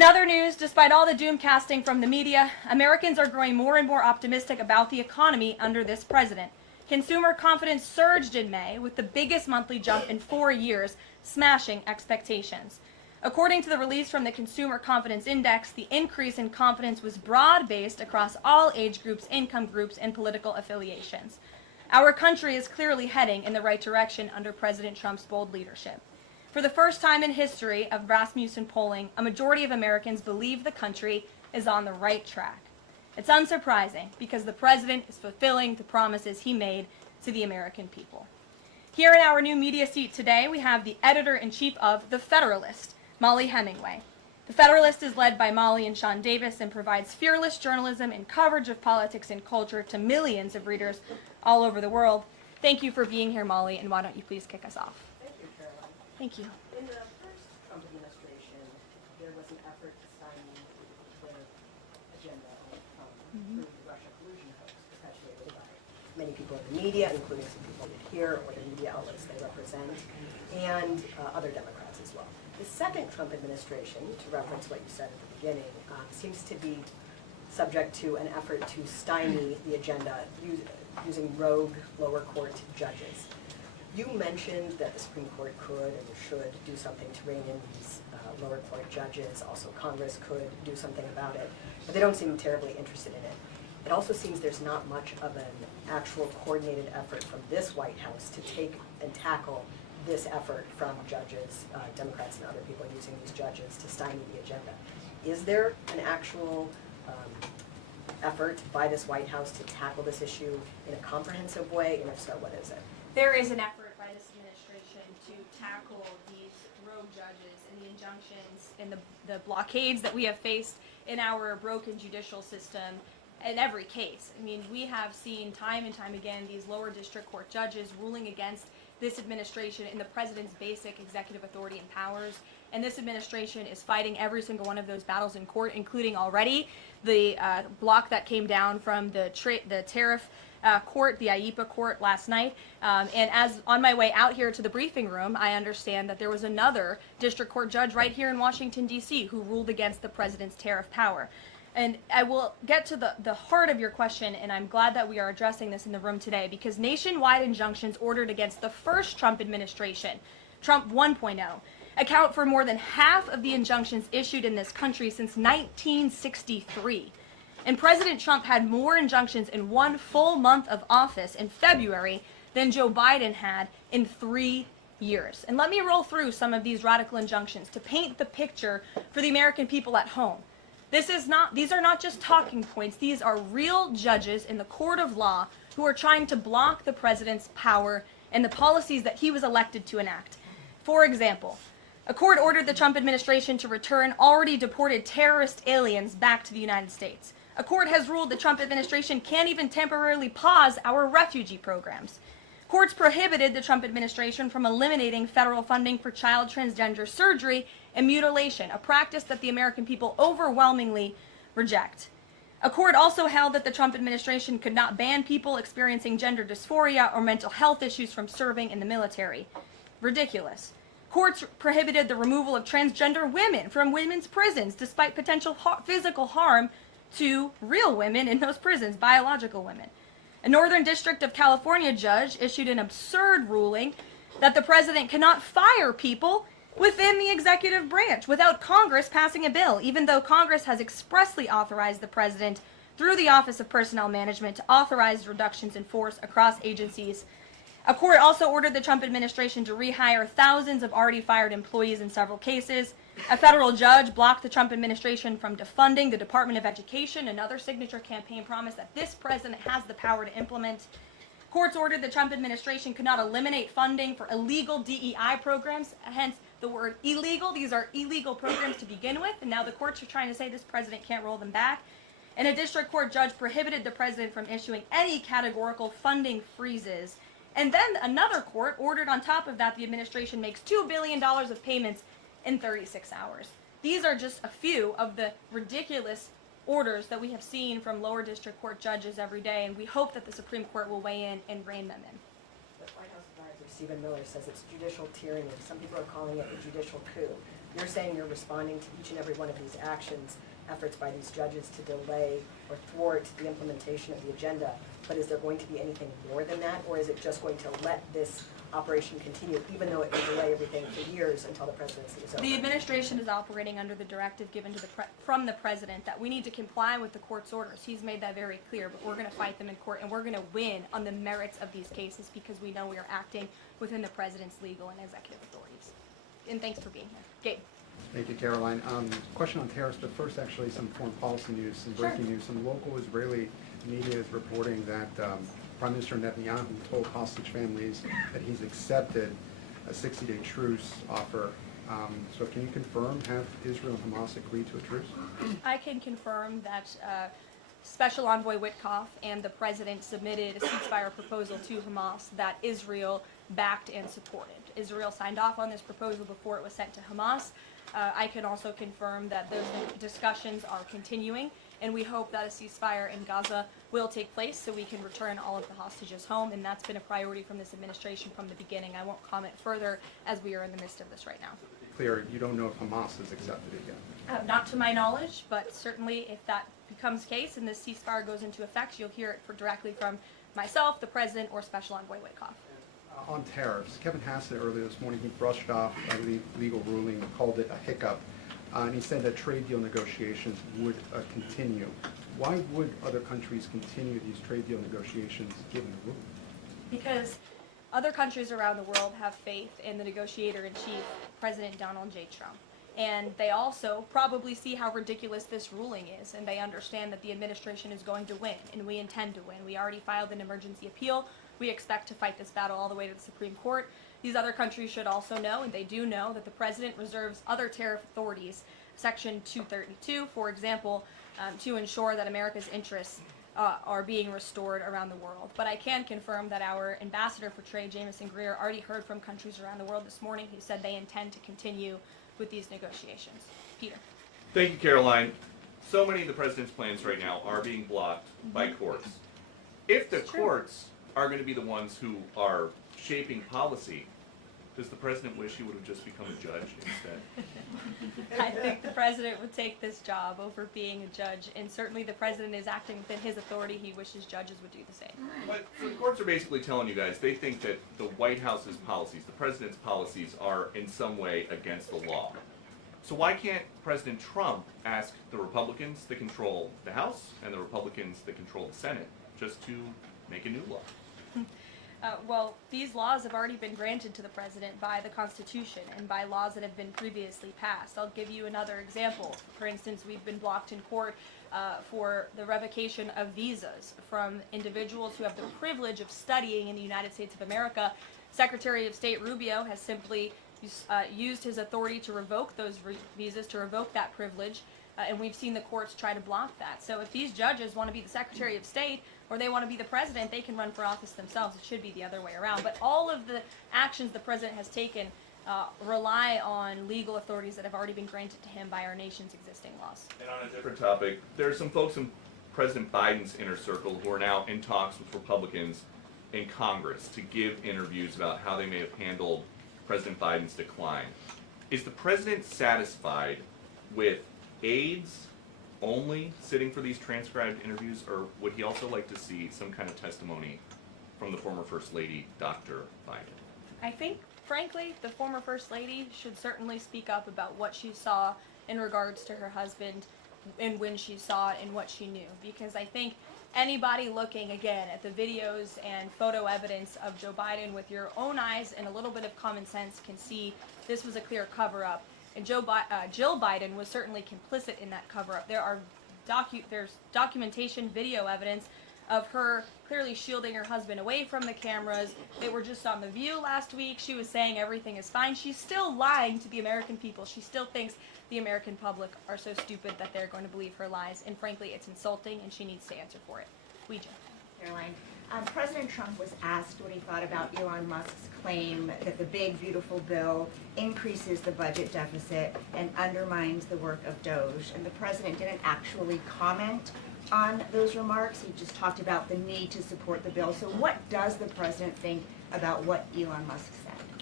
In other news, despite all the doom casting from the media, Americans are growing more and more optimistic about the economy under this president. Consumer confidence surged in May, with the biggest monthly jump in 4 years, smashing expectations. According to the release from the Consumer Confidence Index, the increase in confidence was broad-based across all age groups, income groups, and political affiliations. Our country is clearly heading in the right direction under President Trump's bold leadership. For the first time in history of Rasmussen polling, a majority of Americans believe the country is on the right track. It's unsurprising because the president is fulfilling the promises he made to the American people. Here in our new media seat today, we have the editor-in-chief of The Federalist, Molly Hemingway. The Federalist is led by Molly and Sean Davis and provides fearless journalism and coverage of politics and culture to millions of readers all over the world. Thank you for being here, Molly, and why don't you please kick us off? Thank you, Caroline. Thank you. In the first Trump administration, there was an effort to stymie the agenda through the Russia collusion hoax perpetuated by many people in the media, including some people here or the media outlets they represent, and other Democrats as well. The second Trump administration, to reference what you said at the beginning, seems to be subject to an effort to stymie the agenda using rogue lower court judges. You mentioned that the Supreme Court could and should do something to rein in these lower court judges. Also, Congress could do something about it, but they don't seem terribly interested in it. It also seems there's not much of an actual coordinated effort from this White House to take and tackle this effort from judges, Democrats and other people using these judges to stymie the agenda. Is there an actual effort by this White House to tackle this issue in a comprehensive way, and if so, what is it? There is an effort by this administration to tackle these rogue judges and the injunctions and the blockades that we have faced in our broken judicial system in every case. I mean, we have seen time and time again these lower district court judges ruling against this administration in the president's basic executive authority and powers, and this administration is fighting every single one of those battles in court, including already the block that came down from the Tariff court, the IEPA court last night. And as on my way out here to the briefing room, I understand that there was another district court judge right here in Washington, D.C. who ruled against the president's tariff power. And I will get to the heart of your question, and I'm glad that we are addressing this in the room today, because nationwide injunctions ordered against the first Trump administration, Trump 1.0, account for more than half of the injunctions issued in this country since 1963. And President Trump had more injunctions in one full month of office in February than Joe Biden had in 3 years. And let me roll through some of these radical injunctions to paint the picture for the American people at home. These are not just talking points. These are real judges in the court of law who are trying to block the president's power and the policies that he was elected to enact. For example, a court ordered the Trump administration to return already deported terrorist aliens back to the United States. A court has ruled the Trump administration can't even temporarily pause our refugee programs. Courts prohibited the Trump administration from eliminating federal funding for child transgender surgery and mutilation, a practice that the American people overwhelmingly reject. A court also held that the Trump administration could not ban people experiencing gender dysphoria or mental health issues from serving in the military. Ridiculous. Courts prohibited the removal of transgender women from women's prisons despite potential physical harm to real women in those prisons, biological women. A Northern District of California judge issued an absurd ruling that the president cannot fire people within the executive branch without Congress passing a bill, even though Congress has expressly authorized the president through the Office of Personnel Management to authorize reductions in force across agencies. A court also ordered the Trump administration to rehire thousands of already fired employees in several cases. A federal judge blocked the Trump administration from defunding the Department of Education, another signature campaign promise that this president has the power to implement. Courts ordered the Trump administration could not eliminate funding for illegal DEI programs, hence the word illegal. These are illegal programs to begin with, and now the courts are trying to say this president can't roll them back. And a district court judge prohibited the president from issuing any categorical funding freezes. And then another court ordered on top of that the administration makes $2 billion of payments in 36 hours. These are just a few of the ridiculous orders that we have seen from lower district court judges every day, and we hope that the Supreme Court will weigh in and rein them in. The White House advisor Stephen Miller says it's judicial tyranny. Some people are calling it a judicial coup. You're saying you're responding to each and every one of these actions, efforts by these judges to delay or thwart the implementation of the agenda, but is there going to be anything more than that, or is it just going to let this operation continue, even though it will delay everything for years until the presidency is over? The administration is operating under the directive given to from the president that we need to comply with the court's orders. He's made that very clear, but we're going to fight them in court, and we're going to win on the merits of these cases because we know we are acting within the president's legal and executive authorities. And thanks for being here. Gabe. Thank you, Caroline. Question on tariffs, but first actually some foreign policy news, some breaking news. Some local Israeli media is reporting that Prime Minister Netanyahu told hostage families that he's accepted a 60-day truce offer. So can you confirm, have Israel and Hamas agreed to a truce? I can confirm that Special Envoy Witkoff and the president submitted a ceasefire proposal to Hamas that Israel backed and supported. Israel signed off on this proposal before it was sent to Hamas. I can also confirm that those discussions are continuing, and we hope that a ceasefire in Gaza will take place so we can return all of the hostages home, and that's been a priority from this administration from the beginning. I won't comment further as we are in the midst of this right now. Clear, you don't know if Hamas has accepted it yet? Not to my knowledge, but certainly if that becomes the case and this ceasefire goes into effect, you'll hear it directly from myself, the president, or Special Envoy Witkoff. On tariffs, Kevin Hassett earlier this morning, he brushed off a legal ruling, called it a hiccup, and he said that trade deal negotiations would continue. Why would other countries continue these trade deal negotiations given the ruling? Because other countries around the world have faith in the negotiator-in-chief, President Donald J. Trump. And they also probably see how ridiculous this ruling is, and they understand that the administration is going to win, and we intend to win. We already filed an emergency appeal. We expect to fight this battle all the way to the Supreme Court. These other countries should also know, and they do know, that the president reserves other tariff authorities, Section 232, for example, to ensure that America's interests are being restored around the world. But I can confirm that our ambassador for trade, Jameson Greer, already heard from countries around the world this morning who said they intend to continue with these negotiations. Peter. Thank you, Caroline. So many of the president's plans right now are being blocked by courts. If the courts are going to be the ones who are shaping policy, does the president wish he would have just become a judge instead? I think the president would take this job over being a judge, and certainly the president is acting within his authority. He wishes judges would do the same. But the courts are basically telling you guys they think that the White House's policies, the president's policies, are in some way against the law. So why can't President Trump ask the Republicans that control the House and the Republicans that control the Senate just to make a new law? Well, these laws have already been granted to the president by the Constitution and by laws that have been previously passed. I'll give you another example. For instance, we've been blocked in court for the revocation of visas from individuals who have the privilege of studying in the United States of America. Secretary of State Rubio has simply used his authority to revoke those visas, to revoke that privilege, and we've seen the courts try to block that. So if these judges want to be the Secretary of State or they want to be the president, they can run for office themselves. It should be the other way around. But all of the actions the president has taken rely on legal authorities that have already been granted to him by our nation's existing laws. And on a different topic, there are some folks in President Biden's inner circle who are now in talks with Republicans in Congress to give interviews about how they may have handled President Biden's decline. Is the president satisfied with aides only sitting for these transcribed interviews, or would he also like to see some kind of testimony from the former First Lady, Dr. Biden? I think, frankly, the former First Lady should certainly speak up about what she saw in regards to her husband and when she saw it and what she knew. Because I think anybody looking, again, at the videos and photo evidence of Joe Biden with your own eyes and a little bit of common sense can see this was a clear cover-up. And Jill Biden was certainly complicit in that cover-up. There's documentation, video evidence of her clearly shielding her husband away from the cameras. They were just on The View last week. She was saying everything is fine. She's still lying to the American people. She still thinks the American public are so stupid that they're going to believe her lies. And frankly, it's insulting, and she needs to answer for it. Ouija. Caroline, President Trump was asked what he thought about Elon Musk's claim that the big, beautiful bill increases the budget deficit and undermines the work of Doge. And the president didn't actually comment on those remarks. He just talked about the need to support the bill. So what does the president think about what Elon Musk said?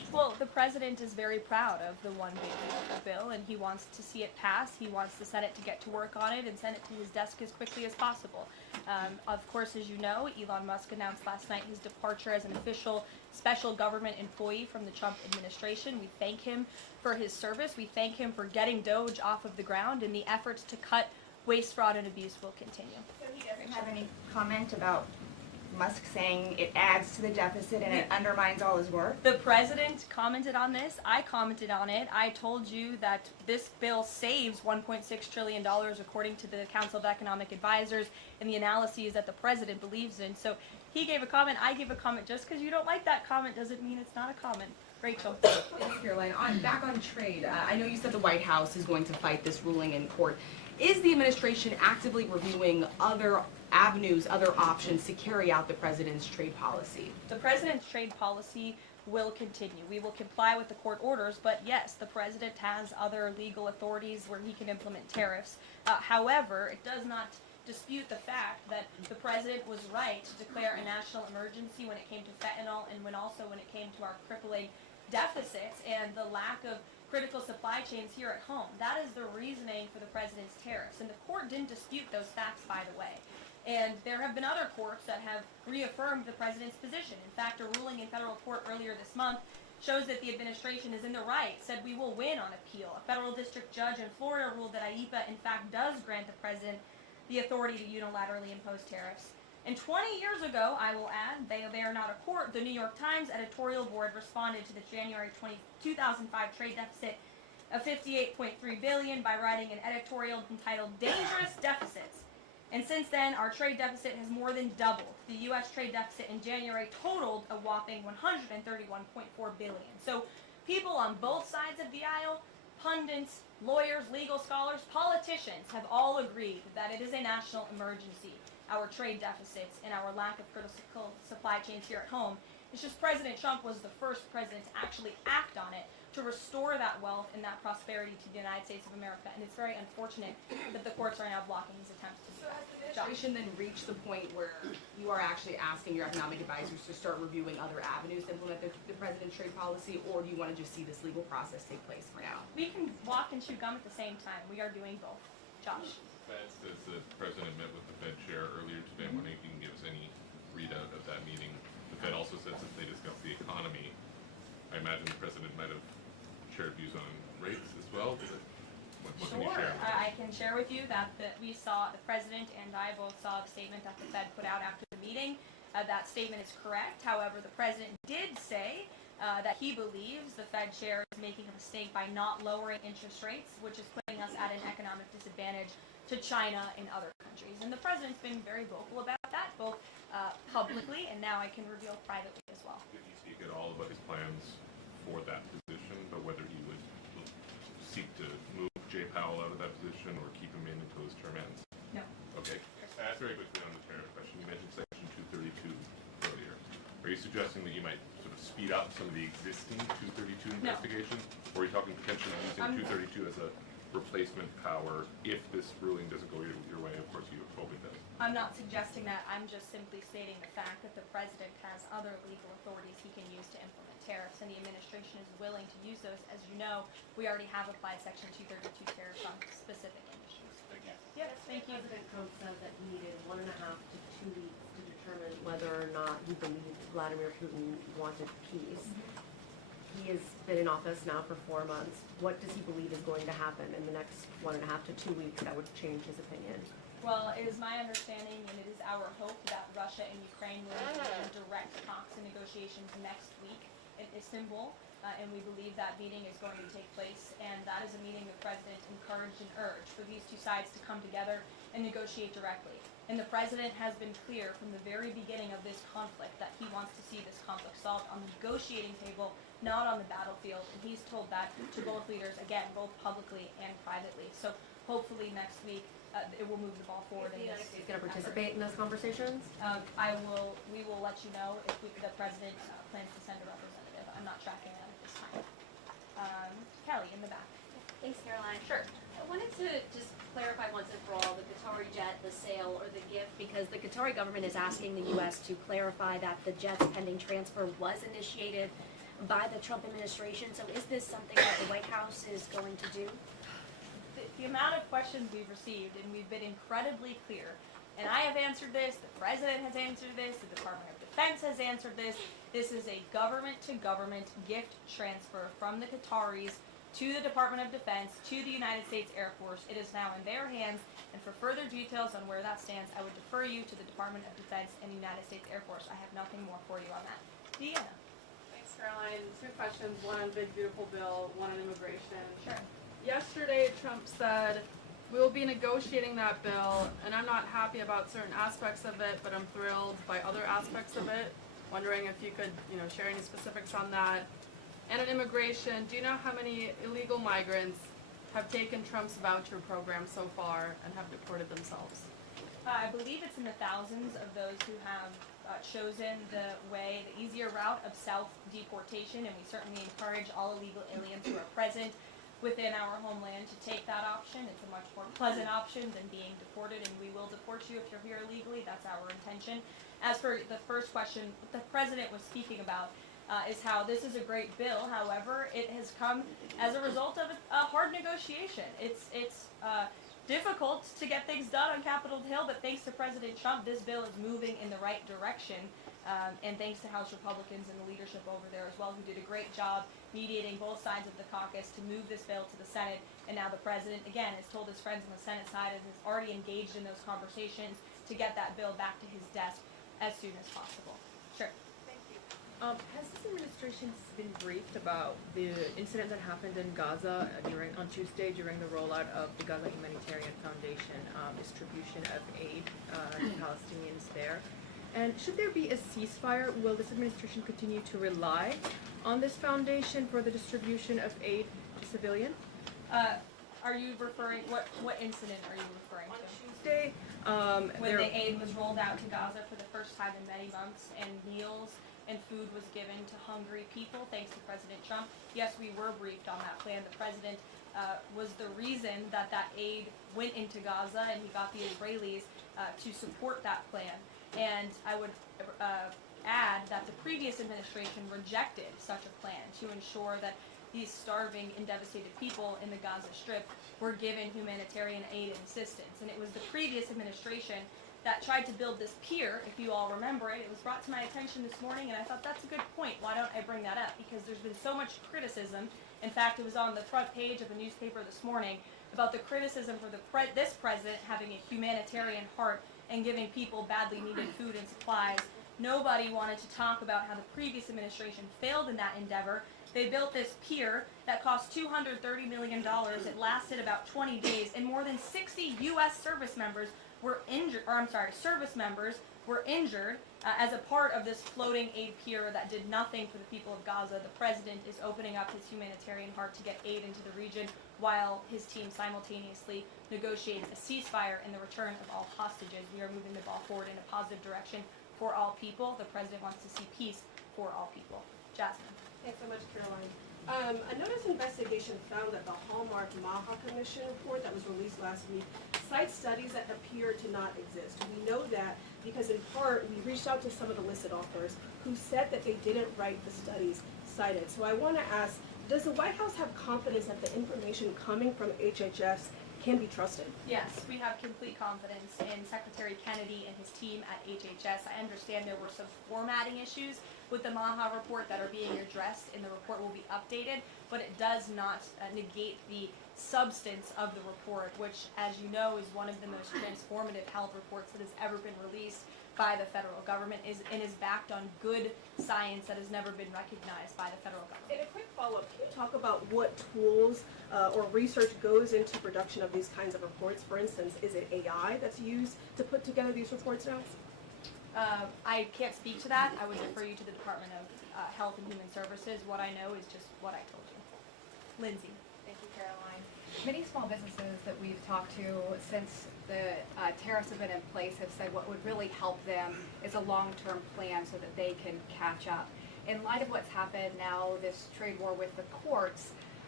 Well, the president is very proud of the one big beautiful bill, and he wants to see it pass. He wants the Senate to get to work on it and send it to his desk as quickly as possible. Of course, as you know, Elon Musk announced last night his departure as an official special government employee from the Trump administration. We thank him for his service. We thank him for getting Doge off of the ground, and the efforts to cut waste, fraud, and abuse will continue. So he doesn't have any comment about Musk saying it adds to the deficit and it undermines all his work? The president commented on this. I commented on it. I told you that this bill saves $1.6 trillion according to the Council of Economic Advisors and the analyses that the president believes in. So he gave a comment. I gave a comment. Just because you don't like that comment doesn't mean it's not a comment. Rachel. Thanks, Caroline. Back on trade, I know you said the White House is going to fight this ruling in court. Is the administration actively reviewing other avenues, other options to carry out the president's trade policy? The president's trade policy will continue. We will comply with the court orders, but yes, the president has other legal authorities where he can implement tariffs. However, it does not dispute the fact that the president was right to declare a national emergency when it came to fentanyl and when it came to our crippling deficits and the lack of critical supply chains here at home. That is the reasoning for the president's tariffs, and the court didn't dispute those facts, by the way. And there have been other courts that have reaffirmed the president's position. In fact, a ruling in federal court earlier this month shows that the administration is in the right, said we will win on appeal. A federal district judge in Florida ruled that IEPA, in fact, does grant the president the authority to unilaterally impose tariffs. And 20 years ago, I will add, they are not a court, the New York Times editorial board responded to the January 2005 trade deficit of $58.3 billion by writing an editorial entitled Dangerous Deficits. And since then, our trade deficit has more than doubled. The U.S. trade deficit in January totaled a whopping $131.4 billion. So people on both sides of the aisle, pundits, lawyers, legal scholars, politicians have all agreed that it is a national emergency, our trade deficits and our lack of critical supply chains here at home. It's just President Trump was the first president to actually act on it to restore that wealth and that prosperity to the United States of America. And it's very unfortunate that the courts are now blocking his attempts to do that. Administration then reached the point where you are actually asking your economic advisors to start reviewing other avenues to implement the president's trade policy, or do you want to just see this legal process take place for now? We can walk and chew gum at the same time. We are doing both. Josh. Fed says the president met with the Fed chair earlier today. I'm wondering if you can give us any readout of that meeting. The Fed also says that they discussed the economy. I imagine the president might have shared views on rates as well. What can you Sure. share? I can share with you that we saw, the president and I both saw the statement that the Fed put out after the meeting. That statement is correct. However, the president did say that he believes the Fed chair is making a mistake by not lowering interest rates, which is putting us at an economic disadvantage to China and other countries. And the president's been very vocal about that, both publicly and now I can reveal privately as well. Did he speak at all about his plans for that position, but whether he would seek to move Jay Powell out of that position or keep him in until his term ends? No. Okay. Very quickly on the tariff question. You mentioned Section 232 earlier. Are you suggesting that you might sort of speed up some of the existing 232 No. investigations? Or are you talking potentially using 232 as a replacement power if this ruling doesn't go your way? Of course, you hope it does. I'm not suggesting that. I'm just simply stating the fact that the president has other legal authorities he can use to implement tariffs, and the administration is willing to use those. As you know, we already have applied Section 232 tariffs on specific industries. Thank you. Yep, thank you. President Trump said that he needed 1.5 to 2 weeks to determine whether or not he believed Vladimir Putin wanted peace. He has been in office now for 4 months. What does he believe is going to happen in the next 1.5 to 2 weeks that would change his opinion? Well, it is my understanding, and it is our hope, that Russia and Ukraine will begin direct talks and negotiations next week in Istanbul, and we believe that meeting is going to take place, and that is a meeting the president encouraged and urged for these two sides to come together and negotiate directly. And the president has been clear from the very beginning of this conflict that he wants to see this conflict solved on the negotiating table, not on the battlefield, and he's told that to both leaders, again, both publicly and privately. So hopefully next week it will move the ball forward. Is the United States going to participate in those conversations? We will let you know if the president plans to send a representative. I'm not tracking that at this time. Kelly, in the back. Thanks, Caroline. Sure. I wanted to just clarify once and for all the Qatari jet, the sale, or the gift, because the Qatari government is asking the U.S. to clarify that the jet's pending transfer was initiated by the Trump administration. So is this something that the White House is going to do? The amount of questions we've received, and we've been incredibly clear, and I have answered this, the President has answered this, the Department of Defense has answered this. This is a government-to-government gift transfer from the Qataris to the Department of Defense, to the United States Air Force. It is now in their hands, and for further details on where that stands, I would defer you to the Department of Defense and the United States Air Force. I have nothing more for you on that. Deanna. Thanks, Caroline. Two questions, one on Big Beautiful Bill, one on immigration. Sure. Yesterday, Trump said, we will be negotiating that bill, and I'm not happy about certain aspects of it, but I'm thrilled by other aspects of it. Wondering if you could, share any specifics on that. And on immigration, do you know how many illegal migrants have taken Trump's voucher program so far and have deported themselves? I believe it's in the thousands of those who have chosen the easier route of self-deportation, and we certainly encourage all illegal aliens who are present within our homeland to take that option. It's a much more pleasant option than being deported, and we will deport you if you're here illegally. That's our intention. As for the first question, what the President was speaking about is how this is a great bill. However, it has come as a result of a hard negotiation. It's difficult to get things done on Capitol Hill, but thanks to President Trump, this bill is moving in the right direction. And thanks to House Republicans and the leadership over there as well, who did a great job mediating both sides of the caucus to move this bill to the Senate. And now the President, again, has told his friends on the Senate side and is already engaged in those conversations to get that bill back to his desk as soon as possible. Sure. Thank you. Has this administration been briefed about the incident that happened in Gaza on Tuesday during the rollout of the Gaza Humanitarian Foundation distribution of aid to Palestinians there? And should there be a ceasefire, will this administration continue to rely on this foundation for the distribution of aid to civilians? Are you referring, what incident are you referring On to? Tuesday, When the aid was rolled out to Gaza for the first time in many months, and meals and food was given to hungry people, thanks to President Trump. Yes, we were briefed on that plan. The President was the reason that aid went into Gaza, and he got the Israelis to support that plan. And I would add that the previous administration rejected such a plan to ensure that these starving and devastated people in the Gaza Strip were given humanitarian aid and assistance. And it was the previous administration that tried to build this pier, if you all remember it. It was brought to my attention this morning, and I thought that's a good point. Why don't I bring that up? Because there's been so much criticism. In fact, it was on the front page of a newspaper this morning about the criticism for this president having a humanitarian heart and giving people badly needed food and supplies. Nobody wanted to talk about how the previous administration failed in that endeavor. They built this pier that cost $230 million. It lasted about 20 days, and more than 60 U.S. service members were injured, as a part of this floating aid pier that did nothing for the people of Gaza. The president is opening up his humanitarian heart to get aid into the region, while his team simultaneously negotiates a ceasefire and the return of all hostages. We are moving the ball forward in a positive direction for all people. The president wants to see peace for all people. Jasmine. Thanks so much, Caroline. A notice investigation found that the Hallmark Maha Commission report that was released last week cites studies that appear to not exist. We know that because in part we reached out to some of the listed authors who said that they didn't write the studies cited. So I want to ask, does the White House have confidence that the information coming from HHS can be trusted? Yes, we have complete confidence in Secretary Kennedy and his team at HHS. I understand there were some formatting issues with the Maha report that are being addressed, and the report will be updated, but it does not negate the substance of the report, which, as you know, is one of the most transformative health reports that has ever been released by the federal government, and is backed on good science that has never been recognized by the federal government. And a quick follow-up, can you talk about what tools or research goes into production of these kinds of reports? For instance, is it AI that's used to put together these reports now? I can't speak to that. I would refer you to the Department of Health and Human Services. What I know is just what I told you. Lindsay. Thank you, Caroline. Many small businesses that we've talked to since the tariffs have been in place have said what would really help them is a long-term plan so that they can catch up. In light of what's happened now, this trade war with the courts,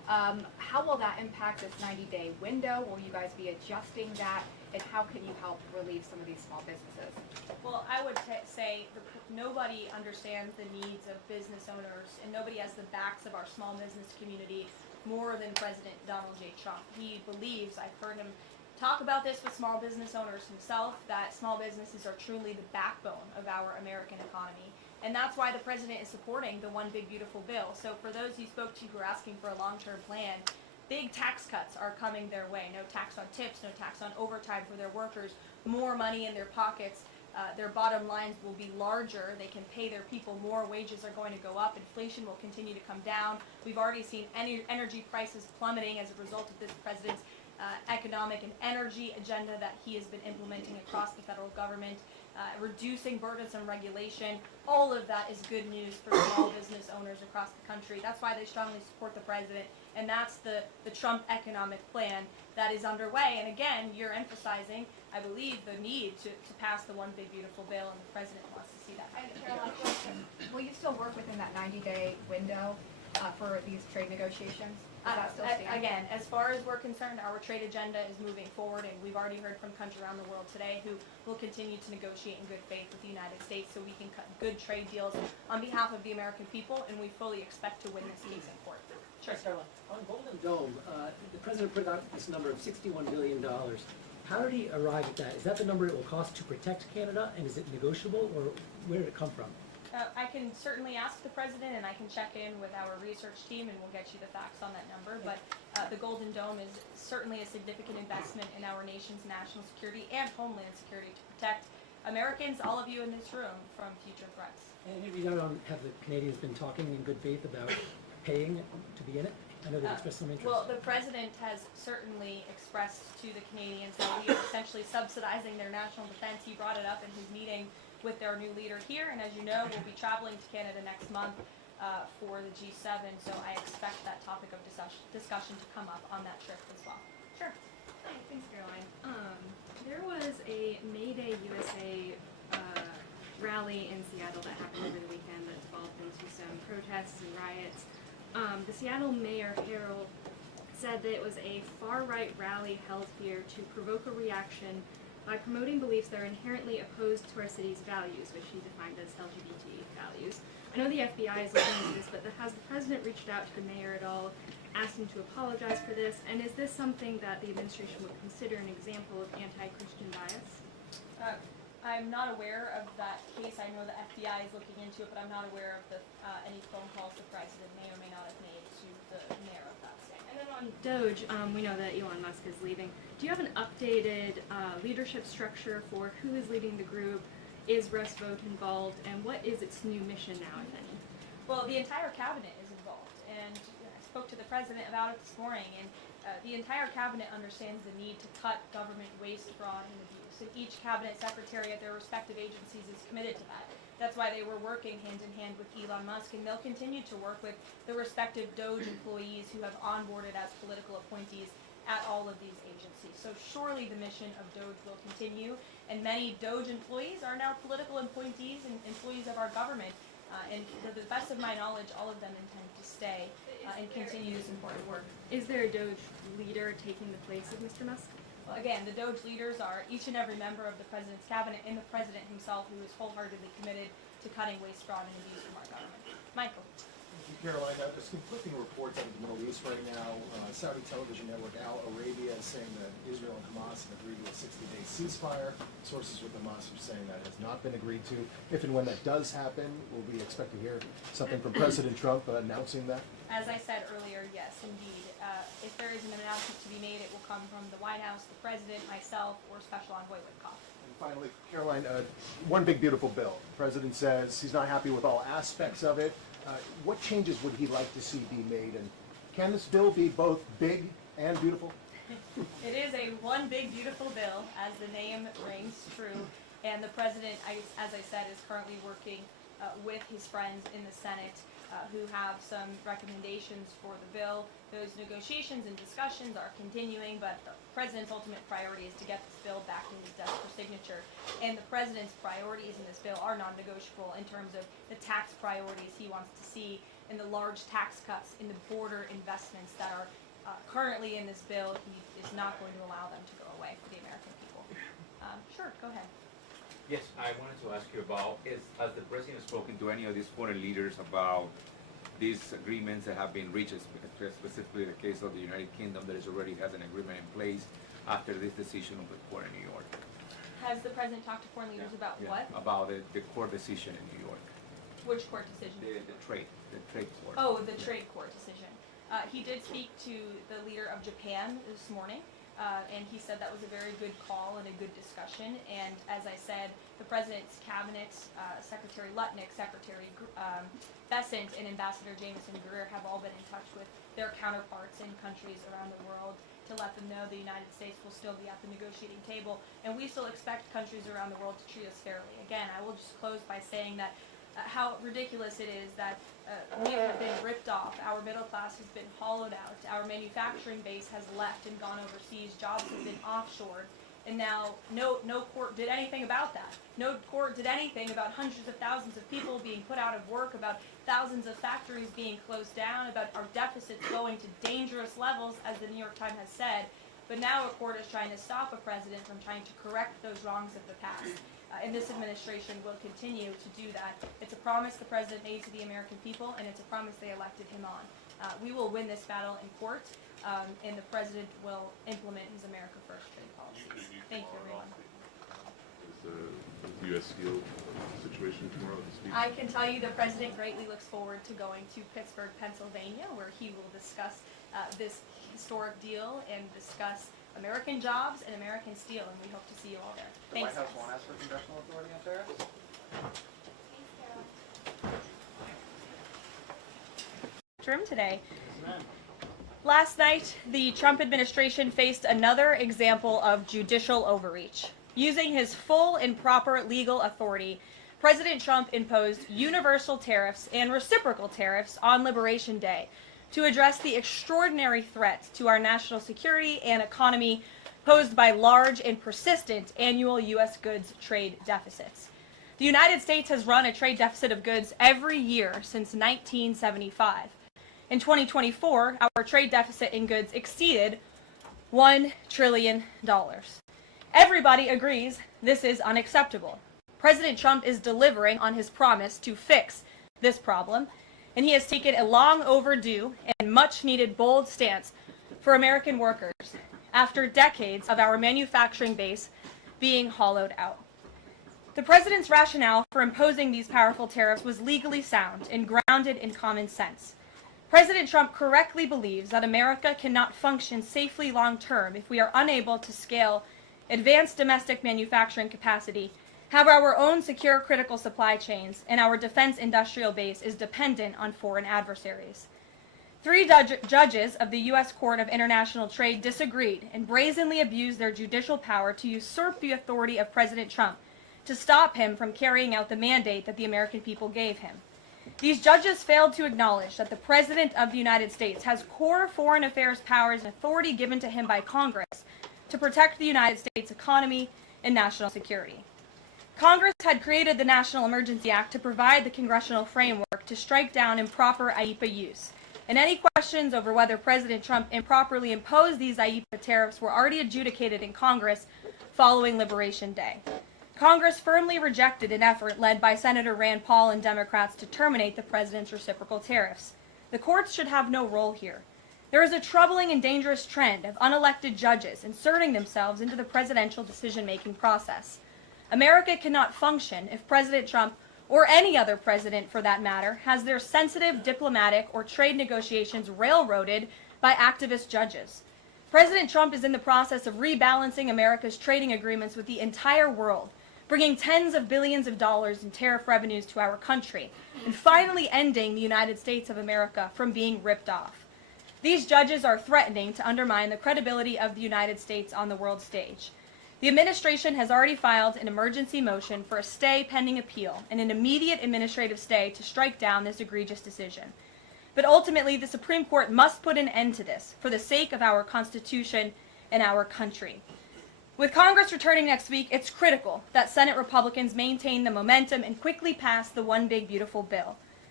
How will that impact this 90-day window? Will you guys be adjusting that? And how can you help relieve some of these small businesses? Well, I would say nobody understands the needs of business owners, and nobody has the backs of our small business community more than President Donald J. Trump. He believes, I've heard him talk about this with small business owners himself, that small businesses are truly the backbone of our American economy. And that's why the president is supporting the One Big Beautiful Bill. So for those you spoke to who are asking for a long-term plan, big tax cuts are coming their way. No tax on tips, no tax on overtime for their workers, more money in their pockets. Their bottom lines will be larger. They can pay their people more. Wages are going to go up. Inflation will continue to come down. We've already seen energy prices plummeting as a result of this president's economic and energy agenda that he has been implementing across the federal government, reducing burdensome regulation. All of that is good news for small business owners across the country. That's why they strongly support the president, and that's the Trump economic plan that is underway. And again, you're emphasizing, I believe, the need to pass the One Big Beautiful Bill, and the president wants to see that. And Caroline, will you still work within that 90-day window for these trade negotiations? Does that still stand? Again, as far as we're concerned, our trade agenda is moving forward, and we've already heard from countries around the world today who will continue to negotiate in good faith with the United States so we can cut good trade deals on behalf of the American people, and we fully expect to win this case in court. Sure. On Golden Dome, the president put out this number of $61 billion. How did he arrive at that? Is that the number it will cost to protect Canada, and is it negotiable, or where did it come from? I can certainly ask the president, and I can check in with our research team, and we'll get you the facts on that number. But the Golden Dome is certainly a significant investment in our nation's national security and homeland security to protect Americans, all of you in this room, from future threats. And have the Canadians been talking in good faith about paying to be in it? I know they've expressed some interest. Well, the president has certainly expressed to the Canadians that we are essentially subsidizing their national defense. He brought it up in his meeting with their new leader here, and as you know, we'll be traveling to Canada next month for the G7, so I expect that topic of discussion to come up on that trip as well. Sure. Hi, thanks, Caroline. There was a May Day USA rally in Seattle that happened over the weekend that developed into some protests and riots. The Seattle Mayor Harrell said that it was a far-right rally held here to provoke a reaction by promoting beliefs that are inherently opposed to our city's values, which he defined as LGBT values. I know the FBI is looking into this, but has the president reached out to the mayor at all, asked him to apologize for this, and is this something that the administration would consider an example of anti-Christian bias? I'm not aware of that case. I know the FBI is looking into it, but I'm not aware of any phone calls the president may or may not have made to the mayor of that state. And then on Doge, we know that Elon Musk is leaving. Do you have an updated leadership structure for who is leading the group? Is Russ Vought involved? And what is its new mission now, if any? Well, the entire cabinet is involved, and I spoke to the president about it this morning, and the entire cabinet understands the need to cut government waste, fraud, and abuse. And each cabinet secretary at their respective agencies is committed to that. That's why they were working hand in hand with Elon Musk, and they'll continue to work with the respective Doge employees who have onboarded as political appointees at all of these agencies. So surely the mission of Doge will continue, and many Doge employees are now political appointees and employees of our government. And to the best of my knowledge, all of them intend to stay and continue this important work. Is there a Doge leader taking the place of Mr. Musk? Well, again, the Doge leaders are each and every member of the president's cabinet and the president himself, who is wholeheartedly committed to cutting waste, fraud, and abuse from our government. Michael. Thank you, Caroline. There's conflicting reports out of the Middle East right now. Saudi television network Al Arabia is saying that Israel and Hamas have agreed to a 60-day ceasefire. Sources with Hamas are saying that has not been agreed to. If and when that does happen, will we expect to hear something from President Trump announcing that? As I said earlier, yes, indeed. If there is an announcement to be made, it will come from the White House, the president, myself, or Special Envoy Witkoff. And finally, Caroline, One Big Beautiful Bill. The president says he's not happy with all aspects of it. What changes would he like to see be made? And can this bill be both big and beautiful? It is a one big beautiful bill, as the name rings true. And the president, as I said, is currently working with his friends in the Senate who have some recommendations for the bill. Those negotiations and discussions are continuing, but the president's ultimate priority is to get this bill back to his desk for signature. And the president's priorities in this bill are non-negotiable in terms of the tax priorities he wants to see and the large tax cuts in the border investments that are currently in this bill. He is not going to allow them to go away for the American people. Sure, go ahead. Yes, I wanted to ask you about, has the president spoken to any of these foreign leaders about these agreements that have been reached, specifically the case of the United Kingdom that already has an agreement in place after this decision of the court in New York? Has the president talked to foreign leaders about what? About the court decision in New York. Which court decision? The trade court. Oh, the trade court decision. He did speak to the leader of Japan this morning. And he said that was a very good call and a good discussion. And as I said, the president's cabinet, Secretary Lutnick, Secretary Bessent, and Ambassador Jameson Greer have all been in touch with their counterparts in countries around the world to let them know the United States will still be at the negotiating table. And we still expect countries around the world to treat us fairly. Again, I will just close by saying that how ridiculous it is that we have been ripped off, our middle class has been hollowed out, our manufacturing base has left and gone overseas, jobs have been offshored, and now no court did anything about that. No court did anything about hundreds of thousands of people being put out of work, about thousands of factories being closed down, about our deficits going to dangerous levels, as the New York Times has said. But now a court is trying to stop a president from trying to correct those wrongs of the past. And this administration will continue to do that. It's a promise the president made to the American people, and it's a promise they elected him on. We will win this battle in court, and the president will implement his America First trade policies. Thank you, everyone. Is the U.S. Steel situation tomorrow this week? I can tell you the president greatly looks forward to going to Pittsburgh, Pennsylvania, where he will discuss this historic deal and discuss American jobs and American steel, and we hope to see you all there. The Thanks, White House guys. won't ask for congressional authority on tariffs? Room today. Last night, the Trump administration faced another example of judicial overreach. Using his full and proper legal authority, President Trump imposed universal tariffs and reciprocal tariffs on Liberation Day to address the extraordinary threat to our national security and economy posed by large and persistent annual U.S. goods trade deficits. The United States has run a trade deficit of goods every year since 1975. In 2024, our trade deficit in goods exceeded $1 trillion. Everybody agrees this is unacceptable. President Trump is delivering on his promise to fix this problem, and he has taken a long overdue and much needed bold stance for American workers after decades of our manufacturing base being hollowed out. The president's rationale for imposing these powerful tariffs was legally sound and grounded in common sense. President Trump correctly believes that America cannot function safely long-term if we are unable to scale advanced domestic manufacturing capacity, have our own secure critical supply chains, and our defense industrial base is dependent on foreign adversaries. 3 judges of the U.S. Court of International Trade disagreed and brazenly abused their judicial power to usurp the authority of President Trump to stop him from carrying out the mandate that the American people gave him. These judges failed to acknowledge that the President of the United States has core foreign affairs powers and authority given to him by Congress to protect the United States economy and national security. Congress had created the National Emergency Act to provide the congressional framework to strike down improper IEEPA use. And any questions over whether President Trump improperly imposed these IEEPA tariffs were already adjudicated in Congress following Liberation Day. Congress firmly rejected an effort led by Senator Rand Paul and Democrats to terminate the president's reciprocal tariffs. The courts should have no role here. There is a troubling and dangerous trend of unelected judges inserting themselves into the presidential decision-making process. America cannot function if President Trump, or any other president for that matter, has their sensitive diplomatic or trade negotiations railroaded by activist judges. President Trump is in the process of rebalancing America's trading agreements with the entire world, bringing tens of billions of dollars in tariff revenues to our country, and finally ending the United States of America from being ripped off. These judges are threatening to undermine the credibility of the United States on the world stage. The administration has already filed an emergency motion for a stay pending appeal and an immediate administrative stay to strike down this egregious decision. But ultimately, the Supreme Court must put an end to this for the sake of our Constitution and our country. With Congress returning next week, it's critical that Senate Republicans maintain the momentum and quickly pass the One Big Beautiful Bill.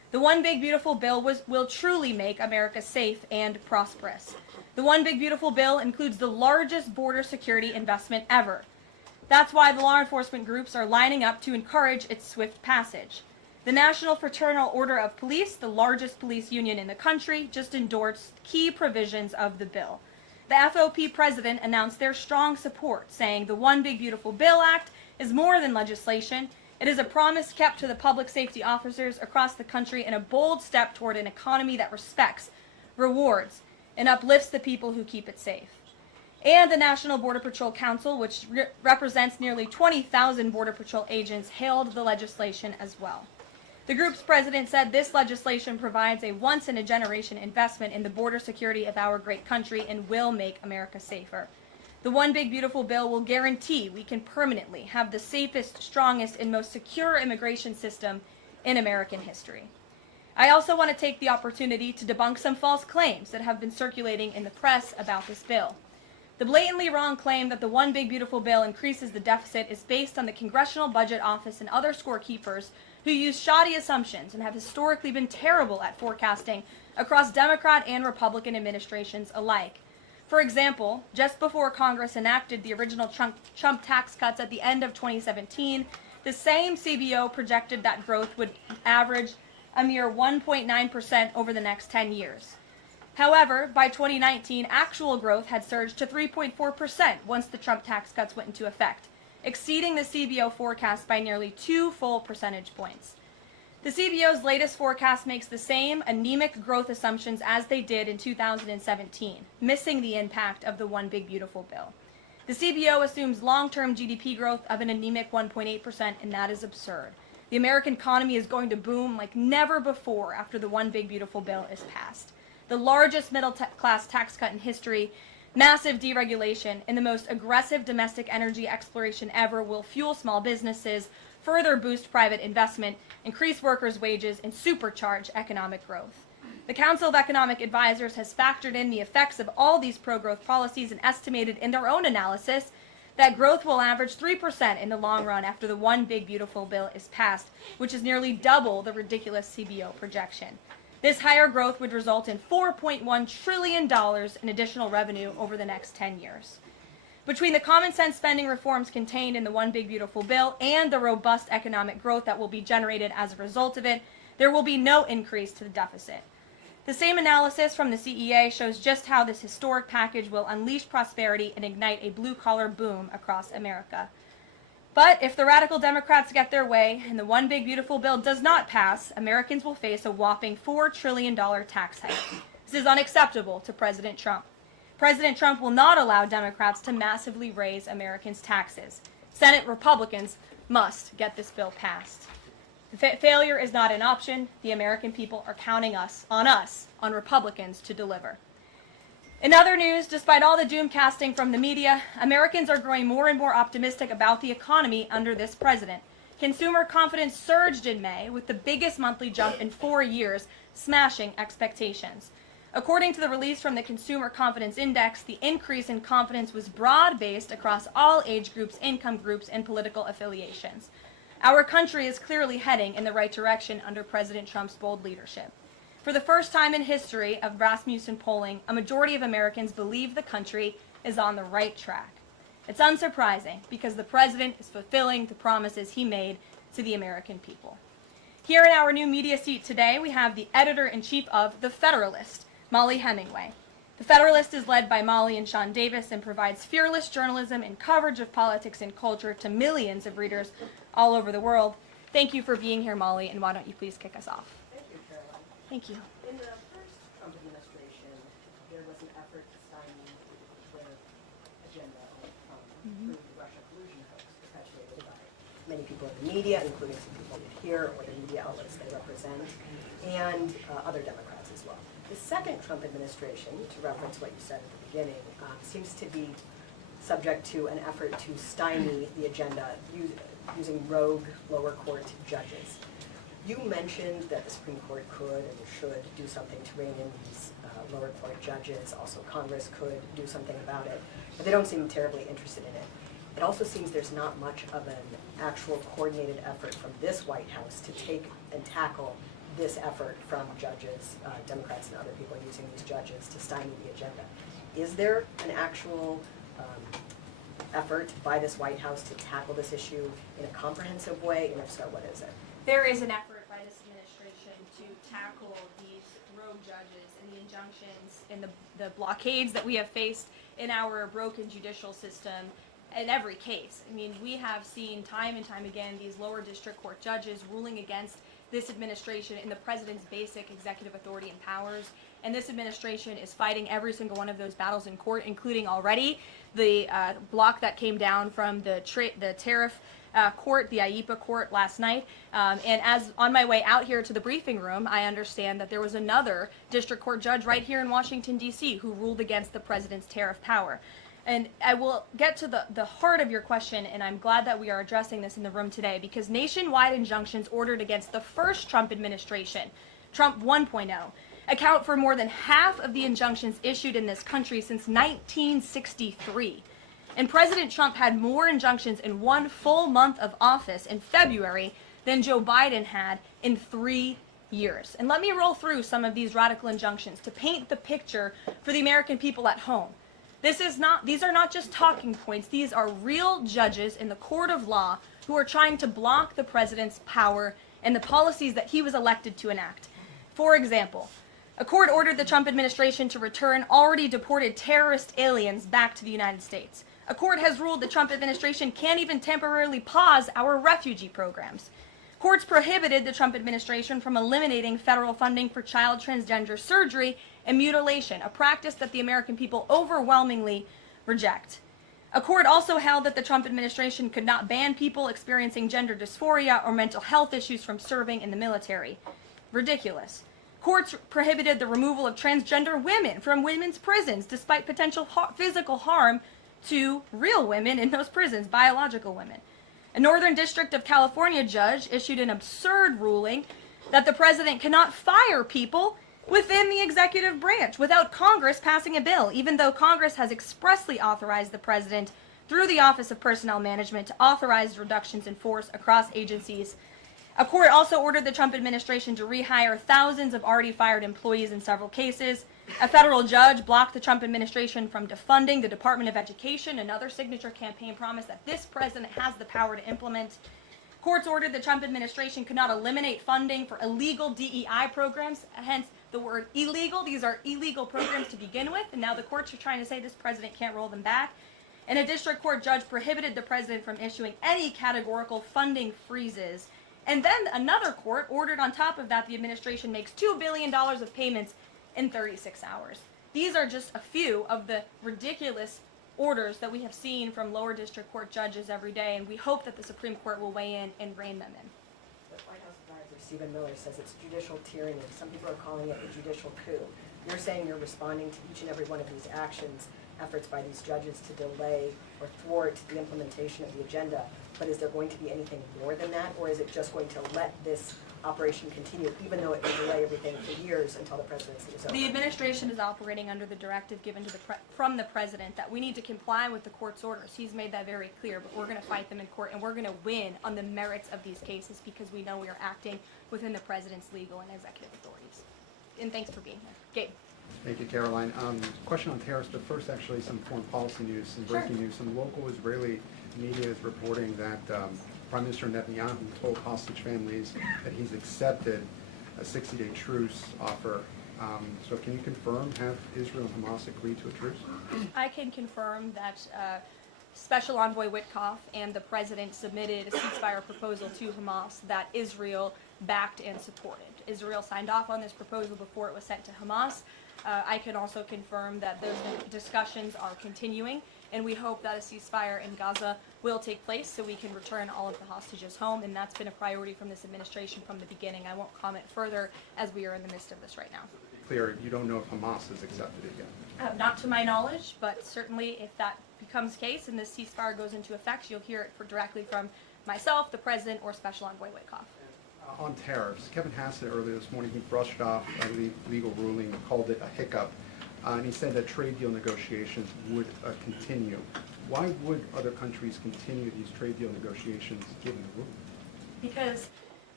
The One Big Beautiful Bill will truly make America safe and prosperous. The One Big Beautiful Bill includes the largest border security investment ever. That's why the law enforcement groups are lining up to encourage its swift passage. The National Fraternal Order of Police, the largest police union in the country, just endorsed key provisions of the bill. The FOP president announced their strong support, saying the One Big Beautiful Bill Act is more than legislation. It is a promise kept to the public safety officers across the country and a bold step toward an economy that respects, rewards, and uplifts the people who keep it safe. And the National Border Patrol Council, which represents nearly 20,000 Border Patrol agents, hailed the legislation as well. The group's president said this legislation provides a once-in-a-generation investment in the border security of our great country and will make America safer. The One Big Beautiful Bill will guarantee we can permanently have the safest, strongest, and most secure immigration system in American history. I also want to take the opportunity to debunk some false claims that have been circulating in the press about this bill. The blatantly wrong claim that the One Big Beautiful Bill increases the deficit is based on the Congressional Budget Office and other scorekeepers who use shoddy assumptions and have historically been terrible at forecasting across Democrat and Republican administrations alike. For example, just before Congress enacted the original Trump tax cuts at the end of 2017, the same CBO projected that growth would average a mere 1.9% over the next 10 years. However, by 2019, actual growth had surged to 3.4% once the Trump tax cuts went into effect, exceeding the CBO forecast by nearly 2 full percentage points. The CBO's latest forecast makes the same anemic growth assumptions as they did in 2017, missing the impact of the One Big Beautiful Bill. The CBO assumes long-term GDP growth of an anemic 1.8%, and that is absurd. The American economy is going to boom like never before after the One Big Beautiful Bill is passed. The largest middle-class tax cut in history, massive deregulation, and the most aggressive domestic energy exploration ever will fuel small businesses, further boost private investment, increase workers' wages, and supercharge economic growth. The Council of Economic Advisors has factored in the effects of all these pro-growth policies and estimated in their own analysis that growth will average 3% in the long run after the One Big Beautiful Bill is passed, which is nearly double the ridiculous CBO projection. This higher growth would result in $4.1 trillion in additional revenue over the next 10 years. Between the common sense spending reforms contained in the One Big Beautiful Bill and the robust economic growth that will be generated as a result of it, there will be no increase to the deficit. The same analysis from the CEA shows just how this historic package will unleash prosperity and ignite a blue-collar boom across America. But if the radical Democrats get their way and the One Big Beautiful Bill does not pass, Americans will face a whopping $4 trillion tax hike. This is unacceptable to President Trump. President Trump will not allow Democrats to massively raise Americans' taxes. Senate Republicans must get this bill passed. Failure is not an option. The American people are counting on Republicans to deliver. In other news, despite all the doom casting from the media, Americans are growing more and more optimistic about the economy under this president. Consumer confidence surged in May with the biggest monthly jump in 4 years, smashing expectations. According to the release from the Consumer Confidence Index, the increase in confidence was broad-based across all age groups, income groups, and political affiliations. Our country is clearly heading in the right direction under President Trump's bold leadership. For the first time in history of Rasmussen polling, a majority of Americans believe the country is on the right track. It's unsurprising because the president is fulfilling the promises he made to the American people. Here in our new media seat today, we have the editor-in-chief of The Federalist, Molly Hemingway. The Federalist is led by Molly and Sean Davis and provides fearless journalism and coverage of politics and culture to millions of readers all over the world. Thank you for being here, Molly, and why don't you please kick us off? Thank you, Caroline. Thank you. In the first Trump administration, there was an effort to stymie their agenda on the Russia collusion hoax perpetuated by many people in the media, including some people here or the media outlets they represent, and other Democrats as well. The second Trump administration, to reference what you said at the beginning, seems to be subject to an effort to stymie the agenda using rogue lower court judges. You mentioned that the Supreme Court could and should do something to rein in these lower court judges. Also, Congress could do something about it, but they don't seem terribly interested in it. It also seems there's not much of an actual coordinated effort from this White House to take and tackle this effort from judges, Democrats and other people using these judges to stymie the agenda. Is there an actual effort by this White House to tackle this issue in a comprehensive way, and if so, what is it? There is an effort by this administration to tackle these rogue judges and the injunctions and the blockades that we have faced in our broken judicial system in every case. I mean, we have seen time and time again these lower district court judges ruling against this administration in the president's basic executive authority and powers. And this administration is fighting every single one of those battles in court, including already the block that came down from the Tariff court, the IEPA court last night. And as on my way out here to the briefing room, I understand that there was another district court judge right here in Washington, D.C. who ruled against the president's tariff power. And I will get to the heart of your question, and I'm glad that we are addressing this in the room today, because nationwide injunctions ordered against the first Trump administration, Trump 1.0, account for more than half of the injunctions issued in this country since 1963. And President Trump had more injunctions in one full month of office in February than Joe Biden had in 3 years. And let me roll through some of these radical injunctions to paint the picture for the American people at home. These are not just talking points. These are real judges in the court of law who are trying to block the president's power and the policies that he was elected to enact. For example, a court ordered the Trump administration to return already deported terrorist aliens back to the United States. A court has ruled the Trump administration can't even temporarily pause our refugee programs. Courts prohibited the Trump administration from eliminating federal funding for child transgender surgery and mutilation, a practice that the American people overwhelmingly reject. A court also held that the Trump administration could not ban people experiencing gender dysphoria or mental health issues from serving in the military. Ridiculous. Courts prohibited the removal of transgender women from women's prisons despite potential physical harm to real women in those prisons, biological women. A Northern District of California judge issued an absurd ruling that the president cannot fire people within the executive branch without Congress passing a bill, even though Congress has expressly authorized the president through the Office of Personnel Management to authorize reductions in force across agencies. A court also ordered the Trump administration to rehire thousands of already fired employees in several cases. A federal judge blocked the Trump administration from defunding the Department of Education, another signature campaign promise that this president has the power to implement. Courts ordered the Trump administration could not eliminate funding for illegal DEI programs, hence the word illegal. These are illegal programs to begin with, and now the courts are trying to say this president can't roll them back. And a district court judge prohibited the president from issuing any categorical funding freezes. And then another court ordered on top of that the administration makes $2 billion of payments in 36 hours. These are just a few of the ridiculous orders that we have seen from lower district court judges every day, and we hope that the Supreme Court will weigh in and rein them in. The White House advisor Stephen Miller says it's judicial tyranny. Some people are calling it a judicial coup. You're saying you're responding to each and every one of these actions, efforts by these judges to delay or thwart the implementation of the agenda, but is there going to be anything more than that, or is it just going to let this operation continue, even though it will delay everything for years until the presidency is over? The administration is operating under the directive given to from the president that we need to comply with the court's orders. He's made that very clear, but we're going to fight them in court, and we're going to win on the merits of these cases because we know we are acting within the president's legal and executive authorities. And thanks for being here. Gabe. Thank you, Caroline. Question on tariffs, but first actually some foreign policy news, some breaking news. Some local Israeli media is reporting that Prime Minister Netanyahu told hostage families that he's accepted a 60-day truce offer. So can you confirm, have Israel and Hamas agreed to a truce? I can confirm that Special Envoy Witkoff and the president submitted a ceasefire proposal to Hamas that Israel backed and supported. Israel signed off on this proposal before it was sent to Hamas. I can also confirm that those discussions are continuing, and we hope that a ceasefire in Gaza will take place so we can return all of the hostages home, and that's been a priority from this administration from the beginning. I won't comment further as we are in the midst of this right now. Clear, you don't know if Hamas has accepted it yet? Not to my knowledge, but certainly if that becomes the case and this ceasefire goes into effect, you'll hear it directly from myself, the president, or Special Envoy Witkoff. On tariffs, Kevin Hassett earlier this morning, he brushed off a legal ruling, called it a hiccup, and he said that trade deal negotiations would continue. Why would other countries continue these trade deal negotiations given the ruling? Because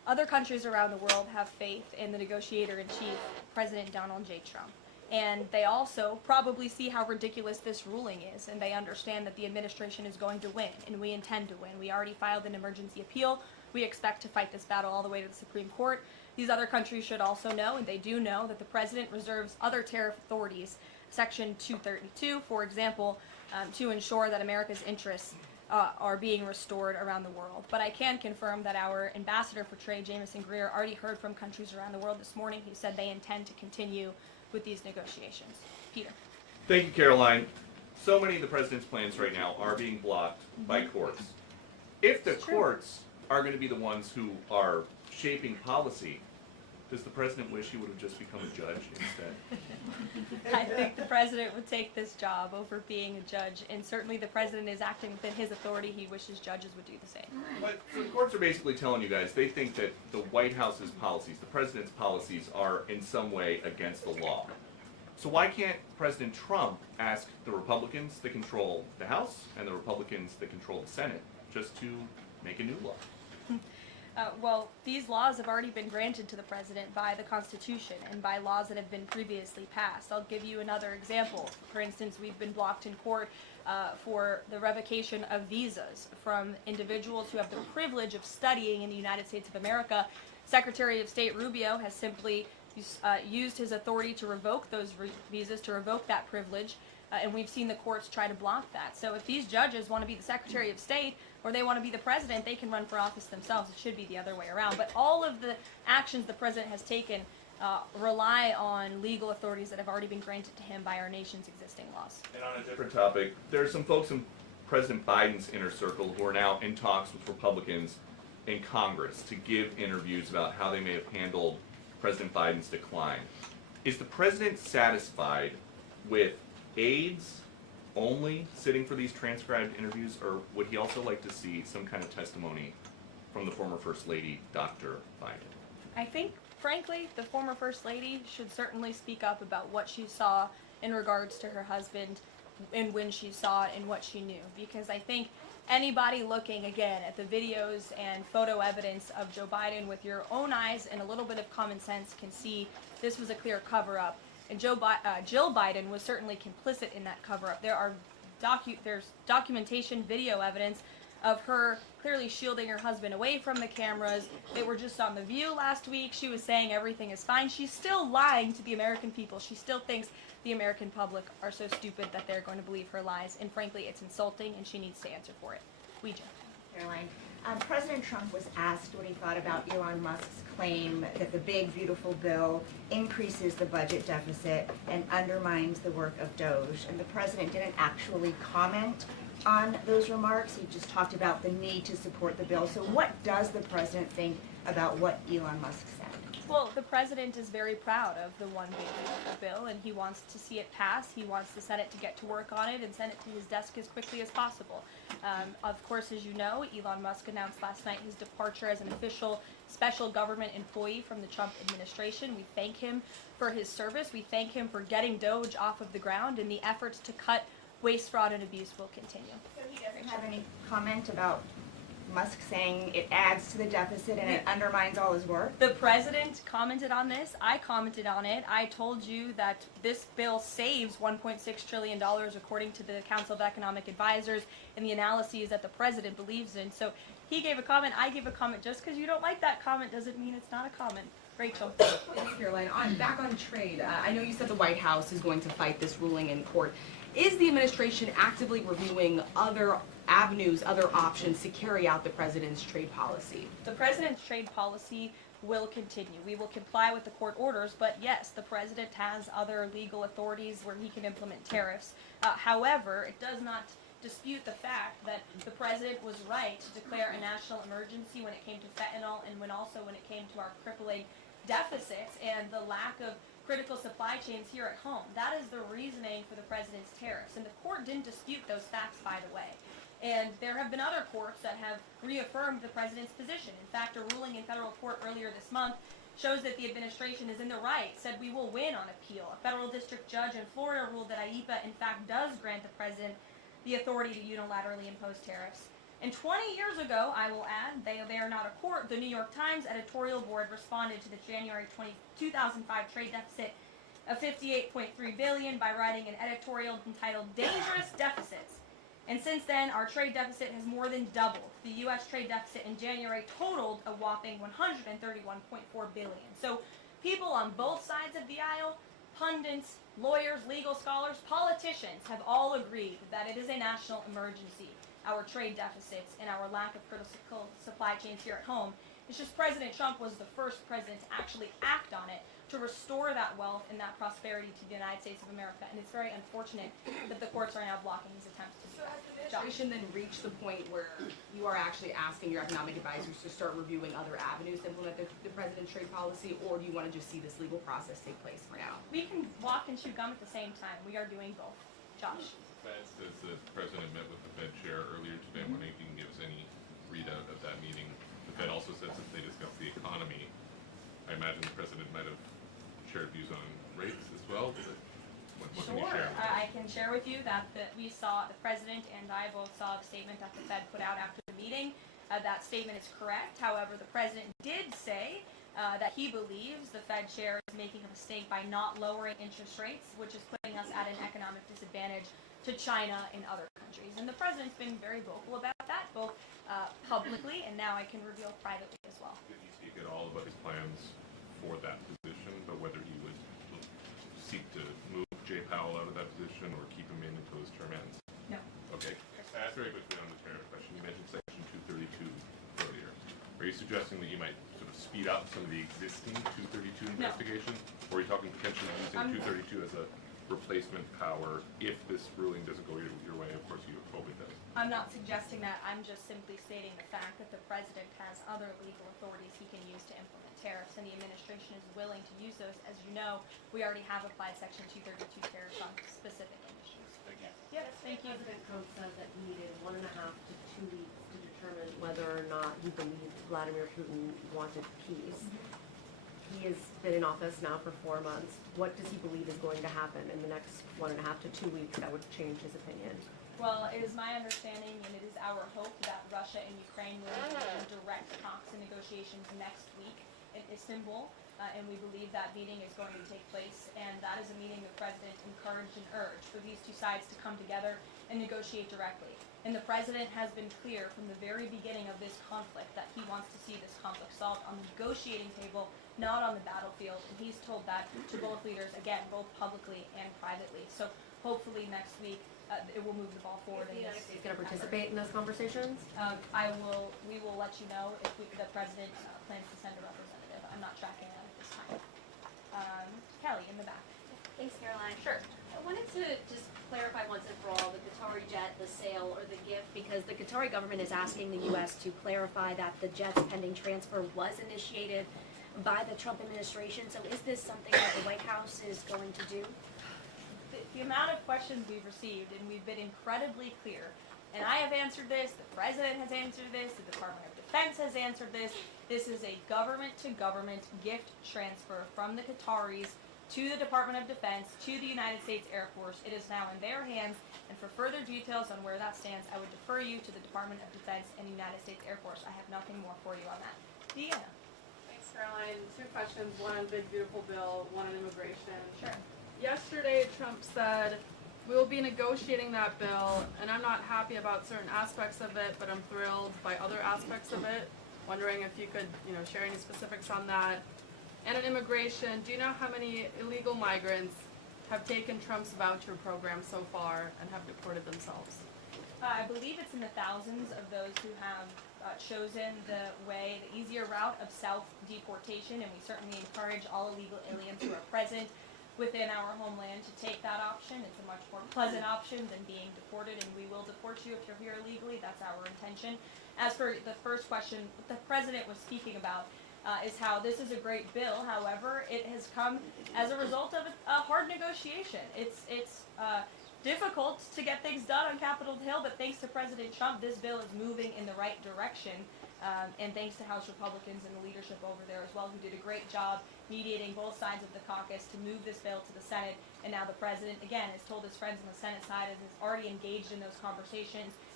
Other countries around the world have faith in the negotiator-in-chief, President Donald J. Trump. And they also probably see how ridiculous this ruling is, and they understand that the administration is going to win, and we intend to win. We already filed an emergency appeal. We expect to fight this battle all the way to the Supreme Court. These other countries should also know, and they do know, that the president reserves other tariff authorities, Section 232, for example, to ensure that America's interests are being restored around the world. But I can confirm that our ambassador for trade, Jameson Greer, already heard from countries around the world this morning. He said they intend to continue with these negotiations. Peter. Thank you, Caroline. So many of the president's plans right now are being blocked by courts. If the courts are going to be the ones who are shaping policy, does the president wish he would have just become a judge instead? I think the president would take this job over being a judge, and certainly the president is acting within his authority. He wishes judges would do the same. But so the courts are basically telling you guys they think that the White House's policies, the president's policies, are in some way against the law. So why can't President Trump ask the Republicans that control the House and the Republicans that control the Senate just to make a new law? Well, these laws have already been granted to the president by the Constitution and by laws that have been previously passed. I'll give you another example. For instance, we've been blocked in court for the revocation of visas from individuals who have the privilege of studying in the United States of America. Secretary of State Rubio has simply used his authority to revoke those visas, to revoke that privilege, and we've seen the courts try to block that. So if these judges want to be the Secretary of State or they want to be the president, they can run for office themselves. It should be the other way around. But all of the actions the president has taken rely on legal authorities that have already been granted to him by our nation's existing laws. And on a different topic, there are some folks in President Biden's inner circle who are now in talks with Republicans in Congress to give interviews about how they may have handled President Biden's decline. Is the president satisfied with aides only sitting for these transcribed interviews, or would he also like to see some kind of testimony from the former First Lady, Dr. Biden? I think, frankly, the former First Lady should certainly speak up about what she saw in regards to her husband and when she saw it and what she knew. Because I think anybody looking, again, at the videos and photo evidence of Joe Biden with your own eyes and a little bit of common sense can see this was a clear cover-up. And Jill Biden was certainly complicit in that cover-up. There's documentation, video evidence of her clearly shielding her husband away from the cameras. They were just on The View last week. She was saying everything is fine. She's still lying to the American people. She still thinks the American public are so stupid that they're going to believe her lies. And frankly, it's insulting, and she needs to answer for it. Ouija. Caroline. President Trump was asked what he thought about Elon Musk's claim that the big, beautiful bill increases the budget deficit and undermines the work of Doge. And the president didn't actually comment on those remarks. He just talked about the need to support the bill. So what does the president think about what Elon Musk said? Well, the president is very proud of the one big beautiful bill, and he wants to see it pass. He wants the Senate to get to work on it and send it to his desk as quickly as possible. Of course, as you know, Elon Musk announced last night his departure as an official special government employee from the Trump administration. We thank him for his service. We thank him for getting Doge off of the ground, and the efforts to cut waste, fraud, and abuse will continue. So he doesn't have any comment about Musk saying it adds to the deficit and it undermines all his work? The president commented on this. I commented on it. I told you that this bill saves $1.6 trillion according to the Council of Economic Advisors and the analyses that the president believes in. So he gave a comment. I gave a comment. Just because you don't like that comment doesn't mean it's not a comment. Rachel. Thanks, Caroline. Back on trade, I know you said the White House is going to fight this ruling in court. Is the administration actively reviewing other avenues, other options to carry out the president's trade policy? The president's trade policy will continue. We will comply with the court orders, but yes, the president has other legal authorities where he can implement tariffs. However, it does not dispute the fact that the president was right to declare a national emergency when it came to fentanyl and when it came to our crippling deficits and the lack of critical supply chains here at home. That is the reasoning for the president's tariffs. And the court didn't dispute those facts, by the way. And there have been other courts that have reaffirmed the president's position. In fact, a ruling in federal court earlier this month shows that the administration is in the right, said we will win on appeal. A federal district judge in Florida ruled that IEPA, in fact, does grant the president the authority to unilaterally impose tariffs. And 20 years ago, I will add, they are not a court, the New York Times editorial board responded to the January 2005 trade deficit of $58.3 billion by writing an editorial entitled Dangerous Deficits. And since then, our trade deficit has more than doubled. The U.S. trade deficit in January totaled a whopping $131.4 billion. So people on both sides of the aisle, pundits, lawyers, legal scholars, politicians have all agreed that it is a national emergency, our trade deficits and our lack of critical supply chains here at home. It's just President Trump was the first president to actually act on it, to restore that wealth and that prosperity to the United States of America. And it's very unfortunate that the courts are now blocking his attempts to do So that. has the administration then reached the point where you are actually asking your economic advisors to start reviewing other avenues to implement the president's trade policy, or do you want to just see this legal process take place for now? We can walk and chew gum at the same time. We are doing both. Josh? The Fed says the president met with the Fed chair earlier today. I'm wondering if you can give us any readout of that meeting. The Fed also said since they discussed the economy, I imagine the president might have shared views on rates as well. What can you share? I can share with you that we saw, the president and I both saw the statement that the Fed put out after the meeting. That statement is correct. However, the president did say that he believes the Fed chair is making a mistake by not lowering interest rates, which is putting us at an economic disadvantage to China and other countries. And the president's been very vocal about that, both publicly and now I can reveal privately as well. Did he speak at all about his plans for that position, but whether he would seek to move Jay Powell out of that position or keep him in until his term ends? No. Okay. Very quickly on the tariff question, you mentioned Section 232 earlier. Are you suggesting that you might sort of speed up some of the existing 232 investigations? Or are you talking potentially using 232 as a replacement power if this ruling doesn't go your way? Of course, you hope it does. I'm not suggesting that. I'm just simply stating the fact that the president has other legal authorities he can use to implement tariffs, and the administration is willing to use those. As you know, we already have applied Section 232 tariffs on specific industries. Thank you. Yep, thank you. President Trump said that he needed 1.5 to 2 weeks to determine whether or not he believed Vladimir Putin wanted peace. He has been in office now for 4 months. What does he believe is going to happen in the next 1.5 to 2 weeks that would change his opinion? Well, it is my understanding, and it is our hope, that Russia and Ukraine will engage in direct talks and negotiations next week in Istanbul, and we believe that meeting is going to take place, and that is a meeting the president encouraged and urged for these two sides to come together and negotiate directly. And the president has been clear from the very beginning of this conflict that he wants to see this conflict solved on the negotiating table, not on the battlefield, and he's told that to both leaders, again, both publicly and privately. So hopefully next week it will move the ball forward. Is the United States going to participate in those conversations? We will let you know if the president plans to send a representative. I'm not tracking that at this time. Kelly, in the back. Thanks, Caroline. Sure. I wanted to just clarify once and for all the Qatari jet, the sale, or the gift, because the Qatari government is asking the U.S. to clarify that the jet's pending transfer was initiated by the Trump administration. So is this something that the White House is going to do? The amount of questions we've received, and we've been incredibly clear, and I have answered this, the president has answered this, the Department of Defense has answered this. This is a government-to-government gift transfer from the Qataris to the Department of Defense, to the United States Air Force. It is now in their hands, and for further details on where that stands, I would defer you to the Department of Defense and the United States Air Force. I have nothing more for you on that. Deanna. Thanks, Caroline. Two questions, one on Big Beautiful Bill, one on immigration. Sure. Yesterday, Trump said, we will be negotiating that bill, and I'm not happy about certain aspects of it, but I'm thrilled by other aspects of it. Wondering if you could, share any specifics on that. And on immigration, do you know how many illegal migrants have taken Trump's voucher program so far and have deported themselves? I believe it's in the thousands of those who have chosen the easier route of self-deportation, and we certainly encourage all illegal aliens who are present within our homeland to take that option. It's a much more pleasant option than being deported, and we will deport you if you're here illegally. That's our intention. As for the first question, what the president was speaking about is how this is a great bill. However, it has come as a result of a hard negotiation. It's difficult to get things done on Capitol Hill, but thanks to President Trump, this bill is moving in the right direction. And thanks to House Republicans and the leadership over there as well, who did a great job mediating both sides of the caucus to move this bill to the Senate. And now the president, again, has told his friends on the Senate side and is already engaged in those conversations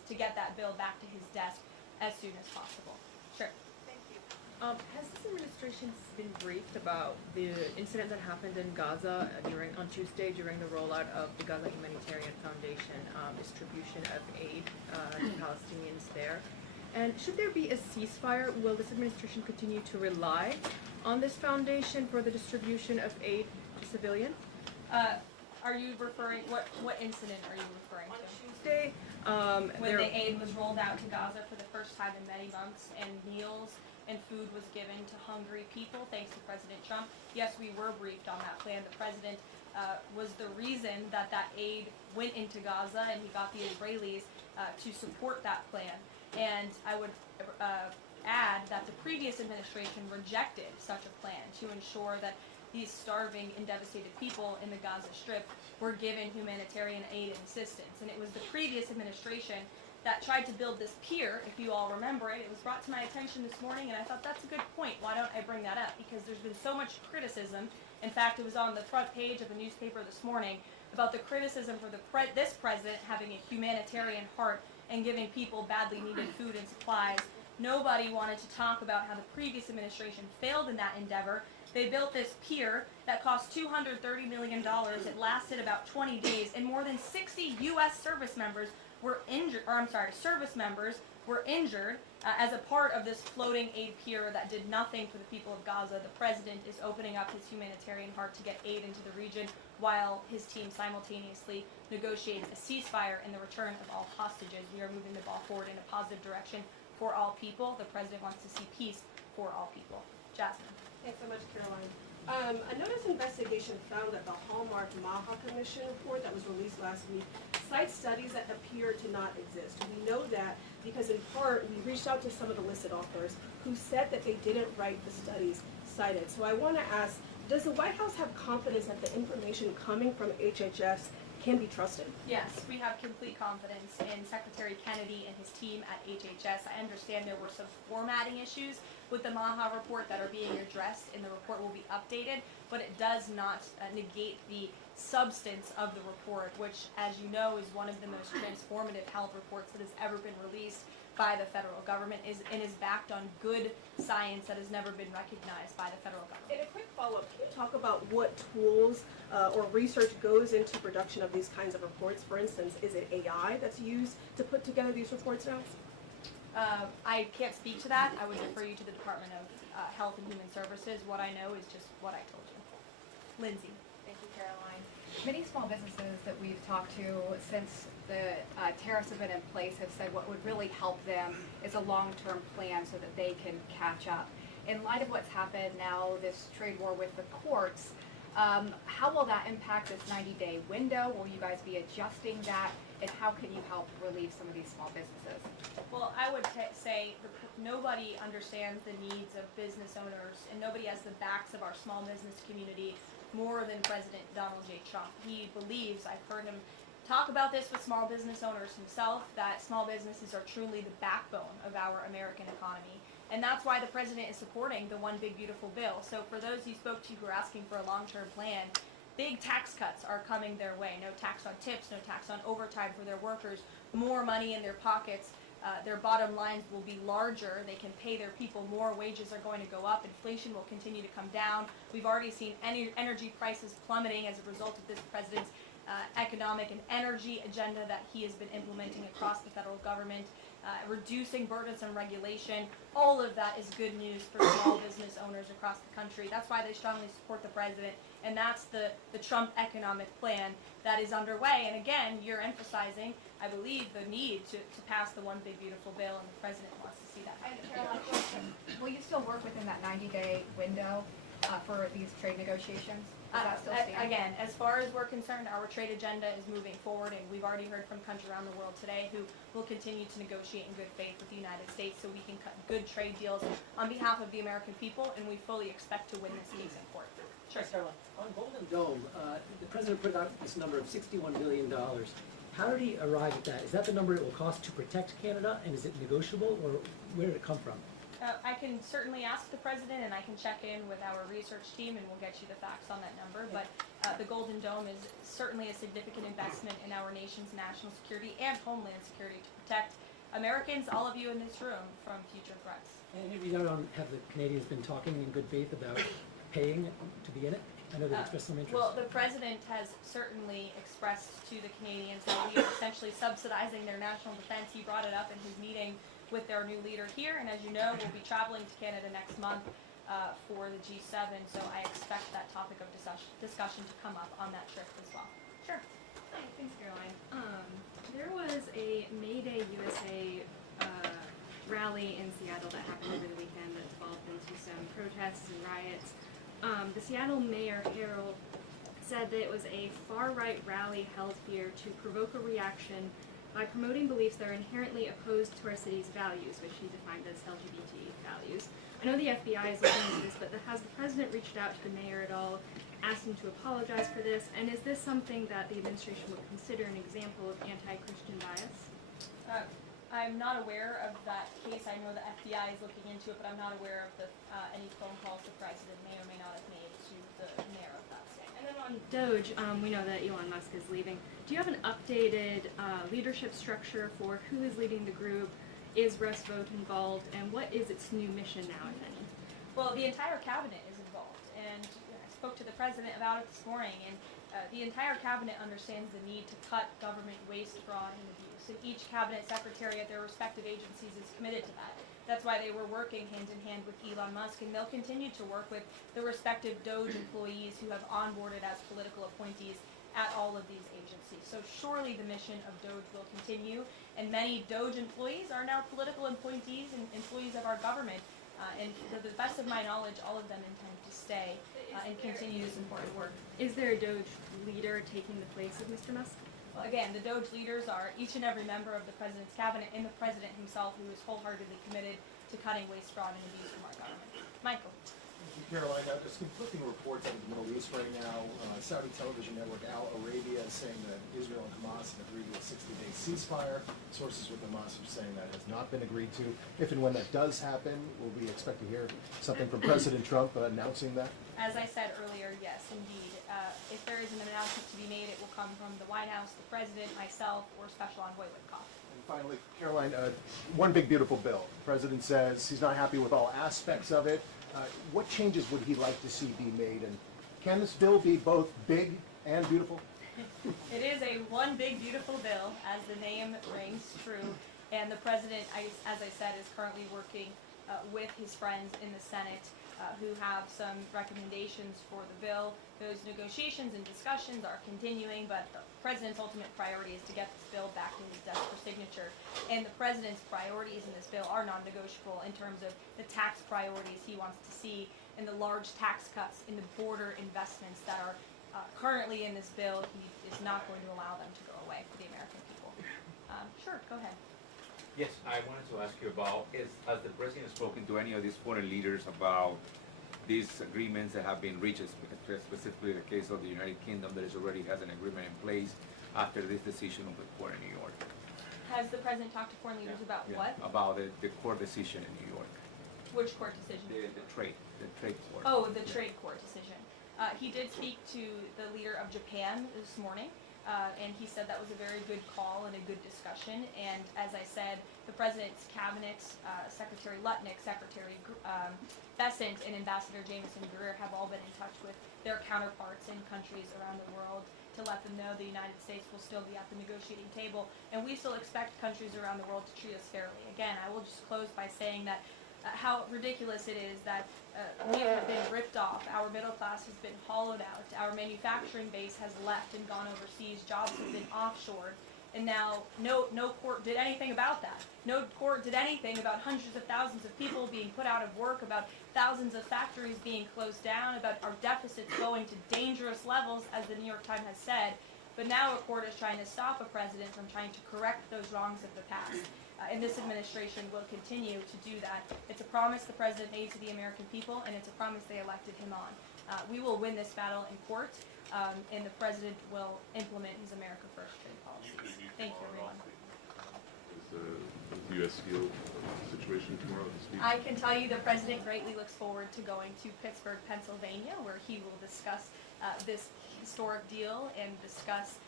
to get that bill back to his desk as soon as possible. Sure. Has this administration been briefed about the incident that happened in Gaza on Tuesday during the rollout of the Gaza Humanitarian Foundation distribution of aid to Palestinians there? And should there be a ceasefire, will this administration continue to rely on this foundation for the distribution of aid to civilians? Are you referring, what incident are you referring to? Tuesday, when the aid was rolled out to Gaza for the first time in many months, and meals and food was given to hungry people thanks to President Trump. Yes, we were briefed on that plan. The president was the reason that that aid went into Gaza, and he got the Israelis to support that plan. And I would add that the previous administration rejected such a plan to ensure that these starving and devastated people in the Gaza Strip were given humanitarian aid and assistance. And it was the previous administration that tried to build this pier, if you all remember it. It was brought to my attention this morning, and I thought that's a good point. Why don't I bring that up? Because there's been so much criticism. In fact, it was on the front page of the newspaper this morning about the criticism for this president having a humanitarian heart and giving people badly needed food and supplies. Nobody wanted to talk about how the previous administration failed in that endeavor. They built this pier that cost $230 million. It lasted about 20 days, and more than 60 U.S. service members were injured, as a part of this floating aid pier that did nothing for the people of Gaza. The president is opening up his humanitarian heart to get aid into the region while his team simultaneously negotiates a ceasefire and the return of all hostages. We are moving the ball forward in a positive direction for all people. The president wants to see peace for all people. Jasmine. Thanks so much, Caroline. A notice investigation found that the Hallmark Maha Commission report that was released last week cites studies that appear to not exist. We know that because in part we reached out to some of the listed authors who said that they didn't write the studies cited. So I want to ask, does the White House have confidence that the information coming from HHS can be trusted? Yes, we have complete confidence in Secretary Kennedy and his team at HHS. I understand there were some formatting issues with the Maha report that are being addressed, and the report will be updated, but it does not negate the substance of the report, which, as you know, is one of the most transformative health reports that has ever been released by the federal government and is backed on good science that has never been recognized by the federal government. And a quick follow-up, can you talk about what tools or research goes into production of these kinds of reports? For instance, is it AI that's used to put together these reports now? I can't speak to that. I would refer you to the Department of Health and Human Services. What I know is just what I told you. Lindsay. Thank you, Caroline. Many small businesses that we've talked to since the tariffs have been in place have said what would really help them is a long-term plan so that they can catch up. In light of what's happened now, this trade war with the courts, how will that impact this 90-day window? Will you guys be adjusting that? And how can you help relieve some of these small businesses? Well, I would say nobody understands the needs of business owners, and nobody has the backs of our small business community more than President Donald J. Trump. He believes, I've heard him talk about this with small business owners himself, that small businesses are truly the backbone of our American economy. And that's why the president is supporting the One Big Beautiful Bill. So for those you spoke to who are asking for a long-term plan, big tax cuts are coming their way. No tax on tips, no tax on overtime for their workers, more money in their pockets. Their bottom lines will be larger. They can pay their people more. Wages are going to go up. Inflation will continue to come down. We've already seen energy prices plummeting as a result of this president's economic and energy agenda that he has been implementing across the federal government. Reducing burdensome regulation. All of that is good news for small business owners across the country. That's why they strongly support the president, and that's the Trump economic plan that is underway. And again, you're emphasizing, I believe, the need to pass the One Big Beautiful Bill, and the president wants to see that. And Caroline, will you still work within that 90-day window for these trade negotiations? Does that still stand? Again, as far as we're concerned, our trade agenda is moving forward, and we've already heard from countries around the world today who will continue to negotiate in good faith with the United States so we can cut good trade deals on behalf of the American people, and we fully expect to win this case in court. Sure. On Golden Dome, the president put out this number of $61 billion. How did he arrive at that? Is that the number it will cost to protect Canada, and is it negotiable, or where did it come from? I can certainly ask the president, and I can check in with our research team, and we'll get you the facts on that number. But the Golden Dome is certainly a significant investment in our nation's national security and homeland security to protect Americans, all of you in this room, from future threats. And have the Canadians been talking in good faith about paying to be in it? I know they've expressed some interest. Well, the president has certainly expressed to the Canadians that we are essentially subsidizing their national defense. He brought it up in his meeting with their new leader here, and as you know, we'll be traveling to Canada next month for the G7, so I expect that topic of discussion to come up on that trip as well. Sure. Hi, thanks, Caroline. There was a May Day USA rally in Seattle that happened over the weekend that devolved into some protests and riots. The Seattle Mayor Harold said that it was a far-right rally held here to provoke a reaction by promoting beliefs that are inherently opposed to our city's values, which he defined as LGBT values. I know the FBI is looking into this, but has the president reached out to the mayor at all, asked him to apologize for this, and is this something that the administration would consider an example of anti-Christian bias? I'm not aware of that case. I know the FBI is looking into it, but I'm not aware of any phone calls the president may or may not have made to the mayor of that state. And then on Doge, we know that Elon Musk is leaving. Do you have an updated leadership structure for who is leading the group? Is Russ Vought involved? And what is its new mission now, if any? Well, the entire cabinet is involved, and I spoke to the president about it this morning, and the entire cabinet understands the need to cut government waste, fraud, and abuse. And each cabinet secretary at their respective agencies is committed to that. That's why they were working hand in hand with Elon Musk, and they'll continue to work with the respective Doge employees who have onboarded as political appointees at all of these agencies. So surely the mission of Doge will continue, and many Doge employees are now political appointees and employees of our government. And to the best of my knowledge, all of them intend to stay and continue this important work. Is there a Doge leader taking the place of Mr. Musk? Well, again, the Doge leaders are each and every member of the president's cabinet and the president himself, who is wholeheartedly committed to cutting waste, fraud, and abuse from our government. Michael. Thank you, Caroline. There's conflicting reports out of the Middle East right now. Saudi television network Al Arabia is saying that Israel and Hamas have agreed to a 60-day ceasefire. Sources with Hamas are saying that has not been agreed to. If and when that does happen, will we expect to hear something from President Trump announcing that? As I said earlier, yes, indeed. If there is an announcement to be made, it will come from the White House, the president, myself, or Special Envoy Witkoff. And finally, Caroline, one big beautiful bill. The president says he's not happy with all aspects of it. What changes would he like to see be made? And can this bill be both big and beautiful? It is a one big beautiful bill, as the name rings true. And the president, as I said, is currently working with his friends in the Senate who have some recommendations for the bill. Those negotiations and discussions are continuing, but the president's ultimate priority is to get this bill back to his desk for signature. And the president's priorities in this bill are non-negotiable in terms of the tax priorities he wants to see and the large tax cuts in the border investments that are currently in this bill. He is not going to allow them to go away for the American people. Sure, go ahead. Yes, I wanted to ask you about, has the president spoken to any of these foreign leaders about these agreements that have been reached, specifically the case of the United Kingdom that already has an agreement in place after this decision of the court in New York? Has the president talked to foreign leaders about what? About the court decision in New York. Which court decision? The trade court. Oh, the trade court decision. He did speak to the leader of Japan this morning. And he said that was a very good call and a good discussion. And as I said, the president's cabinet, Secretary Lutnick, Secretary Bessent, and Ambassador Jameson Greer have all been in touch with their counterparts in countries around the world to let them know the United States will still be at the negotiating table. And we still expect countries around the world to treat us fairly. Again, I will just close by saying that how ridiculous it is that we have been ripped off, our middle class has been hollowed out, our manufacturing base has left and gone overseas, jobs have been offshored, and now no court did anything about that. No court did anything about hundreds of thousands of people being put out of work, about thousands of factories being closed down, about our deficits going to dangerous levels, as the New York Times has said. But now a court is trying to stop a president from trying to correct those wrongs of the past. And this administration will continue to do that. It's a promise the president made to the American people, and it's a promise they elected him on. We will win this battle in court, and the president will implement his America First trade policies. Thank you, everyone. Is the U.S. Steel situation tomorrow this week? I can tell you the president greatly looks forward to going to Pittsburgh, Pennsylvania, where he will discuss this historic deal and discuss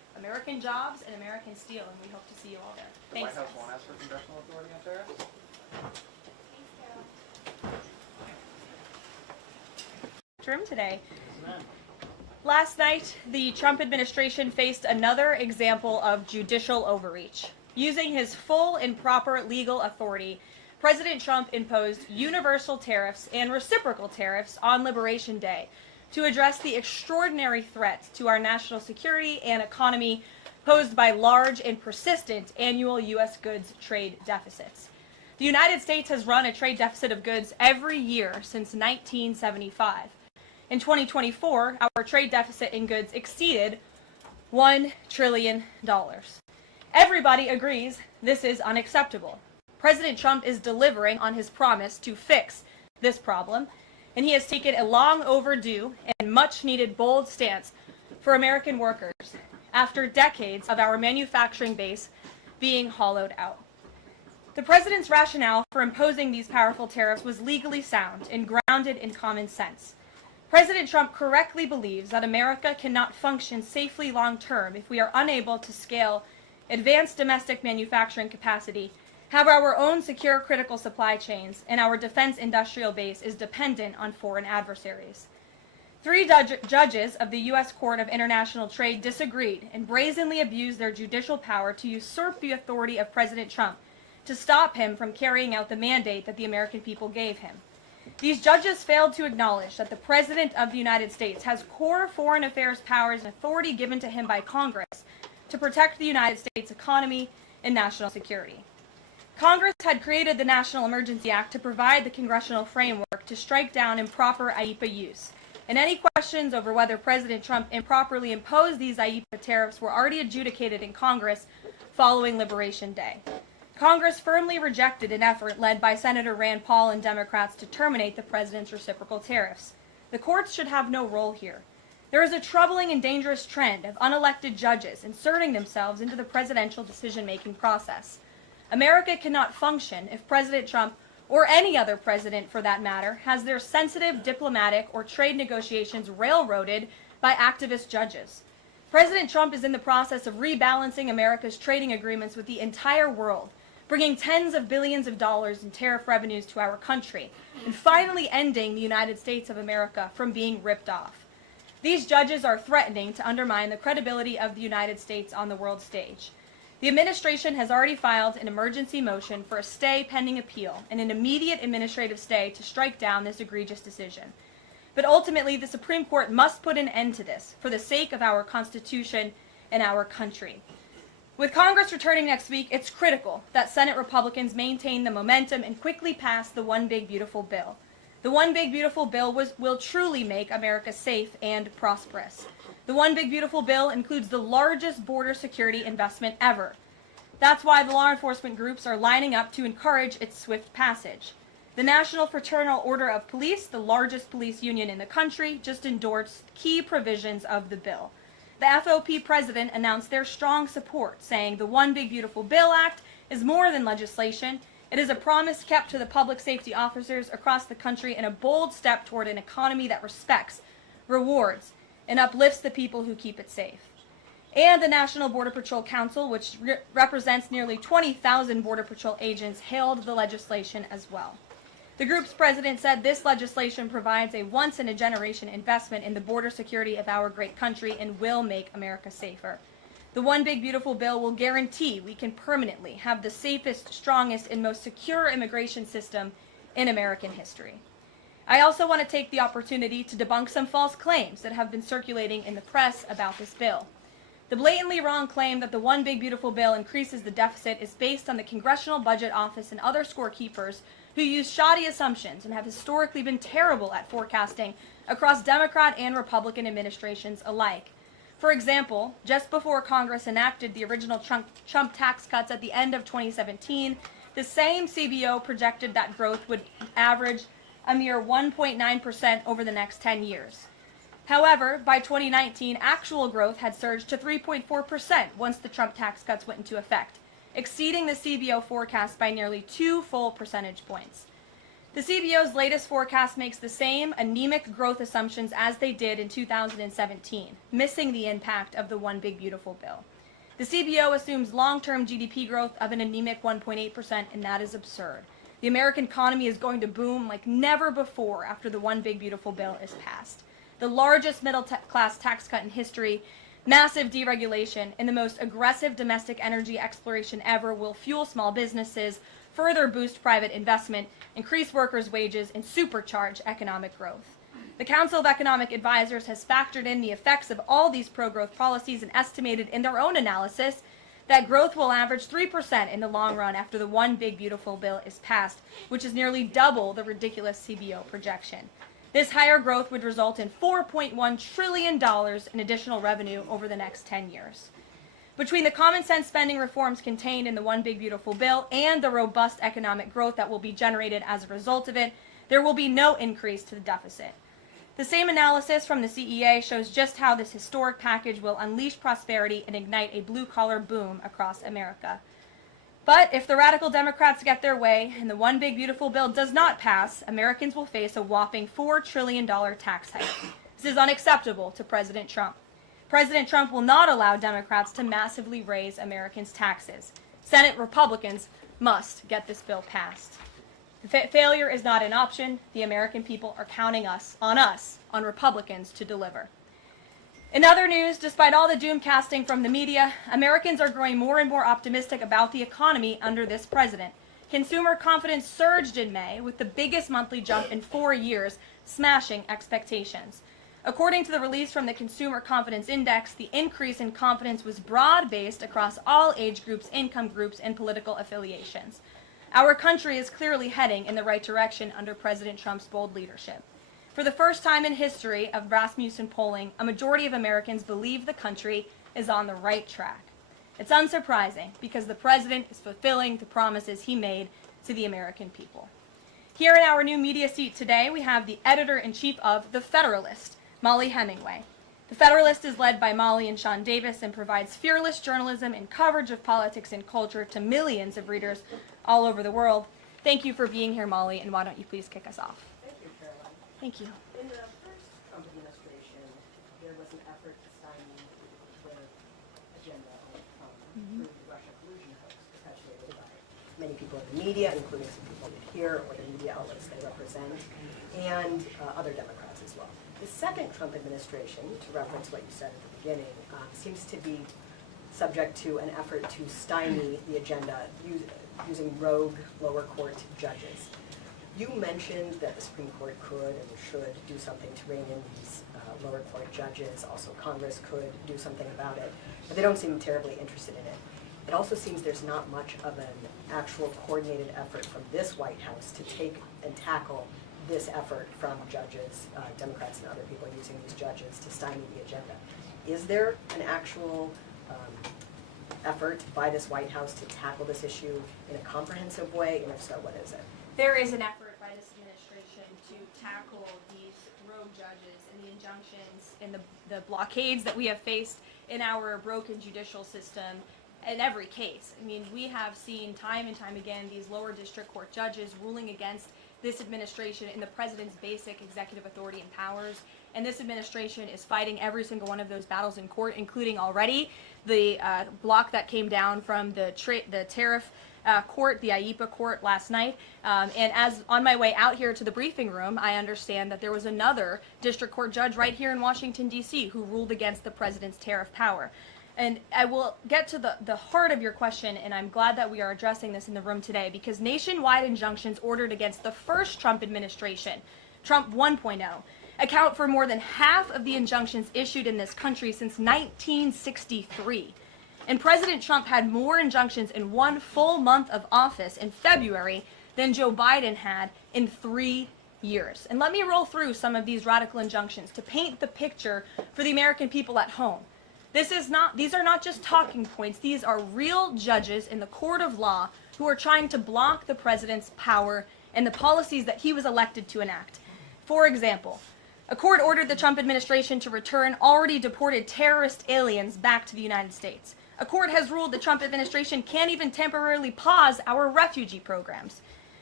American jobs and American steel, and we hope to see you all there. The Thanks, White House guys. won't ask for congressional authority on tariffs? Room today. Last night, the Trump administration faced another example of judicial overreach. Using his full and proper legal authority, President Trump imposed universal tariffs and reciprocal tariffs on Liberation Day to address the extraordinary threat to our national security and economy posed by large and persistent annual U.S. goods trade deficits. The United States has run a trade deficit of goods every year since 1975. In 2024, our trade deficit in goods exceeded $1 trillion. Everybody agrees this is unacceptable. President Trump is delivering on his promise to fix this problem, and he has taken a long overdue and much needed bold stance for American workers after decades of our manufacturing base being hollowed out. The president's rationale for imposing these powerful tariffs was legally sound and grounded in common sense. President Trump correctly believes that America cannot function safely long-term if we are unable to scale advanced domestic manufacturing capacity, have our own secure critical supply chains, and our defense industrial base is dependent on foreign adversaries. 3 judges of the U.S. Court of International Trade disagreed and brazenly abused their judicial power to usurp the authority of President Trump to stop him from carrying out the mandate that the American people gave him. These judges failed to acknowledge that the President of the United States has core foreign affairs powers and authority given to him by Congress to protect the United States economy and national security. Congress had created the National Emergency Act to provide the congressional framework to strike down improper IEEPA use, and any questions over whether President Trump improperly imposed these IEEPA tariffs were already adjudicated in Congress following Liberation Day. Congress firmly rejected an effort led by Senator Rand Paul and Democrats to terminate the president's reciprocal tariffs. The courts should have no role here. There is a troubling and dangerous trend of unelected judges inserting themselves into the presidential decision-making process. America cannot function if President Trump, or any other president for that matter, has their sensitive diplomatic or trade negotiations railroaded by activist judges. President Trump is in the process of rebalancing America's trading agreements with the entire world, bringing tens of billions of dollars in tariff revenues to our country, and finally ending the United States of America from being ripped off. These judges are threatening to undermine the credibility of the United States on the world stage. The administration has already filed an emergency motion for a stay pending appeal and an immediate administrative stay to strike down this egregious decision. But ultimately, the Supreme Court must put an end to this for the sake of our Constitution and our country. With Congress returning next week, it's critical that Senate Republicans maintain the momentum and quickly pass the One Big Beautiful Bill. The One Big Beautiful Bill will truly make America safe and prosperous. The One Big Beautiful Bill includes the largest border security investment ever. That's why the law enforcement groups are lining up to encourage its swift passage. The National Fraternal Order of Police, the largest police union in the country, just endorsed key provisions of the bill. The FOP president announced their strong support, saying the One Big Beautiful Bill Act is more than legislation. It is a promise kept to the public safety officers across the country and a bold step toward an economy that respects, rewards, and uplifts the people who keep it safe. And the National Border Patrol Council, which represents nearly 20,000 Border Patrol agents, hailed the legislation as well. The group's president said this legislation provides a once-in-a-generation investment in the border security of our great country and will make America safer. The One Big Beautiful Bill will guarantee we can permanently have the safest, strongest, and most secure immigration system in American history. I also want to take the opportunity to debunk some false claims that have been circulating in the press about this bill. The blatantly wrong claim that the One Big Beautiful Bill increases the deficit is based on the Congressional Budget Office and other scorekeepers who use shoddy assumptions and have historically been terrible at forecasting across Democrat and Republican administrations alike. For example, just before Congress enacted the original Trump tax cuts at the end of 2017, the same CBO projected that growth would average a mere 1.9% over the next 10 years. However, by 2019, actual growth had surged to 3.4% once the Trump tax cuts went into effect, exceeding the CBO forecast by nearly 2 full percentage points. The CBO's latest forecast makes the same anemic growth assumptions as they did in 2017, missing the impact of the One Big Beautiful Bill. The CBO assumes long-term GDP growth of an anemic 1.8%, and that is absurd. The American economy is going to boom like never before after the One Big Beautiful Bill is passed. The largest middle-class tax cut in history, massive deregulation, and the most aggressive domestic energy exploration ever will fuel small businesses, further boost private investment, increase workers' wages, and supercharge economic growth. The Council of Economic Advisors has factored in the effects of all these pro-growth policies and estimated in their own analysis that growth will average 3% in the long run after the One Big Beautiful Bill is passed, which is nearly double the ridiculous CBO projection. This higher growth would result in $4.1 trillion in additional revenue over the next 10 years. Between the common sense spending reforms contained in the One Big Beautiful Bill and the robust economic growth that will be generated as a result of it, there will be no increase to the deficit. The same analysis from the CEA shows just how this historic package will unleash prosperity and ignite a blue-collar boom across America. But if the radical Democrats get their way and the One Big Beautiful Bill does not pass, Americans will face a whopping $4 trillion tax hike. This is unacceptable to President Trump. President Trump will not allow Democrats to massively raise Americans' taxes. Senate Republicans must get this bill passed. Failure is not an option. The American people are counting on Republicans to deliver. In other news, despite all the doom casting from the media, Americans are growing more and more optimistic about the economy under this president. Consumer confidence surged in May with the biggest monthly jump in 4 years, smashing expectations. According to the release from the Consumer Confidence Index, the increase in confidence was broad-based across all age groups, income groups, and political affiliations. Our country is clearly heading in the right direction under President Trump's bold leadership. For the first time in history of Rasmussen polling, a majority of Americans believe the country is on the right track. It's unsurprising because the president is fulfilling the promises he made to the American people. Here in our new media seat today, we have the editor-in-chief of The Federalist, Molly Hemingway. The Federalist is led by Molly and Sean Davis and provides fearless journalism and coverage of politics and culture to millions of readers all over the world. Thank you for being here, Molly, and why don't you please kick us off? Thank you, Caroline. Thank you. In the first Trump administration, there was an effort to stymie their agenda through the Russia collusion hoax perpetuated by many people in the media, including some people here or the media outlets they represent, and other Democrats as well. The second Trump administration, to reference what you said at the beginning, seems to be subject to an effort to stymie the agenda using rogue lower court judges. You mentioned that the Supreme Court could and should do something to rein in these lower court judges. Also, Congress could do something about it, but they don't seem terribly interested in it. It also seems there's not much of an actual coordinated effort from this White House to take and tackle this effort from judges, Democrats and other people using these judges to stymie the agenda. Is there an actual effort by this White House to tackle this issue in a comprehensive way, and if so, what is it? There is an effort by this administration to tackle these rogue judges and the injunctions and the blockades that we have faced in our broken judicial system in every case. I mean, we have seen time and time again these lower district court judges ruling against this administration in the president's basic executive authority and powers. And this administration is fighting every single one of those battles in court, including already the block that came down from the tariff court, the IEPA court last night. And as on my way out here to the briefing room, I understand that there was another district court judge right here in Washington, D.C. who ruled against the president's tariff power. And I will get to the heart of your question, and I'm glad that we are addressing this in the room today, because nationwide injunctions ordered against the first Trump administration, Trump 1.0, account for more than half of the injunctions issued in this country since 1963. And President Trump had more injunctions in one full month of office in February than Joe Biden had in 3 years. And let me roll through some of these radical injunctions to paint the picture for the American people at home. These are not just talking points. These are real judges in the court of law who are trying to block the president's power and the policies that he was elected to enact. For example, a court ordered the Trump administration to return already deported terrorist aliens back to the United States. A court has ruled the Trump administration can't even temporarily pause our refugee programs.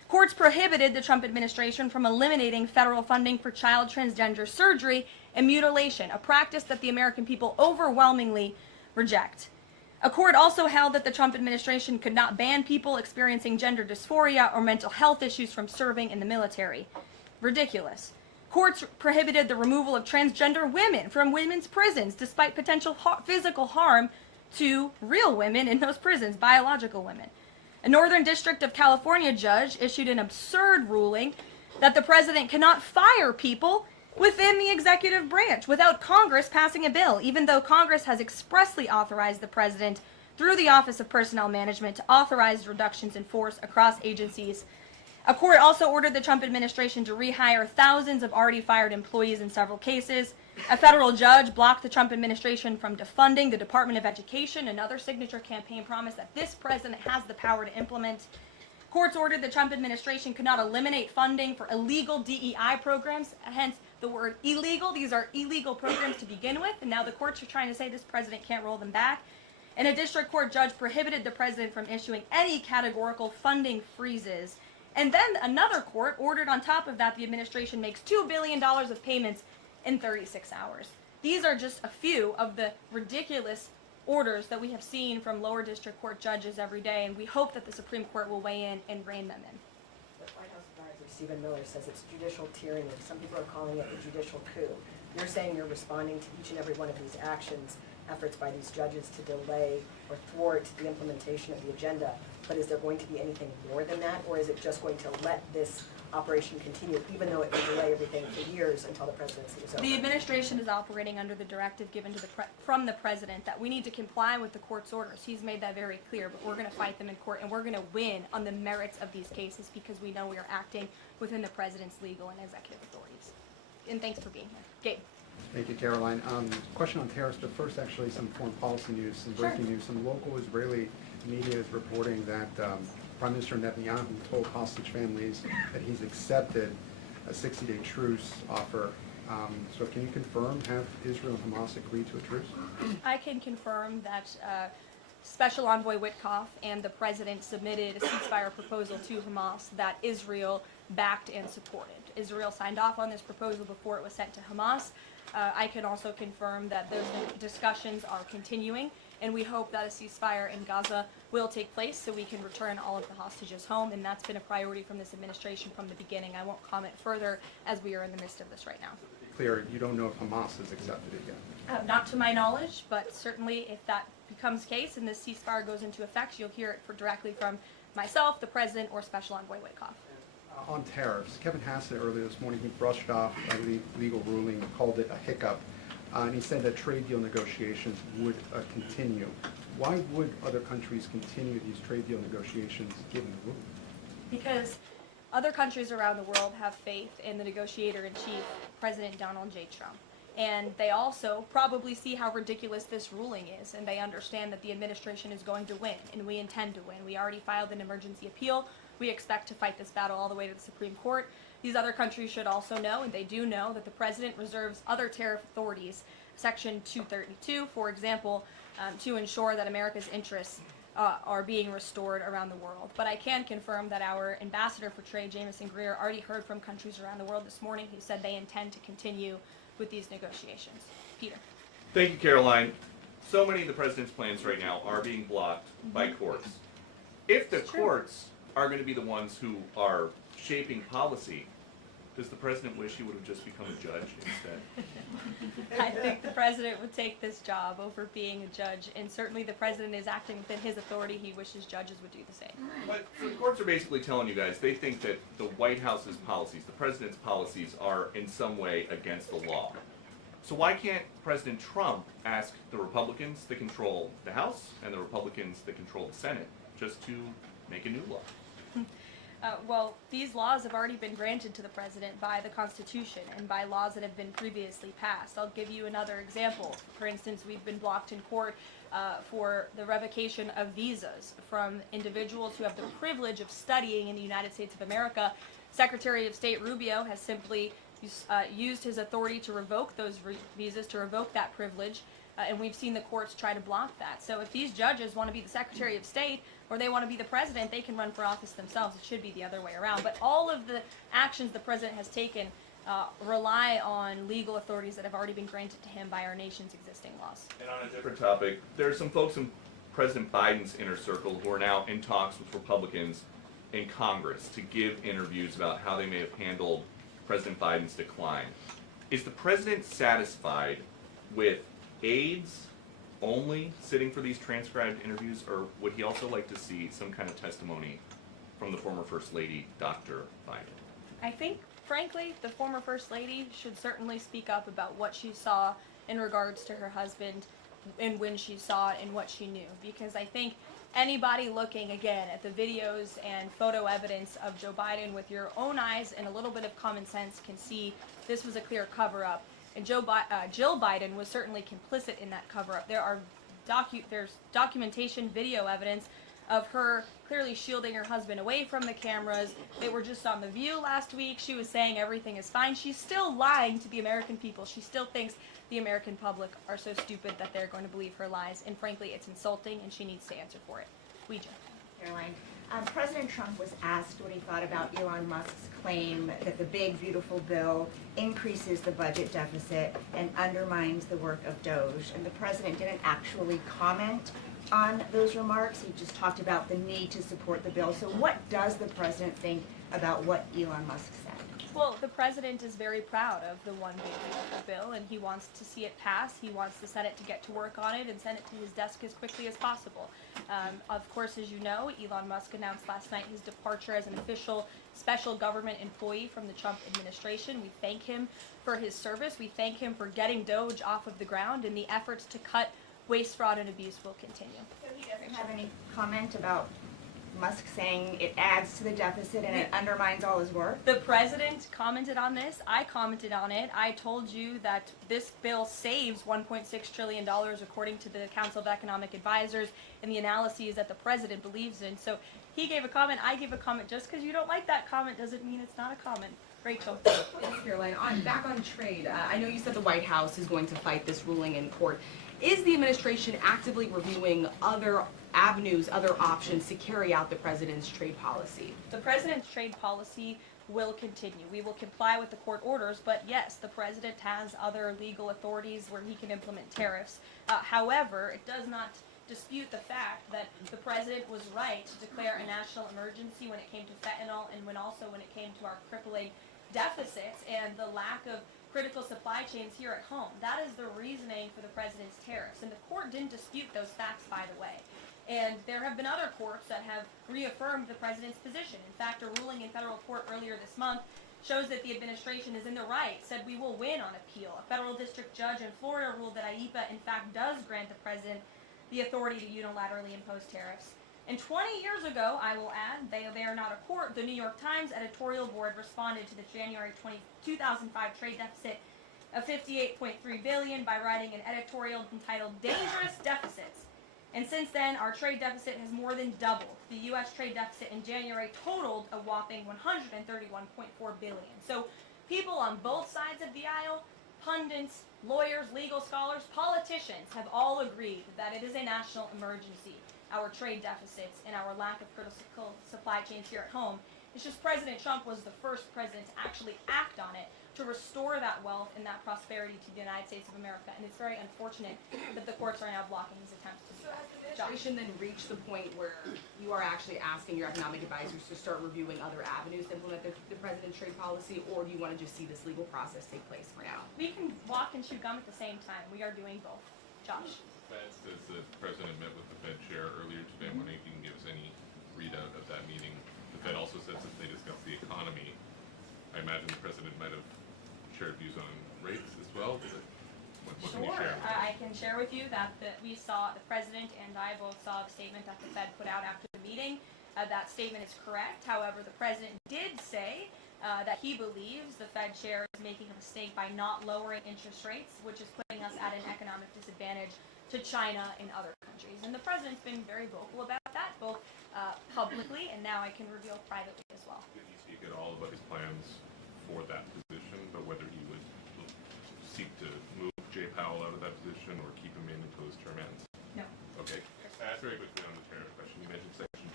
Courts prohibited the Trump administration from eliminating federal funding for child transgender surgery and mutilation, a practice that the American people overwhelmingly reject. A court also held that the Trump administration could not ban people experiencing gender dysphoria or mental health issues from serving in the military. Ridiculous. Courts prohibited the removal of transgender women from women's prisons despite potential physical harm to real women in those prisons, biological women. A Northern District of California judge issued an absurd ruling that the president cannot fire people within the executive branch without Congress passing a bill, even though Congress has expressly authorized the president through the Office of Personnel Management to authorize reductions in force across agencies. A court also ordered the Trump administration to rehire thousands of already fired employees in several cases. A federal judge blocked the Trump administration from defunding the Department of Education, another signature campaign promise that this president has the power to implement. Courts ordered the Trump administration could not eliminate funding for illegal DEI programs, hence the word illegal. These are illegal programs to begin with, and now the courts are trying to say this president can't roll them back. And a district court judge prohibited the president from issuing any categorical funding freezes. And then another court ordered on top of that the administration makes $2 billion of payments in 36 hours. These are just a few of the ridiculous orders that we have seen from lower district court judges every day, and we hope that the Supreme Court will weigh in and rein them in. The White House advisor Stephen Miller says it's judicial tyranny. Some people are calling it a judicial coup. You're saying you're responding to each and every one of these actions, efforts by these judges to delay or thwart the implementation of the agenda, but is there going to be anything more than that, or is it just going to let this operation continue, even though it will delay everything for years until the presidency is over? The administration is operating under the directive given to from the president that we need to comply with the court's orders. He's made that very clear, but we're going to fight them in court, and we're going to win on the merits of these cases because we know we are acting within the president's legal and executive authorities. And thanks for being here. Gabe. Thank you, Caroline. Question on tariffs, but first actually some foreign policy news, some breaking news. Some local Israeli media is reporting that Prime Minister Netanyahu told hostage families that he's accepted a 60-day truce offer. So can you confirm, have Israel and Hamas agreed to a truce? I can confirm that Special Envoy Witkoff and the president submitted a ceasefire proposal to Hamas that Israel backed and supported. Israel signed off on this proposal before it was sent to Hamas. I can also confirm that those discussions are continuing, and we hope that a ceasefire in Gaza will take place so we can return all of the hostages home, and that's been a priority from this administration from the beginning. I won't comment further as we are in the midst of this right now. Clear, you don't know if Hamas has accepted it yet? Not to my knowledge, but certainly if that becomes case and this ceasefire goes into effect, you'll hear it directly from myself, the president, or Special Envoy Witkoff. On tariffs, Kevin Hassett earlier this morning, he brushed off a legal ruling, called it a hiccup, and he said that trade deal negotiations would continue. Why would other countries continue these trade deal negotiations given the ruling? Because other countries around the world have faith in the negotiator-in-chief, President Donald J. Trump. And they also probably see how ridiculous this ruling is, and they understand that the administration is going to win, and we intend to win. We already filed an emergency appeal. We expect to fight this battle all the way to the Supreme Court. These other countries should also know, and they do know, that the president reserves other tariff authorities, Section 232, for example, to ensure that America's interests are being restored around the world. But I can confirm that our ambassador for trade, Jameson Greer, already heard from countries around the world this morning who said they intend to continue with these negotiations. Peter. Thank you, Caroline. So many of the president's plans right now are being blocked by courts. If the courts are going to be the ones who are shaping policy, does the president wish he would have just become a judge instead? I think the president would take this job over being a judge, and certainly the president is acting within his authority. He wishes judges would do the same. But so the courts are basically telling you guys they think that the White House's policies, the president's policies, are in some way against the law. So why can't President Trump ask the Republicans that control the House and the Republicans that control the Senate just to make a new law? Well, these laws have already been granted to the president by the Constitution and by laws that have been previously passed. I'll give you another example. For instance, we've been blocked in court for the revocation of visas from individuals who have the privilege of studying in the United States of America. Secretary of State Rubio has simply used his authority to revoke those visas, to revoke that privilege, and we've seen the courts try to block that. So if these judges want to be the Secretary of State, or they want to be the president, they can run for office themselves. It should be the other way around. But all of the actions the president has taken rely on legal authorities that have already been granted to him by our nation's existing laws. And on a different topic, there are some folks in President Biden's inner circle who are now in talks with Republicans in Congress to give interviews about how they may have handled President Biden's decline. Is the president satisfied with aides only sitting for these transcribed interviews, or would he also like to see some kind of testimony from the former First Lady, Dr. Biden? I think, frankly, the former First Lady should certainly speak up about what she saw in regards to her husband and when she saw it and what she knew. Because I think anybody looking, again, at the videos and photo evidence of Joe Biden with your own eyes and a little bit of common sense can see this was a clear cover-up. And Jill Biden was certainly complicit in that cover-up. There's documentation, video evidence of her clearly shielding her husband away from the cameras. They were just on The View last week. She was saying everything is fine. She's still lying to the American people. She still thinks the American public are so stupid that they're going to believe her lies. And frankly, it's insulting, and she needs to answer for it. Ouija. Caroline, President Trump was asked what he thought about Elon Musk's claim that the big, beautiful bill increases the budget deficit and undermines the work of Doge. And the president didn't actually comment on those remarks. He just talked about the need to support the bill. So what does the president think about what Elon Musk said? Well, the president is very proud of the one big beautiful bill, and he wants to see it pass. He wants the Senate to get to work on it and send it to his desk as quickly as possible. Of course, as you know, Elon Musk announced last night his departure as an official special government employee from the Trump administration. We thank him for his service. We thank him for getting Doge off of the ground, and the efforts to cut waste, fraud, and abuse will continue. So he doesn't have any comment about Musk saying it adds to the deficit and it undermines all his work? The president commented on this. I commented on it. I told you that this bill saves $1.6 trillion according to the Council of Economic Advisors and the analyses that the president believes in. So he gave a comment. I gave a comment. Just because you don't like that comment doesn't mean it's not a comment. Rachel. Thanks, Caroline. Back on trade, I know you said the White House is going to fight this ruling in court. Is the administration actively reviewing other avenues, other options to carry out the president's trade policy? The president's trade policy will continue. We will comply with the court orders, but yes, the president has other legal authorities where he can implement tariffs. However, it does not dispute the fact that the president was right to declare a national emergency when it came to fentanyl and when it came to our crippling deficits and the lack of critical supply chains here at home. That is the reasoning for the president's tariffs. And the court didn't dispute those facts, by the way. And there have been other courts that have reaffirmed the president's position. In fact, a ruling in federal court earlier this month shows that the administration is in the right, said we will win on appeal. A federal district judge in Florida ruled that IEPA, in fact, does grant the president the authority to unilaterally impose tariffs. And 20 years ago, I will add, they are not a court, the New York Times editorial board responded to the January 2005 trade deficit of $58.3 billion by writing an editorial entitled Dangerous Deficits. And since then, our trade deficit has more than doubled. The U.S. trade deficit in January totaled a whopping $131.4 billion. So people on both sides of the aisle, pundits, lawyers, legal scholars, politicians have all agreed that it is a national emergency. Our trade deficits and our lack of critical supply chains here at home. It's just President Trump was the first president to actually act on it to restore that wealth and that prosperity to the United States of America. And it's very unfortunate that the courts are now blocking his attempts to do that. Has the administration then reached the point where you are actually asking your economic advisors to start reviewing other avenues to implement the president's trade policy, or do you want to just see this legal process take place for now? We can walk and chew gum at the same time. We are doing both. Josh. Fed says the president met with the Fed chair earlier today. I'm wondering if you can give us any readout of that meeting. The Fed also says that they discussed the economy. I imagine the president might have shared views on rates as well. What can you share? I can share with you that we saw, the president and I both saw the statement that the Fed put out after the meeting. That statement is correct. However, the president did say that he believes the Fed chair is making a mistake by not lowering interest rates, which is putting us at an economic disadvantage to China and other countries. And the president's been very vocal about that, both publicly and now I can reveal privately as well. Did he speak at all about his plans for that position, but whether he would seek to move Jay Powell out of that position or keep him in until his term ends? No. Okay. Very quickly on the tariff question, you mentioned Section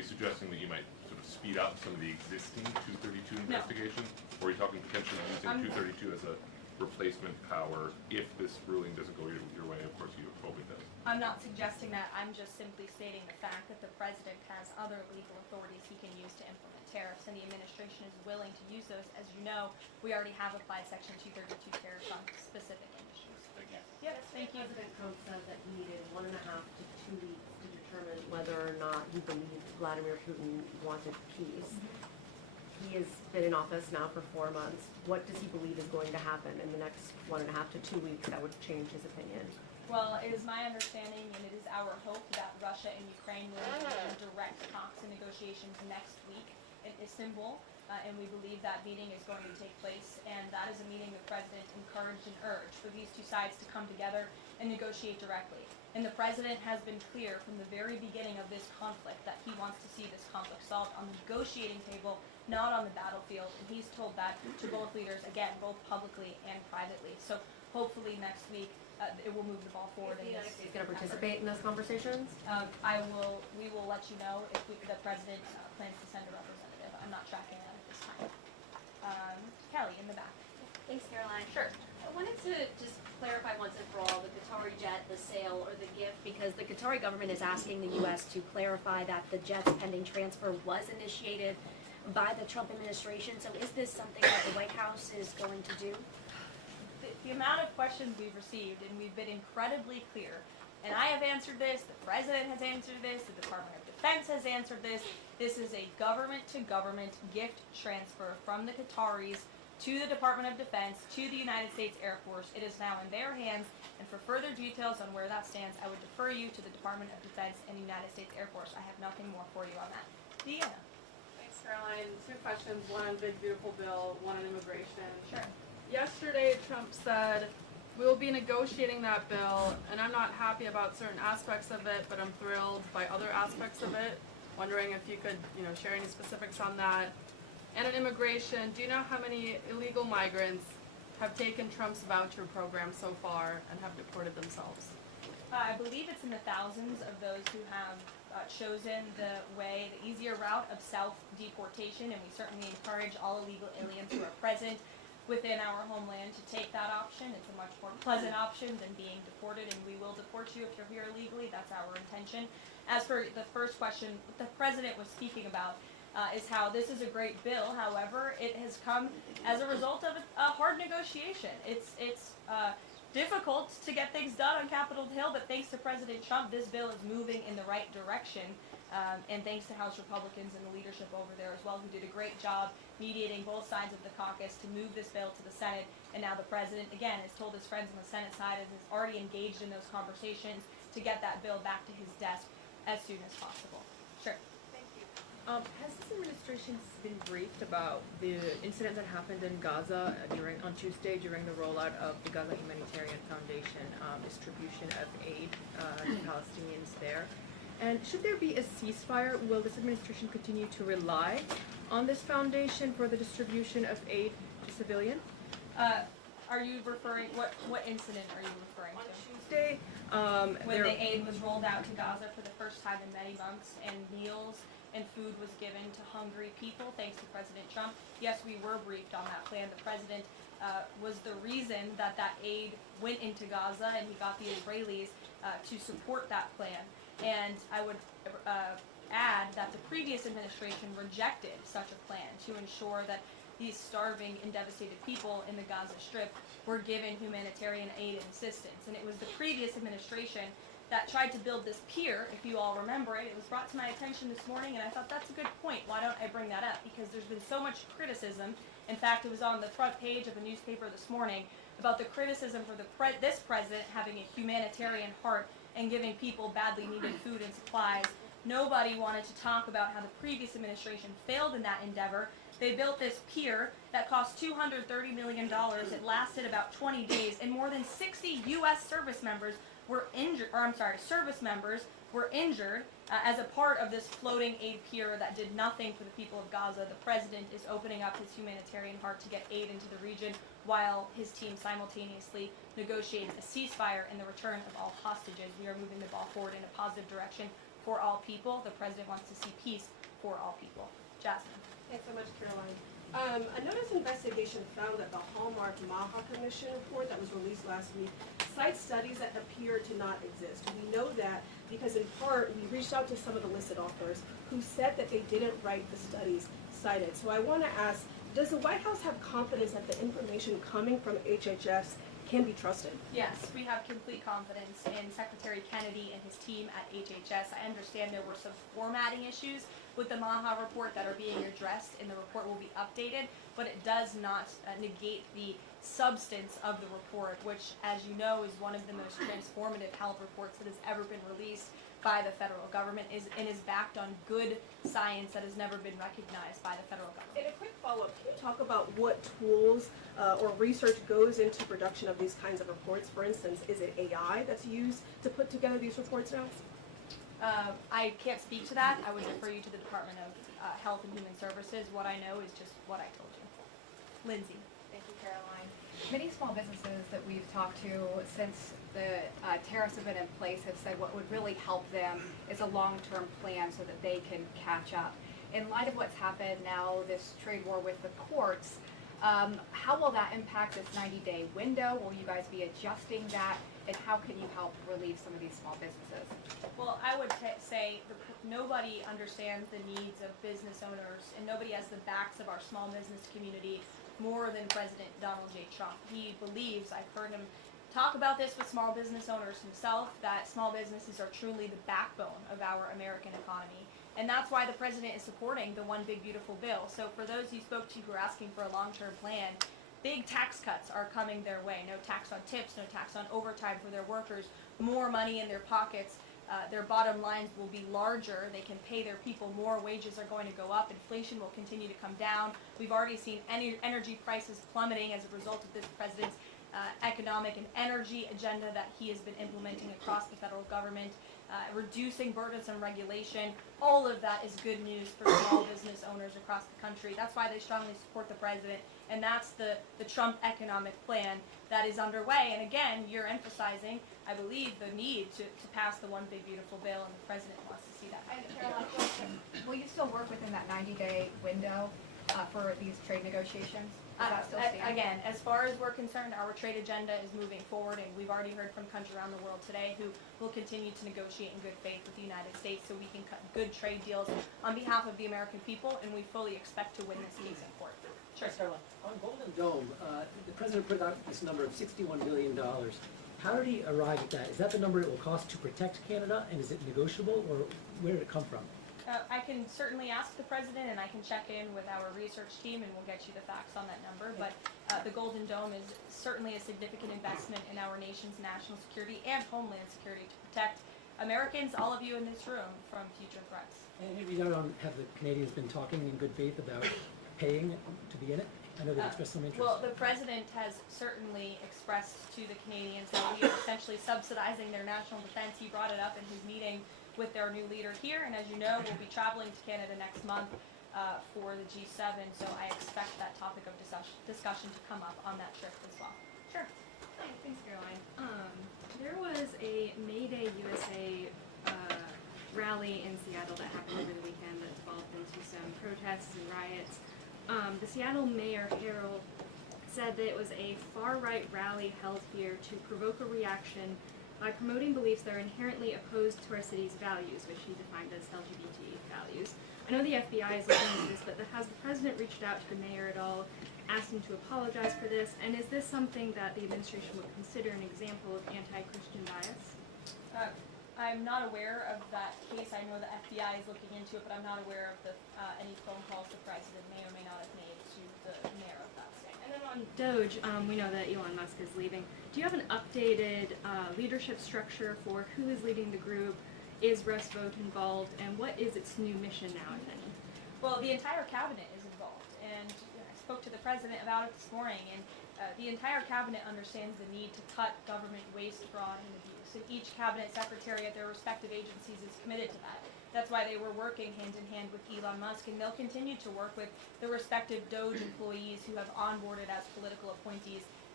you suggesting that you might sort of speed up some of the existing 232 No. investigations? Or are you talking potentially using 232 as a replacement power if this ruling doesn't go your way? Of course, you hope it does. I'm not suggesting that. I'm just simply stating the fact that the president has other legal authorities he can use to implement tariffs, and the administration is willing to use those. As you know, we already have applied Section 232 tariffs on specific industries. Thank you. Yep, thank you. President Trump said that he needed 1.5 to 2 weeks to determine whether or not he believed Vladimir Putin wanted peace. He has been in office now for 4 months. What does he believe is going to happen in the next 1.5 to 2 weeks that would change his opinion? Well, it is my understanding, and it is our hope, that Russia and Ukraine will engage in direct talks and negotiations next week in Istanbul, and we believe that meeting is going to take place, and that is a meeting the president encouraged and urged for these two sides to come together and negotiate directly. And the president has been clear from the very beginning of this conflict that he wants to see this conflict solved on the negotiating table, not on the battlefield, and he's told that to both leaders, again, both publicly and privately. So hopefully next week, it will move the ball forward. Is the United States going to participate in those conversations? We will let you know if the president plans to send a representative. I'm not tracking that at this time. Kelly, in the back. Thanks, Caroline. Sure. I wanted to just clarify once and for all the Qatari jet, the sale, or the gift, because the Qatari government is asking the U.S. to clarify that the jet's pending transfer was initiated by the Trump administration. So is this something that the White House is going to do? The amount of questions we've received, and we've been incredibly clear, and I have answered this, the president has answered this, the Department of Defense has answered this. This is a government-to-government gift transfer from the Qataris to the Department of Defense, to the United States Air Force. It is now in their hands, and for further details on where that stands, I would defer you to the Department of Defense and the United States Air Force. I have nothing more for you on that. Deanna. Thanks, Caroline. 2 questions, one on Big Beautiful Bill, one on immigration. Sure. Yesterday, Trump said, we will be negotiating that bill, and I'm not happy about certain aspects of it, but I'm thrilled by other aspects of it. Wondering if you could, share any specifics on that. And on immigration, do you know how many illegal migrants have taken Trump's voucher program so far and have deported themselves? I believe it's in the thousands of those who have chosen the easier route of self-deportation, and we certainly encourage all illegal aliens who are present within our homeland to take that option. It's a much more pleasant option than being deported, and we will deport you if you're here illegally. That's our intention. As for the first question, what the president was speaking about is how this is a great bill. However, it has come as a result of a hard negotiation. It's difficult to get things done on Capitol Hill, but thanks to President Trump, this bill is moving in the right direction. And thanks to House Republicans and the leadership over there as well, who did a great job mediating both sides of the caucus to move this bill to the Senate. And now the president, again, has told his friends on the Senate side and is already engaged in those conversations to get that bill back to his desk as soon as possible. Sure. Thank you. Has this administration been briefed about the incident that happened in Gaza on Tuesday during the rollout of the Gaza Humanitarian Foundation distribution of aid to Palestinians there? And should there be a ceasefire, will this administration continue to rely on this foundation for the distribution of aid to civilians? Are you referring, what incident are you referring to? On Tuesday, When the aid was rolled out to Gaza for the first time in many months, and meals and food was given to hungry people, thanks to President Trump. Yes, we were briefed on that plan. The president was the reason that aid went into Gaza, and he got the Israelis to support that plan. And I would add that the previous administration rejected such a plan to ensure that these starving and devastated people in the Gaza Strip were given humanitarian aid and assistance. And it was the previous administration that tried to build this pier, if you all remember it. It was brought to my attention this morning, and I thought that's a good point. Why don't I bring that up? Because there's been so much criticism. In fact, it was on the front page of a newspaper this morning about the criticism for this president having a humanitarian heart and giving people badly needed food and supplies. Nobody wanted to talk about how the previous administration failed in that endeavor. They built this pier that cost $230 million. It lasted about 20 days, and more than 60 U.S. service members were injured, as a part of this floating aid pier that did nothing for the people of Gaza. The president is opening up his humanitarian heart to get aid into the region while his team simultaneously negotiates a ceasefire and the return of all hostages. We are moving the ball forward in a positive direction for all people. The president wants to see peace for all people. Jasmine. Thanks so much, Caroline. A notice investigation found that the Hallmark Maha Commission report that was released last week cites studies that appear to not exist. We know that because in part we reached out to some of the listed authors who said that they didn't write the studies cited. So I want to ask, does the White House have confidence that the information coming from HHS can be trusted? Yes, we have complete confidence in Secretary Kennedy and his team at HHS. I understand there were some formatting issues with the Maha report that are being addressed, and the report will be updated, but it does not negate the substance of the report, which, as you know, is one of the most transformative health reports that has ever been released by the federal government and is backed on good science that has never been recognized by the federal government. And a quick follow-up, can you talk about what tools or research goes into production of these kinds of reports? For instance, is it AI that's used to put together these reports now? I can't speak to that. I would refer you to the Department of Health and Human Services. What I know is just what I told you. Lindsay. Thank you, Caroline. Many small businesses that we've talked to since the tariffs have been in place have said what would really help them is a long-term plan so that they can catch up. In light of what's happened now, this trade war with the courts, how will that impact this 90-day window? Will you guys be adjusting that? And how can you help relieve some of these small businesses? Well, I would say nobody understands the needs of business owners, and nobody has the backs of our small business community more than President Donald J. Trump. He believes, I've heard him talk about this with small business owners himself, that small businesses are truly the backbone of our American economy. And that's why the president is supporting the One Big Beautiful Bill. So for those you spoke to who are asking for a long-term plan, big tax cuts are coming their way. No tax on tips, no tax on overtime for their workers, more money in their pockets. Their bottom lines will be larger. They can pay their people more. Wages are going to go up. Inflation will continue to come down. We've already seen energy prices plummeting as a result of this president's economic and energy agenda that he has been implementing across the federal government, reducing burdensome regulation. All of that is good news for small business owners across the country. That's why they strongly support the president, and that's the Trump economic plan that is underway. And again, you're emphasizing, I believe, the need to pass the One Big Beautiful Bill, and the president wants to see that. And Caroline, will you still work within that 90-day window for these trade negotiations? Does that still stand? Again, as far as we're concerned, our trade agenda is moving forward, and we've already heard from countries around the world today who will continue to negotiate in good faith with the United States so we can cut good trade deals on behalf of the American people, and we fully expect to win this case in court. Sure. On Golden Dome, the president put out this number of $61 billion. How did he arrive at that? Is that the number it will cost to protect Canada, and is it negotiable, or where did it come from? I can certainly ask the president, and I can check in with our research team, and we'll get you the facts on that number. But the Golden Dome is certainly a significant investment in our nation's national security and homeland security to protect Americans, all of you in this room, from future threats. And have the Canadians been talking in good faith about paying to be in it? I know they expressed some interest. Well, the president has certainly expressed to the Canadians that we are essentially subsidizing their national defense. He brought it up in his meeting with their new leader here, and as you know, we'll be traveling to Canada next month for the G7, so I expect that topic of discussion to come up on that trip as well. Sure. Thanks, Caroline. There was a May Day USA rally in Seattle that happened over the weekend that devolved into some protests and riots. The Seattle Mayor Harrell said that it was a far-right rally held here to provoke a reaction by promoting beliefs that are inherently opposed to our city's values, which he defined as LGBT values. I know the FBI is looking into this, but has the president reached out to the mayor at all, asked him to apologize for this, and is this something that the administration would consider an example of anti-Christian bias? I'm not aware of that case. I know the FBI is looking into it, but I'm not aware of any phone calls the president may or may not have made to the mayor of that state. And then on Doge, we know that Elon Musk is leaving. Do you have an updated leadership structure for who is leading the group? Is Russ Vought involved? And what is its new mission now, if any? Well, the entire cabinet is involved, and I spoke to the president about it this morning, and the entire cabinet understands the need to cut government waste, fraud, and abuse. And each cabinet secretary at their respective agencies is committed to that. That's why they were working hand in hand with Elon Musk, and they'll continue to work with the respective Doge employees who have onboarded as political appointees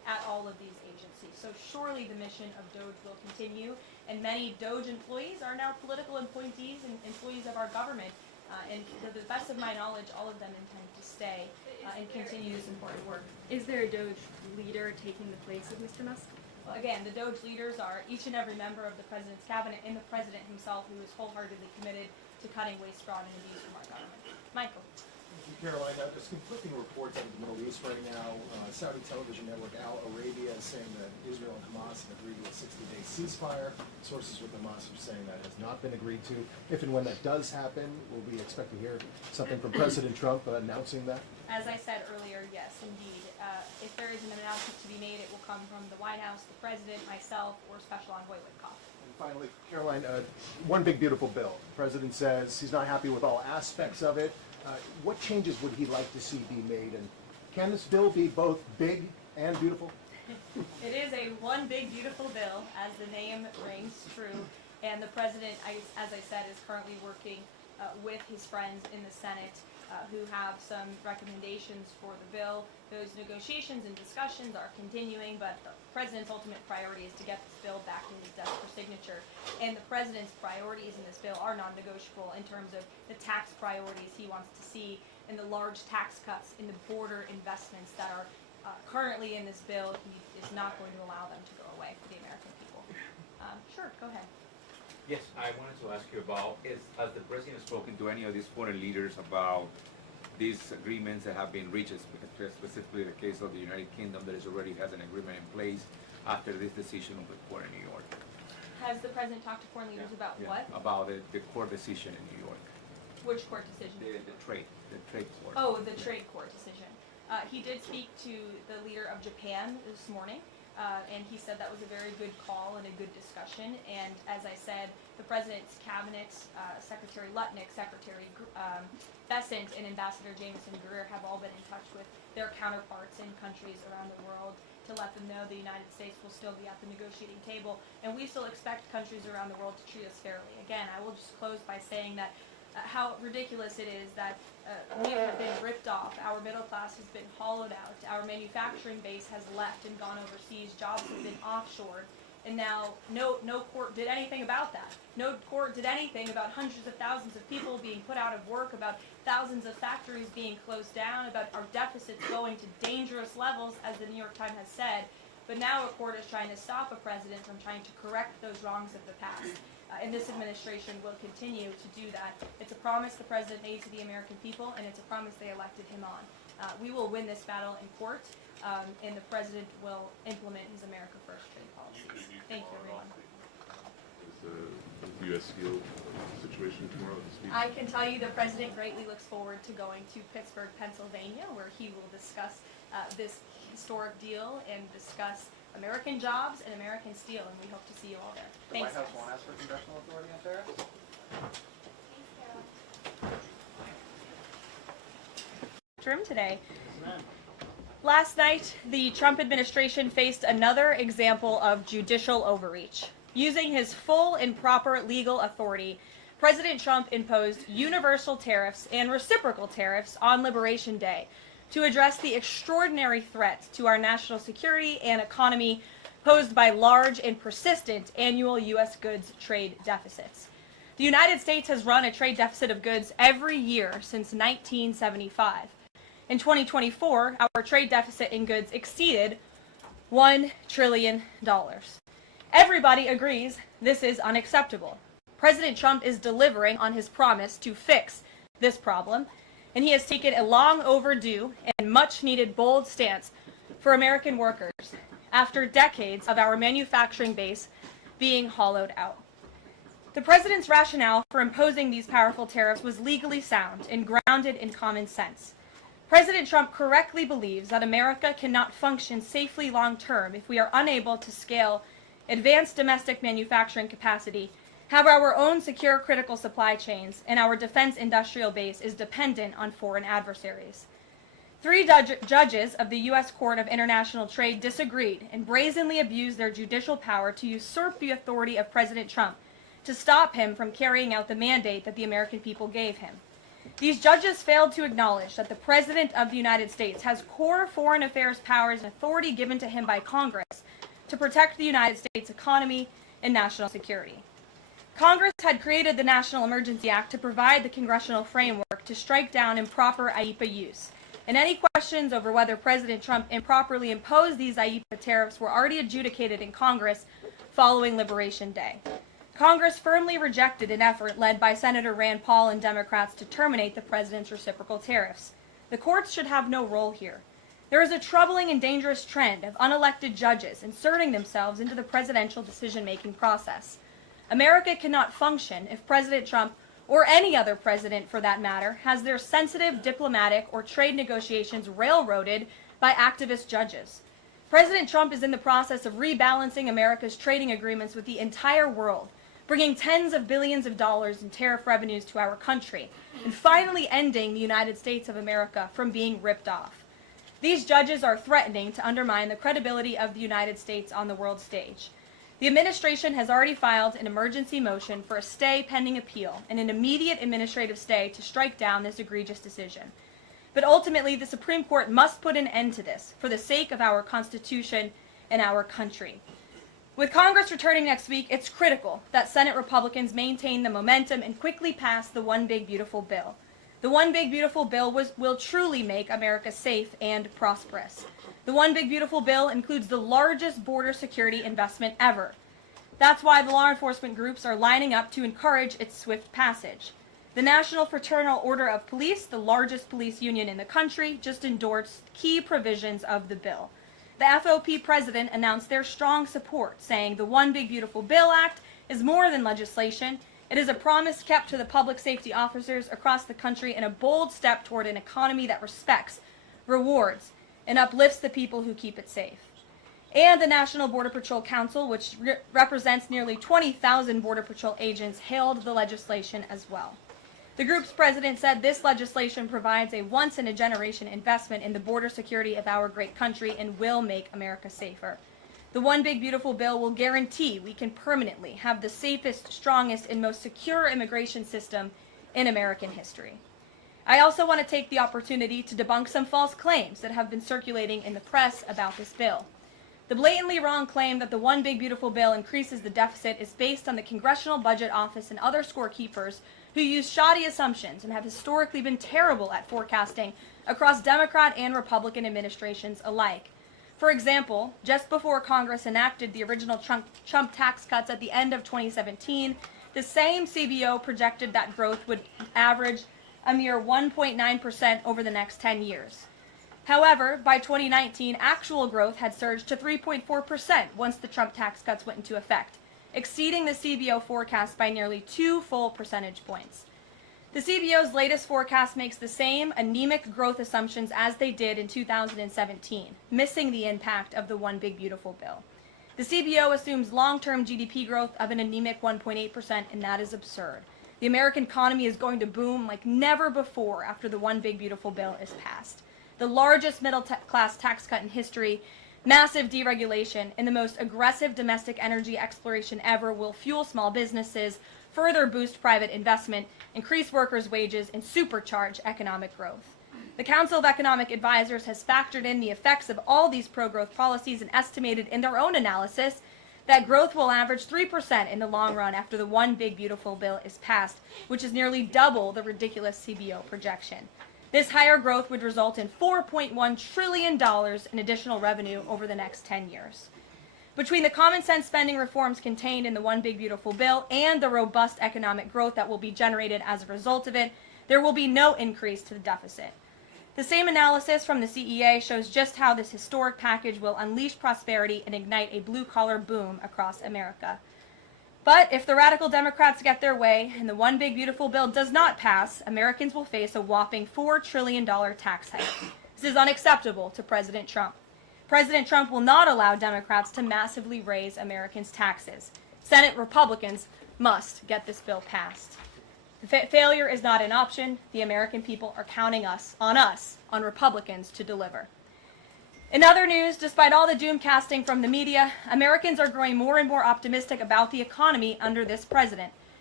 at all of these agencies. So surely the mission of Doge will continue, and many Doge employees are now political appointees and employees of our government. And to the best of my knowledge, all of them intend to stay and continue this important work. Is there a Doge leader taking the place of Mr. Musk? Well, again, the Doge leaders are each and every member of the president's cabinet and the president himself, who is wholeheartedly committed to cutting waste, fraud, and abuse from our government. Michael. Thank you, Caroline. There's conflicting reports out of the Middle East right now. Saudi television network Al Arabia is saying that Israel and Hamas have agreed to a 60-day ceasefire. Sources with Hamas are saying that has not been agreed to. If and when that does happen, will we expect to hear something from President Trump announcing that? As I said earlier, yes, indeed. If there is an announcement to be made, it will come from the White House, the president, myself, or Special Envoy Witkoff. And finally, Caroline, one big beautiful bill. The president says he's not happy with all aspects of it. What changes would he like to see be made? And can this bill be both big and beautiful? It is a one big beautiful bill, as the name rings true. And the president, as I said, is currently working with his friends in the Senate who have some recommendations for the bill. Those negotiations and discussions are continuing, but the president's ultimate priority is to get this bill back to his desk for signature. And the president's priorities in this bill are non-negotiable in terms of the tax priorities he wants to see and the large tax cuts in the border investments that are currently in this bill. He is not going to allow them to go away for the American people. Sure, go ahead. Yes, I wanted to ask you about, has the president spoken to any of these foreign leaders about these agreements that have been reached, specifically the case of the United Kingdom that already has an agreement in place after this decision of the court in New York? Has the president talked to foreign leaders about what? About the court decision in New York. Which court decision? The trade court. Oh, the trade court decision. He did speak to the leader of Japan this morning. And he said that was a very good call and a good discussion. And as I said, the president's cabinet, Secretary Lutnick, Secretary Bessent, and Ambassador Jameson Greer have all been in touch with their counterparts in countries around the world to let them know the United States will still be at the negotiating table. And we still expect countries around the world to treat us fairly. Again, I will just close by saying that how ridiculous it is that we have been ripped off, our middle class has been hollowed out, our manufacturing base has left and gone overseas, jobs have been offshored, and now no court did anything about that. No court did anything about hundreds of thousands of people being put out of work, about thousands of factories being closed down, about our deficits going to dangerous levels, as the New York Times has said. But now a court is trying to stop a president from trying to correct those wrongs of the past. And this administration will continue to do that. It's a promise the president made to the American people, and it's a promise they elected him on. We will win this battle in court, and the president will implement his America First trade policies. Thank you, everyone. Is the U.S. Steel situation tomorrow this week? I can tell you the president greatly looks forward to going to Pittsburgh, Pennsylvania, where he will discuss this historic deal and discuss American jobs and American steel, and we hope to see you all there. The Thanks, White House guys. won't ask for congressional authority on tariffs? Room today. Last night, the Trump administration faced another example of judicial overreach. Using his full and proper legal authority, President Trump imposed universal tariffs and reciprocal tariffs on Liberation Day to address the extraordinary threat to our national security and economy posed by large and persistent annual U.S. goods trade deficits. The United States has run a trade deficit of goods every year since 1975. In 2024, our trade deficit in goods exceeded $1 trillion. Everybody agrees this is unacceptable. President Trump is delivering on his promise to fix this problem, and he has taken a long overdue and much needed bold stance for American workers after decades of our manufacturing base being hollowed out. The president's rationale for imposing these powerful tariffs was legally sound and grounded in common sense. President Trump correctly believes that America cannot function safely long-term if we are unable to scale advanced domestic manufacturing capacity, have our own secure critical supply chains, and our defense industrial base is dependent on foreign adversaries. 3 judges of the U.S. Court of International Trade disagreed and brazenly abused their judicial power to usurp the authority of President Trump to stop him from carrying out the mandate that the American people gave him. These judges failed to acknowledge that the President of the United States has core foreign affairs powers and authority given to him by Congress to protect the United States economy and national security. Congress had created the National Emergency Act to provide the congressional framework to strike down improper IEEPA use. And any questions over whether President Trump improperly imposed these IEEPA tariffs were already adjudicated in Congress following Liberation Day. Congress firmly rejected an effort led by Senator Rand Paul and Democrats to terminate the president's reciprocal tariffs. The courts should have no role here. There is a troubling and dangerous trend of unelected judges inserting themselves into the presidential decision-making process. America cannot function if President Trump, or any other president for that matter, has their sensitive diplomatic or trade negotiations railroaded by activist judges. President Trump is in the process of rebalancing America's trading agreements with the entire world, bringing tens of billions of dollars in tariff revenues to our country, and finally ending the United States of America from being ripped off. These judges are threatening to undermine the credibility of the United States on the world stage. The administration has already filed an emergency motion for a stay pending appeal and an immediate administrative stay to strike down this egregious decision. But ultimately, the Supreme Court must put an end to this for the sake of our Constitution and our country. With Congress returning next week, it's critical that Senate Republicans maintain the momentum and quickly pass the One Big Beautiful Bill. The One Big Beautiful Bill will truly make America safe and prosperous. The One Big Beautiful Bill includes the largest border security investment ever. That's why the law enforcement groups are lining up to encourage its swift passage. The National Fraternal Order of Police, the largest police union in the country, just endorsed key provisions of the bill. The FOP president announced their strong support, saying the One Big Beautiful Bill Act is more than legislation. It is a promise kept to the public safety officers across the country and a bold step toward an economy that respects, rewards, and uplifts the people who keep it safe. And the National Border Patrol Council, which represents nearly 20,000 Border Patrol agents, hailed the legislation as well. The group's president said this legislation provides a once-in-a-generation investment in the border security of our great country and will make America safer. The One Big Beautiful Bill will guarantee we can permanently have the safest, strongest, and most secure immigration system in American history. I also want to take the opportunity to debunk some false claims that have been circulating in the press about this bill. The blatantly wrong claim that the One Big Beautiful Bill increases the deficit is based on the Congressional Budget Office and other scorekeepers who use shoddy assumptions and have historically been terrible at forecasting across Democrat and Republican administrations alike. For example, just before Congress enacted the original Trump tax cuts at the end of 2017, the same CBO projected that growth would average a mere 1.9% over the next 10 years. However, by 2019, actual growth had surged to 3.4% once the Trump tax cuts went into effect, exceeding the CBO forecast by nearly 2 full percentage points. The CBO's latest forecast makes the same anemic growth assumptions as they did in 2017, missing the impact of the One Big Beautiful Bill. The CBO assumes long-term GDP growth of an anemic 1.8%, and that is absurd. The American economy is going to boom like never before after the One Big Beautiful Bill is passed. The largest middle-class tax cut in history, massive deregulation, and the most aggressive domestic energy exploration ever will fuel small businesses, further boost private investment, increase workers' wages, and supercharge economic growth. The Council of Economic Advisors has factored in the effects of all these pro-growth policies and estimated in their own analysis that growth will average 3% in the long run after the One Big Beautiful Bill is passed, which is nearly double the ridiculous CBO projection. This higher growth would result in $4.1 trillion in additional revenue over the next 10 years. Between the common sense spending reforms contained in the One Big Beautiful Bill and the robust economic growth that will be generated as a result of it, there will be no increase to the deficit. The same analysis from the CEA shows just how this historic package will unleash prosperity and ignite a blue-collar boom across America. But if the radical Democrats get their way and the One Big Beautiful Bill does not pass, Americans will face a whopping $4 trillion tax hike. This is unacceptable to President Trump. President Trump will not allow Democrats to massively raise Americans' taxes. Senate Republicans must get this bill passed. Failure is not an option. The American people are counting on Republicans to deliver. In other news, despite all the doom casting from the media, Americans are growing more and more optimistic about the economy under this president.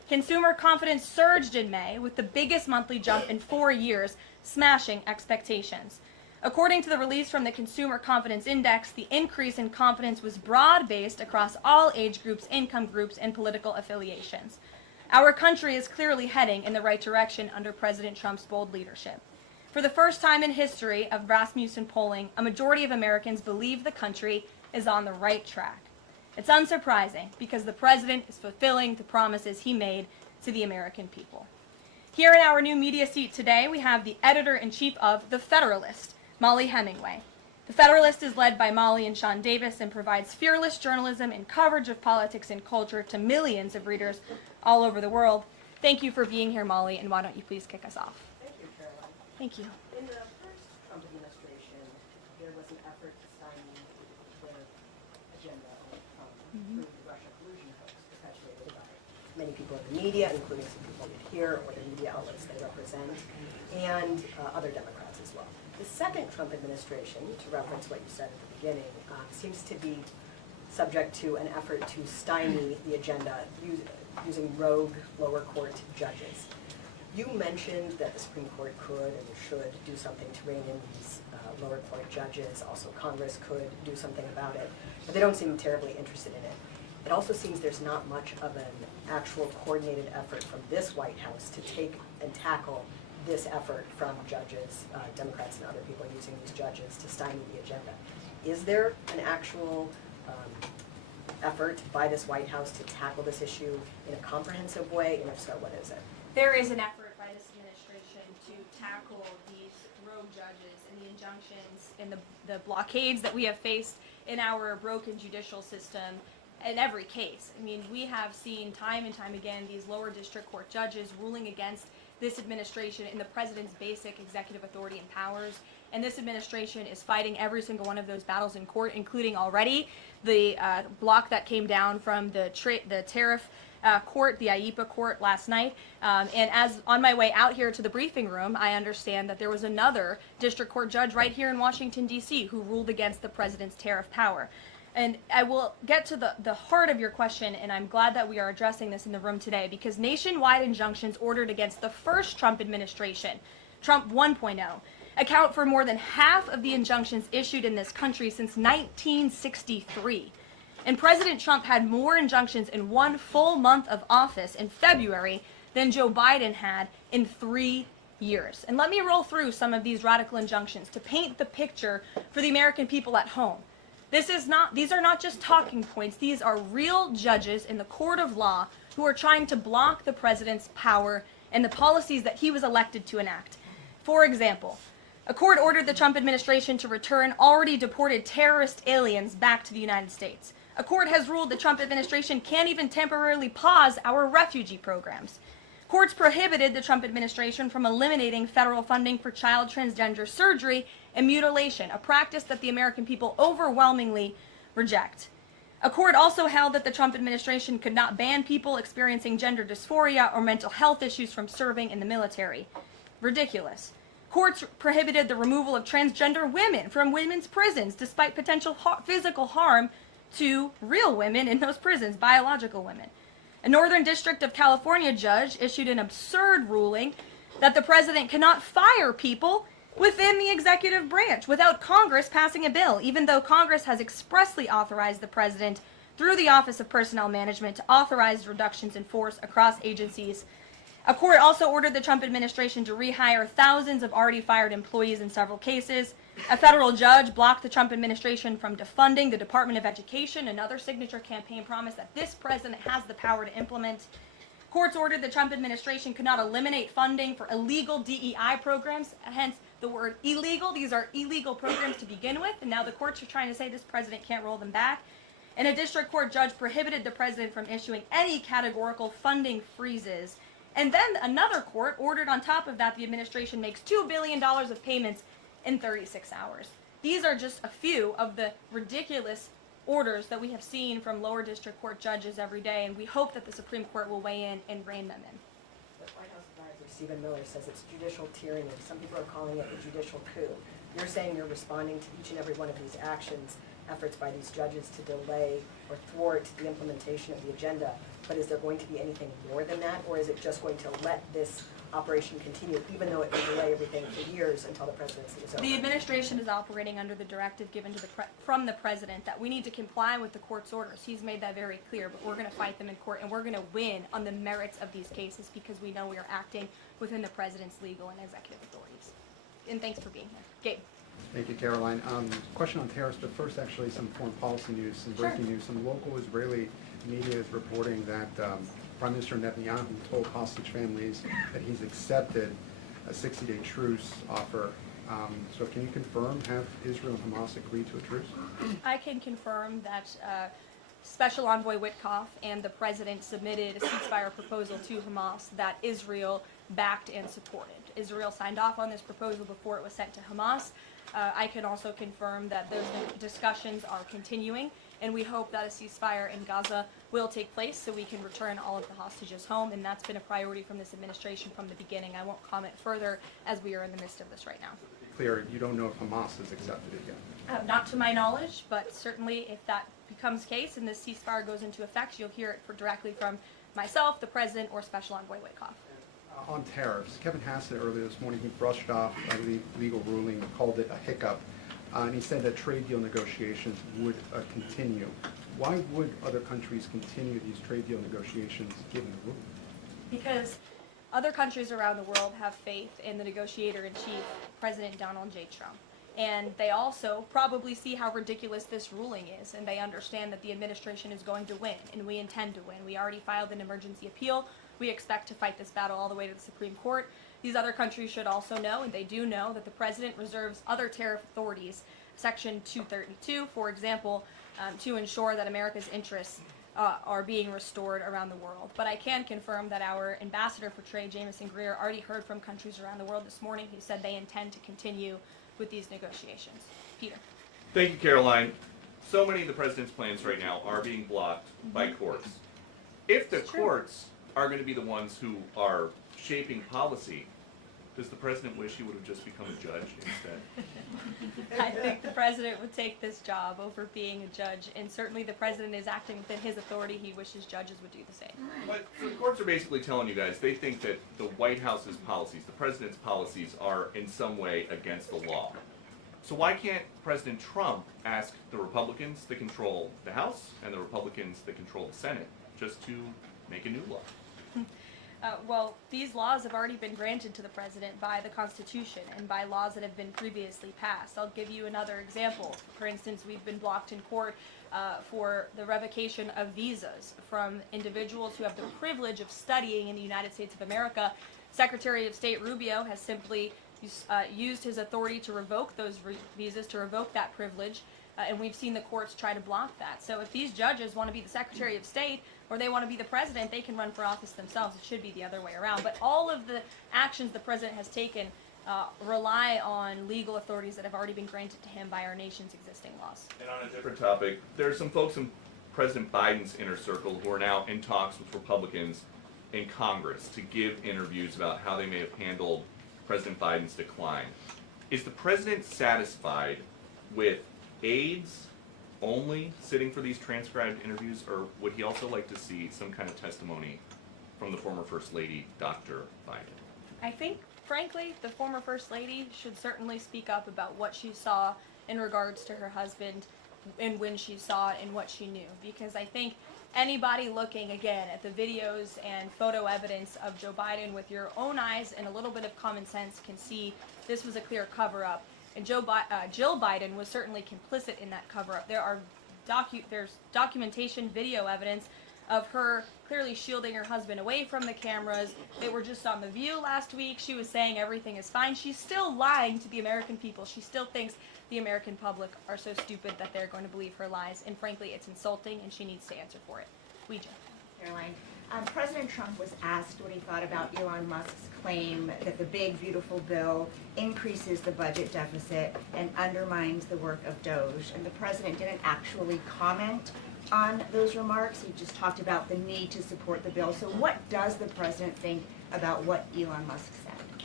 Consumer confidence surged in May with the biggest monthly jump in 4 years, smashing expectations. According to the release from the Consumer Confidence Index, the increase in confidence was broad-based across all age groups, income groups, and political affiliations. Our country is clearly heading in the right direction under President Trump's bold leadership. For the first time in history of Rasmussen polling, a majority of Americans believe the country is on the right track. It's unsurprising because the president is fulfilling the promises he made to the American people. Here in our new media seat today, we have the editor-in-chief of The Federalist, Molly Hemingway. The Federalist is led by Molly and Sean Davis and provides fearless journalism and coverage of politics and culture to millions of readers all over the world. Thank you for being here, Molly, and why don't you please kick us off? Thank you, Caroline. Thank you. In the first Trump administration, there was an effort to stymie their agenda through the Russia collusion hoax perpetuated by many people in the media, including some people here or the media outlets they represent, and other Democrats as well. The second Trump administration, to reference what you said at the beginning, seems to be subject to an effort to stymie the agenda using rogue lower court judges. You mentioned that the Supreme Court could and should do something to rein in these lower court judges. Also, Congress could do something about it, but they don't seem terribly interested in it. It also seems there's not much of an actual coordinated effort from this White House to take and tackle this effort from judges, Democrats and other people using these judges to stymie the agenda. Is there an actual effort by this White House to tackle this issue in a comprehensive way, and if so, what is it? There is an effort by this administration to tackle these rogue judges and the injunctions and the blockades that we have faced in our broken judicial system in every case. I mean, we have seen time and time again these lower district court judges ruling against this administration in the president's basic executive authority and powers. And this administration is fighting every single one of those battles in court, including already the block that came down from the Tariff court, the IEPA court last night. And as on my way out here to the briefing room, I understand that there was another district court judge right here in Washington, D.C. who ruled against the president's tariff power. And I will get to the heart of your question, and I'm glad that we are addressing this in the room today, because nationwide injunctions ordered against the first Trump administration, Trump 1.0, account for more than half of the injunctions issued in this country since 1963. And President Trump had more injunctions in one full month of office in February than Joe Biden had in 3 years. And let me roll through some of these radical injunctions to paint the picture for the American people at home. These are not just talking points. These are real judges in the court of law who are trying to block the president's power and the policies that he was elected to enact. For example, a court ordered the Trump administration to return already deported terrorist aliens back to the United States. A court has ruled the Trump administration can't even temporarily pause our refugee programs. Courts prohibited the Trump administration from eliminating federal funding for child transgender surgery and mutilation, a practice that the American people overwhelmingly reject. A court also held that the Trump administration could not ban people experiencing gender dysphoria or mental health issues from serving in the military. Ridiculous. Courts prohibited the removal of transgender women from women's prisons despite potential physical harm to real women in those prisons, biological women. A Northern District of California judge issued an absurd ruling that the president cannot fire people within the executive branch without Congress passing a bill, even though Congress has expressly authorized the president through the Office of Personnel Management to authorize reductions in force across agencies. A court also ordered the Trump administration to rehire thousands of already fired employees in several cases. A federal judge blocked the Trump administration from defunding the Department of Education, another signature campaign promise that this president has the power to implement. Courts ordered the Trump administration could not eliminate funding for illegal DEI programs, hence the word illegal. These are illegal programs to begin with, and now the courts are trying to say this president can't roll them back. And a district court judge prohibited the president from issuing any categorical funding freezes. And then another court ordered on top of that the administration makes $2 billion of payments in 36 hours. These are just a few of the ridiculous orders that we have seen from lower district court judges every day, and we hope that the Supreme Court will weigh in and rein them in. The White House advisor Stephen Miller says it's judicial tyranny. Some people are calling it a judicial coup. You're saying you're responding to each and every one of these actions efforts by these judges to delay or thwart the implementation of the agenda, but is there going to be anything more than that, or is it just going to let this operation continue, even though it may delay everything for years until the presidency is over? The administration is operating under the directive given to from the president that we need to comply with the court's orders. He's made that very clear, but we're going to fight them in court, and we're going to win on the merits of these cases because we know we are acting within the president's legal and executive authorities. And thanks for being here. Gabe. Thank you, Caroline. Question on tariffs, but first actually some foreign policy news, some breaking news. Some local Israeli media is reporting that Prime Minister Netanyahu told hostage families that he's accepted a 60-day truce offer. So can you confirm, have Israel and Hamas agreed to a truce? I can confirm that Special Envoy Witkoff and the president submitted a ceasefire proposal to Hamas that Israel backed and supported. Israel signed off on this proposal before it was sent to Hamas. I can also confirm that those discussions are continuing, and we hope that a ceasefire in Gaza will take place so we can return all of the hostages home, and that's been a priority from this administration from the beginning. I won't comment further as we are in the midst of this right now. Clear, you don't know if Hamas has accepted it yet? Not to my knowledge, but certainly if that becomes the case and this ceasefire goes into effect, you'll hear it directly from myself, the president, or Special Envoy Witkoff. On tariffs, Kevin Hassett earlier this morning, he brushed off a legal ruling, called it a hiccup, and he said that trade deal negotiations would continue. Why would other countries continue these trade deal negotiations given the ruling? Because other countries around the world have faith in the negotiator-in-chief, President Donald J. Trump. And they also probably see how ridiculous this ruling is, and they understand that the administration is going to win, and we intend to win. We already filed an emergency appeal. We expect to fight this battle all the way to the Supreme Court. These other countries should also know, and they do know, that the president reserves other tariff authorities, Section 232, for example, to ensure that America's interests are being restored around the world. But I can confirm that our ambassador for trade, Jameson Greer, already heard from countries around the world this morning who said they intend to continue with these negotiations. Peter. Thank you, Caroline. So many of the president's plans right now are being blocked by courts. If the courts are going to be the ones who are shaping policy, does the president wish he would have just become a judge instead? I think the president would take this job over being a judge, and certainly the president is acting within his authority. He wishes judges would do the same. But the courts are basically telling you guys they think that the White House's policies, the president's policies, are in some way against the law. So why can't President Trump ask the Republicans that control the House and the Republicans that control the Senate just to make a new law? Well, these laws have already been granted to the president by the Constitution and by laws that have been previously passed. I'll give you another example. For instance, we've been blocked in court for the revocation of visas from individuals who have the privilege of studying in the United States of America. Secretary of State Rubio has simply used his authority to revoke those visas, to revoke that privilege, and we've seen the courts try to block that. So if these judges want to be the Secretary of State or they want to be the president, they can run for office themselves. It should be the other way around. But all of the actions the president has taken rely on legal authorities that have already been granted to him by our nation's existing laws. And on a different topic, there are some folks in President Biden's inner circle who are now in talks with Republicans in Congress to give interviews about how they may have handled President Biden's decline. Is the president satisfied with aides only sitting for these transcribed interviews, or would he also like to see some kind of testimony from the former First Lady, Dr. Biden? I think, frankly, the former First Lady should certainly speak up about what she saw in regards to her husband and when she saw it and what she knew. Because I think anybody looking, again, at the videos and photo evidence of Joe Biden with your own eyes and a little bit of common sense can see this was a clear cover-up. And Jill Biden was certainly complicit in that cover-up. There's documentation, video evidence of her clearly shielding her husband away from the cameras. They were just on The View last week. She was saying everything is fine. She's still lying to the American people. She still thinks the American public are so stupid that they're going to believe her lies. And frankly, it's insulting, and she needs to answer for it. Ouija. Caroline, President Trump was asked what he thought about Elon Musk's claim that the big, beautiful bill increases the budget deficit and undermines the work of Doge. And the president didn't actually comment on those remarks. He just talked about the need to support the bill. So what does the president think about what Elon Musk said?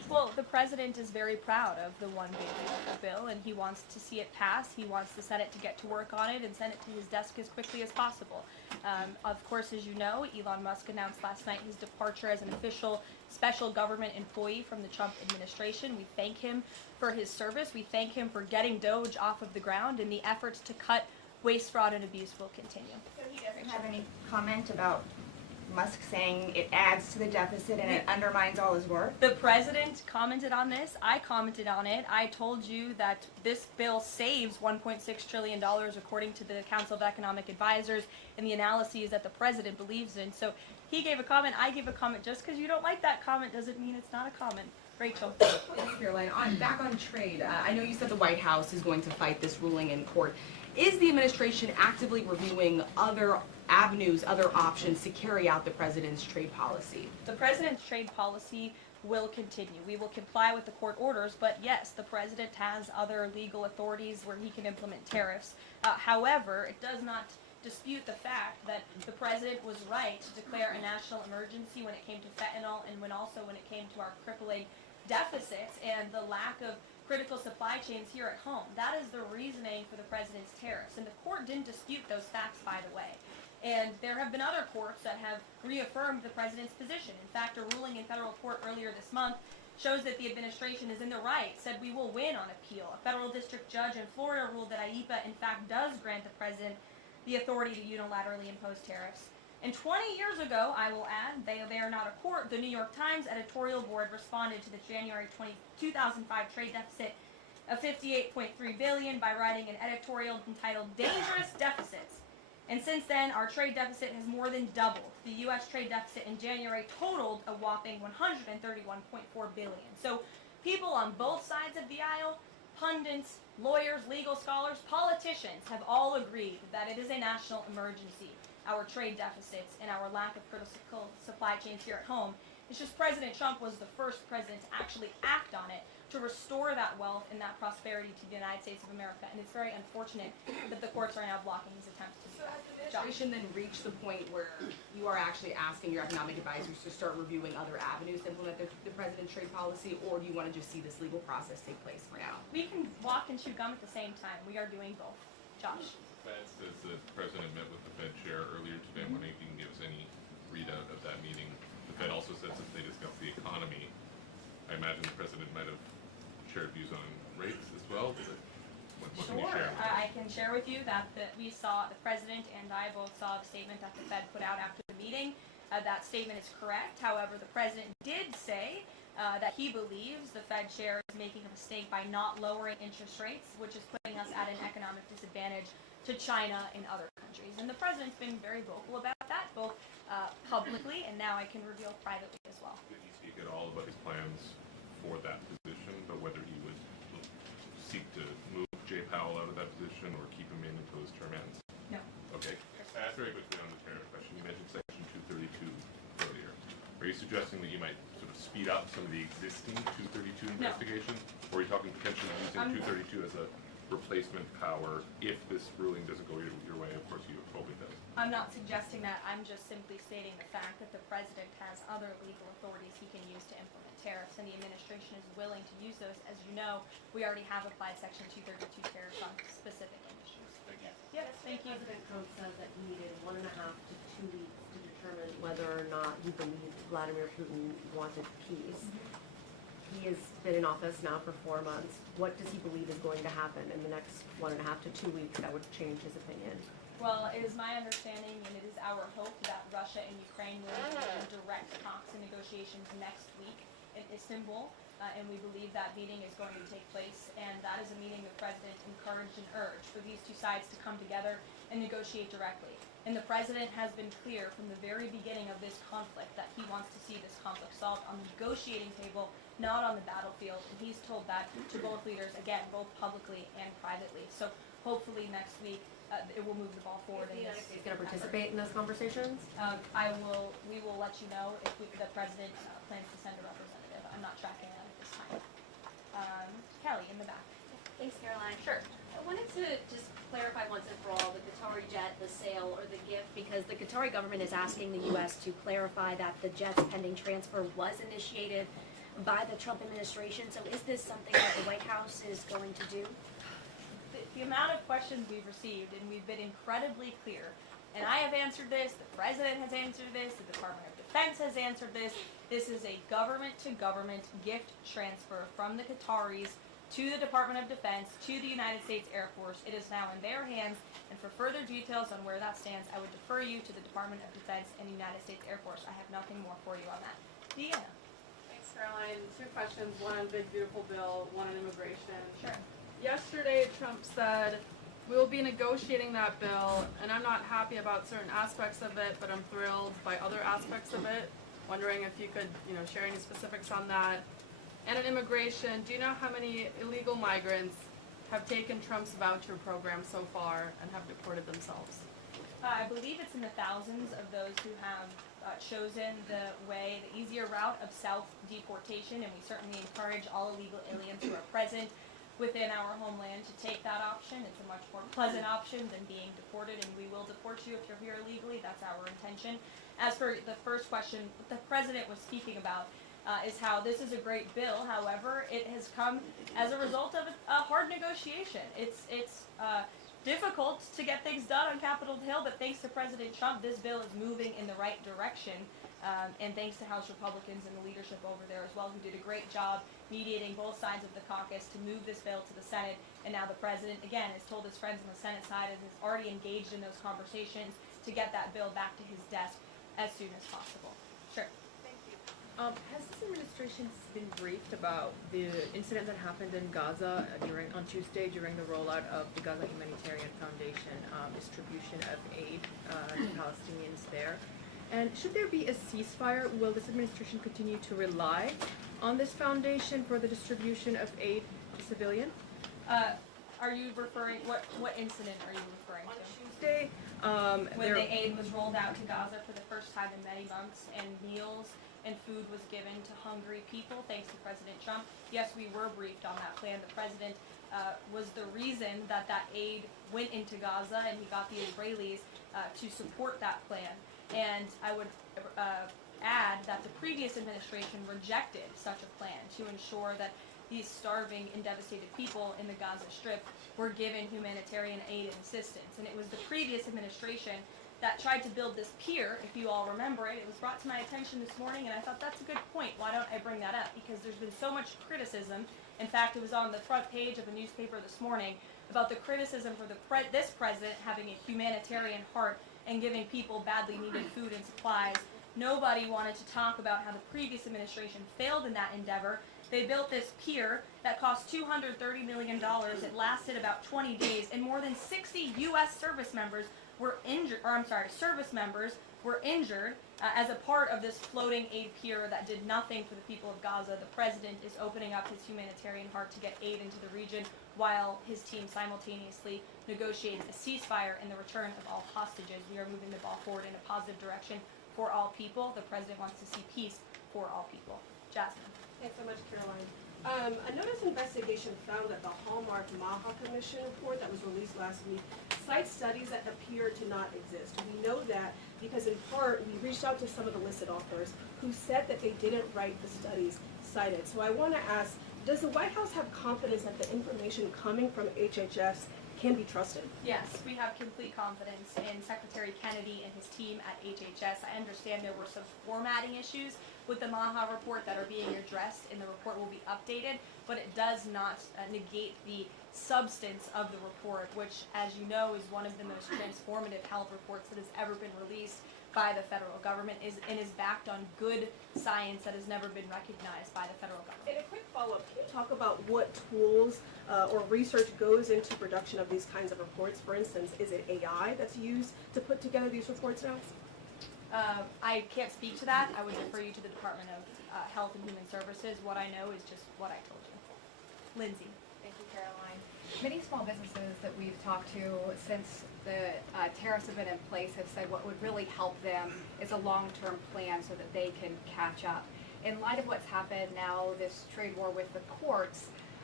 Well, the president is very proud of the one big beautiful bill, and he wants to see it pass. He wants the Senate to get to work on it and send it to his desk as quickly as possible. Of course, as you know, Elon Musk announced last night his departure as an official special government employee from the Trump administration. We thank him for his service. We thank him for getting Doge off of the ground, and the efforts to cut waste, fraud, and abuse will continue. So he doesn't have any comment about Musk saying it adds to the deficit and it undermines all his work? The president commented on this. I commented on it. I told you that this bill saves $1.6 trillion according to the Council of Economic Advisors and the analyses that the president believes in. So he gave a comment. I gave a comment. Just because you don't like that comment doesn't mean it's not a comment. Rachel. Thanks, Caroline. Back on trade, I know you said the White House is going to fight this ruling in court. Is the administration actively reviewing other avenues, other options to carry out the president's trade policy? The president's trade policy will continue. We will comply with the court orders, but yes, the president has other legal authorities where he can implement tariffs. However, it does not dispute the fact that the president was right to declare a national emergency when it came to fentanyl and when it came to our crippling deficits and the lack of critical supply chains here at home. That is the reasoning for the president's tariffs, and the court didn't dispute those facts, by the way. And there have been other courts that have reaffirmed the president's position. In fact, a ruling in federal court earlier this month shows that the administration is in the right, said we will win on appeal. A federal district judge in Florida ruled that IEPA, in fact, does grant the president the authority to unilaterally impose tariffs. And 20 years ago, I will add, they are not a court, the New York Times editorial board responded to the January 2005 trade deficit of $58.3 billion by writing an editorial entitled Dangerous Deficits. And since then, our trade deficit has more than doubled. The U.S. trade deficit in January totaled a whopping $131.4 billion. So people on both sides of the aisle, pundits, lawyers, legal scholars, politicians have all agreed that it is a national emergency. Our trade deficits and our lack of critical supply chains here at home. It's just President Trump was the first president to actually act on it to restore that wealth and that prosperity to the United States of America. And it's very unfortunate that the courts are now blocking his attempts to do So that. has the administration then reached the point where you are actually asking your economic advisors to start reviewing other avenues to implement the president's trade policy, or do you want to just see this legal process take place for now? We can walk and chew gum at the same time. We are doing both. Josh. The Fed says the president met with the Fed chair earlier today. I'm wondering if you can give us any readout of that meeting. The Fed also says that they discussed the economy. I imagine the president might have shared views on rates as well. What can you share? I can share with you that we saw, the president and I both saw the statement that the Fed put out after the meeting. That statement is correct. However, the president did say that he believes the Fed chair is making a mistake by not lowering interest rates, which is putting us at an economic disadvantage to China and other countries. And the president's been very vocal about that, both publicly and now I can reveal privately as well. Did he speak at all about his plans for that position, but whether he would seek to move Jay Powell out of that position or keep him in until his term ends? No. Okay. Very quickly on the tariff question, you mentioned Section 232 earlier. Are you suggesting that you might sort of speed up some of the existing 232 investigations? Or are you talking potentially using 232 as a replacement power if this ruling doesn't go your way? Of course, you hope it does. I'm not suggesting that. I'm just simply stating the fact that the president has other legal authorities he can use to implement tariffs, and the administration is willing to use those. As you know, we already have applied Section 232 tariffs on specific industries. Thank you. Yes, thank you. President Trump said that he needed 1.5 to 2 weeks to determine whether or not he believed Vladimir Putin wanted peace. He has been in office now for 4 months. What does he believe is going to happen in the next 1.5 to 2 weeks that would change his opinion? Well, it is my understanding and it is our hope that Russia and Ukraine will begin direct talks and negotiations next week in Istanbul, and we believe that meeting is going to take place, and that is a meeting the president encouraged and urged for these two sides to come together and negotiate directly. And the president has been clear from the very beginning of this conflict that he wants to see this conflict solved on the negotiating table, not on the battlefield, and he's told that to both leaders, again, both publicly and privately. So hopefully next week it will move the ball forward. Is the United States going to participate in those conversations? We will let you know if the president plans to send a representative. I'm not tracking that at this time. Kelly, in the back. Thanks, Caroline. Sure. I wanted to just clarify once and for all the Qatari jet, the sale, or the gift, because the Qatari government is asking the U.S. to clarify that the jet's pending transfer was initiated by the Trump administration. So is this something that the White House is going to do? The amount of questions we've received, and we've been incredibly clear, and I have answered this, the President has answered this, the Department of Defense has answered this. This is a government-to-government gift transfer from the Qataris to the Department of Defense, to the United States Air Force. It is now in their hands, and for further details on where that stands, I would defer you to the Department of Defense and the United States Air Force. I have nothing more for you on that. Deanna. Thanks, Caroline. Two questions, one on Big Beautiful Bill, one on immigration. Sure. Yesterday, Trump said, we will be negotiating that bill, and I'm not happy about certain aspects of it, but I'm thrilled by other aspects of it. Wondering if you could, share any specifics on that. And on immigration, do you know how many illegal migrants have taken Trump's voucher program so far and have deported themselves? I believe it's in the thousands of those who have chosen the easier route of self-deportation, and we certainly encourage all illegal aliens who are present within our homeland to take that option. It's a much more pleasant option than being deported, and we will deport you if you're here illegally. That's our intention. As for the first question, what the President was speaking about is how this is a great bill. However, it has come as a result of a hard negotiation. It's difficult to get things done on Capitol Hill, but thanks to President Trump, this bill is moving in the right direction. And thanks to House Republicans and the leadership over there as well, who did a great job mediating both sides of the caucus to move this bill to the Senate. And now the President, again, has told his friends on the Senate side and is already engaged in those conversations to get that bill back to his desk as soon as possible. Sure. Thank you. Has this administration been briefed about the incident that happened in Gaza on Tuesday during the rollout of the Gaza Humanitarian Foundation distribution of aid to Palestinians there? And should there be a ceasefire, will this administration continue to rely on this foundation for the distribution of aid to civilians? Are you referring, what incident are you referring to? Tuesday, when the aid was rolled out to Gaza for the first time in many months, and meals and food was given to hungry people, thanks to President Trump. Yes, we were briefed on that plan. The President was the reason that aid went into Gaza, and he got the Israelis to support that plan. And I would add that the previous administration rejected such a plan to ensure that these starving and devastated people in the Gaza Strip were given humanitarian aid and assistance. And it was the previous administration that tried to build this pier, if you all remember it. It was brought to my attention this morning, and I thought that's a good point. Why don't I bring that up? Because there's been so much criticism. In fact, it was on the front page of a newspaper this morning about the criticism for this president having a humanitarian heart and giving people badly needed food and supplies. Nobody wanted to talk about how the previous administration failed in that endeavor. They built this pier that cost $230 million. It lasted about 20 days, and more than 60 U.S. service members were injured, as a part of this floating aid pier that did nothing for the people of Gaza. The president is opening up his humanitarian heart to get aid into the region, while his team simultaneously negotiates a ceasefire and the return of all hostages. We are moving the ball forward in a positive direction for all people. The president wants to see peace for all people. Jasmine. Thanks so much, Caroline. A notice investigation found that the Hallmark Maha Commission report that was released last week cites studies that appear to not exist. We know that because in part we reached out to some of the listed authors who said that they didn't write the studies cited. So I want to ask, does the White House have confidence that the information coming from HHS can be trusted? Yes, we have complete confidence in Secretary Kennedy and his team at HHS. I understand there were some formatting issues with the Maha report that are being addressed, and the report will be updated, but it does not negate the substance of the report, which, as you know, is one of the most transformative health reports that has ever been released by the federal government and is backed on good science that has never been recognized by the federal government. And a quick follow-up, can you talk about what tools or research goes into production of these kinds of reports? For instance, is it AI that's used to put together these reports now? I can't speak to that. I would refer you to the Department of Health and Human Services. What I know is just what I told you. Lindsay. Thank you, Caroline. Many small businesses that we've talked to since the tariffs have been in place have said what would really help them is a long-term plan so that they can catch up. In light of what's happened now, this trade war with the courts,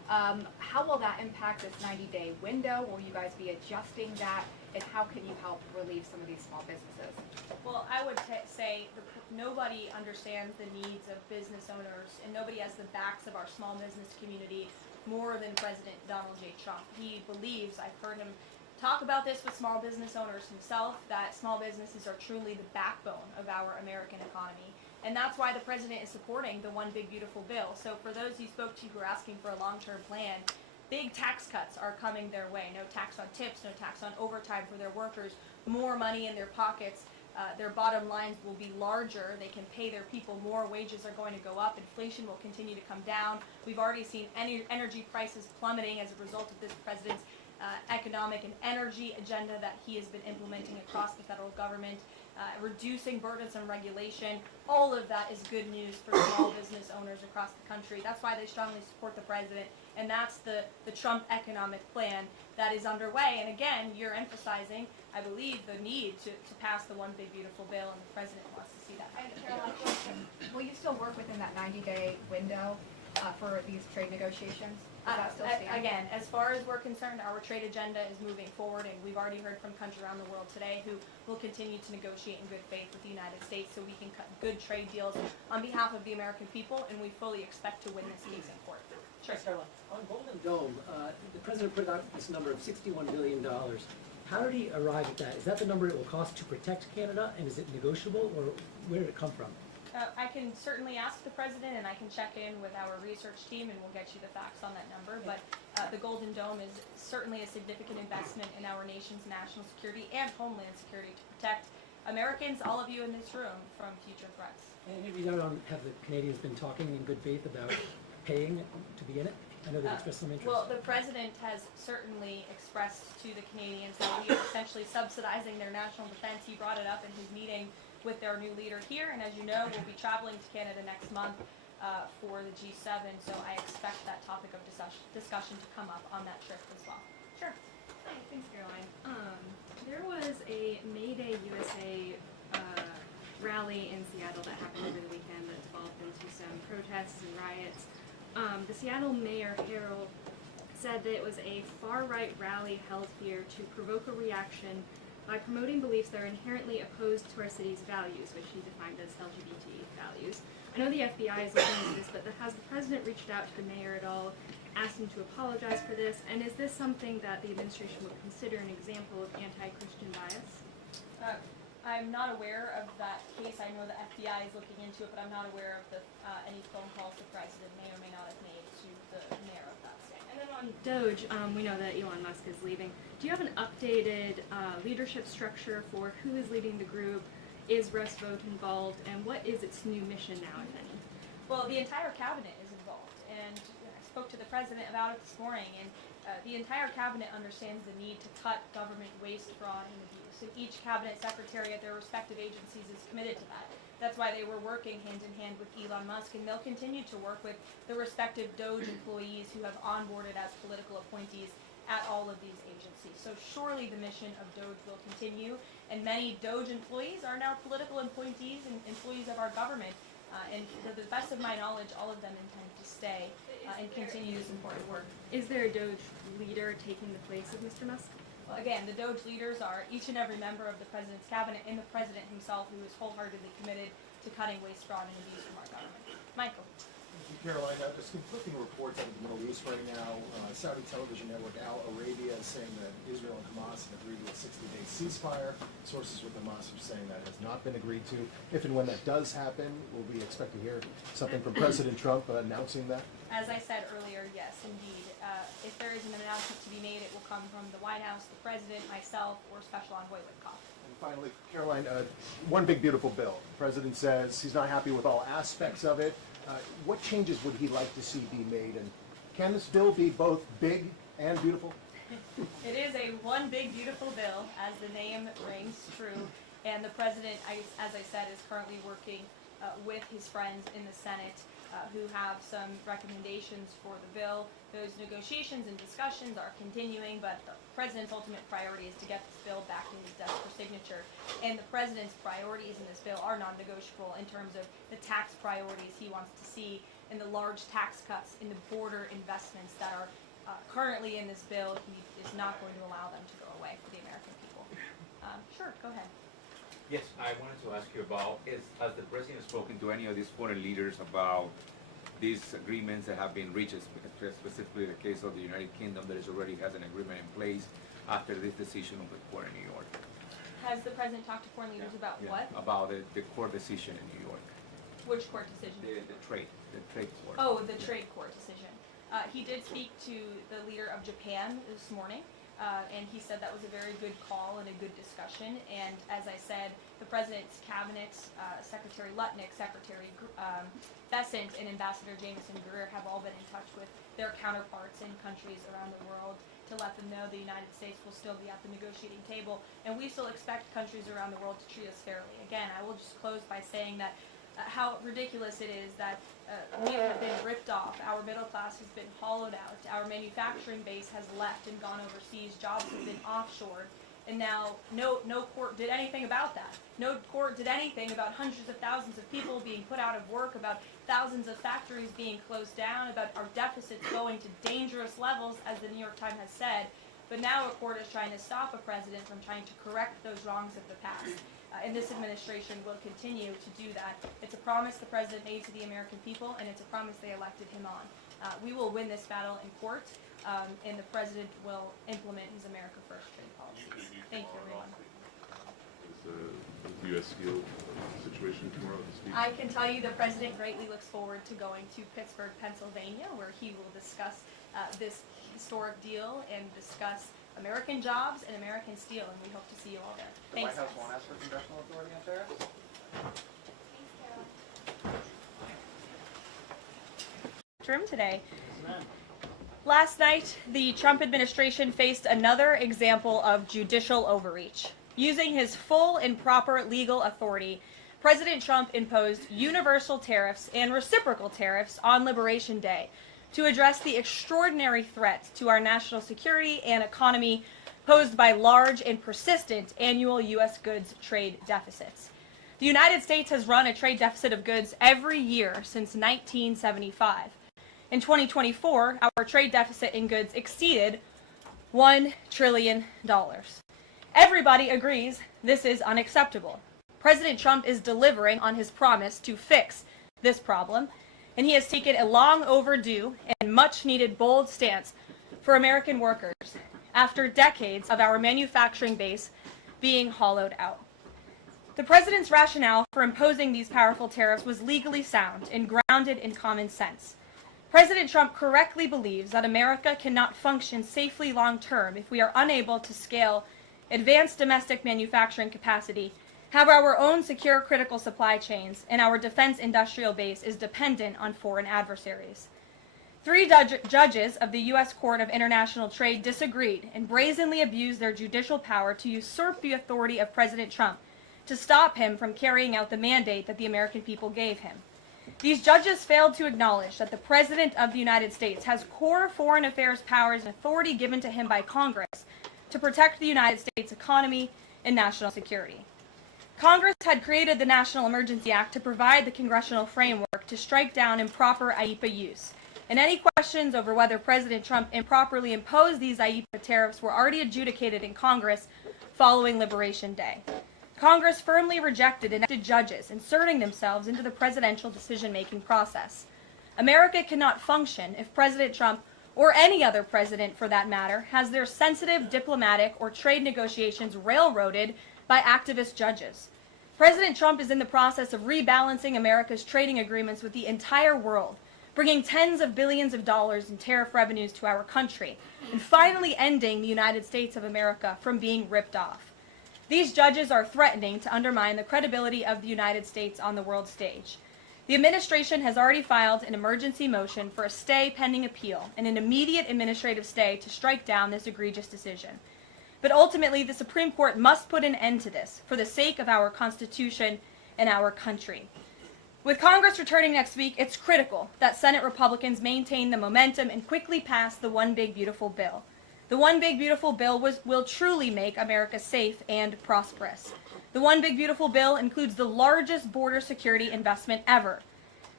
How will that impact this 90-day window? Will you guys be adjusting that? And how can you help relieve some of these small businesses? Well, I would say nobody understands the needs of business owners, and nobody has the backs of our small business community more than President Donald J. Trump. He believes, I've heard him talk about this with small business owners himself, that small businesses are truly the backbone of our American economy. And that's why the president is supporting the One Big Beautiful Bill. So for those you spoke to who are asking for a long-term plan, big tax cuts are coming their way. No tax on tips, no tax on overtime for their workers, more money in their pockets. Their bottom lines will be larger. They can pay their people more. Wages are going to go up. Inflation will continue to come down. We've already seen energy prices plummeting as a result of this president's economic and energy agenda that he has been implementing across the federal government, reducing burdensome regulation. All of that is good news for small business owners across the country. That's why they strongly support the president, and that's the Trump economic plan that is underway. And again, you're emphasizing, I believe, the need to pass the One Big Beautiful Bill, and the president wants to see that. Caroline, will you still work within that 90-day window for these trade negotiations? Does that still stand? Again, as far as we're concerned, our trade agenda is moving forward, and we've already heard from countries around the world today who will continue to negotiate in good faith with the United States so we can cut good trade deals on behalf of the American people, and we fully expect to win this case in court. Sure. On Golden Dome, the president put out this number of $61 billion. How did he arrive at that? Is that the number it will cost to protect Canada, and is it negotiable, or where did it come from? I can certainly ask the president, and I can check in with our research team, and we'll get you the facts on that number. But the Golden Dome is certainly a significant investment in our nation's national security and homeland security to protect Americans, all of you in this room, from future threats. And have the Canadians been talking in good faith about paying to be in it? I know they've expressed some interest. Well, the president has certainly expressed to the Canadians that we are essentially subsidizing their national defense. He brought it up in his meeting with their new leader here, and as you know, we'll be traveling to Canada next month for the G7, so I expect that topic of discussion to come up on that trip as well. Sure. Hi, thanks, Caroline. There was a May Day USA rally in Seattle that happened over the weekend that developed into some protests and riots. The Seattle Mayor Harold said that it was a far-right rally held here to provoke a reaction by promoting beliefs that are inherently opposed to our city's values, which he defined as LGBT values. I know the FBI is looking into this, but has the president reached out to the mayor at all, asked him to apologize for this, and is this something that the administration would consider an example of anti-Christian bias? I'm not aware of that case. I know the FBI is looking into it, but I'm not aware of any phone calls the president may or may not have made to the mayor of that state. And then on Doge, we know that Elon Musk is leaving. Do you have an updated leadership structure for who is leading the group? Is Russ Vought involved? And what is its new mission now, if any? Well, the entire cabinet is involved, and I spoke to the president about it this morning, and the entire cabinet understands the need to cut government waste, fraud, and abuse. And each cabinet secretary at their respective agencies is committed to that. That's why they were working hand in hand with Elon Musk, and they'll continue to work with the respective Doge employees who have onboarded as political appointees at all of these agencies. So surely the mission of Doge will continue, and many Doge employees are now political appointees and employees of our government. And to the best of my knowledge, all of them intend to stay and continue this important work. Is there a Doge leader taking the place of Mr. Musk? Well, again, the Doge leaders are each and every member of the president's cabinet and the president himself, who is wholeheartedly committed to cutting waste, fraud, and abuse from our government. Michael. Caroline, there's conflicting reports out of the Middle East right now. Saudi television network Al Arabia is saying that Israel and Hamas have agreed to a 60-day ceasefire. Sources with Hamas are saying that has not been agreed to. If and when that does happen, will we expect to hear something from President Trump announcing that? As I said earlier, yes, indeed. If there is an announcement to be made, it will come from the White House, the president, myself, or Special Envoy Witkoff. And finally, Caroline, One Big Beautiful Bill. The president says he's not happy with all aspects of it. What changes would he like to see be made? And can this bill be both big and beautiful? It is a One Big Beautiful Bill, as the name rings true. And the president, as I said, is currently working with his friends in the Senate who have some recommendations for the bill. Those negotiations and discussions are continuing, but the president's ultimate priority is to get this bill back to his desk for signature. And the president's priorities in this bill are non-negotiable in terms of the tax priorities he wants to see and the large tax cuts in the border investments that are currently in this bill. He is not going to allow them to go away for the American people. Sure, go ahead. Yes, I wanted to ask you about, has the president spoken to any of these foreign leaders about these agreements that have been reached, specifically the case of the United Kingdom that is already has an agreement in place after this decision of the court in New York? Has the president talked to foreign leaders about what? About the court decision in New York. Which court decision? The trade court. Oh, the trade court decision. He did speak to the leader of Japan this morning, and he said that was a very good call and a good discussion. And as I said, the president's cabinet, Secretary Lutnick, Secretary Bessent, and Ambassador Jameson Greer have all been in touch with their counterparts in countries around the world to let them know the United States will still be at the negotiating table, and we still expect countries around the world to treat us fairly. Again, I will just close by saying that how ridiculous it is that we have been ripped off, our middle class has been hollowed out, our manufacturing base has left and gone overseas, jobs have been offshored, and now no court did anything about that. No court did anything about hundreds of thousands of people being put out of work, about thousands of factories being closed down, about our deficits going to dangerous levels, as the New York Times has said. But now a court is trying to stop a president from trying to correct those wrongs of the past. And this administration will continue to do that. It's a promise the president made to the American people, and it's a promise they elected him on. We will win this battle in court, and the president will implement his America First trade policies. Thank you, everyone. Is the U.S. Steel situation tomorrow this week? I can tell you the president greatly looks forward to going to Pittsburgh, Pennsylvania, where he will discuss this historic deal and discuss American jobs and American steel, and we hope to see you all there. The Thanks. White House won't ask for congressional authority on tariffs? Room today. Last night, the Trump administration faced another example of judicial overreach. Using his full and proper legal authority, President Trump imposed universal tariffs and reciprocal tariffs on Liberation Day to address the extraordinary threat to our national security and economy posed by large and persistent annual U.S. goods trade deficits. The United States has run a trade deficit of goods every year since 1975. In 2024, our trade deficit in goods exceeded $1 trillion. Everybody agrees this is unacceptable. President Trump is delivering on his promise to fix this problem, and he has taken a long overdue and much needed bold stance for American workers after decades of our manufacturing base being hollowed out. The president's rationale for imposing these powerful tariffs was legally sound and grounded in common sense. President Trump correctly believes that America cannot function safely long-term if we are unable to scale advanced domestic manufacturing capacity, have our own secure critical supply chains, and our defense industrial base is dependent on foreign adversaries. 3 judges of the U.S. Court of International Trade disagreed and brazenly abused their judicial power to usurp the authority of President Trump to stop him from carrying out the mandate that the American people gave him. These judges failed to acknowledge that the President of the United States has core foreign affairs powers and authority given to him by Congress to protect the United States economy and national security. Congress had created the National Emergency Act to provide the congressional framework to strike down improper IEEPA use. And any questions over whether President Trump improperly imposed these IEEPA tariffs were already adjudicated in Congress following Liberation Day. Congress firmly rejected elected judges inserting themselves into the presidential decision-making process. America cannot function if President Trump, or any other president for that matter, has their sensitive diplomatic or trade negotiations railroaded by activist judges. President Trump is in the process of rebalancing America's trading agreements with the entire world, bringing tens of billions of dollars in tariff revenues to our country, and finally ending the United States of America from being ripped off. These judges are threatening to undermine the credibility of the United States on the world stage. The administration has already filed an emergency motion for a stay pending appeal and an immediate administrative stay to strike down this egregious decision. But ultimately, the Supreme Court must put an end to this for the sake of our Constitution and our country. With Congress returning next week, it's critical that Senate Republicans maintain the momentum and quickly pass the One Big Beautiful Bill. The One Big Beautiful Bill will truly make America safe and prosperous. The One Big Beautiful Bill includes the largest border security investment ever.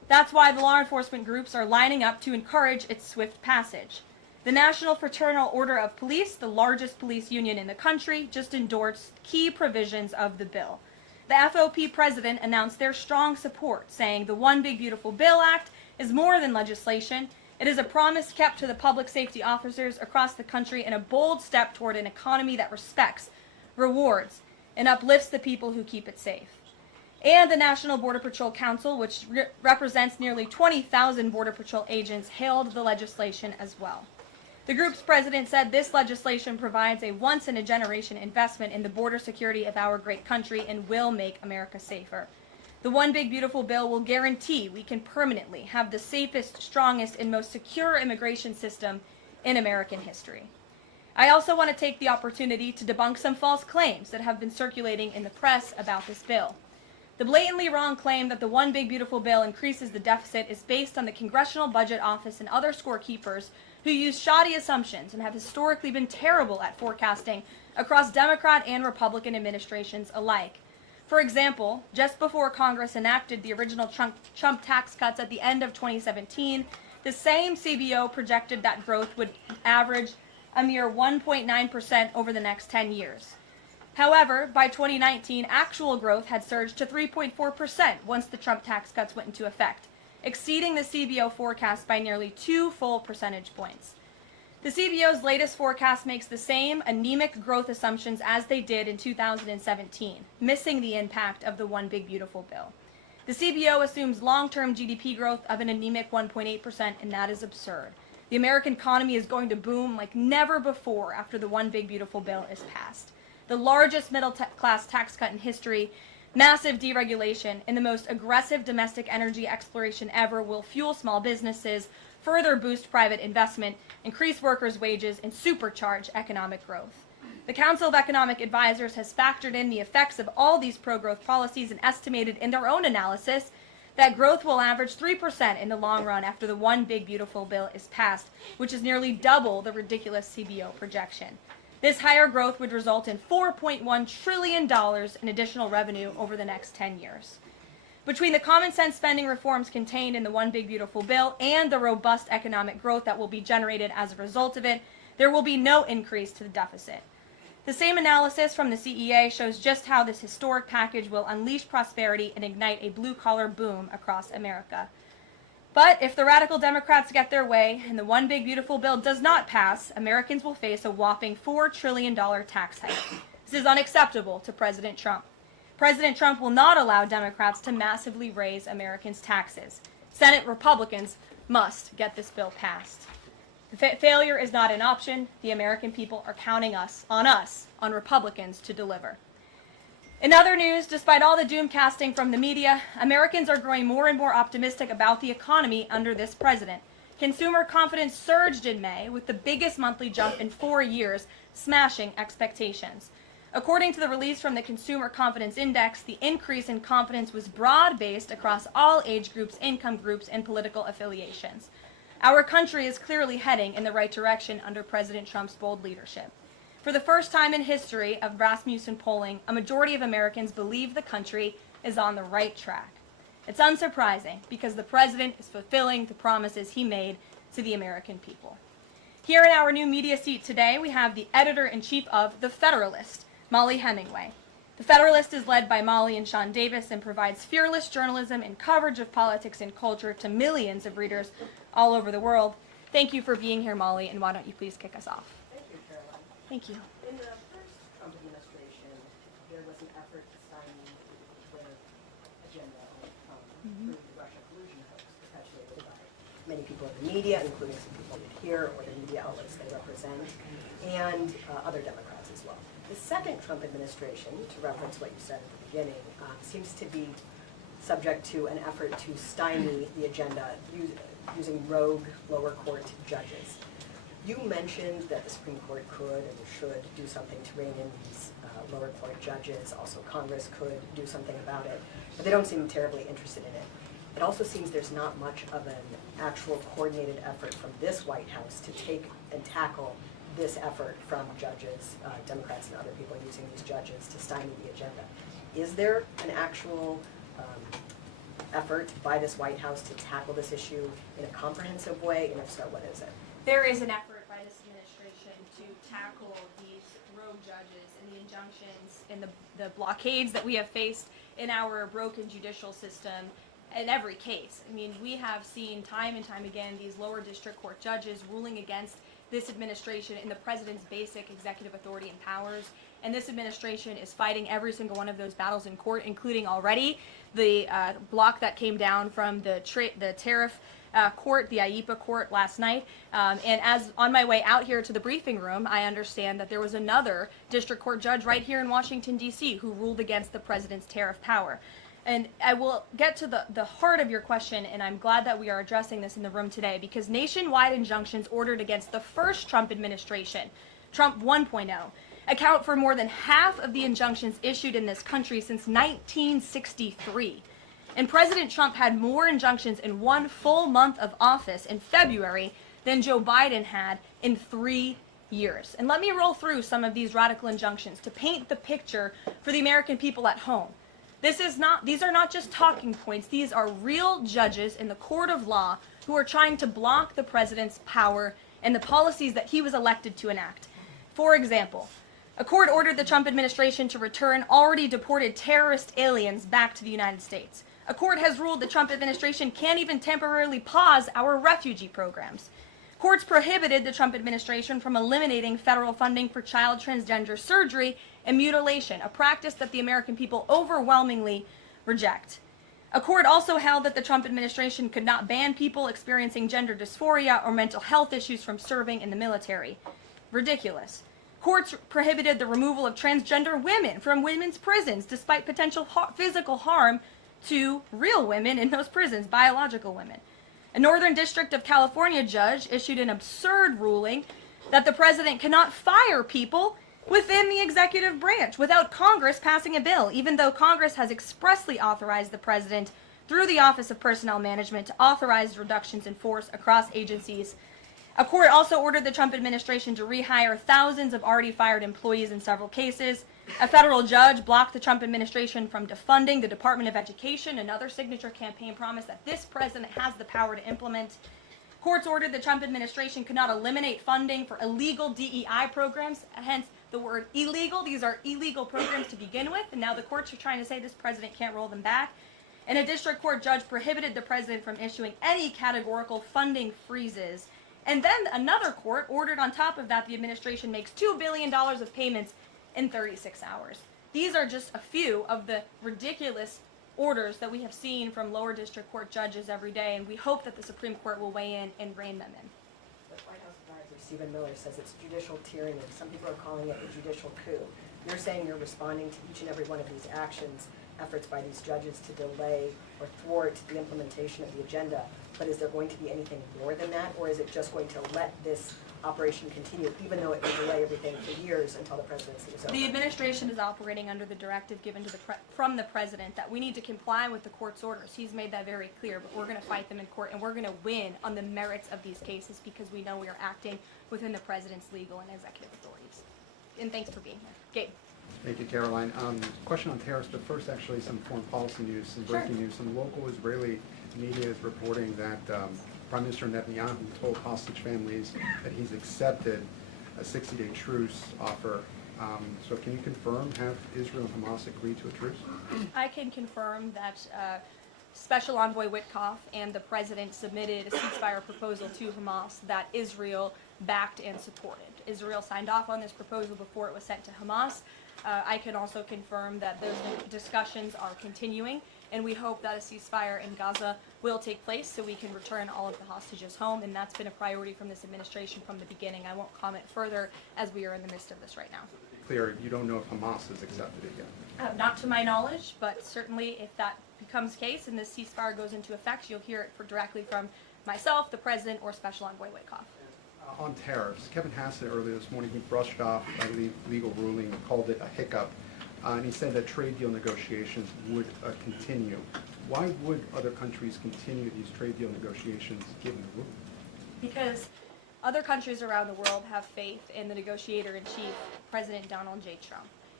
That's why the law enforcement groups are lining up to encourage its swift passage. The National Fraternal Order of Police, the largest police union in the country, just endorsed key provisions of the bill. The FOP president announced their strong support, saying the One Big Beautiful Bill Act is more than legislation. It is a promise kept to the public safety officers across the country and a bold step toward an economy that respects, rewards, and uplifts the people who keep it safe. And the National Border Patrol Council, which represents nearly 20,000 Border Patrol agents, hailed the legislation as well. The group's president said this legislation provides a once-in-a-generation investment in the border security of our great country and will make America safer. The One Big Beautiful Bill will guarantee we can permanently have the safest, strongest, and most secure immigration system in American history. I also want to take the opportunity to debunk some false claims that have been circulating in the press about this bill. The blatantly wrong claim that the One Big Beautiful Bill increases the deficit is based on the Congressional Budget Office and other scorekeepers who use shoddy assumptions and have historically been terrible at forecasting across Democrat and Republican administrations alike. For example, just before Congress enacted the original Trump tax cuts at the end of 2017, the same CBO projected that growth would average a mere 1.9% over the next 10 years. However, by 2019, actual growth had surged to 3.4% once the Trump tax cuts went into effect, exceeding the CBO forecast by nearly 2 full percentage points. The CBO's latest forecast makes the same anemic growth assumptions as they did in 2017, missing the impact of the One Big Beautiful Bill. The CBO assumes long-term GDP growth of an anemic 1.8%, and that is absurd. The American economy is going to boom like never before after the One Big Beautiful Bill is passed. The largest middle-class tax cut in history, massive deregulation, and the most aggressive domestic energy exploration ever will fuel small businesses, further boost private investment, increase workers' wages, and supercharge economic growth. The Council of Economic Advisors has factored in the effects of all these pro-growth policies and estimated in their own analysis that growth will average 3% in the long run after the One Big Beautiful Bill is passed, which is nearly double the ridiculous CBO projection. This higher growth would result in $4.1 trillion in additional revenue over the next 10 years. Between the common sense spending reforms contained in the One Big Beautiful Bill and the robust economic growth that will be generated as a result of it, there will be no increase to the deficit. The same analysis from the CEA shows just how this historic package will unleash prosperity and ignite a blue-collar boom across America. But if the radical Democrats get their way and the One Big Beautiful Bill does not pass, Americans will face a whopping $4 trillion tax hike. This is unacceptable to President Trump. President Trump will not allow Democrats to massively raise Americans' taxes. Senate Republicans must get this bill passed. The failure is not an option. The American people are counting on Republicans to deliver. In other news, despite all the doom casting from the media, Americans are growing more and more optimistic about the economy under this president. Consumer confidence surged in May with the biggest monthly jump in 4 years, smashing expectations. According to the release from the Consumer Confidence Index, the increase in confidence was broad-based across all age groups, income groups, and political affiliations. Our country is clearly heading in the right direction under President Trump's bold leadership. For the first time in history of Rasmussen polling, a majority of Americans believe the country is on the right track. It's unsurprising because the president is fulfilling the promises he made to the American people. Here in our new media seat today, we have the editor-in-chief of The Federalist, Molly Hemingway. The Federalist is led by Molly and Sean Davis and provides fearless journalism and coverage of politics and culture to millions of readers all over the world. Thank you for being here, Molly, and why don't you please kick us off? Thank you, Caroline. Thank you. In the first Trump administration, there was an effort to stymie the agenda through the Russia collusion hoax perpetuated by many people in the media, including some people here or the media outlets they represent, and other Democrats as well. The second Trump administration, to reference what you said at the beginning, seems to be subject to an effort to stymie the agenda using rogue lower court judges. You mentioned that the Supreme Court could and should do something to rein in these lower court judges. Also, Congress could do something about it, but they don't seem terribly interested in it. It also seems there's not much of an actual coordinated effort from this White House to take and tackle this effort from judges, Democrats and other people using these judges to stymie the agenda. Is there an actual effort by this White House to tackle this issue in a comprehensive way, and if so, what is it? There is an effort by this administration to tackle these rogue judges and the injunctions and the blockades that we have faced in our broken judicial system in every case. I mean, we have seen time and time again these lower district court judges ruling against this administration in the president's basic executive authority and powers. And this administration is fighting every single one of those battles in court, including already the block that came down from the Tariff court, the IEPA court last night. And as on my way out here to the briefing room, I understand that there was another district court judge right here in Washington, D.C. who ruled against the president's tariff power. And I will get to the heart of your question, and I'm glad that we are addressing this in the room today, because nationwide injunctions ordered against the first Trump administration, Trump 1.0, account for more than half of the injunctions issued in this country since 1963. And President Trump had more injunctions in one full month of office in February than Joe Biden had in 3 years. And let me roll through some of these radical injunctions to paint the picture for the American people at home. These are not just talking points. These are real judges in the court of law who are trying to block the president's power and the policies that he was elected to enact. For example, a court ordered the Trump administration to return already deported terrorist aliens back to the United States. A court has ruled the Trump administration can't even temporarily pause our refugee programs. Courts prohibited the Trump administration from eliminating federal funding for child transgender surgery and mutilation, a practice that the American people overwhelmingly reject. A court also held that the Trump administration could not ban people experiencing gender dysphoria or mental health issues from serving in the military. Ridiculous. Courts prohibited the removal of transgender women from women's prisons despite potential physical harm to real women in those prisons, biological women. A Northern District of California judge issued an absurd ruling that the president cannot fire people within the executive branch without Congress passing a bill, even though Congress has expressly authorized the president through the Office of Personnel Management to authorize reductions in force across agencies. A court also ordered the Trump administration to rehire thousands of already fired employees in several cases. A federal judge blocked the Trump administration from defunding the Department of Education, another signature campaign promise that this president has the power to implement. Courts ordered the Trump administration could not eliminate funding for illegal DEI programs, hence the word illegal. These are illegal programs to begin with, and now the courts are trying to say this president can't roll them back. And a district court judge prohibited the president from issuing any categorical funding freezes. And then another court ordered on top of that the administration makes $2 billion of payments in 36 hours. These are just a few of the ridiculous orders that we have seen from lower district court judges every day, and we hope that the Supreme Court will weigh in and rein them in. The White House advisor Stephen Miller says it's judicial tyranny. Some people are calling it a judicial coup. You're saying you're responding to each and every one of these actions, efforts by these judges to delay or thwart the implementation of the agenda, but is there going to be anything more than that, or is it just going to let this operation continue, even though it will delay everything for years until the presidency is over? The administration is operating under the directive given to from the president that we need to comply with the court's orders. He's made that very clear, but we're going to fight them in court, and we're going to win on the merits of these cases because we know we are acting within the president's legal and executive authorities. And thanks for being here. Gabe. Thank you, Caroline. Question on tariffs, but first actually some foreign policy news, some breaking news. Some local Israeli media is reporting that Prime Minister Netanyahu told hostage families that he's accepted a 60-day truce offer. So can you confirm, have Israel and Hamas agreed to a truce? I can confirm that Special Envoy Witkoff and the president submitted a ceasefire proposal to Hamas that Israel backed and supported. Israel signed off on this proposal before it was sent to Hamas. I can also confirm that those discussions are continuing, and we hope that a ceasefire in Gaza will take place so we can return all of the hostages home, and that's been a priority from this administration from the beginning. I won't comment further as we are in the midst of this right now. Clear, you don't know if Hamas has accepted it yet? Not to my knowledge, but certainly if that becomes the case and this ceasefire goes into effect, you'll hear it directly from myself, the president, or Special Envoy Witkoff. On tariffs, Kevin Hassett earlier this morning, he brushed off a legal ruling, called it a hiccup, and he said that trade deal negotiations would continue. Why would other countries continue these trade deal negotiations given the ruling? Because other countries around the world have faith in the negotiator-in-chief, President Donald J. Trump.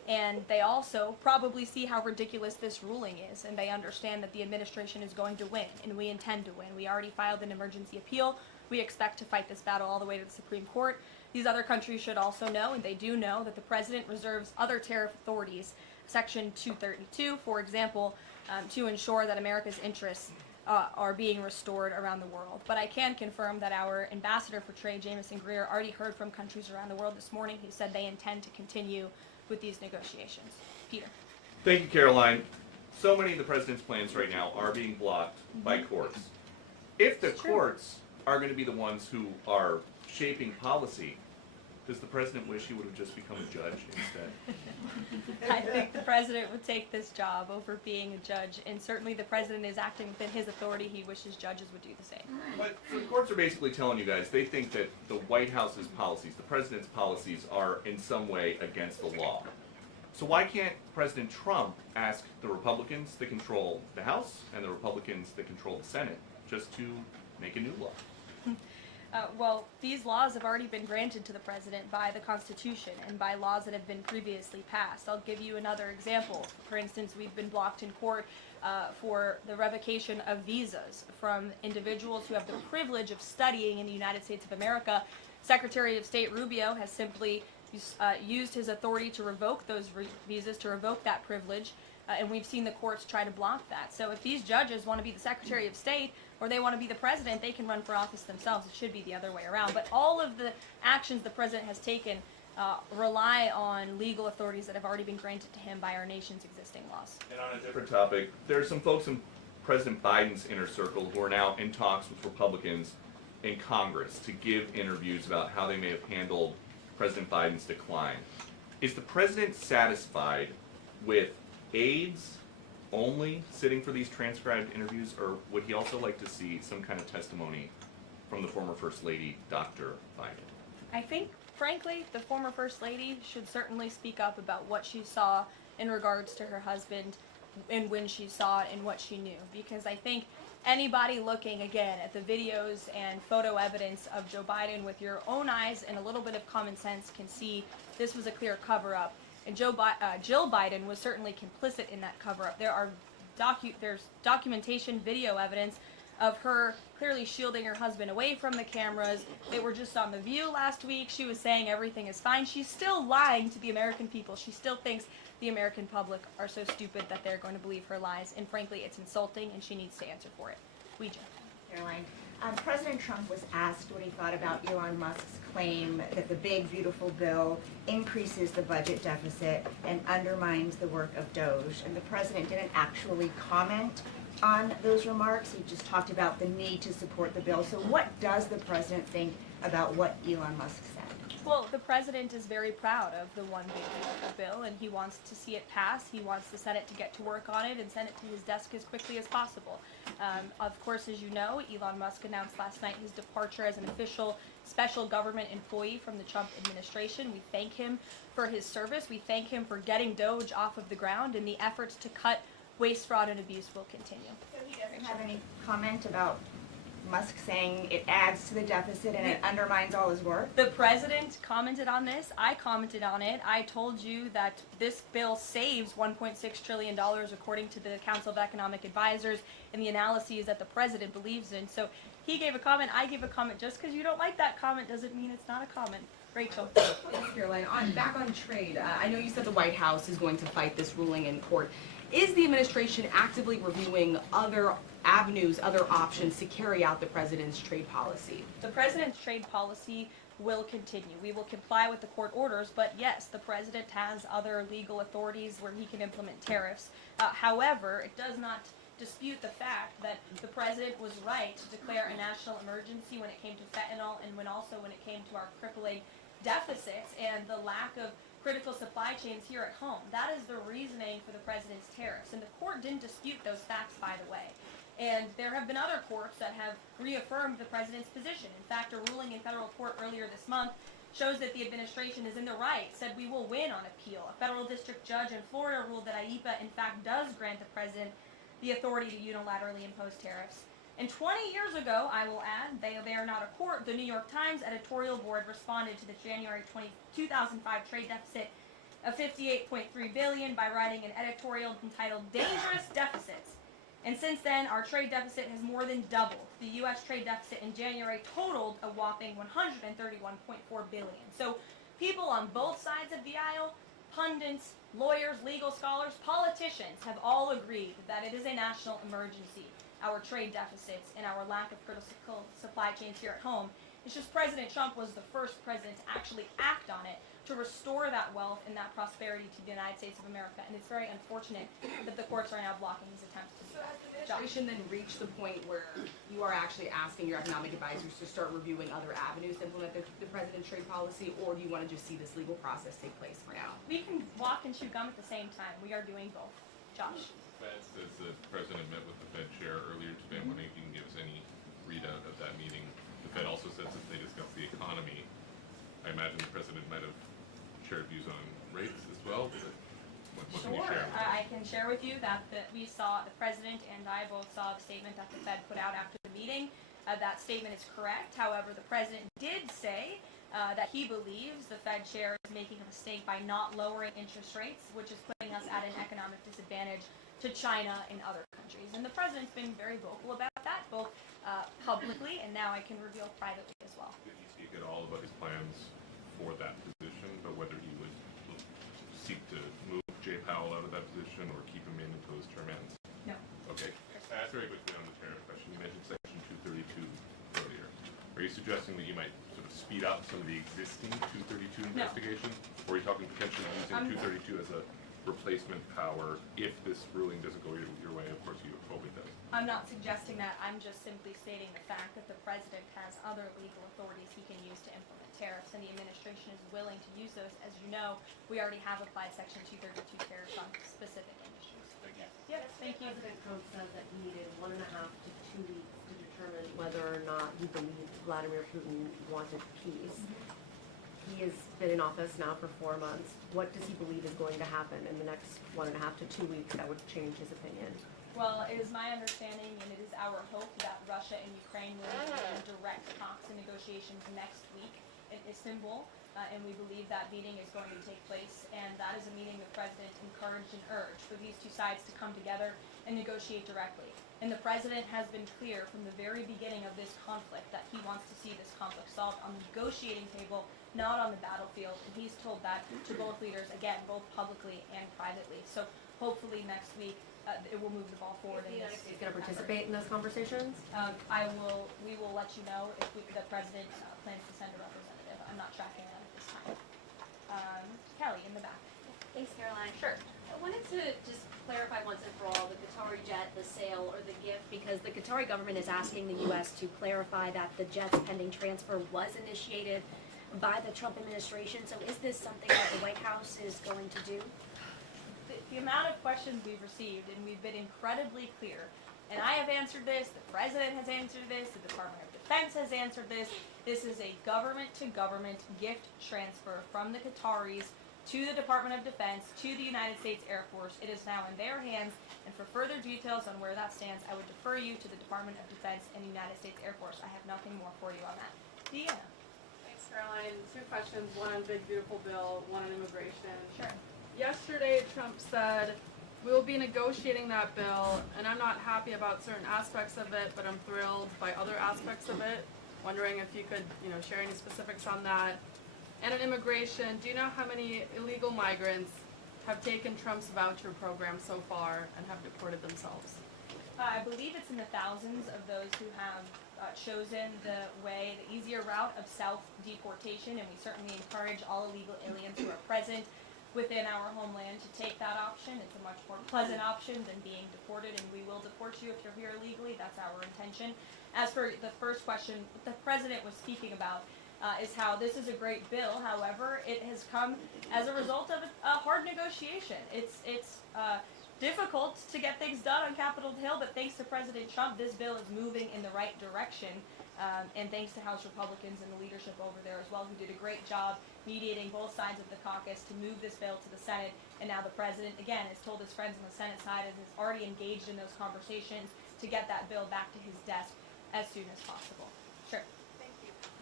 And they also probably see how ridiculous this ruling is, and they understand that the administration is going to win, and we intend to win. We already filed an emergency appeal. We expect to fight this battle all the way to the Supreme Court. These other countries should also know, and they do know, that the president reserves other tariff authorities, Section 232, for example, to ensure that America's interests are being restored around the world. But I can confirm that our ambassador for trade, Jameson Greer, already heard from countries around the world this morning who said they intend to continue with these negotiations. Peter. Thank you, Caroline. So many of the president's plans right now are being blocked by courts. If the courts are going to be the ones who are shaping policy, does the president wish he would have just become a judge instead? I think the president would take this job over being a judge, and certainly the president is acting within his authority. He wishes judges would do the same. But the courts are basically telling you guys they think that the White House's policies, the president's policies, are in some way against the law. So why can't President Trump ask the Republicans that control the House and the Republicans that control the Senate just to make a new law? Well, these laws have already been granted to the president by the Constitution and by laws that have been previously passed. I'll give you another example. For instance, we've been blocked in court for the revocation of visas from individuals who have the privilege of studying in the United States of America. Secretary of State Rubio has simply used his authority to revoke those visas, to revoke that privilege, and we've seen the courts try to block that. So if these judges want to be the Secretary of State or they want to be the president, they can run for office themselves. It should be the other way around. But all of the actions the president has taken rely on legal authorities that have already been granted to him by our nation's existing laws. And on a different topic, there are some folks in President Biden's inner circle who are now in talks with Republicans in Congress to give interviews about how they may have handled President Biden's decline. Is the president satisfied with aides only sitting for these transcribed interviews, or would he also like to see some kind of testimony from the former First Lady, Dr. Biden? I think, frankly, the former First Lady should certainly speak up about what she saw in regards to her husband and when she saw it and what she knew. Because I think anybody looking, again, at the videos and photo evidence of Joe Biden with your own eyes and a little bit of common sense can see this was a clear cover-up. And Jill Biden was certainly complicit in that cover-up. There's documentation, video evidence of her clearly shielding her husband away from the cameras. They were just on The View last week. She was saying everything is fine. She's still lying to the American people. She still thinks the American public are so stupid that they're going to believe her lies. And frankly, it's insulting, and she needs to answer for it. Ouija. Caroline, President Trump was asked what he thought about Elon Musk's claim that the big, beautiful bill increases the budget deficit and undermines the work of Doge. And the president didn't actually comment on those remarks. He just talked about the need to support the bill. So what does the president think about what Elon Musk said? Well, the president is very proud of the one big beautiful bill, and he wants to see it pass. He wants the Senate to get to work on it and send it to his desk as quickly as possible. Of course, as you know, Elon Musk announced last night his departure as an official special government employee from the Trump administration. We thank him for his service. We thank him for getting Doge off of the ground, and the efforts to cut waste, fraud, and abuse will continue. So he doesn't have any comment about Musk saying it adds to the deficit and it undermines all his work? The president commented on this. I commented on it. I told you that this bill saves $1.6 trillion according to the Council of Economic Advisors and the analyses that the president believes in. So he gave a comment. I gave a comment. Just because you don't like that comment doesn't mean it's not a comment. Rachel. Thanks, Caroline. Back on trade, I know you said the White House is going to fight this ruling in court. Is the administration actively reviewing other avenues, other options to carry out the president's trade policy? The president's trade policy will continue. We will comply with the court orders, but yes, the president has other legal authorities where he can implement tariffs. However, it does not dispute the fact that the president was right to declare a national emergency when it came to fentanyl and when it came to our crippling deficits and the lack of critical supply chains here at home. That is the reasoning for the president's tariffs. And the court didn't dispute those facts, by the way. And there have been other courts that have reaffirmed the president's position. In fact, a ruling in federal court earlier this month shows that the administration is in the right, said we will win on appeal. A federal district judge in Florida ruled that IEPA, in fact, does grant the president the authority to unilaterally impose tariffs. And 20 years ago, I will add, they are not a court, the New York Times editorial board responded to the January 2005 trade deficit of $58.3 billion by writing an editorial entitled Dangerous Deficits. And since then, our trade deficit has more than doubled. The U.S. trade deficit in January totaled a whopping $131.4 billion. So people on both sides of the aisle, pundits, lawyers, legal scholars, politicians have all agreed that it is a national emergency, our trade deficits and our lack of critical supply chains here at home. It's just President Trump was the first president to actually act on it, to restore that wealth and that prosperity to the United States of America. And it's very unfortunate that the courts are now blocking his attempts to do So that. has the administration then reached the point where you are actually asking your economic advisors to start reviewing other avenues to implement the president's trade policy, or do you want to just see this legal process take place for now? We can walk and chew gum at the same time. We are doing both. Josh. The Fed says the president met with the Fed chair earlier today. I'm wondering if you can give us any readout of that meeting. The Fed also says that they discussed the economy. I imagine the president might have shared views on rates as well. What can you Sure. share? I can share with you that we saw, the president and I both saw the statement that the Fed put out after the meeting. That statement is correct. However, the president did say that he believes the Fed chair is making a mistake by not lowering interest rates, which is putting us at an economic disadvantage to China and other countries. And the president's been very vocal about that, both publicly and now I can reveal privately as well. Did he speak at all about his plans for that position, but whether he would seek to move Jay Powell out of that position or keep him in until his term ends? No. Okay. Very quickly on the tariff question. You mentioned Section 232 earlier. Are you suggesting that you might sort of speed up some of the existing 232 No. investigations? Or are you talking potentially using 232 as a replacement power if this ruling doesn't go your way? Of course, you hope it does. I'm not suggesting that. I'm just simply stating the fact that the president has other legal authorities he can use to implement tariffs, and the administration is willing to use those. As you know, we already have applied Section 232 tariffs on specific industries. Thank you. Yep, thank you. President Trump said that he needed 1.5 to 2 weeks to determine whether or not he believed Vladimir Putin wanted peace. He has been in office now for 4 months. What does he believe is going to happen in the next 1.5 to 2 weeks that would change his opinion? Well, it is my understanding and it is our hope that Russia and Ukraine will engage in direct talks and negotiations next week in Istanbul, and we believe that meeting is going to take place, and that is a meeting the president encouraged and urged for these two sides to come together and negotiate directly. And the president has been clear from the very beginning of this conflict that he wants to see this conflict solved on the negotiating table, not on the battlefield, and he's told that to both leaders, again, both publicly and privately. So hopefully next week it will move the ball forward. Is the United States going to participate in those conversations? We will let you know if the president plans to send a representative. I'm not tracking that at this time. Kelly, in the back. Thanks, Caroline. Sure. I wanted to just clarify once and for all the Qatari jet, the sale or the gift, because the Qatari government is asking the U.S. to clarify that the jet's pending transfer was initiated by the Trump administration. So is this something that the White House is going to do? The amount of questions we've received, and we've been incredibly clear, and I have answered this, the president has answered this, the Department of Defense has answered this. This is a government-to-government gift transfer from the Qataris to the Department of Defense, to the United States Air Force. It is now in their hands, and for further details on where that stands, I would defer you to the Department of Defense and the United States Air Force. I have nothing more for you on that. Deanna. Thanks, Caroline. 2 questions, one on big beautiful bill, one on immigration. Sure. Yesterday, Trump said, we will be negotiating that bill, and I'm not happy about certain aspects of it, but I'm thrilled by other aspects of it. Wondering if you could, share any specifics on that. And on immigration, do you know how many illegal migrants have taken Trump's voucher program so far and have deported themselves? I believe it's in the thousands of those who have chosen the easier route of self-deportation, and we certainly encourage all illegal aliens who are present within our homeland to take that option. It's a much more pleasant option than being deported, and we will deport you if you're here illegally. That's our intention. As for the first question, what the president was speaking about is how this is a great bill. However, it has come as a result of a hard negotiation. It's difficult to get things done on Capitol Hill, but thanks to President Trump, this bill is moving in the right direction. And thanks to House Republicans and the leadership over there as well, who did a great job mediating both sides of the caucus to move this bill to the Senate. And now the president, again, has told his friends on the Senate side and has already engaged in those conversations to get that bill back to his desk as soon as possible. Sure. Thank you.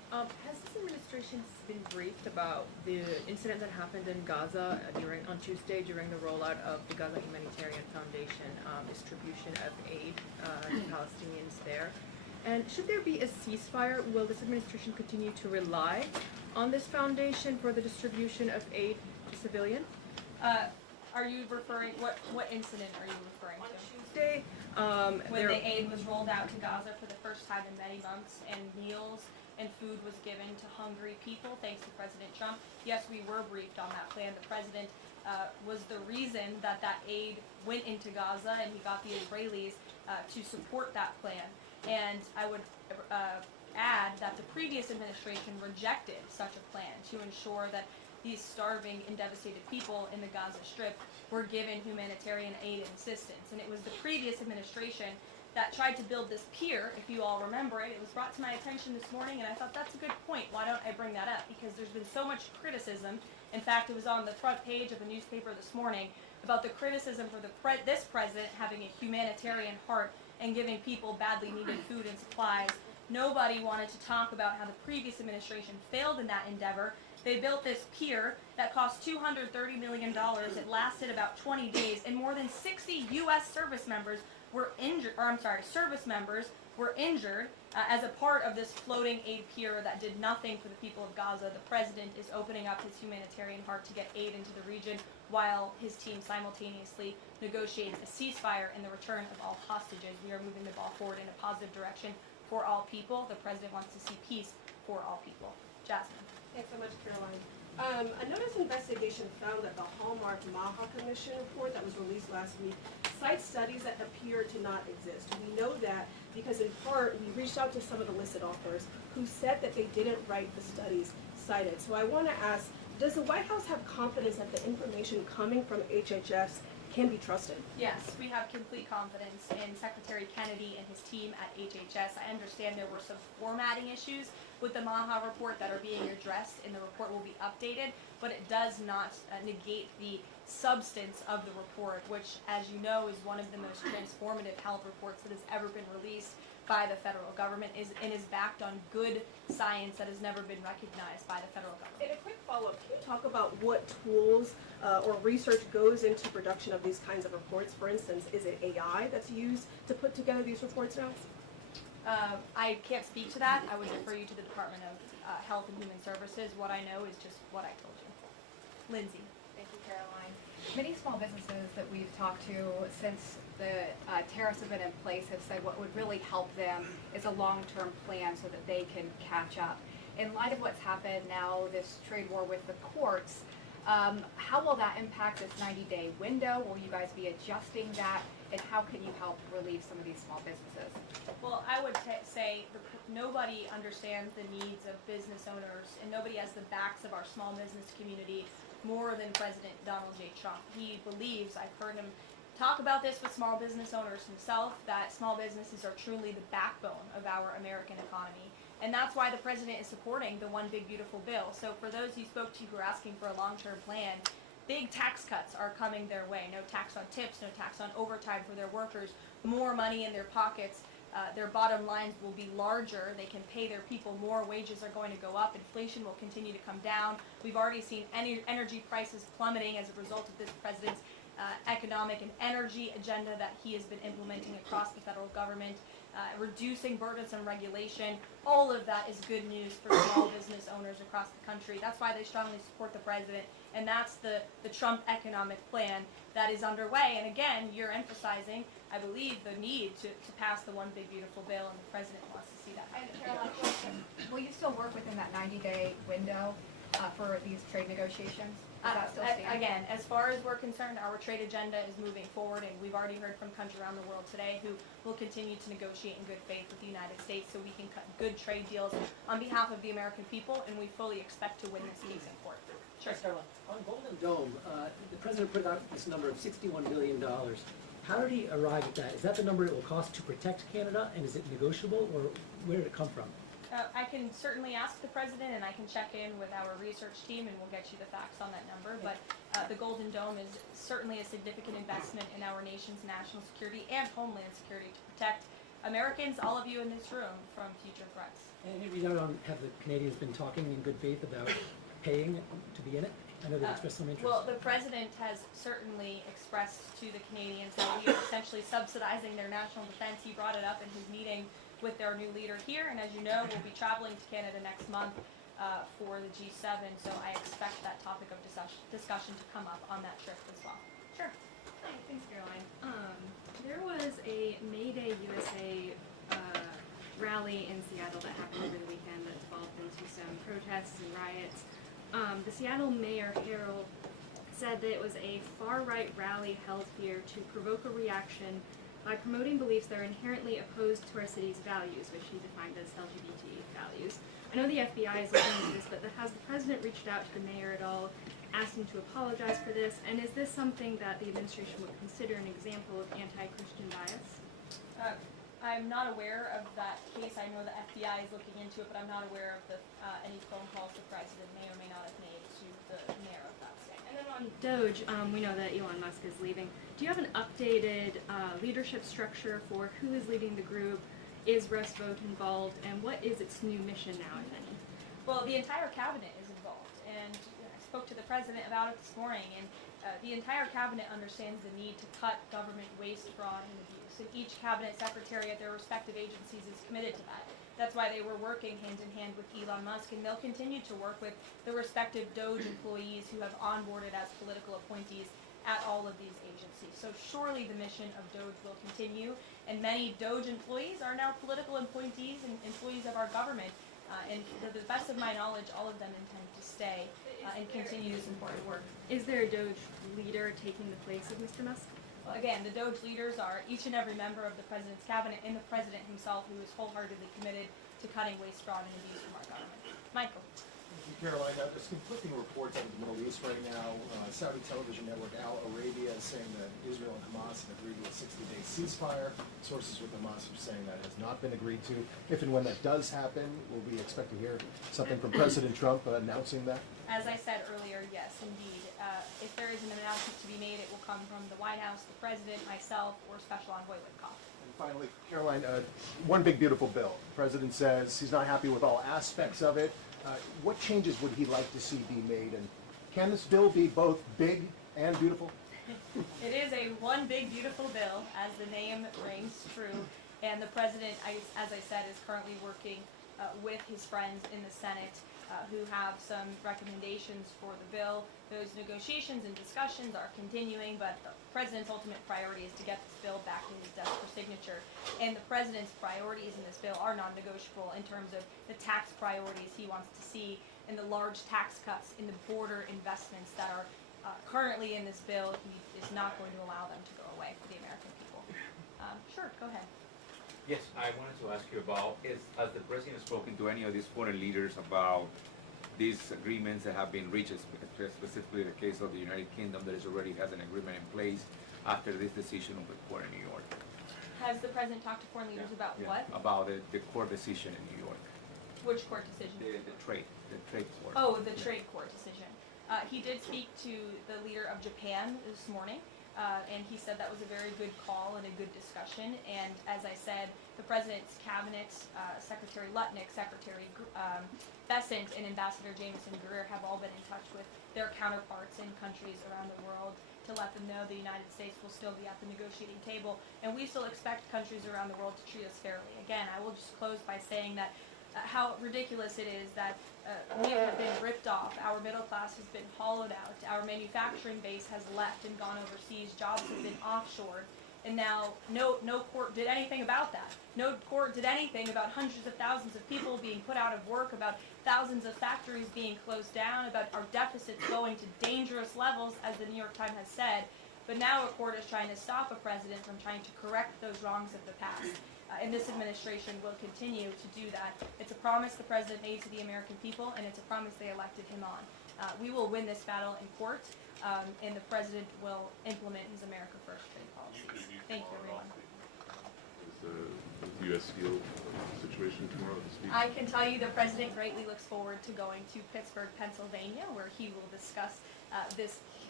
Has this administration been briefed about the incident that happened in Gaza on Tuesday during the rollout of the Gaza Humanitarian Foundation distribution of aid to Palestinians there? And should there be a ceasefire, will this administration continue to rely on this foundation for the distribution of aid to civilians? Are you referring, what incident are you referring to? Tuesday, when the aid was rolled out to Gaza for the first time in many months, and meals and food was given to hungry people, thanks to President Trump. Yes, we were briefed on that plan. The president was the reason that aid went into Gaza, and he got the Israelis to support that plan. And I would add that the previous administration rejected such a plan to ensure that these starving and devastated people in the Gaza Strip were given humanitarian aid and assistance. And it was the previous administration that tried to build this pier, if you all remember it. It was brought to my attention this morning, and I thought that's a good point. Why don't I bring that up? Because there's been so much criticism. In fact, it was on the front page of a newspaper this morning about the criticism for this president having a humanitarian heart and giving people badly needed food and supplies. Nobody wanted to talk about how the previous administration failed in that endeavor. They built this pier that cost $230 million. It lasted about 20 days, and more than 60 U.S. service members were injured, as a part of this floating aid pier that did nothing for the people of Gaza. The president is opening up his humanitarian heart to get aid into the region, while his team simultaneously negotiates a ceasefire and the return of all hostages. We are moving the ball forward in a positive direction for all people. The president wants to see peace for all people. Jasmine. Thanks so much, Caroline. A notice investigation found that the Hallmark Maha Commission report that was released last week cites studies that appear to not exist. We know that because in part we reached out to some of the listed authors who said that they didn't write the studies cited. So I want to ask, does the White House have confidence that the information coming from HHS can be trusted? Yes, we have complete confidence in Secretary Kennedy and his team at HHS. I understand there were some formatting issues with the Maha report that are being addressed, and the report will be updated, but it does not negate the substance of the report, which, as you know, is one of the most transformative health reports that has ever been released by the federal government, and is backed on good science that has never been recognized by the federal government. And a quick follow-up, can you talk about what tools or research goes into production of these kinds of reports? For instance, is it AI that's used to put together these reports now? I can't speak to that. I would refer you to the Department of Health and Human Services. What I know is just what I told you. Lindsay. Thank you, Caroline. Many small businesses that we've talked to since the tariffs have been in place have said what would really help them is a long-term plan so that they can catch up. In light of what's happened now, this trade war with the courts, how will that impact this 90-day window? Will you guys be adjusting that? And how can you help relieve some of these small businesses? Well, I would say nobody understands the needs of business owners, and nobody has the backs of our small business community more than President Donald J. Trump. He believes, I've heard him talk about this with small business owners himself, that small businesses are truly the backbone of our American economy. And that's why the president is supporting the One Big Beautiful Bill. So for those you spoke to who are asking for a long-term plan, big tax cuts are coming their way. No tax on tips, no tax on overtime for their workers, more money in their pockets. Their bottom lines will be larger. They can pay their people more. Wages are going to go up. Inflation will continue to come down. We've already seen energy prices plummeting as a result of this president's economic and energy agenda that he has been implementing across the federal government. Reducing burdensome regulation. All of that is good news for small business owners across the country. That's why they strongly support the president, and that's the Trump economic plan that is underway. And again, you're emphasizing, I believe, the need to pass the One Big Beautiful Bill, and the president wants to see that. And Caroline, will you still work within that 90-day window for these trade negotiations? Does that still stand? Again, as far as we're concerned, our trade agenda is moving forward, and we've already heard from countries around the world today who will continue to negotiate in good faith with the United States so we can cut good trade deals on behalf of the American people, and we fully expect to win this case in court. Sure. On Golden Dome, the president put out this number of $61 billion. How did he arrive at that? Is that the number it will cost to protect Canada, and is it negotiable, or where did it come from? I can certainly ask the president, and I can check in with our research team, and we'll get you the facts on that number. But the Golden Dome is certainly a significant investment in our nation's national security and homeland security to protect Americans, all of you in this room, from future threats. And we don't have the Canadians been talking in good faith about paying to be in it? I know they've expressed some interest. Well, the president has certainly expressed to the Canadians that we are essentially subsidizing their national defense. He brought it up in his meeting with their new leader here, and as you know, we'll be traveling to Canada next month for the G7, so I expect that topic of discussion to come up on that trip as well. Sure. Hi, thanks, Caroline. There was a May Day USA rally in Seattle that happened over the weekend that devolved into some protests and riots. The Seattle Mayor Harold said that it was a far-right rally held here to provoke a reaction by promoting beliefs that are inherently opposed to our city's values, which he defined as LGBT values. I know the FBI is looking into this, but has the president reached out to the mayor at all, asked him to apologize for this, and is this something that the administration would consider an example of anti-Christian bias? I'm not aware of that case. I know the FBI is looking into it, but I'm not aware of any phone calls the president may or may not have made to the mayor of that state. And then on Doge, we know that Elon Musk is leaving. Do you have an updated leadership structure for who is leading the group? Is Russ Vought involved, and what is its new mission now, if any? Well, the entire cabinet is involved, and I spoke to the president about it this morning, and the entire cabinet understands the need to cut government waste, fraud, and abuse, and each cabinet secretary at their respective agencies is committed to that. That's why they were working hand in hand with Elon Musk, and they'll continue to work with the respective Doge employees who have onboarded as political appointees at all of these agencies. So surely the mission of Doge will continue, and many Doge employees are now political appointees and employees of our government. And to the best of my knowledge, all of them intend to stay and continue this important work. Is there a Doge leader taking the place of Mr. Musk? Well, again, the Doge leaders are each and every member of the president's cabinet and the president himself, who is wholeheartedly committed to cutting waste, fraud, and abuse from our government. Michael. Thank you, Caroline. There's conflicting reports out of the Middle East right now. Saudi television network Al Arabia is saying that Israel and Hamas have agreed to a 60-day ceasefire. Sources with Hamas are saying that has not been agreed to. If and when that does happen, will we expect to hear something from President Trump announcing that? As I said earlier, yes, indeed. If there is an announcement to be made, it will come from the White House, the president, myself, or Special Envoy Witkoff. And finally, Caroline, one big beautiful bill. The president says he's not happy with all aspects of it. What changes would he like to see be made, and can this bill be both big and beautiful? It is a one big beautiful bill, as the name rings true, and the president, as I said, is currently working with his friends in the Senate who have some recommendations for the bill. Those negotiations and discussions are continuing, but the president's ultimate priority is to get this bill back to his desk for signature. And the president's priorities in this bill are non-negotiable in terms of the tax priorities he wants to see and the large tax cuts in the border investments that are currently in this bill. He is not going to allow them to go away for the American people. Sure, go ahead. Yes, I wanted to ask you about, has the president spoken to any of these foreign leaders about these agreements that have been reached, specifically the case of the United Kingdom that already has an agreement in place after this decision of the court in New York? Has the president talked to foreign leaders about what? About the court decision in New York. Which court decision? The trade court. Oh, the trade court decision. He did speak to the leader of Japan this morning. And he said that was a very good call and a good discussion. And as I said, the president's cabinet, Secretary Lutnick, Secretary Bessent, and Ambassador Jameson Greer have all been in touch with their counterparts in countries around the world to let them know the United States will still be at the negotiating table. And we still expect countries around the world to treat us fairly. Again, I will just close by saying that how ridiculous it is that we have been ripped off, our middle class has been hollowed out, our manufacturing base has left and gone overseas, jobs have been offshored, and now no court did anything about that. No court did anything about hundreds of thousands of people being put out of work, about thousands of factories being closed down, about our deficits going to dangerous levels, as the New York Times has said. But now a court is trying to stop a president from trying to correct those wrongs of the past. And this administration will continue to do that. It's a promise the president made to the American people, and it's a promise they elected him on. We will win this battle in court, and the president will implement his America First trade policies. Thank you, everyone. Is the U.S. Steel situation tomorrow this week? I can tell you the president greatly looks forward to going to Pittsburgh, Pennsylvania, where he will discuss this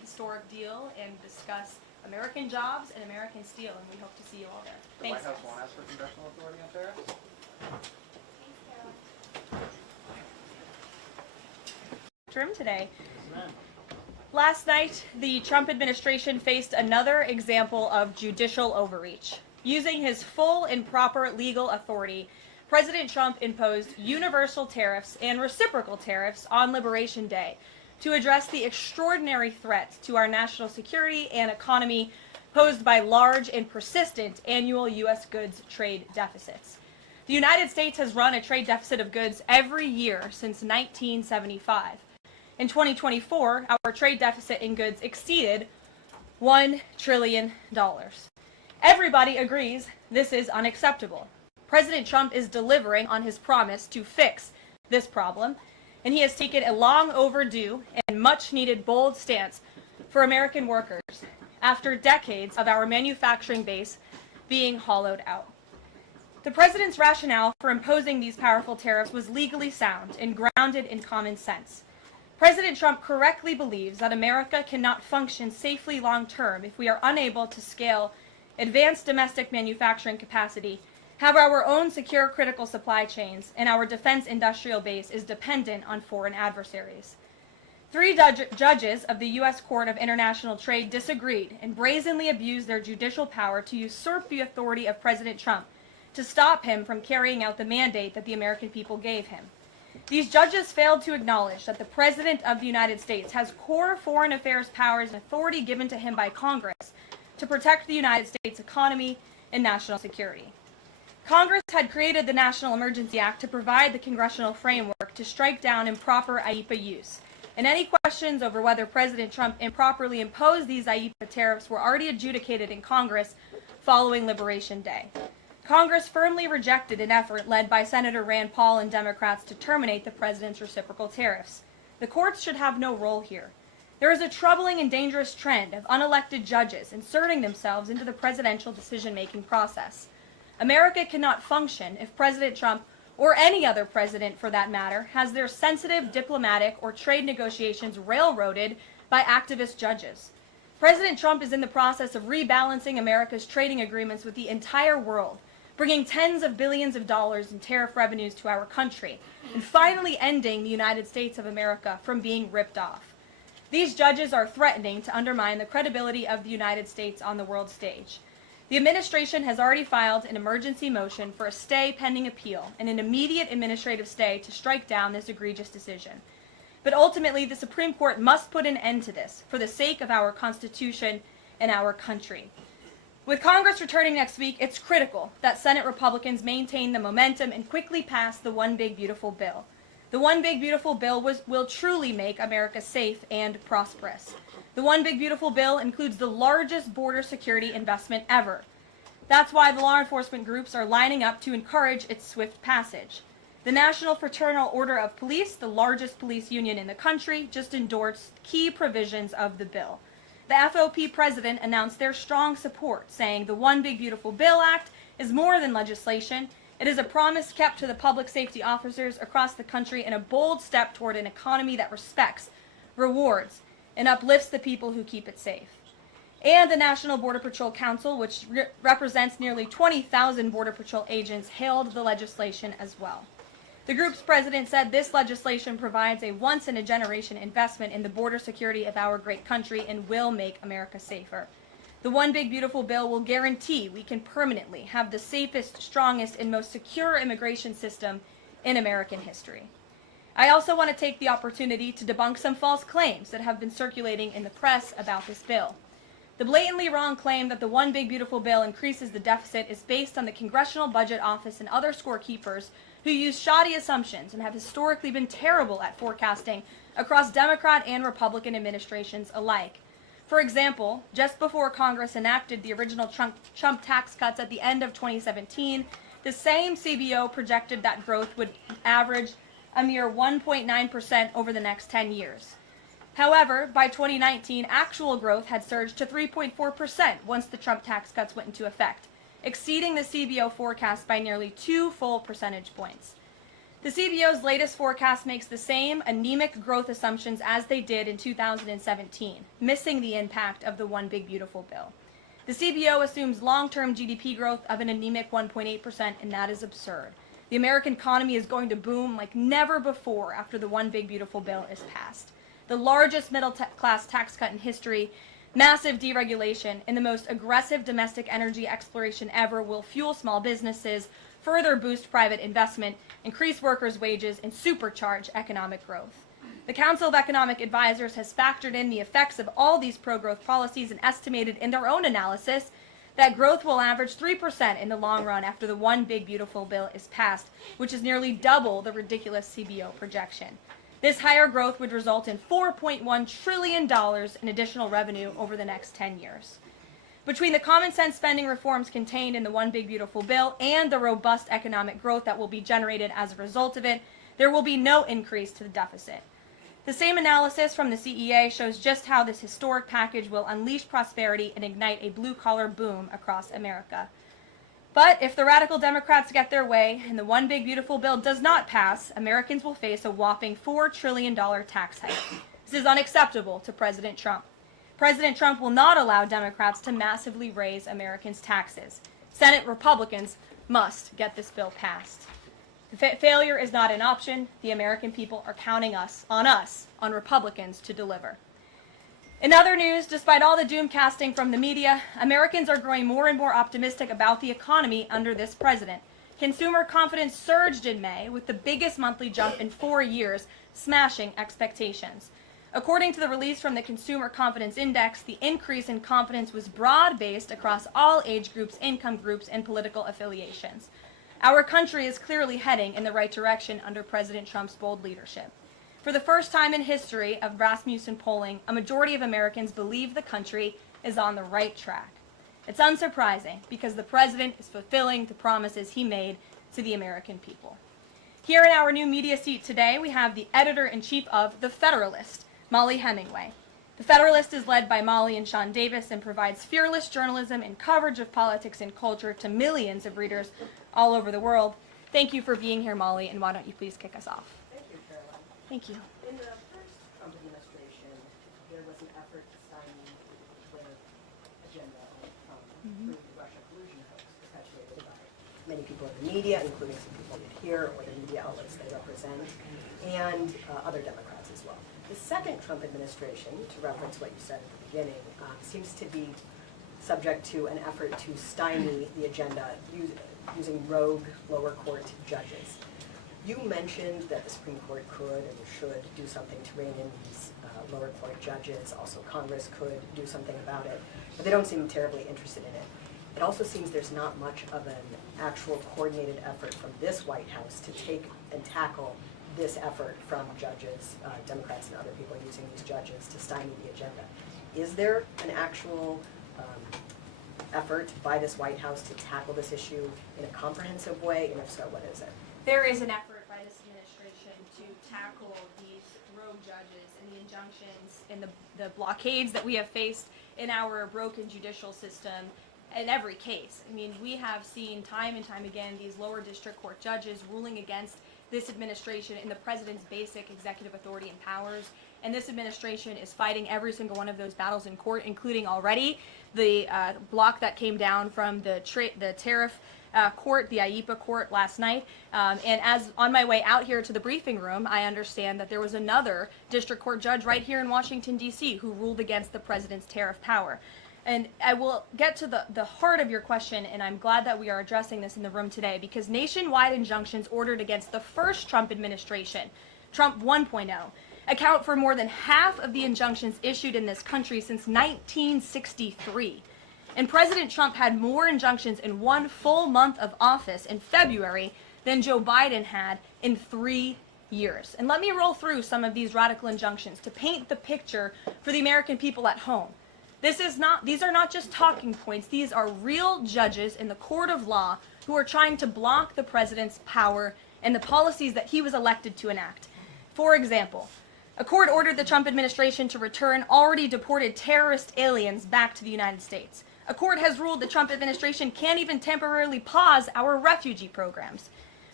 historic deal and discuss American jobs and American steel, and we hope to see you all there. The White Thanks. House won't ask for congressional authority on tariffs? Room today. Last night, the Trump administration faced another example of judicial overreach. Using his full and proper legal authority, President Trump imposed universal tariffs and reciprocal tariffs on Liberation Day to address the extraordinary threat to our national security and economy posed by large and persistent annual U.S. goods trade deficits. The United States has run a trade deficit of goods every year since 1975. In 2024, our trade deficit in goods exceeded $1 trillion. Everybody agrees this is unacceptable. President Trump is delivering on his promise to fix this problem, and he has taken a long overdue and much needed bold stance for American workers after decades of our manufacturing base being hollowed out. The president's rationale for imposing these powerful tariffs was legally sound and grounded in common sense. President Trump correctly believes that America cannot function safely long-term if we are unable to scale advanced domestic manufacturing capacity, have our own secure critical supply chains, and our defense industrial base is dependent on foreign adversaries. 3 judges of the U.S. Court of International Trade disagreed and brazenly abused their judicial power to usurp the authority of President Trump to stop him from carrying out the mandate that the American people gave him. These judges failed to acknowledge that the President of the United States has core foreign affairs powers and authority given to him by Congress to protect the United States economy and national security. Congress had created the National Emergency Act to provide the congressional framework to strike down improper IEEPA use. And any questions over whether President Trump improperly imposed these IEEPA tariffs were already adjudicated in Congress following Liberation Day. Congress firmly rejected an effort led by Senator Rand Paul and Democrats to terminate the president's reciprocal tariffs. The courts should have no role here. There is a troubling and dangerous trend of unelected judges inserting themselves into the presidential decision-making process. America cannot function if President Trump, or any other president for that matter, has their sensitive diplomatic or trade negotiations railroaded by activist judges. President Trump is in the process of rebalancing America's trading agreements with the entire world, bringing tens of billions of dollars in tariff revenues to our country, and finally ending the United States of America from being ripped off. These judges are threatening to undermine the credibility of the United States on the world stage. The administration has already filed an emergency motion for a stay pending appeal and an immediate administrative stay to strike down this egregious decision. But ultimately, the Supreme Court must put an end to this for the sake of our Constitution and our country. With Congress returning next week, it's critical that Senate Republicans maintain the momentum and quickly pass the One Big Beautiful Bill. The One Big Beautiful Bill will truly make America safe and prosperous. The One Big Beautiful Bill includes the largest border security investment ever. That's why the law enforcement groups are lining up to encourage its swift passage. The National Fraternal Order of Police, the largest police union in the country, just endorsed key provisions of the bill. The FOP president announced their strong support, saying the One Big Beautiful Bill Act is more than legislation. It is a promise kept to the public safety officers across the country and a bold step toward an economy that respects, rewards, and uplifts the people who keep it safe. And the National Border Patrol Council, which represents nearly 20,000 Border Patrol agents, hailed the legislation as well. The group's president said this legislation provides a once-in-a-generation investment in the border security of our great country and will make America safer. The One Big Beautiful Bill will guarantee we can permanently have the safest, strongest, and most secure immigration system in American history. I also want to take the opportunity to debunk some false claims that have been circulating in the press about this bill. The blatantly wrong claim that the One Big Beautiful Bill increases the deficit is based on the Congressional Budget Office and other scorekeepers who use shoddy assumptions and have historically been terrible at forecasting across Democrat and Republican administrations alike. For example, just before Congress enacted the original Trump tax cuts at the end of 2017, the same CBO projected that growth would average a mere 1.9% over the next 10 years. However, by 2019, actual growth had surged to 3.4% once the Trump tax cuts went into effect, exceeding the CBO forecast by nearly 2 full percentage points. The CBO's latest forecast makes the same anemic growth assumptions as they did in 2017, missing the impact of the One Big Beautiful Bill. The CBO assumes long-term GDP growth of an anemic 1.8%, and that is absurd. The American economy is going to boom like never before after the One Big Beautiful Bill is passed. The largest middle-class tax cut in history, massive deregulation, and the most aggressive domestic energy exploration ever will fuel small businesses, further boost private investment, increase workers' wages, and supercharge economic growth. The Council of Economic Advisors has factored in the effects of all these pro-growth policies and estimated in their own analysis that growth will average 3% in the long run after the One Big Beautiful Bill is passed, which is nearly double the ridiculous CBO projection. This higher growth would result in $4.1 trillion in additional revenue over the next 10 years. Between the common sense spending reforms contained in the One Big Beautiful Bill and the robust economic growth that will be generated as a result of it, there will be no increase to the deficit. The same analysis from the CEA shows just how this historic package will unleash prosperity and ignite a blue-collar boom across America. But if the radical Democrats get their way and the One Big Beautiful Bill does not pass, Americans will face a whopping $4 trillion tax hike. This is unacceptable to President Trump. President Trump will not allow Democrats to massively raise Americans' taxes. Senate Republicans must get this bill passed. Failure is not an option. The American people are counting on Republicans to deliver. In other news, despite all the doom casting from the media, Americans are growing more and more optimistic about the economy under this president. Consumer confidence surged in May with the biggest monthly jump in 4 years, smashing expectations. According to the release from the Consumer Confidence Index, the increase in confidence was broad-based across all age groups, income groups, and political affiliations. Our country is clearly heading in the right direction under President Trump's bold leadership. For the first time in history of Rasmussen polling, a majority of Americans believe the country is on the right track. It's unsurprising because the president is fulfilling the promises he made to the American people. Here in our new media seat today, we have the editor-in-chief of The Federalist, Molly Hemingway. The Federalist is led by Molly and Sean Davis and provides fearless journalism and coverage of politics and culture to millions of readers all over the world. Thank you for being here, Molly, and why don't you please kick us off? Thank you, Caroline. Thank you. In the first Trump administration, there was an effort to stymie their agenda through the Russia collusion hoax perpetuated by many people in the media, including some people here or the media outlets they represent, and other Democrats as well. The second Trump administration, to reference what you said at the beginning, seems to be subject to an effort to stymie the agenda using rogue lower court judges. You mentioned that the Supreme Court could and should do something to rein in these lower court judges. Also, Congress could do something about it, but they don't seem terribly interested in it. It also seems there's not much of an actual coordinated effort from this White House to take and tackle this effort from judges, Democrats and other people using these judges to stymie the agenda. Is there an actual effort by this White House to tackle this issue in a comprehensive way, and if so, what is it? There is an effort by this administration to tackle these rogue judges and the injunctions and the blockades that we have faced in our broken judicial system in every case. I mean, we have seen time and time again these lower district court judges ruling against this administration in the president's basic executive authority and powers. And this administration is fighting every single one of those battles in court, including already the block that came down from the Tariff court, the IEPA court last night. And as on my way out here to the briefing room, I understand that there was another district court judge right here in Washington, D.C. who ruled against the president's tariff power. And I will get to the heart of your question, and I'm glad that we are addressing this in the room today, because nationwide injunctions ordered against the first Trump administration, Trump 1.0, account for more than half of the injunctions issued in this country since 1963. And President Trump had more injunctions in one full month of office in February than Joe Biden had in 3 years. And let me roll through some of these radical injunctions to paint the picture for the American people at home. These are not just talking points. These are real judges in the court of law who are trying to block the president's power and the policies that he was elected to enact. For example, a court ordered the Trump administration to return already deported terrorist aliens back to the United States. A court has ruled the Trump administration can't even temporarily pause our refugee programs.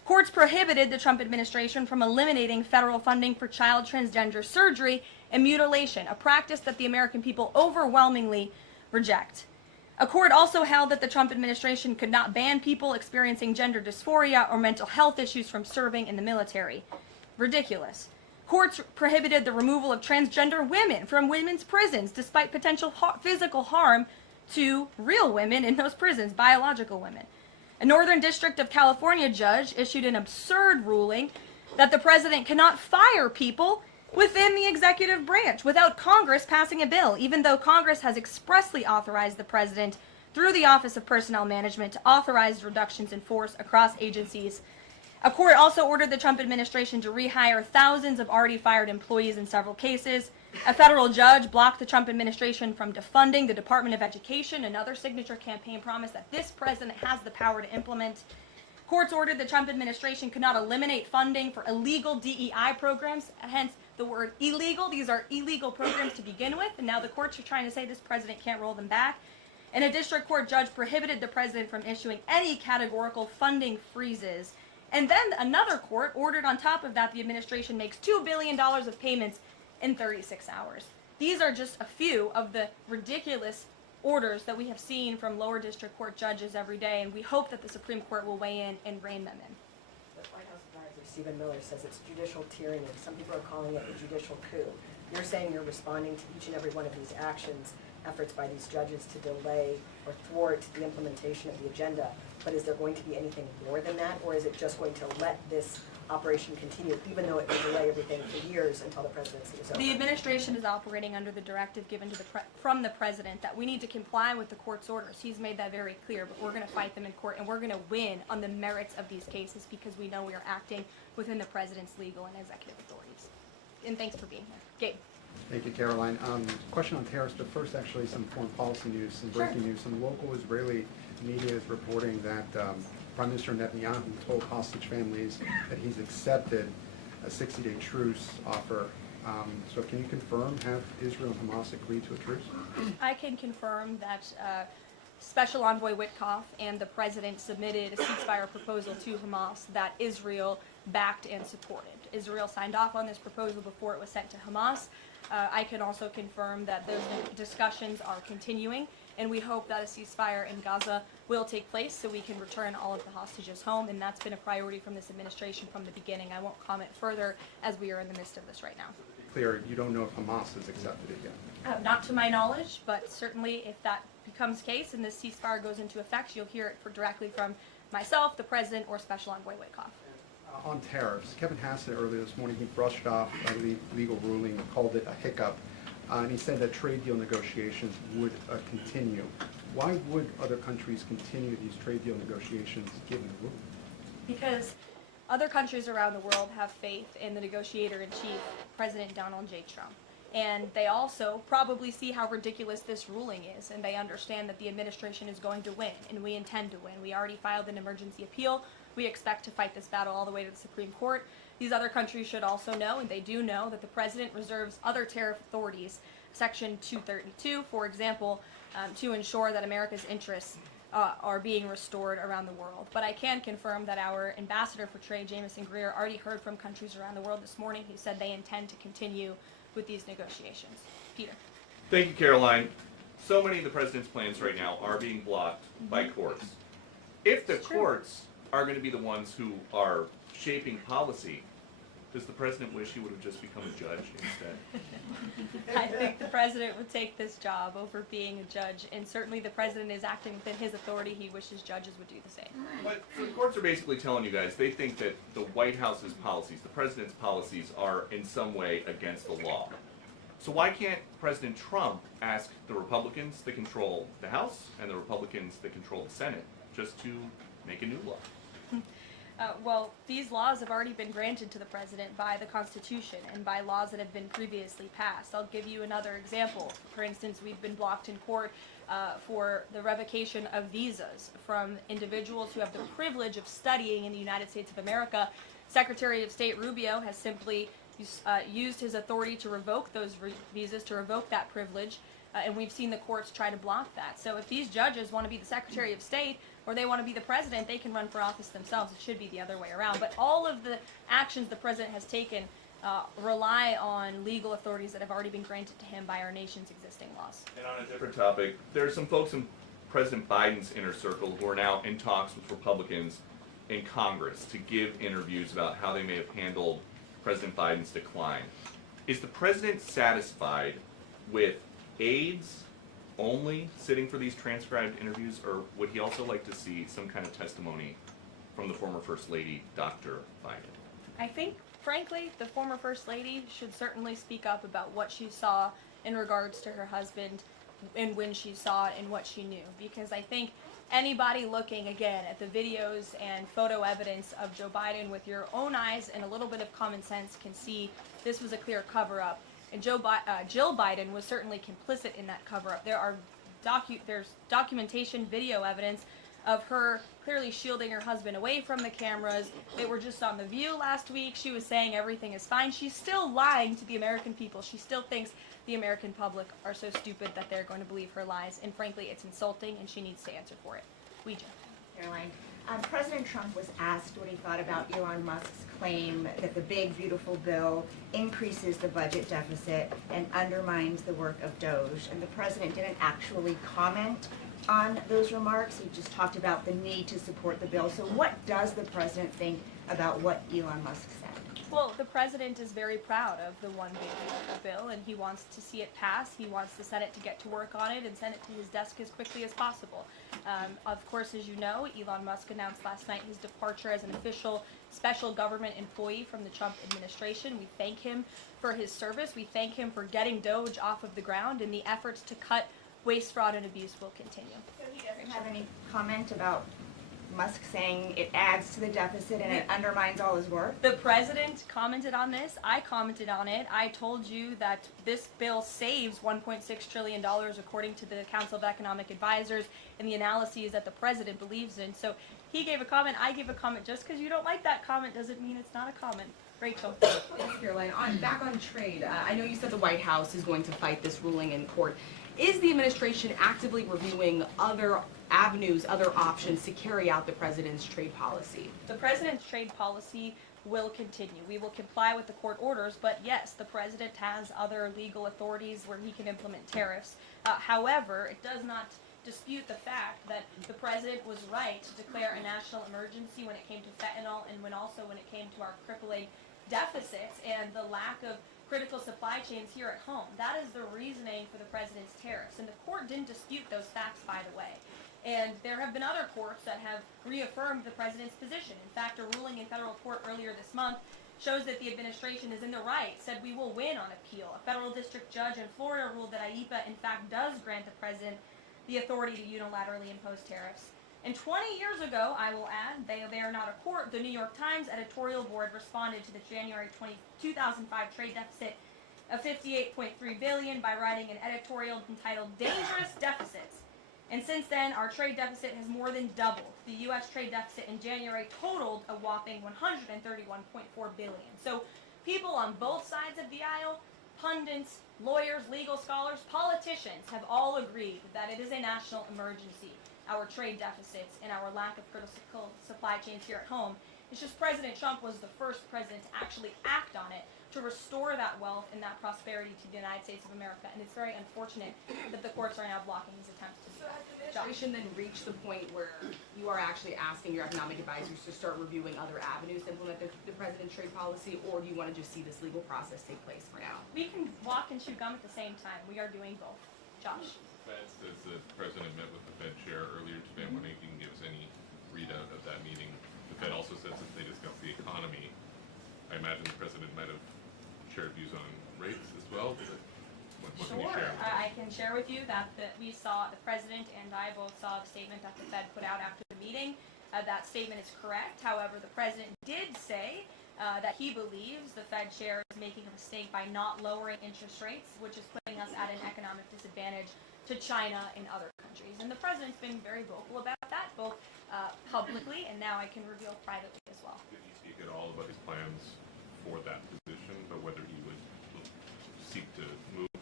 Courts prohibited the Trump administration from eliminating federal funding for child transgender surgery and mutilation, a practice that the American people overwhelmingly reject. A court also held that the Trump administration could not ban people experiencing gender dysphoria or mental health issues from serving in the military. Ridiculous. Courts prohibited the removal of transgender women from women's prisons despite potential physical harm to real women in those prisons, biological women. A Northern District of California judge issued an absurd ruling that the president cannot fire people within the executive branch without Congress passing a bill, even though Congress has expressly authorized the president through the Office of Personnel Management to authorize reductions in force across agencies. A court also ordered the Trump administration to rehire thousands of already fired employees in several cases. A federal judge blocked the Trump administration from defunding the Department of Education, another signature campaign promise that this president has the power to implement. Courts ordered the Trump administration could not eliminate funding for illegal DEI programs, hence the word illegal. These are illegal programs to begin with, and now the courts are trying to say this president can't roll them back. And a district court judge prohibited the president from issuing any categorical funding freezes. And then another court ordered on top of that the administration makes $2 billion of payments in 36 hours. These are just a few of the ridiculous orders that we have seen from lower district court judges every day, and we hope that the Supreme Court will weigh in and rein them in. The White House advisor, Stephen Miller, says it's judicial tyranny. Some people are calling it a judicial coup. You're saying you're responding to each and every one of these actions, efforts by these judges to delay or thwart the implementation of the agenda. But is there going to be anything more than that, or is it just going to let this operation continue, even though it will delay everything for years until the presidency is over? The administration is operating under the directive given to from the president that we need to comply with the court's orders. He's made that very clear, but we're going to fight them in court, and we're going to win on the merits of these cases because we know we are acting within the president's legal and executive authorities. And thanks for being here. Gabe. Thank you, Caroline. Question on tariffs, but first actually some foreign policy news, some breaking news. Some local Israeli media is reporting that Prime Minister Netanyahu told hostage families that he's accepted a 60-day truce offer. So can you confirm, have Israel and Hamas agreed to a truce? I can confirm that Special Envoy Witkoff and the president submitted a ceasefire proposal to Hamas that Israel backed and supported. Israel signed off on this proposal before it was sent to Hamas. I can also confirm that those discussions are continuing, and we hope that a ceasefire in Gaza will take place so we can return all of the hostages home, and that's been a priority from this administration from the beginning. I won't comment further as we are in the midst of this right now. Clear, you don't know if Hamas has accepted it yet? Not to my knowledge, but certainly if that becomes the case and this ceasefire goes into effect, you'll hear it directly from myself, the president, or Special Envoy Witkoff. On tariffs, Kevin Hassett earlier this morning, he brushed off a legal ruling, called it a hiccup, and he said that trade deal negotiations would continue. Why would other countries continue these trade deal negotiations given the ruling? Because other countries around the world have faith in the negotiator-in-chief, President Donald J. Trump. And they also probably see how ridiculous this ruling is, and they understand that the administration is going to win, and we intend to win. We already filed an emergency appeal. We expect to fight this battle all the way to the Supreme Court. These other countries should also know, and they do know, that the president reserves other tariff authorities, Section 232, for example, to ensure that America's interests are being restored around the world. But I can confirm that our ambassador for trade, Jameson Greer, already heard from countries around the world this morning. He said they intend to continue with these negotiations. Peter. Thank you, Caroline. So many of the president's plans right now are being blocked by courts. If the courts are going to be the ones who are shaping policy, does the president wish he would have just become a judge instead? I think the president would take this job over being a judge, and certainly the president is acting within his authority. He wishes judges would do the same. But the courts are basically telling you guys they think that the White House's policies, the president's policies, are in some way against the law. So why can't President Trump ask the Republicans that control the House and the Republicans that control the Senate just to make a new law? Well, these laws have already been granted to the president by the Constitution and by laws that have been previously passed. I'll give you another example. For instance, we've been blocked in court for the revocation of visas from individuals who have the privilege of studying in the United States of America. Secretary of State Rubio has simply used his authority to revoke those visas, to revoke that privilege. and we've seen the courts try to block that. So if these judges want to be the Secretary of State or they want to be the president, they can run for office themselves. It should be the other way around. But all of the actions the president has taken rely on legal authorities that have already been granted to him by our nation's existing laws. And on a different topic, there are some folks in President Biden's inner circle who are now in talks with Republicans in Congress to give interviews about how they may have handled President Biden's decline. Is the president satisfied with aides only sitting for these transcribed interviews, or would he also like to see some kind of testimony from the former First Lady, Dr. Biden? I think, frankly, the former First Lady should certainly speak up about what she saw in regards to her husband and when she saw it and what she knew. Because I think anybody looking, again, at the videos and photo evidence of Joe Biden with your own eyes and a little bit of common sense can see this was a clear cover-up. And Jill Biden was certainly complicit in that cover-up. There's documentation, video evidence of her clearly shielding her husband away from the cameras. They were just on The View last week. She was saying everything is fine. She's still lying to the American people. She still thinks the American public are so stupid that they're going to believe her lies. And frankly, it's insulting, and she needs to answer for it. Caroline, President Trump was asked what he thought about Elon Musk's claim that the big, beautiful bill increases the budget deficit and undermines the work of Doge. And the president didn't actually comment on those remarks. He just talked about the need to support the bill. So what does the president think about what Elon Musk said? Well, the president is very proud of the one big beautiful bill, and he wants to see it pass. He wants the Senate to get to work on it and send it to his desk as quickly as possible. Of course, as you know, Elon Musk announced last night his departure as an official special government employee from the Trump administration. We thank him for his service. We thank him for getting Doge off of the ground, and the efforts to cut waste, fraud, and abuse will continue. So he doesn't have any comment about Musk saying it adds to the deficit and it undermines all his work? The president commented on this. I commented on it. I told you that this bill saves $1.6 trillion according to the Council of Economic Advisors and the analyses that the president believes in. So he gave a comment, I gave a comment. Just because you don't like that comment doesn't mean it's not a comment. Rachel. Thanks, Caroline. Back on trade, I know you said the White House is going to fight this ruling in court. Is the administration actively reviewing other avenues, other options to carry out the president's trade policy? The president's trade policy will continue. We will comply with the court orders, but yes, the president has other legal authorities where he can implement tariffs. However, it does not dispute the fact that the president was right to declare a national emergency when it came to fentanyl and when it came to our crippling deficits and the lack of critical supply chains here at home. That is the reasoning for the president's tariffs. And the court didn't dispute those facts, by the way. And there have been other courts that have reaffirmed the president's position. In fact, a ruling in federal court earlier this month shows that the administration is in the right, said we will win on appeal. A federal district judge in Florida ruled that IEPA, in fact, does grant the president the authority to unilaterally impose tariffs. And 20 years ago, I will add, they are not a court, the New York Times editorial board responded to the January 2005 trade deficit of $58.3 billion by writing an editorial entitled Dangerous Deficits. And since then, our trade deficit has more than doubled. The U.S. trade deficit in January totaled a whopping $131.4 billion. So people on both sides of the aisle, pundits, lawyers, legal scholars, politicians have all agreed that it is a national emergency. Our trade deficits and our lack of critical supply chains here at home. It's just President Trump was the first president to actually act on it to restore that wealth and that prosperity to the United States of America. And it's very unfortunate that the courts are now blocking his attempts to do that. Has the administration then reached the point where you are actually asking your economic advisors to start reviewing other avenues to implement the president's trade policy, or do you want to just see this legal process take place for now? We can walk and chew gum at the same time. We are doing both. Josh. The Fed says the president met with the Fed chair earlier today. I'm wondering if you can give us any readout of that meeting. The Fed also says that they discussed the economy. I imagine the president might have shared views on rates as well. What can you Sure. share? I can share with you that we saw, the president and I both saw the statement that the Fed put out after the meeting. That statement is correct. However, the president did say that he believes the Fed chair is making a mistake by not lowering interest rates, which is putting us at an economic disadvantage to China and other countries. And the president's been very vocal about that, both publicly and now I can reveal privately as well. Did he speak at all about his plans for that position, but whether he would seek to move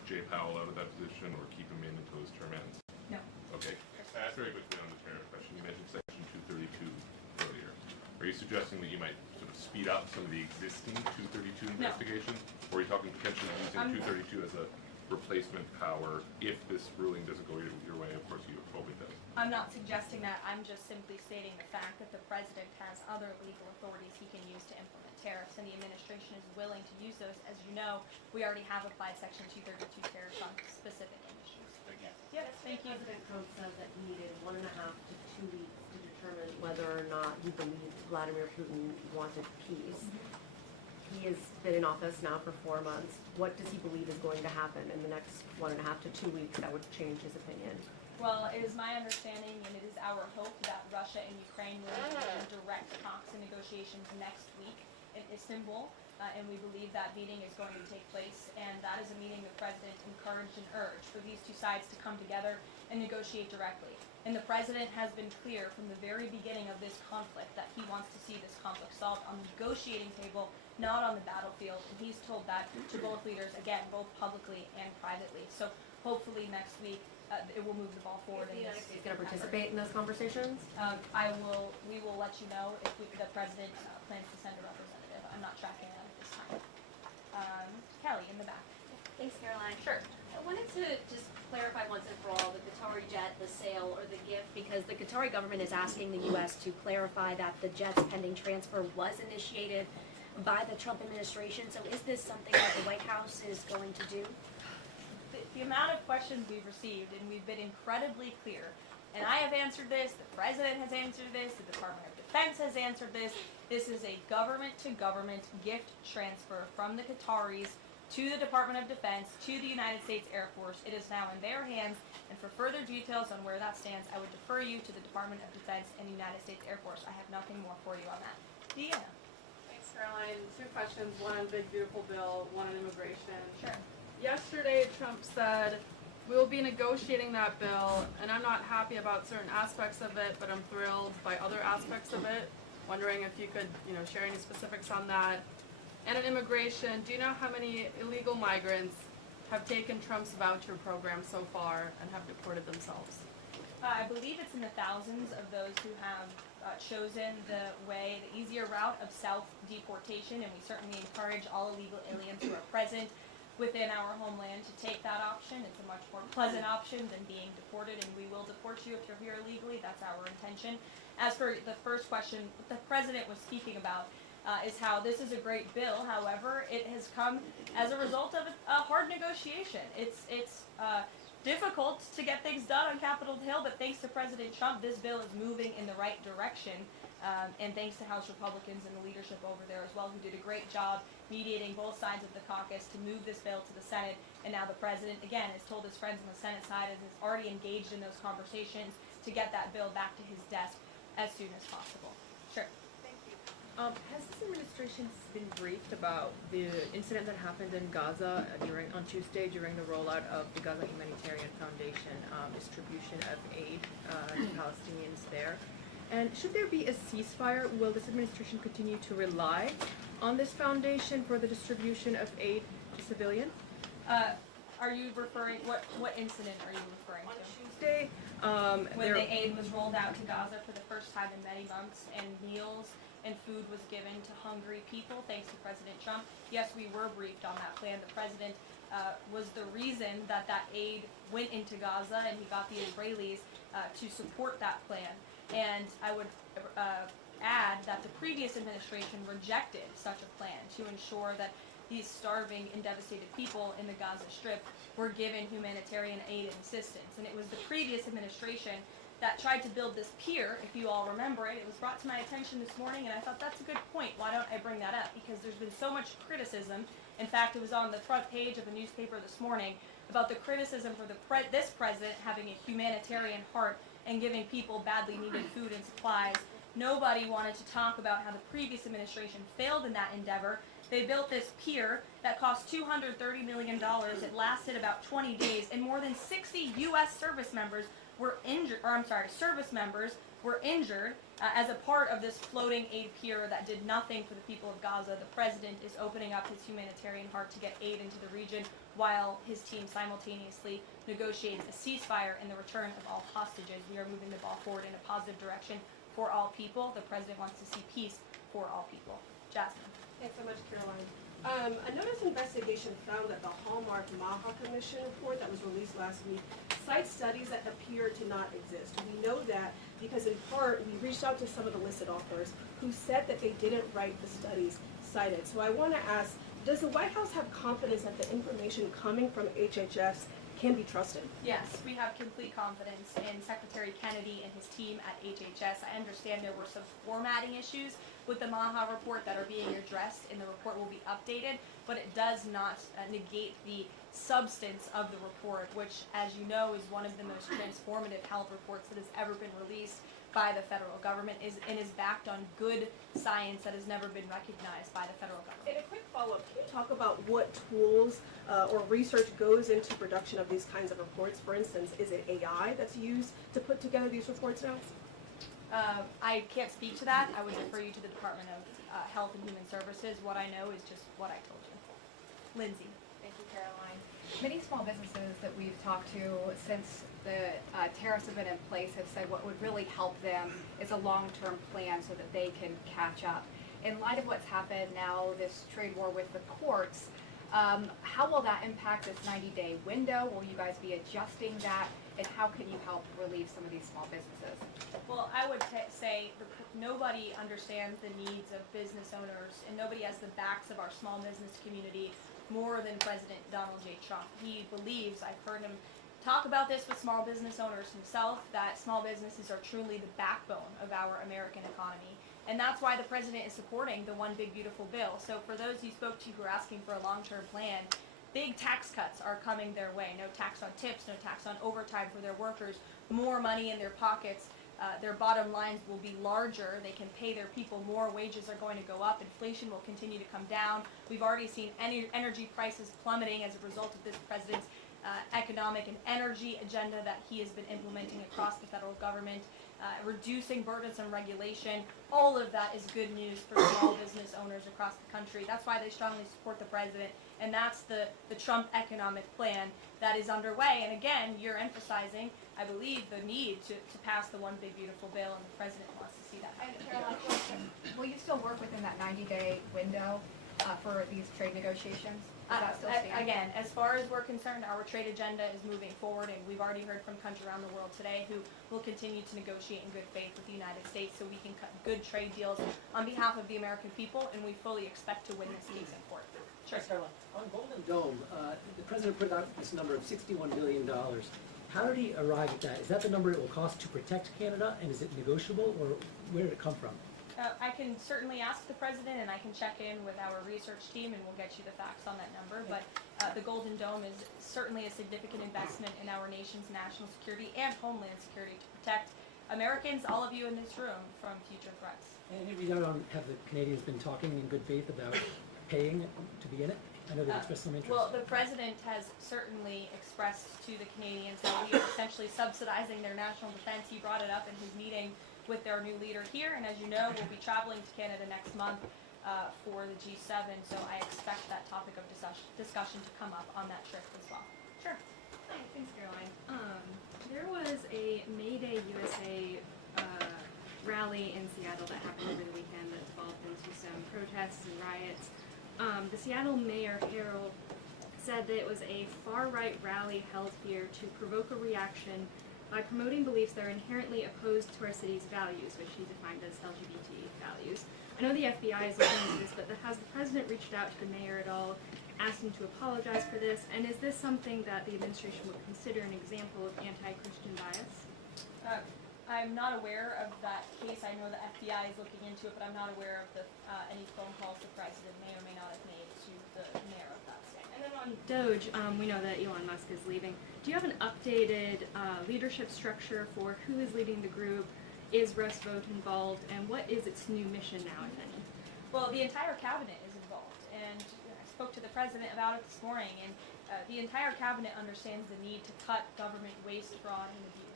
Jay Powell out of that position or keep him in until his term ends? No. Okay. Very quickly on the tariff question, you mentioned Section 232 earlier. Are you suggesting that you might sort of speed up some of the existing 232 investigations? Or are you talking potentially using 232 as a replacement power if this ruling doesn't go your way? Of course, you hope it does. I'm not suggesting that. I'm just simply stating the fact that the president has other legal authorities he can use to implement tariffs, and the administration is willing to use those. As you know, we already have applied Section 232 tariffs on specific industries. Yes, thank you. President Trump said that he needed 1.5 to 2 weeks to determine whether or not he believed Vladimir Putin wanted peace. He has been in office now for 4 months. What does he believe is going to happen in the next 1.5 to 2 weeks that would change his opinion? Well, it is my understanding and it is our hope that Russia and Ukraine will engage in direct talks and negotiations next week in Istanbul. And we believe that meeting is going to take place, and that is a meeting the president encouraged and urged for these two sides to come together and negotiate directly. And the president has been clear from the very beginning of this conflict that he wants to see this conflict solved on the negotiating table, not on the battlefield. And he's told that to both leaders, again, both publicly and privately. So hopefully next week it will move the ball forward. Is the United States going to participate in those conversations? We will let you know if the president plans to send a representative. I'm not tracking that at this time. Kelly, in the back. Thanks, Caroline. Sure. I wanted to just clarify once and for all the Qatari jet, the sale, or the gift, because the Qatari government is asking the U.S. to clarify that the jet's pending transfer was initiated by the Trump administration. So is this something that the White House is going to do? The amount of questions we've received, and we've been incredibly clear, and I have answered this, the president has answered this, the Department of Defense has answered this. This is a government-to-government gift transfer from the Qataris to the Department of Defense, to the United States Air Force. It is now in their hands, and for further details on where that stands, I would defer you to the Department of Defense and the United States Air Force. I have nothing more for you on that. Deanna. Thanks, Caroline. 2 questions, one on Big Beautiful Bill, one on immigration. Sure. Yesterday, Trump said, we will be negotiating that bill, and I'm not happy about certain aspects of it, but I'm thrilled by other aspects of it. Wondering if you could, share any specifics on that. And on immigration, do you know how many illegal migrants have taken Trump's voucher program so far and have deported themselves? I believe it's in the thousands of those who have chosen the easier route of self-deportation, and we certainly encourage all illegal aliens who are present within our homeland to take that option. It's a much more pleasant option than being deported, and we will deport you if you're here illegally. That's our intention. As for the first question, what the president was speaking about is how this is a great bill. However, it has come as a result of a hard negotiation. It's difficult to get things done on Capitol Hill, but thanks to President Trump, this bill is moving in the right direction. And thanks to House Republicans and the leadership over there as well, who did a great job mediating both sides of the caucus to move this bill to the Senate. And now the president, again, has told his friends on the Senate side and is already engaged in those conversations to get that bill back to his desk as soon as possible. Sure. Thank you. Has this administration been briefed about the incident that happened in Gaza on Tuesday during the rollout of the Gaza Humanitarian Foundation distribution of aid to Palestinians there? And should there be a ceasefire, will this administration continue to rely on this foundation for the distribution of aid to civilians? Are you referring, what incident are you referring to? On Tuesday, when the aid was rolled out to Gaza for the first time in many months, and meals and food was given to hungry people, thanks to President Trump. Yes, we were briefed on that plan. The president was the reason that aid went into Gaza, and he got the Israelis to support that plan. And I would add that the previous administration rejected such a plan to ensure that these starving and devastated people in the Gaza Strip were given humanitarian aid and assistance. And it was the previous administration that tried to build this pier, if you all remember it. It was brought to my attention this morning, and I thought that's a good point. Why don't I bring that up? Because there's been so much criticism. In fact, it was on the front page of a newspaper this morning about the criticism for this president having a humanitarian heart and giving people badly needed food and supplies. Nobody wanted to talk about how the previous administration failed in that endeavor. They built this pier that cost $230 million. It lasted about 20 days, and more than 60 U.S. service members were injured, service members were injured. As a part of this floating aid pier that did nothing for the people of Gaza, the president is opening up his humanitarian heart to get aid into the region while his team simultaneously negotiates a ceasefire and the return of all hostages. We are moving the ball forward in a positive direction for all people. The president wants to see peace for all people. Jasmine. Thanks so much, Caroline. A notice investigation found that the Hallmark Maha Commission report that was released last week cites studies that appear to not exist. We know that because in part we reached out to some of the listed authors who said that they didn't write the studies cited. So I want to ask, does the White House have confidence that the information coming from HHS can be trusted? Yes, we have complete confidence in Secretary Kennedy and his team at HHS. I understand there were some formatting issues with the Maha report that are being addressed, and the report will be updated, but it does not negate the substance of the report, which, as you know, is one of the most transformative health reports that has ever been released by the federal government and is backed on good science that has never been recognized by the federal government. And a quick follow-up, can you talk about what tools or research goes into production of these kinds of reports? For instance, is it AI that's used to put together these reports now? I can't speak to that. I would refer you to the Department of Health and Human Services. What I know is just what I told you. Lindsay. Thank you, Caroline. Many small businesses that we've talked to since the tariffs have been in place have said what would really help them is a long-term plan so that they can catch up. In light of what's happened now, this trade war with the courts, how will that impact this 90-day window? Will you guys be adjusting that? And how can you help relieve some of these small businesses? Well, I would say nobody understands the needs of business owners, and nobody has the backs of our small business community more than President Donald J. Trump. He believes, I've heard him talk about this with small business owners himself, that small businesses are truly the backbone of our American economy. And that's why the president is supporting the One Big Beautiful Bill. So for those you spoke to who are asking for a long-term plan, big tax cuts are coming their way. No tax on tips, no tax on overtime for their workers, more money in their pockets. Their bottom lines will be larger. They can pay their people more. Wages are going to go up. Inflation will continue to come down. We've already seen energy prices plummeting as a result of this president's economic and energy agenda that he has been implementing across the federal government, reducing burdensome regulation. All of that is good news for small business owners across the country. That's why they strongly support the president, and that's the Trump economic plan that is underway. And again, you're emphasizing, I believe, the need to pass the One Big Beautiful Bill, and the president wants to see that. And Caroline, will you still work within that 90-day window for these trade negotiations? Does that still stand? Again, as far as we're concerned, our trade agenda is moving forward, and we've already heard from countries around the world today who will continue to negotiate in good faith with the United States so we can cut good trade deals on behalf of the American people, and we fully expect to win this case in court. Sure. On Golden Dome, the president put out this number of $61 billion. How did he arrive at that? Is that the number it will cost to protect Canada, and is it negotiable, or where did it come from? I can certainly ask the president, and I can check in with our research team, and we'll get you the facts on that number. But the Golden Dome is certainly a significant investment in our nation's national security and homeland security to protect Americans, all of you in this room, from future threats. And have the Canadians been talking in good faith about paying to be in it? I know they've expressed some interest. Well, the president has certainly expressed to the Canadians that we are essentially subsidizing their national defense. He brought it up in his meeting with their new leader here, and as you know, we'll be traveling to Canada next month for the G7, so I expect that topic of discussion to come up on that trip as well. Sure. Hi, thanks, Caroline. There was a May Day USA rally in Seattle that happened over the weekend that devolved into some protests and riots. The Seattle Mayor Harold said that it was a far-right rally held here to provoke a reaction by promoting beliefs that are inherently opposed to our city's values, which he defined as LGBT values. I know the FBI is looking into this, but has the president reached out to the mayor at all, asked him to apologize for this, and is this something that the administration would consider an example of anti-Christian bias? I'm not aware of that case. I know the FBI is looking into it, but I'm not aware of any phone calls the president may or may not have made to the mayor of that state. And then on Doge, we know that Elon Musk is leaving. Do you have an updated leadership structure for who is leading the group? Is Russ Vought involved? And what is its new mission now, if any? Well, the entire cabinet is involved, and I spoke to the president about it this morning, and the entire cabinet understands the need to cut government waste, fraud, and abuse.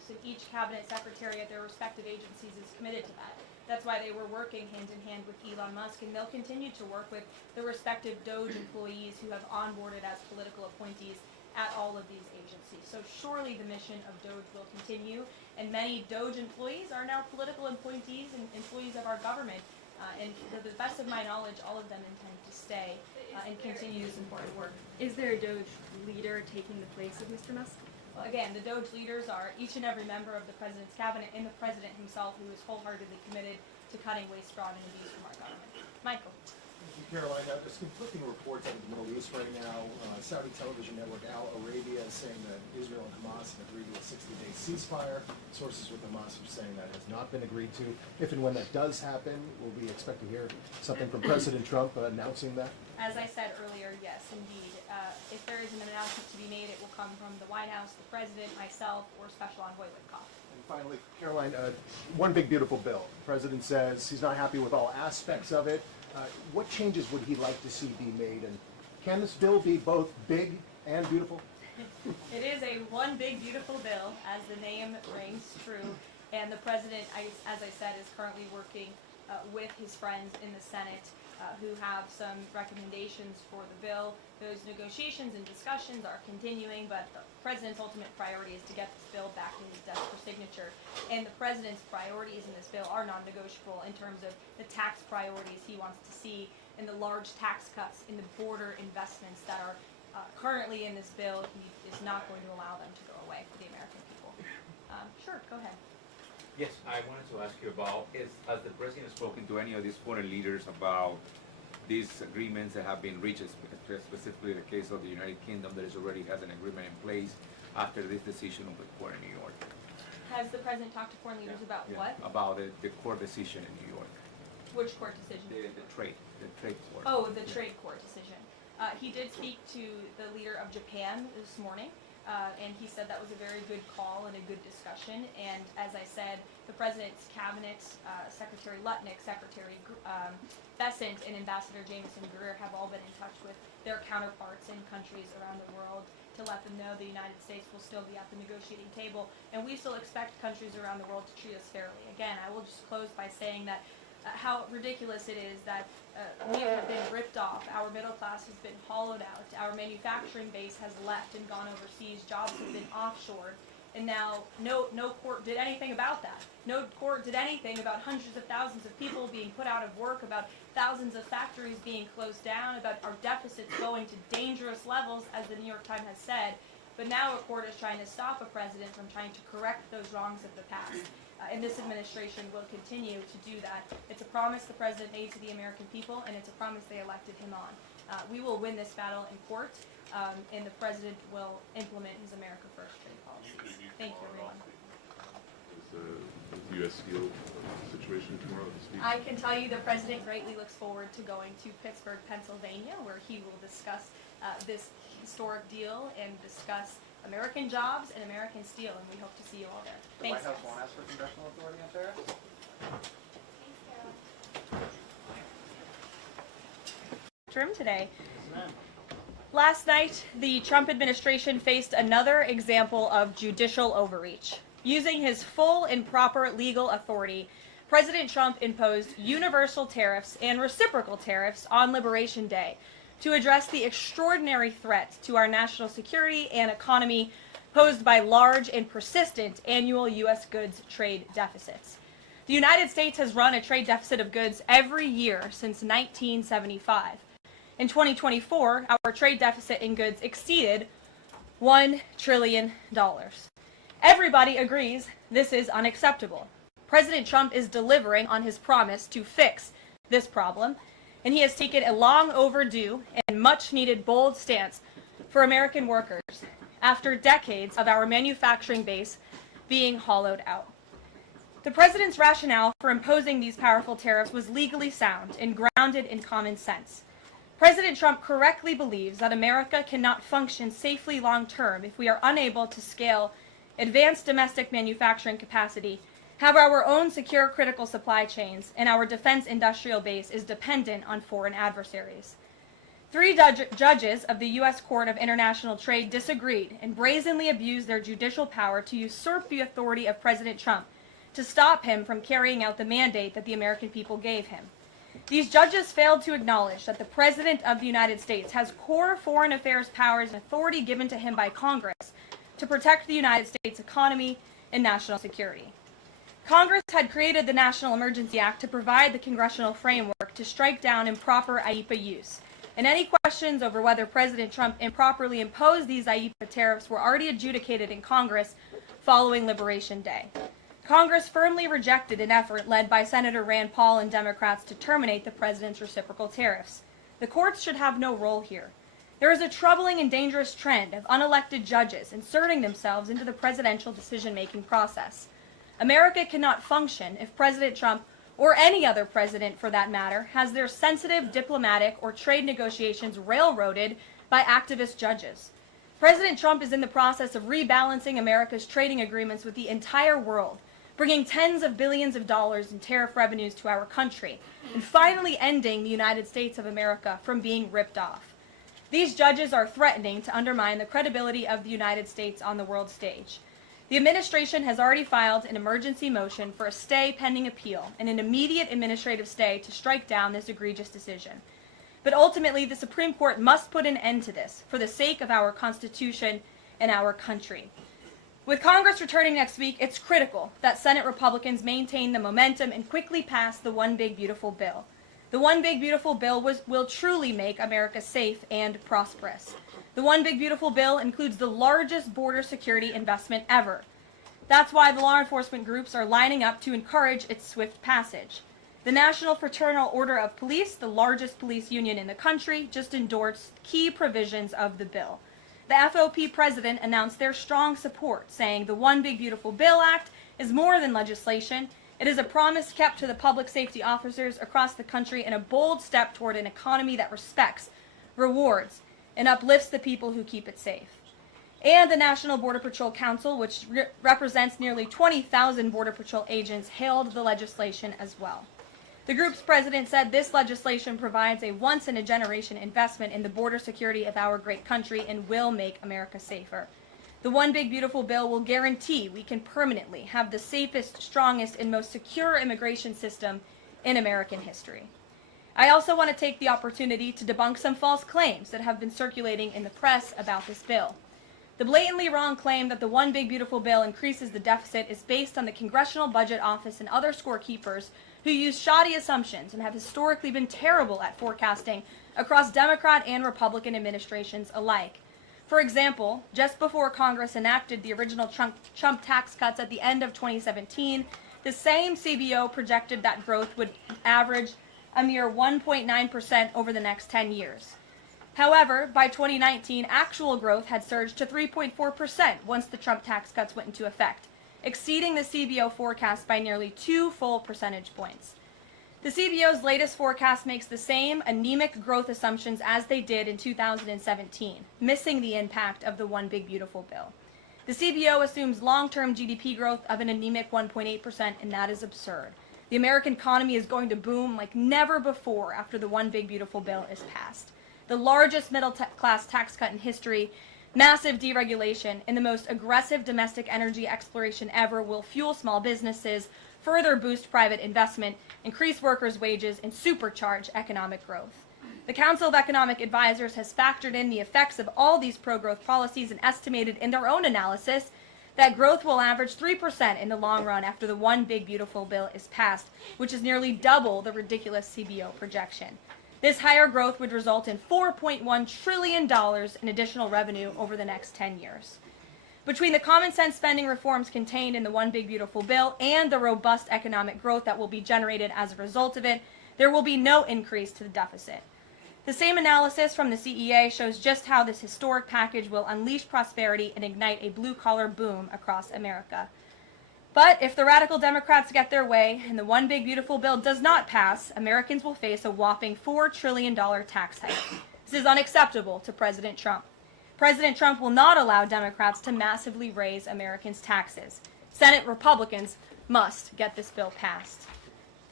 folks, and each cabinet secretary at their respective agencies is committed to that. That's why they were working hand in hand with Elon Musk, and they'll continue to work with the respective Doge employees who have onboarded as political appointees at all of these agencies. So surely the mission of Doge will continue, and many Doge employees are now political appointees and employees of our government. And to the best of my knowledge, all of them intend to stay and continue this important work. Is there a Doge leader taking the place of Mr. Musk? Well, again, the Doge leaders are each and every member of the president's cabinet and the president himself, who is wholeheartedly committed to cutting waste, fraud, and abuse from our government. Michael. Thank you, Caroline. There's conflicting reports out of the Middle East right now. Saudi television network Al Arabia is saying that Israel and Hamas have agreed to a 60-day ceasefire. Sources with Hamas are saying that has not been agreed to. If and when that does happen, will we expect to hear something from President Trump announcing that? As I said earlier, yes, indeed. If there is an announcement to be made, it will come from the White House, the president, myself, or Special Envoy Witkoff. And finally, Caroline, one big beautiful bill. The president says he's not happy with all aspects of it. What changes would he like to see be made? And can this bill be both big and beautiful? It is a one big beautiful bill, as the name rings true. And the president, as I said, is currently working with his friends in the Senate who have some recommendations for the bill. Those negotiations and discussions are continuing, but the president's ultimate priority is to get this bill back to his desk for signature. And the president's priorities in this bill are non-negotiable in terms of the tax priorities he wants to see and the large tax cuts in the border investments that are currently in this bill. He is not going to allow them to go away for the American people. Sure, go ahead. Yes, I wanted to ask you about, has the president spoken to any of these foreign leaders about these agreements that have been reached, specifically the case of the United Kingdom that is already has an agreement in place after this decision of the court in New York? Has the president talked to foreign leaders about what? About the court decision in New York. Which court decision? The trade court. Oh, the trade court decision. He did speak to the leader of Japan this morning. And he said that was a very good call and a good discussion. And as I said, the president's cabinet, Secretary Lutnick, Secretary Bessent, and Ambassador Jameson Greer have all been in touch with their counterparts in countries around the world to let them know the United States will still be at the negotiating table. And we still expect countries around the world to treat us fairly. Again, I will just close by saying that how ridiculous it is that we have been ripped off, our middle class has been hollowed out, our manufacturing base has left and gone overseas, jobs have been offshored, and now no court did anything about that. No court did anything about hundreds of thousands of people being put out of work, about thousands of factories being closed down, about our deficits going to dangerous levels, as the New York Times has said. But now a court is trying to stop a president from trying to correct those wrongs of the past. And this administration will continue to do that. It's a promise the president made to the American people, and it's a promise they elected him on. We will win this battle in court, and the president will implement his America First trade policies. Thank you, everyone. Is the U.S. Steel situation tomorrow to speak? I can tell you the president greatly looks forward to going to Pittsburgh, Pennsylvania, where he will discuss this historic deal and discuss American jobs and American steel, and we hope to see you all there. The Thanks. White House won't ask for congressional authority on tariffs? Room today. Last night, the Trump administration faced another example of judicial overreach. Using his full and proper legal authority, President Trump imposed universal tariffs and reciprocal tariffs on Liberation Day to address the extraordinary threat to our national security and economy posed by large and persistent annual U.S. goods trade deficits. The United States has run a trade deficit of goods every year since 1975. In 2024, our trade deficit in goods exceeded $1 trillion. Everybody agrees this is unacceptable. President Trump is delivering on his promise to fix this problem, and he has taken a long overdue and much needed bold stance for American workers after decades of our manufacturing base being hollowed out. The president's rationale for imposing these powerful tariffs was legally sound and grounded in common sense. President Trump correctly believes that America cannot function safely long-term if we are unable to scale advanced domestic manufacturing capacity, have our own secure critical supply chains, and our defense industrial base is dependent on foreign adversaries. Three judges of the U.S. Court of International Trade disagreed and brazenly abused their judicial power to usurp the authority of President Trump to stop him from carrying out the mandate that the American people gave him. These judges failed to acknowledge that the President of the United States has core foreign affairs powers and authority given to him by Congress to protect the United States economy and national security. Congress had created the National Emergency Act to provide the congressional framework to strike down improper IEEPA use. And any questions over whether President Trump improperly imposed these IEEPA tariffs were already adjudicated in Congress following Liberation Day. Congress firmly rejected an effort led by Senator Rand Paul and Democrats to terminate the president's reciprocal tariffs. The courts should have no role here. There is a troubling and dangerous trend of unelected judges inserting themselves into the presidential decision-making process. America cannot function if President Trump, or any other president for that matter, has their sensitive diplomatic or trade negotiations railroaded by activist judges. President Trump is in the process of rebalancing America's trading agreements with the entire world, bringing tens of billions of dollars in tariff revenues to our country, and finally ending the United States of America from being ripped off. These judges are threatening to undermine the credibility of the United States on the world stage. The administration has already filed an emergency motion for a stay pending appeal and an immediate administrative stay to strike down this egregious decision. But ultimately, the Supreme Court must put an end to this for the sake of our Constitution and our country. With Congress returning next week, it's critical that Senate Republicans maintain the momentum and quickly pass the One Big Beautiful Bill. The One Big Beautiful Bill will truly make America safe and prosperous. The One Big Beautiful Bill includes the largest border security investment ever. That's why the law enforcement groups are lining up to encourage its swift passage. The National Fraternal Order of Police, the largest police union in the country, just endorsed key provisions of the bill. The FOP president announced their strong support, saying the One Big Beautiful Bill Act is more than legislation. It is a promise kept to the public safety officers across the country and a bold step toward an economy that respects, rewards, and uplifts the people who keep it safe. And the National Border Patrol Council, which represents nearly 20,000 Border Patrol agents, hailed the legislation as well. The group's president said this legislation provides a once-in-a-generation investment in the border security of our great country and will make America safer. The One Big Beautiful Bill will guarantee we can permanently have the safest, strongest, and most secure immigration system in American history. I also want to take the opportunity to debunk some false claims that have been circulating in the press about this bill. The blatantly wrong claim that the One Big Beautiful Bill increases the deficit is based on the Congressional Budget Office and other scorekeepers who use shoddy assumptions and have historically been terrible at forecasting across Democrat and Republican administrations alike. For example, just before Congress enacted the original Trump tax cuts at the end of 2017, the same CBO projected that growth would average a mere 1.9% over the next 10 years. However, by 2019, actual growth had surged to 3.4% once the Trump tax cuts went into effect, exceeding the CBO forecast by nearly 2 full percentage points. The CBO's latest forecast makes the same anemic growth assumptions as they did in 2017, missing the impact of the One Big Beautiful Bill. The CBO assumes long-term GDP growth of an anemic 1.8%, and that is absurd. The American economy is going to boom like never before after the One Big Beautiful Bill is passed. The largest middle-class tax cut in history, massive deregulation, and the most aggressive domestic energy exploration ever will fuel small businesses, further boost private investment, increase workers' wages, and supercharge economic growth. The Council of Economic Advisors has factored in the effects of all these pro-growth policies and estimated in their own analysis that growth will average 3% in the long run after the One Big Beautiful Bill is passed, which is nearly double the ridiculous CBO projection. This higher growth would result in $4.1 trillion in additional revenue over the next 10 years. Between the common sense spending reforms contained in the One Big Beautiful Bill and the robust economic growth that will be generated as a result of it, there will be no increase to the deficit. The same analysis from the CEA shows just how this historic package will unleash prosperity and ignite a blue-collar boom across America. But if the radical Democrats get their way and the One Big Beautiful Bill does not pass, Americans will face a whopping $4 trillion tax hike. This is unacceptable to President Trump. President Trump will not allow Democrats to massively raise Americans' taxes. Senate Republicans must get this bill passed.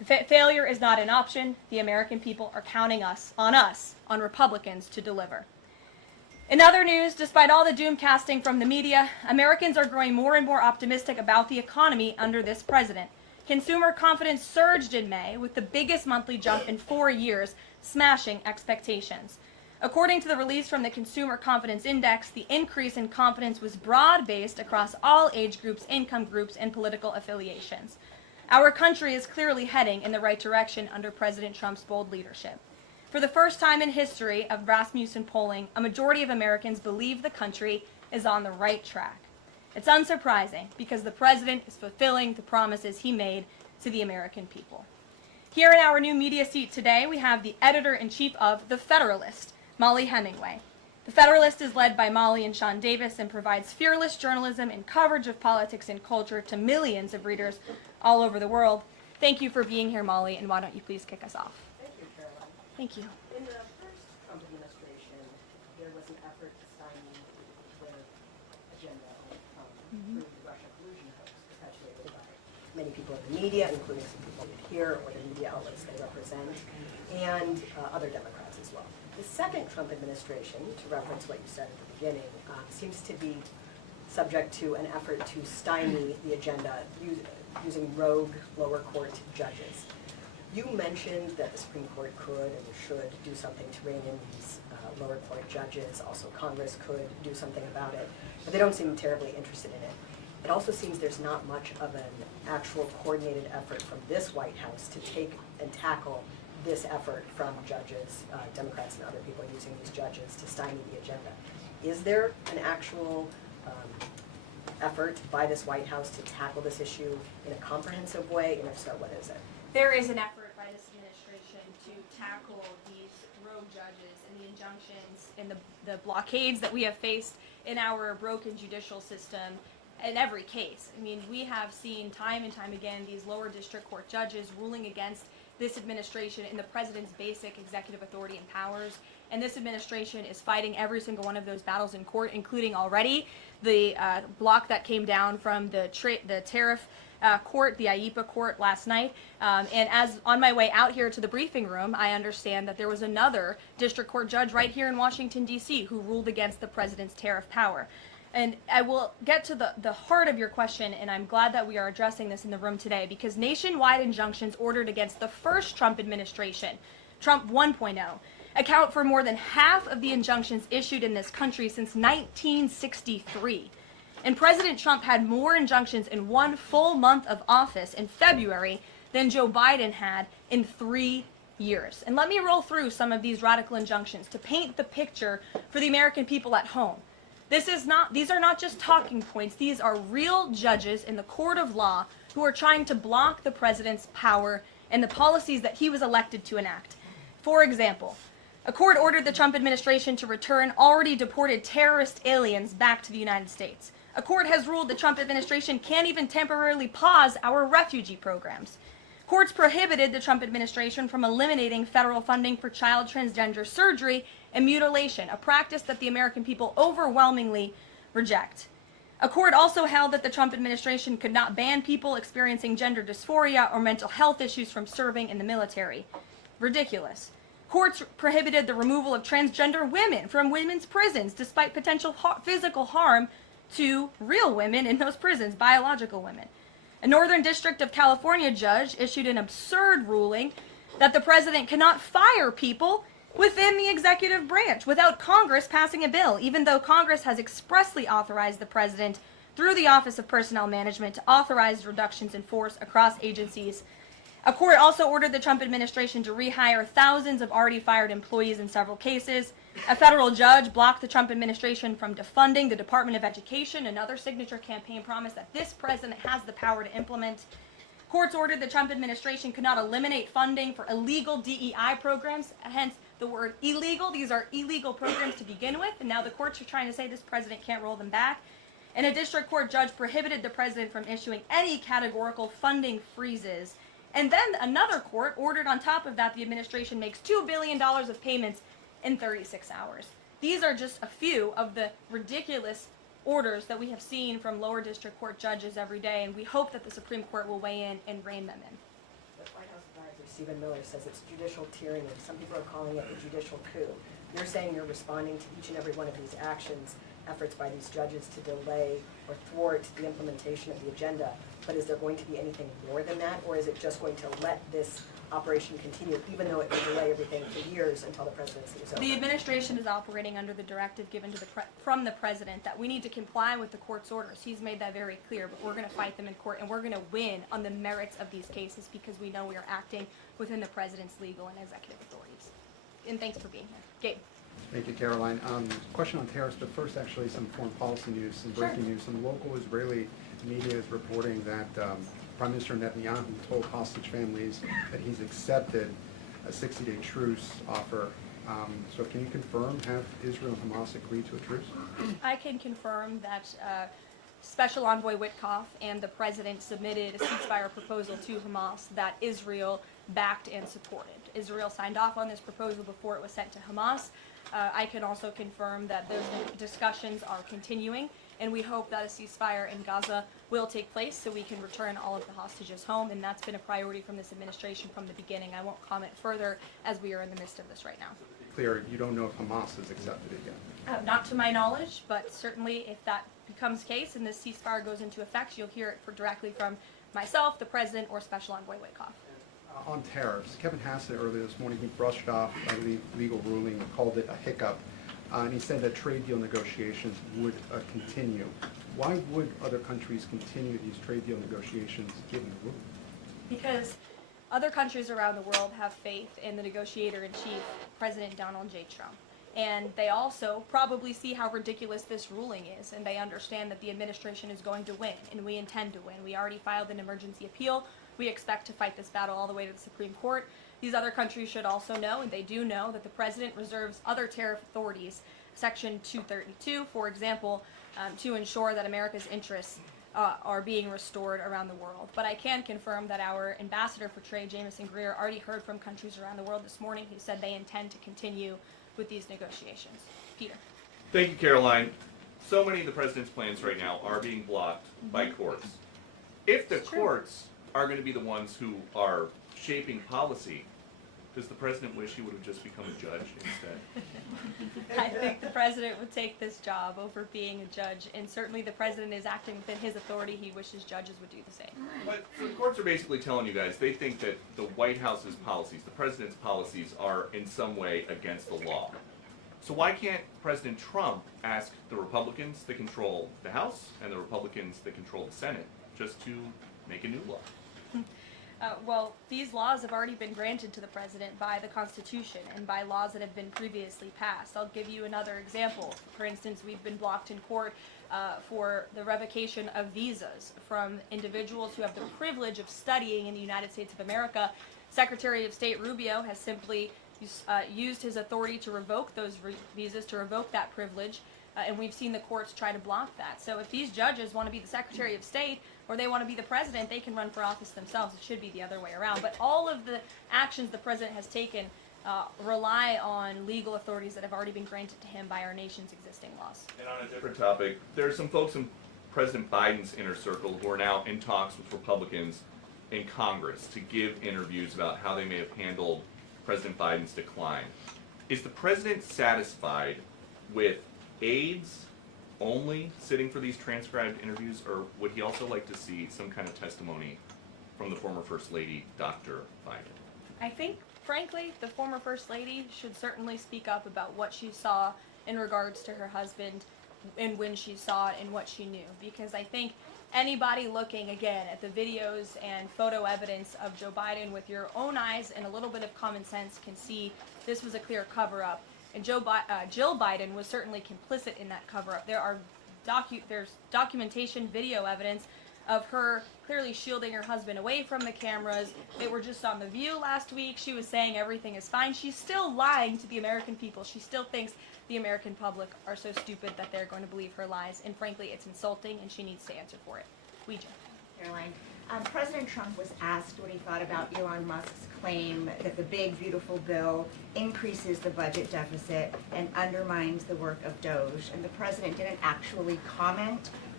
Failure is not an option. The American people are counting on Republicans to deliver. In other news, despite all the doom casting from the media, Americans are growing more and more optimistic about the economy under this president. Consumer confidence surged in May with the biggest monthly jump in 4 years, smashing expectations. According to the release from the Consumer Confidence Index, the increase in confidence was broad-based across all age groups, income groups, and political affiliations. Our country is clearly heading in the right direction under President Trump's bold leadership. For the first time in history of Rasmussen polling, a majority of Americans believe the country is on the right track. It's unsurprising because the president is fulfilling the promises he made to the American people. Here in our new media seat today, we have the editor-in-chief of The Federalist, Molly Hemingway. The Federalist is led by Molly and Sean Davis and provides fearless journalism and coverage of politics and culture to millions of readers all over the world. Thank you for being here, Molly, and why don't you please kick us off? Thank you, Caroline. Thank you. In the first Trump administration, there was an effort to stymie their agenda through the Russia collusion hoax perpetuated by many people in the media, including some people here or the media outlets they represent, and other Democrats as well. The second Trump administration, to reference what you said at the beginning, seems to be subject to an effort to stymie the agenda using rogue lower court judges. You mentioned that the Supreme Court could and should do something to rein in these lower court judges. Also, Congress could do something about it, but they don't seem terribly interested in it. It also seems there's not much of an actual coordinated effort from this White House to take and tackle this effort from judges, Democrats and other people using these judges to stymie the agenda. Is there an actual effort by this White House to tackle this issue in a comprehensive way, and if so, what is it? There is an effort by this administration to tackle these rogue judges and the injunctions and the blockades that we have faced in our broken judicial system in every case. I mean, we have seen time and time again these lower district court judges ruling against this administration in the president's basic executive authority and powers, and this administration is fighting every single one of those battles in court, including already the block that came down from the Tariff court, the IEPA court last night. And as on my way out here to the briefing room, I understand that there was another district court judge right here in Washington, D.C. who ruled against the president's tariff power. And I will get to the heart of your question, and I'm glad that we are addressing this in the room today, because nationwide injunctions ordered against the first Trump administration, Trump 1.0, account for more than half of the injunctions issued in this country since 1963. And President Trump had more injunctions in one full month of office in February than Joe Biden had in 3 years. And let me roll through some of these radical injunctions to paint the picture for the American people at home. These are not just talking points. These are real judges in the court of law who are trying to block the president's power and the policies that he was elected to enact. For example, a court ordered the Trump administration to return already deported terrorist aliens back to the United States. A court has ruled the Trump administration can't even temporarily pause our refugee programs. Courts prohibited the Trump administration from eliminating federal funding for child transgender surgery and mutilation, a practice that the American people overwhelmingly reject. A court also held that the Trump administration could not ban people experiencing gender dysphoria or mental health issues from serving in the military. Ridiculous. Courts prohibited the removal of transgender women from women's prisons despite potential physical harm to real women in those prisons, biological women. A Northern District of California judge issued an absurd ruling that the president cannot fire people within the executive branch without Congress passing a bill, even though Congress has expressly authorized the president through the Office of Personnel Management to authorize reductions in force across agencies. A court also ordered the Trump administration to rehire thousands of already fired employees in several cases. A federal judge blocked the Trump administration from defunding the Department of Education, another signature campaign promise that this president has the power to implement. Courts ordered the Trump administration could not eliminate funding for illegal DEI programs, hence the word illegal. These are illegal programs to begin with, and now the courts are trying to say this president can't roll them back. And a district court judge prohibited the president from issuing any categorical funding freezes. And then another court ordered on top of that the administration makes $2 billion of payments in 36 hours. These are just a few of the ridiculous orders that we have seen from lower district court judges every day, and we hope that the Supreme Court will weigh in and rein them in. but White House advisor Stephen Miller says it's judicial tyranny. Some people are calling it a judicial coup. You're saying you're responding to each and every one of these actions, efforts by these judges to delay or thwart the implementation of the agenda, but is there going to be anything more than that, or is it just going to let this operation continue, even though it will delay everything for years until the presidency is over? The administration is operating under the directive given to from the president that we need to comply with the court's orders. He's made that very clear, but we're going to fight them in court, and we're going to win on the merits of these cases because we know we are acting within the president's legal and executive authorities. And thanks for being here. Gabe. Thank you, Caroline. Question on tariffs, but first actually some foreign policy news, some breaking news. Some local Israeli media is reporting that Prime Minister Netanyahu told hostage families that he's accepted a 60-day truce offer. So can you confirm, have Israel and Hamas agreed to a truce? I can confirm that Special Envoy Witkoff and the president submitted a ceasefire proposal to Hamas that Israel backed and supported. Israel signed off on this proposal before it was sent to Hamas. I can also confirm that those discussions are continuing, and we hope that a ceasefire in Gaza will take place so we can return all of the hostages home, and that's been a priority from this administration from the beginning. I won't comment further as we are in the midst of this right now. Clear, you don't know if Hamas has accepted it yet? Not to my knowledge, but certainly if that becomes case and this ceasefire goes into effect, you'll hear it directly from myself, the president, or Special Envoy Witkoff. On tariffs, Kevin Hassett earlier this morning, he brushed off a legal ruling and called it a hiccup, and he said that trade deal negotiations would continue. Why would other countries continue these trade deal negotiations given the ruling? Because other countries around the world have faith in the negotiator-in-chief, President Donald J. Trump. And they also probably see how ridiculous this ruling is, and they understand that the administration is going to win, and we intend to win. We already filed an emergency appeal. We expect to fight this battle all the way to the Supreme Court. These other countries should also know, and they do know, that the president reserves other tariff authorities, Section 232, for example, to ensure that America's interests are being restored around the world. But I can confirm that our ambassador for trade, Jameson Greer, already heard from countries around the world this morning who said they intend to continue with these negotiations. Peter. Thank you, Caroline. So many of the president's plans right now are being blocked by courts. If the courts are going to be the ones who are shaping policy, does the president wish he would have just become a judge instead? I think the president would take this job over being a judge, and certainly the president is acting within his authority. He wishes judges would do the same. But the courts are basically telling you guys they think that the White House's policies, the president's policies, are in some way against the law. So why can't President Trump ask the Republicans that control the House and the Republicans that control the Senate just to make a new law? Well, these laws have already been granted to the president by the Constitution and by laws that have been previously passed. I'll give you another example. For instance, we've been blocked in court for the revocation of visas from individuals who have the privilege of studying in the United States of America. Secretary of State Rubio has simply used his authority to revoke those visas, to revoke that privilege, and we've seen the courts try to block that. So if these judges want to be the Secretary of State or they want to be the president, they can run for office themselves. It should be the other way around. But all of the actions the president has taken rely on legal authorities that have already been granted to him by our nation's existing laws. And on a different topic, there are some folks in President Biden's inner circle who are now in talks with Republicans in Congress to give interviews about how they may have handled President Biden's decline. Is the president satisfied with aides only sitting for these transcribed interviews, or would he also like to see some kind of testimony from the former First Lady, Dr. Biden? I think, frankly, the former First Lady should certainly speak up about what she saw in regards to her husband and when she saw it and what she knew. Because I think anybody looking, again, at the videos and photo evidence of Joe Biden with your own eyes and a little bit of common sense can see this was a clear cover-up. And Jill Biden was certainly complicit in that cover-up. There's documentation, video evidence of her clearly shielding her husband away from the cameras. They were just on The View last week. She was saying everything is fine. She's still lying to the American people. She still thinks the American public are so stupid that they're going to believe her lies. And frankly, it's insulting, and she needs to answer for it. Ouija. Caroline. President Trump was asked what he thought about Elon Musk's claim that the big, beautiful bill increases the budget deficit and undermines the work of Doge. And the president didn't actually comment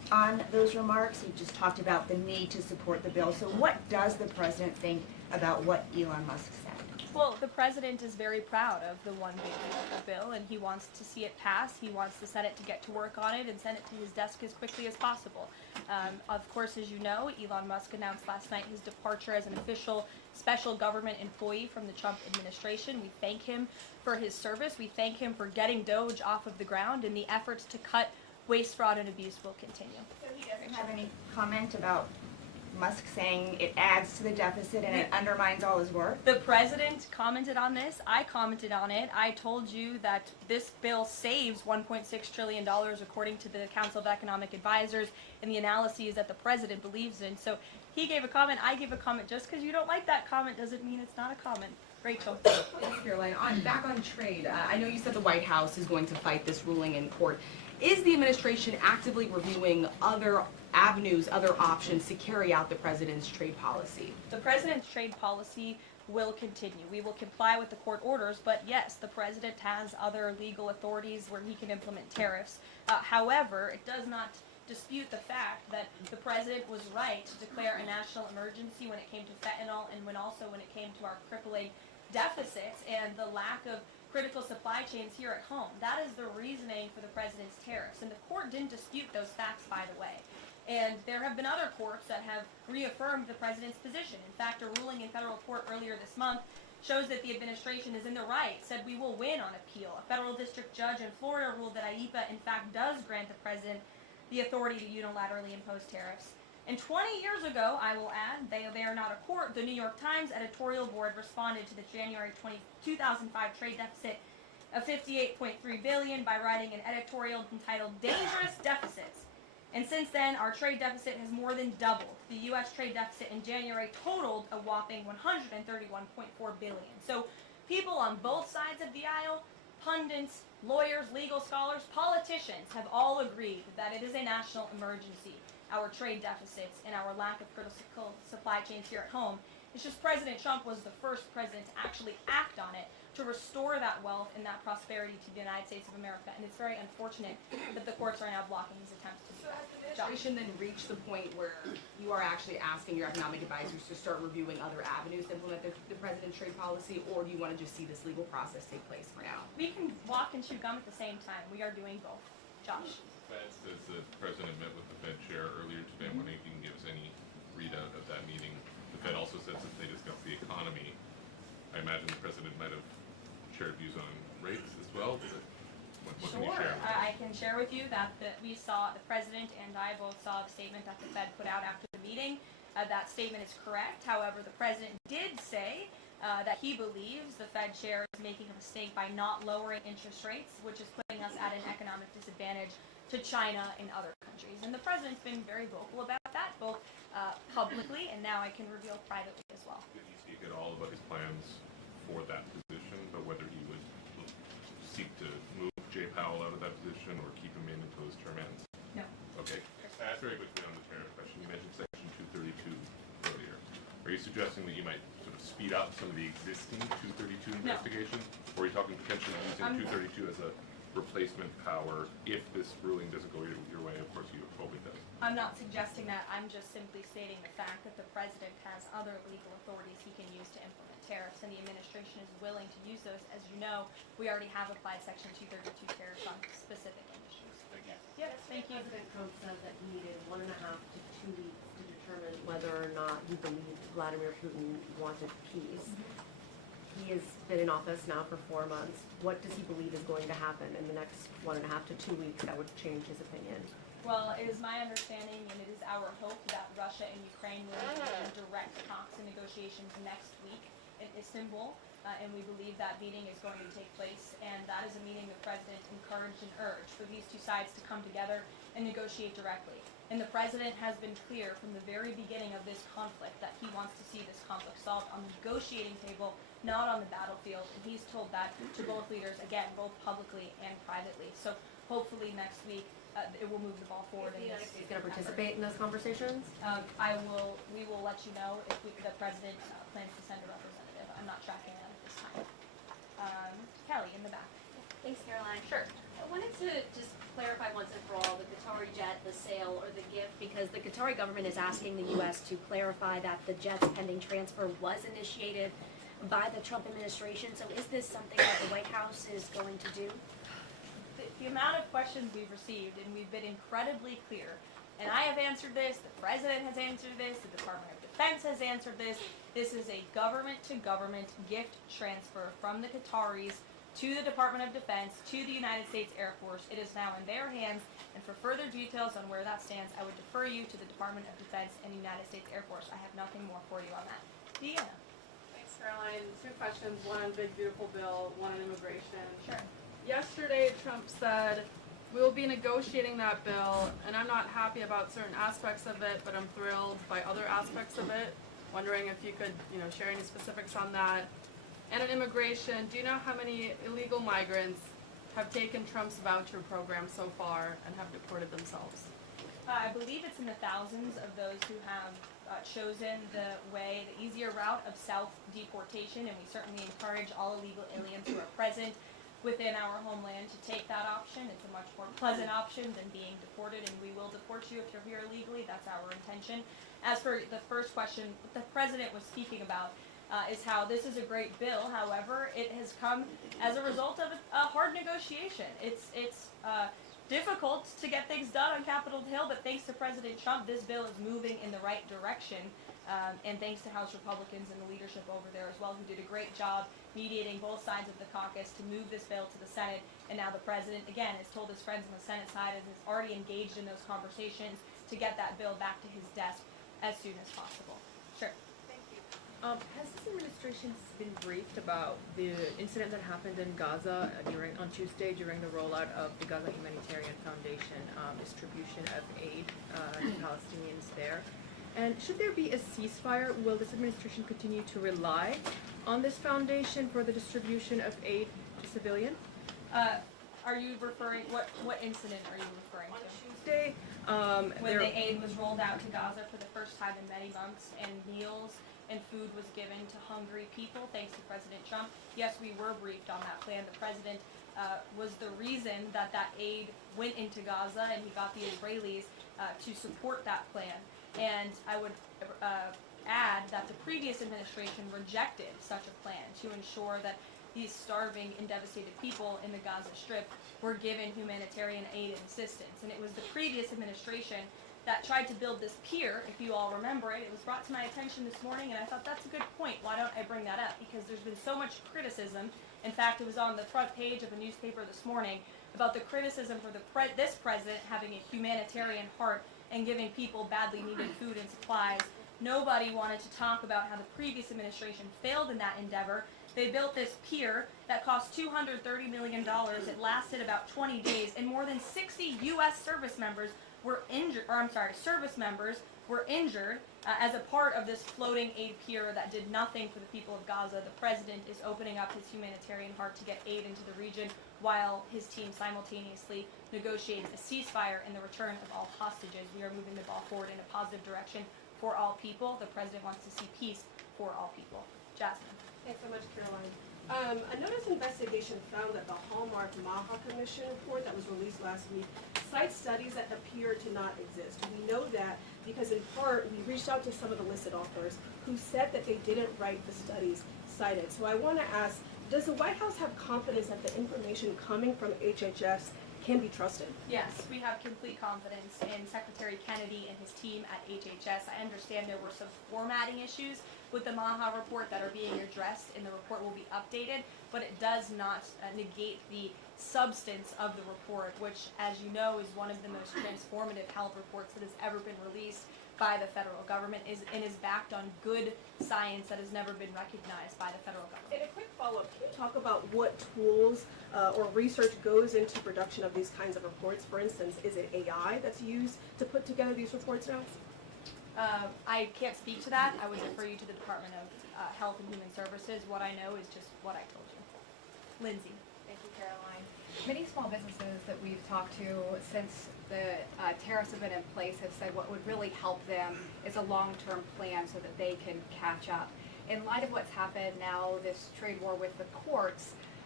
on those remarks. He just talked about the need to support the bill. So what does the president think about what Elon Musk said? Well, the president is very proud of the one big beautiful bill, and he wants to see it pass. He wants the Senate to get to work on it and send it to his desk as quickly as possible. Of course, as you know, Elon Musk announced last night his departure as an official special government employee from the Trump administration. We thank him for his service. We thank him for getting Doge off of the ground, and the efforts to cut waste, fraud, and abuse will continue. So he doesn't have any comment about Musk saying it adds to the deficit and it undermines all his work? The president commented on this. I commented on it. I told you that this bill saves $1.6 trillion according to the Council of Economic Advisors and the analyses that the president believes in. So he gave a comment, I gave a comment. Just because you don't like that comment doesn't mean it's not a comment. Rachel. Thanks, Caroline. Back on trade, I know you said the White House is going to fight this ruling in court. Is the administration actively reviewing other avenues, other options to carry out the president's trade policy? The president's trade policy will continue. We will comply with the court orders, but yes, the president has other legal authorities where he can implement tariffs. However, it does not dispute the fact that the president was right to declare a national emergency when it came to fentanyl and when it came to our crippling deficits and the lack of critical supply chains here at home. That is the reasoning for the president's tariffs, and the court didn't dispute those facts, by the way. And there have been other courts that have reaffirmed the president's position. In fact, a ruling in federal court earlier this month shows that the administration is in the right, said we will win on appeal. A federal district judge in Florida ruled that IEPA, in fact, does grant the president the authority to unilaterally impose tariffs. And 20 years ago, I will add, they are not a court, the New York Times editorial board responded to the January 2005 trade deficit of $58.3 billion by writing an editorial entitled Dangerous Deficits. And since then, our trade deficit has more than doubled. The U.S. trade deficit in January totaled a whopping $131.4 billion. So people on both sides of the aisle, pundits, lawyers, legal scholars, politicians have all agreed that it is a national emergency. Our trade deficits and our lack of critical supply chains here at home. It's just President Trump was the first president to actually act on it to restore that wealth and that prosperity to the United States of America. And it's very unfortunate that the courts are now blocking his attempts to do that. So has the administration then reached the point where you are actually asking your economic advisors to start reviewing other avenues to implement the president's trade policy, or do you want to just see this legal process take place for now? We can walk and chew gum at the same time. We are doing both. Josh. Fed says the president met with the Fed chair earlier today. I'm wondering if you can give us any readout of that meeting. The Fed also says that they discussed the economy. I imagine the president might have shared views on rates as well. What can you share? I can share with you that we saw, the president and I both saw the statement that the Fed put out after the meeting. That statement is correct. However, the president did say that he believes the Fed chair is making a mistake by not lowering interest rates, which is putting us at an economic disadvantage to China and other countries. And the president's been very vocal about that, both publicly and now I can reveal privately as well. Did he speak at all about his plans for that position, but whether he would seek to move Jay Powell out of that position or keep him in until his term ends? No. Okay. Very quickly on the tariff question, you mentioned Section 232 earlier. Are you suggesting that you might sort of speed up some of the existing 232 investigations? Or are you talking potentially using 232 as a replacement power if this ruling doesn't go your way? Of course, you hope it does. I'm not suggesting that. I'm just simply stating the fact that the president has other legal authorities he can use to implement tariffs, and the administration is willing to use those. As you know, we already have applied Section 232 tariffs on specific industries. Thank you. Yes, thank you. President Trump said that he needed 1.5 to 2 weeks to determine whether or not he believed Vladimir Putin wanted peace. He has been in office now for 4 months. What does he believe is going to happen in the next 1.5 to 2 weeks that would change his opinion? Well, it is my understanding, and it is our hope, that Russia and Ukraine will begin direct talks and negotiations next week in Istanbul, and we believe that meeting is going to take place, and that is a meeting the president encouraged and urged for these two sides to come together and negotiate directly. And the president has been clear from the very beginning of this conflict that he wants to see this conflict solved on the negotiating table, not on the battlefield, and he's told that to both leaders, again, both publicly and privately. So hopefully next week it will move the ball forward. Is the United States going to participate in those conversations? We will let you know if the president plans to send a representative. I'm not tracking that at this time. Kelly in the back. Thanks, Caroline. Sure. I wanted to just clarify once and for all the Qatari jet, the sale, or the gift, because the Qatari government is asking the U.S. to clarify that the jet's pending transfer was initiated by the Trump administration. So is this something that the White House is going to do? The amount of questions we've received, and we've been incredibly clear, and I have answered this, the President has answered this, the Department of Defense has answered this. This is a government-to-government gift transfer from the Qataris to the Department of Defense, to the United States Air Force. It is now in their hands, and for further details on where that stands, I would defer you to the Department of Defense and the United States Air Force. I have nothing more for you on that. Deanna. Thanks, Caroline. Two questions, one on Big Beautiful Bill, one on immigration. Sure. Yesterday, Trump said, we will be negotiating that bill, and I'm not happy about certain aspects of it, but I'm thrilled by other aspects of it. Wondering if you could, share any specifics on that. And on immigration, do you know how many illegal migrants have taken Trump's voucher program so far and have deported themselves? I believe it's in the thousands of those who have chosen the easier route of self-deportation, and we certainly encourage all illegal aliens who are present within our homeland to take that option. It's a much more pleasant option than being deported, and we will deport you if you're here illegally. That's our intention. As for the first question, what the President was speaking about is how this is a great bill. However, it has come as a result of a hard negotiation. It's difficult to get things done on Capitol Hill, but thanks to President Trump, this bill is moving in the right direction. And thanks to House Republicans and the leadership over there as well, who did a great job mediating both sides of the caucus to move this bill to the Senate. And now the President, again, has told his friends on the Senate side and is already engaged in those conversations to get that bill back to his desk as soon as possible. Sure. Thank you. Has this administration been briefed about the incident that happened in Gaza on Tuesday during the rollout of the Gaza Humanitarian Foundation distribution of aid to Palestinians there? And should there be a ceasefire, will this administration continue to rely on this foundation for the distribution of aid to civilians? Are you referring, what incident are you referring to? On Tuesday, when the aid was rolled out to Gaza for the first time in many months, and meals and food was given to hungry people, thanks to President Trump. Yes, we were briefed on that plan. The President was the reason that aid went into Gaza, and he got the Israelis to support that plan. And I would add that the previous administration rejected such a plan to ensure that these starving and devastated people in the Gaza Strip were given humanitarian aid and assistance. And it was the previous administration that tried to build this pier, if you all remember it. It was brought to my attention this morning, and I thought that's a good point. Why don't I bring that up? Because there's been so much criticism. In fact, it was on the front page of a newspaper this morning about the criticism for this president having a humanitarian heart and giving people badly needed food and supplies. Nobody wanted to talk about how the previous administration failed in that endeavor. They built this pier that cost $230 million. It lasted about 20 days, and more than 60 U.S. service members were injured, as a part of this floating aid pier that did nothing for the people of Gaza. The president is opening up his humanitarian heart to get aid into the region, while his team simultaneously negotiates a ceasefire and the return of all hostages. We are moving the ball forward in a positive direction for all people. The president wants to see peace for all people. Jasmine. Thanks so much, Caroline. A notice investigation found that the Hallmark Maha Commission report that was released last week cites studies that appear to not exist. We know that because in part we reached out to some of the listed authors who said that they didn't write the studies cited. So I want to ask, does the White House have confidence that the information coming from HHS can be trusted? Yes, we have complete confidence in Secretary Kennedy and his team at HHS. I understand there were some formatting issues with the Maha report that are being addressed, and the report will be updated, but it does not negate the substance of the report, which, as you know, is one of the most transformative health reports that has ever been released by the federal government and is backed on good science that has never been recognized by the federal government. And a quick follow-up, can you talk about what tools or research goes into production of these kinds of reports? For instance, is it AI that's used to put together these reports now? I can't speak to that. I would refer you to the Department of Health and Human Services. What I know is just what I told you. Lindsay. Thank you, Caroline. Many small businesses that we've talked to since the tariffs have been in place have said what would really help them is a long-term plan so that they can catch up. In light of what's happened now, this trade war with the courts,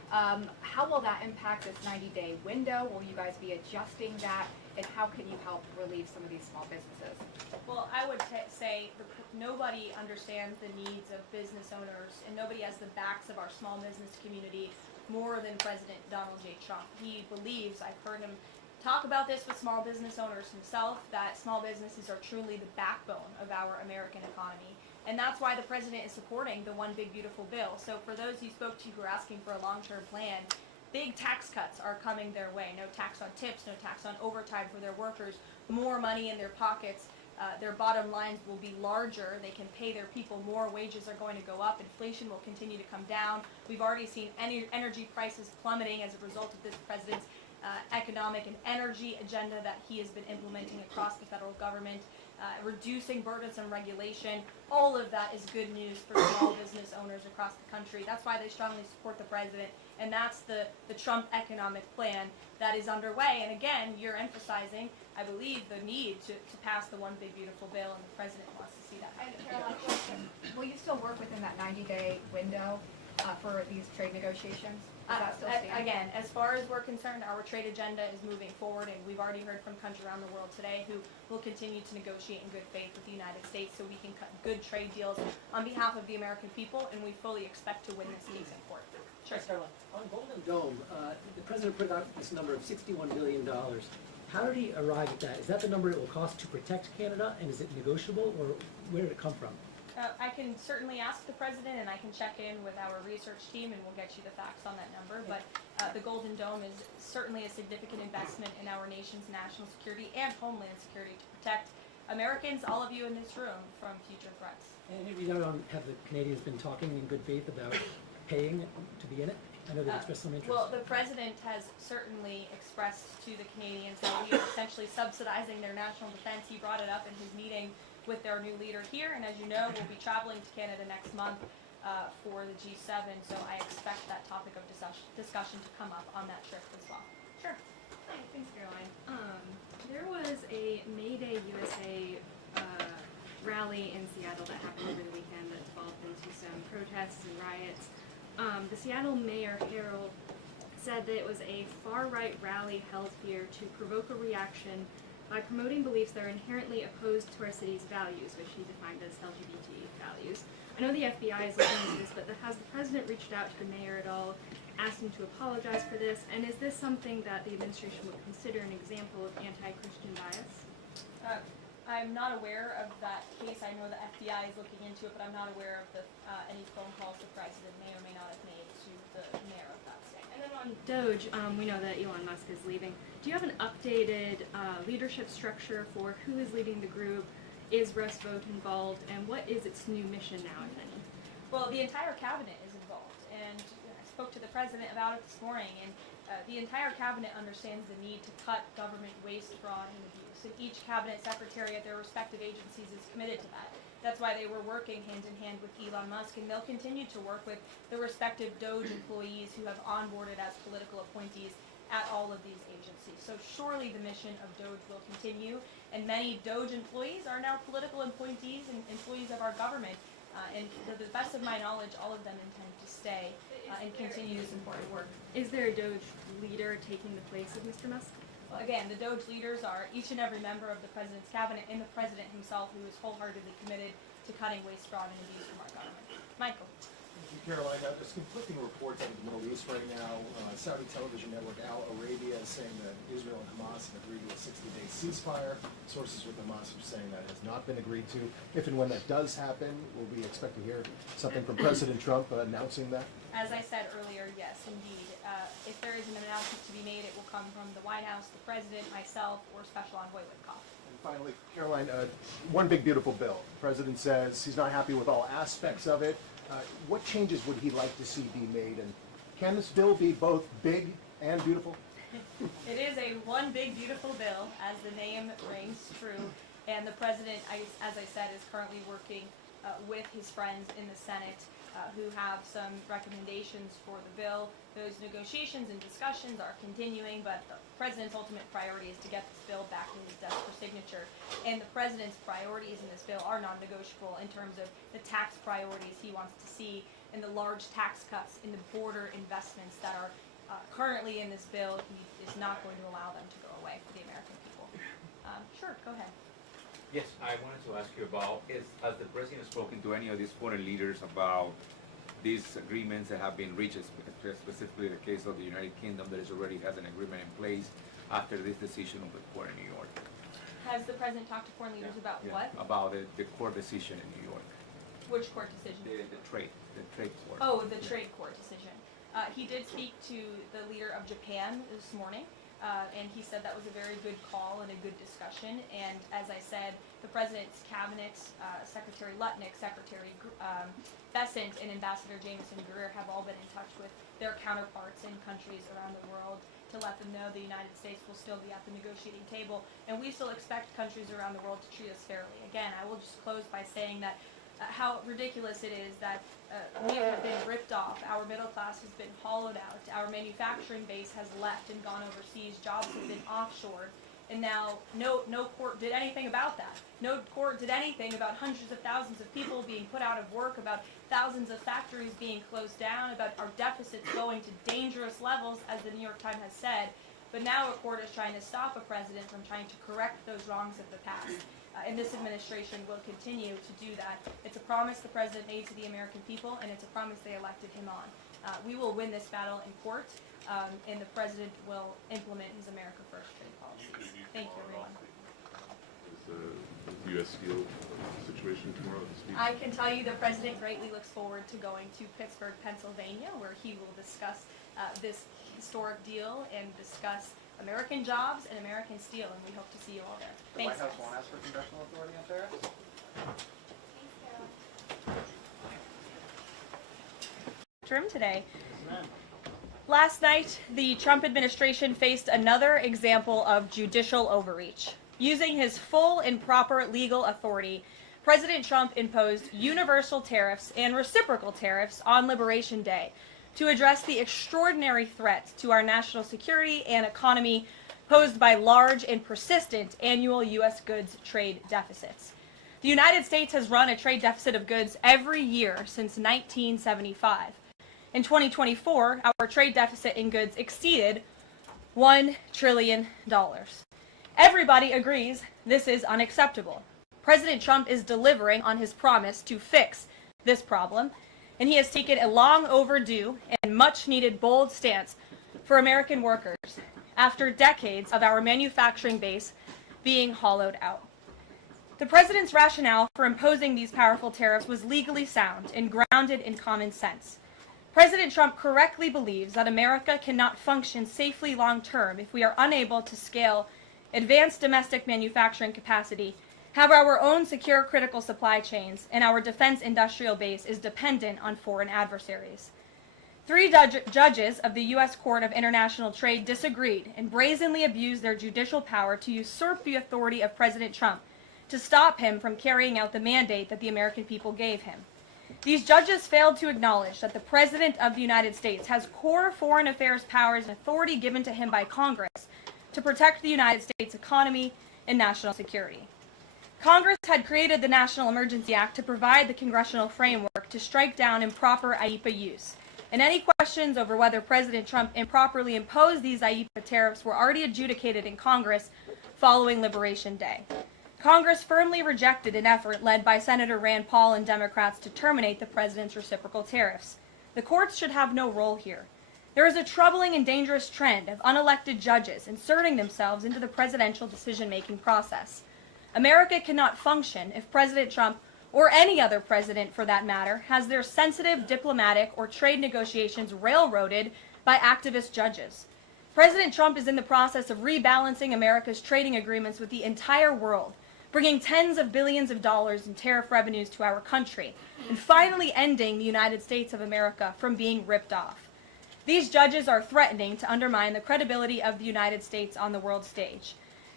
How will that impact this 90-day window? Will you guys be adjusting that? And how can you help relieve some of these small businesses? Well, I would say nobody understands the needs of business owners, and nobody has the backs of our small business community more than President Donald J. Trump. He believes, I've heard him talk about this with small business owners himself, that small businesses are truly the backbone of our American economy. And that's why the president is supporting the One Big Beautiful Bill. So for those you spoke to who are asking for a long-term plan, big tax cuts are coming their way. No tax on tips, no tax on overtime for their workers, more money in their pockets. Their bottom lines will be larger. They can pay their people more. Wages are going to go up. Inflation will continue to come down. We've already seen energy prices plummeting as a result of this president's economic and energy agenda that he has been implementing across the federal government, reducing burdensome regulation. All of that is good news for small business owners across the country. That's why they strongly support the president, and that's the Trump economic plan that is underway. And again, you're emphasizing, I believe, the need to pass the One Big Beautiful Bill, and the president wants to see that. And Caroline, will you still work within that 90-day window for these trade negotiations? Does that still stand? Again, as far as we're concerned, our trade agenda is moving forward, and we've already heard from countries around the world today who will continue to negotiate in good faith with the United States so we can cut good trade deals on behalf of the American people, and we fully expect to win this case in court. Sure. On Golden Dome, the president put out this number of $61 billion. How did he arrive at that? Is that the number it will cost to protect Canada, and is it negotiable, or where did it come from? I can certainly ask the president, and I can check in with our research team, and we'll get you the facts on that number. But the Golden Dome is certainly a significant investment in our nation's national security and homeland security to protect Americans, all of you in this room, from future threats. And have the Canadians been talking in good faith about paying to be in it? I know they've expressed some interest. Well, the president has certainly expressed to the Canadians that we are essentially subsidizing their national defense. He brought it up in his meeting with their new leader here, and as you know, we'll be traveling to Canada next month for the G7, so I expect that topic of discussion to come up on that trip as well. Sure. Hi, thanks, Caroline. There was a May Day USA rally in Seattle that happened over the weekend that devolved into some protests and riots. The Seattle Mayor Harold said that it was a far-right rally held here to provoke a reaction by promoting beliefs that are inherently opposed to our city's values, which he defined as LGBT values. I know the FBI is looking into this, but has the president reached out to the mayor at all, asked him to apologize for this, and is this something that the administration would consider an example of anti-Christian bias? I'm not aware of that case. I know the FBI is looking into it, but I'm not aware of any phone calls the president may or may not have made to the mayor of that state. And then on Doge, we know that Elon Musk is leaving. Do you have an updated leadership structure for who is leading the group? Is Russ Vought involved? And what is its new mission now, if any? Well, the entire cabinet is involved, and I spoke to the president about it this morning, and the entire cabinet understands the need to cut government waste, fraud, and abuse, and each cabinet secretary at their respective agencies is committed to that. That's why they were working hand in hand with Elon Musk, and they'll continue to work with the respective Doge employees who have onboarded as political appointees at all of these agencies. So surely the mission of Doge will continue, and many Doge employees are now political appointees and employees of our government. And to the best of my knowledge, all of them intend to stay and continue this important work. Is there a Doge leader taking the place of Mr. Musk? Well, again, the Doge leaders are each and every member of the president's cabinet and the president himself, who is wholeheartedly committed to cutting waste, fraud, and abuse from our government. Michael. Thank you, Caroline. There's conflicting reports out of the Middle East right now. Saudi television network Al Arabia is saying that Israel and Hamas have agreed to a 60-day ceasefire. Sources with Hamas are saying that has not been agreed to. If and when that does happen, will we expect to hear something from President Trump announcing that? As I said earlier, yes, indeed. If there is an announcement to be made, it will come from the White House, the president, myself, or Special Envoy Witkoff. And finally, Caroline, One Big Beautiful Bill. The president says he's not happy with all aspects of it. What changes would he like to see be made? And can this bill be both big and beautiful? It is a One Big Beautiful Bill, as the name rings true. And the president, as I said, is currently working with his friends in the Senate who have some recommendations for the bill. Those negotiations and discussions are continuing, but the president's ultimate priority is to get this bill back to his desk for signature. And the president's priorities in this bill are non-negotiable in terms of the tax priorities he wants to see and the large tax cuts in the border investments that are currently in this bill. He is not going to allow them to go away for the American people. Sure, go ahead. Yes, I wanted to ask you about, has the president spoken to any of these foreign leaders about these agreements that have been reached, specifically the case of the United Kingdom that already has an agreement in place after this decision of the court in New York? Has the president talked to foreign leaders about what? About the court decision in New York. Which court decision? The trade court. Oh, the trade court decision. He did speak to the leader of Japan this morning. And he said that was a very good call and a good discussion. And as I said, the president's cabinet, Secretary Lutnick, Secretary Bessent, and Ambassador Jameson Greer have all been in touch with their counterparts in countries around the world to let them know the United States will still be at the negotiating table. And we still expect countries around the world to treat us fairly. Again, I will just close by saying that how ridiculous it is that we have been ripped off, our middle class has been hollowed out, our manufacturing base has left and gone overseas, jobs have been offshored, and now no court did anything about that. No court did anything about hundreds of thousands of people being put out of work, about thousands of factories being closed down, about our deficits going to dangerous levels, as the New York Times has said. But now a court is trying to stop a president from trying to correct those wrongs of the past. And this administration will continue to do that. It's a promise the president made to the American people, and it's a promise they elected him on. We will win this battle in court, and the president will implement his America First trade policies. Thank you, everyone. Is the U.S. Steel situation tomorrow this week? I can tell you the president greatly looks forward to going to Pittsburgh, Pennsylvania, where he will discuss this historic deal and discuss American jobs and American steel, and we hope to see you all there. The White House won't ask for congressional authority on tariffs? Room today. Last night, the Trump administration faced another example of judicial overreach. Using his full and proper legal authority, President Trump imposed universal tariffs and reciprocal tariffs on Liberation Day to address the extraordinary threat to our national security and economy posed by large and persistent annual U.S. goods trade deficits. The United States has run a trade deficit of goods every year since 1975. In 2024, our trade deficit in goods exceeded $1 trillion. Everybody agrees this is unacceptable. President Trump is delivering on his promise to fix this problem, and he has taken a long overdue and much needed bold stance for American workers after decades of our manufacturing base being hollowed out. The president's rationale for imposing these powerful tariffs was legally sound and grounded in common sense. President Trump correctly believes that America cannot function safely long-term if we are unable to scale advanced domestic manufacturing capacity, have our own secure critical supply chains, and our defense industrial base is dependent on foreign adversaries. 3 judges of the U.S. Court of International Trade disagreed and brazenly abused their judicial power to usurp the authority of President Trump to stop him from carrying out the mandate that the American people gave him. These judges failed to acknowledge that the President of the United States has core foreign affairs powers and authority given to him by Congress to protect the United States economy and national security. Congress had created the National Emergency Act to provide the congressional framework to strike down improper IEEPA use, and any questions over whether President Trump improperly imposed these IEEPA tariffs were already adjudicated in Congress following Liberation Day. Congress firmly rejected an effort led by Senator Rand Paul and Democrats to terminate the president's reciprocal tariffs. The courts should have no role here. There is a troubling and dangerous trend of unelected judges inserting themselves into the presidential decision-making process. America cannot function if President Trump, or any other president for that matter, has their sensitive diplomatic or trade negotiations railroaded by activist judges. President Trump is in the process of rebalancing America's trading agreements with the entire world, bringing tens of billions of dollars in tariff revenues to our country, and finally ending the United States of America from being ripped off. These judges are threatening to undermine the credibility of the United States on the world stage.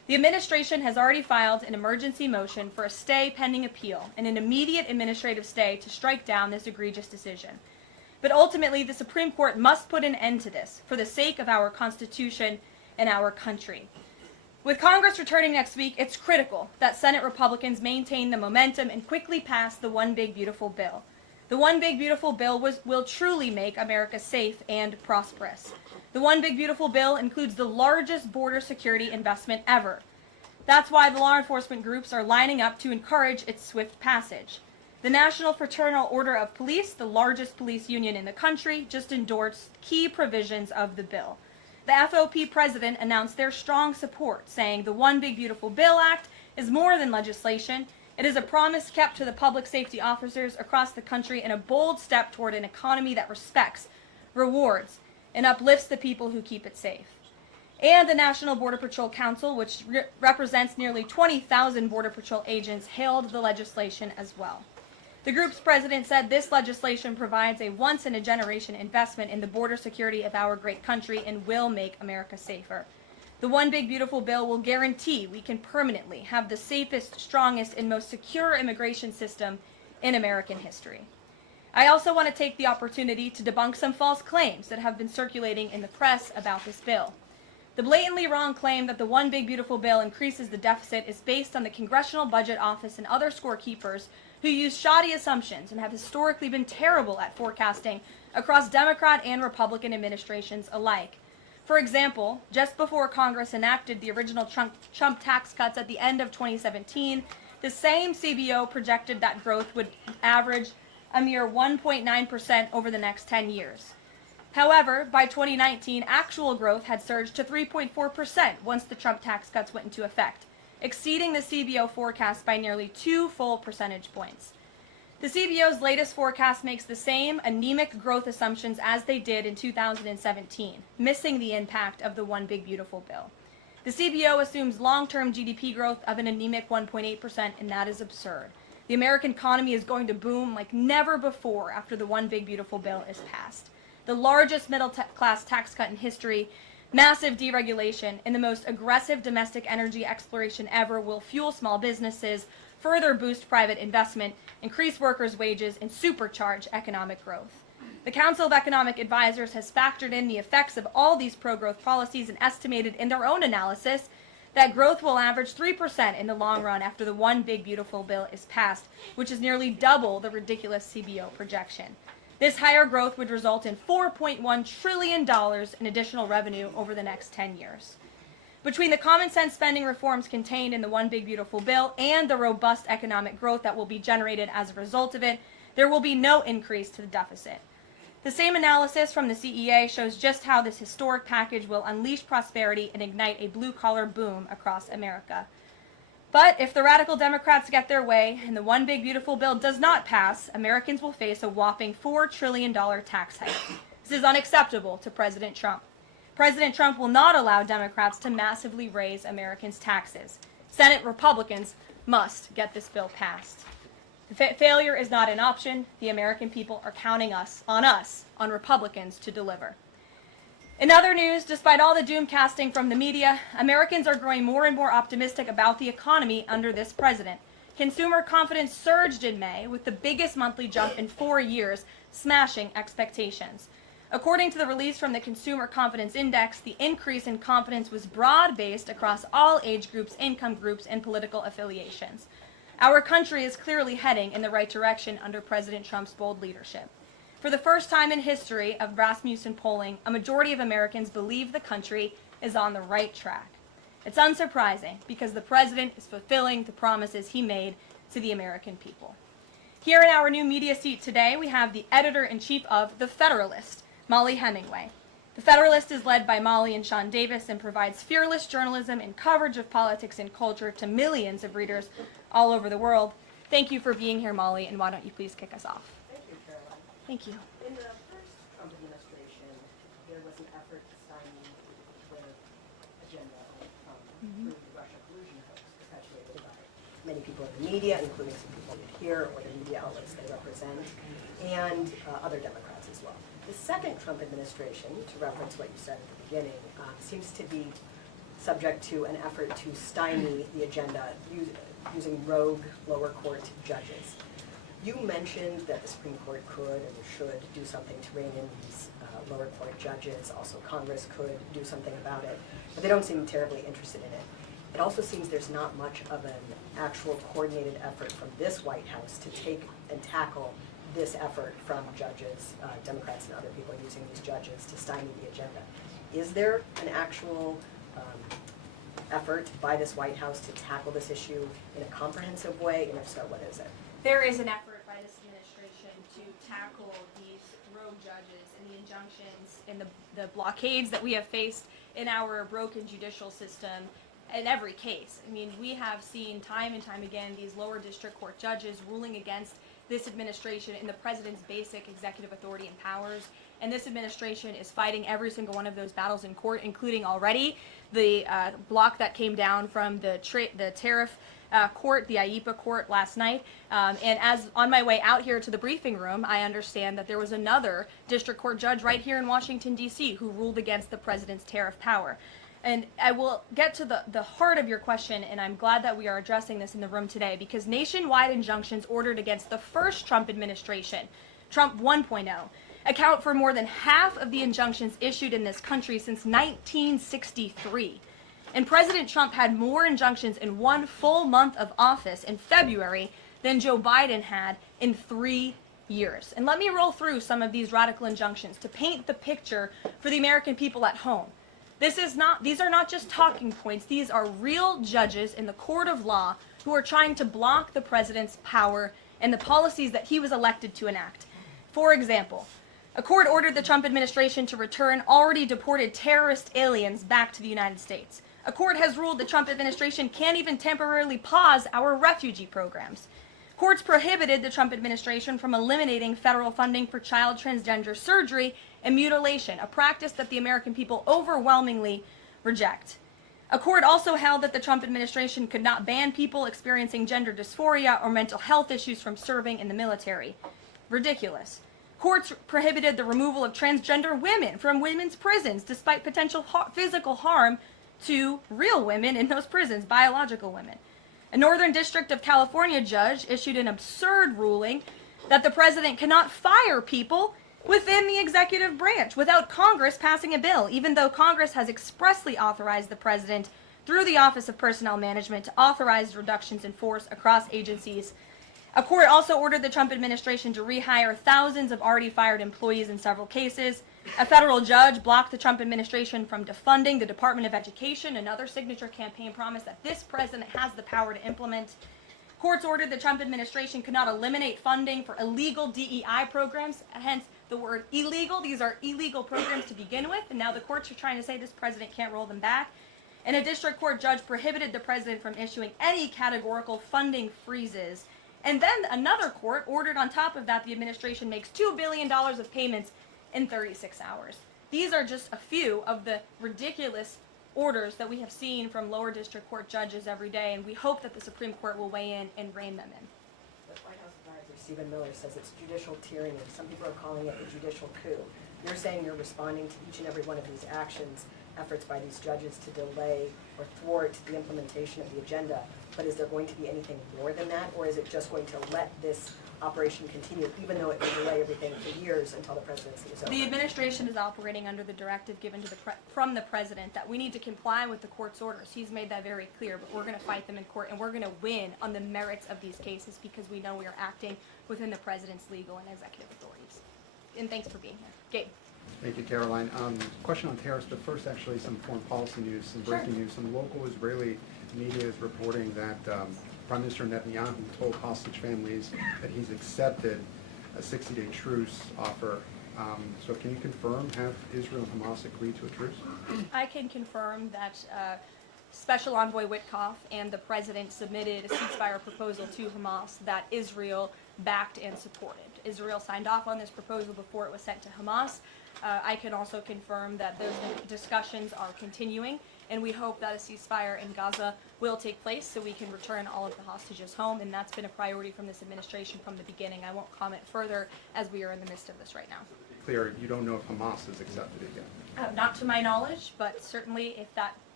The administration has already filed an emergency motion for a stay pending appeal and an immediate administrative stay to strike down this egregious decision. But ultimately, the Supreme Court must put an end to this for the sake of our Constitution and our country. With Congress returning next week, it's critical that Senate Republicans maintain the momentum and quickly pass the One Big Beautiful Bill. The One Big Beautiful Bill will truly make America safe and prosperous. The One Big Beautiful Bill includes the largest border security investment ever. That's why the law enforcement groups are lining up to encourage its swift passage. The National Fraternal Order of Police, the largest police union in the country, just endorsed key provisions of the bill. The FOP president announced their strong support, saying the One Big Beautiful Bill Act is more than legislation. It is a promise kept to the public safety officers across the country and a bold step toward an economy that respects, rewards, and uplifts the people who keep it safe. And the National Border Patrol Council, which represents nearly 20,000 Border Patrol agents, hailed the legislation as well. The group's president said this legislation provides a once-in-a-generation investment in the border security of our great country and will make America safer. The One Big Beautiful Bill will guarantee we can permanently have the safest, strongest, and most secure immigration system in American history. I also want to take the opportunity to debunk some false claims that have been circulating in the press about this bill. The blatantly wrong claim that the One Big Beautiful Bill increases the deficit is based on the Congressional Budget Office and other scorekeepers who use shoddy assumptions and have historically been terrible at forecasting across Democrat and Republican administrations alike. For example, just before Congress enacted the original Trump tax cuts at the end of 2017, the same CBO projected that growth would average a mere 1.9% over the next 10 years. However, by 2019, actual growth had surged to 3.4% once the Trump tax cuts went into effect, exceeding the CBO forecast by nearly 2 full percentage points. The CBO's latest forecast makes the same anemic growth assumptions as they did in 2017, missing the impact of the One Big Beautiful Bill. The CBO assumes long-term GDP growth of an anemic 1.8%, and that is absurd. The American economy is going to boom like never before after the One Big Beautiful Bill is passed. The largest middle-class tax cut in history, massive deregulation, and the most aggressive domestic energy exploration ever will fuel small businesses, further boost private investment, increase workers' wages, and supercharge economic growth. The Council of Economic Advisors has factored in the effects of all these pro-growth policies and estimated in their own analysis that growth will average 3% in the long run after the One Big Beautiful Bill is passed, which is nearly double the ridiculous CBO projection. This higher growth would result in $4.1 trillion in additional revenue over the next 10 years. Between the common sense spending reforms contained in the One Big Beautiful Bill and the robust economic growth that will be generated as a result of it, there will be no increase to the deficit. The same analysis from the CEA shows just how this historic package will unleash prosperity and ignite a blue-collar boom across America. But if the radical Democrats get their way and the One Big Beautiful Bill does not pass, Americans will face a whopping $4 trillion tax hike. This is unacceptable to President Trump. President Trump will not allow Democrats to massively raise Americans' taxes. Senate Republicans must get this bill passed. Failure is not an option. The American people are counting on Republicans to deliver. In other news, despite all the doom casting from the media, Americans are growing more and more optimistic about the economy under this president. Consumer confidence surged in May with the biggest monthly jump in 4 years, smashing expectations. According to the release from the Consumer Confidence Index, the increase in confidence was broad-based across all age groups, income groups, and political affiliations. Our country is clearly heading in the right direction under President Trump's bold leadership. For the first time in history of Rasmussen polling, a majority of Americans believe the country is on the right track. It's unsurprising because the president is fulfilling the promises he made to the American people. Here in our new media seat today, we have the editor-in-chief of The Federalist, Molly Hemingway. The Federalist is led by Molly and Sean Davis and provides fearless journalism and coverage of politics and culture to millions of readers all over the world. Thank you for being here, Molly, and why don't you please kick us off? Thank you, Caroline. Thank you. In the first Trump administration, there was an effort to stymie their agenda of through the Russia collusion hoax perpetuated by many people in the media, including some people here or the media outlets they represent, and other Democrats as well. The second Trump administration, to reference what you said at the beginning, seems to be subject to an effort to stymie the agenda using rogue lower court judges. You mentioned that the Supreme Court could or should do something to rein in these lower court judges. Also, Congress could do something about it, but they don't seem terribly interested in it. It also seems there's not much of an actual coordinated effort from this White House to take and tackle this effort from judges, Democrats and other people using these judges to stymie the agenda. Is there an actual effort by this White House to tackle this issue in a comprehensive way? And if so, what is it? There is an effort by this administration to tackle these rogue judges and the injunctions and the blockades that we have faced in our broken judicial system in every case. I mean, we have seen time and time again these lower district court judges ruling against this administration in the president's basic executive authority and powers. And this administration is fighting every single one of those battles in court, including already the block that came down from the Tariff court, the IEPA court last night. And as on my way out here to the briefing room, I understand that there was another district court judge right here in Washington, D.C. who ruled against the president's tariff power. And I will get to the heart of your question, and I'm glad that we are addressing this in the room today, because nationwide injunctions ordered against the first Trump administration, Trump 1.0, account for more than half of the injunctions issued in this country since 1963. And President Trump had more injunctions in one full month of office in February than Joe Biden had in 3 years. And let me roll through some of these radical injunctions to paint the picture for the American people at home. These are not just talking points. These are real judges in the court of law who are trying to block the president's power and the policies that he was elected to enact. For example, a court ordered the Trump administration to return already deported terrorist aliens back to the United States. A court has ruled the Trump administration can't even temporarily pause our refugee programs. Courts prohibited the Trump administration from eliminating federal funding for child transgender surgery and mutilation, a practice that the American people overwhelmingly reject. A court also held that the Trump administration could not ban people experiencing gender dysphoria or mental health issues from serving in the military. Ridiculous. Courts prohibited the removal of transgender women from women's prisons despite potential physical harm to real women in those prisons, biological women. A Northern District of California judge issued an absurd ruling that the president cannot fire people within the executive branch without Congress passing a bill, even though Congress has expressly authorized the president through the Office of Personnel Management to authorize reductions in force across agencies. A court also ordered the Trump administration to rehire thousands of already fired employees in several cases. A federal judge blocked the Trump administration from defunding the Department of Education, another signature campaign promise that this president has the power to implement. Courts ordered the Trump administration could not eliminate funding for illegal DEI programs, hence the word illegal. These are illegal programs to begin with, and now the courts are trying to say this president can't roll them back. And a district court judge prohibited the president from issuing any categorical funding freezes. And then another court ordered on top of that the administration makes $2 billion of payments in 36 hours. These are just a few of the ridiculous orders that we have seen from lower district court judges every day, and we hope that the Supreme Court will weigh in and rein them in. The White House advisor Stephen Miller says it's judicial tyranny. Some people are calling it a judicial coup. You're saying you're responding to each and every one of these actions, efforts by these judges to delay or thwart the implementation of the agenda, but is there going to be anything more than that, or is it just going to let this operation continue, even though it will delay everything for years until the presidency is over? The administration is operating under the directive given to from the president that we need to comply with the court's orders. He's made that very clear, but we're going to fight them in court, and we're going to win on the merits of these cases because we know we are acting within the president's legal and executive authorities. And thanks for being here. Gabe. Thank you, Caroline. Question on tariffs, but first actually some foreign policy news, some breaking news. Some local Israeli media is reporting that Prime Minister Netanyahu told hostage families that he's accepted a 60-day truce offer. So can you confirm, have Israel and Hamas agreed to a truce? I can confirm that Special Envoy Witkoff and the president submitted a ceasefire proposal to Hamas that Israel backed and supported. Israel signed off on this proposal before it was sent to Hamas. I can also confirm that those discussions are continuing, and we hope that a ceasefire in Gaza will take place so we can return all of the hostages home, and that's been a priority from this administration from the beginning. I won't comment further as we are in the midst of this right now. Clear, you don't know if Hamas has accepted it yet? Not to my knowledge, but certainly if that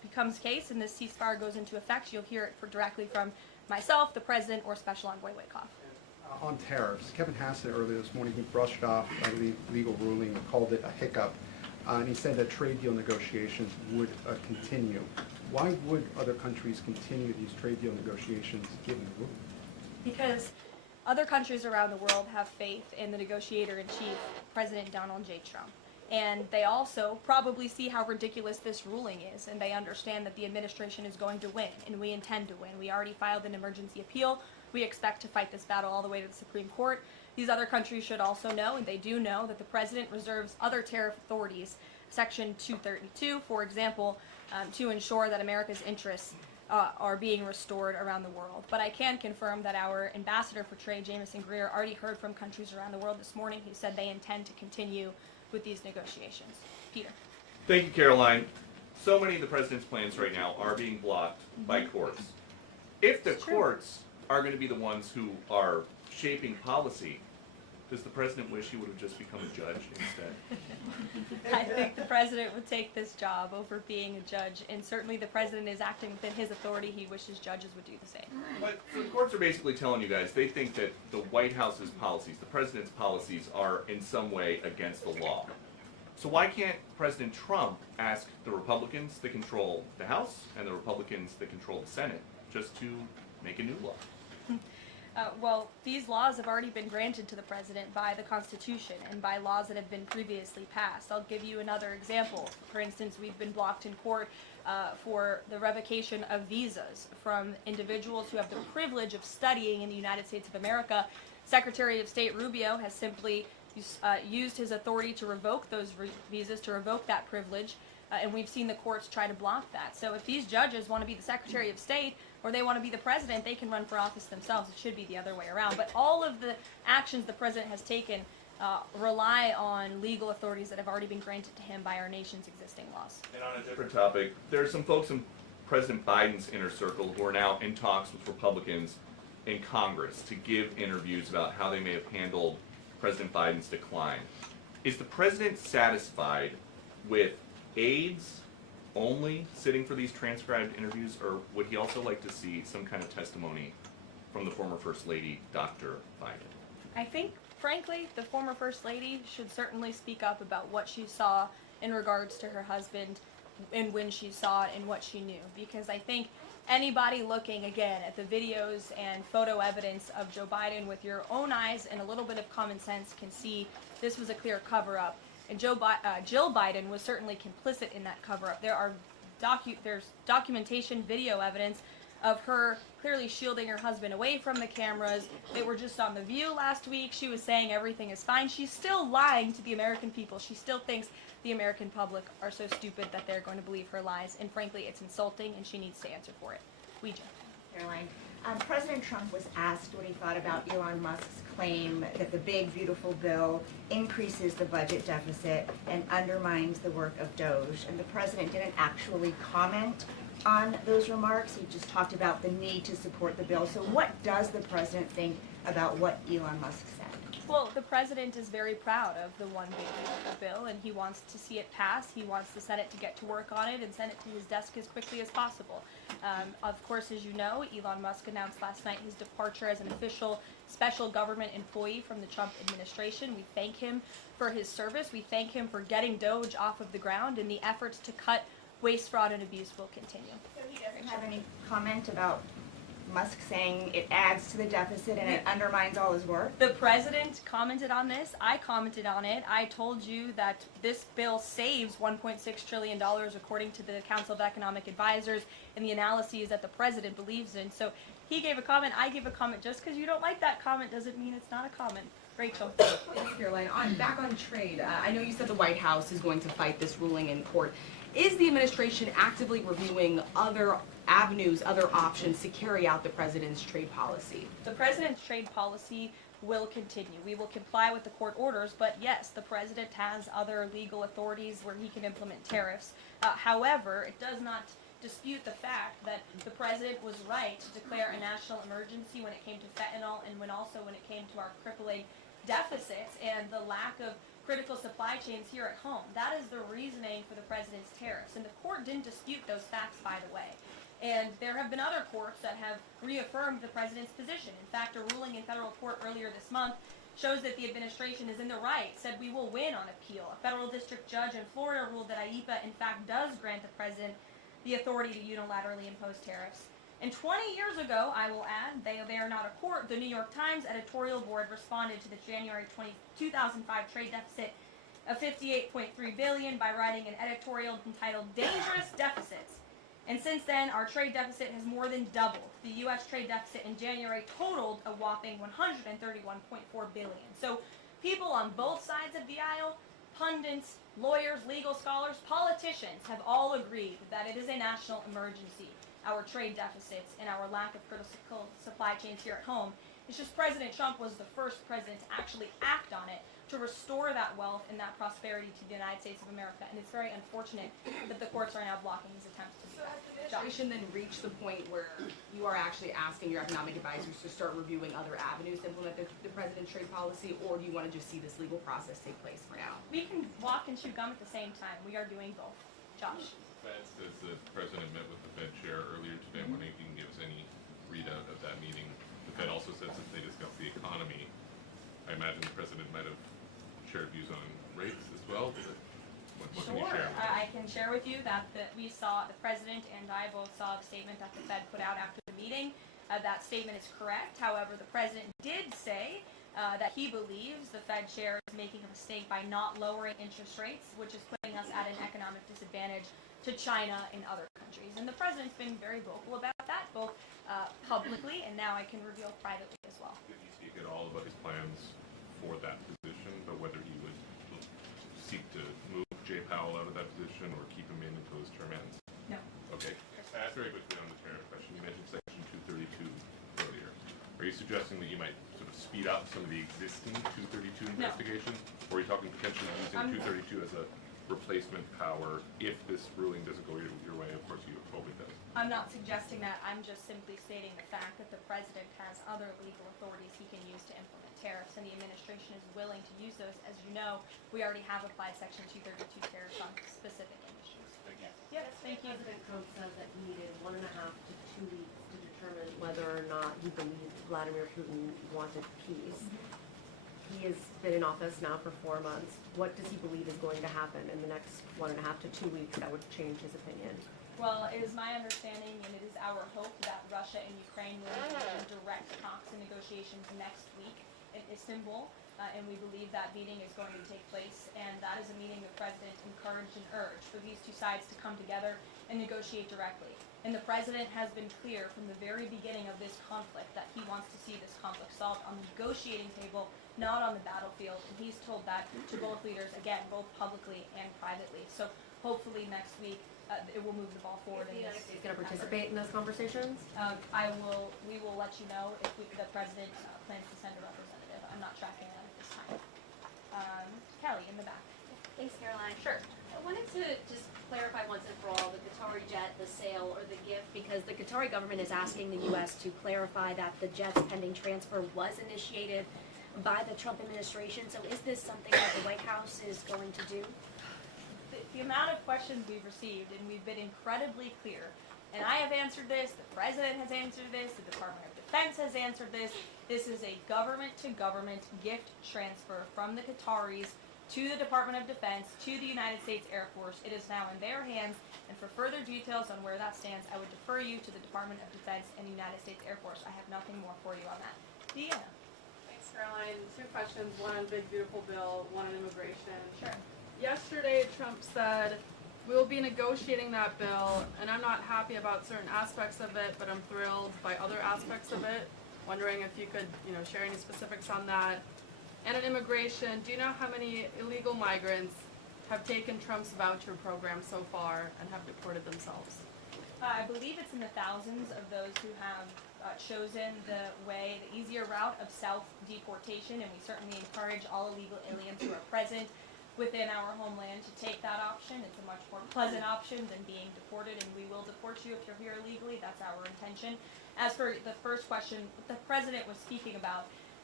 becomes case and this ceasefire goes into effect, you'll hear it directly from myself, the President, or Special Envoy Witkoff. On tariffs, Kevin Hassett earlier this morning, he brushed off a legal ruling and called it a hiccup, and he said that trade deal negotiations would continue. Why would other countries continue these trade deal negotiations given the ruling? Because other countries around the world have faith in the negotiator-in-chief, President Donald J. Trump. And they also probably see how ridiculous this ruling is, and they understand that the administration is going to win, and we intend to win. We already filed an emergency appeal. We expect to fight this battle all the way to the Supreme Court. These other countries should also know, and they do know, that the President reserves other tariff authorities, Section 232, for example, to ensure that America's interests are being restored around the world. But I can confirm that our Ambassador for Trade, Jameson Greer, already heard from countries around the world this morning who said they intend to continue with these negotiations. Peter. Thank you, Caroline. So many of the President's plans right now are being blocked by courts. If the courts are going to be the ones who are shaping policy, does the President wish he would have just become a judge instead? I think the President would take this job over being a judge, and certainly the President is acting within his authority. He wishes judges would do the same. But the courts are basically telling you guys they think that the White House's policies, the President's policies, are in some way against the law. So why can't President Trump ask the Republicans that control the House and the Republicans that control the Senate just to make a new law? Well, these laws have already been granted to the President by the Constitution and by laws that have been previously passed. I'll give you another example. For instance, we've been blocked in court for the revocation of visas from individuals who have the privilege of studying in the United States of America. Secretary of State Rubio has simply used his authority to revoke those visas, to revoke that privilege, and we've seen the courts try to block that. So if these judges want to be the Secretary of State or they want to be the President, they can run for office themselves. It should be the other way around. But all of the actions the President has taken rely on legal authorities that have already been granted to him by our nation's existing laws. And on a different topic, there are some folks in President Biden's inner circle who are now in talks with Republicans in Congress to give interviews about how they may have handled President Biden's decline. Is the President satisfied with aides only sitting for these transcribed interviews, or would he also like to see some kind of testimony from the former First Lady, Dr. Biden? I think, frankly, the former First Lady should certainly speak up about what she saw in regards to her husband and when she saw it and what she knew. Because I think anybody looking, again, at the videos and photo evidence of Joe Biden with your own eyes and a little bit of common sense can see this was a clear cover-up. And Jill Biden was certainly complicit in that cover-up. There's documentation, video evidence of her clearly shielding her husband away from the cameras. They were just on The View last week. She was saying everything is fine. She's still lying to the American people. She still thinks the American public are so stupid that they're going to believe her lies. And frankly, it's insulting, and she needs to answer for it. Ouija. Caroline. President Trump was asked what he thought about Elon Musk's claim that the big, beautiful bill increases the budget deficit and undermines the work of Doge. And the president didn't actually comment on those remarks. He just talked about the need to support the bill. So what does the president think about what Elon Musk said? Well, the president is very proud of the one big beautiful bill, and he wants to see it pass. He wants the Senate to get to work on it and send it to his desk as quickly as possible. Of course, as you know, Elon Musk announced last night his departure as an official special government employee from the Trump administration. We thank him for his service. We thank him for getting Doge off of the ground, and the efforts to cut waste, fraud, and abuse will continue. So he doesn't have any comment about Musk saying it adds to the deficit and it undermines all his work? The president commented on this. I commented on it. I told you that this bill saves $1.6 trillion according to the Council of Economic Advisors and the analyses that the president believes in. So he gave a comment. I gave a comment. Just because you don't like that comment doesn't mean it's not a comment. Rachel. Thanks, Caroline. Back on trade, I know you said the White House is going to fight this ruling in court. Is the administration actively reviewing other avenues, other options to carry out the president's trade policy? The president's trade policy will continue. We will comply with the court orders, but yes, the president has other legal authorities where he can implement tariffs. However, it does not dispute the fact that the president was right to declare a national emergency when it came to fentanyl and when it came to our crippling deficits and the lack of critical supply chains here at home. That is the reasoning for the president's tariffs. And the court didn't dispute those facts, by the way. And there have been other courts that have reaffirmed the president's position. In fact, a ruling in federal court earlier this month shows that the administration is in the right, said we will win on appeal. A federal district judge in Florida ruled that IEEPA, in fact, does grant the president the authority to unilaterally impose tariffs. And 20 years ago, I will add, they are not a court, the New York Times editorial board responded to the January 2005 trade deficit of $58.3 billion by writing an editorial entitled Dangerous Deficits. And since then, our trade deficit has more than doubled. The U.S. trade deficit in January totaled a whopping $131.4 billion. So people on both sides of the aisle, pundits, lawyers, legal scholars, politicians have all agreed that it is a national emergency, our trade deficits and our lack of critical supply chains here at home. It's just President Trump was the first president to actually act on it, to restore that wealth and that prosperity to the United States of America. And it's very unfortunate that the courts are now blocking his attempts to do that. Has the administration then reached the point where you are actually asking your economic advisors to start reviewing other avenues to implement the president's trade policy, or do you want to just see this legal process take place for now? We can walk and chew gum at the same time. We are doing both. Josh. The Fed says the president met with the Fed chair earlier today. I'm wondering if you can give us any readout of that meeting. The Fed also said since they discussed the economy, I imagine the president might have shared views on rates as well. What can you share? I can share with you that we saw, the president and I both saw the statement that the Fed put out after the meeting. That statement is correct. However, the president did say that he believes the Fed chair is making a mistake by not lowering interest rates, which is putting us at an economic disadvantage to China and other countries. And the president's been very vocal about that, both publicly and now I can reveal privately as well. Did he speak at all about his plans for that position, but whether he would seek to move Jay Powell out of that position or keep him in until his term ends? No. Okay. Very quickly on the tariff question, you mentioned Section 232 earlier. Are you suggesting that you might sort of speed up some of the existing 232 investigations? Or are you talking potentially using 232 as a replacement power if this ruling doesn't go your way? Of course, you hope it does. I'm not suggesting that. I'm just simply stating the fact that the president has other legal authorities he can use to implement tariffs, and the administration is willing to use those. As you know, we already have applied Section 232 tariffs on specific industries. Thank you. Yes, thank you. President Trump said that he needed 1.5 to 2 weeks to determine whether or not he believed Vladimir Putin wanted peace. He has been in office now for 4 months. What does he believe is going to happen in the next 1.5 to 2 weeks that would change his opinion? Well, it is my understanding, and it is our hope, that Russia and Ukraine will engage in direct talks and negotiations next week in Istanbul, and we believe that meeting is going to take place, and that is a meeting the president encouraged and urged for these two sides to come together and negotiate directly. And the president has been clear from the very beginning of this conflict that he wants to see this conflict solved on the negotiating table, not on the battlefield, and he's told that to both leaders, again, both publicly and privately. So hopefully next week it will move the ball forward. Is the United States going to participate in those conversations? We will let you know if the president plans to send a representative. I'm not tracking that at this time. Kelly, in the back. Thanks, Caroline. Sure. I wanted to just clarify once and for all the Qatari jet, the sale, or the gift, because the Qatari government is asking the U.S. to clarify that the jet's pending transfer was initiated by the Trump administration. So is this something that the White House is going to do? The amount of questions we've received, and we've been incredibly clear, and I have answered this, the president has answered this, the Department of Defense has answered this. This is a government-to-government gift transfer from the Qataris to the Department of Defense, to the United States Air Force. It is now in their hands, and for further details on where that stands, I would defer you to the Department of Defense and the United States Air Force. I have nothing more for you on that. Deanna. Thanks, Caroline. 2 questions, one on Big Beautiful Bill, one on immigration. Sure. Yesterday, Trump said, we will be negotiating that bill, and I'm not happy about certain aspects of it, but I'm thrilled by other aspects of it. Wondering if you could, share any specifics on that. And on immigration, do you know how many illegal migrants have taken Trump's voucher program so far and have deported themselves? I believe it's in the thousands of those who have chosen the easier route of self-deportation, and we certainly encourage all illegal aliens who are present within our homeland to take that option. It's a much more pleasant option than being deported, and we will deport you if you're here illegally. That's our intention. As for the first question, what the president was speaking about,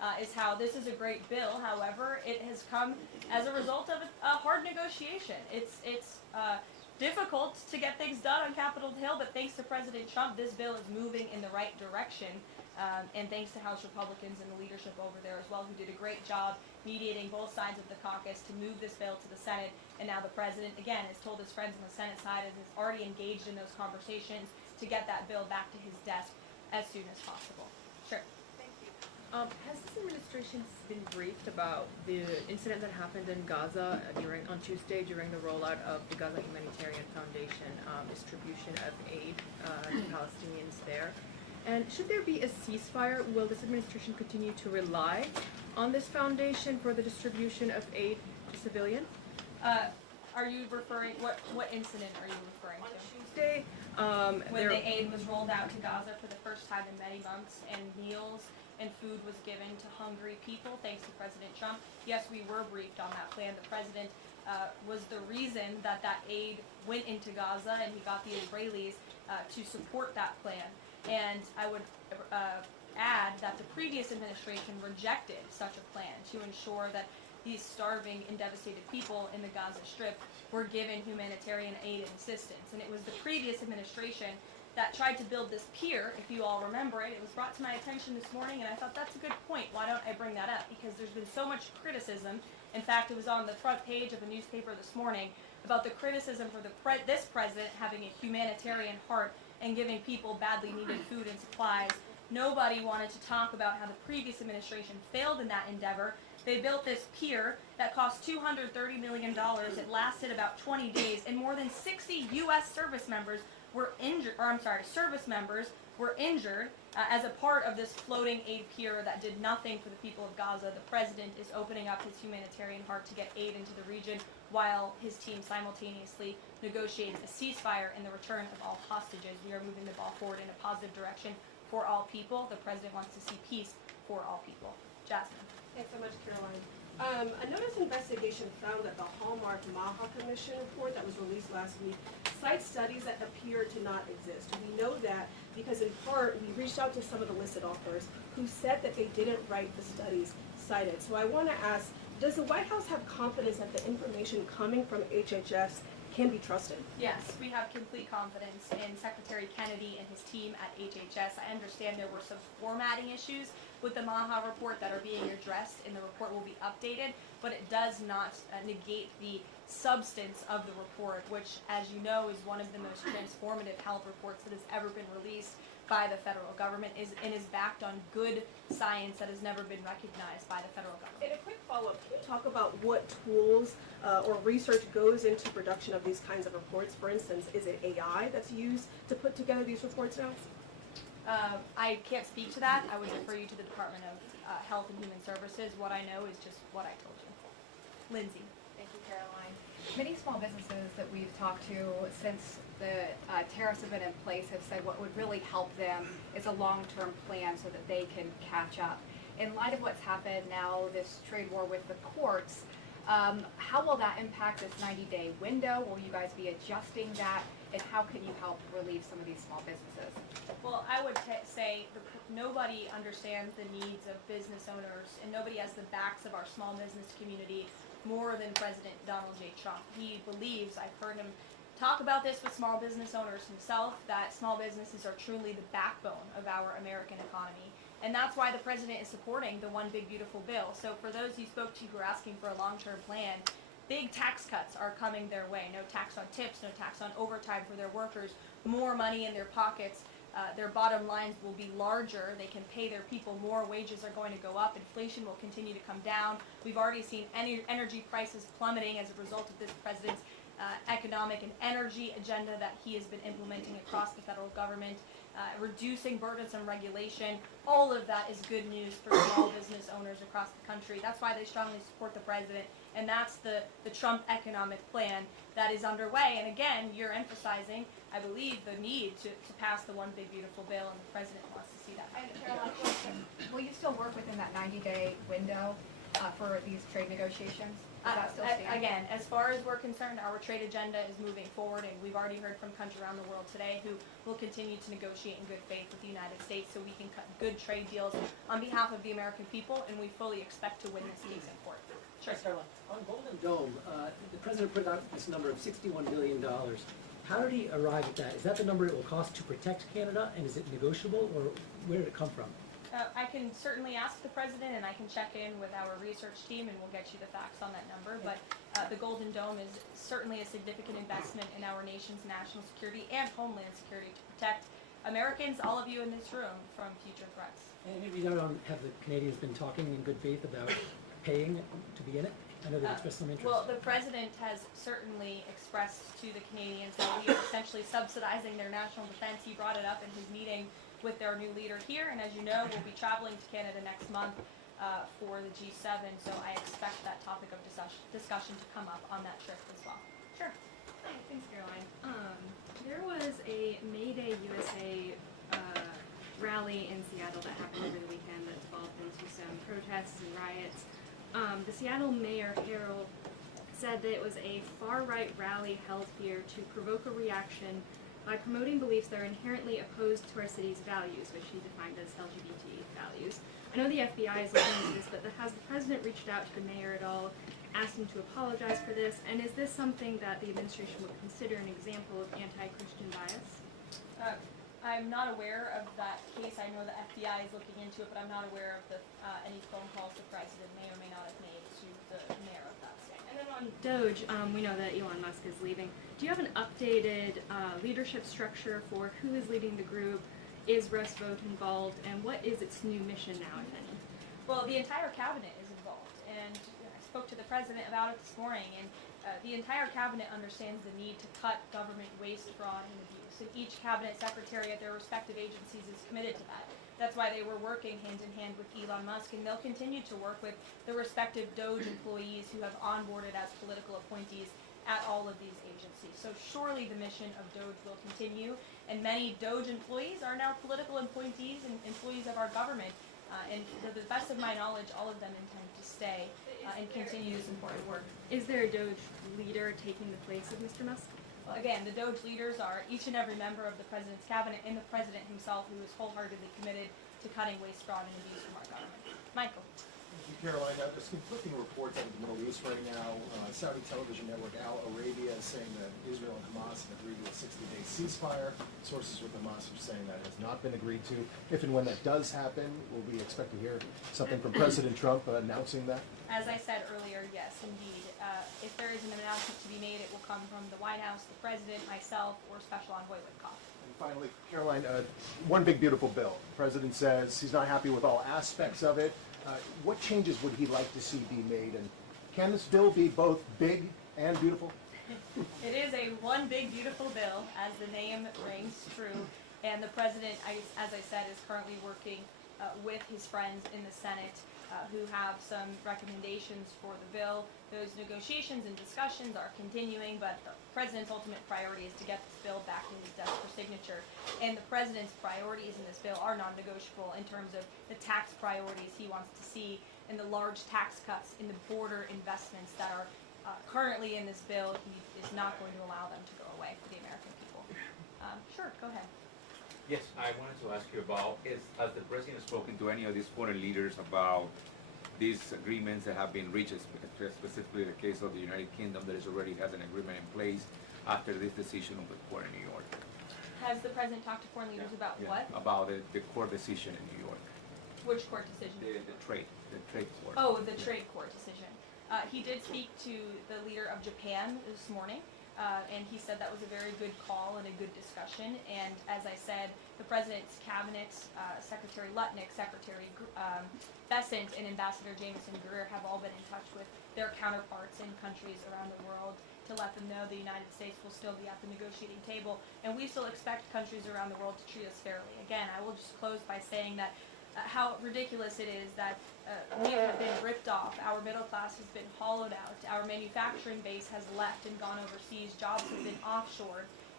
is how this is a great bill. However, it has come as a result of a hard negotiation. It's difficult to get things done on Capitol Hill, but thanks to President Trump, this bill is moving in the right direction. And thanks to House Republicans and the leadership over there as well, who did a great job mediating both sides of the caucus to move this bill to the Senate. And now the president, again, has told his friends on the Senate side and is already engaged in those conversations to get that bill back to his desk as soon as possible. Sure. Has this administration been briefed about the incident that happened in Gaza on Tuesday during the rollout of the Gaza Humanitarian Foundation distribution of aid to Palestinians there? And should there be a ceasefire, will this administration continue to rely on this foundation for the distribution of aid to civilians? Are you referring, what incident are you referring to? Tuesday, when the aid was rolled out to Gaza for the first time in many months, and meals and food was given to hungry people thanks to President Trump. Yes, we were briefed on that plan. The president was the reason that aid went into Gaza, and he got the Israelis to support that plan. And I would add that the previous administration rejected such a plan to ensure that these starving and devastated people in the Gaza Strip were given humanitarian aid and assistance. And it was the previous administration that tried to build this pier, if you all remember it. It was brought to my attention this morning, and I thought that's a good point. Why don't I bring that up? Because there's been so much criticism. In fact, it was on the front page of a newspaper this morning about the criticism for this president having a humanitarian heart and giving people badly needed food and supplies. Nobody wanted to talk about how the previous administration failed in that endeavor. They built this pier that cost $230 million. It lasted about 20 days, and more than 60 U.S. service members were injured, as a part of this floating aid pier that did nothing for the people of Gaza. The president is opening up his humanitarian heart to get aid into the region, while his team simultaneously negotiates a ceasefire and the return of all hostages. We are moving the ball forward in a positive direction for all people. The president wants to see peace for all people. Jasmine. Thanks so much, Caroline. A notice investigation found that the Hallmark Maha Commission report that was released last week cites studies that appear to not exist. We know that because in part we reached out to some of the listed authors who said that they didn't write the studies cited. So I want to ask, does the White House have confidence that the information coming from HHS can be trusted? Yes, we have complete confidence in Secretary Kennedy and his team at HHS. I understand there were some formatting issues with the Maha report that are being addressed, and the report will be updated, but it does not negate the substance of the report, which, as you know, is one of the most transformative health reports that has ever been released by the federal government, and is backed on good science that has never been recognized by the federal government. And a quick follow-up, can you talk about what tools or research goes into production of these kinds of reports? For instance, is it AI that's used to put together these reports now? I can't speak to that. I would refer you to the Department of Health and Human Services. What I know is just what I told you. Lindsay. Thank you, Caroline. Many small businesses that we've talked to since the tariffs have been in place have said what would really help them is a long-term plan so that they can catch up. In light of what's happened now, this trade war with the courts, how will that impact this 90-day window? Will you guys be adjusting that? And how can you help relieve some of these small businesses? Well, I would say nobody understands the needs of business owners, and nobody has the backs of our small business community more than President Donald J. Trump. He believes, I've heard him talk about this with small business owners himself, that small businesses are truly the backbone of our American economy. And that's why the president is supporting the One Big Beautiful Bill. So for those you spoke to who are asking for a long-term plan, big tax cuts are coming their way. No tax on tips, no tax on overtime for their workers, more money in their pockets. Their bottom lines will be larger. They can pay their people more. Wages are going to go up. Inflation will continue to come down. We've already seen energy prices plummeting as a result of this president's economic and energy agenda that he has been implementing across the federal government, reducing burdensome regulation. All of that is good news for small business owners across the country. That's why they strongly support the president, and that's the Trump economic plan that is underway. And again, you're emphasizing, I believe, the need to pass the One Big Beautiful Bill, and the president wants to see that. And Caroline, will you still work within that 90-day window? for these trade negotiations? Does that still stand? Again, as far as we're concerned, our trade agenda is moving forward, and we've already heard from countries around the world today who will continue to negotiate in good faith with the United States so we can cut good trade deals on behalf of the American people, and we fully expect to win this case in court. Sure. On Golden Dome, the president put out this number of $61 billion. How did he arrive at that? Is that the number it will cost to protect Canada, and is it negotiable, or where did it come from? I can certainly ask the president, and I can check in with our research team, and we'll get you the facts on that number. But the Golden Dome is certainly a significant investment in our nation's national security and homeland security to protect Americans, all of you in this room, from future threats. And have the Canadians been talking in good faith about paying to be in it? I know they've expressed some interest. Well, the president has certainly expressed to the Canadians that we are essentially subsidizing their national defense. He brought it up in his meeting with their new leader here, and as you know, we'll be traveling to Canada next month for the G7, so I expect that topic of discussion to come up on that trip as well. Sure. Hi, thanks, Caroline. There was a May Day USA rally in Seattle that happened over the weekend that developed into some protests and riots. The Seattle Mayor Harold said that it was a far-right rally held here to provoke a reaction by promoting beliefs that are inherently opposed to our city's values, which he defined as LGBT values. I know the FBI is looking into this, but has the president reached out to the mayor at all, asked him to apologize for this, and is this something that the administration would consider an example of anti-Christian bias? I'm not aware of that case. I know the FBI is looking into it, but I'm not aware of any phone calls the president may or may not have made to the mayor of that state. And then on Doge, we know that Elon Musk is leaving. Do you have an updated leadership structure for who is leading the group? Is Russ Vought involved? And what is its new mission now, if any? Well, the entire cabinet is involved, and I spoke to the president about it this morning, and the entire cabinet understands the need to cut government waste, fraud, and abuse, and each cabinet secretary at their respective agencies is committed to that. That's why they were working hand in hand with Elon Musk, and they'll continue to work with the respective Doge employees who have onboarded as political appointees at all of these agencies. So surely the mission of Doge will continue, and many Doge employees are now political appointees and employees of our government. And to the best of my knowledge, all of them intend to stay and continue this important work. Is there a Doge leader taking the place of Mr. Musk? Well, again, the Doge leaders are each and every member of the president's cabinet and the president himself, who is wholeheartedly committed to cutting waste, fraud, and abuse from our government. Michael. Thank you, Caroline. There's conflicting reports out of the Middle East right now. Saudi television network Al Arabia is saying that Israel and Hamas have agreed to a 60-day ceasefire. Sources with Hamas are saying that has not been agreed to. If and when that does happen, will we expect to hear something from President Trump announcing that? As I said earlier, yes, indeed. If there is an announcement to be made, it will come from the White House, the president, myself, or Special Envoy Witkoff. And finally, Caroline, one big beautiful bill. The president says he's not happy with all aspects of it. What changes would he like to see be made? And can this bill be both big and beautiful? It is a one big beautiful bill, as the name rings true. And the president, as I said, is currently working with his friends in the Senate who have some recommendations for the bill. Those negotiations and discussions are continuing, but the president's ultimate priority is to get this bill back to his desk for signature. And the president's priorities in this bill are non-negotiable in terms of the tax priorities he wants to see and the large tax cuts in the border investments that are currently in this bill. He is not going to allow them to go away for the American people. Sure, go ahead. Yes, I wanted to ask you about, has the president spoken to any of these foreign leaders about these agreements that have been reached, specifically the case of the United Kingdom that already has an agreement in place after this decision of the court in New York? Has the president talked to foreign leaders about what? About the court decision in New York. Which court decision? The trade court. Oh, the trade court decision. He did speak to the leader of Japan this morning. And he said that was a very good call and a good discussion. And as I said, the president's cabinet, Secretary Lutnick, Secretary Bessent, and Ambassador Jameson Greer have all been in touch with their counterparts in countries around the world to let them know the United States will still be at the negotiating table. And we still expect countries around the world to treat us fairly. Again, I will just close by saying that how ridiculous it is that we have been ripped off, our middle class has been hollowed out, our manufacturing base has left and gone overseas, jobs have been offshored,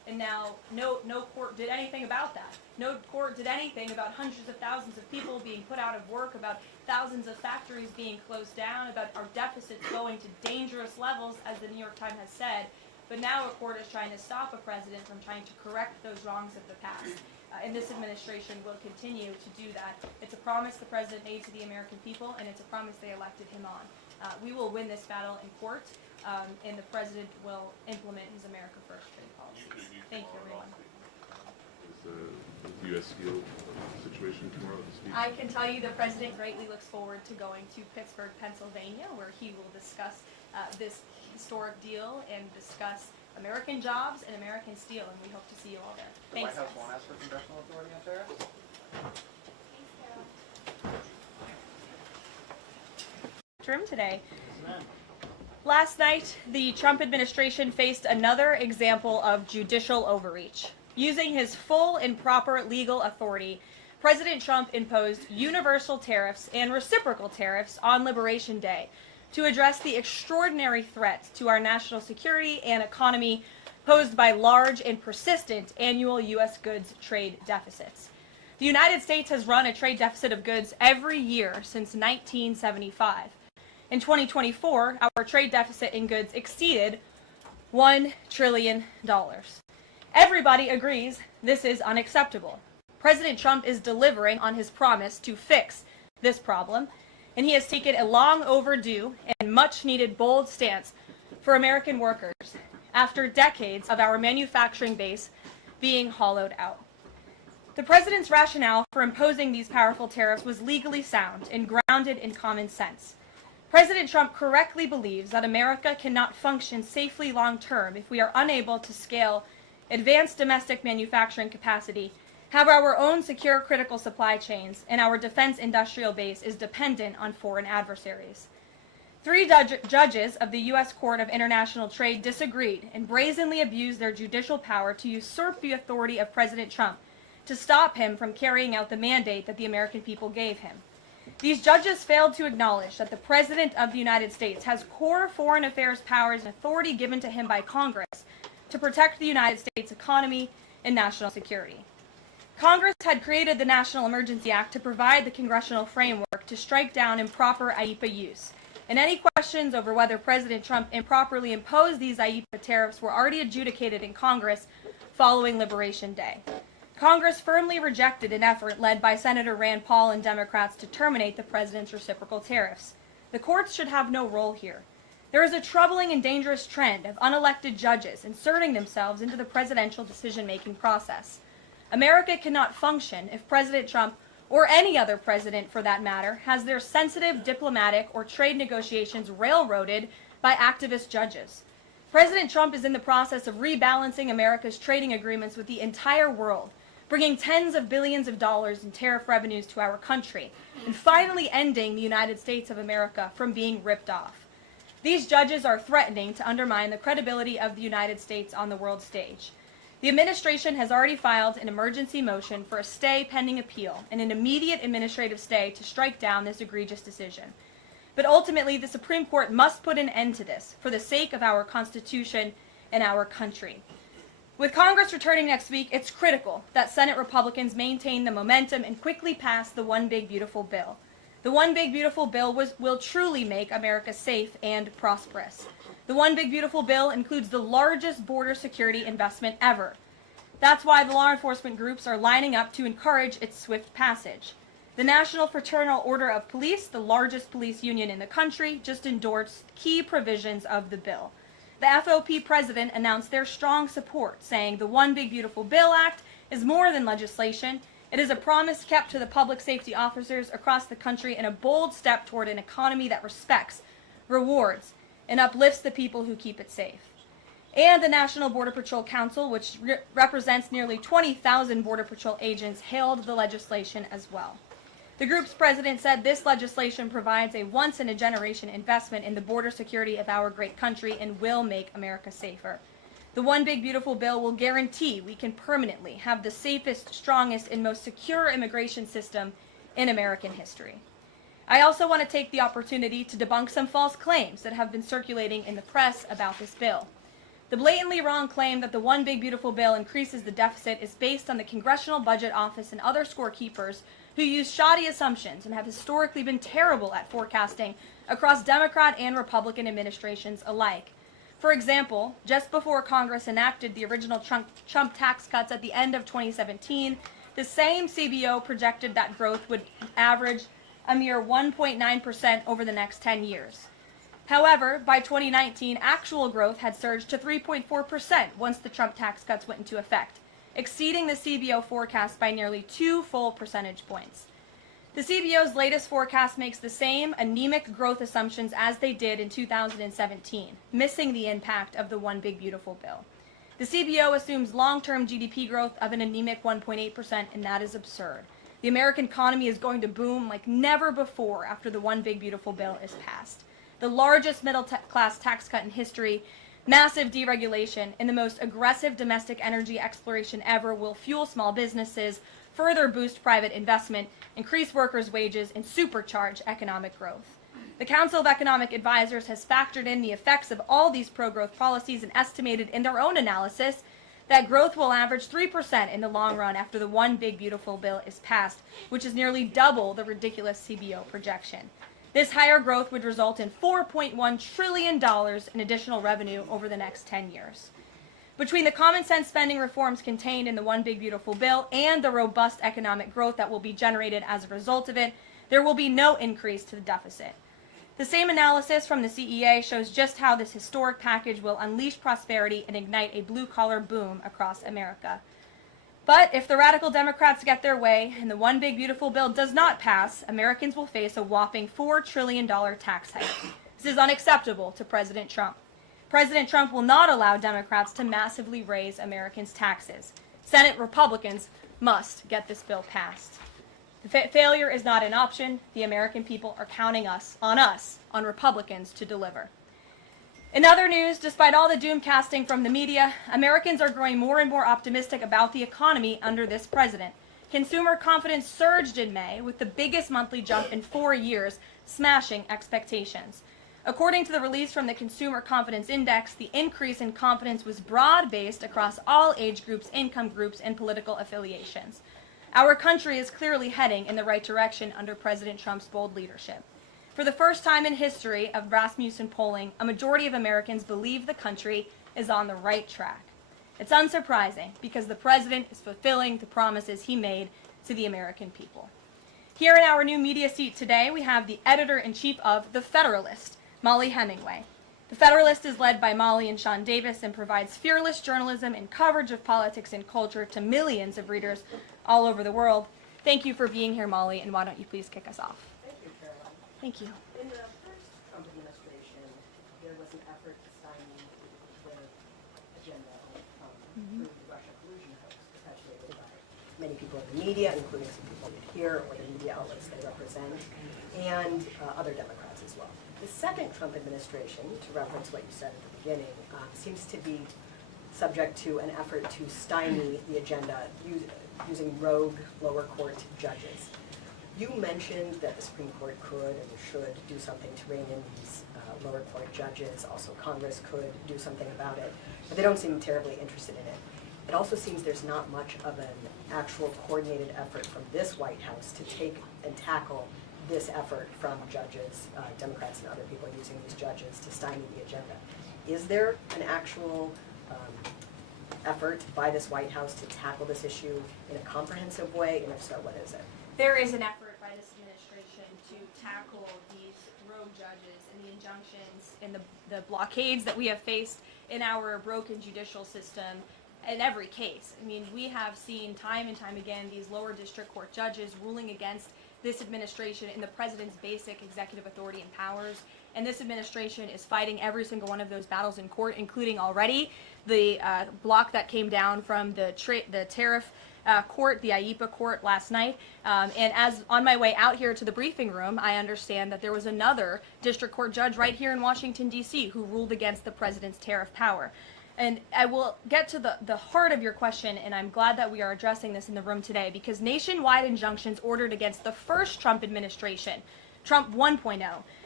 And now no court did anything about that. No court did anything about hundreds of thousands of people being put out of work, about thousands of factories being closed down, about our deficits going to dangerous levels, as the New York Times has said. But now a court is trying to stop a president from trying to correct those wrongs of the past. And this administration will continue to do that. It's a promise the president made to the American people, and it's a promise they elected him on. We will win this battle in court, and the president will implement his America First trade policies. Thank you, everyone. Is the U.S. Steel situation tomorrow this week? I can tell you the president greatly looks forward to going to Pittsburgh, Pennsylvania, where he will discuss this historic deal and discuss American jobs and American steel, and we hope to see you all there. The Thanks, White House guys. won't ask for congressional authority on tariffs? Room today. Last night, the Trump administration faced another example of judicial overreach. Using his full and proper legal authority, President Trump imposed universal tariffs and reciprocal tariffs on Liberation Day to address the extraordinary threat to our national security and economy posed by large and persistent annual U.S. goods trade deficits. The United States has run a trade deficit of goods every year since 1975. In 2024, our trade deficit in goods exceeded $1 trillion. Everybody agrees this is unacceptable. President Trump is delivering on his promise to fix this problem, and he has taken a long overdue and much needed bold stance for American workers after decades of our manufacturing base being hollowed out. The president's rationale for imposing these powerful tariffs was legally sound and grounded in common sense. President Trump correctly believes that America cannot function safely long-term if we are unable to scale advanced domestic manufacturing capacity, have our own secure critical supply chains, and our defense industrial base is dependent on foreign adversaries. 3 judges of the U.S. Court of International Trade disagreed and brazenly abused their judicial power to usurp the authority of President Trump to stop him from carrying out the mandate that the American people gave him. These judges failed to acknowledge that the President of the United States has core foreign affairs powers and authority given to him by Congress to protect the United States economy and national security. Congress had created the National Emergency Act to provide the congressional framework to strike down improper IEEPA use, and any questions over whether President Trump improperly imposed these IEEPA tariffs were already adjudicated in Congress following Liberation Day. Congress firmly rejected an effort led by Senator Rand Paul and Democrats to terminate the president's reciprocal tariffs. The courts should have no role here. There is a troubling and dangerous trend of unelected judges inserting themselves into the presidential decision-making process. America cannot function if President Trump, or any other president for that matter, has their sensitive diplomatic or trade negotiations railroaded by activist judges. President Trump is in the process of rebalancing America's trading agreements with the entire world, bringing tens of billions of dollars in tariff revenues to our country, and finally ending the United States of America from being ripped off. These judges are threatening to undermine the credibility of the United States on the world stage. The administration has already filed an emergency motion for a stay pending appeal and an immediate administrative stay to strike down this egregious decision. But ultimately, the Supreme Court must put an end to this for the sake of our Constitution and our country. With Congress returning next week, it's critical that Senate Republicans maintain the momentum and quickly pass the One Big Beautiful Bill. The One Big Beautiful Bill will truly make America safe and prosperous. The One Big Beautiful Bill includes the largest border security investment ever. That's why the law enforcement groups are lining up to encourage its swift passage. The National Fraternal Order of Police, the largest police union in the country, just endorsed key provisions of the bill. The FOP president announced their strong support, saying the One Big Beautiful Bill Act is more than legislation. It is a promise kept to the public safety officers across the country and a bold step toward an economy that respects, rewards, and uplifts the people who keep it safe. And the National Border Patrol Council, which represents nearly 20,000 Border Patrol agents, hailed the legislation as well. The group's president said this legislation provides a once-in-a-generation investment in the border security of our great country and will make America safer. The One Big Beautiful Bill will guarantee we can permanently have the safest, strongest, and most secure immigration system in American history. I also want to take the opportunity to debunk some false claims that have been circulating in the press about this bill. The blatantly wrong claim that the One Big Beautiful Bill increases the deficit is based on the Congressional Budget Office and other scorekeepers who use shoddy assumptions and have historically been terrible at forecasting across Democrat and Republican administrations alike. For example, just before Congress enacted the original Trump tax cuts at the end of 2017, the same CBO projected that growth would average a mere 1.9% over the next 10 years. However, by 2019, actual growth had surged to 3.4% once the Trump tax cuts went into effect, exceeding the CBO forecast by nearly 2 full percentage points. The CBO's latest forecast makes the same anemic growth assumptions as they did in 2017, missing the impact of the One Big Beautiful Bill. The CBO assumes long-term GDP growth of an anemic 1.8%, and that is absurd. The American economy is going to boom like never before after the One Big Beautiful Bill is passed. The largest middle-class tax cut in history, massive deregulation, and the most aggressive domestic energy exploration ever will fuel small businesses, further boost private investment, increase workers' wages, and supercharge economic growth. The Council of Economic Advisors has factored in the effects of all these pro-growth policies and estimated in their own analysis that growth will average 3% in the long run after the One Big Beautiful Bill is passed, which is nearly double the ridiculous CBO projection. This higher growth would result in $4.1 trillion in additional revenue over the next 10 years. Between the common sense spending reforms contained in the One Big Beautiful Bill and the robust economic growth that will be generated as a result of it, there will be no increase to the deficit. The same analysis from the CEA shows just how this historic package will unleash prosperity and ignite a blue-collar boom across America. But if the radical Democrats get their way and the One Big Beautiful Bill does not pass, Americans will face a whopping $4 trillion tax hike. This is unacceptable to President Trump. President Trump will not allow Democrats to massively raise Americans' taxes. Senate Republicans must get this bill passed. Failure is not an option. The American people are counting on Republicans to deliver. In other news, despite all the doom casting from the media, Americans are growing more and more optimistic about the economy under this president. Consumer confidence surged in May with the biggest monthly jump in 4 years, smashing expectations. According to the release from the Consumer Confidence Index, the increase in confidence was broad-based across all age groups, income groups, and political affiliations. Our country is clearly heading in the right direction under President Trump's bold leadership. For the first time in history of Rasmussen polling, a majority of Americans believe the country is on the right track. It's unsurprising because the president is fulfilling the promises he made to the American people. Here in our new media seat today, we have the editor-in-chief of The Federalist, Molly Hemingway. The Federalist is led by Molly and Sean Davis and provides fearless journalism and coverage of politics and culture to millions of readers all over the world. Thank you for being here, Molly, and why don't you please kick us off? Thank you, Caroline. Thank you. In the first Trump administration, there was an effort to stymie their agenda through the Russia collusion hoax perpetuated by many people in the media, including some people here or the media outlets they represent, and other Democrats as well. The second Trump administration, to reference what you said at the beginning, seems to be subject to an effort to stymie the agenda using rogue lower court judges. You mentioned that the Supreme Court could and should do something to rein in these lower court judges. Also, Congress could do something about it, but they don't seem terribly interested in it. It also seems there's not much of an actual coordinated effort from this White House to take and tackle this effort from judges, Democrats and other people using these judges to stymie the agenda. Is there an actual effort by this White House to tackle this issue in a comprehensive way, and if so, what is it? There is an effort by this administration to tackle these rogue judges and the injunctions and the blockades that we have faced in our broken judicial system in every case. I mean, we have seen time and time again these lower district court judges ruling against this administration in the president's basic executive authority and powers. And this administration is fighting every single one of those battles in court, including already the block that came down from the Tariff court, the IEPA court last night. And as on my way out here to the briefing room, I understand that there was another district court judge right here in Washington, D.C. who ruled against the president's tariff power. And I will get to the heart of your question, and I'm glad that we are addressing this in the room today, because nationwide injunctions ordered against the first Trump administration, Trump 1.0,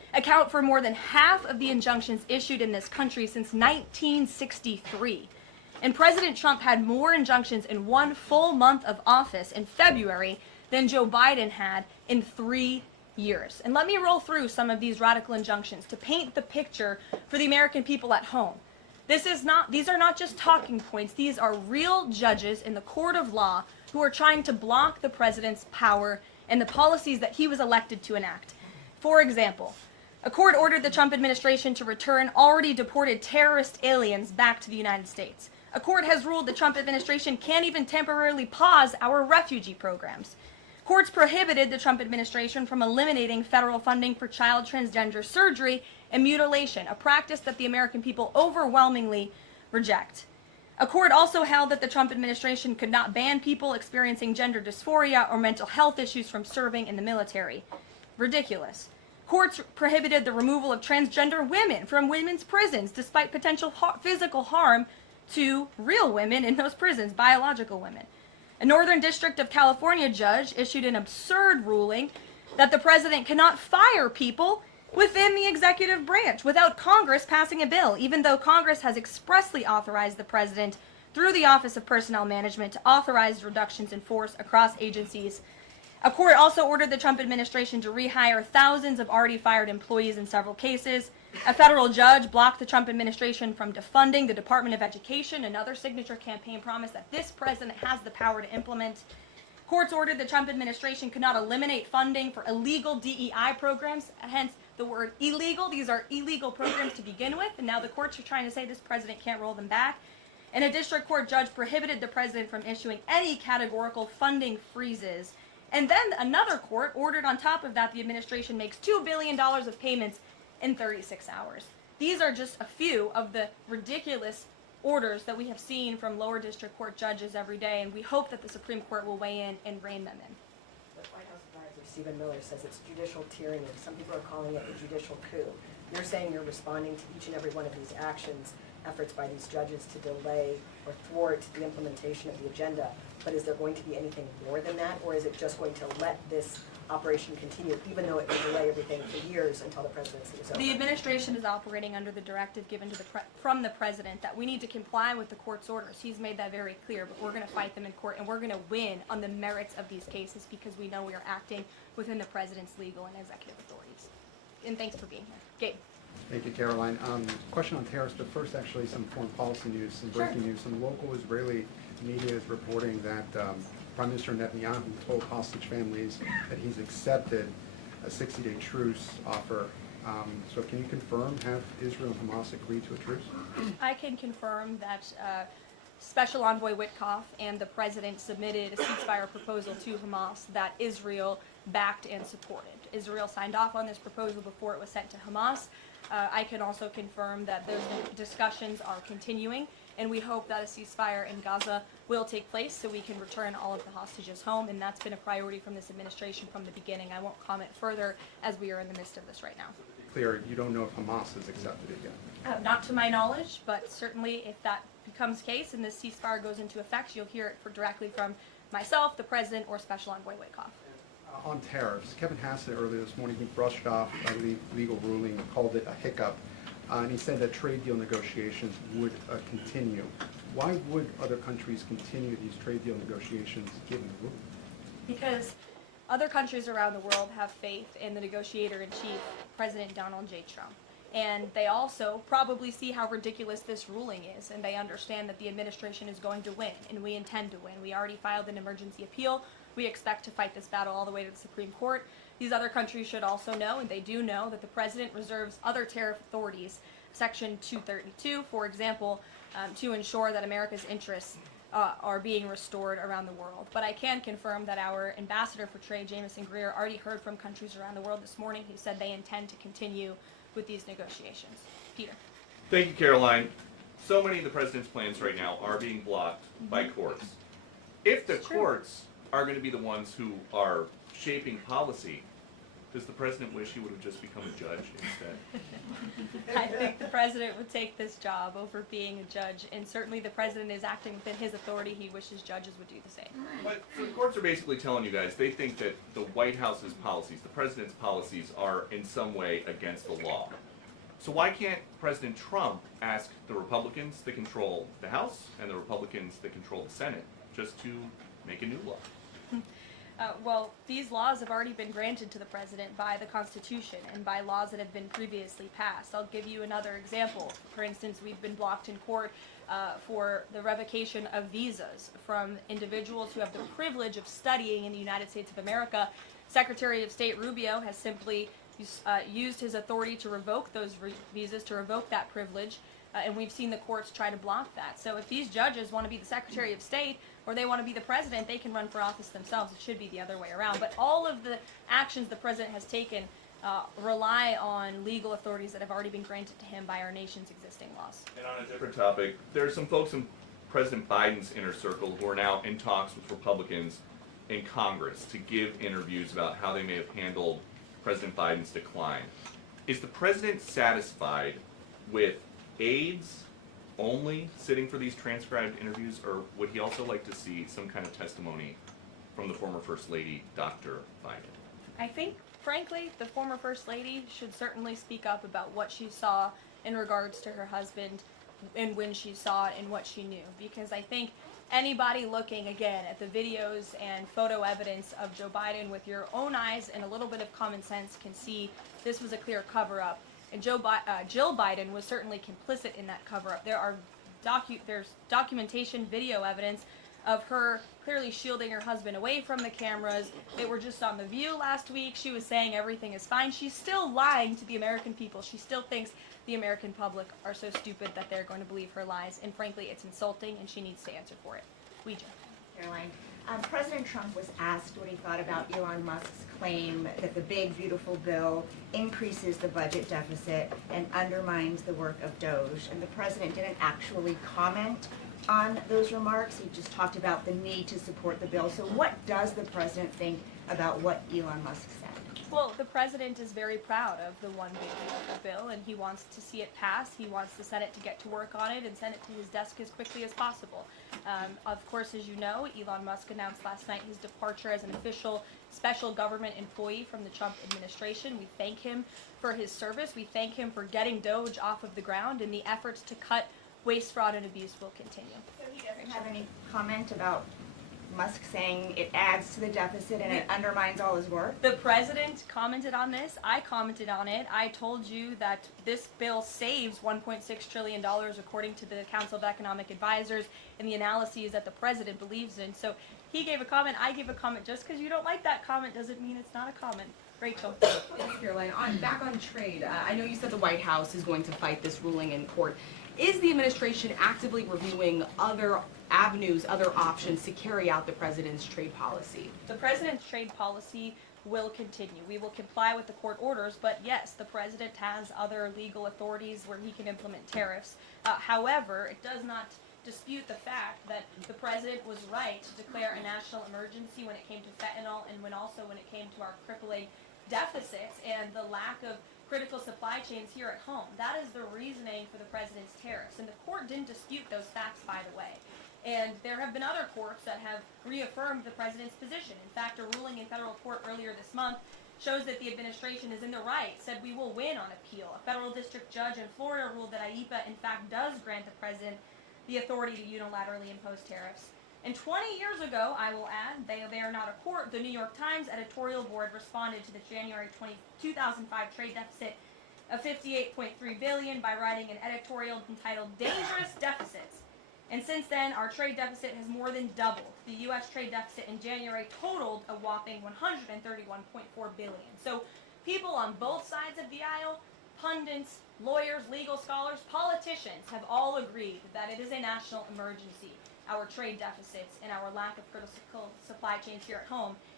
account for more than half of the injunctions issued in this country since 1963. And President Trump had more injunctions in one full month of office in February than Joe Biden had in 3 years. And let me roll through some of these radical injunctions to paint the picture for the American people at home. These are not just talking points. These are real judges in the court of law who are trying to block the president's power and the policies that he was elected to enact. For example, a court ordered the Trump administration to return already deported terrorist aliens back to the United States. A court has ruled the Trump administration can't even temporarily pause our refugee programs. Courts prohibited the Trump administration from eliminating federal funding for child transgender surgery and mutilation, a practice that the American people overwhelmingly reject. A court also held that the Trump administration could not ban people experiencing gender dysphoria or mental health issues from serving in the military. Ridiculous. Courts prohibited the removal of transgender women from women's prisons despite potential physical harm to real women in those prisons, biological women. A Northern District of California judge issued an absurd ruling that the president cannot fire people within the executive branch without Congress passing a bill, even though Congress has expressly authorized the president through the Office of Personnel Management to authorize reductions in force across agencies. A court also ordered the Trump administration to rehire thousands of already fired employees in several cases. A federal judge blocked the Trump administration from defunding the Department of Education, another signature campaign promise that this president has the power to implement. Courts ordered the Trump administration could not eliminate funding for illegal DEI programs, hence the word illegal. These are illegal programs to begin with, and now the courts are trying to say this president can't roll them back. And a district court judge prohibited the president from issuing any categorical funding freezes. And then another court ordered on top of that the administration makes $2 billion of payments in 36 hours. These are just a few of the ridiculous orders that we have seen from lower district court judges every day, and we hope that the Supreme Court will weigh in and rein them in. The White House advisor Stephen Miller says it's judicial tyranny. Some people are calling it a judicial coup. You're saying you're responding to each and every one of these actions, efforts by these judges to delay or thwart the implementation of the agenda, but is there going to be anything more than that, or is it just going to let this operation continue, even though it will delay everything for years until the presidency is over? The administration is operating under the directive given to from the president that we need to comply with the court's orders. He's made that very clear, but we're going to fight them in court, and we're going to win on the merits of these cases because we know we are acting within the president's legal and executive authorities. And thanks for being here. Gabe. Thank you, Caroline. Question on tariffs, but first actually some foreign policy news, some breaking news. Some local Israeli media is reporting that Prime Minister Netanyahu told hostage families that he's accepted a 60-day truce offer. So can you confirm, have Israel and Hamas agreed to a truce? I can confirm that Special Envoy Witkoff and the president submitted a ceasefire proposal to Hamas that Israel backed and supported. Israel signed off on this proposal before it was sent to Hamas. I can also confirm that those discussions are continuing, and we hope that a ceasefire in Gaza will take place so we can return all of the hostages home, and that's been a priority from this administration from the beginning. I won't comment further as we are in the midst of this right now. Clear, you don't know if Hamas has accepted it yet? Not to my knowledge, but certainly if that becomes the case and this ceasefire goes into effect, you'll hear it directly from myself, the president, or Special Envoy Witkoff. On tariffs, Kevin Hassett earlier this morning, he brushed off a legal ruling, called it a hiccup, and he said that trade deal negotiations would continue. Why would other countries continue these trade deal negotiations given the ruling? Because other countries around the world have faith in the negotiator-in-chief, President Donald J. Trump. And they also probably see how ridiculous this ruling is, and they understand that the administration is going to win, and we intend to win. We already filed an emergency appeal. We expect to fight this battle all the way to the Supreme Court. These other countries should also know, and they do know, that the president reserves other tariff authorities, Section 232, for example, to ensure that America's interests are being restored around the world. But I can confirm that our ambassador for trade, Jameson Greer, already heard from countries around the world this morning who said they intend to continue with these negotiations. Peter. Thank you, Caroline. So many of the president's plans right now are being blocked by courts. If the courts are going to be the ones who are shaping policy, Does the president wish he would have just become a judge instead? I think the president would take this job over being a judge, and certainly the president is acting within his authority. He wishes judges would do the same. But the courts are basically telling you guys they think that the White House's policies, the president's policies, are in some way against the law. So why can't President Trump ask the Republicans that control the House and the Republicans that control the Senate just to make a new law? Well, these laws have already been granted to the president by the Constitution and by laws that have been previously passed. I'll give you another example. For instance, we've been blocked in court for the revocation of visas from individuals who have the privilege of studying in the United States of America. Secretary of State Rubio has simply used his authority to revoke those visas, to revoke that privilege, and we've seen the courts try to block that. So if these judges want to be the Secretary of State or they want to be the president, they can run for office themselves. It should be the other way around. But all of the actions the president has taken rely on legal authorities that have already been granted to him by our nation's existing laws. And on a different topic, there are some folks in President Biden's inner circle who are now in talks with Republicans in Congress to give interviews about how they may have handled President Biden's decline. Is the president satisfied with aides only sitting for these transcribed interviews, or would he also like to see some kind of testimony from the former First Lady, Dr. Biden? I think, frankly, the former First Lady should certainly speak up about what she saw in regards to her husband and when she saw it and what she knew. Because I think anybody looking, again, at the videos and photo evidence of Joe Biden with your own eyes and a little bit of common sense can see this was a clear cover-up. And Jill Biden was certainly complicit in that cover-up. There's documentation, video evidence of her clearly shielding her husband away from the cameras. They were just on The View last week. She was saying everything is fine. She's still lying to the American people. She still thinks the American public are so stupid that they're going to believe her lies. And frankly, it's insulting, and she needs to answer for it. Ouija. Caroline, President Trump was asked what he thought about Elon Musk's claim that the big, beautiful bill increases the budget deficit and undermines the work of Doge. And the president didn't actually comment on those remarks. He just talked about the need to support the bill. So what does the president think about what Elon Musk said? Well, the president is very proud of the one big beautiful bill, and he wants to see it pass. He wants the Senate to get to work on it and send it to his desk as quickly as possible. Of course, as you know, Elon Musk announced last night his departure as an official special government employee from the Trump administration. We thank him for his service. We thank him for getting Doge off of the ground, and the efforts to cut waste, fraud, and abuse will continue. So he doesn't have any comment about Musk saying it adds to the deficit and it undermines all his work? The president commented on this. I commented on it. I told you that this bill saves $1.6 trillion according to the Council of Economic Advisors and the analyses that the president believes in. So he gave a comment. I gave a comment. Just because you don't like that comment doesn't mean it's not a comment. Rachel. Thanks, Caroline. Back on trade, I know you said the White House is going to fight this ruling in court. Is the administration actively reviewing other avenues, other options to carry out the president's trade policy? The president's trade policy will continue. We will comply with the court orders, but yes, the president has other legal authorities where he can implement tariffs. However, it does not dispute the fact that the president was right to declare a national emergency when it came to fentanyl and when it came to our crippling deficits and the lack of critical supply chains here at home. That is the reasoning for the president's tariffs. And the court didn't dispute those facts, by the way. And there have been other courts that have reaffirmed the president's position. In fact, a ruling in federal court earlier this month shows that the administration is in the right, said we will win on appeal. A federal district judge in Florida ruled that IEPA, in fact, does grant the president the authority to unilaterally impose tariffs. And 20 years ago, I will add, they are not a court, the New York Times editorial board responded to the January 2005 trade deficit of $58.3 billion by writing an editorial entitled Dangerous Deficits. And since then, our trade deficit has more than doubled. The U.S. trade deficit in January totaled a whopping $131.4 billion. So people on both sides of the aisle, pundits, lawyers, legal scholars, politicians have all agreed that it is a national emergency, our trade deficits and our lack of critical supply chains here at home.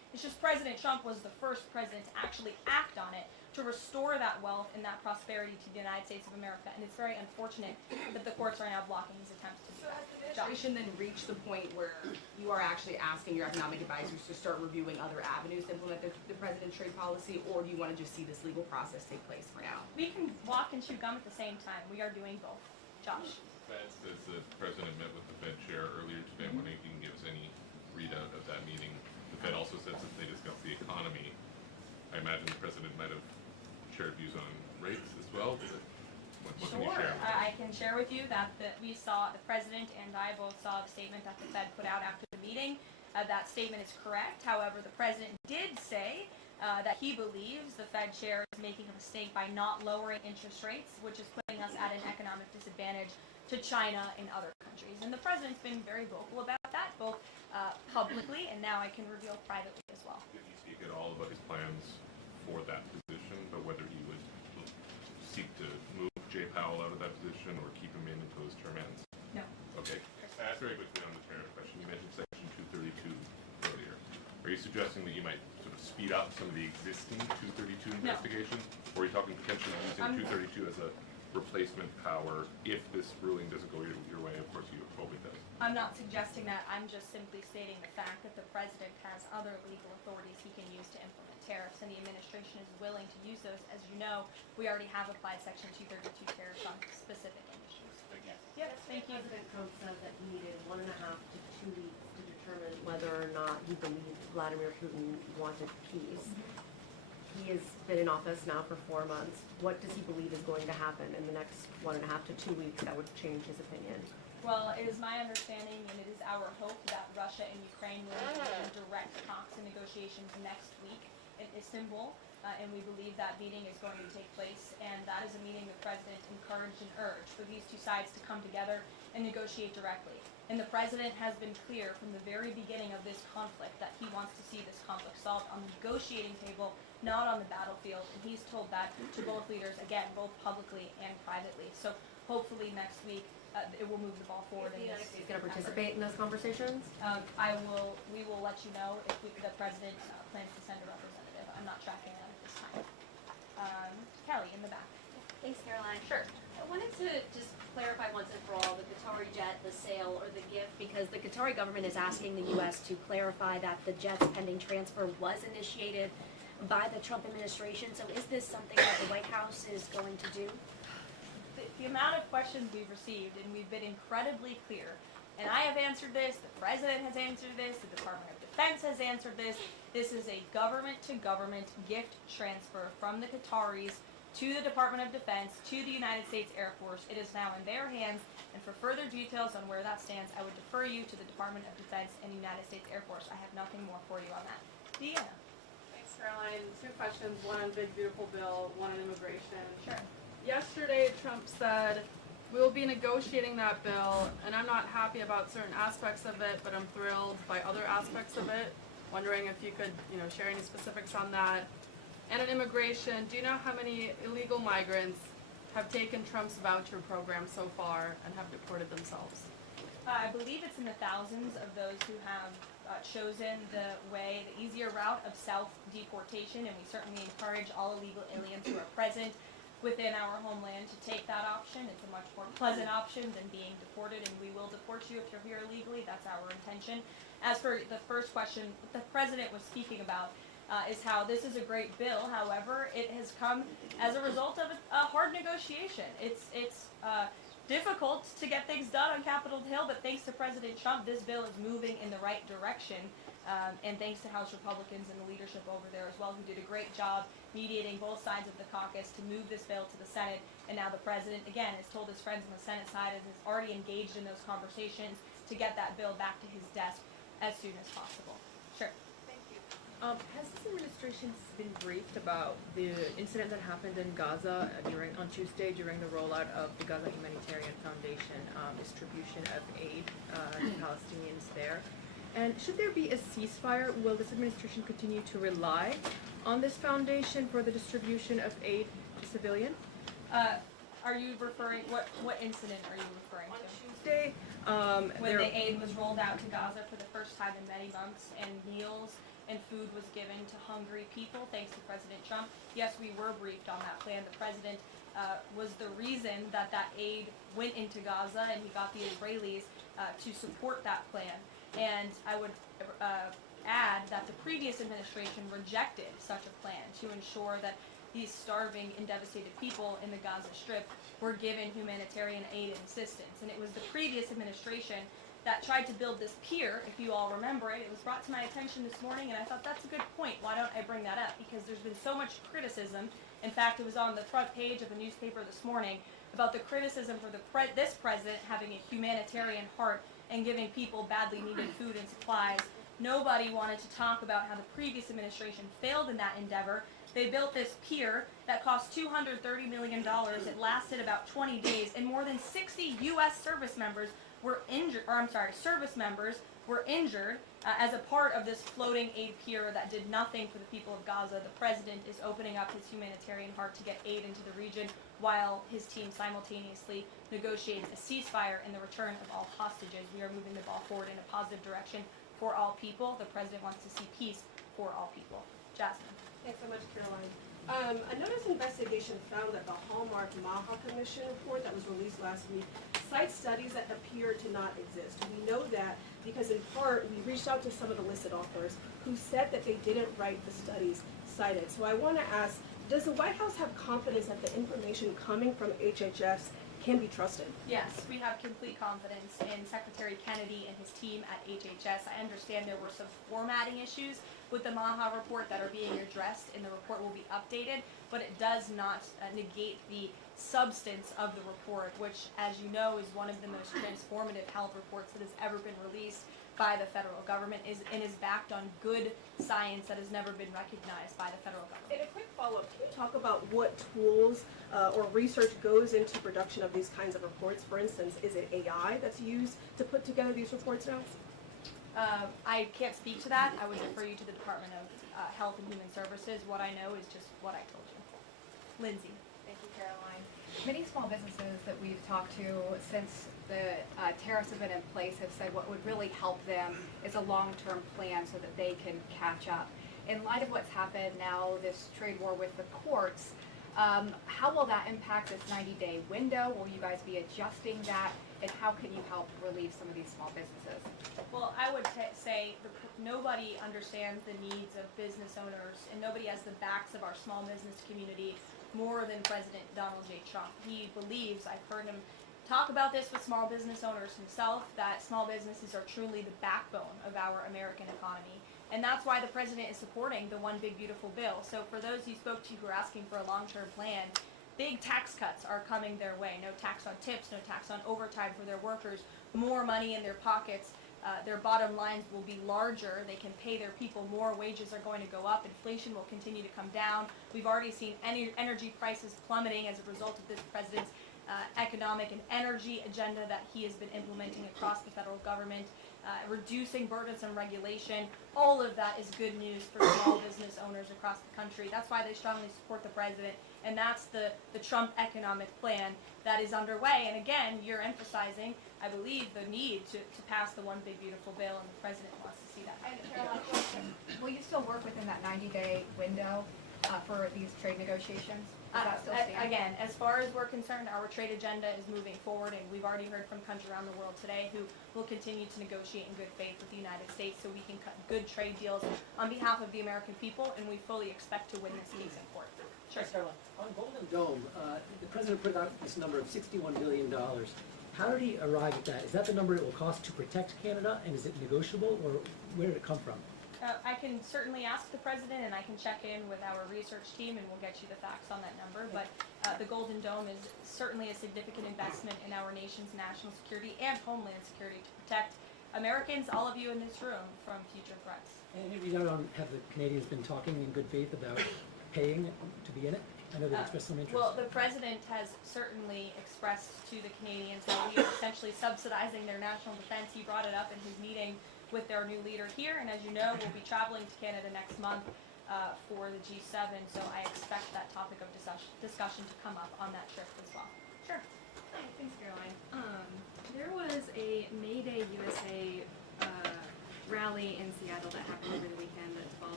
It's just President Trump was the first president to actually act on it, to restore that wealth and that prosperity to the United States of America. And it's very unfortunate that the courts are now blocking his attempts to do So that. has the administration then reached the point where you are actually asking your economic advisors to start reviewing other avenues to implement the president's trade policy, or do you want to just see this legal process take place for now? We can walk and chew gum at the same time. We are doing both. Josh? The Fed says the president met with the Fed chair earlier today. I'm wondering if you can give us any readout of that meeting. The Fed also says that they discussed the economy. I imagine the president might have shared views on rates as well. What can you Sure. share? I can share with you that we saw, the president and I both saw the statement that the Fed put out after the meeting. That statement is correct. However, the president did say that he believes the Fed chair is making a mistake by not lowering interest rates, which is putting us at an economic disadvantage to China and other countries. And the president's been very vocal about that, both publicly and now I can reveal privately as well. Did he speak at all about his plans for that position, but whether he would seek to move Jay Powell out of that position or keep him in until his term ends? No. Okay. Very quickly on the tariff question, you mentioned Section 232 earlier. Are you suggesting that you might sort of speed up some of the existing 232 investigations? Or are you talking potentially using 232 as a replacement power if this ruling doesn't go your way? Of course, you hope it does. I'm not suggesting that. I'm just simply stating the fact that the president has other legal authorities he can use to implement tariffs, and the administration is willing to use those. As you know, we already have applied Section 232 tariffs on specific industries. Yep, thank you. President Trump said that he needed 1.5 to 2 weeks to determine whether or not he believed Vladimir Putin wanted peace. He has been in office now for 4 months. What does he believe is going to happen in the next 1.5 to 2 weeks that would change his opinion? Well, it is my understanding and it is our hope that Russia and Ukraine will engage in direct talks and negotiations next week in Istanbul. And we believe that meeting is going to take place, and that is a meeting the president encouraged and urged for these two sides to come together and negotiate directly. And the president has been clear from the very beginning of this conflict that he wants to see this conflict solved on the negotiating table, not on the battlefield. And he's told that to both leaders, again, both publicly and privately. So hopefully next week it will move the ball forward. Is the United States going to participate in those conversations? We will let you know if the president plans to send a representative. I'm not tracking that at this time. Kelly in the back. Thanks, Caroline. Sure. I wanted to just clarify once and for all the Qatari jet, the sale, or the gift, because the Qatari government is asking the U.S. to clarify that the jet's pending transfer was initiated by the Trump administration. So is this something that the White House is going to do? The amount of questions we've received, and we've been incredibly clear, and I have answered this, the president has answered this, the Department of Defense has answered this. This is a government-to-government gift transfer from the Qataris to the Department of Defense, to the United States Air Force. It is now in their hands, and for further details on where that stands, I would defer you to the Department of Defense and the United States Air Force. I have nothing more for you on that. Deanna. Thanks, Caroline. Two questions, one on Big Beautiful Bill, one on immigration. Sure. Yesterday, Trump said, we will be negotiating that bill, and I'm not happy about certain aspects of it, but I'm thrilled by other aspects of it. Wondering if you could, share any specifics on that. And on immigration, do you know how many illegal migrants have taken Trump's voucher program so far and have deported themselves? I believe it's in the thousands of those who have chosen the easier route of self-deportation, and we certainly encourage all illegal aliens who are present within our homeland to take that option. It's a much more pleasant option than being deported, and we will deport you if you're here illegally. That's our intention. As for the first question, what the president was speaking about is how this is a great bill. However, it has come as a result of a hard negotiation. It's difficult to get things done on Capitol Hill, but thanks to President Trump, this bill is moving in the right direction. And thanks to House Republicans and the leadership over there as well, who did a great job mediating both sides of the caucus to move this bill to the Senate. And now the president, again, has told his friends on the Senate side and is already engaged in those conversations to get that bill back to his desk as soon as possible. Sure. Thank you. Has this administration been briefed about the incident that happened in Gaza on Tuesday during the rollout of the Gaza Humanitarian Foundation distribution of aid to Palestinians there? And should there be a ceasefire, will this administration continue to rely on this foundation for the distribution of aid to civilians? Are you referring, what incident are you referring to? Tuesday, when the aid was rolled out to Gaza for the first time in many months, and meals and food was given to hungry people thanks to President Trump. Yes, we were briefed on that plan. The president was the reason that that aid went into Gaza, and he got the Israelis to support that plan. And I would add that the previous administration rejected such a plan to ensure that these starving and devastated people in the Gaza Strip were given humanitarian aid and assistance. And it was the previous administration that tried to build this pier, if you all remember it. It was brought to my attention this morning, and I thought that's a good point. Why don't I bring that up? Because there's been so much criticism. In fact, it was on the front page of the newspaper this morning about the criticism for this president having a humanitarian heart and giving people badly needed food and supplies. Nobody wanted to talk about how the previous administration failed in that endeavor. They built this pier that cost $230 million. It lasted about 20 days, and more than 60 U.S. service members were injured, as a part of this floating aid pier that did nothing for the people of Gaza. The president is opening up his humanitarian heart to get aid into the region while his team simultaneously negotiates a ceasefire and the return of all hostages. We are moving the ball forward in a positive direction for all people. The president wants to see peace for all people. Jasmine. Thanks so much, Caroline. A notice investigation found that the Hallmark Maha Commission report that was released last week cites studies that appear to not exist. We know that because in part we reached out to some of the listed authors who said that they didn't write the studies cited. So I want to ask, does the White House have confidence that the information coming from HHS can be trusted? Yes, we have complete confidence in Secretary Kennedy and his team at HHS. I understand there were some formatting issues with the Maha report that are being addressed, and the report will be updated, but it does not negate the substance of the report, which, as you know, is one of the most transformative health reports that has ever been released by the federal government and is backed on good science that has never been recognized by the federal government. And a quick follow-up, can you talk about what tools or research goes into production of these kinds of reports? For instance, is it AI that's used to put together these reports now? I can't speak to that. I would refer you to the Department of Health and Human Services. What I know is just what I told you. Lindsay. Thank you, Caroline. Many small businesses that we've talked to since the tariffs have been in place have said what would really help them is a long-term plan so that they can catch up. In light of what's happened now, this trade war with the courts, how will that impact this 90-day window? Will you guys be adjusting that? And how can you help relieve some of these small businesses? Well, I would say nobody understands the needs of business owners, and nobody has the backs of our small business community more than President Donald J. Trump. He believes, I've heard him talk about this with small business owners himself, that small businesses are truly the backbone of our American economy. And that's why the president is supporting the One Big Beautiful Bill. So for those you spoke to who are asking for a long-term plan, big tax cuts are coming their way. No tax on tips, no tax on overtime for their workers, more money in their pockets. Their bottom lines will be larger. They can pay their people more. Wages are going to go up. Inflation will continue to come down. We've already seen energy prices plummeting as a result of this president's economic and energy agenda that he has been implementing across the federal government, reducing burdensome regulation. All of that is good news for small business owners across the country. That's why they strongly support the president, and that's the Trump economic plan that is underway. And again, you're emphasizing, I believe, the need to pass the One Big Beautiful Bill, and the president wants to see that. And Caroline, will you still work within that 90-day window for these trade negotiations? Does that still stand? Again, as far as we're concerned, our trade agenda is moving forward, and we've already heard from countries around the world today who will continue to negotiate in good faith with the United States so we can cut good trade deals on behalf of the American people, and we fully expect to win this case in court. Sure. On Golden Dome, the president put out this number of $61 billion. How did he arrive at that? Is that the number it will cost to protect Canada, and is it negotiable, or where did it come from? I can certainly ask the president, and I can check in with our research team, and we'll get you the facts on that number. But the Golden Dome is certainly a significant investment in our nation's national security and homeland security to protect Americans, all of you in this room, from future threats. And have the Canadians been talking in good faith about paying to be in it? I know they've expressed some interest. Well, the president has certainly expressed to the Canadians that we are essentially subsidizing their national defense. He brought it up in his meeting with their new leader here, and as you know, we'll be traveling to Canada next month for the G7, so I expect that topic of discussion to come up on that trip as well. Sure. Hi, thanks, Caroline. There was a May Day USA rally in Seattle that happened over the weekend that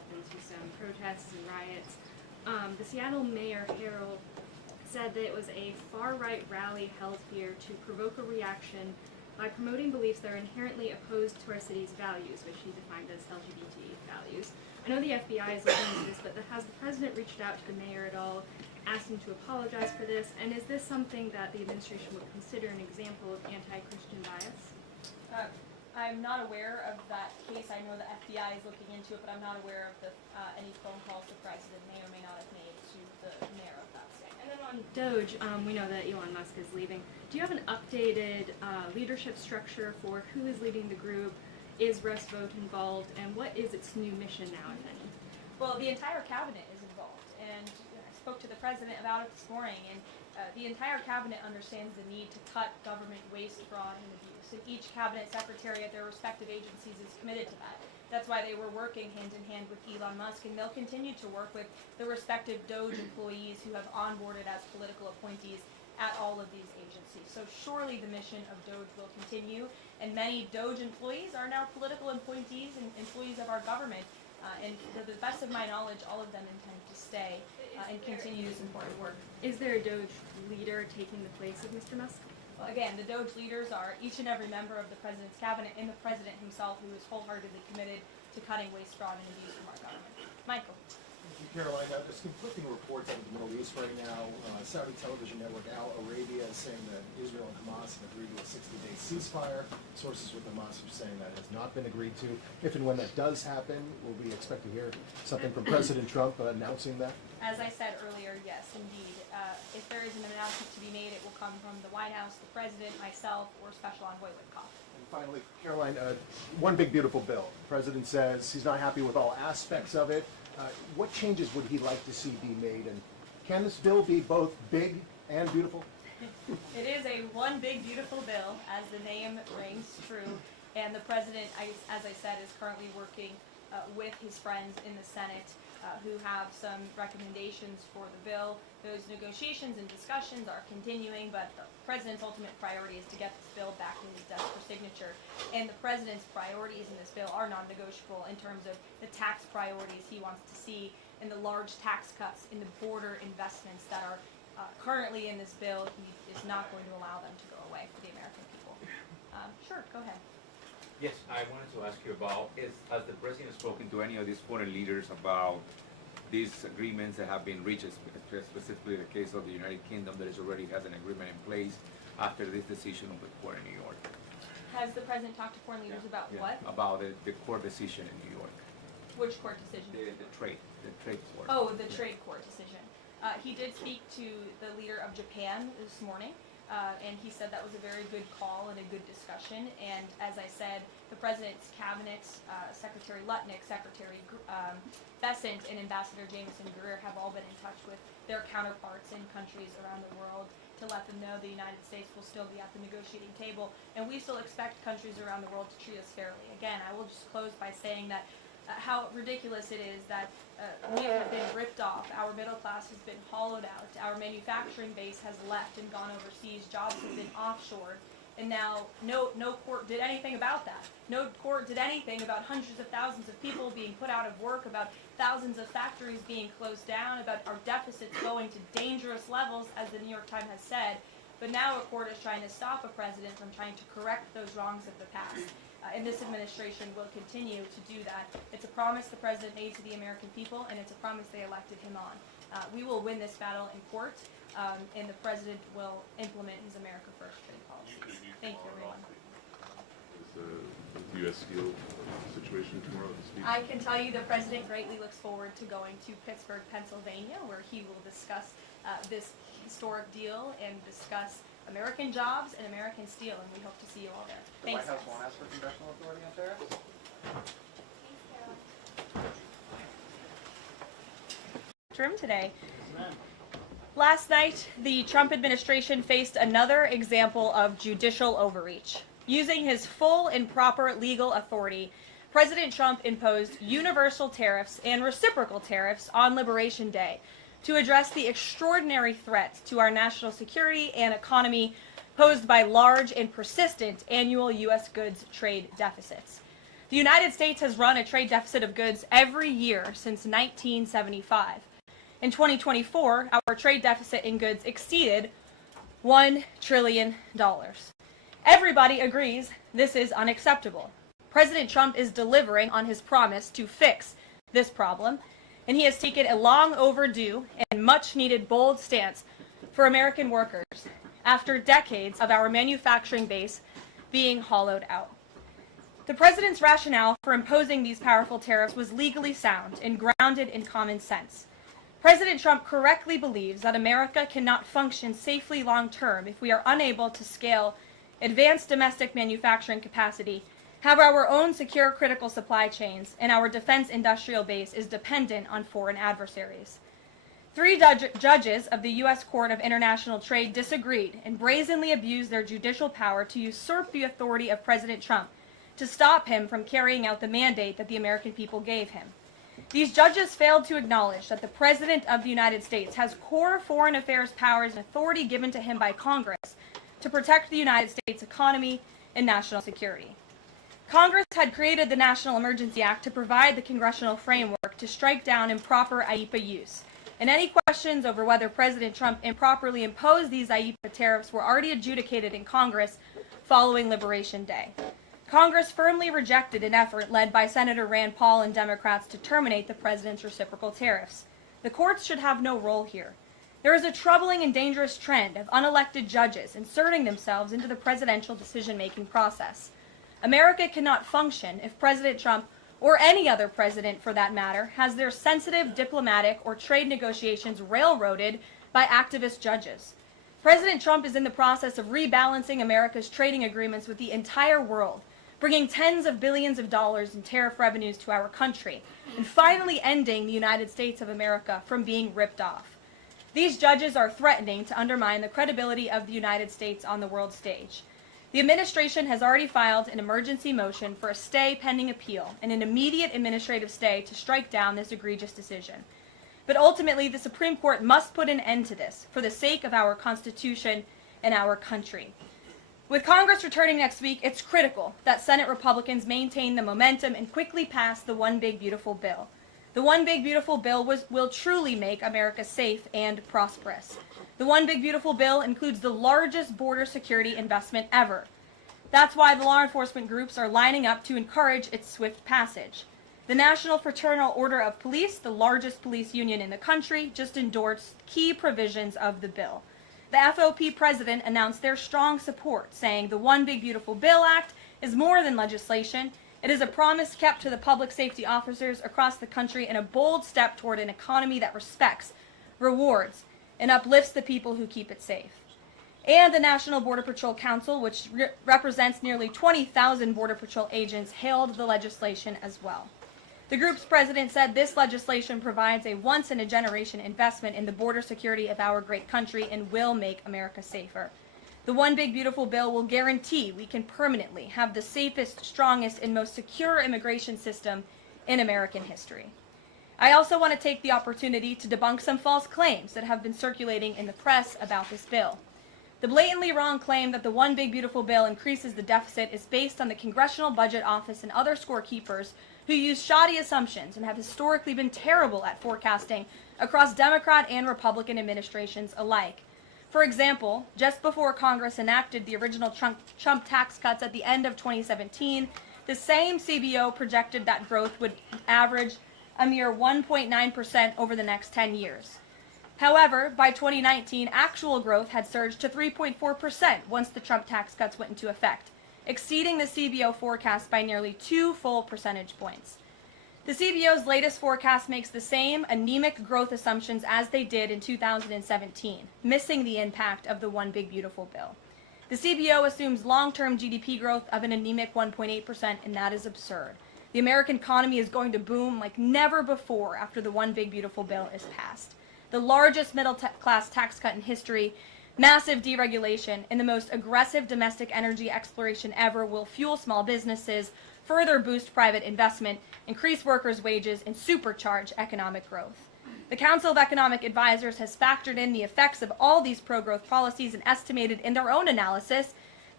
some protests and riots. The Seattle Mayor Harold said that it was a far-right rally held here to provoke a reaction by promoting beliefs that are inherently opposed to our city's values, which he defined as LGBT values. I know the FBI is looking into this, but has the president reached out to the mayor at all, asked him to apologize for this, and is this something that the administration would consider an example of anti-Christian bias? I'm not aware of that case. I know the FBI is looking into it, but I'm not aware of any phone calls the president may or may not have made to the mayor of that state. And then on Doge, we know that Elon Musk is leaving. Do you have an updated leadership structure for who is leading the group? Is Russ Vought involved? And what is its new mission now, if any? Well, the entire cabinet is involved, and I spoke to the president about it this morning, and the entire cabinet understands the need to cut government waste, fraud, and abuse. And each cabinet secretary at their respective agencies is committed to that. That's why they were working hand in hand with Elon Musk, and they'll continue to work with the respective Doge employees who have onboarded as political appointees at all of these agencies. So surely the mission of Doge will continue, and many Doge employees are now political appointees and employees of our government. And to the best of my knowledge, all of them intend to stay and continue this important work. Is there a Doge leader taking the place of Mr. Musk? Well, again, the Doge leaders are each and every member of the president's cabinet and the president himself, who is wholeheartedly committed to cutting waste, fraud, and abuse from our government. Michael. Thank you, Caroline. There's conflicting reports out of the Middle East right now. Saudi television network Al Arabia is saying that Israel and Hamas have agreed to a 60-day ceasefire. Sources with Hamas are saying that has not been agreed to. If and when that does happen, will we expect to hear something from President Trump announcing that? As I said earlier, yes, indeed. If there is an announcement to be made, it will come from the White House, the president, myself, or Special Envoy Witkoff. And finally, Caroline, one big beautiful bill. The president says he's not happy with all aspects of it. What changes would he like to see be made? And can this bill be both big and beautiful? It is a one big beautiful bill, as the name rings true. And the president, as I said, is currently working with his friends in the Senate who have some recommendations for the bill. Those negotiations and discussions are continuing, but the president's ultimate priority is to get this bill back to his desk for signature. And the president's priorities in this bill are non-negotiable in terms of the tax priorities he wants to see and the large tax cuts in the border investments that are currently in this bill. He is not going to allow them to go away for the American people. Sure, go ahead. Yes, I wanted to ask you about, has the president spoken to any of these foreign leaders about these agreements that have been reached, specifically the case of the United Kingdom that already has an agreement in place after this decision of the court in New York? Has the president talked to foreign leaders about what? About the court decision in New York. Which court decision? The trade court. Oh, the trade court decision. He did speak to the leader of Japan this morning. And he said that was a very good call and a good discussion. And as I said, the president's cabinet, Secretary Lutnick, Secretary Bessent, and Ambassador Jameson Greer have all been in touch with their counterparts in countries around the world to let them know the United States will still be at the negotiating table. And we still expect countries around the world to treat us fairly. Again, I will just close by saying that how ridiculous it is that we have been ripped off, our middle class has been hollowed out, our manufacturing base has left and gone overseas, jobs have been offshored, and now no court did anything about that. No court did anything about hundreds of thousands of people being put out of work, about thousands of factories being closed down, about our deficits going to dangerous levels, as the New York Times has said. But now a court is trying to stop a president from trying to correct those wrongs of the past. And this administration will continue to do that. It's a promise the president made to the American people, and it's a promise they elected him on. We will win this battle in court, and the president will implement his America First trade policies. Thank you, everyone. Is the U.S. Steel situation tomorrow to speak? I can tell you the president greatly looks forward to going to Pittsburgh, Pennsylvania, where he will discuss this historic deal and discuss American jobs and American steel, and we hope to see you all there. The Thanks, White House guys. won't ask for congressional authority on tariffs? Room today. Last night, the Trump administration faced another example of judicial overreach. Using his full and proper legal authority, President Trump imposed universal tariffs and reciprocal tariffs on Liberation Day to address the extraordinary threat to our national security and economy posed by large and persistent annual U.S. goods trade deficits. The United States has run a trade deficit of goods every year since 1975. In 2024, our trade deficit in goods exceeded $1 trillion. Everybody agrees this is unacceptable. President Trump is delivering on his promise to fix this problem, and he has taken a long overdue and much needed bold stance for American workers after decades of our manufacturing base being hollowed out. The president's rationale for imposing these powerful tariffs was legally sound and grounded in common sense. President Trump correctly believes that America cannot function safely long-term if we are unable to scale advanced domestic manufacturing capacity, have our own secure critical supply chains, and our defense industrial base is dependent on foreign adversaries. 3 judges of the U.S. Court of International Trade disagreed and brazenly abused their judicial power to usurp the authority of President Trump to stop him from carrying out the mandate that the American people gave him. These judges failed to acknowledge that the President of the United States has core foreign affairs powers and authority given to him by Congress to protect the United States economy and national security. Congress had created the National Emergency Act to provide the congressional framework to strike down improper IEEPA use, and any questions over whether President Trump improperly imposed these IEEPA tariffs were already adjudicated in Congress following Liberation Day. Congress firmly rejected an effort led by Senator Rand Paul and Democrats to terminate the president's reciprocal tariffs. The courts should have no role here. There is a troubling and dangerous trend of unelected judges inserting themselves into the presidential decision-making process. America cannot function if President Trump, or any other president for that matter, has their sensitive diplomatic or trade negotiations railroaded by activist judges. President Trump is in the process of rebalancing America's trading agreements with the entire world, bringing tens of billions of dollars in tariff revenues to our country, and finally ending the United States of America from being ripped off. These judges are threatening to undermine the credibility of the United States on the world stage. The administration has already filed an emergency motion for a stay pending appeal and an immediate administrative stay to strike down this egregious decision. But ultimately, the Supreme Court must put an end to this for the sake of our Constitution and our country. With Congress returning next week, it's critical that Senate Republicans maintain the momentum and quickly pass the One Big Beautiful Bill. The One Big Beautiful Bill will truly make America safe and prosperous. The One Big Beautiful Bill includes the largest border security investment ever. That's why the law enforcement groups are lining up to encourage its swift passage. The National Fraternal Order of Police, the largest police union in the country, just endorsed key provisions of the bill. The FOP president announced their strong support, saying the One Big Beautiful Bill Act is more than legislation. It is a promise kept to the public safety officers across the country and a bold step toward an economy that respects, rewards, and uplifts the people who keep it safe. And the National Border Patrol Council, which represents nearly 20,000 Border Patrol agents, hailed the legislation as well. The group's president said this legislation provides a once-in-a-generation investment in the border security of our great country and will make America safer. The One Big Beautiful Bill will guarantee we can permanently have the safest, strongest, and most secure immigration system in American history. I also want to take the opportunity to debunk some false claims that have been circulating in the press about this bill. The blatantly wrong claim that the One Big Beautiful Bill increases the deficit is based on the Congressional Budget Office and other scorekeepers who use shoddy assumptions and have historically been terrible at forecasting across Democrat and Republican administrations alike. For example, just before Congress enacted the original Trump tax cuts at the end of 2017, the same CBO projected that growth would average a mere 1.9% over the next 10 years. However, by 2019, actual growth had surged to 3.4% once the Trump tax cuts went into effect, exceeding the CBO forecast by nearly 2 full percentage points. The CBO's latest forecast makes the same anemic growth assumptions as they did in 2017, missing the impact of the One Big Beautiful Bill. The CBO assumes long-term GDP growth of an anemic 1.8%, and that is absurd. The American economy is going to boom like never before after the One Big Beautiful Bill is passed. The largest middle-class tax cut in history, massive deregulation, and the most aggressive domestic energy exploration ever will fuel small businesses, further boost private investment, increase workers' wages, and supercharge economic growth. The Council of Economic Advisors has factored in the effects of all these pro-growth policies and estimated in their own analysis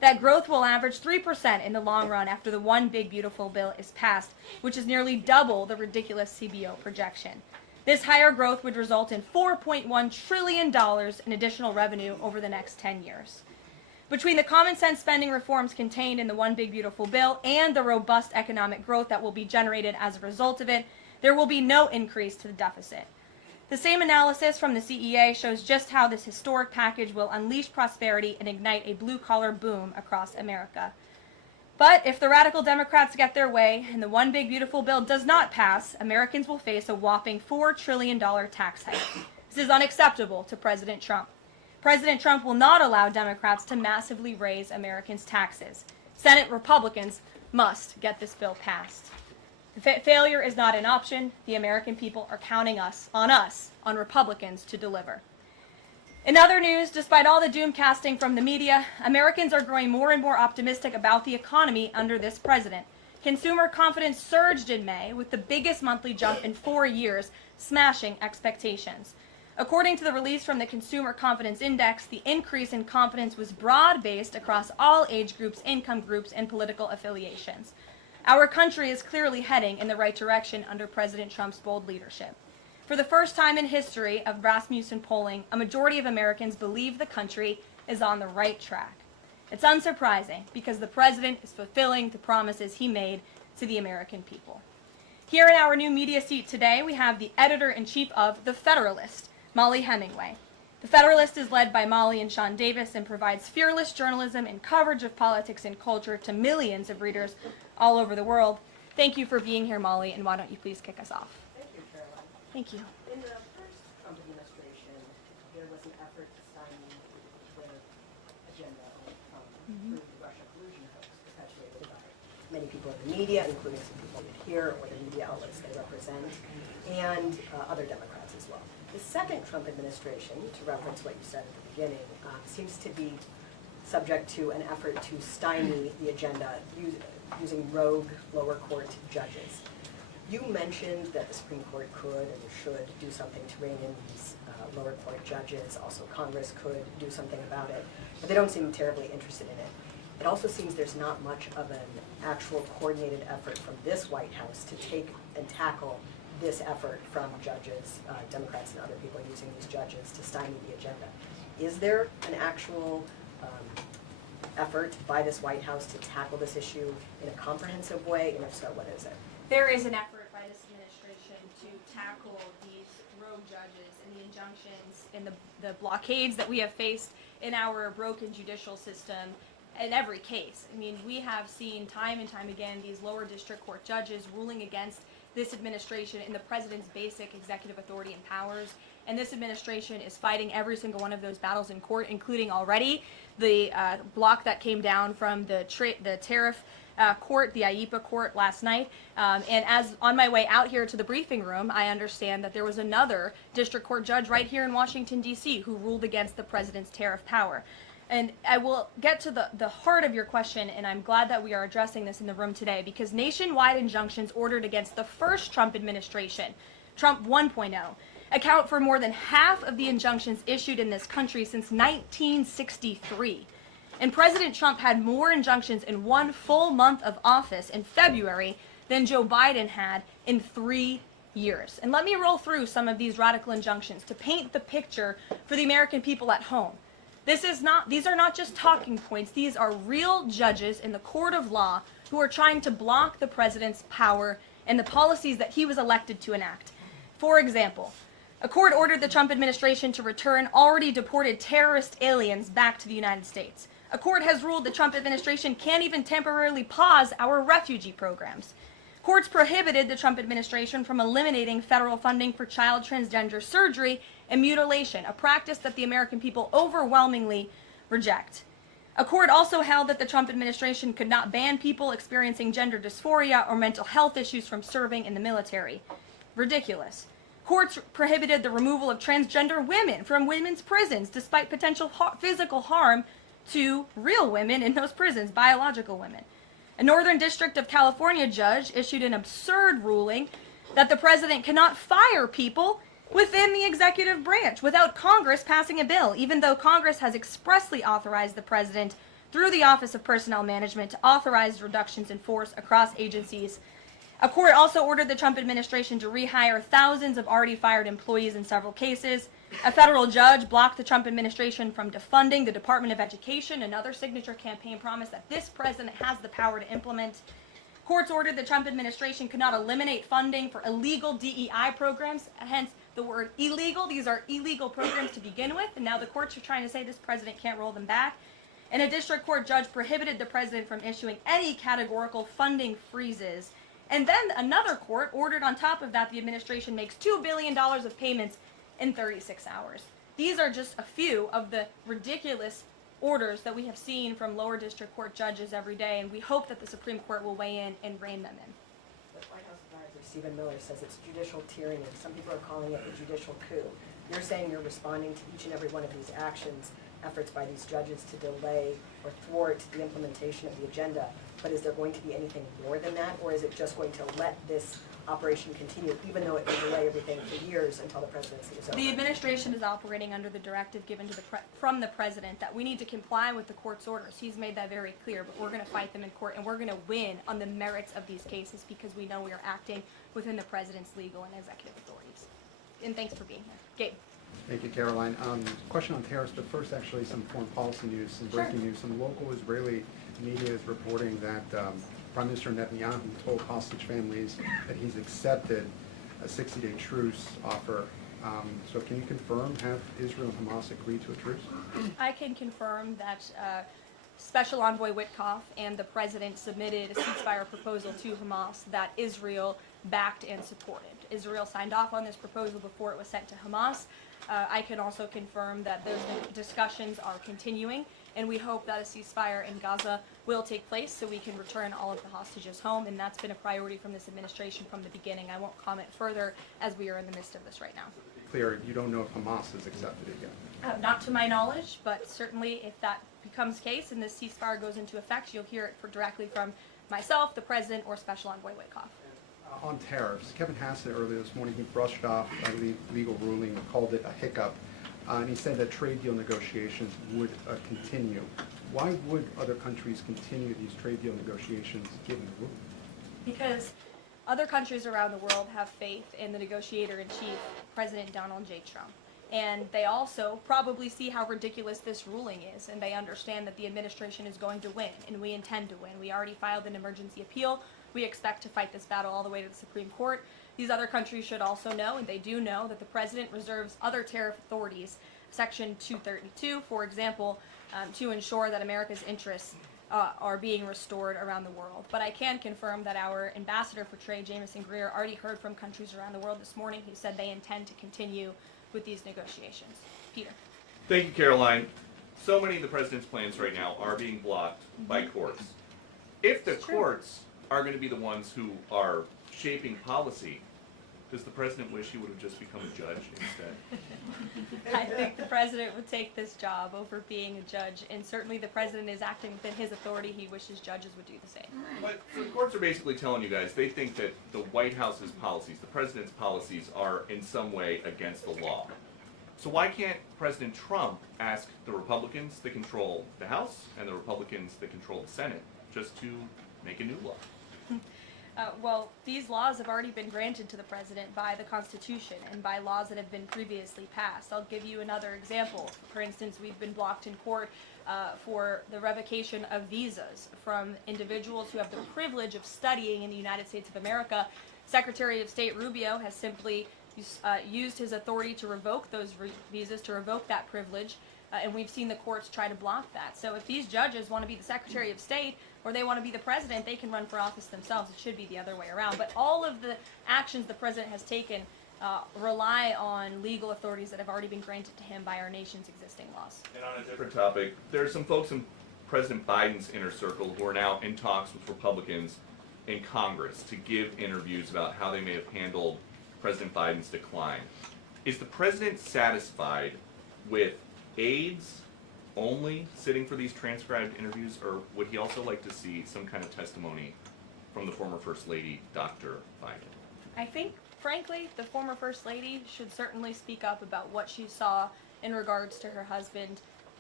that growth will average 3% in the long run after the One Big Beautiful Bill is passed, which is nearly double the ridiculous CBO projection. This higher growth would result in $4.1 trillion in additional revenue over the next 10 years. Between the common sense spending reforms contained in the One Big Beautiful Bill and the robust economic growth that will be generated as a result of it, there will be no increase to the deficit. The same analysis from the CEA shows just how this historic package will unleash prosperity and ignite a blue-collar boom across America. But if the radical Democrats get their way and the One Big Beautiful Bill does not pass, Americans will face a whopping $4 trillion tax hike. This is unacceptable to President Trump. President Trump will not allow Democrats to massively raise Americans' taxes. Senate Republicans must get this bill passed. Failure is not an option. The American people are counting on Republicans to deliver. In other news, despite all the doom casting from the media, Americans are growing more and more optimistic about the economy under this president. Consumer confidence surged in May with the biggest monthly jump in 4 years, smashing expectations. According to the release from the Consumer Confidence Index, the increase in confidence was broad-based across all age groups, income groups, and political affiliations. Our country is clearly heading in the right direction under President Trump's bold leadership. For the first time in history of Rasmussen polling, a majority of Americans believe the country is on the right track. It's unsurprising because the president is fulfilling the promises he made to the American people. Here in our new media seat today, we have the editor-in-chief of The Federalist, Molly Hemingway. The Federalist is led by Molly and Sean Davis and provides fearless journalism and coverage of politics and culture to millions of readers all over the world. Thank you for being here, Molly, and why don't you please kick us off? Thank you, Caroline. Thank you. In the first Trump administration, there was an effort to stymie the agenda through the Russia collusion hoax perpetuated by many people in the media, including some people here or the media outlets they represent, and other Democrats as well. The second Trump administration, to reference what you said at the beginning, seems to be subject to an effort to stymie the agenda using rogue lower court judges. You mentioned that the Supreme Court could and should do something to rein in these lower court judges. Also, Congress could do something about it, but they don't seem terribly interested in it. It also seems there's not much of an actual coordinated effort from this White House to take and tackle this effort from judges, Democrats and other people using these judges to stymie the agenda. Is there an actual effort by this White House to tackle this issue in a comprehensive way, and if so, what is it? There is an effort by this administration to tackle these rogue judges and the injunctions and the blockades that we have faced in our broken judicial system in every case. I mean, we have seen time and time again these lower district court judges ruling against this administration in the president's basic executive authority and powers. And this administration is fighting every single one of those battles in court, including already the block that came down from the Tariff court, the IEPA court last night. And as on my way out here to the briefing room, I understand that there was another district court judge right here in Washington, D.C. who ruled against the president's tariff power. And I will get to the heart of your question, and I'm glad that we are addressing this in the room today, because nationwide injunctions ordered against the first Trump administration, Trump 1.0, account for more than half of the injunctions issued in this country since 1963. And President Trump had more injunctions in one full month of office in February than Joe Biden had in 3 years. And let me roll through some of these radical injunctions to paint the picture for the American people at home. These are not just talking points. These are real judges in the court of law who are trying to block the president's power and the policies that he was elected to enact. For example, a court ordered the Trump administration to return already deported terrorist aliens back to the United States. A court has ruled the Trump administration can't even temporarily pause our refugee programs. Courts prohibited the Trump administration from eliminating federal funding for child transgender surgery and mutilation, a practice that the American people overwhelmingly reject. A court also held that the Trump administration could not ban people experiencing gender dysphoria or mental health issues from serving in the military. Ridiculous. Courts prohibited the removal of transgender women from women's prisons despite potential physical harm to real women in those prisons, biological women. A Northern District of California judge issued an absurd ruling that the president cannot fire people within the executive branch without Congress passing a bill, even though Congress has expressly authorized the president through the Office of Personnel Management to authorize reductions in force across agencies. A court also ordered the Trump administration to rehire thousands of already fired employees in several cases. A federal judge blocked the Trump administration from defunding the Department of Education, another signature campaign promise that this president has the power to implement. Courts ordered the Trump administration could not eliminate funding for illegal DEI programs, hence the word illegal. These are illegal programs to begin with, and now the courts are trying to say this president can't roll them back. And a district court judge prohibited the president from issuing any categorical funding freezes. And then another court ordered on top of that the administration makes $2 billion of payments in 36 hours. These are just a few of the ridiculous orders that we have seen from lower district court judges every day, and we hope that the Supreme Court will weigh in and rein them in. The White House advisor Stephen Miller says it's judicial tyranny. Some people are calling it a judicial coup. You're saying you're responding to each and every one of these actions, efforts by these judges to delay or thwart the implementation of the agenda, but is there going to be anything more than that, or is it just going to let this operation continue, even though it will delay everything for years until the presidency is over? The administration is operating under the directive given to from the president that we need to comply with the court's orders. He's made that very clear, but we're going to fight them in court, and we're going to win on the merits of these cases because we know we are acting within the president's legal and executive authorities. And thanks for being here. Gabe. Thank you, Caroline. Question on tariffs, but first actually some foreign policy news, some breaking news. Some local Israeli media is reporting that Prime Minister Netanyahu told hostage families that he's accepted a 60-day truce offer. So can you confirm, have Israel and Hamas agreed to a truce? I can confirm that Special Envoy Witkoff and the president submitted a ceasefire proposal to Hamas that Israel backed and supported. Israel signed off on this proposal before it was sent to Hamas. I can also confirm that those discussions are continuing, and we hope that a ceasefire in Gaza will take place so we can return all of the hostages home, and that's been a priority from this administration from the beginning. I won't comment further as we are in the midst of this right now. Clear, you don't know if Hamas has accepted it yet? Not to my knowledge, but certainly if that becomes the case and this ceasefire goes into effect, you'll hear it directly from myself, the president, or Special Envoy Witkoff. On tariffs, Kevin Hassett earlier this morning, he brushed off a legal ruling, called it a hiccup, and he said that trade deal negotiations would continue. Why would other countries continue these trade deal negotiations given the ruling? Because other countries around the world have faith in the negotiator-in-chief, President Donald J. Trump. And they also probably see how ridiculous this ruling is, and they understand that the administration is going to win, and we intend to win. We already filed an emergency appeal. We expect to fight this battle all the way to the Supreme Court. These other countries should also know, and they do know, that the president reserves other tariff authorities, Section 232, for example, to ensure that America's interests are being restored around the world. But I can confirm that our ambassador for trade, Jameson Greer, already heard from countries around the world this morning who said they intend to continue with these negotiations. Peter. Thank you, Caroline. So many of the president's plans right now are being blocked by courts. If the courts are going to be the ones who are shaping policy, does the president wish he would have just become a judge instead? I think the president would take this job over being a judge, and certainly the president is acting within his authority. He wishes judges would do the same. But the courts are basically telling you guys they think that the White House's policies, the president's policies, are in some way against the law. So why can't President Trump ask the Republicans that control the House and the Republicans that control the Senate just to make a new law? Well, these laws have already been granted to the president by the Constitution and by laws that have been previously passed. I'll give you another example. For instance, we've been blocked in court for the revocation of visas from individuals who have the privilege of studying in the United States of America. Secretary of State Rubio has simply used his authority to revoke those visas, to revoke that privilege, and we've seen the courts try to block that. So if these judges want to be the Secretary of State or they want to be the president, they can run for office themselves. It should be the other way around. But all of the actions the president has taken rely on legal authorities that have already been granted to him by our nation's existing laws. And on a different topic, there are some folks in President Biden's inner circle who are now in talks with Republicans in Congress to give interviews about how they may have handled President Biden's decline. Is the president satisfied with aides only sitting for these transcribed interviews, or would he also like to see some kind of testimony from the former First Lady, Dr. Biden? I think, frankly, the former First Lady should certainly speak up about what she saw in regards to her husband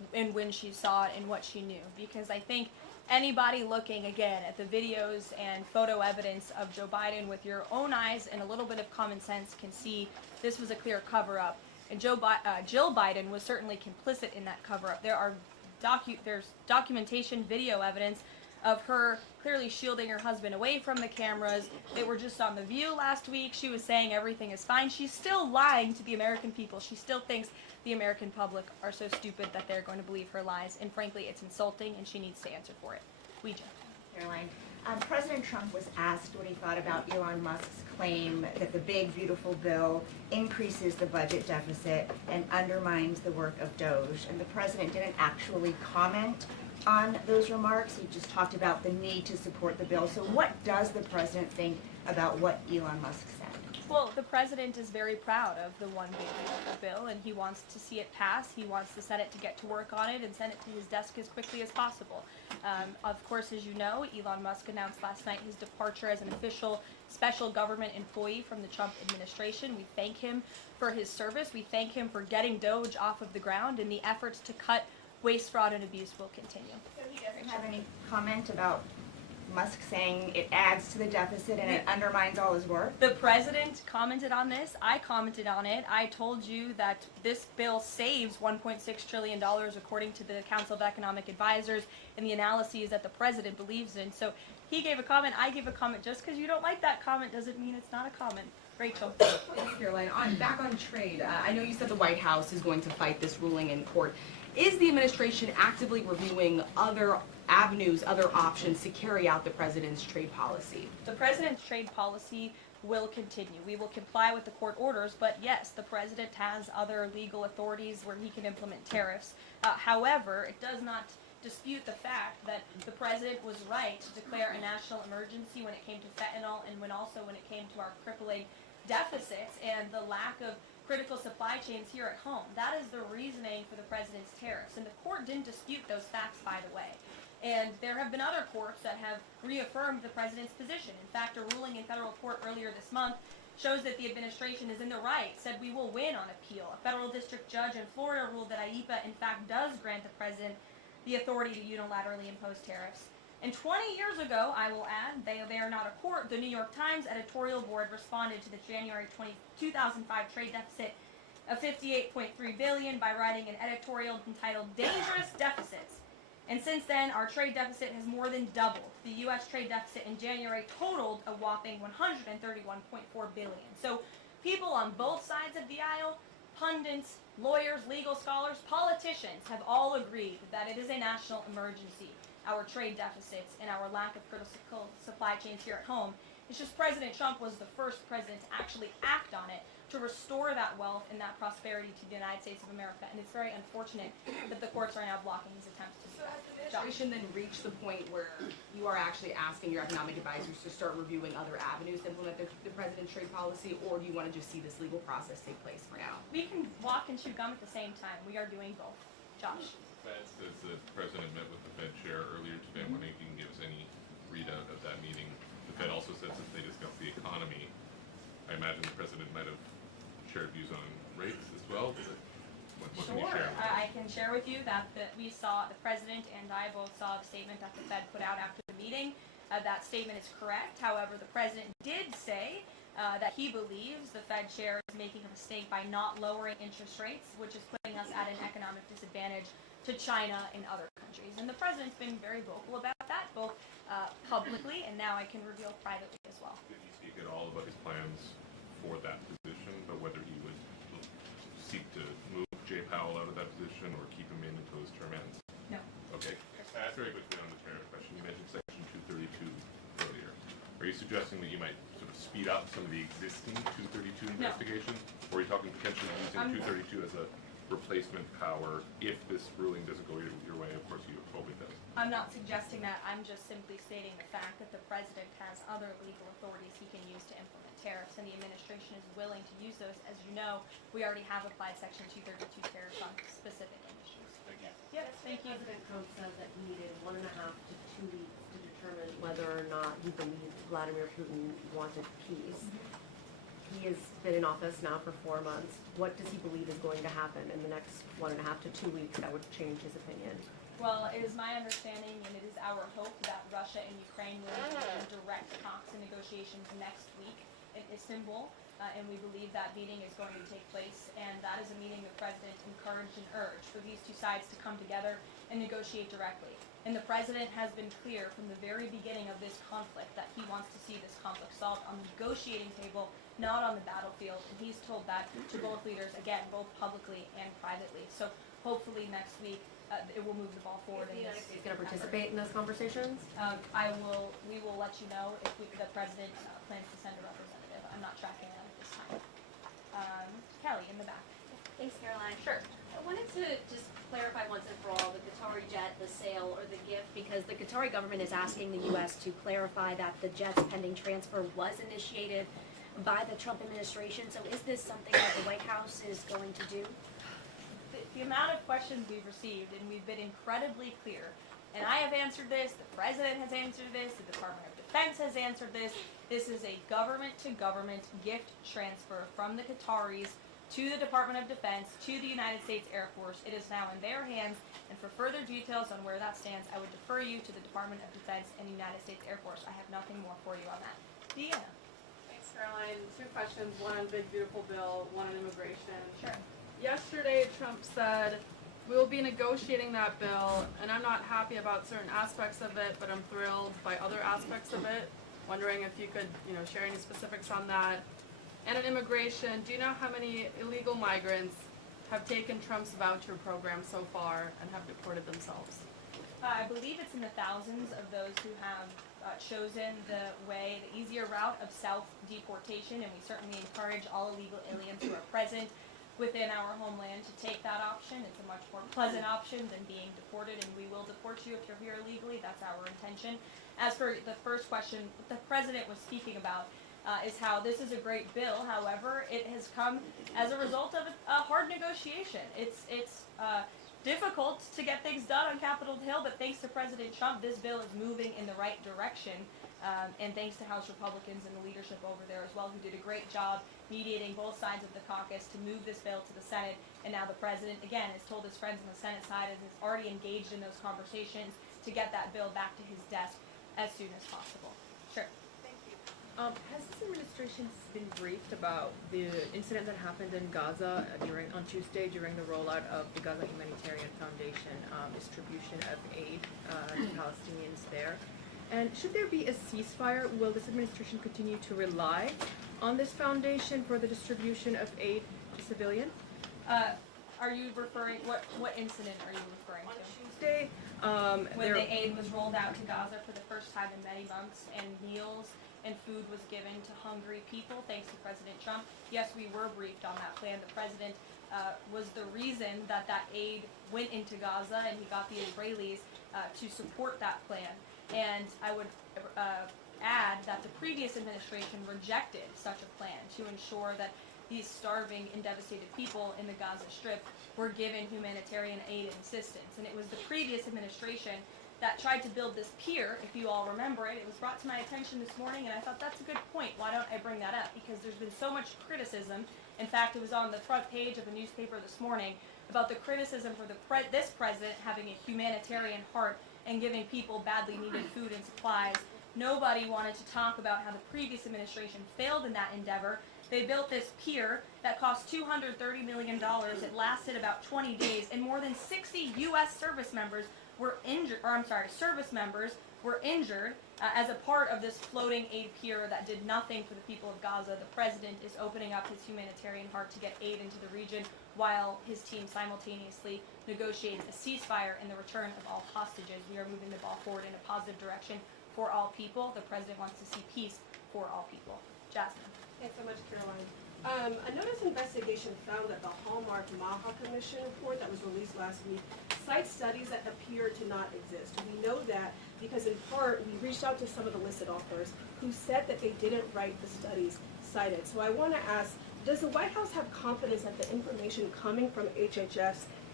and when she saw it and what she knew. Because I think anybody looking again at the videos and photo evidence of Joe Biden with your own eyes and a little bit of common sense can see this was a clear cover-up. And Jill Biden was certainly complicit in that cover-up. There's documentation, video evidence of her clearly shielding her husband away from the cameras. They were just on The View last week. She was saying everything is fine. She's still lying to the American people. She still thinks the American public are so stupid that they're going to believe her lies. And frankly, it's insulting, and she needs to answer for it. Ouija. Caroline, President Trump was asked what he thought about Elon Musk's claim that the big, beautiful bill increases the budget deficit and undermines the work of Doge. And the president didn't actually comment on those remarks. He just talked about the need to support the bill. So what does the president think about what Elon Musk said? Well, the president is very proud of the one big beautiful bill, and he wants to see it pass. He wants the Senate to get to work on it and send it to his desk as quickly as possible. Of course, as you know, Elon Musk announced last night his departure as an official special government employee from the Trump administration. We thank him for his service. We thank him for getting Doge off of the ground, and the efforts to cut waste, fraud, and abuse will continue. So he doesn't have any comment about Musk saying it adds to the deficit and it undermines all his work? The president commented on this. I commented on it. I told you that this bill saves $1.6 trillion according to the Council of Economic Advisors and the analyses that the president believes in. So he gave a comment. I gave a comment. Just because you don't like that comment doesn't mean it's not a comment. Rachel. Thanks, Caroline. Back on trade, I know you said the White House is going to fight this ruling in court. Is the administration actively reviewing other avenues, other options to carry out the president's trade policy? The president's trade policy will continue. We will comply with the court orders, but yes, the president has other legal authorities where he can implement tariffs. However, it does not dispute the fact that the president was right to declare a national emergency when it came to fentanyl and when it came to our crippling deficits and the lack of critical supply chains here at home. That is the reasoning for the president's tariffs. And the court didn't dispute those facts, by the way. And there have been other courts that have reaffirmed the president's position. In fact, a ruling in federal court earlier this month shows that the administration is in the right, said we will win on appeal. A federal district judge in Florida ruled that IEPA, in fact, does grant the president the authority to unilaterally impose tariffs. And 20 years ago, I will add, they are not a court, the New York Times editorial board responded to the January 2005 trade deficit of $58.3 billion by writing an editorial entitled Dangerous Deficits. And since then, our trade deficit has more than doubled. The U.S. trade deficit in January totaled a whopping $131.4 billion. So people on both sides of the aisle, pundits, lawyers, legal scholars, politicians have all agreed that it is a national emergency. Our trade deficits and our lack of critical supply chains here at home. It's just President Trump was the first president to actually act on it to restore that wealth and that prosperity to the United States of America. And it's very unfortunate that the courts are now blocking his attempts to do that. Has the administration then reached the point where you are actually asking your economic advisors to start reviewing other avenues to implement the president's trade policy, or do you want to just see this legal process take place for now? We can walk and chew gum at the same time. We are doing both. Josh. Fed says the president met with the Fed chair earlier today. I'm wondering if you can give us any readout of that meeting. The Fed also says that they discussed the economy. I imagine the president might have shared views on rates as well. What can you share? I can share with you that we saw, the president and I both saw the statement that the Fed put out after the meeting. That statement is correct. However, the president did say that he believes the Fed chair is making a mistake by not lowering interest rates, which is putting us at an economic disadvantage to China and other countries. And the president's been very vocal about that, both publicly and now I can reveal privately as well. Did he speak at all about his plans for that position, but whether he would seek to move Jay Powell out of that position or keep him in until his term ends? No. Okay. Very quickly on the tariff question. You mentioned Section 232 earlier. Are you suggesting that you might sort of speed up some of the existing 232 investigations? Or are you talking potentially using 232 as a replacement power if this ruling doesn't go your way? Of course, you hope it does. I'm not suggesting that. I'm just simply stating the fact that the president has other legal authorities he can use to implement tariffs, and the administration is willing to use those. As you know, we already have applied Section 232 tariffs on specific industries. Thank you. Yep, thank you. President Trump said that he needed 1.5 to 2 weeks to determine whether or not he believed Vladimir Putin wanted peace. he has been in office now for 4 months. What does he believe is going to happen in the next 1.5 to 2 weeks that would change his opinion? Well, it is my understanding and it is our hope that Russia and Ukraine will engage in direct talks and negotiations next week in Istanbul. And we believe that meeting is going to take place, and that is a meeting the President encouraged and urged for these two sides to come together and negotiate directly. And the President has been clear from the very beginning of this conflict that he wants to see this conflict solved on the negotiating table, not on the battlefield. And he's told that to both leaders, again, both publicly and privately. So hopefully next week it will move the ball forward. Is the United States going to participate in those conversations? We will let you know if the President plans to send a representative. I'm not tracking that at this time. Kelly, in the back. Thanks, Caroline. Sure. I wanted to just clarify once and for all the Qatari jet, the sale, or the gift, because the Qatari government is asking the U.S. to clarify that the jet's pending transfer was initiated by the Trump administration. So is this something that the White House is going to do? The amount of questions we've received, and we've been incredibly clear, and I have answered this, the President has answered this, the Department of Defense has answered this. This is a government-to-government gift transfer from the Qataris to the Department of Defense, to the United States Air Force. It is now in their hands, and for further details on where that stands, I would defer you to the Department of Defense and the United States Air Force. I have nothing more for you on that. Deanna. Thanks, Caroline. 2 questions, one on big beautiful bill, one on immigration. Sure. Yesterday, Trump said, we will be negotiating that bill, and I'm not happy about certain aspects of it, but I'm thrilled by other aspects of it. Wondering if you could, share any specifics on that. And on immigration, do you know how many illegal migrants have taken Trump's voucher program so far and have deported themselves? I believe it's in the thousands of those who have chosen the easier route of self-deportation, and we certainly encourage all illegal aliens who are present within our homeland to take that option. It's a much more pleasant option than being deported, and we will deport you if you're here illegally. That's our intention. As for the first question, what the President was speaking about is how this is a great bill. However, it has come as a result of a hard negotiation. It's difficult to get things done on Capitol Hill, but thanks to President Trump, this bill is moving in the right direction. And thanks to House Republicans and the leadership over there as well, who did a great job mediating both sides of the caucus to move this bill to the Senate. And now the President, again, has told his friends on the Senate side and is already engaged in those conversations to get that bill back to his desk as soon as possible. Sure. Thank you. Has this administration been briefed about the incident that happened in Gaza on Tuesday during the rollout of the Gaza Humanitarian Foundation distribution of aid to Palestinians there? And should there be a ceasefire, will this administration continue to rely on this foundation for the distribution of aid to civilians? Are you referring, what incident are you referring to? Tuesday, when the aid was rolled out to Gaza for the first time in many months, and meals and food was given to hungry people, thanks to President Trump. Yes, we were briefed on that plan. The President was the reason that aid went into Gaza, and he got the Israelis to support that plan. And I would add that the previous administration rejected such a plan to ensure that these starving and devastated people in the Gaza Strip were given humanitarian aid and assistance. And it was the previous administration that tried to build this pier, if you all remember it. It was brought to my attention this morning, and I thought that's a good point. Why don't I bring that up? Because there's been so much criticism. In fact, it was on the front page of a newspaper this morning about the criticism for this president having a humanitarian heart and giving people badly needed food and supplies. Nobody wanted to talk about how the previous administration failed in that endeavor. They built this pier that cost $230 million. It lasted about 20 days, and more than 60 U.S. service members were injured, as a part of this floating aid pier that did nothing for the people of Gaza. The president is opening up his humanitarian heart to get aid into the region, while his team simultaneously negotiates a ceasefire and the return of all hostages. We are moving the ball forward in a positive direction for all people. The president wants to see peace for all people. Jasmine. Thanks so much, Caroline. A notice investigation found that the Hallmark Maha Commission report that was released last week cites studies that appear to not exist. We know that because in part we reached out to some of the listed authors who said that they didn't write the studies cited. So I want to ask, does the White House have confidence that the information coming from HHS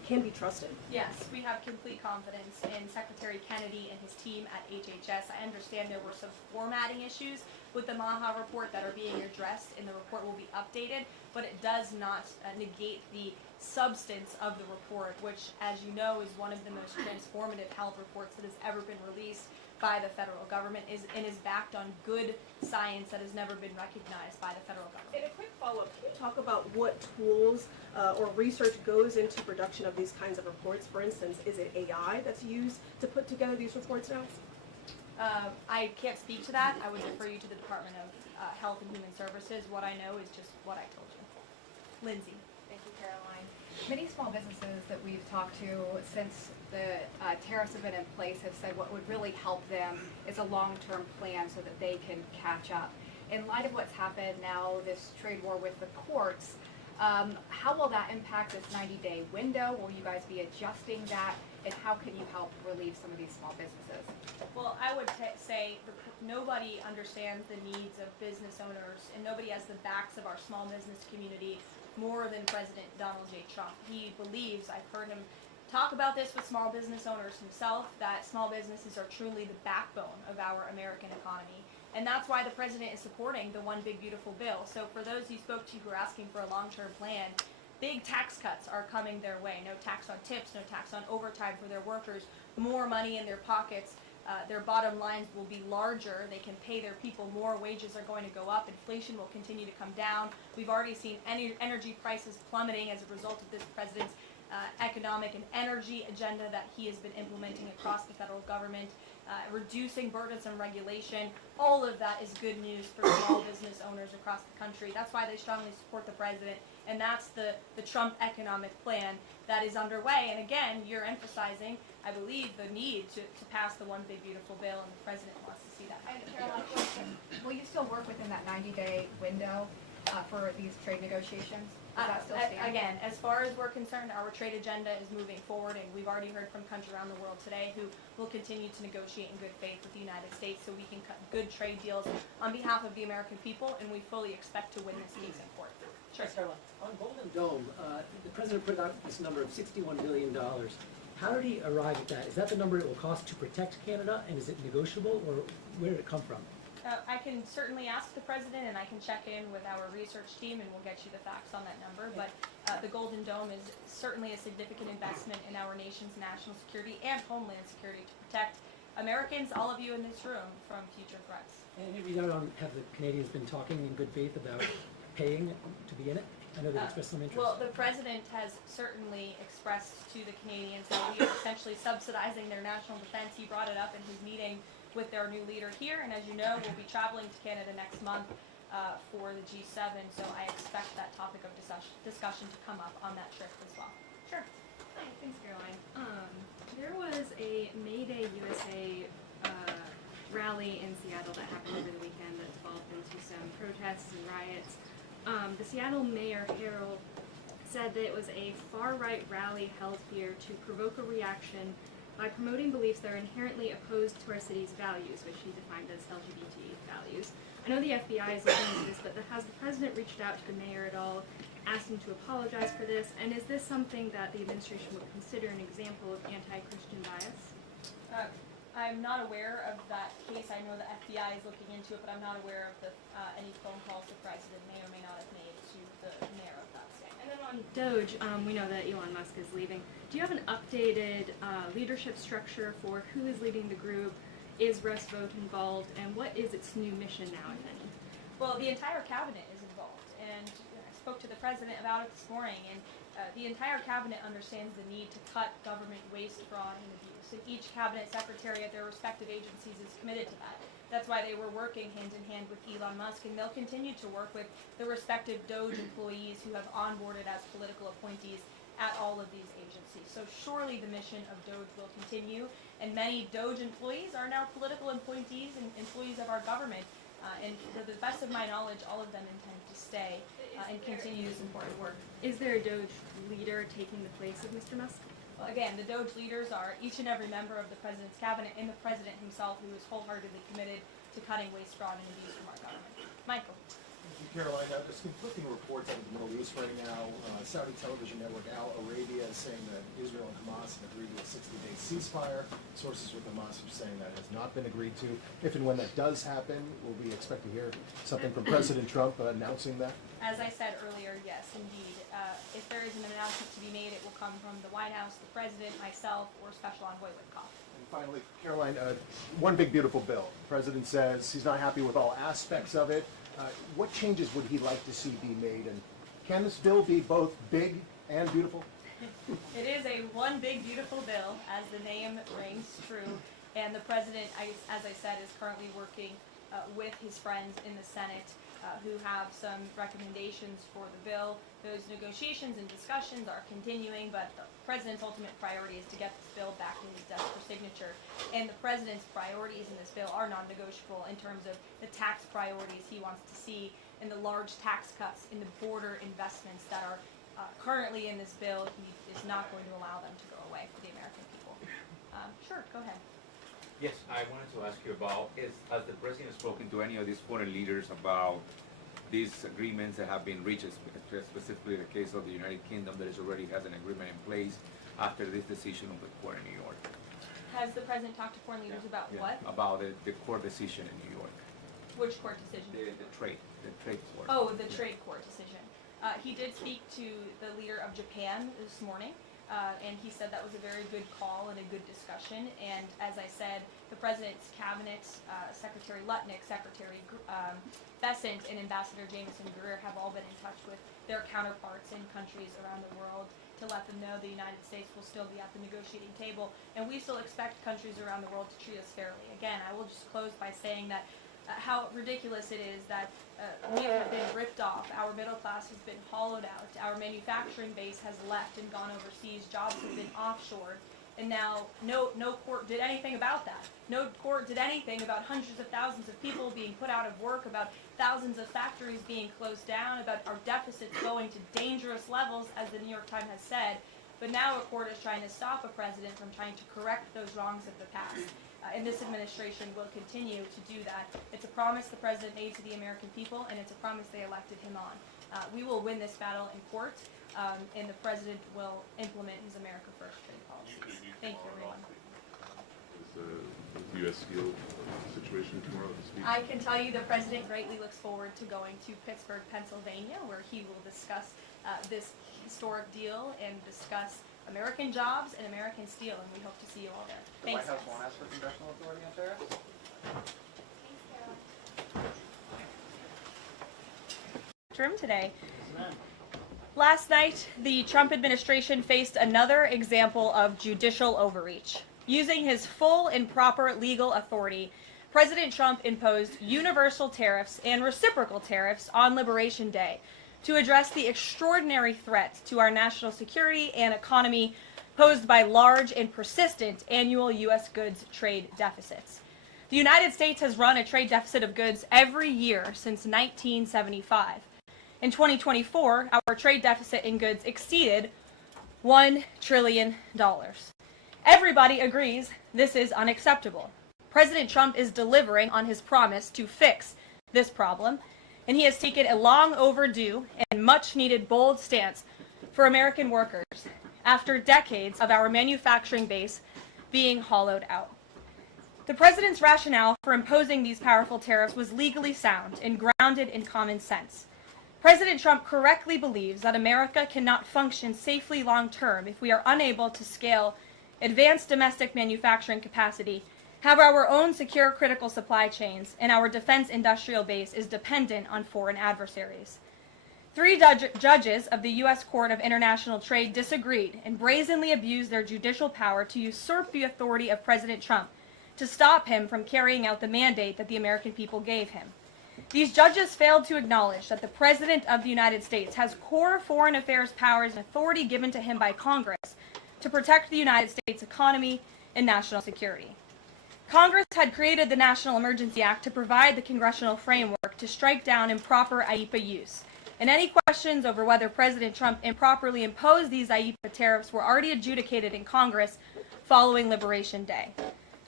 can be trusted? Yes, we have complete confidence in Secretary Kennedy and his team at HHS. I understand there were some formatting issues with the Maha report that are being addressed, and the report will be updated, but it does not negate the substance of the report, which, as you know, is one of the most transformative health reports that has ever been released by the federal government and is backed on good science that has never been recognized by the federal government. And a quick follow-up, can you talk about what tools or research goes into production of these kinds of reports? For instance, is it AI that's used to put together these reports now? I can't speak to that. I would refer you to the Department of Health and Human Services. What I know is just what I told you. Lindsay. Thank you, Caroline. Many small businesses that we've talked to since the tariffs have been in place have said what would really help them is a long-term plan so that they can catch up. In light of what's happened now, this trade war with the courts, how will that impact this 90-day window? Will you guys be adjusting that? And how can you help relieve some of these small businesses? Well, I would say nobody understands the needs of business owners, and nobody has the backs of our small business community more than President Donald J. Trump. He believes, I've heard him talk about this with small business owners himself, that small businesses are truly the backbone of our American economy. And that's why the president is supporting the One Big Beautiful Bill. So for those you spoke to who are asking for a long-term plan, big tax cuts are coming their way. No tax on tips, no tax on overtime for their workers, more money in their pockets. Their bottom lines will be larger. They can pay their people more. Wages are going to go up. Inflation will continue to come down. We've already seen energy prices plummeting as a result of this president's economic and energy agenda that he has been implementing across the federal government, reducing burdensome regulation. All of that is good news for small business owners across the country. That's why they strongly support the president, and that's the Trump economic plan that is underway. And again, you're emphasizing, I believe, the need to pass the One Big Beautiful Bill, and the president wants to see that happen. And Caroline, will you still work within that 90-day window for these trade negotiations? Does that still stand? Again, as far as we're concerned, our trade agenda is moving forward, and we've already heard from countries around the world today who will continue to negotiate in good faith with the United States so we can cut good trade deals on behalf of the American people, and we fully expect to win this case in court. Sure. On Golden Dome, the president put out this number of $61 billion. How did he arrive at that? Is that the number it will cost to protect Canada, and is it negotiable, or where did it come from? I can certainly ask the president, and I can check in with our research team, and we'll get you the facts on that number. But the Golden Dome is certainly a significant investment in our nation's national security and homeland security to protect Americans, all of you in this room, from future threats. And have the Canadians been talking in good faith about paying to be in it? I know they've expressed some interest. Well, the president has certainly expressed to the Canadians that we are essentially subsidizing their national defense. He brought it up in his meeting with their new leader here, and as you know, we'll be traveling to Canada next month for the G7, so I expect that topic of discussion to come up on that trip as well. Sure. Hi, thanks, Caroline. There was a May Day USA rally in Seattle that happened over the weekend that devolved into some protests and riots. The Seattle Mayor Harold said that it was a far-right rally held here to provoke a reaction by promoting beliefs that are inherently opposed to our city's values, which he defined as LGBT values. I know the FBI is looking into this, but has the president reached out to the mayor at all, asked him to apologize for this, and is this something that the administration would consider an example of anti-Christian bias? I'm not aware of that case. I know the FBI is looking into it, but I'm not aware of any phone calls the president may or may not have made to the mayor of that state. And then on Doge, we know that Elon Musk is leaving. Do you have an updated leadership structure for who is leading the group? Is Russ Vought involved? And what is its new mission now, if any? Well, the entire cabinet is involved, and I spoke to the president about it this morning, and the entire cabinet understands the need to cut government waste, fraud, and abuse, and each cabinet secretary at their respective agencies is committed to that. That's why they were working hand in hand with Elon Musk, and they'll continue to work with the respective Doge employees who have onboarded as political appointees at all of these agencies. So surely the mission of Doge will continue, and many Doge employees are now political appointees and employees of our government. And to the best of my knowledge, all of them intend to stay and continue this important work. Is there a Doge leader taking the place of Mr. Musk? Well, again, the Doge leaders are each and every member of the president's cabinet and the president himself, who is wholeheartedly committed to cutting waste, fraud, and abuse from our government. Michael. Caroline, there's conflicting reports out of the Middle East right now. Saudi television network Al Arabia is saying that Israel and Hamas have agreed to a 60-day ceasefire. Sources with Hamas are saying that has not been agreed to. If and when that does happen, will we expect to hear something from President Trump announcing that? As I said earlier, yes, indeed. If there is an announcement to be made, it will come from the White House, the President, myself, or Special Envoy Witkoff. And finally, Caroline, one big beautiful bill. The President says he's not happy with all aspects of it. What changes would he like to see be made? And can this bill be both big and beautiful? It is a one big beautiful bill, as the name rings true. And the President, as I said, is currently working with his friends in the Senate who have some recommendations for the bill. Those negotiations and discussions are continuing, but the President's ultimate priority is to get this bill back to his desk for signature. And the President's priorities in this bill are non-negotiable in terms of the tax priorities he wants to see and the large tax cuts in the border investments that are currently in this bill. He is not going to allow them to go away for the American people. Sure, go ahead. Yes, I wanted to ask you about, has the President spoken to any of these foreign leaders about these agreements that have been reached, specifically the case of the United Kingdom that already has an agreement in place after this decision of the court in New York? Has the President talked to foreign leaders about what? About the court decision in New York. Which court decision? The trade court. Oh, the trade court decision. He did speak to the leader of Japan this morning. And he said that was a very good call and a good discussion. And as I said, the President's cabinet, Secretary Lutnick, Secretary Bessent, and Ambassador Jameson Greer have all been in touch with their counterparts in countries around the world to let them know the United States will still be at the negotiating table. And we still expect countries around the world to treat us fairly. Again, I will just close by saying that how ridiculous it is that we have been ripped off, our middle class has been hollowed out, our manufacturing base has left and gone overseas, jobs have been offshored, and now no court did anything about that. No court did anything about hundreds of thousands of people being put out of work, about thousands of factories being closed down, about our deficits going to dangerous levels, as the New York Times has said. But now a court is trying to stop a president from trying to correct those wrongs of the past. And this administration will continue to do that. It's a promise the President made to the American people, and it's a promise they elected him on. We will win this battle in court, and the President will implement his America First trade policies. Thank you, everyone. Is the U.S. Steel situation tomorrow to speak? I can tell you the President greatly looks forward to going to Pittsburgh, Pennsylvania, where he will discuss this historic deal and discuss American jobs and American steel, and we hope to see you all there. The Thanks. White House won't ask for congressional authority on tariffs? Room today. Last night, the Trump administration faced another example of judicial overreach. Using his full and proper legal authority, President Trump imposed universal tariffs and reciprocal tariffs on Liberation Day to address the extraordinary threat to our national security and economy posed by large and persistent annual U.S. goods trade deficits. The United States has run a trade deficit of goods every year since 1975. In 2024, our trade deficit in goods exceeded $1 trillion. Everybody agrees this is unacceptable. President Trump is delivering on his promise to fix this problem, and he has taken a long overdue and much needed bold stance for American workers after decades of our manufacturing base being hollowed out. The President's rationale for imposing these powerful tariffs was legally sound and grounded in common sense. President Trump correctly believes that America cannot function safely long-term if we are unable to scale advanced domestic manufacturing capacity, have our own secure critical supply chains, and our defense industrial base is dependent on foreign adversaries. 3 judges of the U.S. Court of International Trade disagreed and brazenly abused their judicial power to usurp the authority of President Trump to stop him from carrying out the mandate that the American people gave him. These judges failed to acknowledge that the President of the United States has core foreign affairs powers and authority given to him by Congress to protect the United States economy and national security. Congress had created the National Emergency Act to provide the congressional framework to strike down improper IEEPA use. And any questions over whether President Trump improperly imposed these IEEPA tariffs were already adjudicated in Congress following Liberation Day.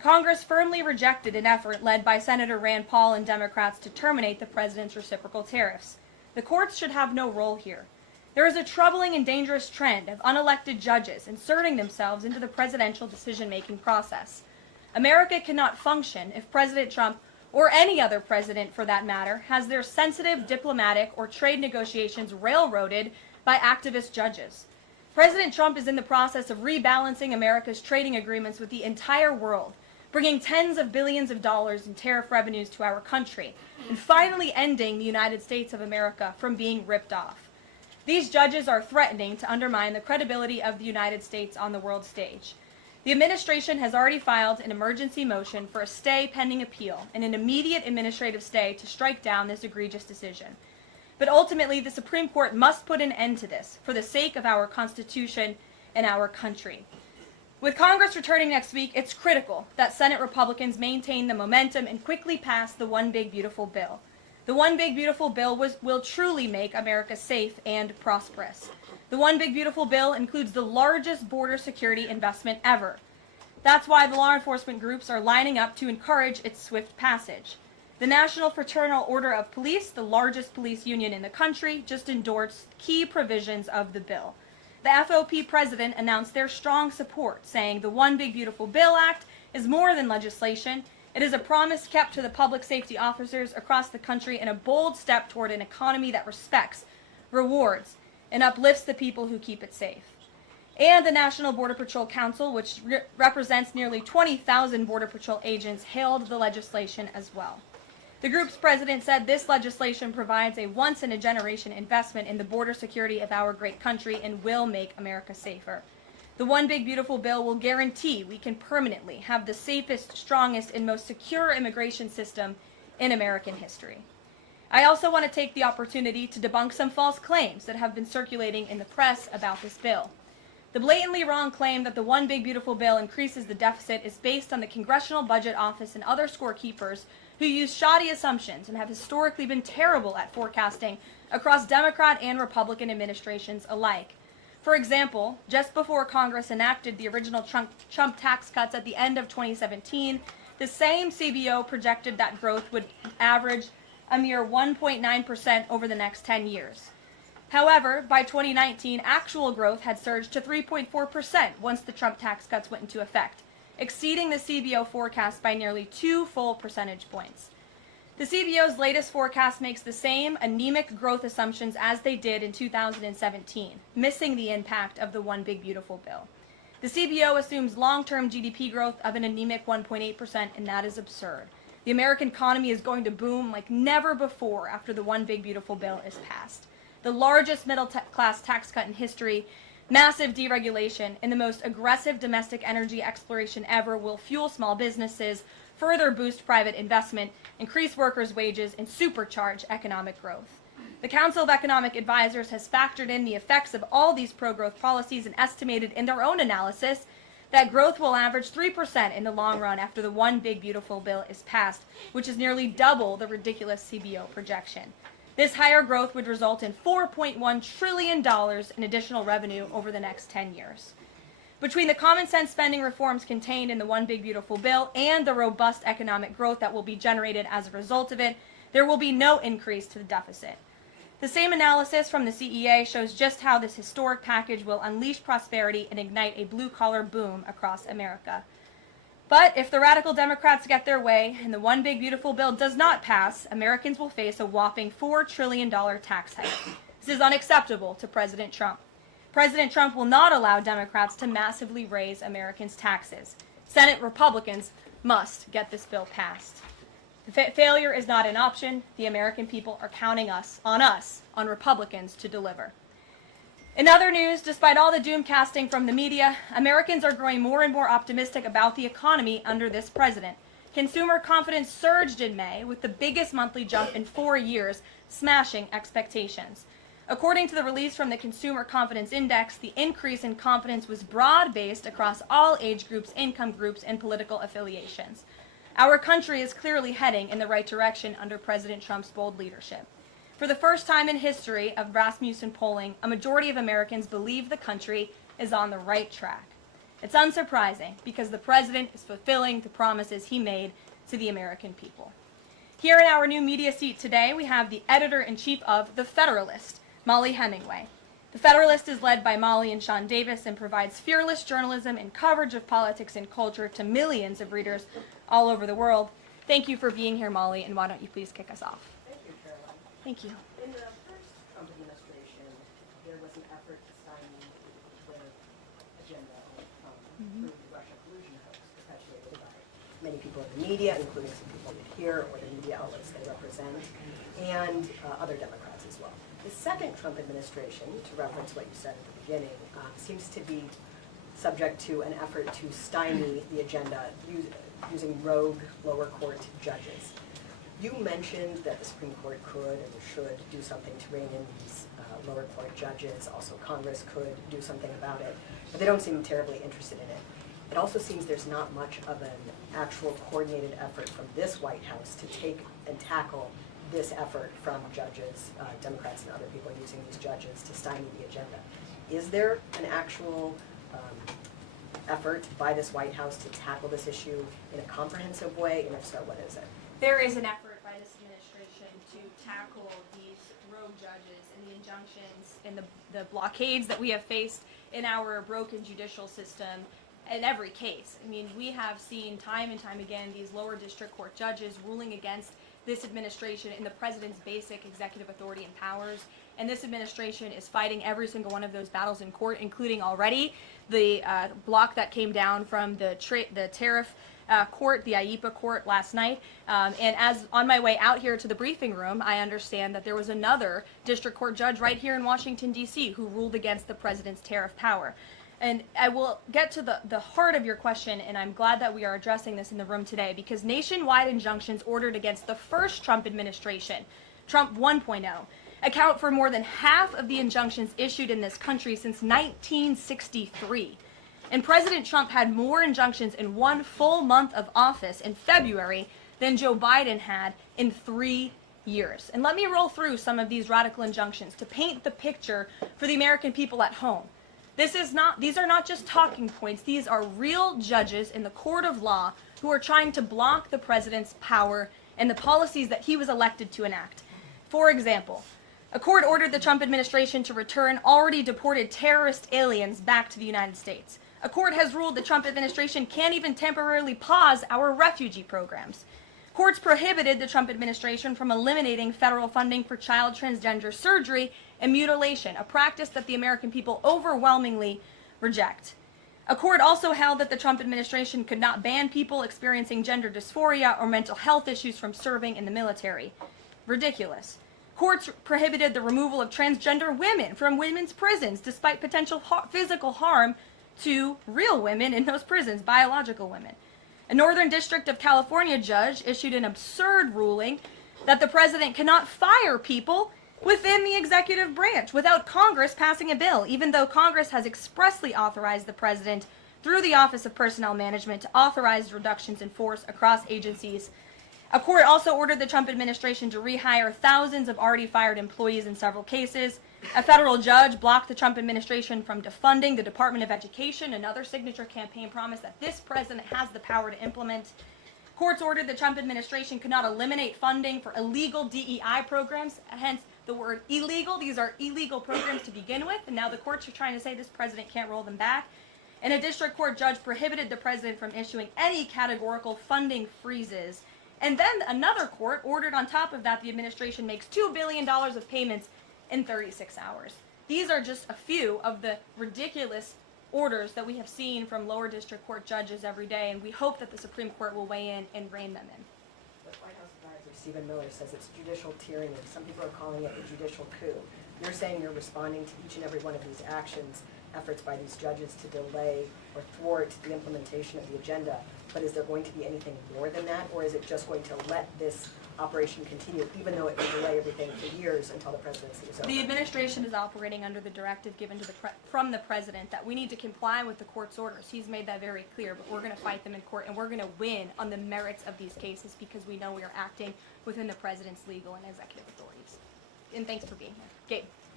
Congress firmly rejected an effort led by Senator Rand Paul and Democrats to terminate the president's reciprocal tariffs. The courts should have no role here. There is a troubling and dangerous trend of unelected judges inserting themselves into the presidential decision-making process. America cannot function if President Trump, or any other president for that matter, has their sensitive diplomatic or trade negotiations railroaded by activist judges. President Trump is in the process of rebalancing America's trading agreements with the entire world, bringing tens of billions of dollars in tariff revenues to our country, and finally ending the United States of America from being ripped off. These judges are threatening to undermine the credibility of the United States on the world stage. The administration has already filed an emergency motion for a stay pending appeal and an immediate administrative stay to strike down this egregious decision. But ultimately, the Supreme Court must put an end to this for the sake of our Constitution and our country. With Congress returning next week, it's critical that Senate Republicans maintain the momentum and quickly pass the One Big Beautiful Bill. The One Big Beautiful Bill will truly make America safe and prosperous. The One Big Beautiful Bill includes the largest border security investment ever. That's why the law enforcement groups are lining up to encourage its swift passage. The National Fraternal Order of Police, the largest police union in the country, just endorsed key provisions of the bill. The FOP president announced their strong support, saying the One Big Beautiful Bill Act is more than legislation. It is a promise kept to the public safety officers across the country and a bold step toward an economy that respects, rewards, and uplifts the people who keep it safe. And the National Border Patrol Council, which represents nearly 20,000 Border Patrol agents, hailed the legislation as well. The group's president said this legislation provides a once-in-a-generation investment in the border security of our great country and will make America safer. The One Big Beautiful Bill will guarantee we can permanently have the safest, strongest, and most secure immigration system in American history. I also want to take the opportunity to debunk some false claims that have been circulating in the press about this bill. The blatantly wrong claim that the One Big Beautiful Bill increases the deficit is based on the Congressional Budget Office and other scorekeepers who use shoddy assumptions and have historically been terrible at forecasting across Democrat and Republican administrations alike. For example, just before Congress enacted the original Trump tax cuts at the end of 2017, the same CBO projected that growth would average a mere 1.9% over the next 10 years. However, by 2019, actual growth had surged to 3.4% once the Trump tax cuts went into effect, exceeding the CBO forecast by nearly 2 full percentage points. The CBO's latest forecast makes the same anemic growth assumptions as they did in 2017, missing the impact of the One Big Beautiful Bill. The CBO assumes long-term GDP growth of an anemic 1.8%, and that is absurd. The American economy is going to boom like never before after the One Big Beautiful Bill is passed. The largest middle-class tax cut in history, massive deregulation, and the most aggressive domestic energy exploration ever will fuel small businesses, further boost private investment, increase workers' wages, and supercharge economic growth. The Council of Economic Advisors has factored in the effects of all these pro-growth policies and estimated in their own analysis that growth will average 3% in the long run after the One Big Beautiful Bill is passed, which is nearly double the ridiculous CBO projection. This higher growth would result in $4.1 trillion in additional revenue over the next 10 years. Between the common sense spending reforms contained in the One Big Beautiful Bill and the robust economic growth that will be generated as a result of it, there will be no increase to the deficit. The same analysis from the CEA shows just how this historic package will unleash prosperity and ignite a blue-collar boom across America. But if the radical Democrats get their way and the One Big Beautiful Bill does not pass, Americans will face a whopping $4 trillion tax hike. This is unacceptable to President Trump. President Trump will not allow Democrats to massively raise Americans' taxes. Senate Republicans must get this bill passed. Failure is not an option. The American people are counting on Republicans to deliver. In other news, despite all the doom casting from the media, Americans are growing more and more optimistic about the economy under this president. Consumer confidence surged in May with the biggest monthly jump in 4 years, smashing expectations. According to the release from the Consumer Confidence Index, the increase in confidence was broad-based across all age groups, income groups, and political affiliations. Our country is clearly heading in the right direction under President Trump's bold leadership. For the first time in history of Rasmussen polling, a majority of Americans believe the country is on the right track. It's unsurprising because the president is fulfilling the promises he made to the American people. Here in our new media seat today, we have the editor-in-chief of The Federalist, Molly Hemingway. The Federalist is led by Molly and Sean Davis and provides fearless journalism and coverage of politics and culture to millions of readers all over the world. Thank you for being here, Molly, and why don't you please kick us off? Thank you, Caroline. Thank you. In the first Trump administration, there was an effort to stymie their agenda through the Russia collusion hoax perpetuated by many people in the media, including some people here or the media outlets they represent, and other Democrats as well. The second Trump administration, to reference what you said at the beginning, seems to be subject to an effort to stymie the agenda using rogue lower court judges. You mentioned that the Supreme Court could and should do something to rein in these lower court judges. Also, Congress could do something about it, but they don't seem terribly interested in it. It also seems there's not much of an actual coordinated effort from this White House to take and tackle this effort from judges, Democrats and other people using these judges to stymie the agenda. Is there an actual effort by this White House to tackle this issue in a comprehensive way, and if so, what is it? There is an effort by this administration to tackle these rogue judges and the injunctions and the blockades that we have faced in our broken judicial system in every case. I mean, we have seen time and time again these lower district court judges ruling against this administration in the president's basic executive authority and powers. And this administration is fighting every single one of those battles in court, including already the block that came down from the Tariff court, the IEPA court last night. And as on my way out here to the briefing room, I understand that there was another district court judge right here in Washington, D.C. who ruled against the president's tariff power. And I will get to the heart of your question, and I'm glad that we are addressing this in the room today, because nationwide injunctions ordered against the first Trump administration, Trump 1.0, account for more than half of the injunctions issued in this country since 1963. And President Trump had more injunctions in one full month of office in February than Joe Biden had in 3 years. And let me roll through some of these radical injunctions to paint the picture for the American people at home. These are not just talking points. These are real judges in the court of law who are trying to block the president's power and the policies that he was elected to enact. For example, a court ordered the Trump administration to return already deported terrorist aliens back to the United States. A court has ruled the Trump administration can't even temporarily pause our refugee programs. Courts prohibited the Trump administration from eliminating federal funding for child transgender surgery and mutilation, a practice that the American people overwhelmingly reject. A court also held that the Trump administration could not ban people experiencing gender dysphoria or mental health issues from serving in the military. Ridiculous. Courts prohibited the removal of transgender women from women's prisons despite potential physical harm to real women in those prisons, biological women. A Northern District of California judge issued an absurd ruling that the president cannot fire people within the executive branch without Congress passing a bill, even though Congress has expressly authorized the president through the Office of Personnel Management to authorize reductions in force across agencies. A court also ordered the Trump administration to rehire thousands of already fired employees in several cases. A federal judge blocked the Trump administration from defunding the Department of Education, another signature campaign promise that this president has the power to implement. Courts ordered the Trump administration could not eliminate funding for illegal DEI programs, hence the word illegal. These are illegal programs to begin with, and now the courts are trying to say this president can't roll them back. And a district court judge prohibited the president from issuing any categorical funding freezes. And then another court ordered on top of that the administration makes $2 billion of payments in 36 hours. These are just a few of the ridiculous orders that we have seen from lower district court judges every day, and we hope that the Supreme Court will weigh in and rein them in. The White House advisor, Stephen Miller, says it's judicial tyranny. Some people are calling it a judicial coup. You're saying you're responding to each and every one of these actions, efforts by these judges to delay or thwart the implementation of the agenda. But is there going to be anything more than that, or is it just going to let this operation continue, even though it will delay everything for years until the presidency is over? The administration is operating under the directive given to from the president that we need to comply with the court's orders. He's made that very clear, but we're going to fight them in court, and we're going to win on the merits of these cases because we know we are acting within the president's legal and executive authorities. And thanks for being here. Gabe.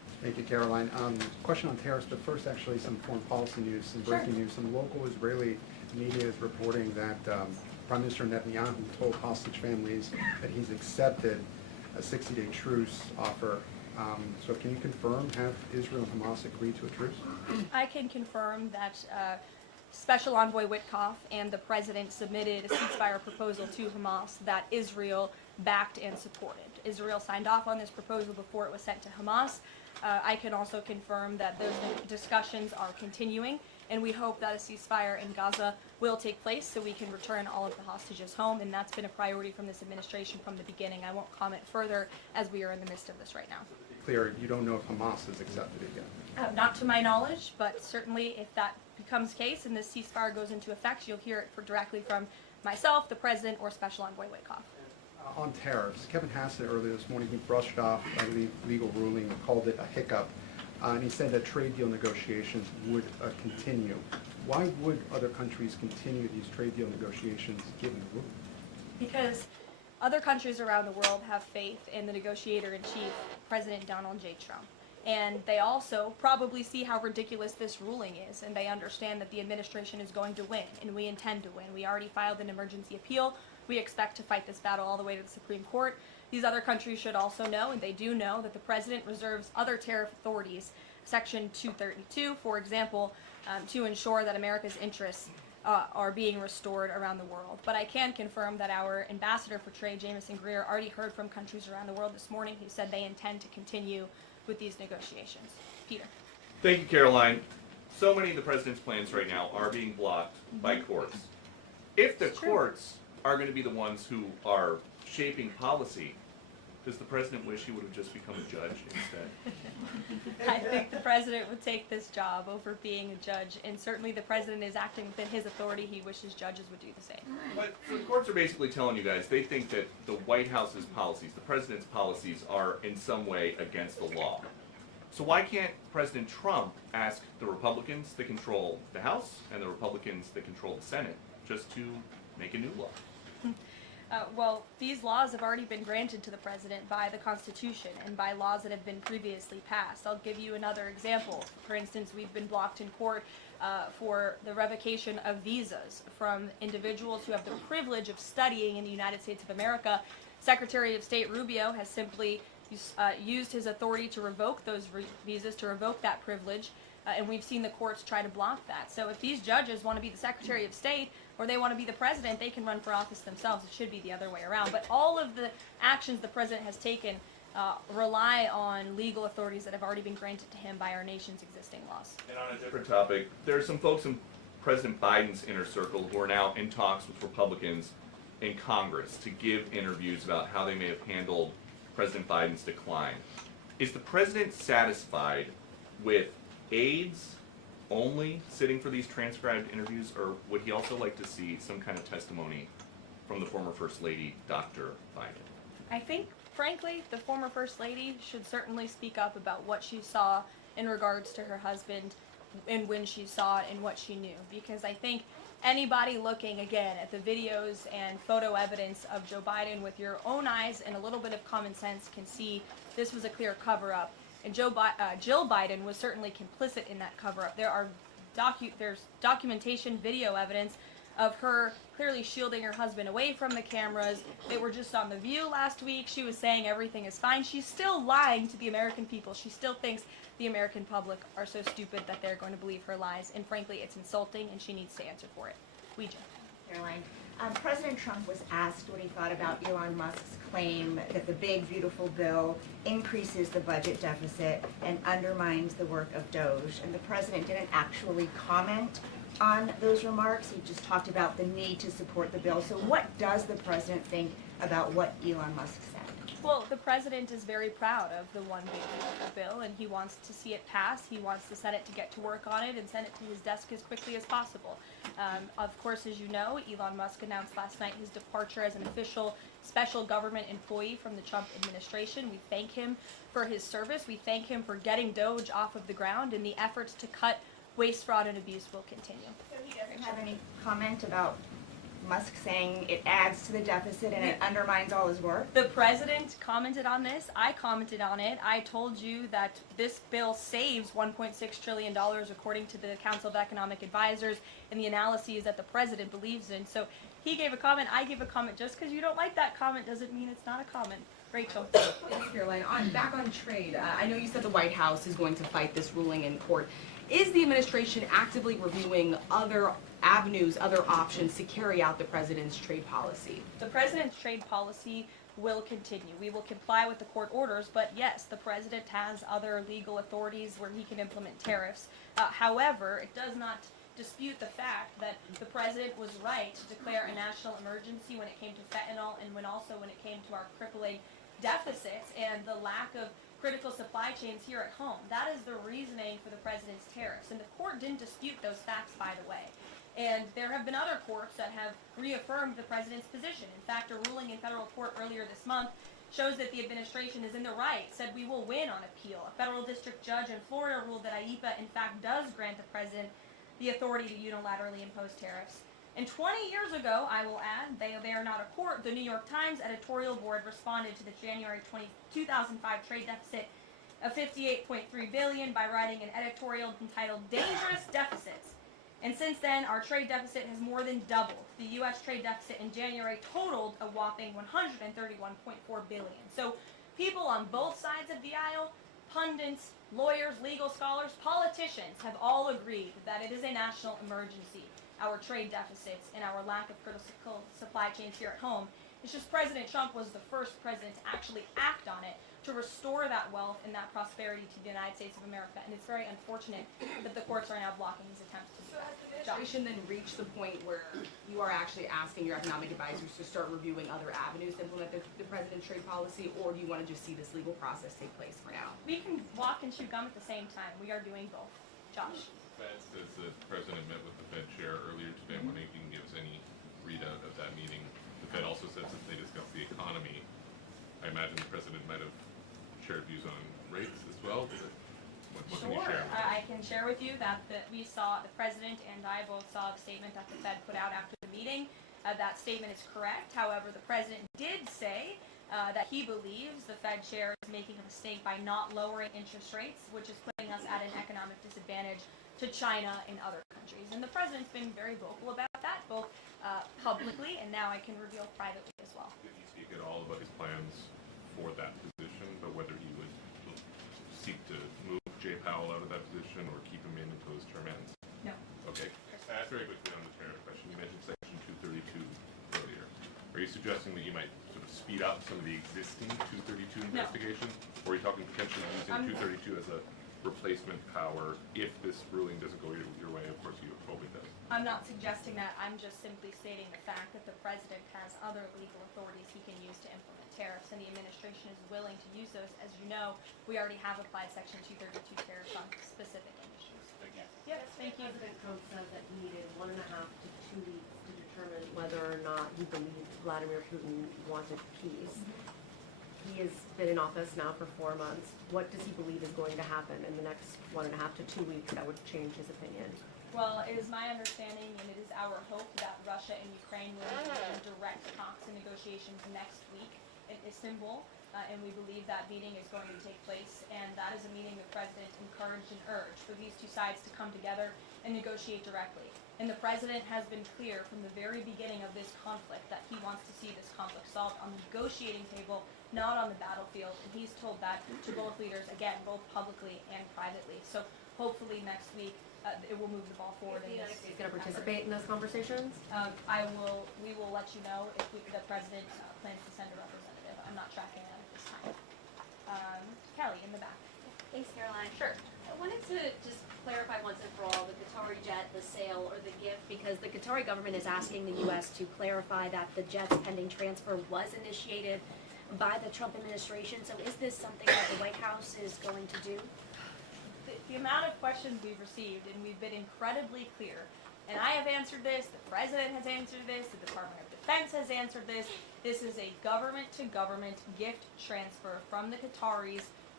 Thank you, Caroline. Question on tariffs, but first actually some foreign policy news, some breaking news. Some local Israeli media is reporting that Prime Minister Netanyahu told hostage families that he's accepted a 60-day truce offer. So can you confirm, have Israel and Hamas agreed to a truce? I can confirm that Special Envoy Witkoff and the President submitted a ceasefire proposal to Hamas that Israel backed and supported. Israel signed off on this proposal before it was sent to Hamas. I can also confirm that those discussions are continuing, and we hope that a ceasefire in Gaza will take place so we can return all of the hostages home, and that's been a priority from this administration from the beginning. I won't comment further as we are in the midst of this right now. Clear, you don't know if Hamas has accepted it yet? Not to my knowledge, but certainly if that becomes the case and this ceasefire goes into effect, you'll hear it directly from myself, the President, or Special Envoy Witkoff. On tariffs, Kevin Hassett earlier this morning, he brushed off a legal ruling and called it a hiccup, and he said that trade deal negotiations would continue. Why would other countries continue these trade deal negotiations given the ruling? Because other countries around the world have faith in the negotiator-in-chief, President Donald J. Trump. And they also probably see how ridiculous this ruling is, and they understand that the administration is going to win, and we intend to win. We already filed an emergency appeal. We expect to fight this battle all the way to the Supreme Court. These other countries should also know, and they do know, that the President reserves other tariff authorities, Section 232, for example, to ensure that America's interests are being restored around the world. But I can confirm that our Ambassador for Trade, Jameson Greer, already heard from countries around the world this morning who said they intend to continue with these negotiations. Peter. Thank you, Caroline. So many of the president's plans right now are being blocked by courts. If the courts are going to be the ones who are shaping policy, does the president wish he would have just become a judge instead? I think the president would take this job over being a judge, and certainly the president is acting within his authority. He wishes judges would do the same. But so the courts are basically telling you guys they think that the White House's policies, the president's policies, are in some way against the law. So why can't President Trump ask the Republicans that control the House and the Republicans that control the Senate just to make a new law? Well, these laws have already been granted to the president by the Constitution and by laws that have been previously passed. I'll give you another example. For instance, we've been blocked in court for the revocation of visas from individuals who have the privilege of studying in the United States of America. Secretary of State Rubio has simply used his authority to revoke those visas, to revoke that privilege, and we've seen the courts try to block that. So if these judges want to be the Secretary of State or they want to be the president, they can run for office themselves. It should be the other way around. But all of the actions the president has taken rely on legal authorities that have already been granted to him by our nation's existing laws. And on a different topic, there are some folks in President Biden's inner circle who are now in talks with Republicans in Congress to give interviews about how they may have handled President Biden's decline. Is the president satisfied with aides only sitting for these transcribed interviews, or would he also like to see some kind of testimony from the former First Lady, Dr. Biden? I think, frankly, the former First Lady should certainly speak up about what she saw in regards to her husband and when she saw it and what she knew. Because I think anybody looking, again, at the videos and photo evidence of Joe Biden with your own eyes and a little bit of common sense can see this was a clear cover-up. And Jill Biden was certainly complicit in that cover-up. There's documentation, video evidence of her clearly shielding her husband away from the cameras. They were just on The View last week. She was saying everything is fine. She's still lying to the American people. She still thinks the American public are so stupid that they're going to believe her lies. And frankly, it's insulting, and she needs to answer for it. Ouija. Caroline, President Trump was asked what he thought about Elon Musk's claim that the big, beautiful bill increases the budget deficit and undermines the work of Doge. And the president didn't actually comment on those remarks. He just talked about the need to support the bill. So what does the president think about what Elon Musk said? Well, the president is very proud of the one big beautiful bill, and he wants to see it pass. He wants the Senate to get to work on it and send it to his desk as quickly as possible. Of course, as you know, Elon Musk announced last night his departure as an official special government employee from the Trump administration. We thank him for his service. We thank him for getting Doge off of the ground, and the efforts to cut waste, fraud, and abuse will continue. So he doesn't have any comment about Musk saying it adds to the deficit and it undermines all his work? The president commented on this. I commented on it. I told you that this bill saves $1.6 trillion according to the Council of Economic Advisors and the analyses that the president believes in. So he gave a comment, I gave a comment. Just because you don't like that comment doesn't mean it's not a comment. Rachel. Thanks, Caroline. Back on trade, I know you said the White House is going to fight this ruling in court. Is the administration actively reviewing other avenues, other options to carry out the president's trade policy? The president's trade policy will continue. We will comply with the court orders, but yes, the president has other legal authorities where he can implement tariffs. However, it does not dispute the fact that the president was right to declare a national emergency when it came to fentanyl and when it came to our crippling deficits and the lack of critical supply chains here at home. That is the reasoning for the president's tariffs, and the court didn't dispute those facts, by the way. And there have been other courts that have reaffirmed the president's position. In fact, a ruling in federal court earlier this month shows that the administration is in the right, said we will win on appeal. A federal district judge in Florida ruled that IEEPA, in fact, does grant the president the authority to unilaterally impose tariffs. And 20 years ago, I will add, they are not a court, the New York Times editorial board responded to the January 2005 trade deficit of $58.3 billion by writing an editorial entitled Dangerous Deficits. And since then, our trade deficit has more than doubled. The U.S. trade deficit in January totaled a whopping $131.4 billion. So people on both sides of the aisle, pundits, lawyers, legal scholars, politicians have all agreed that it is a national emergency. Our trade deficits and our lack of critical supply chains here at home. It's just President Trump was the first president to actually act on it to restore that wealth and that prosperity to the United States of America. And it's very unfortunate that the courts are now blocking his attempts to do So has the administration then reached the point where you are actually asking your economic advisors to start reviewing other avenues to implement the president's trade policy, or do you want to just see this legal process take place for now? We can walk and chew gum at the same time. We are doing both. Josh. The Fed says the president met with the Fed chair earlier today. I'm wondering if you can give us any readout of that meeting. The Fed also says that they discussed the economy. I imagine the president might have shared views on rates as well. What can you Sure. share? I can share with you that we saw, the president and I both saw the statement that the Fed put out after the meeting. That statement is correct. However, the president did say that he believes the Fed chair is making a mistake by not lowering interest rates, which is putting us at an economic disadvantage to China and other countries. And the president's been very vocal about that, both publicly and now I can reveal privately as well. Did he speak at all about his plans for that position, but whether he would seek to move Jay Powell out of that position or keep him in until his term ends? No. Okay. Very quickly on the tariff question, you mentioned Section 232 earlier. Are you suggesting that you might sort of speed up some of the existing 232 investigations? Or are you talking potentially using 232 as a replacement power if this ruling doesn't go your way? Of course, you hope it does. I'm not suggesting that. I'm just simply stating the fact that the president has other legal authorities he can use to implement tariffs, and the administration is willing to use those. As you know, we already have applied Section 232 tariffs on specific industries. Thank you. Yes, thank you. President Trump said that he needed 1.5 to 2 weeks to determine whether or not he believed Vladimir Putin wanted peace. He has been in office now for 4 months. What does he believe is going to happen in the next 1.5 to 2 weeks that would change his opinion? Well, it is my understanding and it is our hope that Russia and Ukraine will begin direct talks and negotiations next week in Istanbul, and we believe that meeting is going to take place, and that is a meeting the president encouraged and urged for these two sides to come together and negotiate directly. And the president has been clear from the very beginning of this conflict that he wants to see this conflict solved on the negotiating table, not on the battlefield, and he's told that to both leaders, again, both publicly and privately. So hopefully next week it will move the ball forward. Is the United States going to participate in those conversations? We will let you know if the president plans to send a representative. I'm not tracking that at this time. Kelly, in the back. Thanks, Caroline. Sure. I wanted to just clarify once and for all the Qatari jet, the sale, or the gift, because the Qatari government is asking the U.S. to clarify that the jet's pending transfer was initiated by the Trump administration. So is this something that the White House is going to do? The amount of questions we've received, and we've been incredibly clear, and I have answered this, the president has answered this, the Department of Defense has answered this. This is a government-to-government gift transfer from the Qataris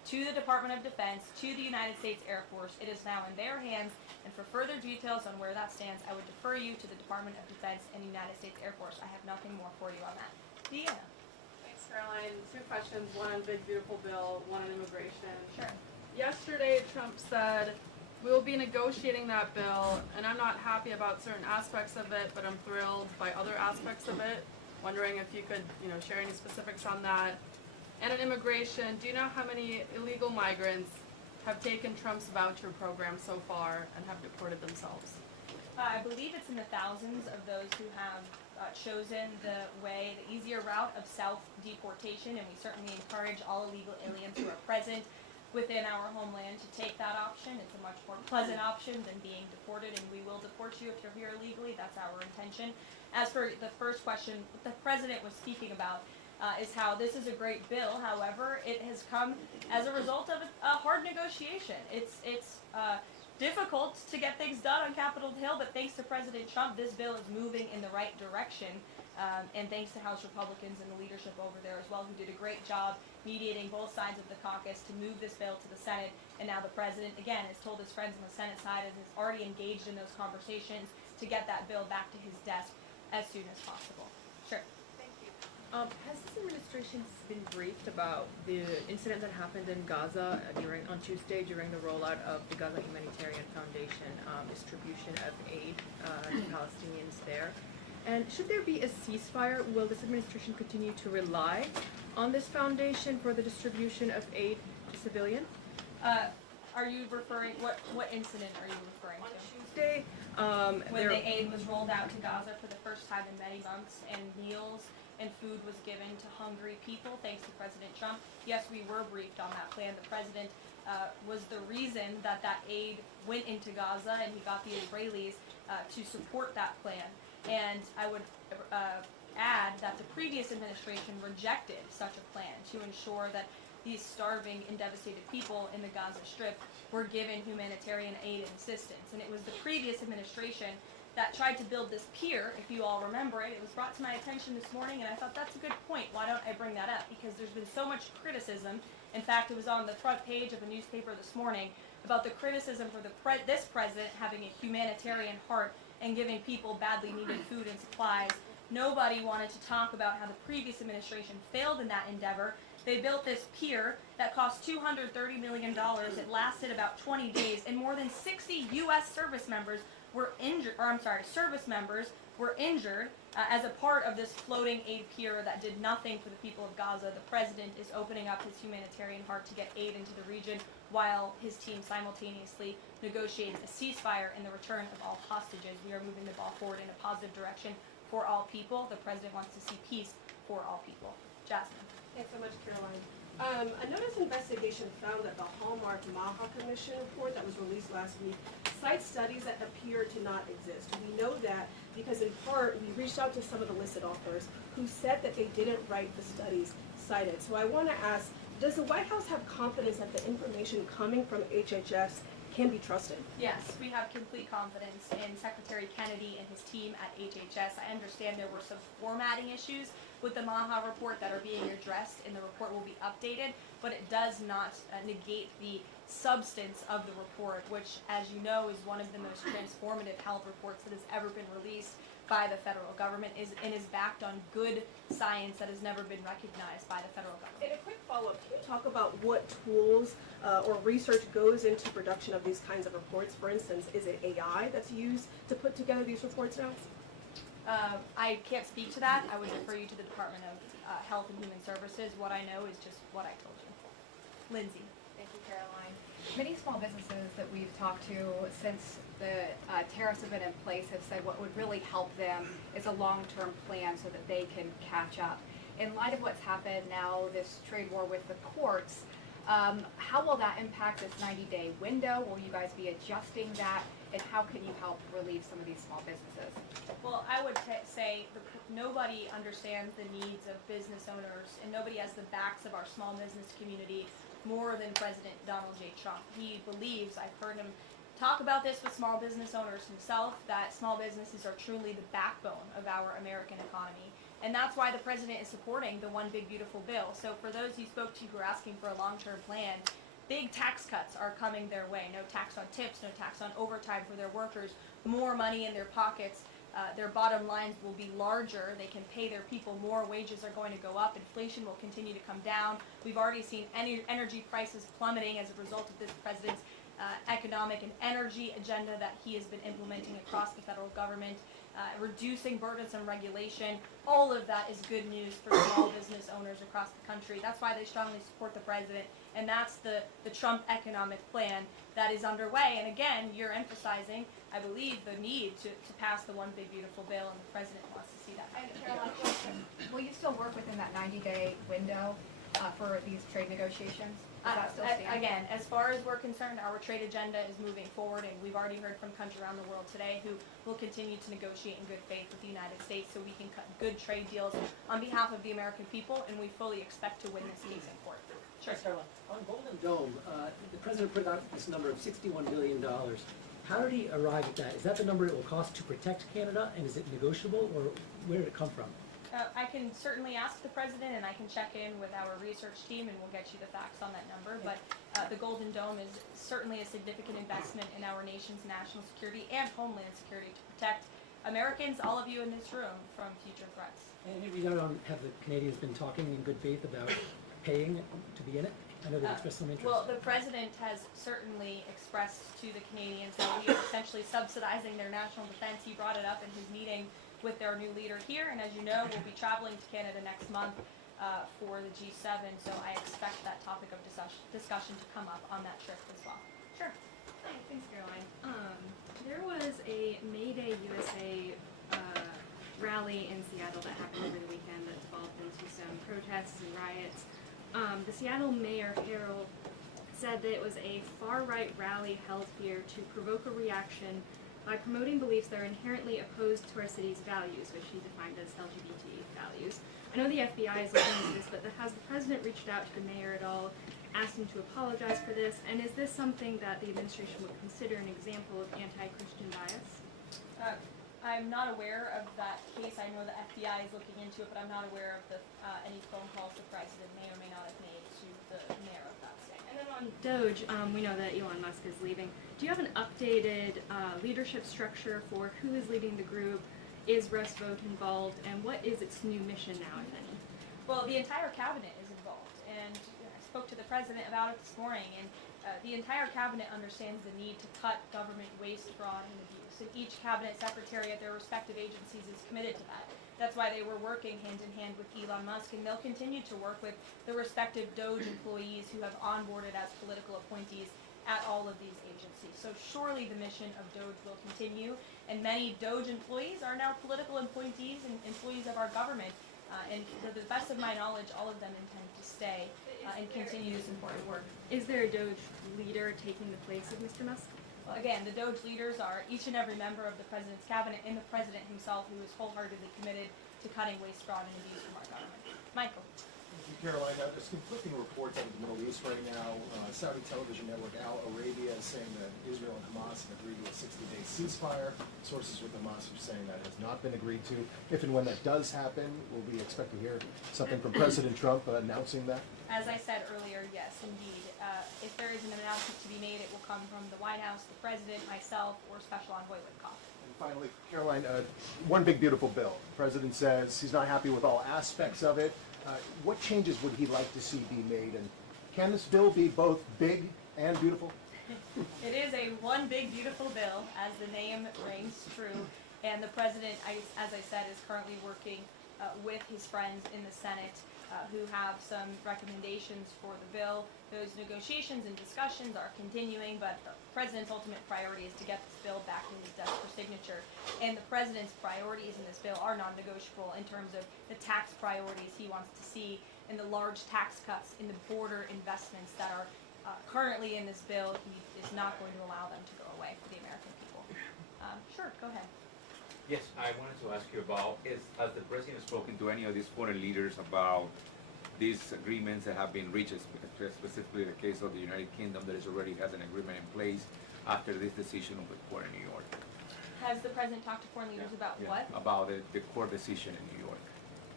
to the Department of Defense, to the United States Air Force. It is now in their hands, and for further details on where that stands, I would defer you to the Department of Defense and the United States Air Force. I have nothing more for you on that. Deanna. Thanks, Caroline. Two questions, one on Big Beautiful Bill, one on immigration. Sure. Yesterday, Trump said, we will be negotiating that bill, and I'm not happy about certain aspects of it, but I'm thrilled by other aspects of it. Wondering if you could, share any specifics on that. And on immigration, do you know how many illegal migrants have taken Trump's voucher program so far and have deported themselves? I believe it's in the thousands of those who have chosen the easier route of self-deportation, and we certainly encourage all illegal aliens who are present within our homeland to take that option. It's a much more pleasant option than being deported, and we will deport you if you're here illegally. That's our intention. As for the first question, what the president was speaking about is how this is a great bill. However, it has come as a result of a hard negotiation. It's difficult to get things done on Capitol Hill, but thanks to President Trump, this bill is moving in the right direction. And thanks to House Republicans and the leadership over there as well, who did a great job mediating both sides of the caucus to move this bill to the Senate. And now the president, again, has told his friends on the Senate side and is already engaged in those conversations to get that bill back to his desk as soon as possible. Sure. Thank you. Has this administration been briefed about the incident that happened in Gaza on Tuesday during the rollout of the Gaza Humanitarian Foundation distribution of aid to Palestinians there? And should there be a ceasefire, will this administration continue to rely on this foundation for the distribution of aid to civilians? Are you referring, what incident are you referring to? Tuesday, when the aid was rolled out to Gaza for the first time in many months, and meals and food was given to hungry people, thanks to President Trump. Yes, we were briefed on that plan. The president was the reason that aid went into Gaza, and he got the Israelis to support that plan. And I would add that the previous administration rejected such a plan to ensure that these starving and devastated people in the Gaza Strip were given humanitarian aid and assistance. And it was the previous administration that tried to build this pier, if you all remember it. It was brought to my attention this morning, and I thought that's a good point. Why don't I bring that up? Because there's been so much criticism. In fact, it was on the front page of a newspaper this morning about the criticism for this president having a humanitarian heart and giving people badly needed food and supplies. Nobody wanted to talk about how the previous administration failed in that endeavor. They built this pier that cost $230 million. It lasted about 20 days, and more than 60 U.S. service members were injured, as a part of this floating aid pier that did nothing for the people of Gaza. The president is opening up his humanitarian heart to get aid into the region, while his team simultaneously negotiates a ceasefire and the return of all hostages. We are moving the ball forward in a positive direction for all people. The president wants to see peace for all people. Jasmine. Thanks so much, Caroline. A notice investigation found that the Hallmark Maha Commission report that was released last week cites studies that appear to not exist. We know that because in part we reached out to some of the listed authors who said that they didn't write the studies cited. So I want to ask, does the White House have confidence that the information coming from HHS can be trusted? Yes, we have complete confidence in Secretary Kennedy and his team at HHS. I understand there were some formatting issues with the Maha report that are being addressed, and the report will be updated, but it does not negate the substance of the report, which, as you know, is one of the most transformative health reports that has ever been released by the federal government, and is backed on good science that has never been recognized by the federal government. And a quick follow-up, can you talk about what tools or research goes into production of these kinds of reports? For instance, is it AI that's used to put together these reports now? I can't speak to that. I would refer you to the Department of Health and Human Services. What I know is just what I told you. Lindsay. Thank you, Caroline. Many small businesses that we've talked to since the tariffs have been in place have said what would really help them is a long-term plan so that they can catch up. In light of what's happened now, this trade war with the courts, how will that impact this 90-day window? Will you guys be adjusting that? And how can you help relieve some of these small businesses? Well, I would say nobody understands the needs of business owners, and nobody has the backs of our small business community more than President Donald J. Trump. He believes, I've heard him talk about this with small business owners himself, that small businesses are truly the backbone of our American economy. And that's why the president is supporting the One Big Beautiful Bill. So for those you spoke to who are asking for a long-term plan, big tax cuts are coming their way. No tax on tips, no tax on overtime for their workers, more money in their pockets. Their bottom lines will be larger. They can pay their people more. Wages are going to go up. Inflation will continue to come down. We've already seen energy prices plummeting as a result of this president's economic and energy agenda that he has been implementing across the federal government, reducing burdensome regulation. All of that is good news for small business owners across the country. That's why they strongly support the president, and that's the Trump economic plan that is underway. And again, you're emphasizing, I believe, the need to pass the One Big Beautiful Bill, and the president wants to see that. And Caroline, question, will you still work within that 90-day window for these trade negotiations? Does that still stand? Again, as far as we're concerned, our trade agenda is moving forward, and we've already heard from countries around the world today who will continue to negotiate in good faith with the United States so we can cut good trade deals on behalf of the American people, and we fully expect to win this case in court. Sure. On Golden Dome, the president put out this number of $61 billion. How did he arrive at that? Is that the number it will cost to protect Canada, and is it negotiable, or where did it come from? I can certainly ask the president, and I can check in with our research team, and we'll get you the facts on that number. But the Golden Dome is certainly a significant investment in our nation's national security and homeland security to protect Americans, all of you in this room, from future threats. And have the Canadians been talking in good faith about paying to be in it? I know they've expressed some interest. Well, the president has certainly expressed to the Canadians that we are essentially subsidizing their national defense. He brought it up in his meeting with their new leader here, and as you know, we'll be traveling to Canada next month for the G7, so I expect that topic of discussion to come up on that trip as well. Sure. Hi, thanks, Caroline. There was a May Day USA rally in Seattle that happened over the weekend that devolved into some protests and riots. The Seattle Mayor Harold said that it was a far-right rally held here to provoke a reaction by promoting beliefs that are inherently opposed to our city's values, which he defined as LGBT values. I know the FBI is looking into this, but has the president reached out to the mayor at all, asked him to apologize for this, and is this something that the administration would consider an example of anti-Christian bias? I'm not aware of that case. I know the FBI is looking into it, but I'm not aware of any phone calls the president may or may not have made to the mayor of that state. And then on Doge, we know that Elon Musk is leaving. Do you have an updated leadership structure for who is leading the group? Is Russ Vought involved? And what is its new mission now, if any? Well, the entire cabinet is involved, and I spoke to the president about it this morning, and the entire cabinet understands the need to cut government waste, fraud, and abuse. And each cabinet secretary at their respective agencies is committed to that. That's why they were working hand in hand with Elon Musk, and they'll continue to work with the respective Doge employees who have onboarded as political appointees at all of these agencies. So surely the mission of Doge will continue, and many Doge employees are now political appointees and employees of our government. And to the best of my knowledge, all of them intend to stay and continue this important work. Is there a Doge leader taking the place of Mr. Musk? Well, again, the Doge leaders are each and every member of the president's cabinet and the president himself, who is wholeheartedly committed to cutting waste, fraud, and abuse from our government. Michael. Thank you, Caroline. There's conflicting reports out of the Middle East right now. Saudi television network Al Arabia is saying that Israel and Hamas have agreed to a 60-day ceasefire. Sources with Hamas are saying that has not been agreed to. If and when that does happen, will we expect to hear something from President Trump announcing that? As I said earlier, yes, indeed. If there is an announcement to be made, it will come from the White House, the president, myself, or Special Envoy Witkoff. And finally, Caroline, One Big Beautiful Bill. The president says he's not happy with all aspects of it. What changes would he like to see be made? And can this bill be both big and beautiful? It is a One Big Beautiful Bill, as the name rings true. And the president, as I said, is currently working with his friends in the Senate who have some recommendations for the bill. Those negotiations and discussions are continuing, but the president's ultimate priority is to get this bill back to his desk for signature. And the president's priorities in this bill are non-negotiable in terms of the tax priorities he wants to see and the large tax cuts in the border investments that are currently in this bill. He is not going to allow them to go away for the American people. Sure, go ahead. Yes, I wanted to ask you about, has the president spoken to any of these foreign leaders about these agreements that have been reached, specifically the case of the United Kingdom that already has an agreement in place after this decision of the court in New York? Has the president talked to foreign leaders about what? About the court decision in New York.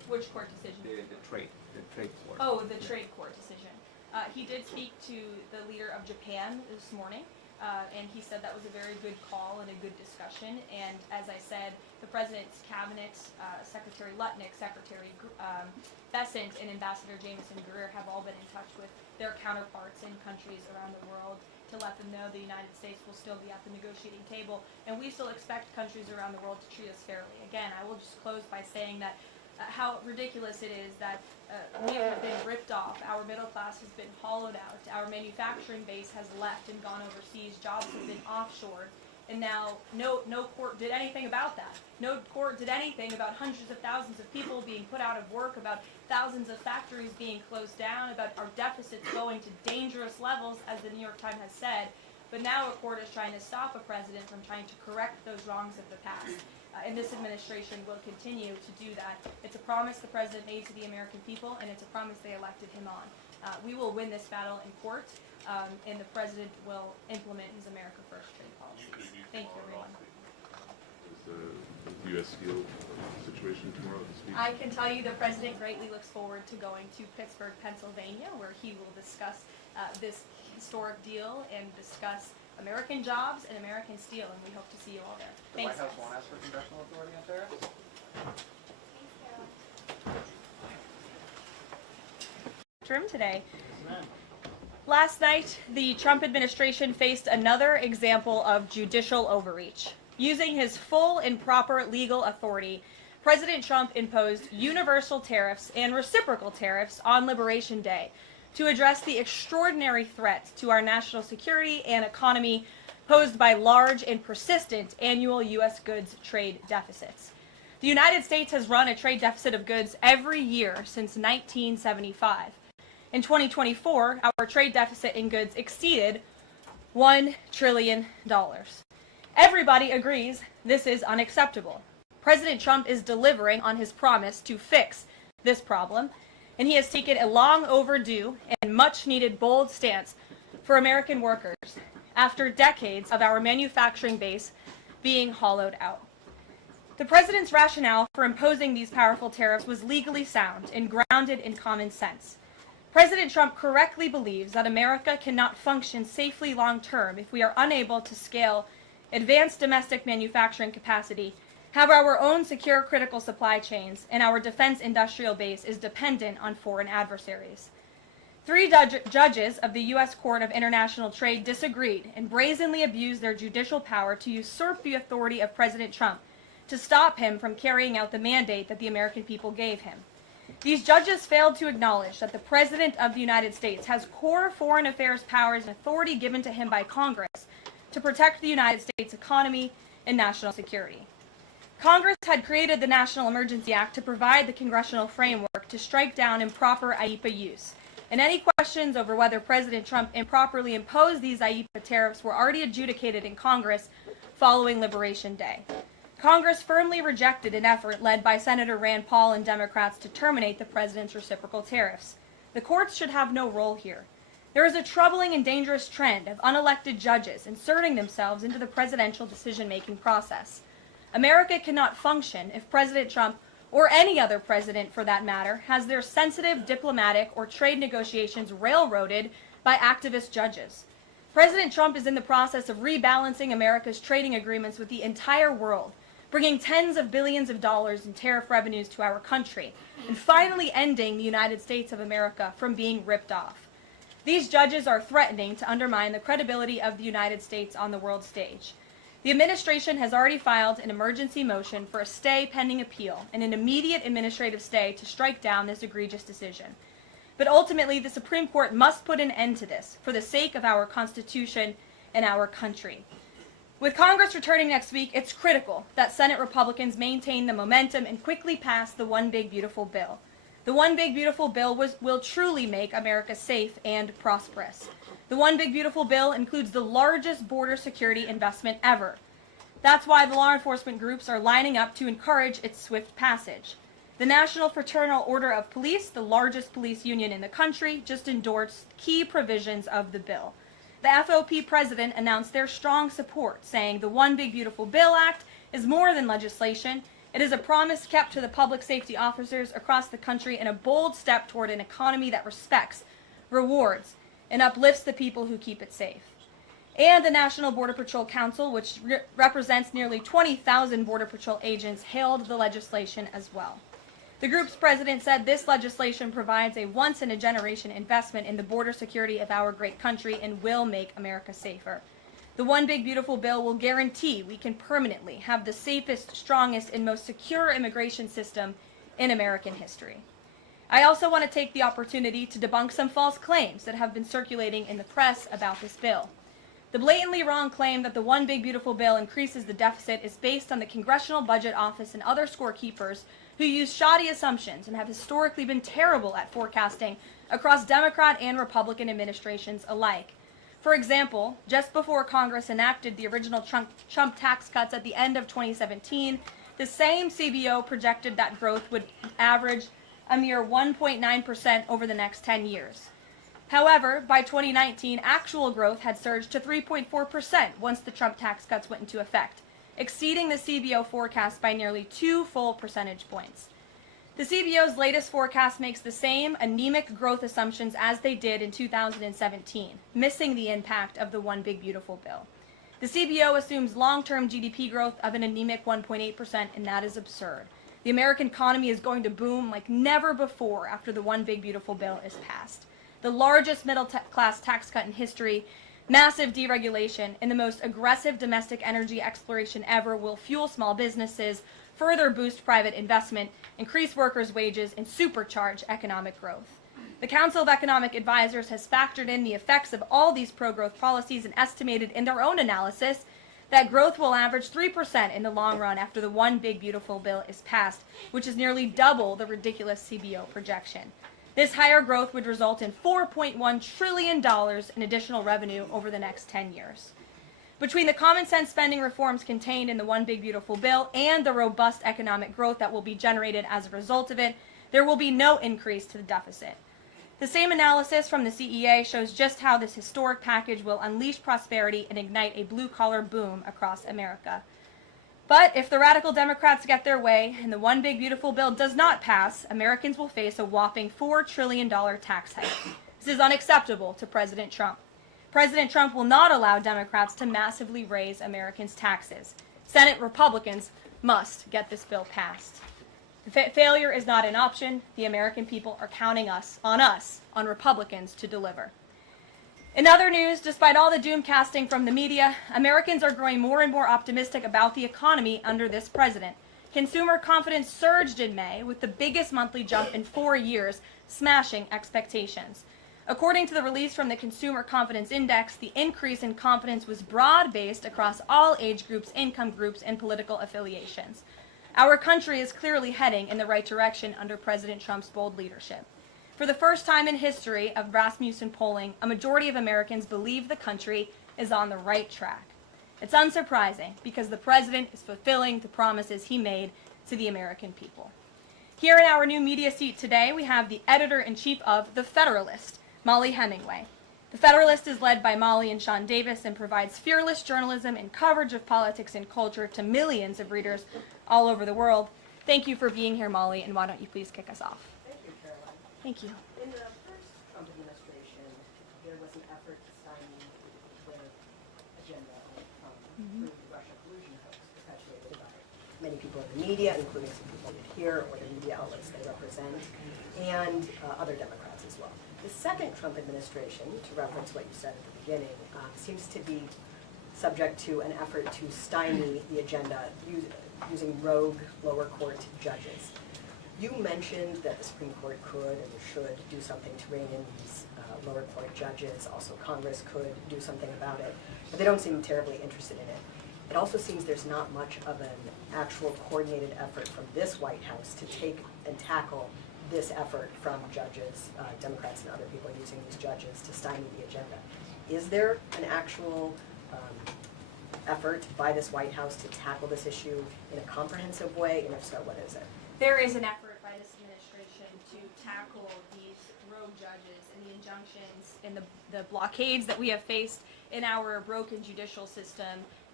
Which court decision? The trade court. Oh, the trade court decision. He did speak to the leader of Japan this morning, and he said that was a very good call and a good discussion. And as I said, the President's cabinet, Secretary Lutnick, Secretary Bessent, and Ambassador Jameson Greer have all been in touch with their counterparts in countries around the world to let them know the United States will still be at the negotiating table, and we still expect countries around the world to treat us fairly. Again, I will just close by saying that how ridiculous it is that we have been ripped off, our middle class has been hollowed out, our manufacturing base has left and gone overseas, jobs have been offshored, and now no court did anything about that. No court did anything about hundreds of thousands of people being put out of work, about thousands of factories being closed down, about our deficits going to dangerous levels, as the New York Times has said. But now a court is trying to stop a president from trying to correct those wrongs of the past. And this administration will continue to do that. It's a promise the president made to the American people, and it's a promise they elected him on. We will win this battle in court, and the president will implement his America First trade policies. Thank you, everyone. Is the U.S. Steel situation tomorrow this week? I can tell you the president greatly looks forward to going to Pittsburgh, Pennsylvania, where he will discuss this historic deal and discuss American jobs and American steel, and we hope to see you all there. The Thanks. White House won't ask for congressional authority on tariffs? Room today. Last night, the Trump administration faced another example of judicial overreach. Using his full and proper legal authority, President Trump imposed universal tariffs and reciprocal tariffs on Liberation Day to address the extraordinary threat to our national security and economy posed by large and persistent annual U.S. goods trade deficits. The United States has run a trade deficit of goods every year since 1975. In 2024, our trade deficit in goods exceeded $1 trillion. Everybody agrees this is unacceptable. President Trump is delivering on his promise to fix this problem, and he has taken a long overdue and much needed bold stance for American workers after decades of our manufacturing base being hollowed out. The president's rationale for imposing these powerful tariffs was legally sound and grounded in common sense. President Trump correctly believes that America cannot function safely long-term if we are unable to scale advanced domestic manufacturing capacity, have our own secure critical supply chains, and our defense industrial base is dependent on foreign adversaries. 3 judges of the U.S. Court of International Trade disagreed and brazenly abused their judicial power to usurp the authority of President Trump to stop him from carrying out the mandate that the American people gave him. These judges failed to acknowledge that the President of the United States has core foreign affairs powers and authority given to him by Congress to protect the United States economy and national security. Congress had created the National Emergency Act to provide the congressional framework to strike down improper IEEPA use, and any questions over whether President Trump improperly imposed these IEEPA tariffs were already adjudicated in Congress following Liberation Day. Congress firmly rejected an effort led by Senator Rand Paul and Democrats to terminate the president's reciprocal tariffs. The courts should have no role here. There is a troubling and dangerous trend of unelected judges inserting themselves into the presidential decision-making process. America cannot function if President Trump, or any other president for that matter, has their sensitive diplomatic or trade negotiations railroaded by activist judges. President Trump is in the process of rebalancing America's trading agreements with the entire world, bringing tens of billions of dollars in tariff revenues to our country, and finally ending the United States of America from being ripped off. These judges are threatening to undermine the credibility of the United States on the world stage. The administration has already filed an emergency motion for a stay pending appeal and an immediate administrative stay to strike down this egregious decision. But ultimately, the Supreme Court must put an end to this for the sake of our Constitution and our country. With Congress returning next week, it's critical that Senate Republicans maintain the momentum and quickly pass the One Big Beautiful Bill. The One Big Beautiful Bill will truly make America safe and prosperous. The One Big Beautiful Bill includes the largest border security investment ever. That's why the law enforcement groups are lining up to encourage its swift passage. The National Fraternal Order of Police, the largest police union in the country, just endorsed key provisions of the bill. The FOP president announced their strong support, saying the One Big Beautiful Bill Act is more than legislation. It It is a promise kept to the public safety officers across the country and a bold step toward an economy that respects, rewards, and uplifts the people who keep it safe. And the National Border Patrol Council, which represents nearly 20,000 Border Patrol agents, hailed the legislation as well. The group's president said this legislation provides a once-in-a-generation investment in the border security of our great country and will make America safer. The One Big Beautiful Bill will guarantee we can permanently have the safest, strongest, and most secure immigration system in American history. I also want to take the opportunity to debunk some false claims that have been circulating in the press about this bill. The blatantly wrong claim that the One Big Beautiful Bill increases the deficit is based on the Congressional Budget Office and other scorekeepers who use shoddy assumptions and have historically been terrible at forecasting across Democrat and Republican administrations alike. For example, just before Congress enacted the original Trump tax cuts at the end of 2017, the same CBO projected that growth would average a mere 1.9% over the next 10 years. However, by 2019, actual growth had surged to 3.4% once the Trump tax cuts went into effect, exceeding the CBO forecast by nearly 2 full percentage points. The CBO's latest forecast makes the same anemic growth assumptions as they did in 2017, missing the impact of the One Big Beautiful Bill. The CBO assumes long-term GDP growth of an anemic 1.8%, and that is absurd. The American economy is going to boom like never before after the One Big Beautiful Bill is passed. The largest middle-class tax cut in history, massive deregulation, and the most aggressive domestic energy exploration ever will fuel small businesses, further boost private investment, increase workers' wages, and supercharge economic growth. The Council of Economic Advisors has factored in the effects of all these pro-growth policies and estimated in their own analysis that growth will average 3% in the long run after the One Big Beautiful Bill is passed, which is nearly double the ridiculous CBO projection. This higher growth would result in $4.1 trillion in additional revenue over the next 10 years. Between the common sense spending reforms contained in the One Big Beautiful Bill and the robust economic growth that will be generated as a result of it, there will be no increase to the deficit. The same analysis from the CEA shows just how this historic package will unleash prosperity and ignite a blue-collar boom across America. But if the radical Democrats get their way and the One Big Beautiful Bill does not pass, Americans will face a whopping $4 trillion tax hike. This is unacceptable to President Trump. President Trump will not allow Democrats to massively raise Americans' taxes. Senate Republicans must get this bill passed. Failure is not an option. The American people are counting on Republicans to deliver. In other news, despite all the doom casting from the media, Americans are growing more and more optimistic about the economy under this president. Consumer confidence surged in May with the biggest monthly jump in 4 years, smashing expectations. According to the release from the Consumer Confidence Index, the increase in confidence was broad-based across all age groups, income groups, and political affiliations. Our country is clearly heading in the right direction under President Trump's bold leadership. For the first time in history of Rasmussen polling, a majority of Americans believe the country is on the right track. It's unsurprising because the president is fulfilling the promises he made to the American people. Here in our new media seat today, we have the editor-in-chief of The Federalist, Molly Hemingway. The Federalist is led by Molly and Sean Davis and provides fearless journalism and coverage of politics and culture to millions of readers all over the world. Thank you for being here, Molly, and why don't you please kick us off? Thank you, Caroline. Thank you. In the first Trump administration, there was an effort to stymie their agenda through the Russia collusion hoax perpetuated by many people in the media, including some people here or the media outlets they represent, and other Democrats as well. The second Trump administration, to reference what you said at the beginning, seems to be subject to an effort to stymie the agenda using rogue lower court judges. You mentioned that the Supreme Court could and should do something to rein in these lower court judges. Also, Congress could do something about it, but they don't seem terribly interested in it. It also seems there's not much of an actual coordinated effort from this White House to take and tackle this effort from judges, Democrats and other people using these judges to stymie the agenda. Is there an actual effort by this White House to tackle this issue in a comprehensive way, and if so, what is it? There is an effort by this administration to tackle these rogue judges and the injunctions and the blockades that we have faced in our broken judicial system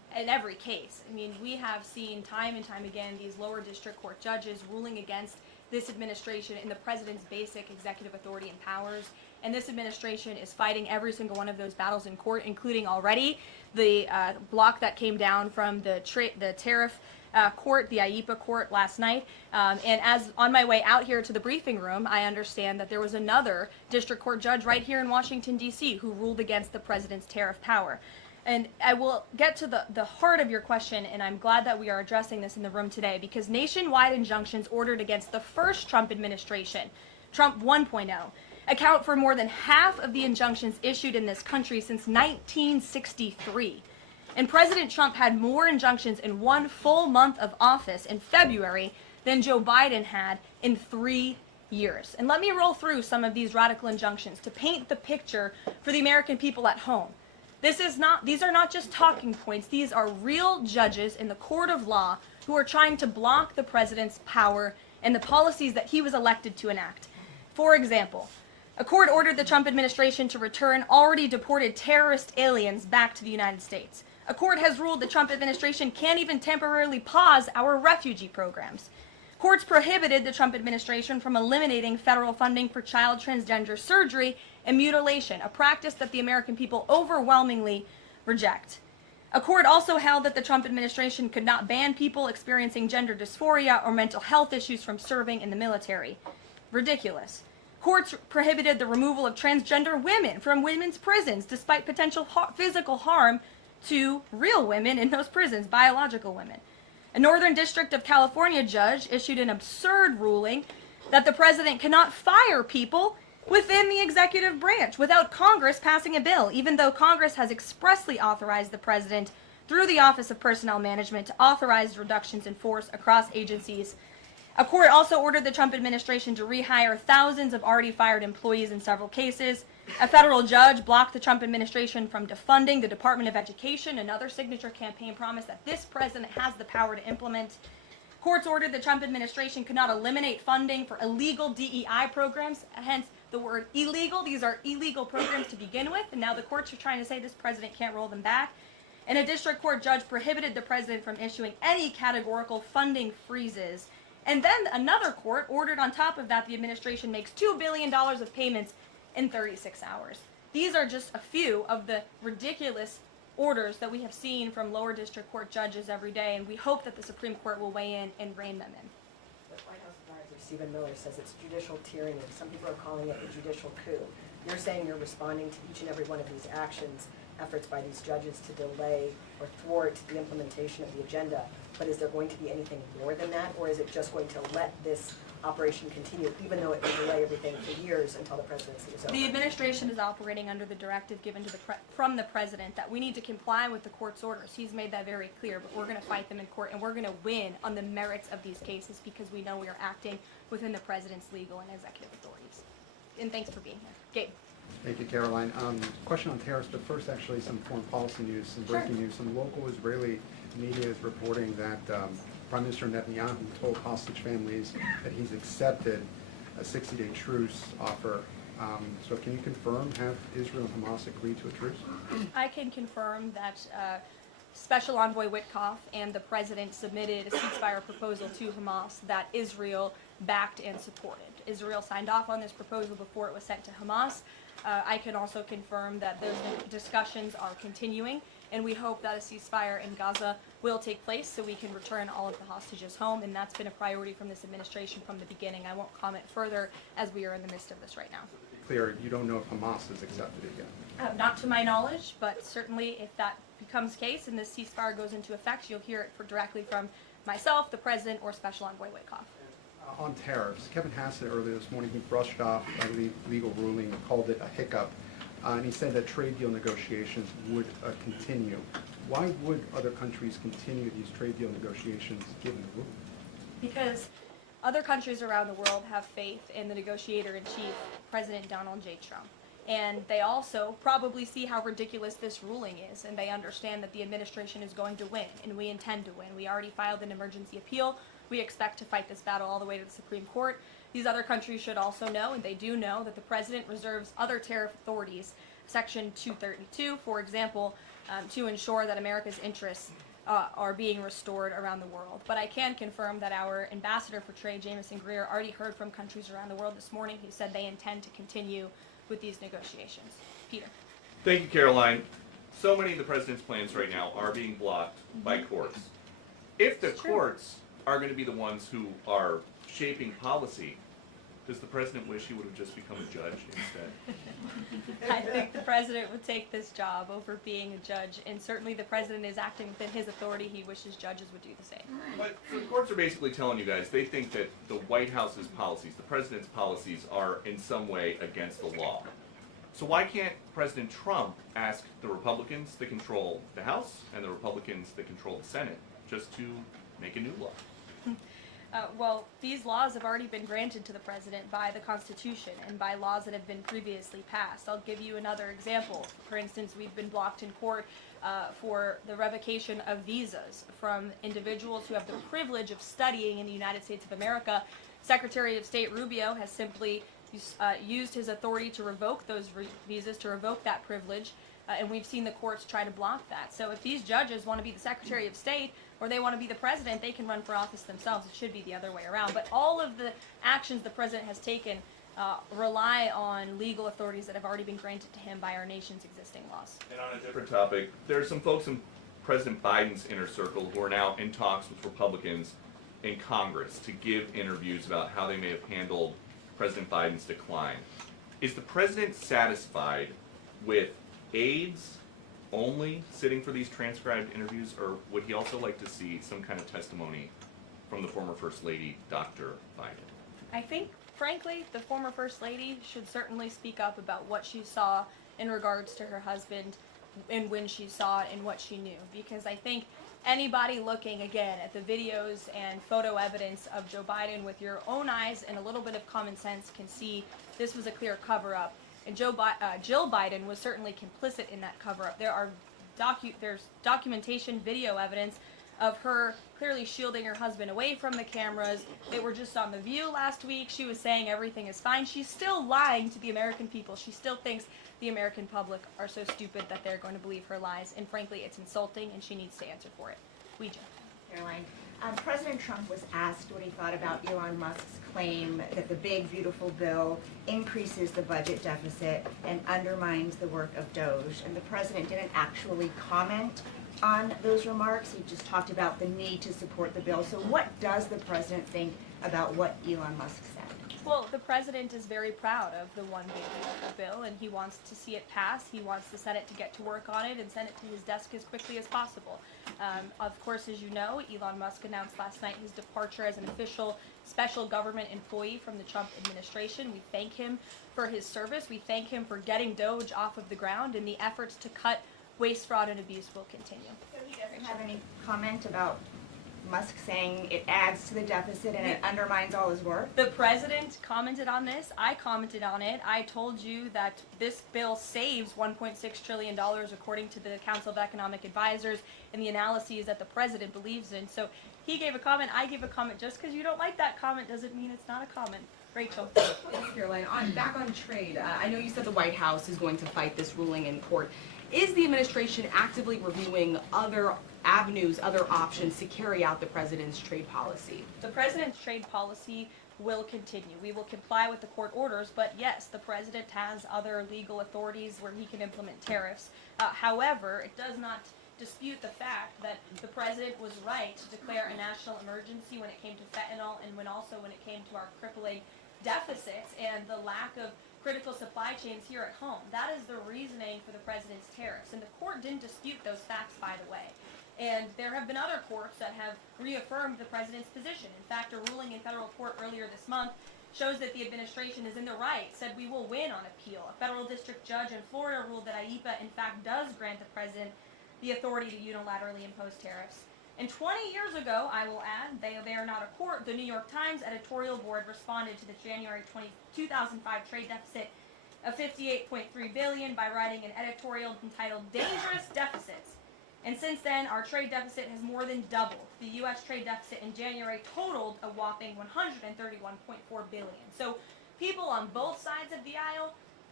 in every case. I mean, we have seen time and time again these lower district court judges ruling against this administration in the president's basic executive authority and powers. And this administration is fighting every single one of those battles in court, including already the block that came down from the Tariff court, the IEPA court last night. And as on my way out here to the briefing room, I understand that there was another district court judge right here in Washington, D.C. who ruled against the president's tariff power. And I will get to the heart of your question, and I'm glad that we are addressing this in the room today, because nationwide injunctions ordered against the first Trump administration, Trump 1.0, account for more than half of the injunctions issued in this country since 1963. And President Trump had more injunctions in one full month of office in February than Joe Biden had in 3 years. And let me roll through some of these radical injunctions to paint the picture for the American people at home. These are not just talking points. These are real judges in the court of law who are trying to block the president's power and the policies that he was elected to enact. For example, a court ordered the Trump administration to return already deported terrorist aliens back to the United States. A court has ruled the Trump administration can't even temporarily pause our refugee programs. Courts prohibited the Trump administration from eliminating federal funding for child transgender surgery and mutilation, a practice that the American people overwhelmingly reject. A court also held that the Trump administration could not ban people experiencing gender dysphoria or mental health issues from serving in the military. Ridiculous. Courts prohibited the removal of transgender women from women's prisons despite potential physical harm to real women in those prisons, biological women. A Northern District of California judge issued an absurd ruling that the president cannot fire people within the executive branch without Congress passing a bill, even though Congress has expressly authorized the president through the Office of Personnel Management to authorize reductions in force across agencies. A court also ordered the Trump administration to rehire thousands of already fired employees in several cases. A federal judge blocked the Trump administration from defunding the Department of Education, another signature campaign promise that this president has the power to implement. Courts ordered the Trump administration could not eliminate funding for illegal DEI programs, hence the word illegal. These are illegal programs to begin with, and now the courts are trying to say this president can't roll them back. And a district court judge prohibited the president from issuing any categorical funding freezes. And then another court ordered on top of that the administration makes $2 billion of payments in 36 hours. These are just a few of the ridiculous orders that we have seen from lower district court judges every day, and we hope that the Supreme Court will weigh in and rein them in. The White House advisor Stephen Miller says it's judicial tyranny. Some people are calling it a judicial coup. You're saying you're responding to each and every one of these actions, efforts by these judges to delay or thwart the implementation of the agenda, but is there going to be anything more than that, or is it just going to let this operation continue, even though it will delay everything for years until the presidency is over? The administration is operating under the directive given to from the president that we need to comply with the court's orders. He's made that very clear, but we're going to fight them in court, and we're going to win on the merits of these cases because we know we are acting within the president's legal and executive authorities. And thanks for being here. Gabe. Thank you, Caroline. Question on tariffs, but first actually some foreign policy news, some breaking news. Some local Israeli media is reporting that Prime Minister Netanyahu told hostage families that he's accepted a 60-day truce offer. So can you confirm, have Israel and Hamas agreed to a truce? I can confirm that Special Envoy Witkoff and the president submitted a ceasefire proposal to Hamas that Israel backed and supported. Israel signed off on this proposal before it was sent to Hamas. I can also confirm that those discussions are continuing, and we hope that a ceasefire in Gaza will take place so we can return all of the hostages home, and that's been a priority from this administration from the beginning. I won't comment further as we are in the midst of this right now. Clear, you don't know if Hamas has accepted it yet? Not to my knowledge, but certainly if that becomes the case and this ceasefire goes into effect, you'll hear it directly from myself, the president, or Special Envoy Witkoff. On tariffs, Kevin Hassett earlier this morning, he brushed off a legal ruling and called it a hiccup, and he said that trade deal negotiations would continue. Why would other countries continue these trade deal negotiations given the ruling? Because other countries around the world have faith in the negotiator-in-chief, President Donald J. Trump. And they also probably see how ridiculous this ruling is, and they understand that the administration is going to win, and we intend to win. We already filed an emergency appeal. We expect to fight this battle all the way to the Supreme Court. These other countries should also know, and they do know, that the president reserves other tariff authorities Section 232, for example, to ensure that America's interests are being restored around the world. But I can confirm that our ambassador for trade, Jameson Greer, already heard from countries around the world this morning who said they intend to continue with these negotiations. Peter. Thank you, Caroline. So many of the president's plans right now are being blocked by courts. If the courts are going to be the ones who are shaping policy, does the president wish he would have just become a judge instead? I think the president would take this job over being a judge, and certainly the president is acting within his authority. He wishes judges would do the same. But the courts are basically telling you guys they think that the White House's policies, the president's policies, are in some way against the law. So why can't President Trump ask the Republicans that control the House and the Republicans that control the Senate just to make a new law? Well, these laws have already been granted to the president by the Constitution and by laws that have been previously passed. I'll give you another example. For instance, we've been blocked in court for the revocation of visas from individuals who have the privilege of studying in the United States of America. Secretary of State Rubio has simply used his authority to revoke those visas, to revoke that privilege, and we've seen the courts try to block that. So if these judges want to be the Secretary of State or they want to be the president, they can run for office themselves. It should be the other way around. But all of the actions the president has taken rely on legal authorities that have already been granted to him by our nation's existing laws. And on a different topic, there are some folks in President Biden's inner circle who are now in talks with Republicans in Congress to give interviews about how they may have handled President Biden's decline. Is the president satisfied with aides only sitting for these transcribed interviews, or would he also like to see some kind of testimony from the former First Lady, Dr. Biden? I think, frankly, the former First Lady should certainly speak up about what she saw in regards to her husband and when she saw it and what she knew. Because I think anybody looking, again, at the videos and photo evidence of Joe Biden with your own eyes and a little bit of common sense can see this was a clear cover-up. And Jill Biden was certainly complicit in that cover-up. There's documentation, video evidence of her clearly shielding her husband away from the cameras. They were just on The View last week. She was saying everything is fine. She's still lying to the American people. She still thinks the American public are so stupid that they're going to believe her lies. And frankly, it's insulting, and she needs to answer for it. Ouija. Caroline, President Trump was asked what he thought about Elon Musk's claim that the big, beautiful bill increases the budget deficit and undermines the work of Doge. And the president didn't actually comment on those remarks. He just talked about the need to support the bill. So what does the president think about what Elon Musk said? Well, the president is very proud of the one big beautiful bill, and he wants to see it pass. He wants the Senate to get to work on it and send it to his desk as quickly as possible. Of course, as you know, Elon Musk announced last night his departure as an official special government employee from the Trump administration. We thank him for his service. We thank him for getting Doge off of the ground, and the efforts to cut waste, fraud, and abuse will continue. So he doesn't have any comment about Musk saying it adds to the deficit and it undermines all his work? The president commented on this. I commented on it. I told you that this bill saves $1.6 trillion according to the Council of Economic Advisors and the analyses that the president believes in. So he gave a comment, I gave a comment. Just because you don't like that comment doesn't mean it's not a comment. Rachel. Thanks, Caroline. Back on trade, I know you said the White House is going to fight this ruling in court. Is the administration actively reviewing other avenues, other options to carry out the president's trade policy? The president's trade policy will continue. We will comply with the court orders, but yes, the president has other legal authorities where he can implement tariffs. However, it does not dispute the fact that the president was right to declare a national emergency when it came to fentanyl and when it came to our crippling deficits and the lack of critical supply chains here at home. That is the reasoning for the president's tariffs. And the court didn't dispute those facts, by the way. And there have been other courts that have reaffirmed the president's position. In fact, a ruling in federal court earlier this month shows that the administration is in the right, said we will win on appeal. A federal district judge in Florida ruled that IEPA, in fact, does grant the president the authority to unilaterally impose tariffs. And 20 years ago, I will add, they are not a court, the New York Times editorial board responded to the January 2005 trade deficit of $58.3 billion by writing an editorial entitled Dangerous Deficits. And since then, our trade deficit has more than doubled. The U.S. trade deficit in January totaled a whopping $131.4 billion. So people on both sides of the aisle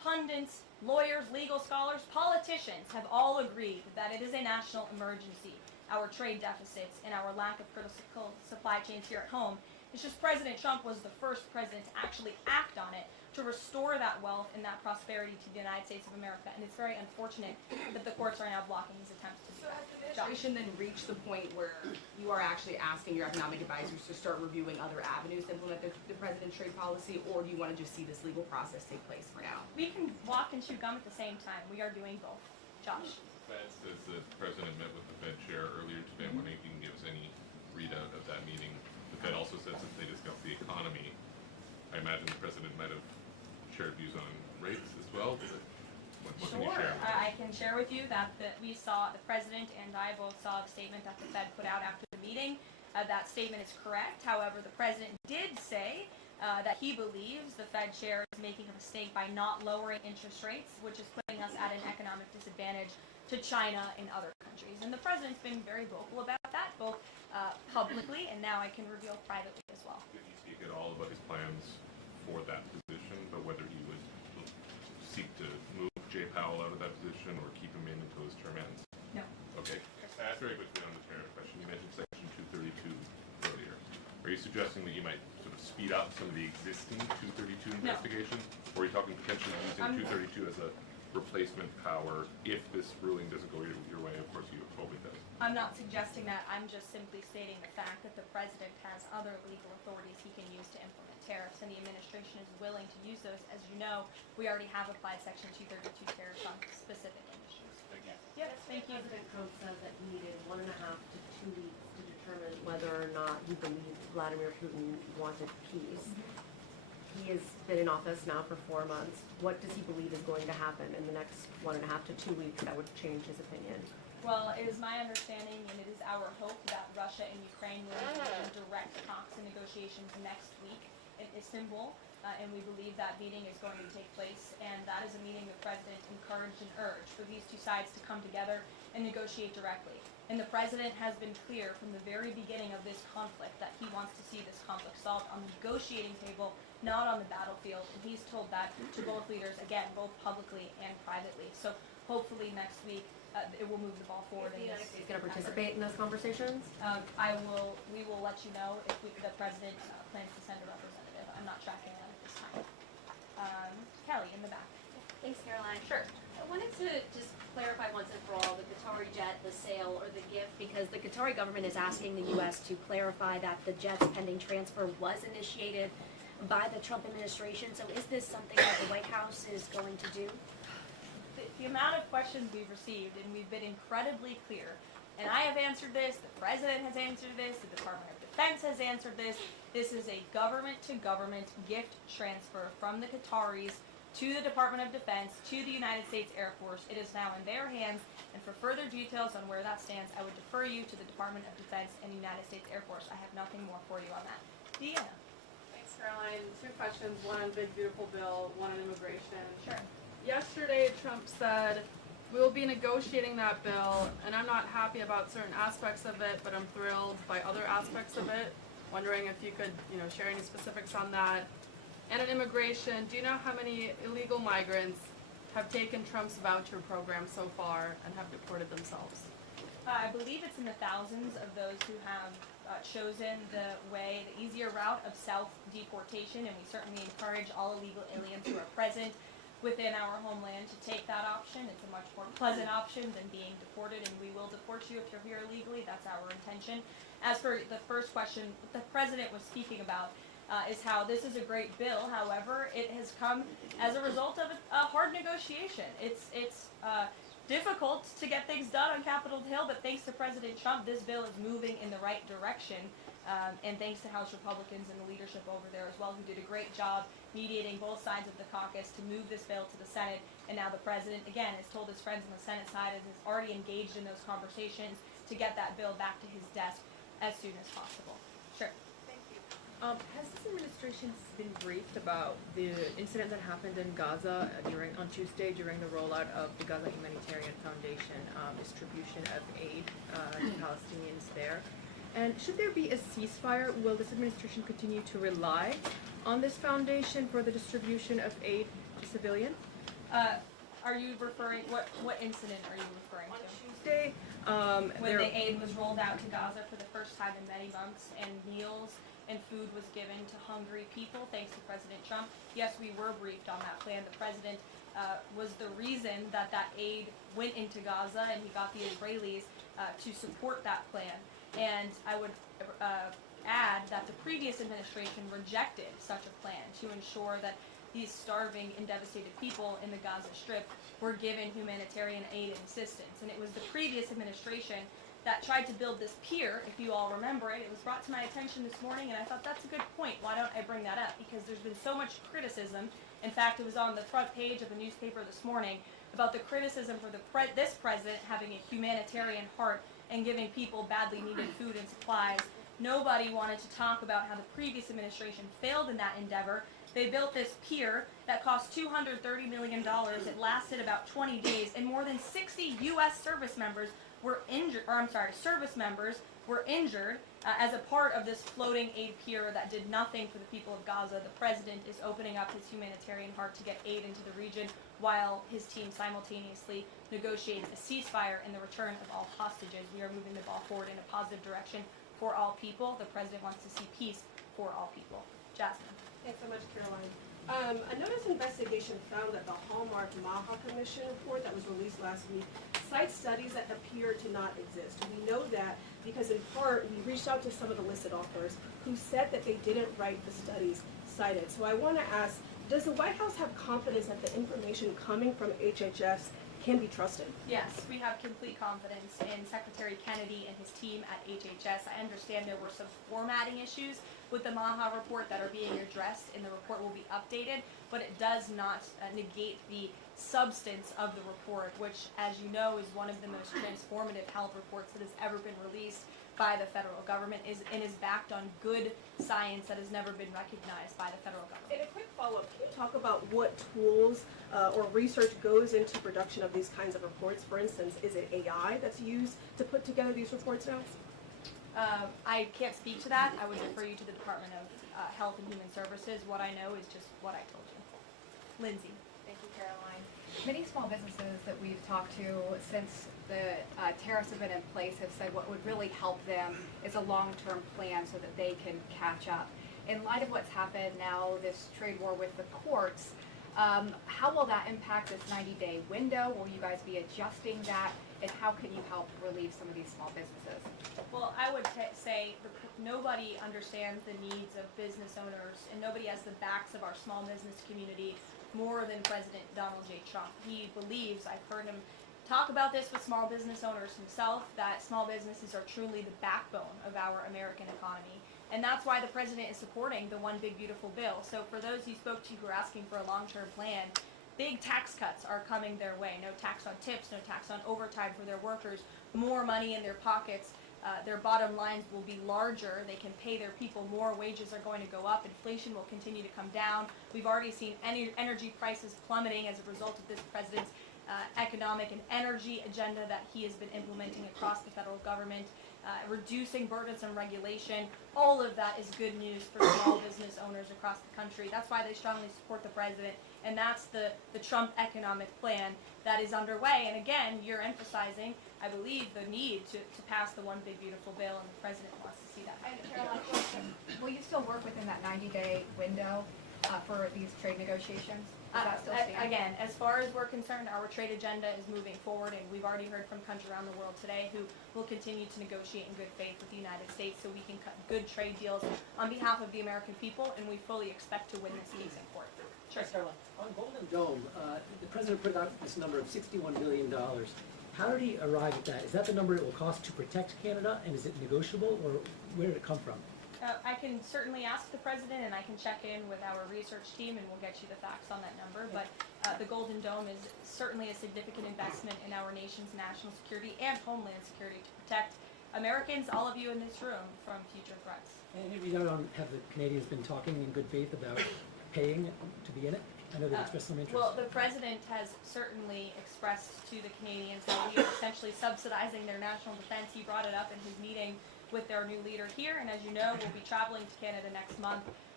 pundits, lawyers, legal scholars, politicians have all agreed that it is a national emergency. Our trade deficits and our lack of critical supply chains here at home. It's just President Trump was the first president to actually act on it to restore that wealth and that prosperity to the United States of America. And it's very unfortunate that the courts are now blocking his attempts to do that. Administration then reached the point where you are actually asking your economic advisors to start reviewing other avenues to implement the president's trade policy, or do you want to just see this legal process take place for now? We can walk and chew gum at the same time. We are doing both. Josh. The Fed says that the president met with the Fed chair earlier today. I'm wondering if you can give us any readout of that meeting. The Fed also says that they discussed the economy. I imagine the president might have shared views on rates as well. What can you Sure. share? I can share with you that we saw, the president and I both saw the statement that the Fed put out after the meeting. That statement is correct. However, the president did say that he believes the Fed chair is making a mistake by not lowering interest rates, which is putting us at an economic disadvantage to China and other countries. And the president's been very vocal about that, both publicly and now I can reveal privately as well. Did he speak at all about his plans for that position, but whether he would seek to move Jay Powell out of that position or keep him in until his term ends? No. Okay. Very quickly on the tariff question, you mentioned Section 232 earlier. Are you suggesting that you might sort of speed up some of the existing 232 investigations? Or are you talking potentially using 232 as a replacement power if this ruling doesn't go your way? Of course, you hope it does. I'm not suggesting that. I'm just simply stating the fact that the president has other legal authorities he can use to implement tariffs, and the administration is willing to use those. As you know, we already have applied Section 232 tariffs on specific industries. Thank you. Yes, thank you. President Trump said that he needed 1.5 to 2 weeks to determine whether or not he believed Vladimir Putin wanted peace. He has been in office now for 4 months. What does he believe is going to happen in the next 1.5 to 2 weeks that would change his opinion? Well, it is my understanding, and it is our hope, that Russia and Ukraine will engage in direct talks and negotiations next week in Istanbul, and we believe that meeting is going to take place, and that is a meeting the president encouraged and urged for these two sides to come together and negotiate directly. And the president has been clear from the very beginning of this conflict that he wants to see this conflict solved on the negotiating table, not on the battlefield, and he's told that to both leaders, again, both publicly and privately. So hopefully next week, it will move the ball forward. Is the United States going to participate in those conversations? We will let you know if the president plans to send a representative. I'm not tracking that at this time. Kelly, in the back. Thanks, Caroline. Sure. I wanted to just clarify once and for all the Qatari jet, the sale, or the gift, because the Qatari government is asking the U.S. to clarify that the jet's pending transfer was initiated by the Trump administration. So is this something that the White House is going to do? The amount of questions we've received, and we've been incredibly clear, and I have answered this, the president has answered this, the Department of Defense has answered this. This is a government-to-government gift transfer from the Qataris to the Department of Defense, to the United States Air Force. It is now in their hands, and for further details on where that stands, I would defer you to the Department of Defense and the United States Air Force. I have nothing more for you on that. Deanna. Thanks, Caroline. 2 questions, one on Big Beautiful Bill, one on immigration. Sure. Yesterday, Trump said, we will be negotiating that bill, and I'm not happy about certain aspects of it, but I'm thrilled by other aspects of it. Wondering if you could, share any specifics on that. And on immigration, do you know how many illegal migrants have taken Trump's voucher program so far and have deported themselves? I believe it's in the thousands of those who have chosen the easier route of self-deportation, and we certainly encourage all illegal aliens who are present within our homeland to take that option. It's a much more pleasant option than being deported, and we will deport you if you're here illegally. That's our intention. As for the first question, what the president was speaking about is how this is a great bill. However, it has come as a result of a hard negotiation. It's difficult to get things done on Capitol Hill, but thanks to President Trump, this bill is moving in the right direction. And thanks to House Republicans and the leadership over there as well, who did a great job mediating both sides of the caucus to move this bill to the Senate. And now the president, again, has told his friends on the Senate side and is already engaged in those conversations to get that bill back to his desk as soon as possible. Sure. Thank you. Has this administration been briefed about the incident that happened in Gaza on Tuesday during the rollout of the Gaza Humanitarian Foundation distribution of aid to Palestinians there? And should there be a ceasefire, will this administration continue to rely on this foundation for the distribution of aid to civilians? Are you referring, what incident are you referring to? Tuesday, When the aid was rolled out to Gaza for the first time in many months, and meals and food was given to hungry people, thanks to President Trump. Yes, we were briefed on that plan. The president was the reason that aid went into Gaza, and he got the Israelis to support that plan. And I would add that the previous administration rejected such a plan to ensure that these starving and devastated people in the Gaza Strip were given humanitarian aid and assistance. And it was the previous administration that tried to build this pier, if you all remember it. It was brought to my attention this morning, and I thought that's a good point. Why don't I bring that up? Because there's been so much criticism. In fact, it was on the front page of the newspaper this morning about the criticism for this president having a humanitarian heart and giving people badly needed food and supplies. Nobody wanted to talk about how the previous administration failed in that endeavor. They built this pier that cost $230 million. It lasted about 20 days, and more than 60 U.S. service members were injured, as a part of this floating aid pier that did nothing for the people of Gaza. The president is opening up his humanitarian heart to get aid into the region, while his team simultaneously negotiates a ceasefire and the return of all hostages. We are moving the ball forward in a positive direction for all people. The president wants to see peace for all people. Jasmine. Thanks so much, Caroline. A notice investigation found that the Hallmark Maha Commission report that was released last week cites studies that appear to not exist. We know that because in part we reached out to some of the listed authors who said that they didn't write the studies cited. So I want to ask, does the White House have confidence that the information coming from HHS can be trusted? Yes, we have complete confidence in Secretary Kennedy and his team at HHS. I understand there were some formatting issues with the Maha report that are being addressed, and the report will be updated, but it does not negate the substance of the report, which, as you know, is one of the most transformative health reports that has ever been released by the federal government and is backed on good science that has never been recognized by the federal government. And a quick follow-up, can you talk about what tools or research goes into production of these kinds of reports? For instance, is it AI that's used to put together these reports now? I can't speak to that. I would refer you to the Department of Health and Human Services. What I know is just what I told you. Lindsay. Thank you, Caroline. Many small businesses that we've talked to since the tariffs have been in place have said what would really help them is a long-term plan so that they can catch up. In light of what's happened now, this trade war with the courts, how will that impact this 90-day window? Will you guys be adjusting that? And how can you help relieve some of these small businesses? Well, I would say nobody understands the needs of business owners, and nobody has the backs of our small business community more than President Donald J. Trump. He believes, I've heard him talk about this with small business owners himself, that small businesses are truly the backbone of our American economy. And that's why the president is supporting the One Big Beautiful Bill. So for those you spoke to who are asking for a long-term plan, big tax cuts are coming their way. No tax on tips, no tax on overtime for their workers, more money in their pockets. Their bottom lines will be larger. They can pay their people more. Wages are going to go up. Inflation will continue to come down. We've already seen energy prices plummeting as a result of this president's economic and energy agenda that he has been implementing across the federal government, reducing burdensome regulation. All of that is good news for small business owners across the country. That's why they strongly support the president, and that's the Trump economic plan that is underway. And again, you're emphasizing, I believe, the need to pass the One Big Beautiful Bill, and the president wants to see that. And Caroline, will you still work within that 90-day window for these trade negotiations? Does that still stand? Again, as far as we're concerned, our trade agenda is moving forward, and we've already heard from countries around the world today who will continue to negotiate in good faith with the United States so we can cut good trade deals on behalf of the American people, and we fully expect to win this case in court. Sure. On Golden Dome, the president put out this number of $61 billion. How did he arrive at that? Is that the number it will cost to protect Canada, and is it negotiable, or where did it come from? I can certainly ask the president, and I can check in with our research team, and we'll get you the facts on that number. But the Golden Dome is certainly a significant investment in our nation's national security and homeland security to protect Americans, all of you in this room, from future threats. And have the Canadians been talking in good faith about paying to be in it? I know they've expressed some interest. Well, the president has certainly expressed to the Canadians that we are essentially subsidizing their national defense. He brought it up in his meeting with their new leader here, and as you know, we'll be traveling to Canada next month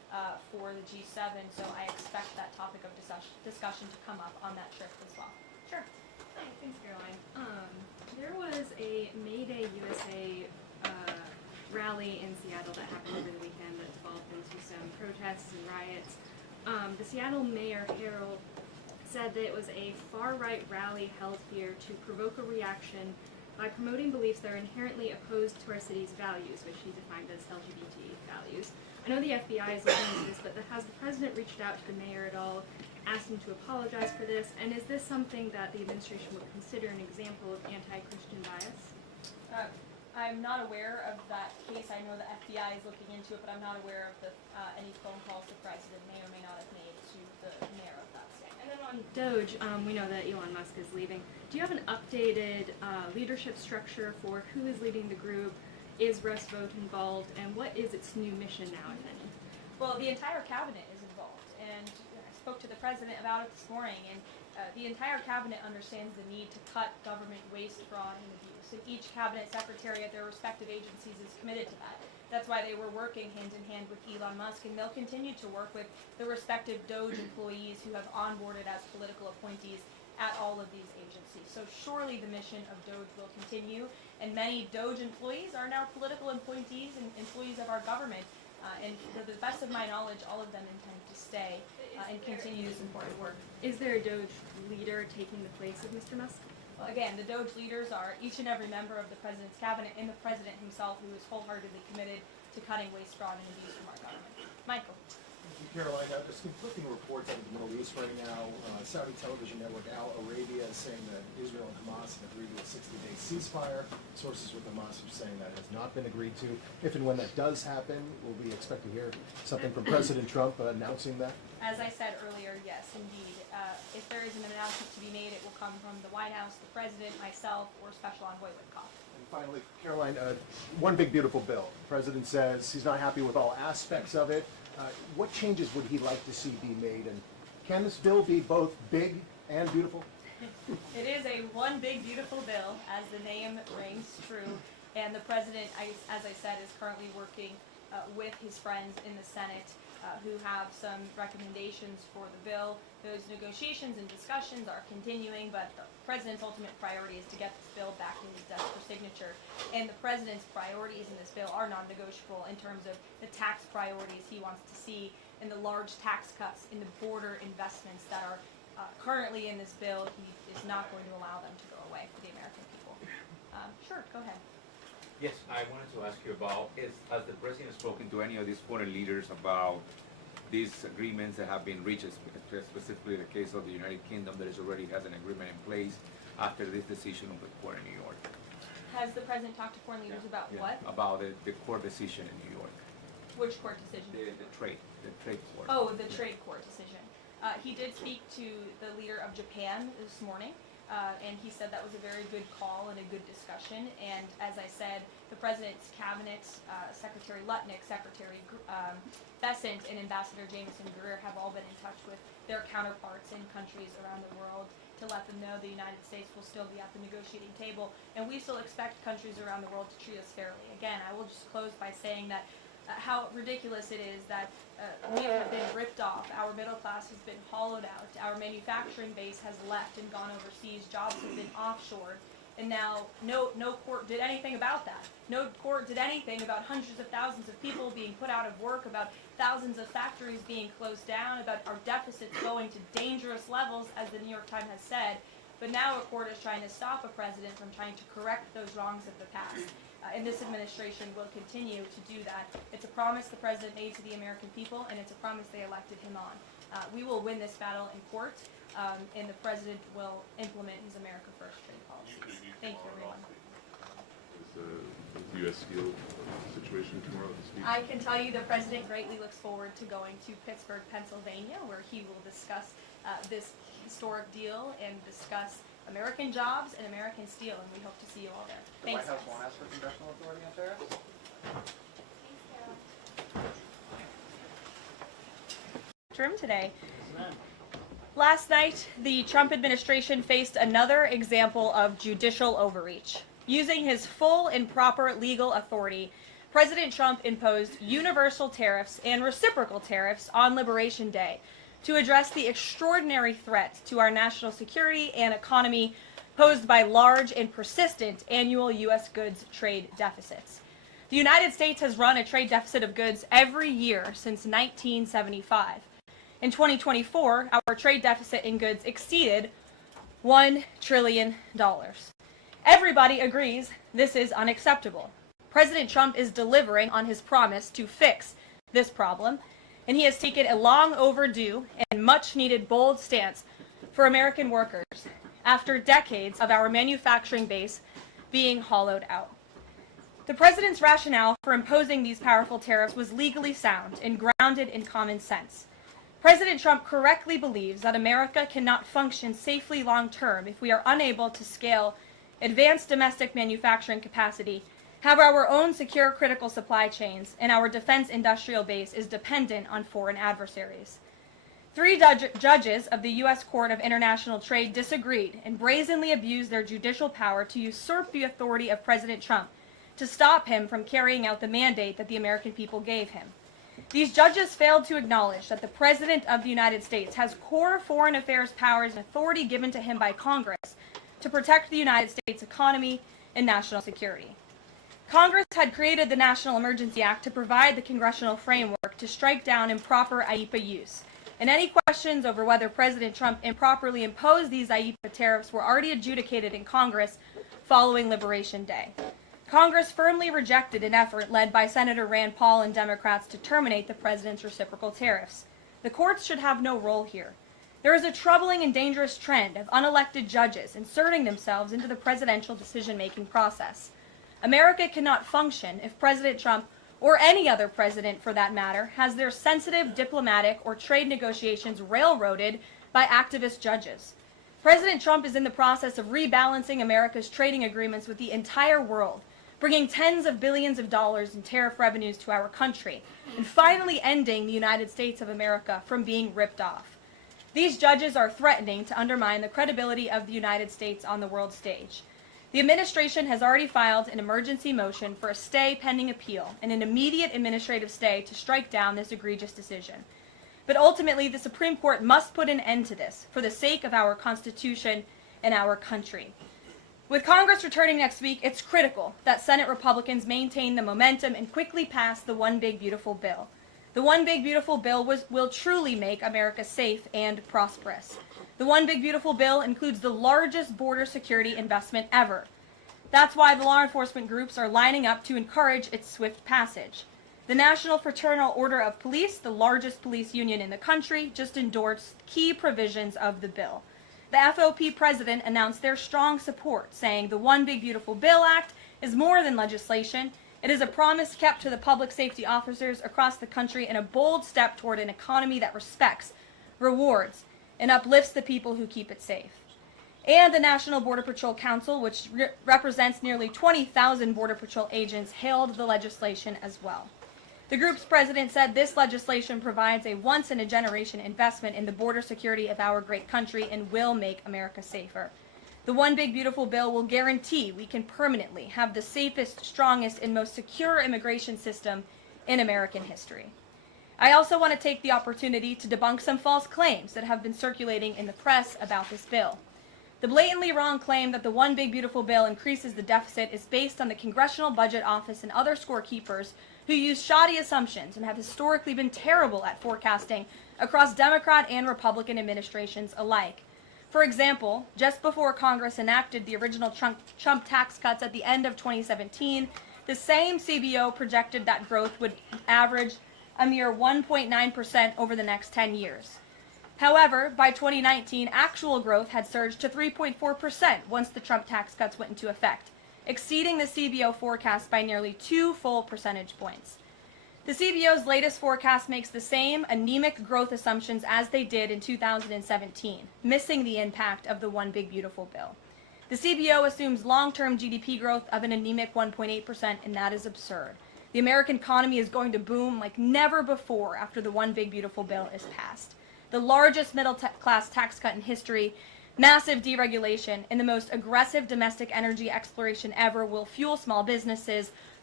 for the G7, so I expect that topic of discussion to come up on that trip as well. Sure. Hi, thanks, Caroline. There was a May Day USA rally in Seattle that happened over the weekend that developed into some protests and riots. The Seattle Mayor Harold said that it was a far-right rally held here to provoke a reaction by promoting beliefs that are inherently opposed to our city's values, which he defined as LGBT values. I know the FBI is looking into this, but has the president reached out to the mayor at all, asked him to apologize for this, and is this something that the administration would consider an example of anti-Christian bias? I'm not aware of that case. I know the FBI is looking into it, but I'm not aware of any phone calls the president may or may not have made to the mayor of that state. And then on Doge, we know that Elon Musk is leaving. Do you have an updated leadership structure for who is leading the group? Is Russ Vought involved? And what is its new mission now, if any? Well, the entire cabinet is involved, and I spoke to the president about it this morning, and the entire cabinet understands the need to cut government waste, fraud, and abuse, and each cabinet secretary at their respective agencies is committed to that. That's why they were working hand in hand with Elon Musk, and they'll continue to work with the respective Doge employees who have onboarded as political appointees at all of these agencies. So surely the mission of Doge will continue, and many Doge employees are now political appointees and employees of our government. And to the best of my knowledge, all of them intend to stay and continue this important work. Is there a Doge leader taking the place of Mr. Musk? Well, again, the Doge leaders are each and every member of the president's cabinet and the president himself, who is wholeheartedly committed to cutting waste, fraud, and abuse from our government. Michael. Thank you, Caroline. There's conflicting reports out of the Middle East right now. Saudi television network Al Arabia is saying that Israel and Hamas have agreed to a 60-day ceasefire. Sources with Hamas are saying that has not been agreed to. If and when that does happen, will we expect to hear something from President Trump announcing that? As I said earlier, yes, indeed. If there is an announcement to be made, it will come from the White House, the president, myself, or Special Envoy Witkoff. And finally, Caroline, one big beautiful bill. The president says he's not happy with all aspects of it. What changes would he like to see be made? And can this bill be both big and beautiful? It is a one big beautiful bill, as the name rings true. And the president, as I said, is currently working with his friends in the Senate who have some recommendations for the bill. Those negotiations and discussions are continuing, but the president's ultimate priority is to get this bill back to his desk for signature. And the president's priorities in this bill are non-negotiable in terms of the tax priorities he wants to see and the large tax cuts in the border investments that are currently in this bill. He is not going to allow them to go away for the American people. Sure, go ahead. Yes, I wanted to ask you about, has the president spoken to any of these foreign leaders about these agreements that have been reached, specifically the case of the United Kingdom that already has an agreement in place after this decision of the court in New York? Has the president talked to foreign leaders about what? About the court decision in New York. Which court decision? The trade court. Oh, the trade court decision. He did speak to the leader of Japan this morning. And he said that was a very good call and a good discussion. And as I said, the president's cabinet, Secretary Lutnick, Secretary Bessent, and Ambassador Jameson Greer have all been in touch with their counterparts in countries around the world to let them know the United States will still be at the negotiating table. And we still expect countries around the world to treat us fairly. Again, I will just close by saying that how ridiculous it is that we have been ripped off, our middle class has been hollowed out, our manufacturing base has left and gone overseas, jobs have been offshored, and now no court did anything about that. No court did anything about hundreds of thousands of people being put out of work, about thousands of factories being closed down, about our deficits going to dangerous levels, as the New York Times has said. But now a court is trying to stop a president from trying to correct those wrongs of the past. And this administration will continue to do that. It's a promise the president made to the American people, and it's a promise they elected him on. We will win this battle in court, and the president will implement his America First trade policies. Thank you, everyone. Is the U.S. Steel situation tomorrow this week? I can tell you the president greatly looks forward to going to Pittsburgh, Pennsylvania, where he will discuss this historic deal and discuss American jobs and American steel, and we hope to see you all there. The Thanks. White House won't ask for congressional authority on tariffs? Room today. Last night, the Trump administration faced another example of judicial overreach. Using his full and proper legal authority, President Trump imposed universal tariffs and reciprocal tariffs on Liberation Day to address the extraordinary threat to our national security and economy posed by large and persistent annual U.S. goods trade deficits. The United States has run a trade deficit of goods every year since 1975. In 2024, our trade deficit in goods exceeded $1 trillion. Everybody agrees this is unacceptable. President Trump is delivering on his promise to fix this problem, and he has taken a long overdue and much needed bold stance for American workers after decades of our manufacturing base being hollowed out. The president's rationale for imposing these powerful tariffs was legally sound and grounded in common sense. President Trump correctly believes that America cannot function safely long-term if we are unable to scale advanced domestic manufacturing capacity, have our own secure critical supply chains, and our defense industrial base is dependent on foreign adversaries. 3 judges of the U.S. Court of International Trade disagreed and brazenly abused their judicial power to usurp the authority of President Trump to stop him from carrying out the mandate that the American people gave him. These judges failed to acknowledge that the President of the United States has core foreign affairs powers and authority given to him by Congress to protect the United States economy and national security. Congress had created the National Emergency Act to provide the congressional framework to strike down improper IEEPA use, and any questions over whether President Trump improperly imposed these IEEPA tariffs were already adjudicated in Congress following Liberation Day. Congress firmly rejected an effort led by Senator Rand Paul and Democrats to terminate the president's reciprocal tariffs. The courts should have no role here. There is a troubling and dangerous trend of unelected judges inserting themselves into the presidential decision-making process. America cannot function if President Trump, or any other president for that matter, has their sensitive diplomatic or trade negotiations railroaded by activist judges. President Trump is in the process of rebalancing America's trading agreements with the entire world, bringing tens of billions of dollars in tariff revenues to our country, and finally ending the United States of America from being ripped off. These judges are threatening to undermine the credibility of the United States on the world stage. The administration has already filed an emergency motion for a stay pending appeal and an immediate administrative stay to strike down this egregious decision. But ultimately, the Supreme Court must put an end to this for the sake of our Constitution and our country. With Congress returning next week, it's critical that Senate Republicans maintain the momentum and quickly pass the One Big Beautiful Bill. The One Big Beautiful Bill will truly make America safe and prosperous. The One Big Beautiful Bill includes the largest border security investment ever. That's why the law enforcement groups are lining up to encourage its swift passage. The National Fraternal Order of Police, the largest police union in the country, just endorsed key provisions of the bill. The FOP president announced their strong support, saying the One Big Beautiful Bill Act is more than legislation. It is a promise kept to the public safety officers across the country and a bold step toward an economy that respects, rewards, and uplifts the people who keep it safe. And the National Border Patrol Council, which represents nearly 20,000 Border Patrol agents, hailed the legislation as well. The group's president said this legislation provides a once-in-a-generation investment in the border security of our great country and will make America safer. The One Big Beautiful Bill will guarantee we can permanently have the safest, strongest, and most secure immigration system in American history. I also want to take the opportunity to debunk some false claims that have been circulating in the press about this bill. The blatantly wrong claim that the One Big Beautiful Bill increases the deficit is based on the Congressional Budget Office and other scorekeepers who use shoddy assumptions and have historically been terrible at forecasting across Democrat and Republican administrations alike. For example, just before Congress enacted the original Trump tax cuts at the end of 2017, the same CBO projected that growth would average a mere 1.9% over the next 10 years. However, by 2019, actual growth had surged to 3.4% once the Trump tax cuts went into effect, exceeding the CBO forecast by nearly 2 full percentage points. The CBO's latest forecast makes the same anemic growth assumptions as they did in 2017, missing the impact of the One Big Beautiful Bill. The CBO assumes long-term GDP growth of an anemic 1.8%, and that is absurd. The American economy is going to boom like never before after the One Big Beautiful Bill is passed. The largest middle-class tax cut in history, massive deregulation, and the most aggressive domestic energy exploration ever will fuel small businesses,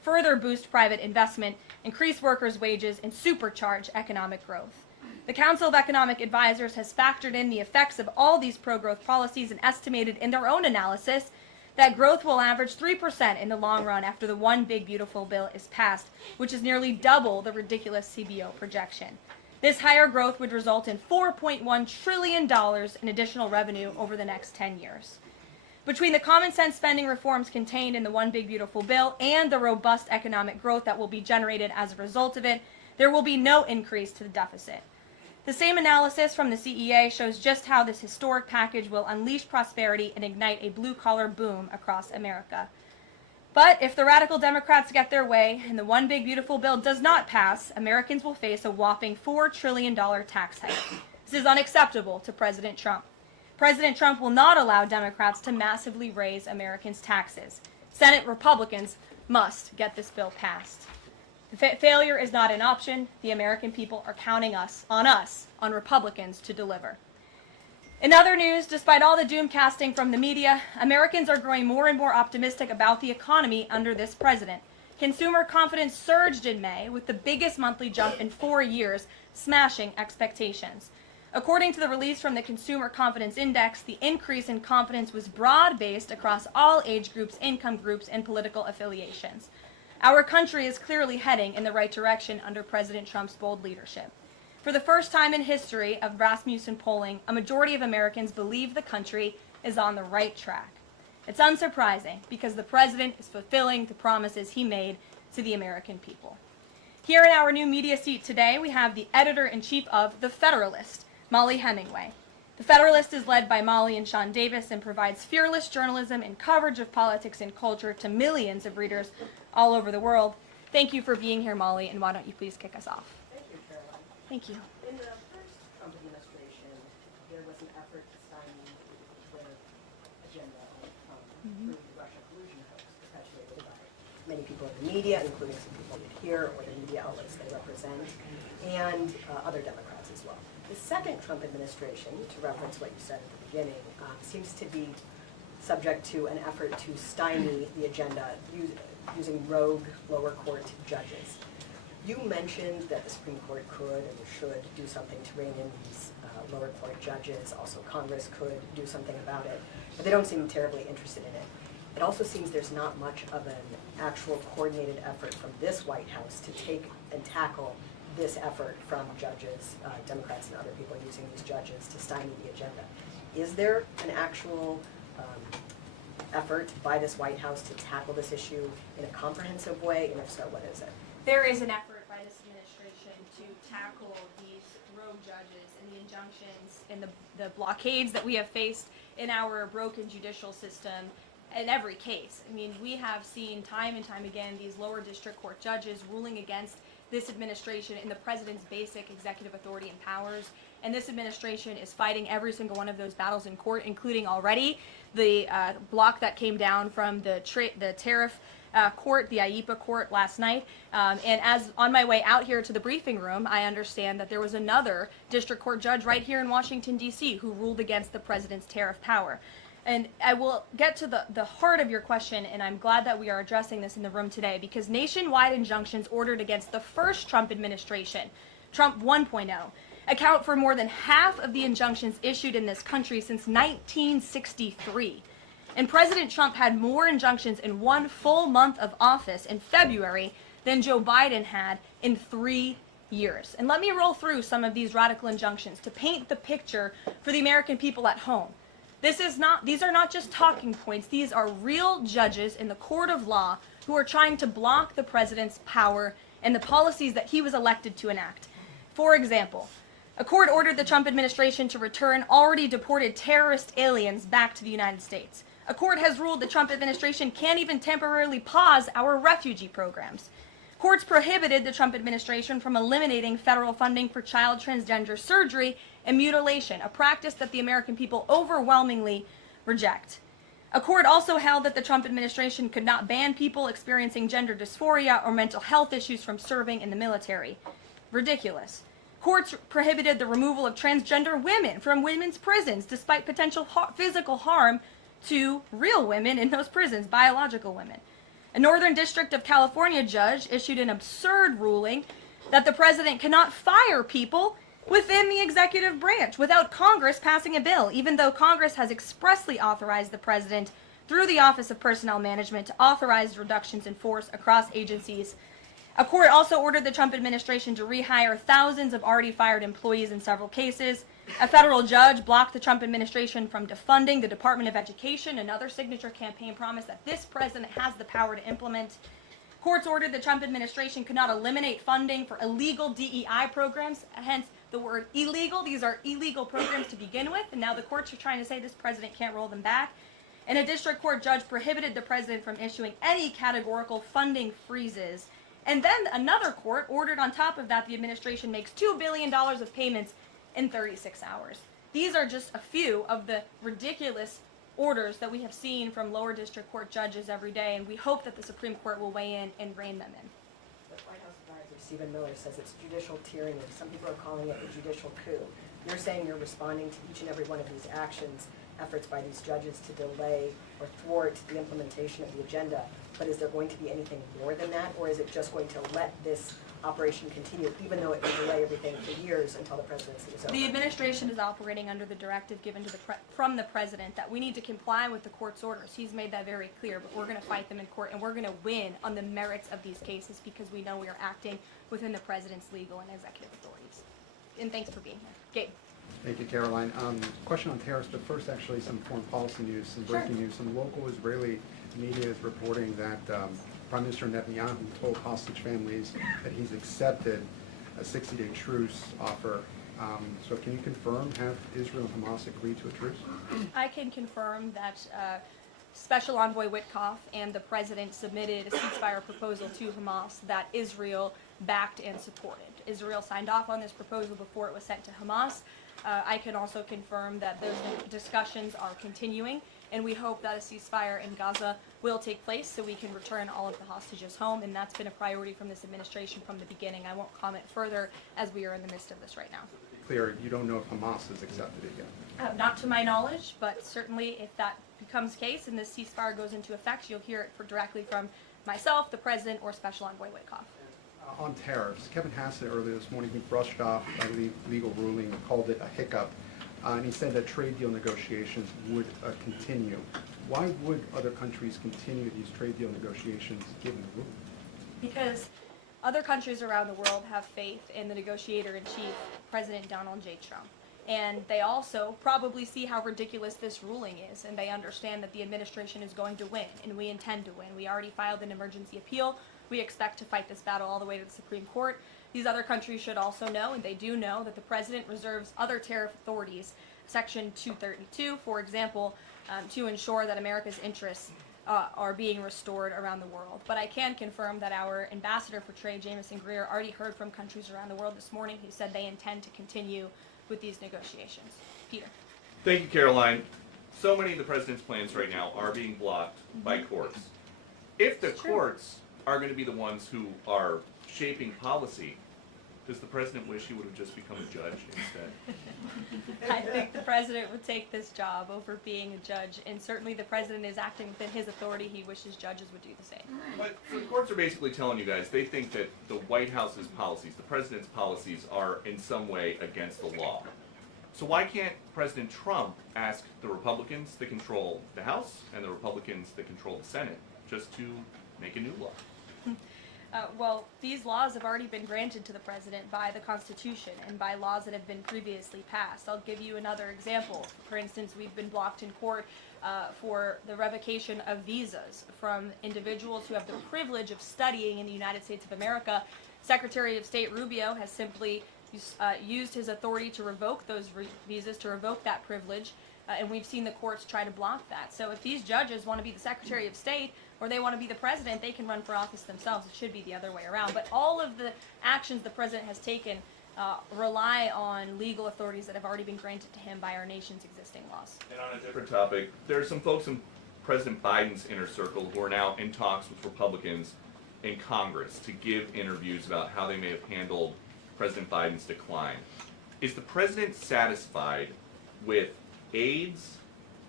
further boost private investment, increase workers' wages, and supercharge economic growth. The Council of Economic Advisors has factored in the effects of all these pro-growth policies and estimated in their own analysis that growth will average 3% in the long run after the One Big Beautiful Bill is passed, which is nearly double the ridiculous CBO projection. This higher growth would result in $4.1 trillion in additional revenue over the next 10 years. Between the common sense spending reforms contained in the One Big Beautiful Bill and the robust economic growth that will be generated as a result of it, there will be no increase to the deficit. The same analysis from the CEA shows just how this historic package will unleash prosperity and ignite a blue-collar boom across America. But if the radical Democrats get their way and the One Big Beautiful Bill does not pass, Americans will face a whopping $4 trillion tax hike. This is unacceptable to President Trump. President Trump will not allow Democrats to massively raise Americans' taxes. Senate Republicans must get this bill passed. Failure is not an option. The American people are counting on Republicans to deliver. In other news, despite all the doom casting from the media, Americans are growing more and more optimistic about the economy under this president. Consumer confidence surged in May with the biggest monthly jump in 4 years, smashing expectations. According to the release from the Consumer Confidence Index, the increase in confidence was broad-based across all age groups, income groups, and political affiliations. Our country is clearly heading in the right direction under President Trump's bold leadership. For the first time in history of Rasmussen polling, a majority of Americans believe the country is on the right track. It's unsurprising because the president is fulfilling the promises he made to the American people. Here in our new media seat today, we have the editor-in-chief of The Federalist, Molly Hemingway. The Federalist is led by Molly and Sean Davis and provides fearless journalism and coverage of politics and culture to millions of readers all over the world. Thank you for being here, Molly, and why don't you please kick us off? Thank you, Caroline. Thank you. In the first Trump administration, there was an effort to stymie their agenda on through the Russia collusion hoax perpetuated by many people in the media, including some people here or the media outlets they represent, and other Democrats as well. The second Trump administration, to reference what you said at the beginning, seems to be subject to an effort to stymie the agenda using rogue lower court judges. You mentioned that the Supreme Court could and should do something to rein in these lower court judges. Also, Congress could do something about it, but they don't seem terribly interested in it. It also seems there's not much of an actual coordinated effort from this White House to take and tackle this effort from judges, Democrats and other people using these judges to stymie the agenda. Is there an actual effort by this White House to tackle this issue in a comprehensive way, and if so, what is it? There is an effort by this administration to tackle these rogue judges and the injunctions and the blockades that we have faced in our broken judicial system in every case. I mean, we have seen time and time again these lower district court judges ruling against this administration in the president's basic executive authority and powers. And this administration is fighting every single one of those battles in court, including already the block that came down from the Tariff court, the IEPA court last night. And as on my way out here to the briefing room, I understand that there was another district court judge right here in Washington, D.C. who ruled against the president's tariff power. And I will get to the heart of your question, and I'm glad that we are addressing this in the room today, because nationwide injunctions ordered against the first Trump administration, Trump 1.0, account for more than half of the injunctions issued in this country since 1963. And President Trump had more injunctions in one full month of office in February than Joe Biden had in 3 years. And let me roll through some of these radical injunctions to paint the picture for the American people at home. These are not just talking points. These are real judges in the court of law who are trying to block the president's power and the policies that he was elected to enact. For example, a court ordered the Trump administration to return already deported terrorist aliens back to the United States. A court has ruled the Trump administration can't even temporarily pause our refugee programs. Courts prohibited the Trump administration from eliminating federal funding for child transgender surgery and mutilation, a practice that the American people overwhelmingly reject. A court also held that the Trump administration could not ban people experiencing gender dysphoria or mental health issues from serving in the military. Ridiculous. Courts prohibited the removal of transgender women from women's prisons despite potential physical harm to real women in those prisons, biological women. A Northern District of California judge issued an absurd ruling that the president cannot fire people within the executive branch without Congress passing a bill, even though Congress has expressly authorized the president through the Office of Personnel Management to authorize reductions in force across agencies. A court also ordered the Trump administration to rehire thousands of already fired employees in several cases. A federal judge blocked the Trump administration from defunding the Department of Education, another signature campaign promise that this president has the power to implement. Courts ordered the Trump administration could not eliminate funding for illegal DEI programs, hence the word illegal. These are illegal programs to begin with, and now the courts are trying to say this president can't roll them back. And a district court judge prohibited the president from issuing any categorical funding freezes. And then another court ordered on top of that the administration makes $2 billion of payments in 36 hours. These are just a few of the ridiculous orders that we have seen from lower district court judges every day, and we hope that the Supreme Court will weigh in and rein them in. The White House advisor, Stephen Miller, says it's judicial tyranny. Some people are calling it a judicial coup. You're saying you're responding to each and every one of these actions, efforts by these judges to delay or thwart the implementation of the agenda, but is there going to be anything more than that, or is it just going to let this operation continue, even though it will delay everything for years until the presidency is over? The administration is operating under the directive given to from the president that we need to comply with the court's orders. He's made that very clear, but we're going to fight them in court, and we're going to win on the merits of these cases because we know we are acting within the president's legal and executive authorities. And thanks for being here. Gabe. Thank you, Caroline. Question on tariffs, but first actually some foreign policy news, some breaking news. Some local Israeli media is reporting that Prime Minister Netanyahu told hostage families that he's accepted a 60-day truce offer. So can you confirm, have Israel and Hamas agreed to a truce? I can confirm that Special Envoy Witkoff and the president submitted a ceasefire proposal to Hamas that Israel backed and supported. Israel signed off on this proposal before it was sent to Hamas. I can also confirm that those discussions are continuing, and we hope that a ceasefire in Gaza will take place so we can return all of the hostages home, and that's been a priority from this administration from the beginning. I won't comment further as we are in the midst of this right now. Clear, you don't know if Hamas has accepted it yet? Not to my knowledge, but certainly if that becomes the case and this ceasefire goes into effect, you'll hear it directly from myself, the president, or Special Envoy Witkoff. On tariffs, Kevin Hassett earlier this morning, he brushed off a legal ruling and called it a hiccup, and he said that trade deal negotiations would continue. Why would other countries continue these trade deal negotiations given the ruling? Because other countries around the world have faith in the negotiator-in-chief, President Donald J. Trump. And they also probably see how ridiculous this ruling is, and they understand that the administration is going to win, and we intend to win. We already filed an emergency appeal. We expect to fight this battle all the way to the Supreme Court. These other countries should also know, and they do know, that the president reserves other tariff authorities, Section 232, for example, to ensure that America's interests are being restored around the world. But I can confirm that our ambassador for trade, Jameson Greer, already heard from countries around the world this morning who said they intend to continue with these negotiations. Peter. Thank you, Caroline. So many of the president's plans right now are being blocked by courts. If the courts are going to be the ones who are shaping policy, does the president wish he would have just become a judge instead? I think the president would take this job over being a judge, and certainly the president is acting within his authority. He wishes judges would do the same. But the courts are basically telling you guys they think that the White House's policies, the president's policies, are in some way against the law. So why can't President Trump ask the Republicans that control the House and the Republicans that control the Senate just to make a new law? Well, these laws have already been granted to the president by the Constitution and by laws that have been previously passed. I'll give you another example. For instance, we've been blocked in court for the revocation of visas from individuals who have the privilege of studying in the United States of America. Secretary of State Rubio has simply used his authority to revoke those visas, to revoke that privilege, and we've seen the courts try to block that. So if these judges want to be the Secretary of State or they want to be the president, they can run for office themselves. It should be the other way around. But all of the actions the president has taken rely on legal authorities that have already been granted to him by our nation's existing laws. And on a different topic, there are some folks in President Biden's inner circle who are now in talks with Republicans in Congress to give interviews about how they may have handled President Biden's decline. Is the president satisfied with aides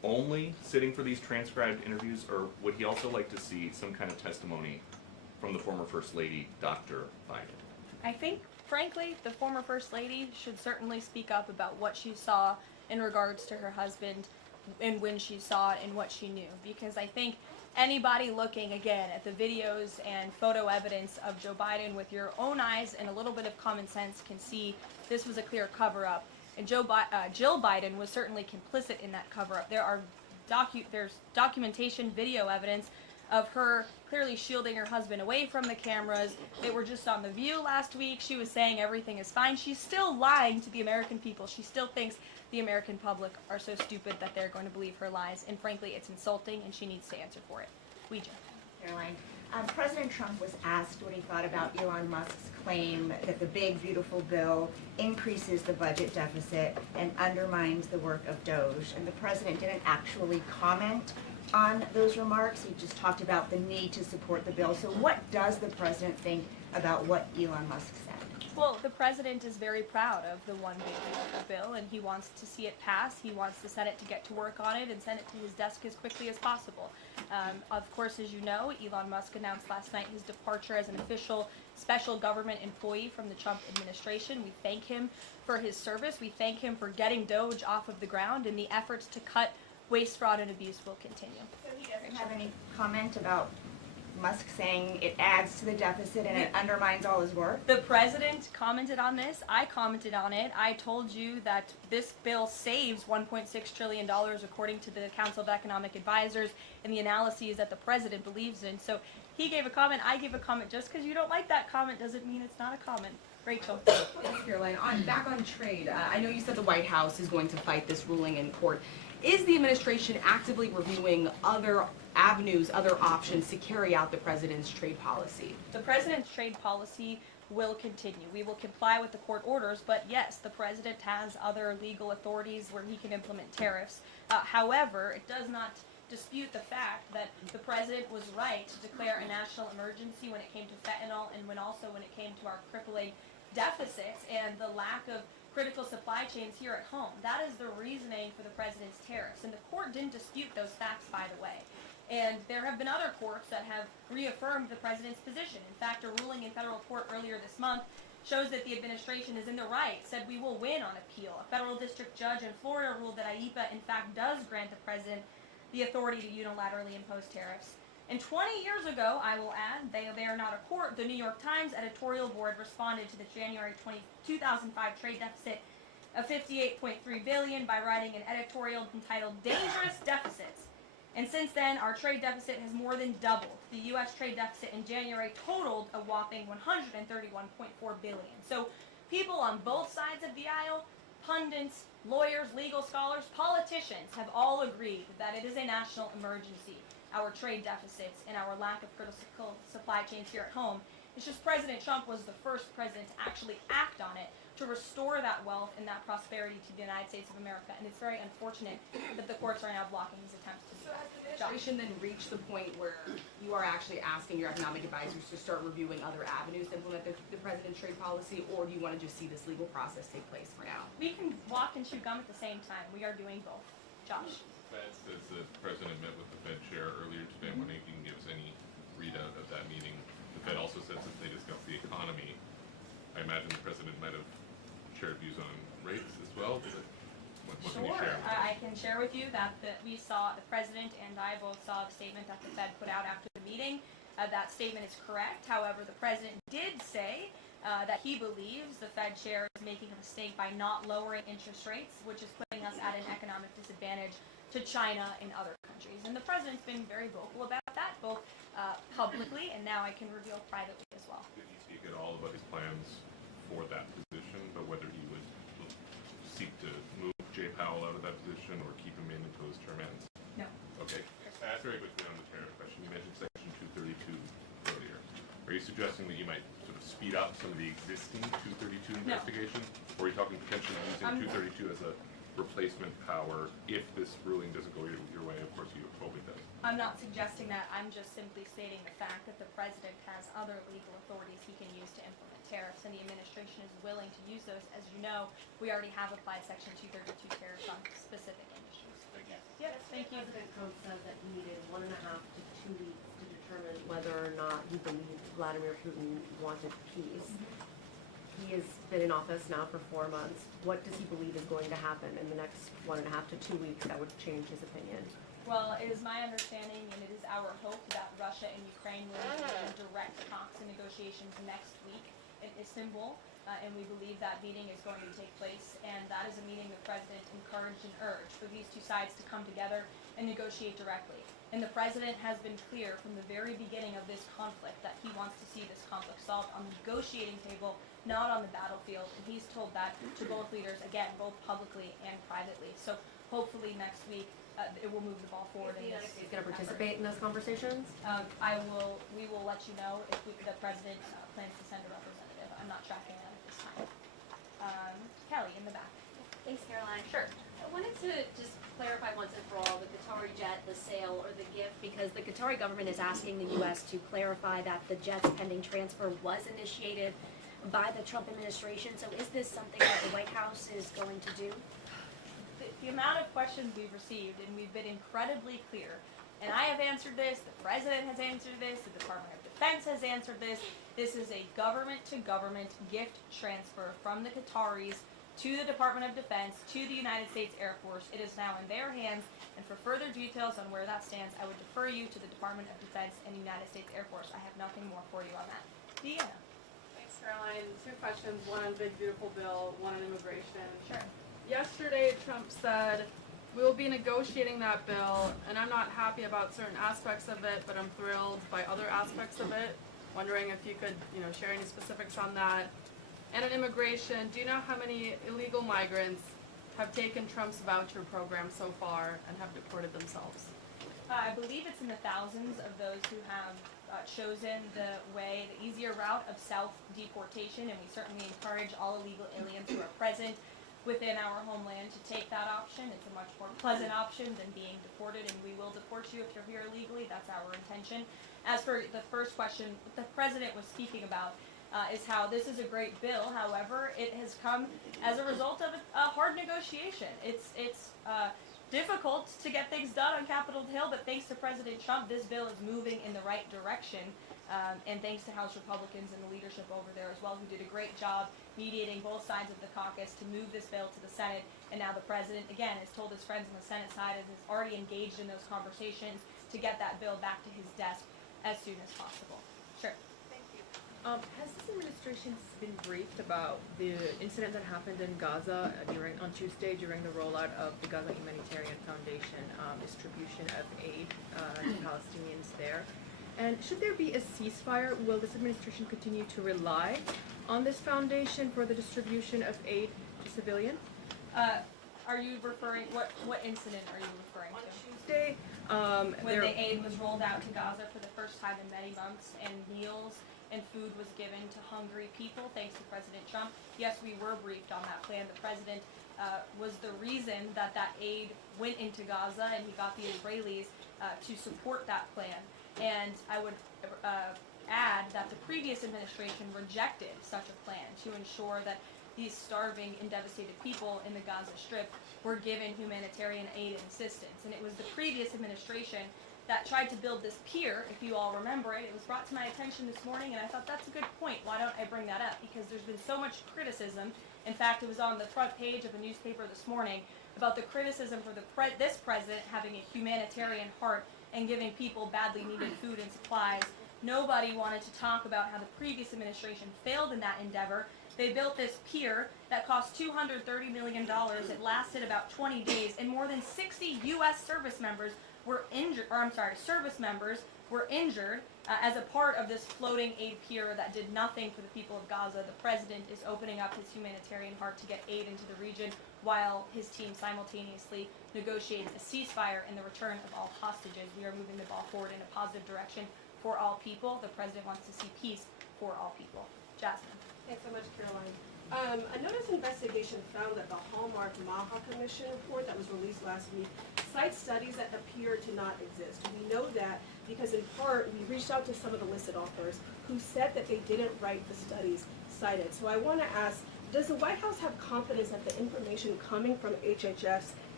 only sitting for these transcribed interviews, or would he also like to see some kind of testimony from the former First Lady, Dr. Biden? I think, frankly, the former First Lady should certainly speak up about what she saw in regards to her husband and when she saw it and what she knew. Because I think anybody looking, again, at the videos and photo evidence of Joe Biden with your own eyes and a little bit of common sense can see this was a clear cover-up. And Jill Biden was certainly complicit in that cover-up. There's documentation, video evidence of her clearly shielding her husband away from the cameras. They were just on The View last week. She was saying everything is fine. She's still lying to the American people. She still thinks the American public are so stupid that they're going to believe her lies. And frankly, it's insulting, and she needs to answer for it. Ouija. Caroline. President Trump was asked what he thought about Elon Musk's claim that the big, beautiful bill increases the budget deficit and undermines the work of Doge. And the president didn't actually comment on those remarks. He just talked about the need to support the bill. So what does the president think about what Elon Musk said? Well, the president is very proud of the one big beautiful bill, and he wants to see it pass. He wants the Senate to get to work on it and send it to his desk as quickly as possible. Of course, as you know, Elon Musk announced last night his departure as an official special government employee from the Trump administration. We thank him for his service. We thank him for getting Doge off of the ground, and the efforts to cut waste, fraud, and abuse will continue. So he doesn't have any comment about Musk saying it adds to the deficit and it undermines all his work? The president commented on this. I commented on it. I told you that this bill saves $1.6 trillion according to the Council of Economic Advisors and the analyses that the president believes in. So he gave a comment. I gave a comment. Just because you don't like that comment doesn't mean it's not a comment. Rachel. Thanks, Caroline. Back on trade, I know you said the White House is going to fight this ruling in court. Is the administration actively reviewing other avenues, other options to carry out the president's trade policy? The president's trade policy will continue. We will comply with the court orders, but yes, the president has other legal authorities where he can implement tariffs. However, it does not dispute the fact that the president was right to declare a national emergency when it came to fentanyl and when it came to our crippling deficits and the lack of critical supply chains here at home. That is the reasoning for the president's tariffs, and the court didn't dispute those facts, by the way. And there have been other courts that have reaffirmed the president's position. In fact, a ruling in federal court earlier this month shows that the administration is in the right, said we will win on appeal. A federal district judge in Florida ruled that IEPA, in fact, does grant the president the authority to unilaterally impose tariffs. And 20 years ago, I will add, they are not a court, the New York Times editorial board responded to the January 2005 trade deficit of $58.3 billion by writing an editorial entitled Dangerous Deficits. And since then, our trade deficit has more than doubled. The U.S. trade deficit in January totaled a whopping $131.4 billion. So people on both sides of the aisle, pundits, lawyers, legal scholars, politicians have all agreed that it is a national emergency, our trade deficits and our lack of critical supply chains here at home. It's just President Trump was the first president to actually act on it to restore that wealth and that prosperity to the United States of America. And it's very unfortunate that the courts are now blocking his attempts to do that. Has the administration then reached the point where you are actually asking your economic advisors to start reviewing other avenues to implement the president's trade policy, or do you want to just see this legal process take place for now? We can walk and chew gum at the same time. We are doing both. Josh. Fed says the president met with the Fed chair earlier today. I'm wondering if you can give us any readout of that meeting. The Fed also says that they discussed the economy. I imagine the president might have shared views on rates as well. What can you share? I can share with you that we saw, the president and I both saw the statement that the Fed put out after the meeting. That statement is correct. However, the president did say that he believes the Fed chair is making a mistake by not lowering interest rates, which is putting us at an economic disadvantage to China and other countries. And the president's been very vocal about that, both publicly and now I can reveal privately as well. Did he speak at all about his plans for that position, but whether he would seek to move Jay Powell out of that position or keep him in until his term ends? No. Okay. Very quickly on the tariff question, you mentioned Section 232 earlier. Are you suggesting that you might sort of speed up some of the existing 232 investigation? Or are you talking potentially using 232 as a replacement power if this ruling doesn't go your way? Of course, you hope it does. I'm not suggesting that. I'm just simply stating the fact that the president has other legal authorities he can use to implement tariffs, and the administration is willing to use those. As you know, we already have applied Section 232 tariffs on specific industries. Thank you. Yes, thank you. President Trump said that he needed 1.5 to 2 weeks to determine whether or not he believed Vladimir Putin wanted peace. He has been in office now for 4 months. What does he believe is going to happen in the next 1.5 to 2 weeks that would change his opinion? Well, it is my understanding, and it is our hope, that Russia and Ukraine will engage in direct talks and negotiations next week in Istanbul, and we believe that meeting is going to take place, and that is a meeting the President encouraged and urged for these two sides to come together and negotiate directly. And the President has been clear from the very beginning of this conflict that he wants to see this conflict solved on the negotiating table, not on the battlefield, and he's told that to both leaders, again, both publicly and privately. So hopefully next week, it will move the ball forward. Is the United States going to participate in those conversations? We will let you know if the President plans to send a representative. I'm not tracking that at this time. Kelly, in the back. Thanks, Caroline. Sure. I wanted to just clarify once and for all the Qatari jet, the sale, or the gift, because the Qatari government is asking the U.S. to clarify that the jet's pending transfer was initiated by the Trump administration. So is this something that the White House is going to do? The amount of questions we've received, and we've been incredibly clear, and I have answered this, the President has answered this, the Department of Defense has answered this. This is a government-to-government gift transfer from the Qataris to the Department of Defense, to the United States Air Force. It is now in their hands, and for further details on where that stands, I would defer you to the Department of Defense and the United States Air Force. I have nothing more for you on that. Deanna. Thanks, Caroline. 2 questions, one on Big Beautiful Bill, one on immigration. Sure. Yesterday, Trump said, we will be negotiating that bill, and I'm not happy about certain aspects of it, but I'm thrilled by other aspects of it. Wondering if you could, share any specifics on that. And on immigration, do you know how many illegal migrants have taken Trump's voucher program so far and have deported themselves? I believe it's in the thousands of those who have chosen the easier route of self-deportation, and we certainly encourage all illegal aliens who are present within our homeland to take that option. It's a much more pleasant option than being deported, and we will deport you if you're here illegally. That's our intention. As for the first question, what the President was speaking about is how this is a great bill. However, it has come as a result of a hard negotiation. It's difficult to get things done on Capitol Hill, but thanks to President Trump, this bill is moving in the right direction. And thanks to House Republicans and the leadership over there as well, who did a great job mediating both sides of the caucus to move this bill to the Senate. And now the President, again, has told his friends on the Senate side and is already engaged in those conversations to get that bill back to his desk as soon as possible. Sure. Thank you. Has this administration been briefed about the incident that happened in Gaza on Tuesday during the rollout of the Gaza Humanitarian Foundation distribution of aid to Palestinians there? And should there be a ceasefire, will this administration continue to rely on this foundation for the distribution of aid to civilians? Are you referring, what incident are you referring to? On Tuesday, when the aid was rolled out to Gaza for the first time in many months, and meals and food was given to hungry people, thanks to President Trump. Yes, we were briefed on that plan. The President was the reason that aid went into Gaza, and he got the Israelis to support that plan. And I would add that the previous administration rejected such a plan to ensure that these starving and devastated people in the Gaza Strip were given humanitarian aid and assistance. And it was the previous administration that tried to build this pier, if you all remember it. It was brought to my attention this morning, and I thought that's a good point. Why don't I bring that up? Because there's been so much criticism. In fact, it was on the front page of a newspaper this morning about the criticism for this president having a humanitarian heart and giving people badly needed food and supplies. Nobody wanted to talk about how the previous administration failed in that endeavor. They built this pier that cost $230 million. It lasted about 20 days, and more than 60 U.S. service members were injured, as a part of this floating aid pier that did nothing for the people of Gaza. The president is opening up his humanitarian heart to get aid into the region, while his team simultaneously negotiates a ceasefire and the return of all hostages. We are moving the ball forward in a positive direction for all people. The president wants to see peace for all people. Jasmine. Thanks so much, Caroline. A notice investigation found that the Hallmark Maha Commission report that was released last week cites studies that appear to not exist. We know that because in part we reached out to some of the listed authors who said that they didn't write the studies cited. So I want to ask, does the White House have confidence that the information coming from HHS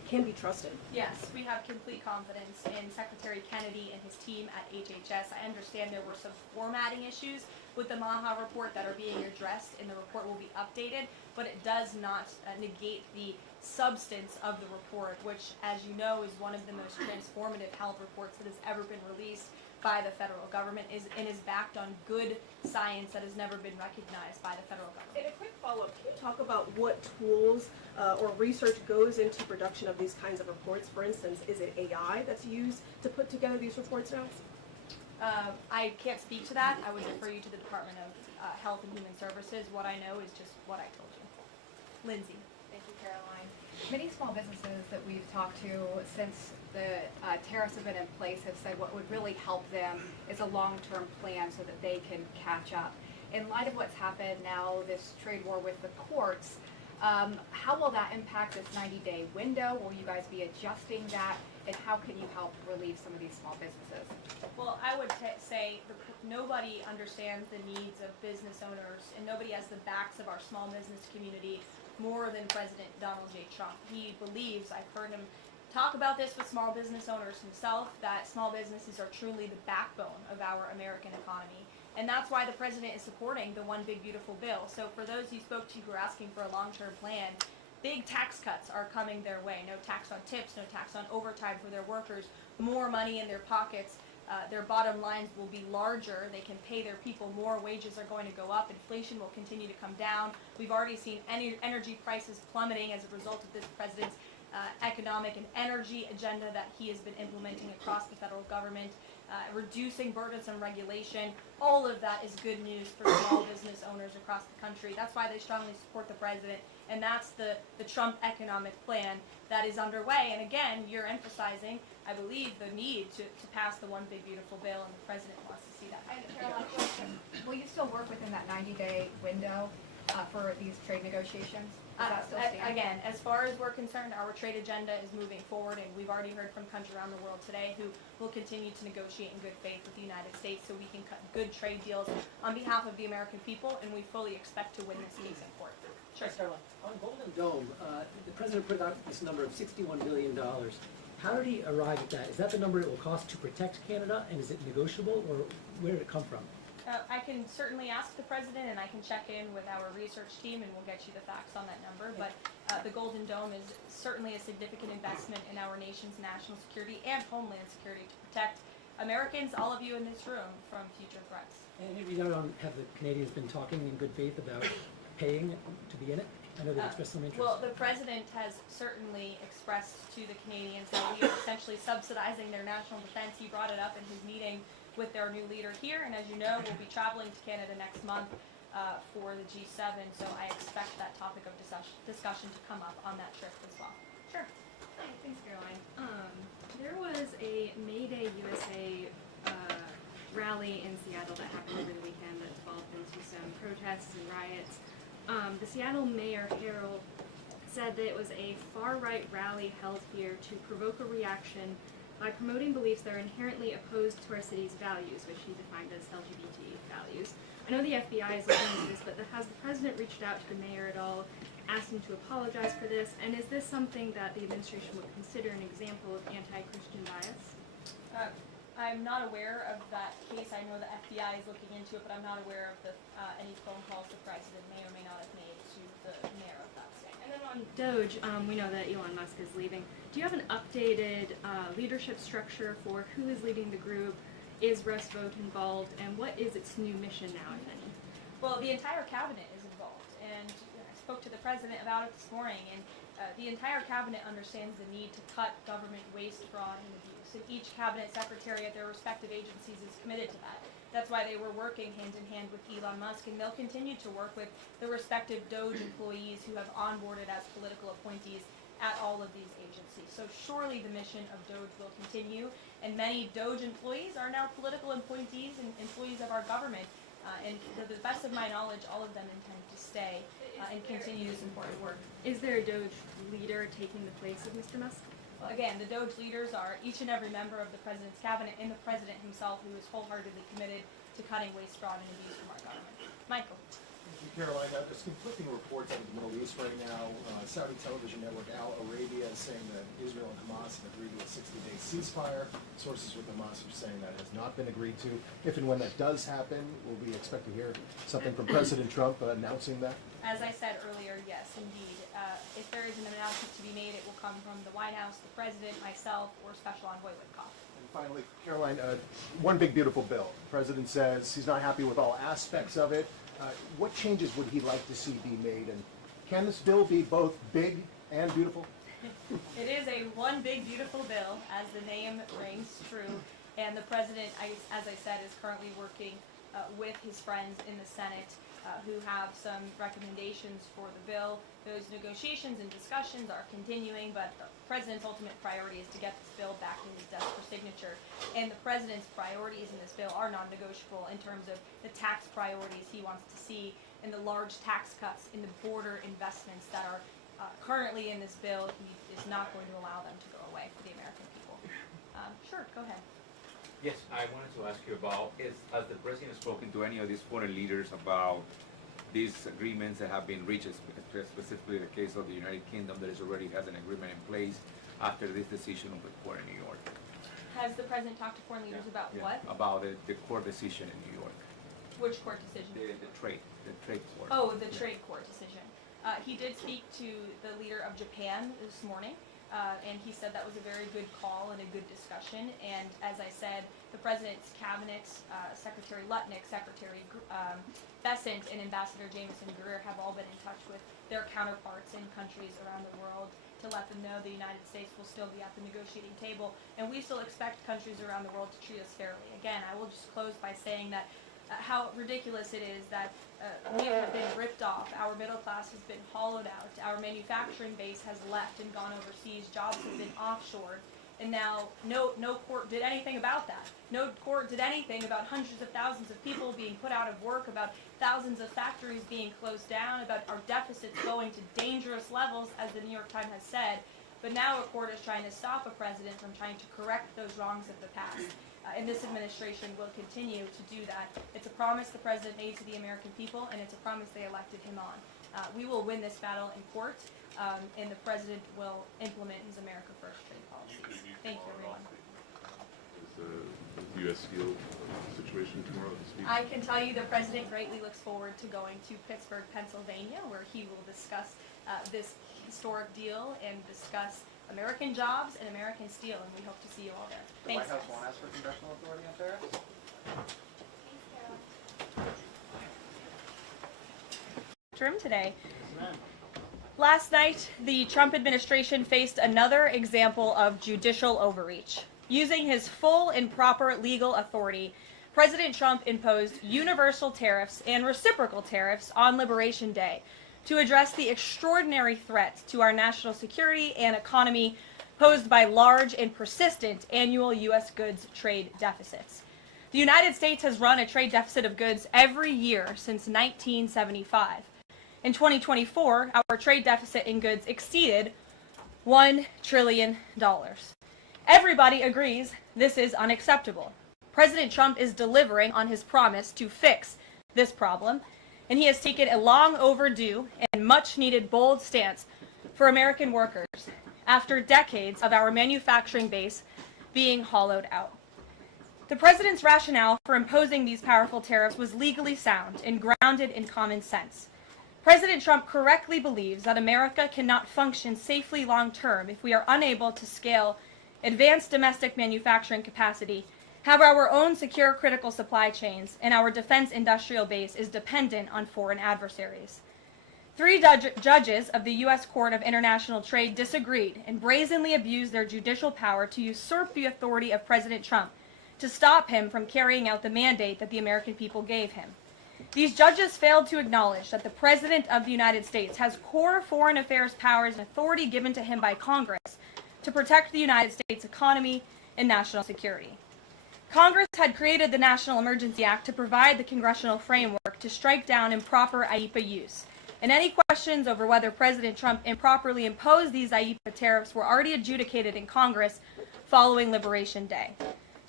can be trusted? Yes, we have complete confidence in Secretary Kennedy and his team at HHS. I understand there were some formatting issues with the Maha report that are being addressed, and the report will be updated, but it does not negate the substance of the report, which, as you know, is one of the most transformative health reports that has ever been released by the federal government and is backed on good science that has never been recognized by the federal government. And a quick follow-up, can you talk about what tools or research goes into production of these kinds of reports? For instance, is it AI that's used to put together these reports now? I can't speak to that. I would refer you to the Department of Health and Human Services. What I know is just what I told you. Lindsay. Thank you, Caroline. Many small businesses that we've talked to since the tariffs have been in place have said what would really help them is a long-term plan so that they can catch up. In light of what's happened now, this trade war with the courts, how will that impact this 90-day window? Will you guys be adjusting that? And how can you help relieve some of these small businesses? Well, I would say nobody understands the needs of business owners, and nobody has the backs of our small business community more than President Donald J. Trump. He believes, I've heard him talk about this with small business owners himself, that small businesses are truly the backbone of our American economy. And that's why the president is supporting the One Big Beautiful Bill. So for those you spoke to who are asking for a long-term plan, big tax cuts are coming their way. No tax on tips, no tax on overtime for their workers, more money in their pockets. Their bottom lines will be larger. They can pay their people more. Wages are going to go up. Inflation will continue to come down. We've already seen energy prices plummeting as a result of this president's economic and energy agenda that he has been implementing across the federal government, reducing burdensome regulation. All of that is good news for small business owners across the country. That's why they strongly support the president, and that's the Trump economic plan that is underway. And again, you're emphasizing, I believe, the need to pass the One Big Beautiful Bill, and the president wants to see that. Caroline, will you still work within that 90-day window for these trade negotiations? Does that still stand? Again, as far as we're concerned, our trade agenda is moving forward, and we've already heard from countries around the world today who will continue to negotiate in good faith with the United States so we can cut good trade deals on behalf of the American people, and we fully expect to win this case in court. Sure. On Golden Dome, the president put out this number of $61 billion. How did he arrive at that? Is that the number it will cost to protect Canada, and is it negotiable, or where did it come from? I can certainly ask the president, and I can check in with our research team, and we'll get you the facts on that number. But the Golden Dome is certainly a significant investment in our nation's national security and homeland security to protect Americans, all of you in this room, from future threats. And have the Canadians been talking in good faith about paying to be in it? I know they've expressed some interest. Well, the president has certainly expressed to the Canadians that we are essentially subsidizing their national defense. He brought it up in his meeting with their new leader here, and as you know, we'll be traveling to Canada next month for the G7, so I expect that topic of discussion to come up on that trip as well. Sure. Hi, thanks, Caroline. There was a May Day USA rally in Seattle that happened over the weekend that developed into some protests and riots. The Seattle Mayor Harold said that it was a far-right rally held here to provoke a reaction by promoting beliefs that are inherently opposed to our city's values, which he defined as LGBT values. I know the FBI is looking into this, but has the president reached out to the mayor at all, asked him to apologize for this, and is this something that the administration would consider an example of anti-Christian bias? I'm not aware of that case. I know the FBI is looking into it, but I'm not aware of any phone calls the president may or may not have made to the mayor of that state. And then on Doge, we know that Elon Musk is leaving. Do you have an updated leadership structure for who is leading the group? Is Russ Vought involved? And what is its new mission now, if any? Well, the entire cabinet is involved, and I spoke to the president about it this morning, and the entire cabinet understands the need to cut government waste, fraud, and abuse. And each cabinet secretary at their respective agencies is committed to that. That's why they were working hand in hand with Elon Musk, and they'll continue to work with the respective Doge employees who have onboarded as political appointees at all of these agencies. So surely the mission of Doge will continue, and many Doge employees are now political appointees and employees of our government. And to the best of my knowledge, all of them intend to stay and continue this important work. Is there a Doge leader taking the place of Mr. Musk? Well, again, the Doge leaders are each and every member of the president's cabinet and the president himself, who is wholeheartedly committed to cutting waste, fraud, and abuse from our government. Michael. Caroline, there's conflicting reports out of the Middle East right now. Saudi television network Al Arabia is saying that Israel and Hamas have agreed to a 60-day ceasefire. Sources with Hamas are saying that has not been agreed to. If and when that does happen, will we expect to hear something from President Trump announcing that? As I said earlier, yes, indeed. If there is an announcement to be made, it will come from the White House, the President, myself, or Special Envoy Witkoff. And finally, Caroline, one big beautiful bill. The President says he's not happy with all aspects of it. What changes would he like to see be made, and can this bill be both big and beautiful? It is a one big beautiful bill, as the name rings true, and the President, as I said, is currently working with his friends in the Senate who have some recommendations for the bill. Those negotiations and discussions are continuing, but the President's ultimate priority is to get this bill back in his desk for signature. And the President's priorities in this bill are non-negotiable in terms of the tax priorities he wants to see and the large tax cuts in the border investments that are currently in this bill. He is not going to allow them to go away for the American people. Sure, go ahead. Yes, I wanted to ask you about, has the President spoken to any of these foreign leaders about these agreements that have been reached, specifically the case of the United Kingdom that already has an agreement in place after this decision of the court in New York? Has the President talked to foreign leaders about what? About the court decision in New York. Which court decision? The trade court. Oh, the trade court decision. He did speak to the leader of Japan this morning. And he said that was a very good call and a good discussion. And as I said, the President's cabinet, Secretary Lutnick, Secretary Bessent, and Ambassador Jameson Greer have all been in touch with their counterparts in countries around the world to let them know the United States will still be at the negotiating table. And we still expect countries around the world to treat us fairly. Again, I will just close by saying that how ridiculous it is that we have been ripped off, our middle class has been hollowed out, our manufacturing base has left and gone overseas, jobs have been offshored, and now no court did anything about that. No court did anything about hundreds of thousands of people being put out of work, about thousands of factories being closed down, about our deficits going to dangerous levels, as the New York Times has said. But now a court is trying to stop a president from trying to correct those wrongs of the past. And this administration will continue to do that. It's a promise the President made to the American people, and it's a promise they elected him on. We will win this battle in court, and the President will implement his America First trade policies. Thank you, everyone. Is the U.S. Steel situation tomorrow this week? I can tell you the President greatly looks forward to going to Pittsburgh, Pennsylvania, where he will discuss this historic deal and discuss American jobs and American steel, and we hope to see you all there. The Thanks, White House guys. won't ask for congressional authority on tariffs? Room today. Last night, the Trump administration faced another example of judicial overreach. Using his full and proper legal authority, President Trump imposed universal tariffs and reciprocal tariffs on Liberation Day to address the extraordinary threat to our national security and economy posed by large and persistent annual U.S. goods trade deficits. The United States has run a trade deficit of goods every year since 1975. In 2024, our trade deficit in goods exceeded $1 trillion. Everybody agrees this is unacceptable. President Trump is delivering on his promise to fix this problem, and he has taken a long overdue and much needed bold stance for American workers after decades of our manufacturing base being hollowed out. The President's rationale for imposing these powerful tariffs was legally sound and grounded in common sense. President Trump correctly believes that America cannot function safely long-term if we are unable to scale advanced domestic manufacturing capacity, have our own secure critical supply chains, and our defense industrial base is dependent on foreign adversaries. 3 judges of the U.S. Court of International Trade disagreed and brazenly abused their judicial power to usurp the authority of President Trump to stop him from carrying out the mandate that the American people gave him. These judges failed to acknowledge that the President of the United States has core foreign affairs powers and authority given to him by Congress to protect the United States economy and national security. Congress had created the National Emergency Act to provide the congressional framework to strike down improper IEEPA use. And any questions over whether President Trump improperly imposed these IEEPA tariffs were already adjudicated in Congress following Liberation Day.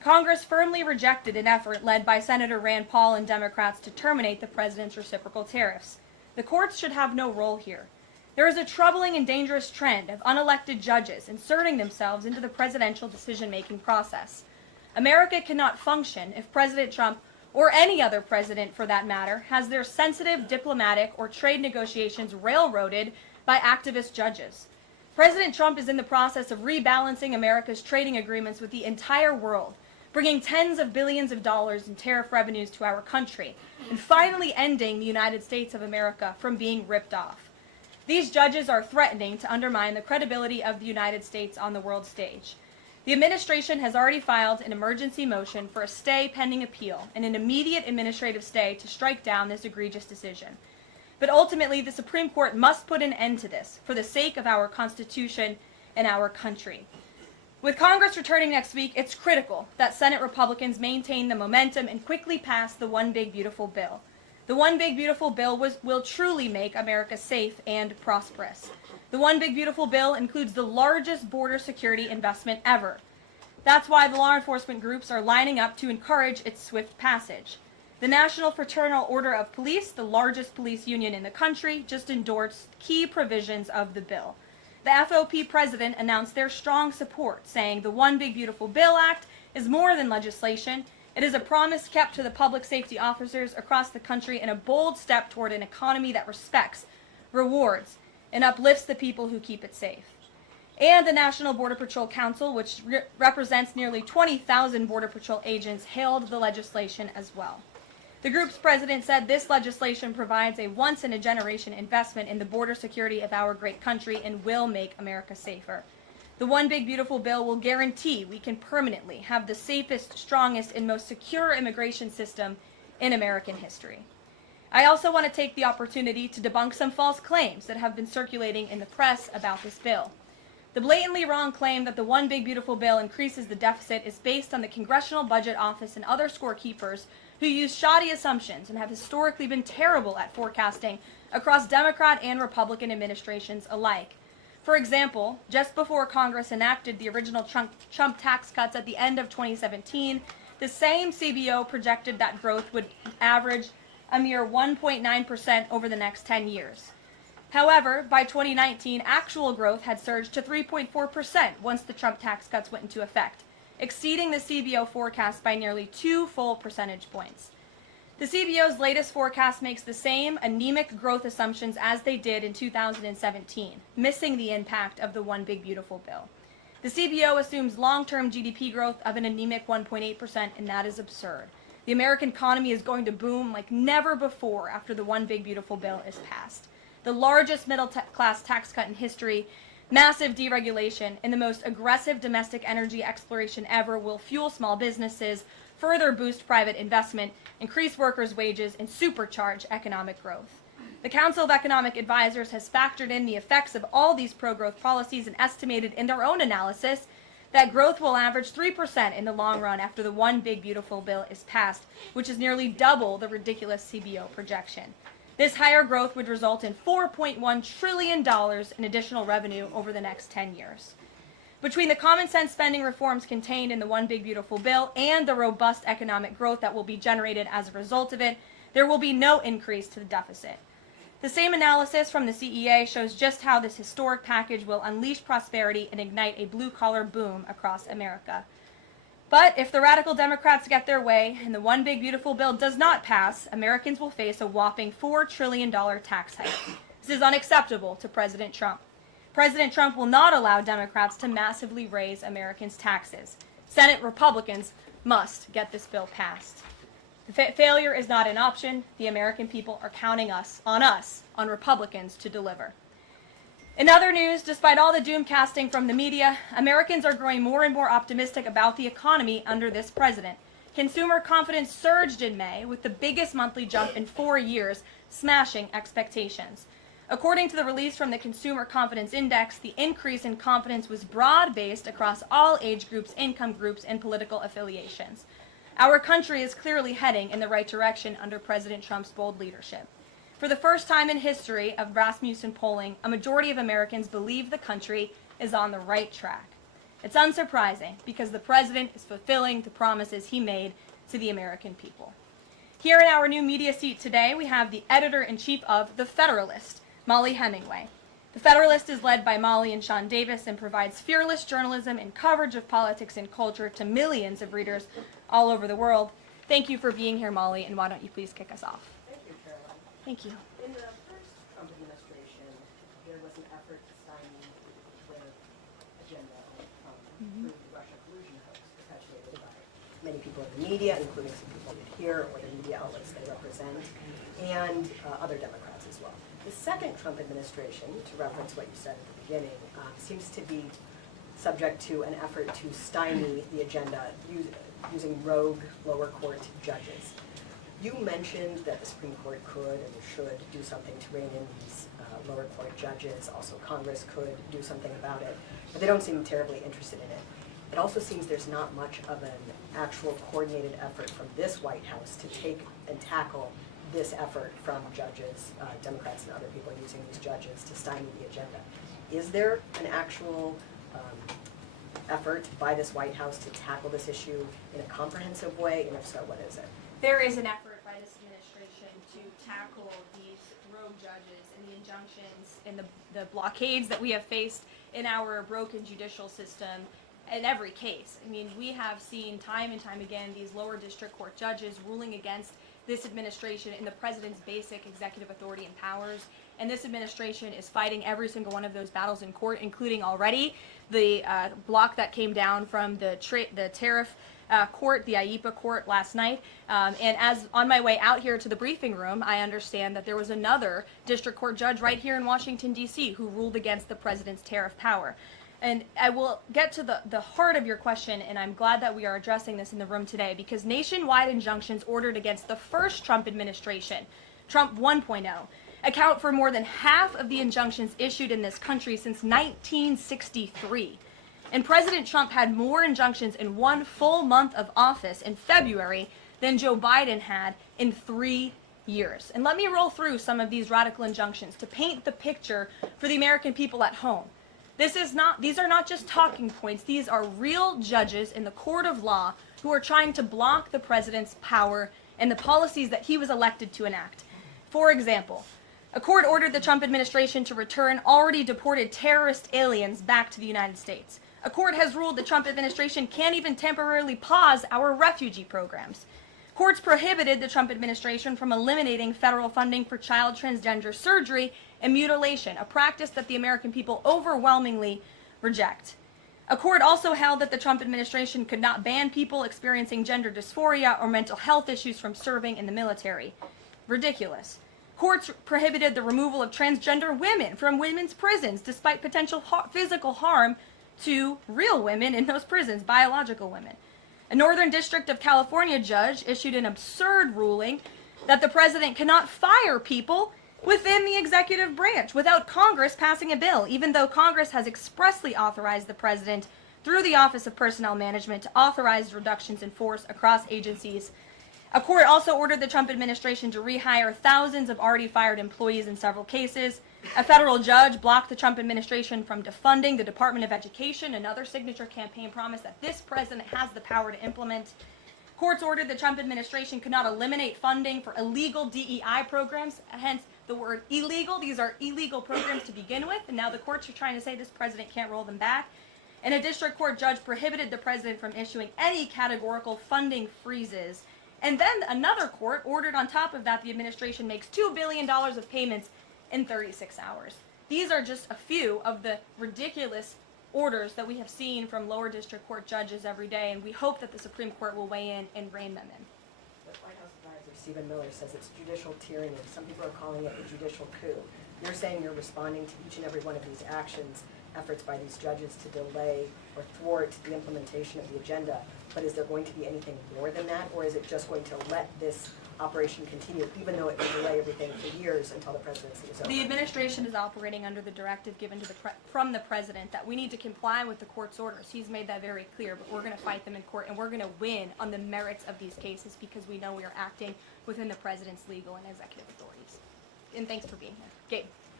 Congress firmly rejected an effort led by Senator Rand Paul and Democrats to terminate the president's reciprocal tariffs. The courts should have no role here. There is a troubling and dangerous trend of unelected judges inserting themselves into the presidential decision-making process. America cannot function if President Trump, or any other president for that matter, has their sensitive diplomatic or trade negotiations railroaded by activist judges. President Trump is in the process of rebalancing America's trading agreements with the entire world, bringing tens of billions of dollars in tariff revenues to our country, and finally ending the United States of America from being ripped off. These judges are threatening to undermine the credibility of the United States on the world stage. The administration has already filed an emergency motion for a stay pending appeal and an immediate administrative stay to strike down this egregious decision. But ultimately, the Supreme Court must put an end to this for the sake of our Constitution and our country. With Congress returning next week, it's critical that Senate Republicans maintain the momentum and quickly pass the One Big Beautiful Bill. The One Big Beautiful Bill will truly make America safe and prosperous. The One Big Beautiful Bill includes the largest border security investment ever. That's why the law enforcement groups are lining up to encourage its swift passage. The National Fraternal Order of Police, the largest police union in the country, just endorsed key provisions of the bill. The FOP president announced their strong support, saying the One Big Beautiful Bill Act is more than legislation. It is a promise kept to the public safety officers across the country and a bold step toward an economy that respects, rewards, and uplifts the people who keep it safe. And the National Border Patrol Council, which represents nearly 20,000 Border Patrol agents, hailed the legislation as well. The group's president said this legislation provides a once-in-a-generation investment in the border security of our great country and will make America safer. The One Big Beautiful Bill will guarantee we can permanently have the safest, strongest, and most secure immigration system in American history. I also want to take the opportunity to debunk some false claims that have been circulating in the press about this bill. The blatantly wrong claim that the One Big Beautiful Bill increases the deficit is based on the Congressional Budget Office and other scorekeepers who use shoddy assumptions and have historically been terrible at forecasting across Democrat and Republican administrations alike. For example, just before Congress enacted the original Trump tax cuts at the end of 2017, the same CBO projected that growth would average a mere 1.9% over the next 10 years. However, by 2019, actual growth had surged to 3.4% once the Trump tax cuts went into effect, exceeding the CBO forecast by nearly 2 full percentage points. The CBO's latest forecast makes the same anemic growth assumptions as they did in 2017, missing the impact of the One Big Beautiful Bill. The CBO assumes long-term GDP growth of an anemic 1.8%, and that is absurd. The American economy is going to boom like never before after the One Big Beautiful Bill is passed. The largest middle-class tax cut in history, massive deregulation, and the most aggressive domestic energy exploration ever will fuel small businesses, further boost private investment, increase workers' wages, and supercharge economic growth. The Council of Economic Advisors has factored in the effects of all these pro-growth policies and estimated in their own analysis that growth will average 3% in the long run after the One Big Beautiful Bill is passed, which is nearly double the ridiculous CBO projection. This higher growth would result in $4.1 trillion in additional revenue over the next 10 years. Between the common sense spending reforms contained in the One Big Beautiful Bill and the robust economic growth that will be generated as a result of it, there will be no increase to the deficit. The same analysis from the CEA shows just how this historic package will unleash prosperity and ignite a blue-collar boom across America. But if the radical Democrats get their way and the One Big Beautiful Bill does not pass, Americans will face a whopping $4 trillion tax hike. This is unacceptable to President Trump. President Trump will not allow Democrats to massively raise Americans' taxes. Senate Republicans must get this bill passed. Failure is not an option. The American people are counting on Republicans to deliver. In other news, despite all the doom casting from the media, Americans are growing more and more optimistic about the economy under this president. Consumer confidence surged in May with the biggest monthly jump in 4 years, smashing expectations. According to the release from the Consumer Confidence Index, the increase in confidence was broad-based across all age groups, income groups, and political affiliations. Our country is clearly heading in the right direction under President Trump's bold leadership. For the first time in history of Rasmussen polling, a majority of Americans believe the country is on the right track. It's unsurprising because the president is fulfilling the promises he made to the American people. Here in our new media seat today, we have the editor-in-chief of The Federalist, Molly Hemingway. The Federalist is led by Molly and Sean Davis and provides fearless journalism and coverage of politics and culture to millions of readers all over the world. Thank you for being here, Molly, and why don't you please kick us off? Thank you, Caroline. Thank you. In the first Trump administration, there was an effort to stymie their agenda through the Russia collusion hoax perpetuated by many people in the media, including some people here or the media outlets they represent, and other Democrats as well. The second Trump administration, to reference what you said at the beginning, seems to be subject to an effort to stymie the agenda using rogue lower court judges. You mentioned that the Supreme Court could and should do something to rein in these lower court judges. Also, Congress could do something about it, but they don't seem terribly interested in it. It also seems there's not much of an actual coordinated effort from this White House to take and tackle this effort from judges, Democrats and other people using these judges to stymie the agenda. Is there an actual effort by this White House to tackle this issue in a comprehensive way, and if so, what is it? There is an effort by this administration to tackle these rogue judges and the injunctions and the blockades that we have faced in our broken judicial system in every case. I mean, we have seen time and time again these lower district court judges ruling against this administration in the president's basic executive authority and powers. And this administration is fighting every single one of those battles in court, including already the block that came down from the Tariff court, the IEPA court last night. And as on my way out here to the briefing room, I understand that there was another district court judge right here in Washington, D.C. who ruled against the president's tariff power. And I will get to the heart of your question, and I'm glad that we are addressing this in the room today, because nationwide injunctions ordered against the first Trump administration, Trump 1.0, account for more than half of the injunctions issued in this country since 1963. And President Trump had more injunctions in one full month of office in February than Joe Biden had in 3 years. And let me roll through some of these radical injunctions to paint the picture for the American people at home. These are not just talking points. These are real judges in the court of law who are trying to block the president's power and the policies that he was elected to enact. For example, a court ordered the Trump administration to return already deported terrorist aliens back to the United States. A court has ruled the Trump administration can't even temporarily pause our refugee programs. Courts prohibited the Trump administration from eliminating federal funding for child transgender surgery and mutilation, a practice that the American people overwhelmingly reject. A court also held that the Trump administration could not ban people experiencing gender dysphoria or mental health issues from serving in the military. Ridiculous. Courts prohibited the removal of transgender women from women's prisons despite potential physical harm to real women in those prisons, biological women. A Northern District of California judge issued an absurd ruling that the president cannot fire people within the executive branch without Congress passing a bill, even though Congress has expressly authorized the president through the Office of Personnel Management to authorize reductions in force across agencies. A court also ordered the Trump administration to rehire thousands of already fired employees in several cases. A federal judge blocked the Trump administration from defunding the Department of Education, another signature campaign promise that this president has the power to implement. Courts ordered the Trump administration could not eliminate funding for illegal DEI programs, hence the word illegal. These are illegal programs to begin with, and now the courts are trying to say this president can't roll them back. And a district court judge prohibited the president from issuing any categorical funding freezes. And then another court ordered on top of that the administration makes $2 billion of payments in 36 hours. These are just a few of the ridiculous orders that we have seen from lower district court judges every day, and we hope that the Supreme Court will weigh in and rein them in. The White House advisor Stephen Miller says it's judicial tyranny. Some people are calling it a judicial coup. You're saying you're responding to each and every one of these actions, efforts by these judges to delay or thwart the implementation of the agenda, but is there going to be anything more than that, or is it just going to let this operation continue, even though it will delay everything for years until the presidency is over? The administration is operating under the directive given to from the president that we need to comply with the court's orders. He's made that very clear, but we're going to fight them in court, and we're going to win on the merits of these cases because we know we are acting within the president's legal and executive authorities. And thanks for being here. Gabe.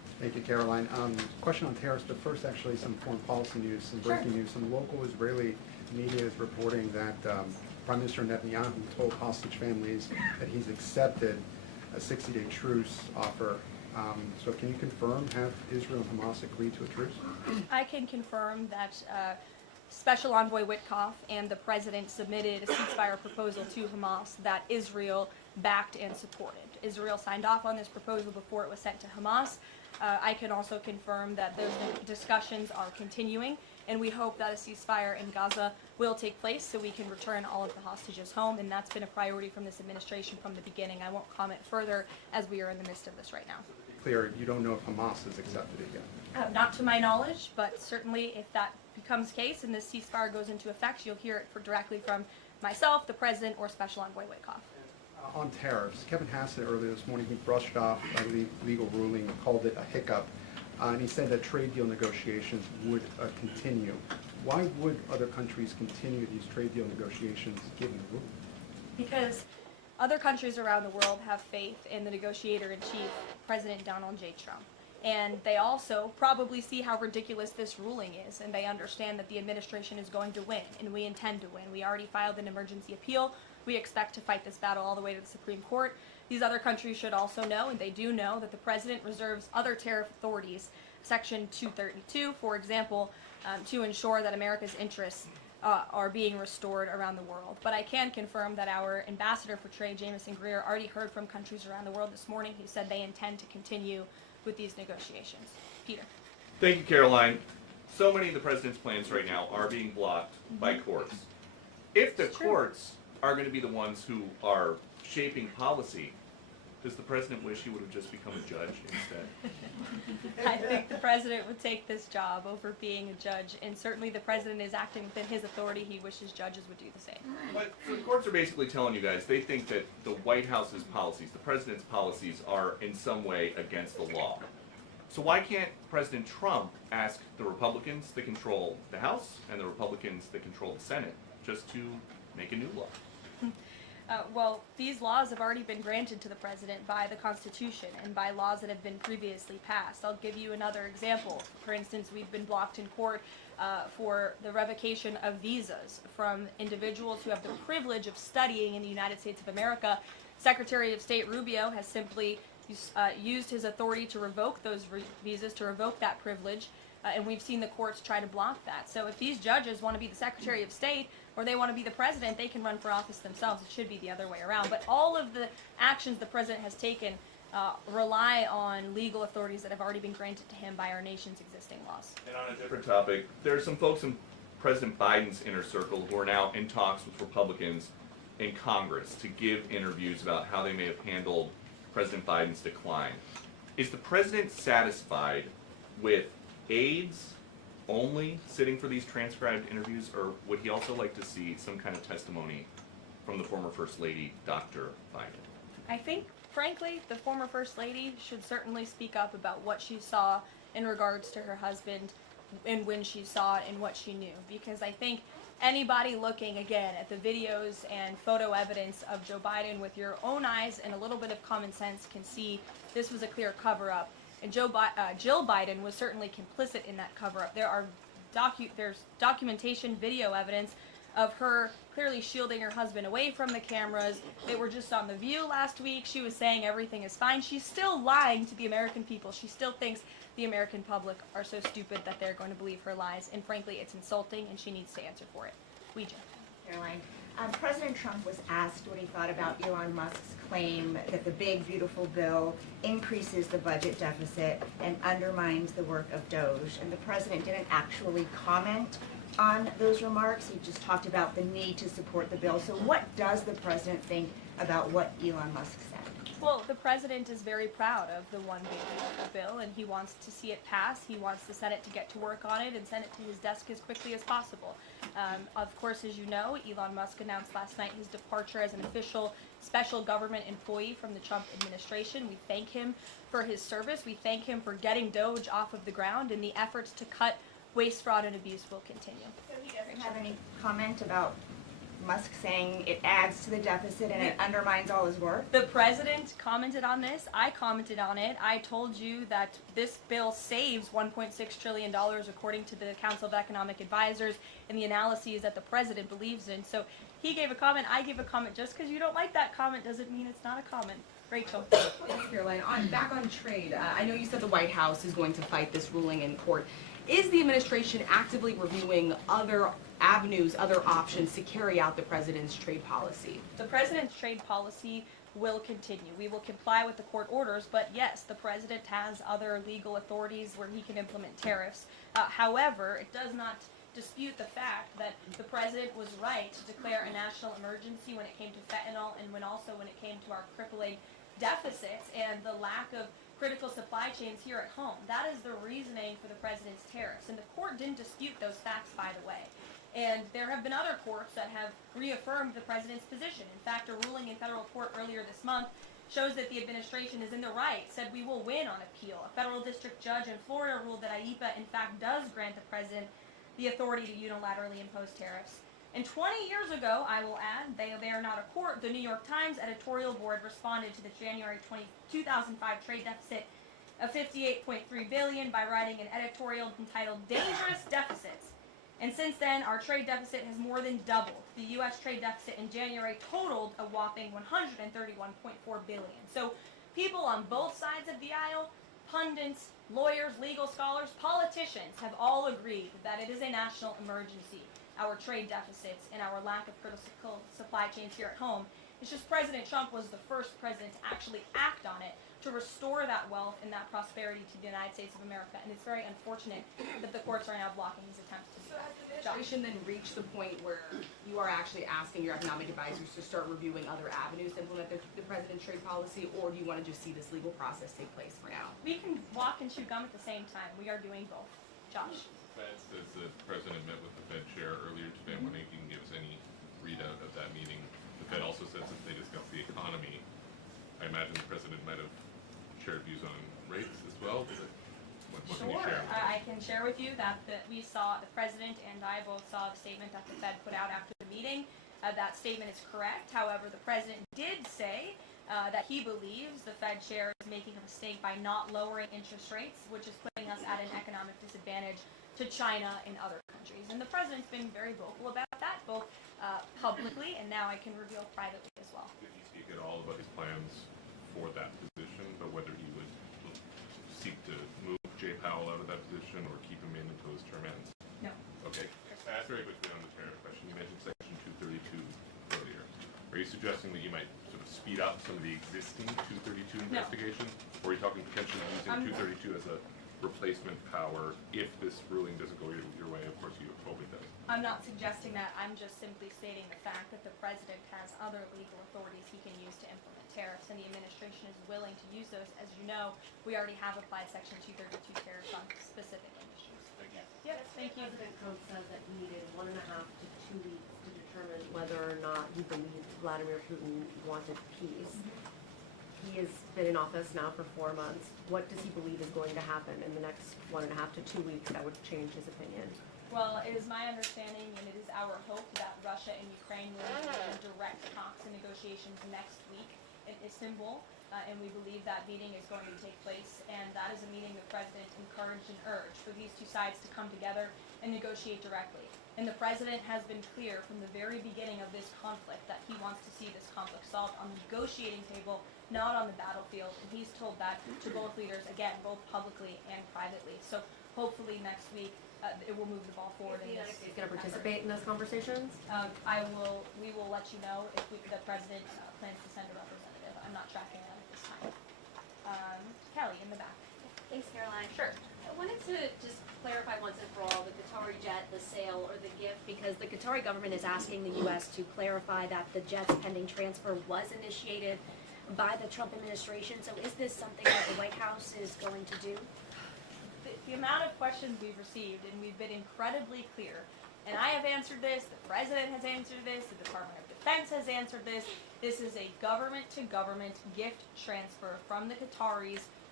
Thank you, Caroline. Question on tariffs, but first actually some foreign policy news, some breaking news. Some local Israeli media is reporting that Prime Minister Netanyahu told hostage families that he's accepted a 60-day truce offer. So can you confirm, have Israel and Hamas agreed to a truce? I can confirm that Special Envoy Witkoff and the President submitted a ceasefire proposal to Hamas that Israel backed and supported. Israel signed off on this proposal before it was sent to Hamas. I can also confirm that those discussions are continuing, and we hope that a ceasefire in Gaza will take place so we can return all of the hostages home, and that's been a priority from this administration from the beginning. I won't comment further as we are in the midst of this right now. Clear, you don't know if Hamas has accepted it yet? Not to my knowledge, but certainly if that becomes the case and this ceasefire goes into effect, you'll hear it directly from myself, the President, or Special Envoy Witkoff. On tariffs, Kevin Hassett earlier this morning, he brushed off a legal ruling, called it a hiccup, and he said that trade deal negotiations would continue. Why would other countries continue these trade deal negotiations given the ruling? Because other countries around the world have faith in the negotiator-in-chief, President Donald J. Trump. And they also probably see how ridiculous this ruling is, and they understand that the administration is going to win, and we intend to win. We already filed an emergency appeal. We expect to fight this battle all the way to the Supreme Court. These other countries should also know, and they do know, that the President reserves other tariff authorities, Section 232, for example, to ensure that America's interests are being restored around the world. But I can confirm that our Ambassador for Trade, Jameson Greer, already heard from countries around the world this morning who said they intend to continue with these negotiations. Peter. Thank you, Caroline. So many of the President's plans right now are being blocked by courts. If the courts are going to be the ones who are shaping policy, does the President wish he would have just become a judge instead? I think the President would take this job over being a judge, and certainly the President is acting within his authority. He wishes judges would do the same. But the courts are basically telling you guys they think that the White House's policies, the President's policies, are in some way against the law. So why can't President Trump ask the Republicans that control the House and the Republicans that control the Senate just to make a new law? Well, these laws have already been granted to the President by the Constitution and by laws that have been previously passed. I'll give you another example. For instance, we've been blocked in court for the revocation of visas from individuals who have the privilege of studying in the United States of America. Secretary of State Rubio has simply used his authority to revoke those visas, to revoke that privilege, and we've seen the courts try to block that. So if these judges want to be the Secretary of State or they want to be the President, they can run for office themselves. It should be the other way around. But all of the actions the President has taken rely on legal authorities that have already been granted to him by our nation's existing laws. And on a different topic, there are some folks in President Biden's inner circle who are now in talks with Republicans in Congress to give interviews about how they may have handled President Biden's decline. Is the President satisfied with aides only sitting for these transcribed interviews, or would he also like to see some kind of testimony from the former First Lady, Dr. Biden? I think, frankly, the former First Lady should certainly speak up about what she saw in regards to her husband and when she saw it and what she knew. Because I think anybody looking, again, at the videos and photo evidence of Joe Biden with your own eyes and a little bit of common sense can see this was a clear cover-up. And Jill Biden was certainly complicit in that cover-up. There's documentation, video evidence of her clearly shielding her husband away from the cameras. They were just on The View last week. She was saying everything is fine. She's still lying to the American people. She still thinks the American public are so stupid that they're going to believe her lies. And frankly, it's insulting, and she needs to answer for it. Ouija. Caroline, President Trump was asked what he thought about Elon Musk's claim that the big, beautiful bill increases the budget deficit and undermines the work of Doge. And the president didn't actually comment on those remarks. He just talked about the need to support the bill. So what does the president think about what Elon Musk said? Well, the president is very proud of the one big beautiful bill, and he wants to see it pass. He wants the Senate to get to work on it and send it to his desk as quickly as possible. Of course, as you know, Elon Musk announced last night his departure as an official special government employee from the Trump administration. We thank him for his service. We thank him for getting Doge off of the ground, and the efforts to cut waste, fraud, and abuse will continue. So he doesn't have any comment about Musk saying it adds to the deficit and it undermines all his work? The president commented on this. I commented on it. I told you that this bill saves $1.6 trillion according to the Council of Economic Advisors and the analyses that the president believes in. So he gave a comment, I gave a comment. Just because you don't like that comment doesn't mean it's not a comment. Rachel. Thanks, Caroline. Back on trade, I know you said the White House is going to fight this ruling in court. Is the administration actively reviewing other avenues, other options to carry out the president's trade policy? The president's trade policy will continue. We will comply with the court orders, but yes, the president has other legal authorities where he can implement tariffs. However, it does not dispute the fact that the president was right to declare a national emergency when it came to fentanyl and when it came to our crippling deficits and the lack of critical supply chains here at home. That is the reasoning for the president's tariffs. And the court didn't dispute those facts, by the way. And there have been other courts that have reaffirmed the president's position. In fact, a ruling in federal court earlier this month shows that the administration is in the right, said we will win on appeal. A federal district judge in Florida ruled that IEPA, in fact, does grant the president the authority to unilaterally impose tariffs. And 20 years ago, I will add, they are not a court, the New York Times editorial board responded to the January 2005 trade deficit of $58.3 billion by writing an editorial entitled Dangerous Deficits. And since then, our trade deficit has more than doubled. The U.S. trade deficit in January totaled a whopping $131.4 billion. So people on both sides of the aisle, pundits, lawyers, legal scholars, politicians have all agreed that it is a national emergency. Our trade deficits and our lack of critical supply chains here at home. It's just President Trump was the first president to actually act on it to restore that wealth and that prosperity to the United States of America. And it's very unfortunate that the courts are now blocking his attempts to do that. Has the administration then reached the point where you are actually asking your economic advisors to start reviewing other avenues to implement the president's trade policy, or do you want to just see this legal process take place for now? We can walk and chew gum at the same time. We are doing both. Josh. Fed says the president met with the Fed chair earlier today. I'm wondering if you can give us any readout of that meeting. The Fed also says that they discussed the economy. I imagine the president might have shared views on rates as well. What can you share? I can share with you that we saw, the president and I both saw the statement that the Fed put out after the meeting. That statement is correct. However, the president did say that he believes the Fed chair is making a mistake by not lowering interest rates, which is putting us at an economic disadvantage to China and other countries. And the president's been very vocal about that, both publicly and now I can reveal privately as well. Did he speak at all about his plans for that position, but whether he would seek to move Jay Powell out of that position or keep him in until his term ends? No. Okay. Very quickly on the tariff question, you mentioned Section 232 earlier. Are you suggesting that you might sort of speed up some of the existing 232 investigations? Or are you talking potentially using 232 as a replacement power if this ruling doesn't go your way? Of course you hope it does. I'm not suggesting that. I'm just simply stating the fact that the president has other legal authorities he can use to implement tariffs, and the administration is willing to use those. As you know, we already have applied Section 232 tariffs on specific industries. Thank you. Yes, thank you. President Trump said that he needed 1.5 to 2 weeks to determine whether or not he believed Vladimir Putin wanted peace. He has been in office now for 4 months. What does he believe is going to happen in the next 1.5 to 2 weeks that would change his opinion? Well, it is my understanding and it is our hope that Russia and Ukraine will engage in direct talks and negotiations next week in Istanbul. And we believe that meeting is going to take place, and that is a meeting the president encouraged and urged for these two sides to come together and negotiate directly. And the president has been clear from the very beginning of this conflict that he wants to see this conflict solved on the negotiating table, not on the battlefield. And he's told that to both leaders, again, both publicly and privately. So hopefully next week it will move the ball forward. Is the United States going to participate in those conversations? We will let you know if the president plans to send a representative. I'm not tracking that at this time. Kelly in the back. Thanks, Caroline. Sure. I wanted to just clarify once and for all the Qatari jet, the sale, or the gift, because the Qatari government is asking the U.S. to clarify that the jet's pending transfer was initiated by the Trump administration. So is this something that the White House is going to do? The amount of questions we've received, and we've been incredibly clear, and I have answered this, the president has answered this, the Department of Defense has answered this. This is a government-to-government gift transfer from the Qataris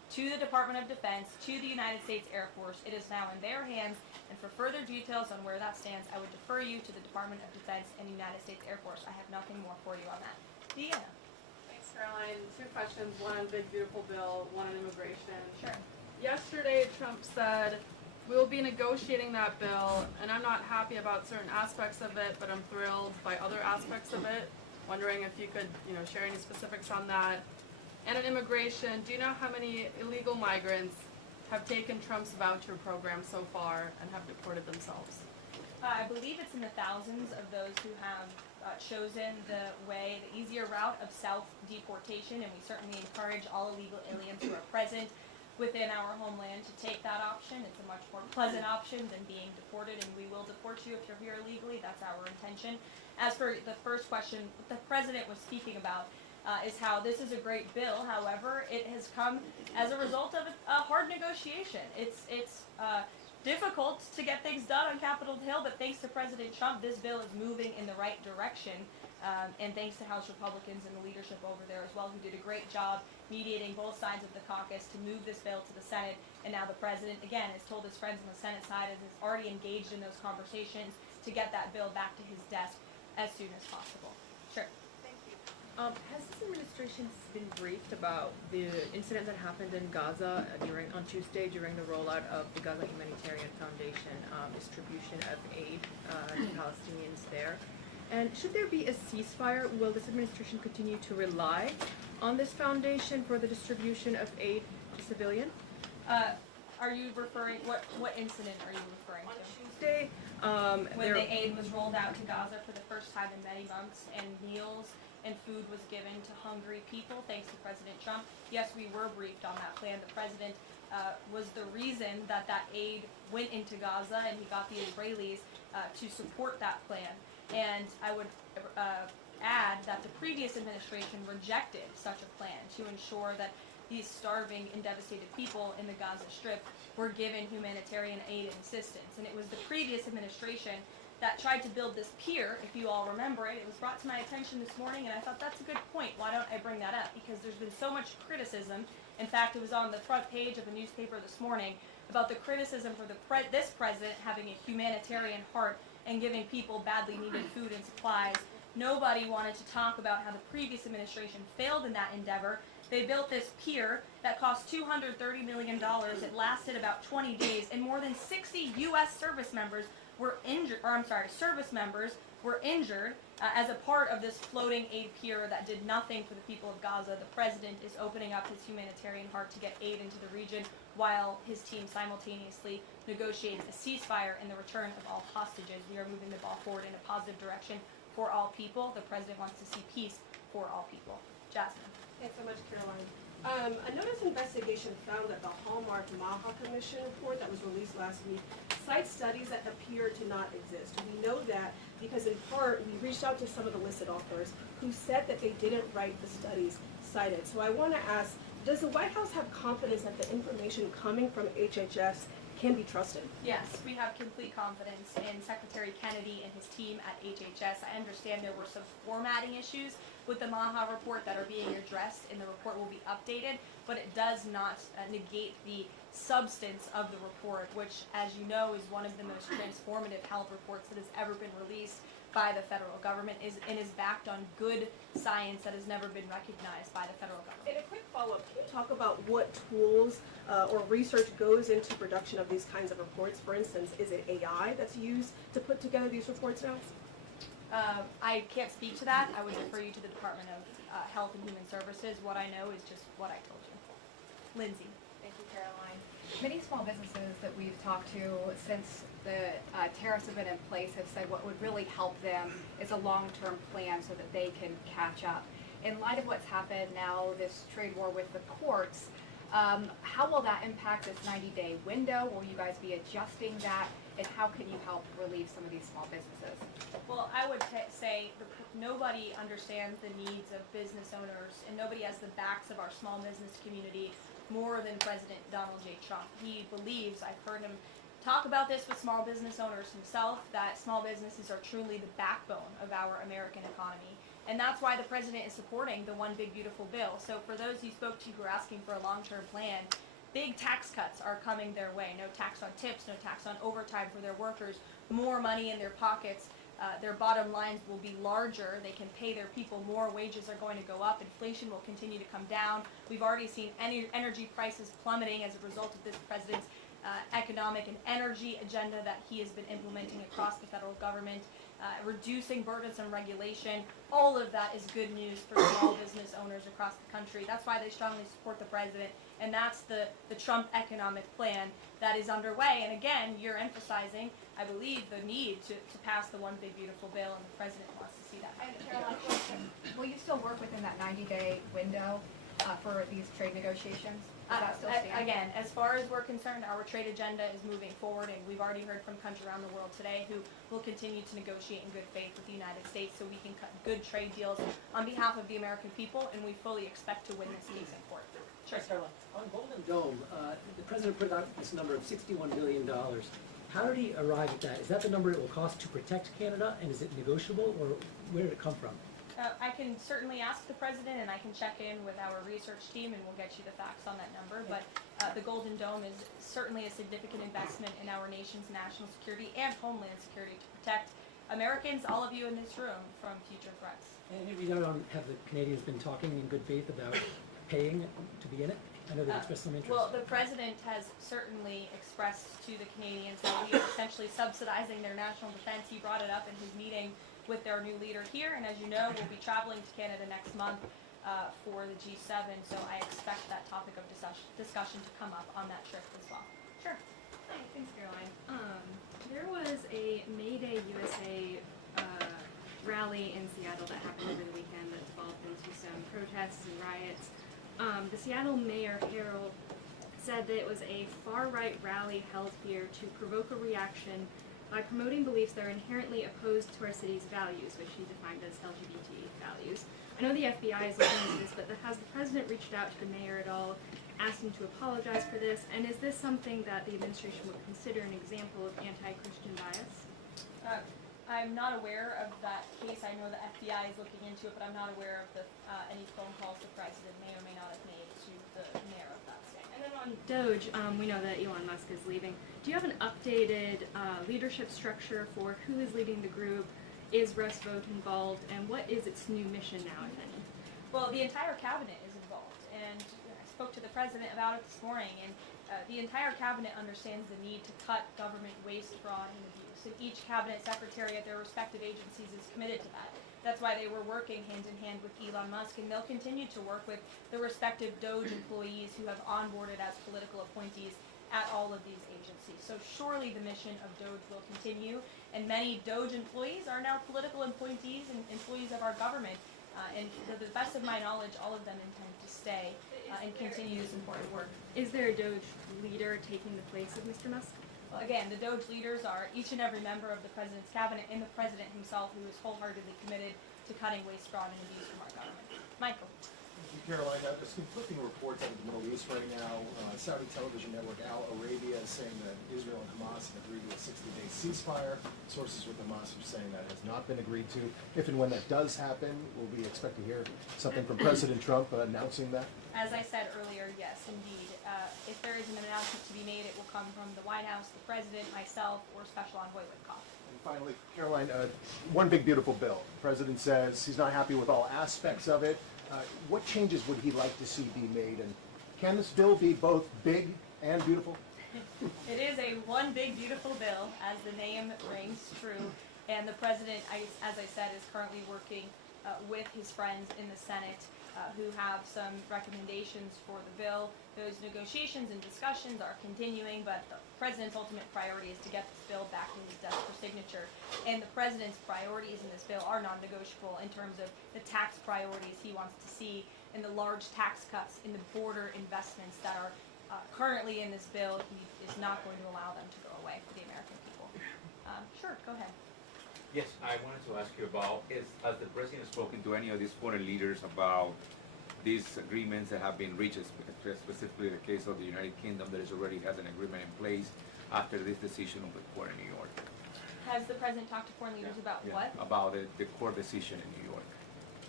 to the Department of Defense, to the United States Air Force. It is now in their hands, and for further details on where that stands, I would defer you to the Department of Defense and the United States Air Force. I have nothing more for you on that. Deanna. Thanks, Caroline. Two questions, one on big beautiful bill, one on immigration. Sure. Yesterday, Trump said, we will be negotiating that bill, and I'm not happy about certain aspects of it, but I'm thrilled by other aspects of it. Wondering if you could, share any specifics on that. And on immigration, do you know how many illegal migrants have taken Trump's voucher program so far and have deported themselves? I believe it's in the thousands of those who have chosen the easier route of self-deportation, and we certainly encourage all illegal aliens who are present within our homeland to take that option. It's a much more pleasant option than being deported, and we will deport you if you're here illegally. That's our intention. As for the first question, what the president was speaking about is how this is a great bill. However, it has come as a result of a hard negotiation. It's difficult to get things done on Capitol Hill, but thanks to President Trump, this bill is moving in the right direction. And thanks to House Republicans and the leadership over there as well, who did a great job mediating both sides of the caucus to move this bill to the Senate. And now the president, again, has told his friends on the Senate side and is already engaged in those conversations to get that bill back to his desk as soon as possible. Sure. Thank you. Has this administration been briefed about the incident that happened in Gaza on Tuesday during the rollout of the Gaza Humanitarian Foundation distribution of aid to Palestinians there? And should there be a ceasefire, will this administration continue to rely on this foundation for the distribution of aid to civilians? Are you referring, what incident are you referring to? Tuesday, when the aid was rolled out to Gaza for the first time in many months, and meals and food was given to hungry people, thanks to President Trump. Yes, we were briefed on that plan. The president was the reason that aid went into Gaza, and he got the Israelis to support that plan. And I would add that the previous administration rejected such a plan to ensure that these starving and devastated people in the Gaza Strip were given humanitarian aid and assistance. And it was the previous administration that tried to build this pier, if you all remember it. It was brought to my attention this morning, and I thought that's a good point. Why don't I bring that up? Because there's been so much criticism. In fact, it was on the front page of a newspaper this morning about the criticism for this president having a humanitarian heart and giving people badly needed food and supplies. Nobody wanted to talk about how the previous administration failed in that endeavor. They built this pier that cost $230 million. It lasted about 20 days, and more than 60 U.S. service members were injured, as a part of this floating aid pier that did nothing for the people of Gaza. The president is opening up his humanitarian heart to get aid into the region, while his team simultaneously negotiates a ceasefire and the return of all hostages. We are moving the ball forward in a positive direction for all people. The president wants to see peace for all people. Jasmine. Thanks so much, Caroline. A notice investigation found that the Hallmark Maha Commission report that was released last week cites studies that appear to not exist. We know that because in part we reached out to some of the listed authors who said that they didn't write the studies cited. So I want to ask, does the White House have confidence that the information coming from HHS can be trusted? Yes, we have complete confidence in Secretary Kennedy and his team at HHS. I understand there were some formatting issues with the Maha report that are being addressed, and the report will be updated, but it does not negate the substance of the report, which, as you know, is one of the most transformative health reports that has ever been released by the federal government, and is backed on good science that has never been recognized by the federal government. And a quick follow-up, can you talk about what tools or research goes into production of these kinds of reports? For instance, is it AI that's used to put together these reports now? I can't speak to that. I would refer you to the Department of Health and Human Services. What I know is just what I told you. Lindsay. Thank you, Caroline. Many small businesses that we've talked to since the tariffs have been in place have said what would really help them is a long-term plan so that they can catch up. In light of what's happened now, this trade war with the courts, how will that impact this 90-day window? Will you guys be adjusting that? And how can you help relieve some of these small businesses? Well, I would say nobody understands the needs of business owners, and nobody has the backs of our small business community more than President Donald J. Trump. He believes, I've heard him talk about this with small business owners himself, that small businesses are truly the backbone of our American economy. And that's why the president is supporting the One Big Beautiful Bill. So for those you spoke to who are asking for a long-term plan, big tax cuts are coming their way. No tax on tips, no tax on overtime for their workers, more money in their pockets. Their bottom lines will be larger. They can pay their people more. Wages are going to go up. Inflation will continue to come down. We've already seen energy prices plummeting as a result of this president's economic and energy agenda that he has been implementing across the federal government, reducing burdensome regulation. All of that is good news for small business owners across the country. That's why they strongly support the president, and that's the Trump economic plan that is underway. And again, you're emphasizing, I believe, the need to pass the One Big Beautiful Bill, and the president wants to see that. And Caroline, will you still work within that 90-day window for these trade negotiations? Does that still stand? Again, as far as we're concerned, our trade agenda is moving forward, and we've already heard from countries around the world today who will continue to negotiate in good faith with the United States so we can cut good trade deals on behalf of the American people, and we fully expect to win this case in court. Sure. On Golden Dome, the president put out this number of $61 billion. How did he arrive at that? Is that the number it will cost to protect Canada, and is it negotiable, or where did it come from? I can certainly ask the president, and I can check in with our research team, and we'll get you the facts on that number. But the Golden Dome is certainly a significant investment in our nation's national security and homeland security to protect Americans, all of you in this room, from future threats. And have the Canadians been talking in good faith about paying to be in it? I know they expressed some interest. Well, the president has certainly expressed to the Canadians that we are essentially subsidizing their national defense. He brought it up in his meeting with their new leader here, and as you know, we'll be traveling to Canada next month for the G7, so I expect that topic of discussion to come up on that trip as well. Sure. Hi, thanks, Caroline. There was a May Day USA rally in Seattle that happened over the weekend that developed into some protests and riots. The Seattle Mayor Harold said that it was a far-right rally held here to provoke a reaction by promoting beliefs that are inherently opposed to our city's values, which he defined as LGBT values. I know the FBI is looking into this, but has the president reached out to the mayor at all, asked him to apologize for this, and is this something that the administration would consider an example of anti-Christian bias? I'm not aware of that case. I know the FBI is looking into it, but I'm not aware of any phone calls the president may or may not have made to the mayor of that state. And then on Doge, we know that Elon Musk is leaving. Do you have an updated leadership structure for who is leading the group? Is Russ Vought involved? And what is its new mission now, if any? Well, the entire cabinet is involved, and I spoke to the president about it this morning, and the entire cabinet understands the need to cut government waste, fraud, and abuse. And each cabinet secretary at their respective agencies is committed to that. That's why they were working hand in hand with Elon Musk, and they'll continue to work with the respective Doge employees who have onboarded as political appointees at all of these agencies. So surely the mission of Doge will continue, and many Doge employees are now political appointees and employees of our government. And to the best of my knowledge, all of them intend to stay and continue this important work. Is there a Doge leader taking the place of Mr. Musk? Well, again, the Doge leaders are each and every member of the president's cabinet and the president himself, who is wholeheartedly committed to cutting waste, fraud, and abuse from our government. Michael. Thank you, Caroline. There's conflicting reports out of the Middle East right now. Saudi television network Al Arabia is saying that Israel and Hamas have agreed to a 60-day ceasefire. Sources with Hamas are saying that has not been agreed to. If and when that does happen, will we expect to hear something from President Trump announcing that? As I said earlier, yes, indeed. If there is an announcement to be made, it will come from the White House, the president, myself, or Special Envoy Witkoff. And finally, Caroline, One Big Beautiful Bill. The president says he's not happy with all aspects of it. What changes would he like to see be made? And can this bill be both big and beautiful? It is a One Big Beautiful Bill, as the name rings true. And the president, as I said, is currently working with his friends in the Senate who have some recommendations for the bill. Those negotiations and discussions are continuing, but the president's ultimate priority is to get this bill back to his desk for signature. And the president's priorities in this bill are non-negotiable in terms of the tax priorities he wants to see and the large tax cuts in the border investments that are currently in this bill. He is not going to allow them to go away for the American people. Sure, go ahead. Yes, I wanted to ask you about, has the president spoken to any of these foreign leaders about these agreements that have been reached, specifically the case of the United Kingdom that already has an agreement in place after this decision of the court in New York? Has the president talked to foreign leaders about what? About the court decision in New York.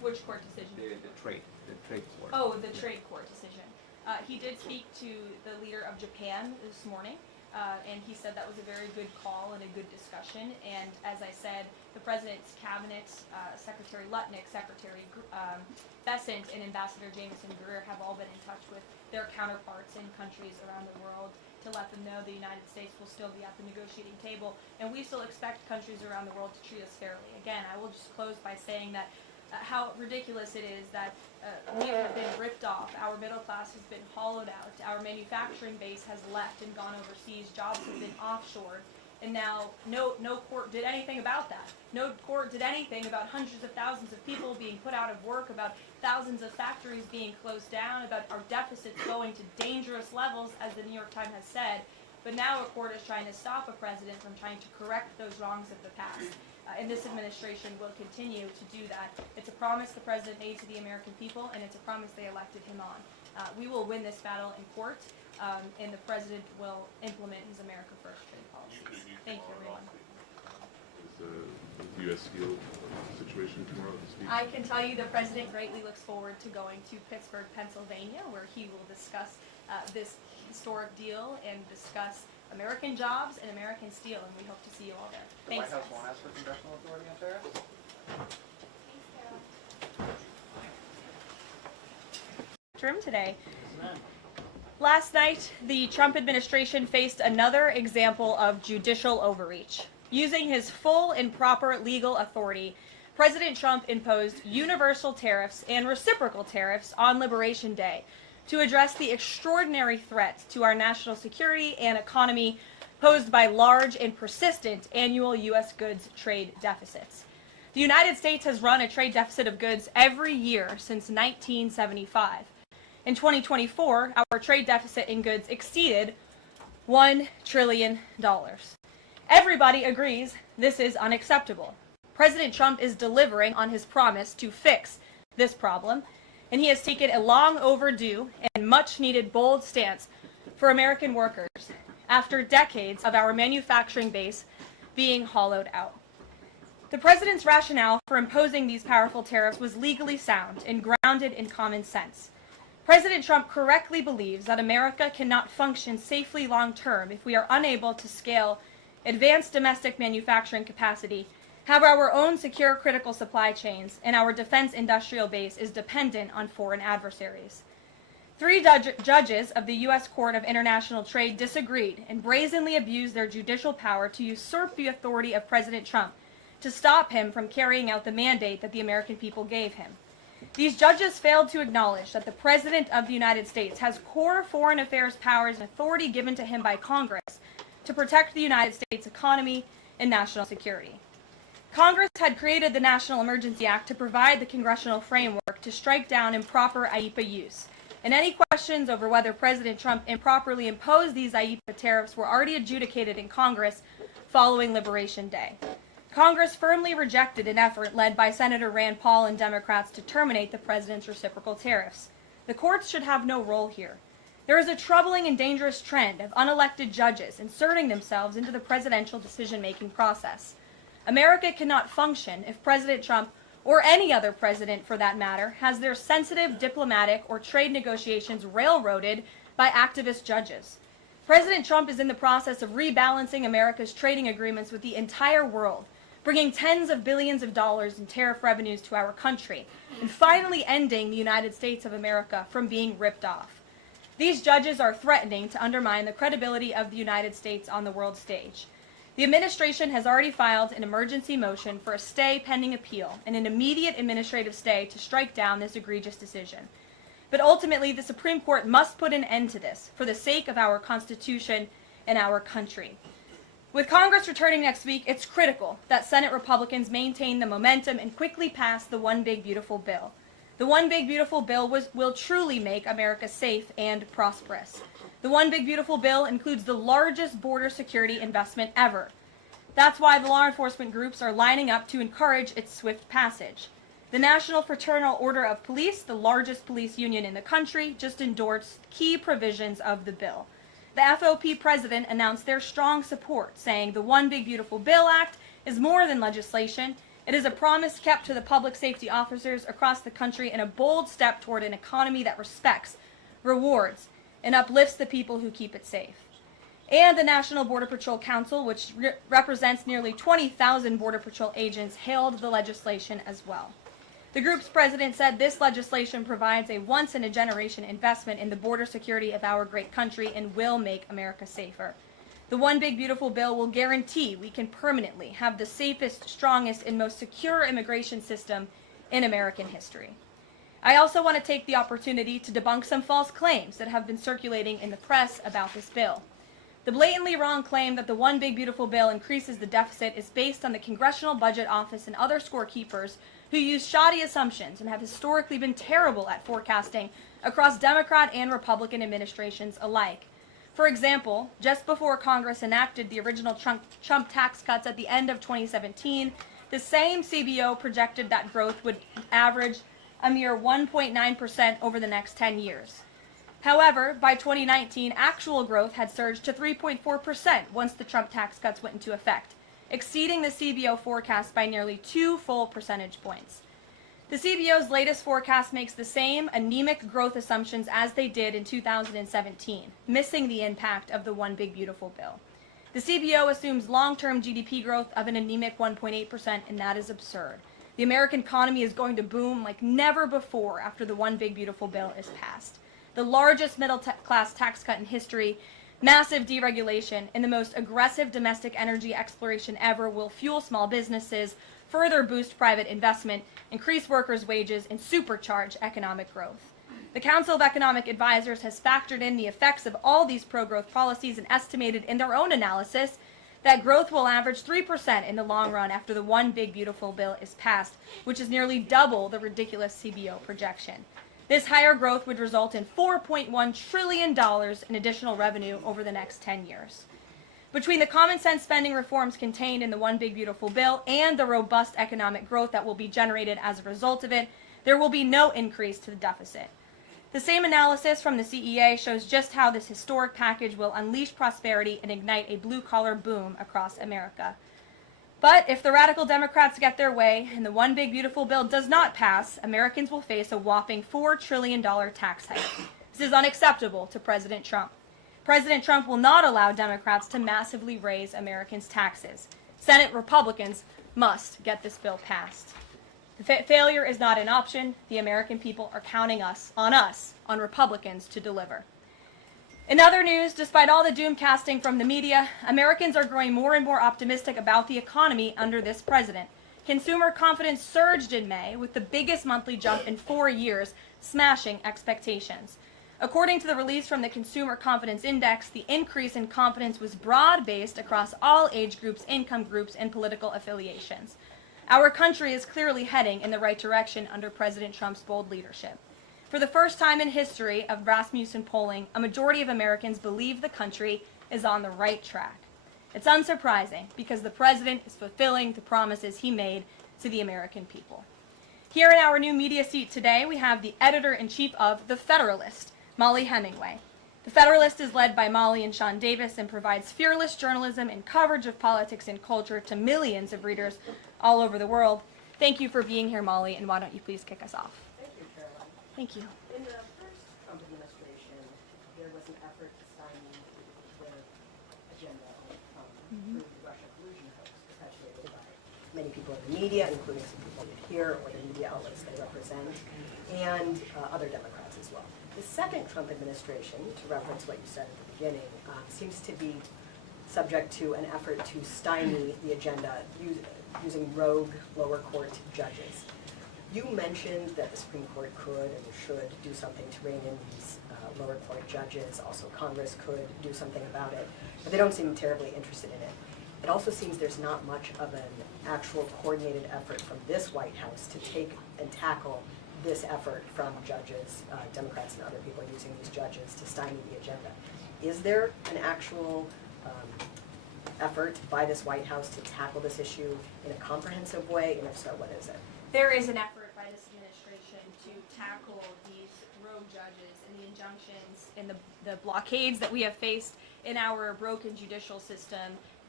Which court decision? The trade court. Oh, the trade court decision. He did speak to the leader of Japan this morning, and he said that was a very good call and a good discussion. And as I said, the President's cabinet, Secretary Lutnick, Secretary Bessent, and Ambassador Jameson Greer have all been in touch with their counterparts in countries around the world to let them know the United States will still be at the negotiating table, and we still expect countries around the world to treat us fairly. Again, I will just close by saying that how ridiculous it is that we have been ripped off, our middle class has been hollowed out, our manufacturing base has left and gone overseas, jobs have been offshored, and now no court did anything about that. No court did anything about hundreds of thousands of people being put out of work, about thousands of factories being closed down, about our deficits going to dangerous levels, as the New York Times has said. But now a court is trying to stop a president from trying to correct those wrongs of the past. And this administration will continue to do that. It's a promise the president made to the American people, and it's a promise they elected him on. We will win this battle in court, and the president will implement his America First trade policies. Thank you, everyone. Is the U.S. Steel situation tomorrow this week? I can tell you the president greatly looks forward to going to Pittsburgh, Pennsylvania, where he will discuss this historic deal and discuss American jobs and American steel, and we hope to see you all there. The Thanks, White House guys. won't ask for congressional authority on tariffs? Room today. Last night, the Trump administration faced another example of judicial overreach. Using his full and proper legal authority, President Trump imposed universal tariffs and reciprocal tariffs on Liberation Day to address the extraordinary threat to our national security and economy posed by large and persistent annual U.S. goods trade deficits. The United States has run a trade deficit of goods every year since 1975. In 2024, our trade deficit in goods exceeded $1 trillion. Everybody agrees this is unacceptable. President Trump is delivering on his promise to fix this problem, and he has taken a long overdue and much needed bold stance for American workers after decades of our manufacturing base being hollowed out. The president's rationale for imposing these powerful tariffs was legally sound and grounded in common sense. President Trump correctly believes that America cannot function safely long-term if we are unable to scale advanced domestic manufacturing capacity, have our own secure critical supply chains, and our defense industrial base is dependent on foreign adversaries. 3 judges of the U.S. Court of International Trade disagreed and brazenly abused their judicial power to usurp the authority of President Trump to stop him from carrying out the mandate that the American people gave him. These judges failed to acknowledge that the President of the United States has core foreign affairs powers and authority given to him by Congress to protect the United States economy and national security. Congress had created the National Emergency Act to provide the congressional framework to strike down improper IEEPA use. And any questions over whether President Trump improperly imposed these IEEPA tariffs were already adjudicated in Congress following Liberation Day. Congress firmly rejected an effort led by Senator Rand Paul and Democrats to terminate the president's reciprocal tariffs. The courts should have no role here. There is a troubling and dangerous trend of unelected judges inserting themselves into the presidential decision-making process. America cannot function if President Trump, or any other president for that matter, has their sensitive diplomatic or trade negotiations railroaded by activist judges. President Trump is in the process of rebalancing America's trading agreements with the entire world, bringing tens of billions of dollars in tariff revenues to our country, and finally ending the United States of America from being ripped off. These judges are threatening to undermine the credibility of the United States on the world stage. The administration has already filed an emergency motion for a stay pending appeal and an immediate administrative stay to strike down this egregious decision. But ultimately, the Supreme Court must put an end to this for the sake of our Constitution and our country. With Congress returning next week, it's critical that Senate Republicans maintain the momentum and quickly pass the One Big Beautiful Bill. The One Big Beautiful Bill will truly make America safe and prosperous. The One Big Beautiful Bill includes the largest border security investment ever. That's why the law enforcement groups are lining up to encourage its swift passage. The National Fraternal Order of Police, the largest police union in the country, just endorsed key provisions of the bill. The FOP president announced their strong support, saying the One Big Beautiful Bill Act is more than legislation. It is a promise kept to the public safety officers across the country and a bold step toward an economy that respects, rewards, and uplifts the people who keep it safe. And the National Border Patrol Council, which represents nearly 20,000 Border Patrol agents, hailed the legislation as well. The group's president said this legislation provides a once-in-a-generation investment in the border security of our great country and will make America safer. The One Big Beautiful Bill will guarantee we can permanently have the safest, strongest, and most secure immigration system in American history. I also want to take the opportunity to debunk some false claims that have been circulating in the press about this bill. The blatantly wrong claim that the One Big Beautiful Bill increases the deficit is based on the Congressional Budget Office and other scorekeepers who use shoddy assumptions and have historically been terrible at forecasting across Democrat and Republican administrations alike. For example, just before Congress enacted the original Trump tax cuts at the end of 2017, the same CBO projected that growth would average a mere 1.9% over the next 10 years. However, by 2019, actual growth had surged to 3.4% once the Trump tax cuts went into effect, exceeding the CBO forecast by nearly 2 full percentage points. The CBO's latest forecast makes the same anemic growth assumptions as they did in 2017, missing the impact of the One Big Beautiful Bill. The CBO assumes long-term GDP growth of an anemic 1.8%, and that is absurd. The American economy is going to boom like never before after the One Big Beautiful Bill is passed. The largest middle-class tax cut in history, massive deregulation, and the most aggressive domestic energy exploration ever will fuel small businesses, further boost private investment, increase workers' wages, and supercharge economic growth. The Council of Economic Advisors has factored in the effects of all these pro-growth policies and estimated in their own analysis that growth will average 3% in the long run after the One Big Beautiful Bill is passed, which is nearly double the ridiculous CBO projection. This higher growth would result in $4.1 trillion in additional revenue over the next 10 years. Between the common sense spending reforms contained in the One Big Beautiful Bill and the robust economic growth that will be generated as a result of it, there will be no increase to the deficit. The same analysis from the CEA shows just how this historic package will unleash prosperity and ignite a blue-collar boom across America. But if the radical Democrats get their way and the One Big Beautiful Bill does not pass, Americans will face a whopping $4 trillion tax hike. This is unacceptable to President Trump. President Trump will not allow Democrats to massively raise Americans' taxes. Senate Republicans must get this bill passed. The failure is not an option. The American people are counting on Republicans to deliver. In other news, despite all the doom casting from the media, Americans are growing more and more optimistic about the economy under this president. Consumer confidence surged in May with the biggest monthly jump in 4 years, smashing expectations. According to the release from the Consumer Confidence Index, the increase in confidence was broad-based across all age groups, income groups, and political affiliations. Our country is clearly heading in the right direction under President Trump's bold leadership. For the first time in history of Rasmussen polling, a majority of Americans believe the country is on the right track. It's unsurprising because the president is fulfilling the promises he made to the American people. Here in our new media seat today, we have the editor-in-chief of The Federalist, Molly Hemingway. The Federalist is led by Molly and Sean Davis and provides fearless journalism and coverage of politics and culture to millions of readers all over the world. Thank you for being here, Molly, and why don't you please kick us off? Thank you, Caroline. Thank you. In the first Trump administration, there was an effort to stymie their agenda through the Russia collusion hoax perpetuated by many people in the media, including some people here or the media outlets they represent, and other Democrats as well. The second Trump administration, to reference what you said at the beginning, seems to be subject to an effort to stymie the agenda using rogue lower court judges. You mentioned that the Supreme Court could and should do something to rein in these lower court judges. Also, Congress could do something about it, but they don't seem terribly interested in it. It also seems there's not much of an actual coordinated effort from this White House to take and tackle this effort from judges, Democrats and other people using these judges to stymie the agenda. Is there an actual effort by this White House to tackle this issue in a comprehensive way, and if so, what is it? There is an effort by this administration to tackle these rogue judges and the injunctions and the blockades that we have faced in our broken judicial system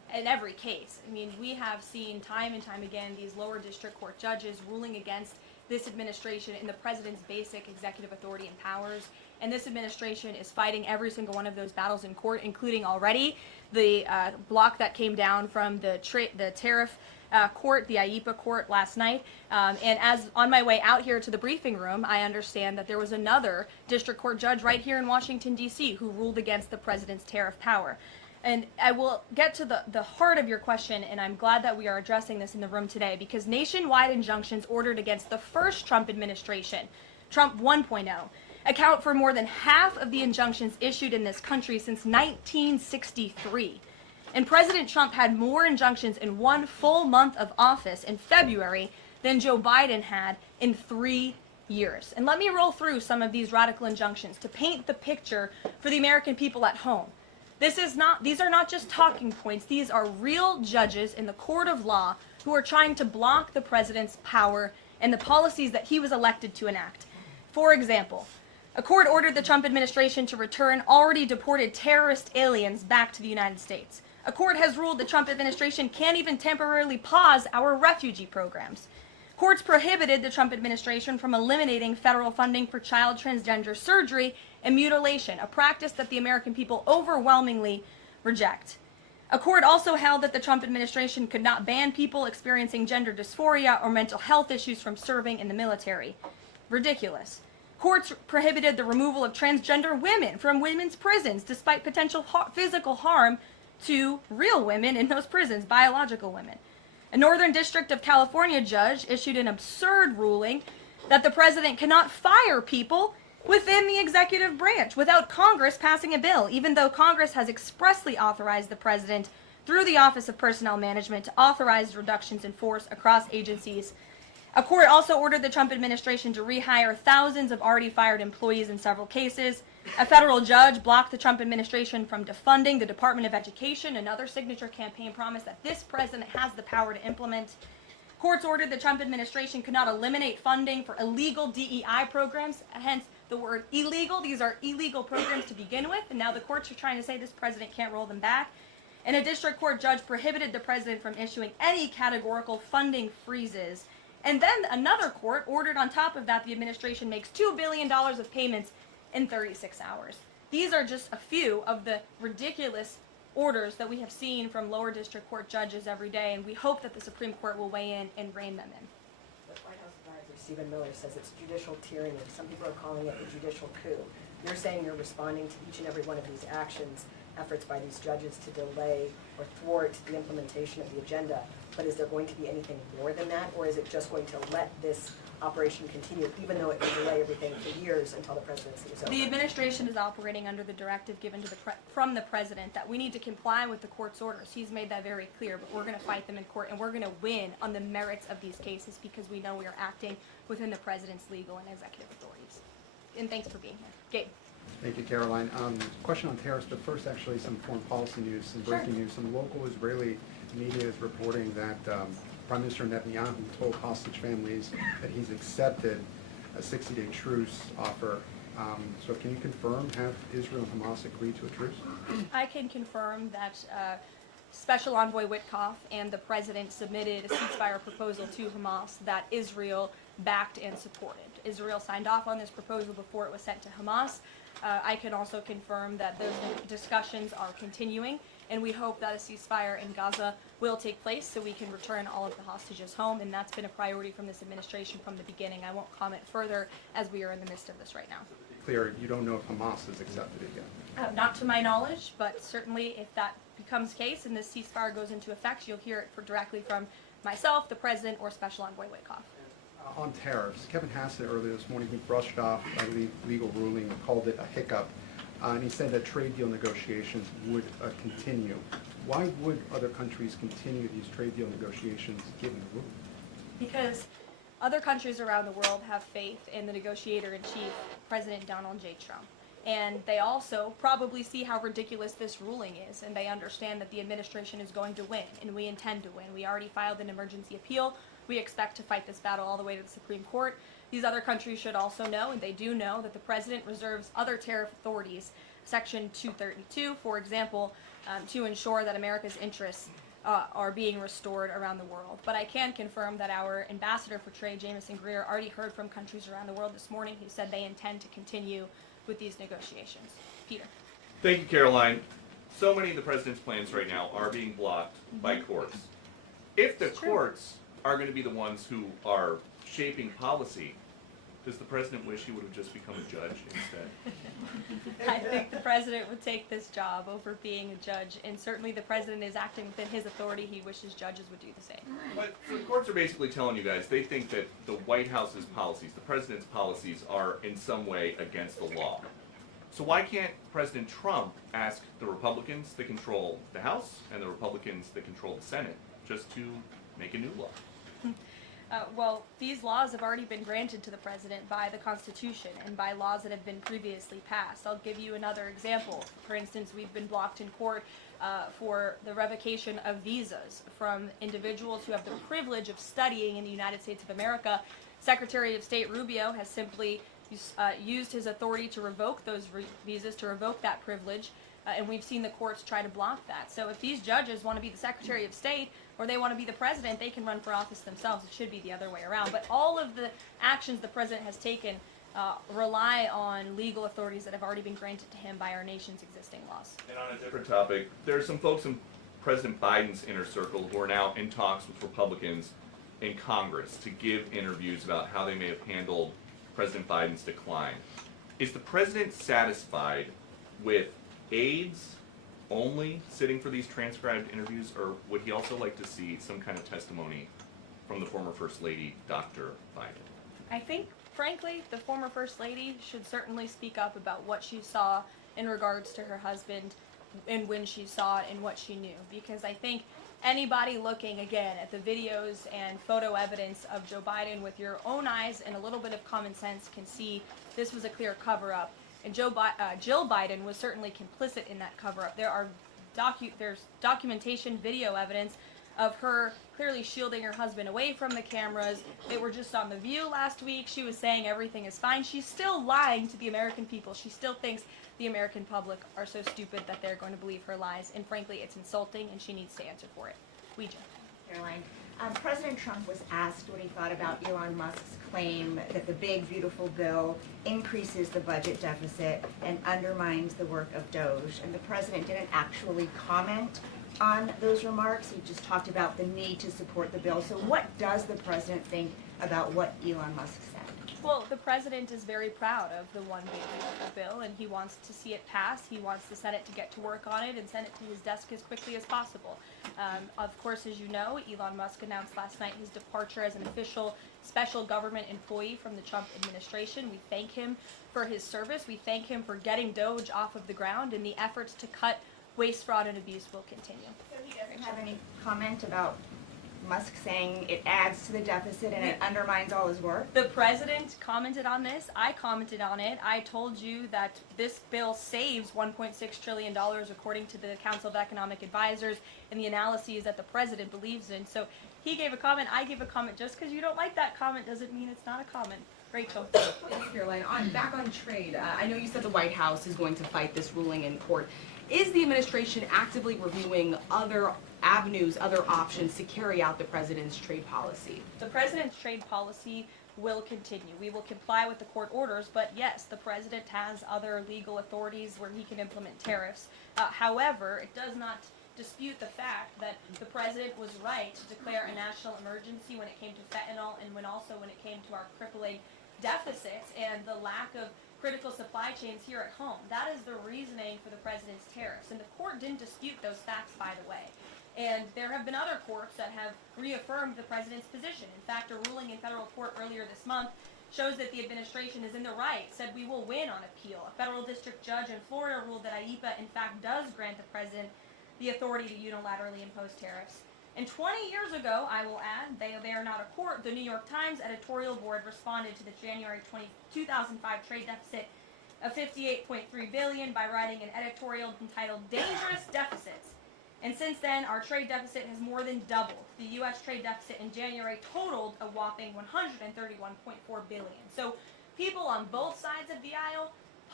in every case. I mean, we have seen time and time again these lower district court judges ruling against this administration in the president's basic executive authority and powers. And this administration is fighting every single one of those battles in court, including already the block that came down from the Tariff court, the IEPA court last night. And as on my way out here to the briefing room, I understand that there was another district court judge right here in Washington, D.C. who ruled against the president's tariff power. And I will get to the heart of your question, and I'm glad that we are addressing this in the room today, because nationwide injunctions ordered against the first Trump administration, Trump 1.0, account for more than half of the injunctions issued in this country since 1963. And President Trump had more injunctions in one full month of office in February than Joe Biden had in 3 years. And let me roll through some of these radical injunctions to paint the picture for the American people at home. These are not just talking points. These are real judges in the court of law who are trying to block the president's power and the policies that he was elected to enact. For example, a court ordered the Trump administration to return already deported terrorist aliens back to the United States. A court has ruled the Trump administration can't even temporarily pause our refugee programs. Courts prohibited the Trump administration from eliminating federal funding for child transgender surgery and mutilation, a practice that the American people overwhelmingly reject. A court also held that the Trump administration could not ban people experiencing gender dysphoria or mental health issues from serving in the military. Ridiculous. Courts prohibited the removal of transgender women from women's prisons despite potential physical harm to real women in those prisons, biological women. A Northern District of California judge issued an absurd ruling that the president cannot fire people within the executive branch without Congress passing a bill, even though Congress has expressly authorized the president through the Office of Personnel Management to authorize reductions in force across agencies. A court also ordered the Trump administration to rehire thousands of already fired employees in several cases. A federal judge blocked the Trump administration from defunding the Department of Education, another signature campaign promise that this president has the power to implement. Courts ordered the Trump administration could not eliminate funding for illegal DEI programs, hence the word illegal. These are illegal programs to begin with, and now the courts are trying to say this president can't roll them back. And a district court judge prohibited the president from issuing any categorical funding freezes. And then another court ordered on top of that the administration makes $2 billion of payments in 36 hours. These are just a few of the ridiculous orders that we have seen from lower district court judges every day, and we hope that the Supreme Court will weigh in and rein them in. The White House advisor Stephen Miller says it's judicial tyranny. Some people are calling it a judicial coup. You're saying you're responding to each and every one of these actions, efforts by these judges to delay or thwart the implementation of the agenda. But is there going to be anything more than that, or is it just going to let this operation continue, even though it will delay everything for years until the presidency is over? The administration is operating under the directive given to from the president that we need to comply with the court's orders. He's made that very clear, but we're going to fight them in court, and we're going to win on the merits of these cases because we know we are acting within the president's legal and executive authorities. And thanks for being here. Gabe. Thank you, Caroline. Question on tariffs, but first actually some foreign policy news, some breaking news. Some local Israeli media is reporting that Prime Minister Netanyahu told hostage families that he's accepted a 60-day truce offer. So can you confirm, have Israel and Hamas agreed to a truce? I can confirm that Special Envoy Witkoff and the president submitted a ceasefire proposal to Hamas that Israel backed and supported. Israel signed off on this proposal before it was sent to Hamas. I can also confirm that those discussions are continuing, and we hope that a ceasefire in Gaza will take place so we can return all of the hostages home, and that's been a priority from this administration from the beginning. I won't comment further as we are in the midst of this right now. Clear, you don't know if Hamas has accepted it yet? Not to my knowledge, but certainly if that becomes the case and this ceasefire goes into effect, you'll hear it directly from myself, the president, or Special Envoy Witkoff. On tariffs, Kevin Hassett earlier this morning, he brushed off a legal ruling and called it a hiccup, and he said that trade deal negotiations would continue. Why would other countries continue these trade deal negotiations given the ruling? Because other countries around the world have faith in the negotiator-in-chief, President Donald J. Trump. And they also probably see how ridiculous this ruling is, and they understand that the administration is going to win, and we intend to win. We already filed an emergency appeal. We expect to fight this battle all the way to the Supreme Court. These other countries should also know, and they do know, that the president reserves other tariff authorities. Section 232, for example, to ensure that America's interests are being restored around the world. But I can confirm that our ambassador for trade, Jameson Greer, already heard from countries around the world this morning who said they intend to continue with these negotiations. Peter. Thank you, Caroline. So many of the president's plans right now are being blocked by courts. If the courts are going to be the ones who are shaping policy, does the president wish he would have just become a judge instead? I think the president would take this job over being a judge, and certainly the president is acting within his authority. He wishes judges would do the same. But the courts are basically telling you guys they think that the White House's policies, the president's policies, are in some way against the law. So why can't President Trump ask the Republicans that control the House and the Republicans that control the Senate just to make a new law? Well, these laws have already been granted to the president by the Constitution and by laws that have been previously passed. I'll give you another example. For instance, we've been blocked in court for the revocation of visas from individuals who have the privilege of studying in the United States of America. Secretary of State Rubio has simply used his authority to revoke those visas, to revoke that privilege, and we've seen the courts try to block that. So if these judges want to be the Secretary of State or they want to be the president, they can run for office themselves. It should be the other way around. But all of the actions the president has taken rely on legal authorities that have already been granted to him by our nation's existing laws. And on a different topic, there are some folks in President Biden's inner circle who are now in talks with Republicans in Congress to give interviews about how they may have handled President Biden's decline. Is the president satisfied with aides only sitting for these transcribed interviews, or would he also like to see some kind of testimony from the former First Lady, Dr. Biden? I think, frankly, the former First Lady should certainly speak up about what she saw in regards to her husband and when she saw it and what she knew. Because I think anybody looking, again, at the videos and photo evidence of Joe Biden with your own eyes and a little bit of common sense can see this was a clear cover-up. And Jill Biden was certainly complicit in that cover-up. There's documentation, video evidence of her clearly shielding her husband away from the cameras. They were just on The View last week. She was saying everything is fine. She's still lying to the American people. She still thinks the American public are so stupid that they're going to believe her lies. And frankly, it's insulting, and she needs to answer for it. Ouija. Caroline, President Trump was asked what he thought about Elon Musk's claim that the big, beautiful bill increases the budget deficit and undermines the work of Doge. And the president didn't actually comment on those remarks. He just talked about the need to support the bill. So what does the president think about what Elon Musk said? Well, the president is very proud of the one big beautiful bill, and he wants to see it pass. He wants the Senate to get to work on it and send it to his desk as quickly as possible. Of course, as you know, Elon Musk announced last night his departure as an official special government employee from the Trump administration. We thank him for his service. We thank him for getting Doge off of the ground, and the efforts to cut waste, fraud, and abuse will continue. So he doesn't have any comment about Musk saying it adds to the deficit and it undermines all his work? The president commented on this. I commented on it. I told you that this bill saves $1.6 trillion according to the Council of Economic Advisors and the analyses that the president believes in. So he gave a comment. I gave a comment. Just because you don't like that comment doesn't mean it's not a comment. Rachel. Thanks, Caroline. Back on trade, I know you said the White House is going to fight this ruling in court. Is the administration actively reviewing other avenues, other options to carry out the president's trade policy? The president's trade policy will continue. We will comply with the court orders, but yes, the president has other legal authorities where he can implement tariffs. However, it does not dispute the fact that the president was right to declare a national emergency when it came to fentanyl and when it came to our crippling deficits and the lack of critical supply chains here at home. That is the reasoning for the president's tariffs. And the court didn't dispute those facts, by the way. And there have been other courts that have reaffirmed the president's position. In fact, a ruling in federal court earlier this month shows that the administration is in the right, said we will win on appeal. A federal district judge in Florida ruled that IEPA, in fact, does grant the president the authority to unilaterally impose tariffs. And 20 years ago, I will add, they are not a court, the New York Times editorial board responded to the January 2005 trade deficit of $58.3 billion by writing an editorial entitled Dangerous Deficits. And since then, our trade deficit has more than doubled. The U.S. trade deficit in January totaled a whopping $131.4 billion. So people on both sides of the aisle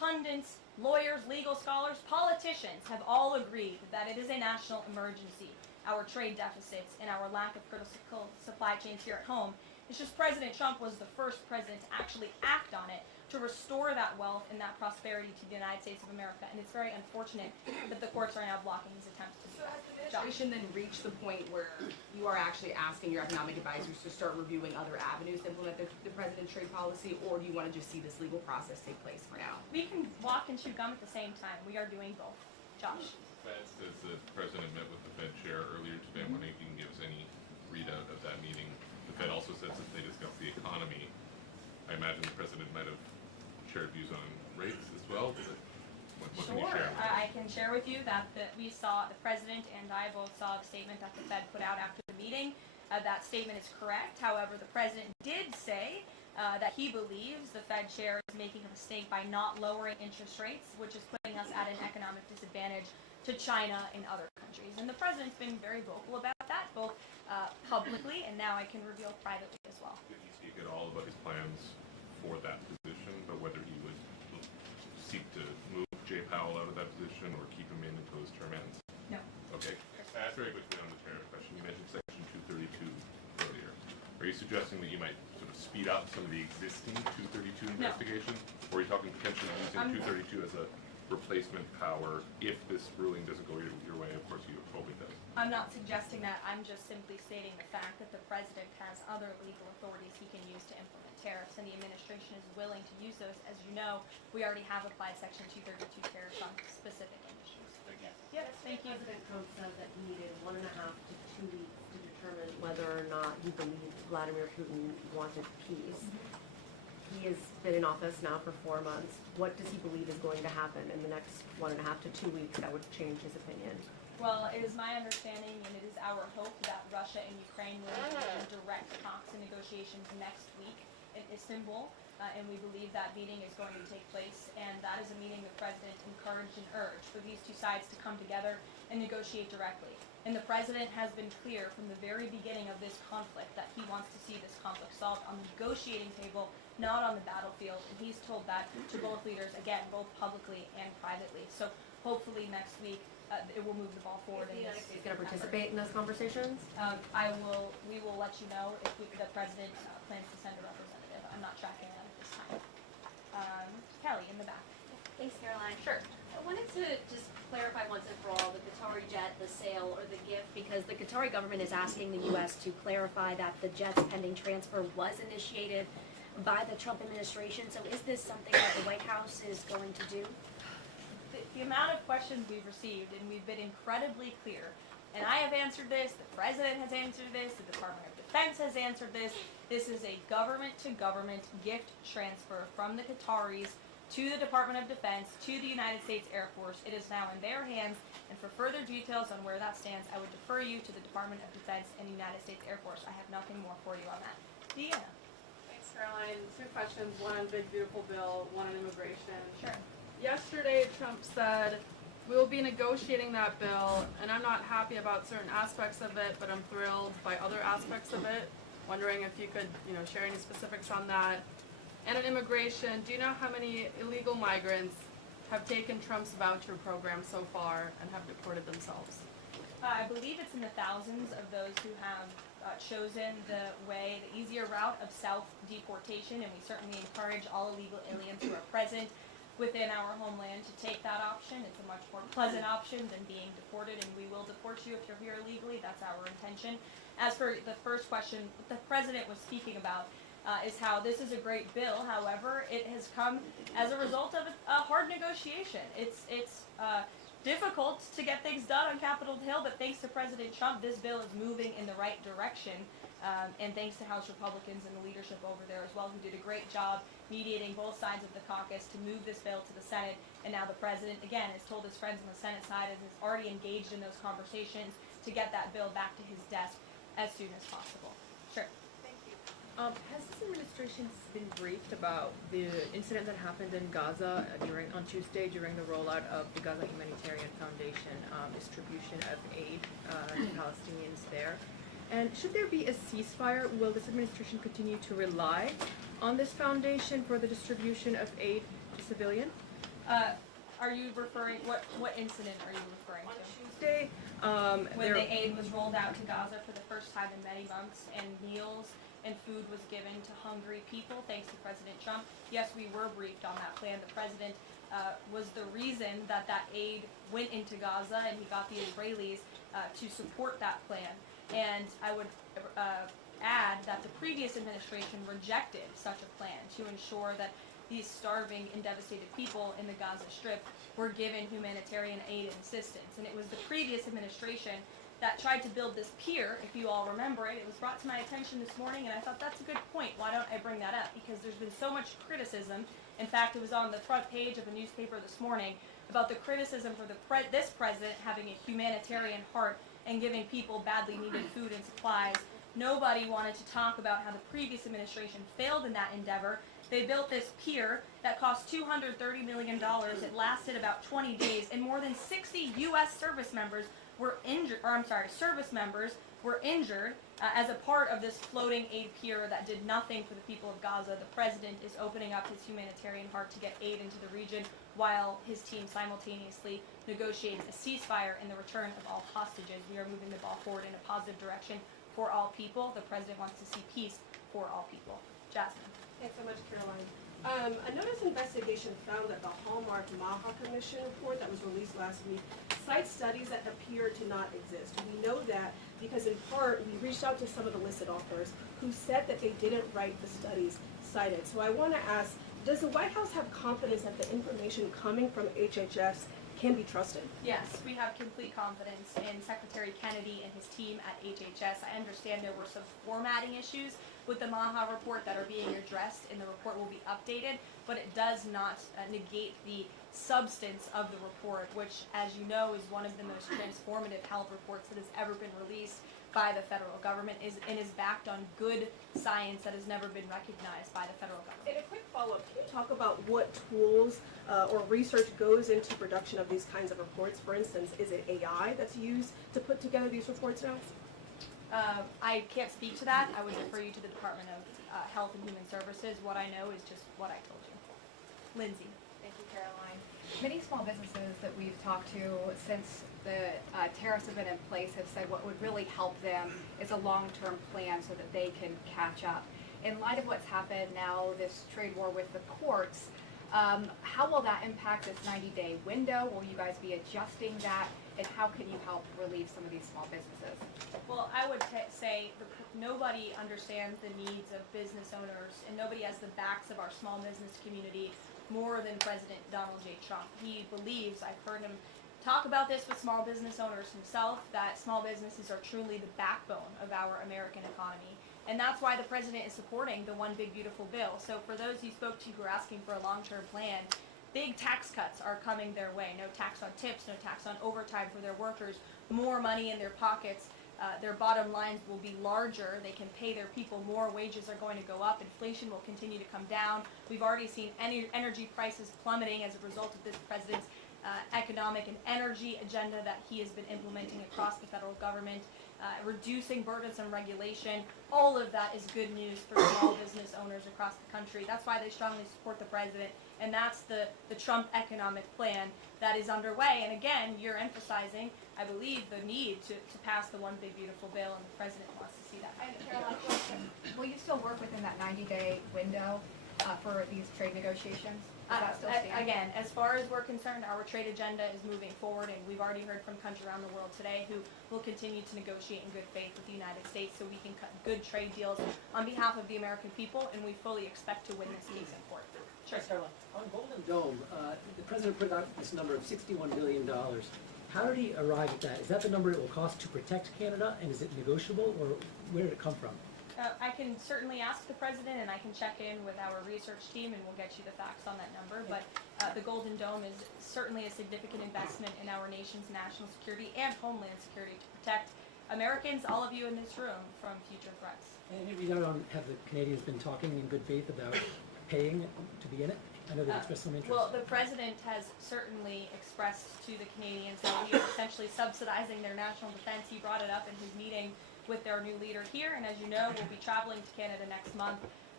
pundits, lawyers, legal scholars, politicians have all agreed that it is a national emergency. Our trade deficits and our lack of critical supply chains here at home. It's just President Trump was the first president to actually act on it, to restore that wealth and that prosperity to the United States of America. And it's very unfortunate that the courts are now blocking his attempts to do So that. has the administration then reached the point where you are actually asking your economic advisors to start reviewing other avenues to implement the president's trade policy, or do you want to just see this legal process take place for now? We can walk and chew gum at the same time. We are doing both. Josh. The Fed says the president met with the Fed chair earlier today. I'm wondering if you can give us any readout of that meeting. The Fed also says that they discussed the economy. I imagine the president might have shared views on rates as well. What can you share? I can share with you that we saw, the president and I both saw the statement that the Fed put out after the meeting. That statement is correct. However, the president did say that he believes the Fed chair is making a mistake by not lowering interest rates, which is putting us at an economic disadvantage to China and other countries. And the president's been very vocal about that, both publicly and now I can reveal privately as well. Did he speak at all about his plans for that position, but whether he would seek to move Jay Powell out of that position or keep him in until his term ends? No. Okay. Very quickly on the tariff question, you mentioned Section 232 earlier. Are you suggesting that you might sort of speed up some of the existing 232 investigations? Or are you talking potentially using 232 as a replacement power if this ruling doesn't go your way? Of course, you hope it does. I'm not suggesting that. I'm just simply stating the fact that the president has other legal authorities he can use to implement tariffs, and the administration is willing to use those. As you know, we already have applied Section 232 tariffs on specific industries. Thank you. Yep, thank you. President Trump said that he needed 1.5 to 2 weeks to determine whether or not he believed Vladimir Putin wanted peace. He has been in office now for 4 months. What does he believe is going to happen in the next 1.5 to 2 weeks that would change his opinion? Well, it is my understanding and it is our hope that Russia and Ukraine will engage in direct talks and negotiations next week in Istanbul, and we believe that meeting is going to take place, and that is a meeting the president encouraged and urged for these two sides to come together and negotiate directly. And the president has been clear from the very beginning of this conflict that he wants to see this conflict solved on the negotiating table, not on the battlefield, and he's told that to both leaders, again, both publicly and privately. So hopefully next week it will move the ball forward. Is the United States going to participate in those conversations? We will let you know if the president plans to send a representative. I'm not tracking that at this time. Kelly, in the back. Thanks, Caroline. Sure. I wanted to just clarify once and for all the Qatari jet, the sale, or the gift, because the Qatari government is asking the U.S. to clarify that the jet's pending transfer was initiated by the Trump administration. So is this something that the White House is going to do? The amount of questions we've received, and we've been incredibly clear, and I have answered this, the president has answered this, the Department of Defense has answered this. This is a government-to-government gift transfer from the Qataris to the Department of Defense, to the United States Air Force. It is now in their hands, and for further details on where that stands, I would defer you to the Department of Defense and the United States Air Force. I have nothing more for you on that. Deanna. Thanks, Caroline. 2 questions, one on big beautiful bill, one on immigration. Sure. Yesterday, Trump said, we will be negotiating that bill, and I'm not happy about certain aspects of it, but I'm thrilled by other aspects of it. Wondering if you could, share any specifics on that. And on immigration, do you know how many illegal migrants have taken Trump's voucher program so far and have deported themselves? I believe it's in the thousands of those who have chosen the easier route of self-deportation, and we certainly encourage all illegal aliens who are present within our homeland to take that option. It's a much more pleasant option than being deported, and we will deport you if you're here illegally. That's our intention. As for the first question, what the president was speaking about is how this is a great bill. However, it has come as a result of a hard negotiation. It's difficult to get things done on Capitol Hill, but thanks to President Trump, this bill is moving in the right direction. And thanks to House Republicans and the leadership over there as well, who did a great job mediating both sides of the caucus to move this bill to the Senate. And now the president, again, has told his friends on the Senate side and is already engaged in those conversations to get that bill back to his desk as soon as possible. Sure. Thank you. Has this administration been briefed about the incident that happened in Gaza on Tuesday during the rollout of the Gaza Humanitarian Foundation distribution of aid to Palestinians there? And should there be a ceasefire, will this administration continue to rely on this foundation for the distribution of aid to civilians? Are you referring, what incident are you referring to? Tuesday, When the aid was rolled out to Gaza for the first time in many months, and meals and food was given to hungry people, thanks to President Trump. Yes, we were briefed on that plan. The president was the reason that that aid went into Gaza, and he got the Israelis to support that plan. And I would add that the previous administration rejected such a plan to ensure that these starving and devastated people in the Gaza Strip were given humanitarian aid and assistance. And it was the previous administration that tried to build this pier, if you all remember it. It was brought to my attention this morning, and I thought that's a good point. Why don't I bring that up? Because there's been so much criticism. In fact, it was on the front page of a newspaper this morning about the criticism for this president having a humanitarian heart and giving people badly needed food and supplies. Nobody wanted to talk about how the previous administration failed in that endeavor. They built this pier that cost $230 million. It lasted about 20 days, and more than 60 U.S. service members were injured, as a part of this floating aid pier that did nothing for the people of Gaza. The president is opening up his humanitarian heart to get aid into the region, while his team simultaneously negotiates a ceasefire and the return of all hostages. We are moving the ball forward in a positive direction for all people. The president wants to see peace for all people. Jasmine. Thanks so much, Caroline. A notice investigation found that the Hallmark Maha Commission report that was released last week cites studies that appear to not exist. We know that because in part we reached out to some of the listed authors who said that they didn't write the studies cited. So I want to ask, does the White House have confidence that the information coming from HHS can be trusted? Yes, we have complete confidence in Secretary Kennedy and his team at HHS. I understand there were some formatting issues with the Maha report that are being addressed, and the report will be updated, but it does not negate the substance of the report, which, as you know, is one of the most transformative health reports that has ever been released by the federal government, and is backed on good science that has never been recognized by the federal government. And a quick follow-up, can you talk about what tools or research goes into production of these kinds of reports? For instance, is it AI that's used to put together these reports now? I can't speak to that. I would refer you to the Department of Health and Human Services. What I know is just what I told you. Lindsay. Thank you, Caroline. Many small businesses that we've talked to since the tariffs have been in place have said what would really help them is a long-term plan so that they can catch up. In light of what's happened now, this trade war with the courts, how will that impact this 90-day window? Will you guys be adjusting that? And how can you help relieve some of these small businesses? Well, I would say nobody understands the needs of business owners, and nobody has the backs of our small business community more than President Donald J. Trump. He believes, I've heard him talk about this with small business owners himself, that small businesses are truly the backbone of our American economy. And that's why the president is supporting the One Big Beautiful Bill. So for those you spoke to who are asking for a long-term plan, big tax cuts are coming their way. No tax on tips, no tax on overtime for their workers, more money in their pockets. Their bottom lines will be larger. They can pay their people more. Wages are going to go up. Inflation will continue to come down. We've already seen energy prices plummeting as a result of this president's economic and energy agenda that he has been implementing across the federal government, reducing burdensome regulation. All of that is good news for small business owners across the country. That's why they strongly support the president, and that's the Trump economic plan that is underway. And again, you're emphasizing, I believe, the need to pass the One Big Beautiful Bill, and the president wants to see that. And Caroline, will you still work within that 90-day window for these trade negotiations? Does that still stand? Again, as far as we're concerned, our trade agenda is moving forward, and we've already heard from countries around the world today who will continue to negotiate in good faith with the United States so we can cut good trade deals on behalf of the American people, and we fully expect to win this case in court. Sure. On Golden Dome, the president put out this number of $61 billion. How did he arrive at that? Is that the number it will cost to protect Canada, and is it negotiable, or where did it come from? I can certainly ask the president, and I can check in with our research team, and we'll get you the facts on that number. But the Golden Dome is certainly a significant investment in our nation's national security and homeland security to protect Americans, all of you in this room, from future threats. And have the Canadians been talking in good faith about paying to be in it? I know they've expressed some interest. Well, the president has certainly expressed to the Canadians that we are essentially subsidizing their national defense. He brought it up in his meeting with their new leader here, and as you know, we'll be traveling to Canada next month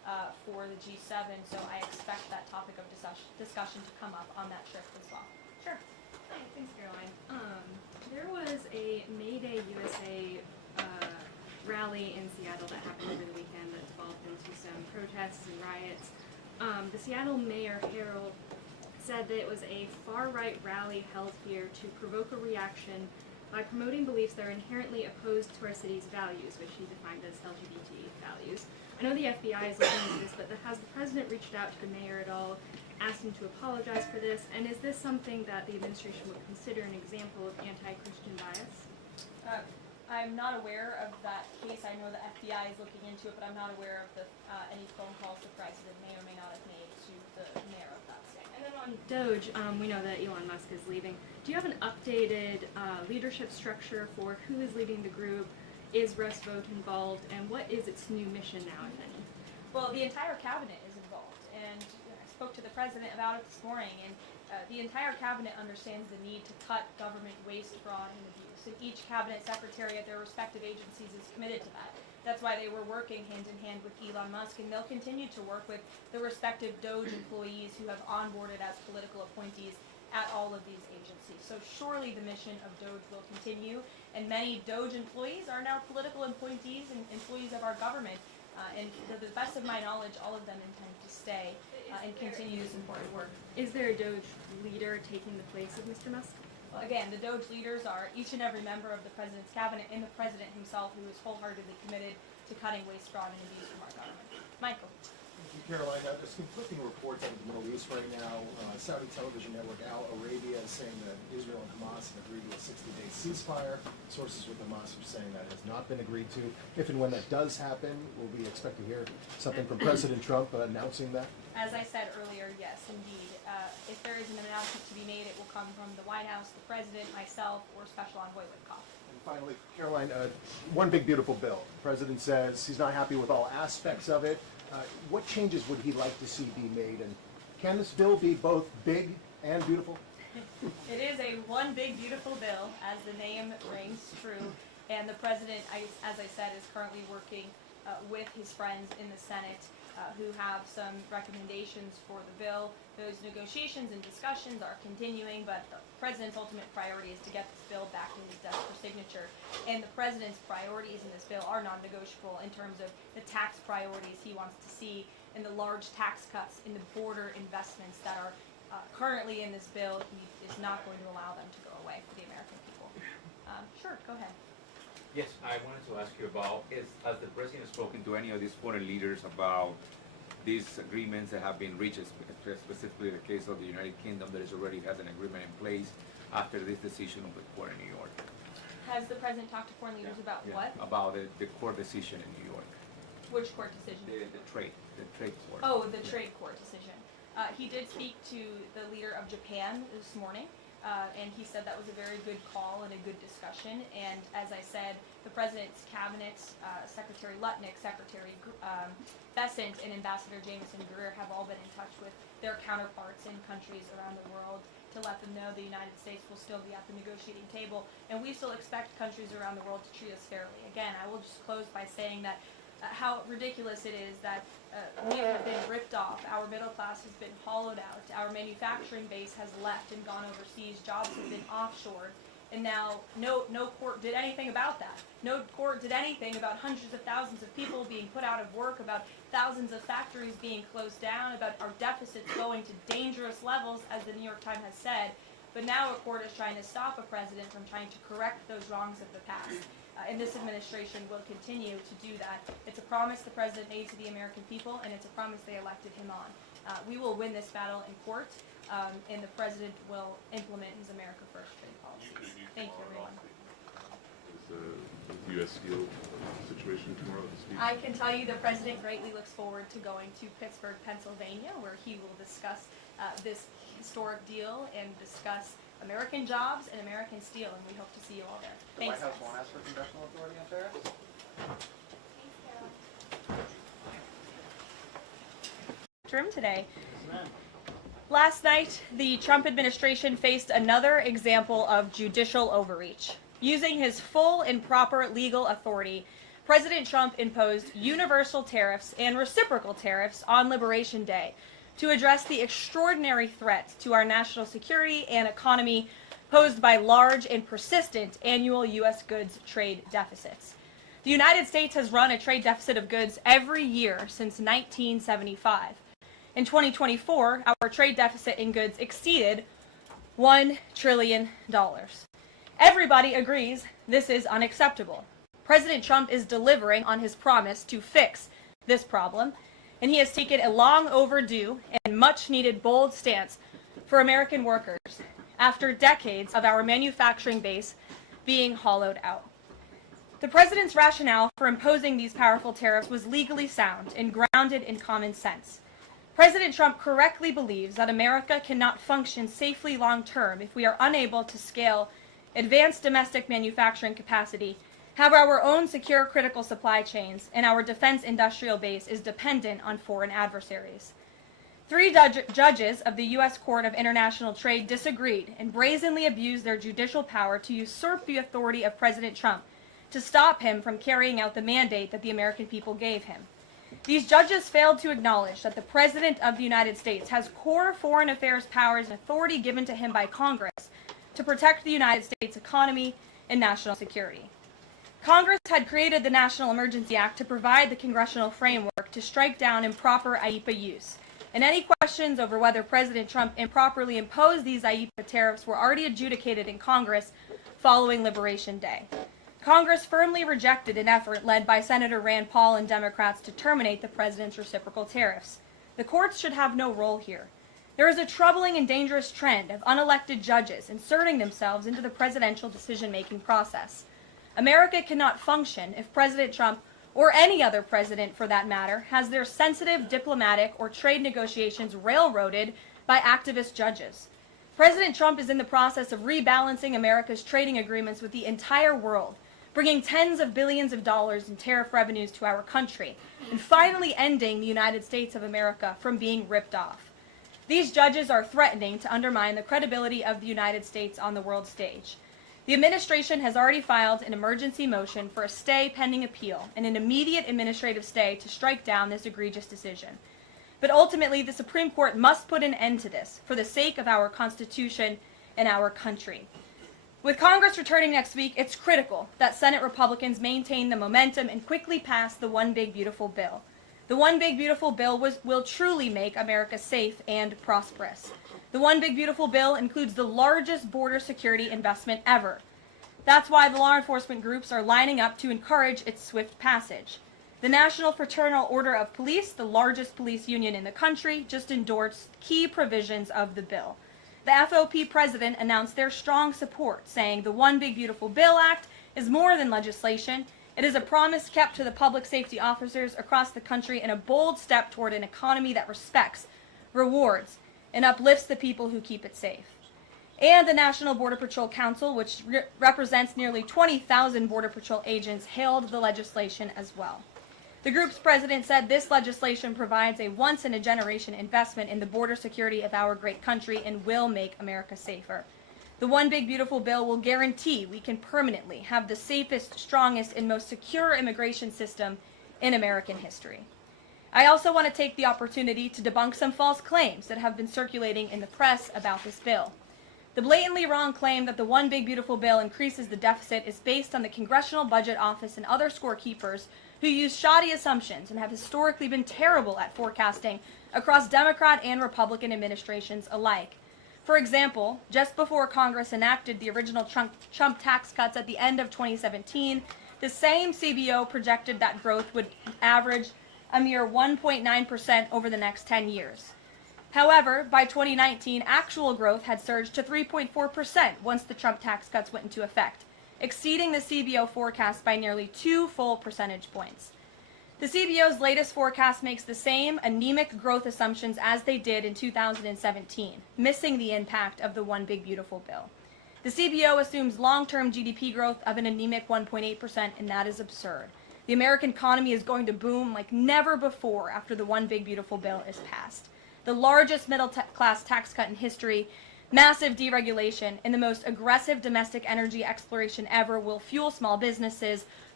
for the G7, so I expect that topic of discussion to come up on that trip as well. Sure. Thanks, Caroline. There was a May Day USA rally in Seattle that happened over the weekend that devolved into some protests and riots. The Seattle Mayor Harold said that it was a far-right rally held here to provoke a reaction by promoting beliefs that are inherently opposed to our city's values, which he defined as LGBT values. I know the FBI is looking into this, but has the president reached out to the mayor at all, asked him to apologize for this, and is this something that the administration would consider an example of anti-Christian bias? I'm not aware of that case. I know the FBI is looking into it, but I'm not aware of any phone calls the president may or may not have made to the mayor of that state. And then on Doge, we know that Elon Musk is leaving. Do you have an updated leadership structure for who is leading the group? Is Russ Vought involved, and what is its new mission now, if any? Well, the entire cabinet is involved, and I spoke to the president about it this morning, and the entire cabinet understands the need to cut government waste, fraud, and abuse, and each cabinet secretary at their respective agencies is committed to that. That's why they were working hand in hand with Elon Musk, and they'll continue to work with the respective Doge employees who have onboarded as political appointees at all of these agencies. So surely the mission of Doge will continue, and many Doge employees are now political appointees and employees of our government. And to the best of my knowledge, all of them intend to stay and continue this important work. Is there a Doge leader taking the place of Mr. Musk? Well, again, the Doge leaders are each and every member of the president's cabinet and the president himself, who is wholeheartedly committed to cutting waste, fraud, and abuse from our government. Michael. Thank you, Caroline. There's conflicting reports out of the Middle East right now. Saudi television network Al Arabia is saying that Israel and Hamas have agreed to a 60-day ceasefire. Sources with Hamas are saying that has not been agreed to. If and when that does happen, will we expect to hear something from President Trump announcing that? As I said earlier, yes, indeed. If there is an announcement to be made, it will come from the White House, the president, myself, or Special Envoy Witkoff. And finally, Caroline, one big beautiful bill. The president says he's not happy with all aspects of it. What changes would he like to see be made, and can this bill be both big and beautiful? It is a one big beautiful bill, as the name rings true, and the president, as I said, is currently working with his friends in the Senate who have some recommendations for the bill. Those negotiations and discussions are continuing, but the president's ultimate priority is to get this bill back to his desk for signature. And the president's priorities in this bill are non-negotiable in terms of the tax priorities he wants to see and the large tax cuts in the border investments that are currently in this bill. He is not going to allow them to go away for the American people. Sure, go ahead. Yes, I wanted to ask you about, has the president spoken to any of these foreign leaders about these agreements that have been reached, specifically the case of the United Kingdom that already has an agreement in place after this decision of the court in New York? Has the president talked to foreign leaders about what? About the court decision in New York. Which court decision? The trade court. Oh, the trade court decision. He did speak to the leader of Japan this morning. And he said that was a very good call and a good discussion. And as I said, the president's cabinet, Secretary Lutnick, Secretary Bessent, and Ambassador Jameson Greer have all been in touch with their counterparts in countries around the world to let them know the United States will still be at the negotiating table. And we still expect countries around the world to treat us fairly. Again, I will just close by saying that how ridiculous it is that we have been ripped off, our middle class has been hollowed out, our manufacturing base has left and gone overseas, jobs have been offshored, and now no court did anything about that. No court did anything about hundreds of thousands of people being put out of work, about thousands of factories being closed down, about our deficits going to dangerous levels, as the New York Times has said. But now a court is trying to stop a president from trying to correct those wrongs of the past. And this administration will continue to do that. It's a promise the president made to the American people, and it's a promise they elected him on. We will win this battle in court, and the president will implement his America First trade policies. Thank you, everyone. Is the U.S. Steel situation tomorrow this week? I can tell you the president greatly looks forward to going to Pittsburgh, Pennsylvania, where he will discuss this historic deal and discuss American jobs and American steel, and we hope to see you all there. The Thanks. White House won't ask for congressional authority on tariffs? Room today. Last night, the Trump administration faced another example of judicial overreach. Using his full and proper legal authority, President Trump imposed universal tariffs and reciprocal tariffs on Liberation Day to address the extraordinary threat to our national security and economy posed by large and persistent annual U.S. goods trade deficits. The United States has run a trade deficit of goods every year since 1975. In 2024, our trade deficit in goods exceeded $1 trillion. Everybody agrees this is unacceptable. President Trump is delivering on his promise to fix this problem, and he has taken a long overdue and much needed bold stance for American workers after decades of our manufacturing base being hollowed out. The president's rationale for imposing these powerful tariffs was legally sound and grounded in common sense. President Trump correctly believes that America cannot function safely long-term if we are unable to scale advanced domestic manufacturing capacity, have our own secure critical supply chains, and our defense industrial base is dependent on foreign adversaries. 3 judges of the U.S. Court of International Trade disagreed and brazenly abused their judicial power to usurp the authority of President Trump to stop him from carrying out the mandate that the American people gave him. These judges failed to acknowledge that the President of the United States has core foreign affairs powers and authority given to him by Congress to protect the United States economy and national security. Congress had created the National Emergency Act to provide the congressional framework to strike down improper IEEPA use. And any questions over whether President Trump improperly imposed these IEEPA tariffs were already adjudicated in Congress following Liberation Day. Congress firmly rejected an effort led by Senator Rand Paul and Democrats to terminate the president's reciprocal tariffs. The courts should have no role here. There is a troubling and dangerous trend of unelected judges inserting themselves into the presidential decision-making process. America cannot function if President Trump, or any other president for that matter, has their sensitive diplomatic or trade negotiations railroaded by activist judges. President Trump is in the process of rebalancing America's trading agreements with the entire world, bringing tens of billions of dollars in tariff revenues to our country, and finally ending the United States of America from being ripped off. These judges are threatening to undermine the credibility of the United States on the world stage. The administration has already filed an emergency motion for a stay pending appeal and an immediate administrative stay to strike down this egregious decision. But ultimately, the Supreme Court must put an end to this for the sake of our Constitution and our country. With Congress returning next week, it's critical that Senate Republicans maintain the momentum and quickly pass the One Big Beautiful Bill. The One Big Beautiful Bill will truly make America safe and prosperous. The One Big Beautiful Bill includes the largest border security investment ever. That's why the law enforcement groups are lining up to encourage its swift passage. The National Fraternal Order of Police, the largest police union in the country, just endorsed key provisions of the bill. The FOP president announced their strong support, saying the One Big Beautiful Bill Act is more than legislation. It is a promise kept to the public safety officers across the country and a bold step toward an economy that respects, rewards, and uplifts the people who keep it safe. And the National Border Patrol Council, which represents nearly 20,000 Border Patrol agents, hailed the legislation as well. The group's president said this legislation provides a once-in-a-generation investment in the border security of our great country and will make America safer. The One Big Beautiful Bill will guarantee we can permanently have the safest, strongest, and most secure immigration system in American history. I also want to take the opportunity to debunk some false claims that have been circulating in the press about this bill. The blatantly wrong claim that the One Big Beautiful Bill increases the deficit is based on the Congressional Budget Office and other scorekeepers who use shoddy assumptions and have historically been terrible at forecasting across Democrat and Republican administrations alike. For example, just before Congress enacted the original Trump tax cuts at the end of 2017, the same CBO projected that growth would average a mere 1.9% over the next 10 years. However, by 2019, actual growth had surged to 3.4% once the Trump tax cuts went into effect, exceeding the CBO forecast by nearly 2 full percentage points. The CBO's latest forecast makes the same anemic growth assumptions as they did in 2017, missing the impact of the One Big Beautiful Bill. The CBO assumes long-term GDP growth of an anemic 1.8%, and that is absurd. The American economy is going to boom like never before after the One Big Beautiful Bill is passed. The largest middle-class tax cut in history, massive deregulation, and the most aggressive domestic energy exploration ever will fuel small businesses,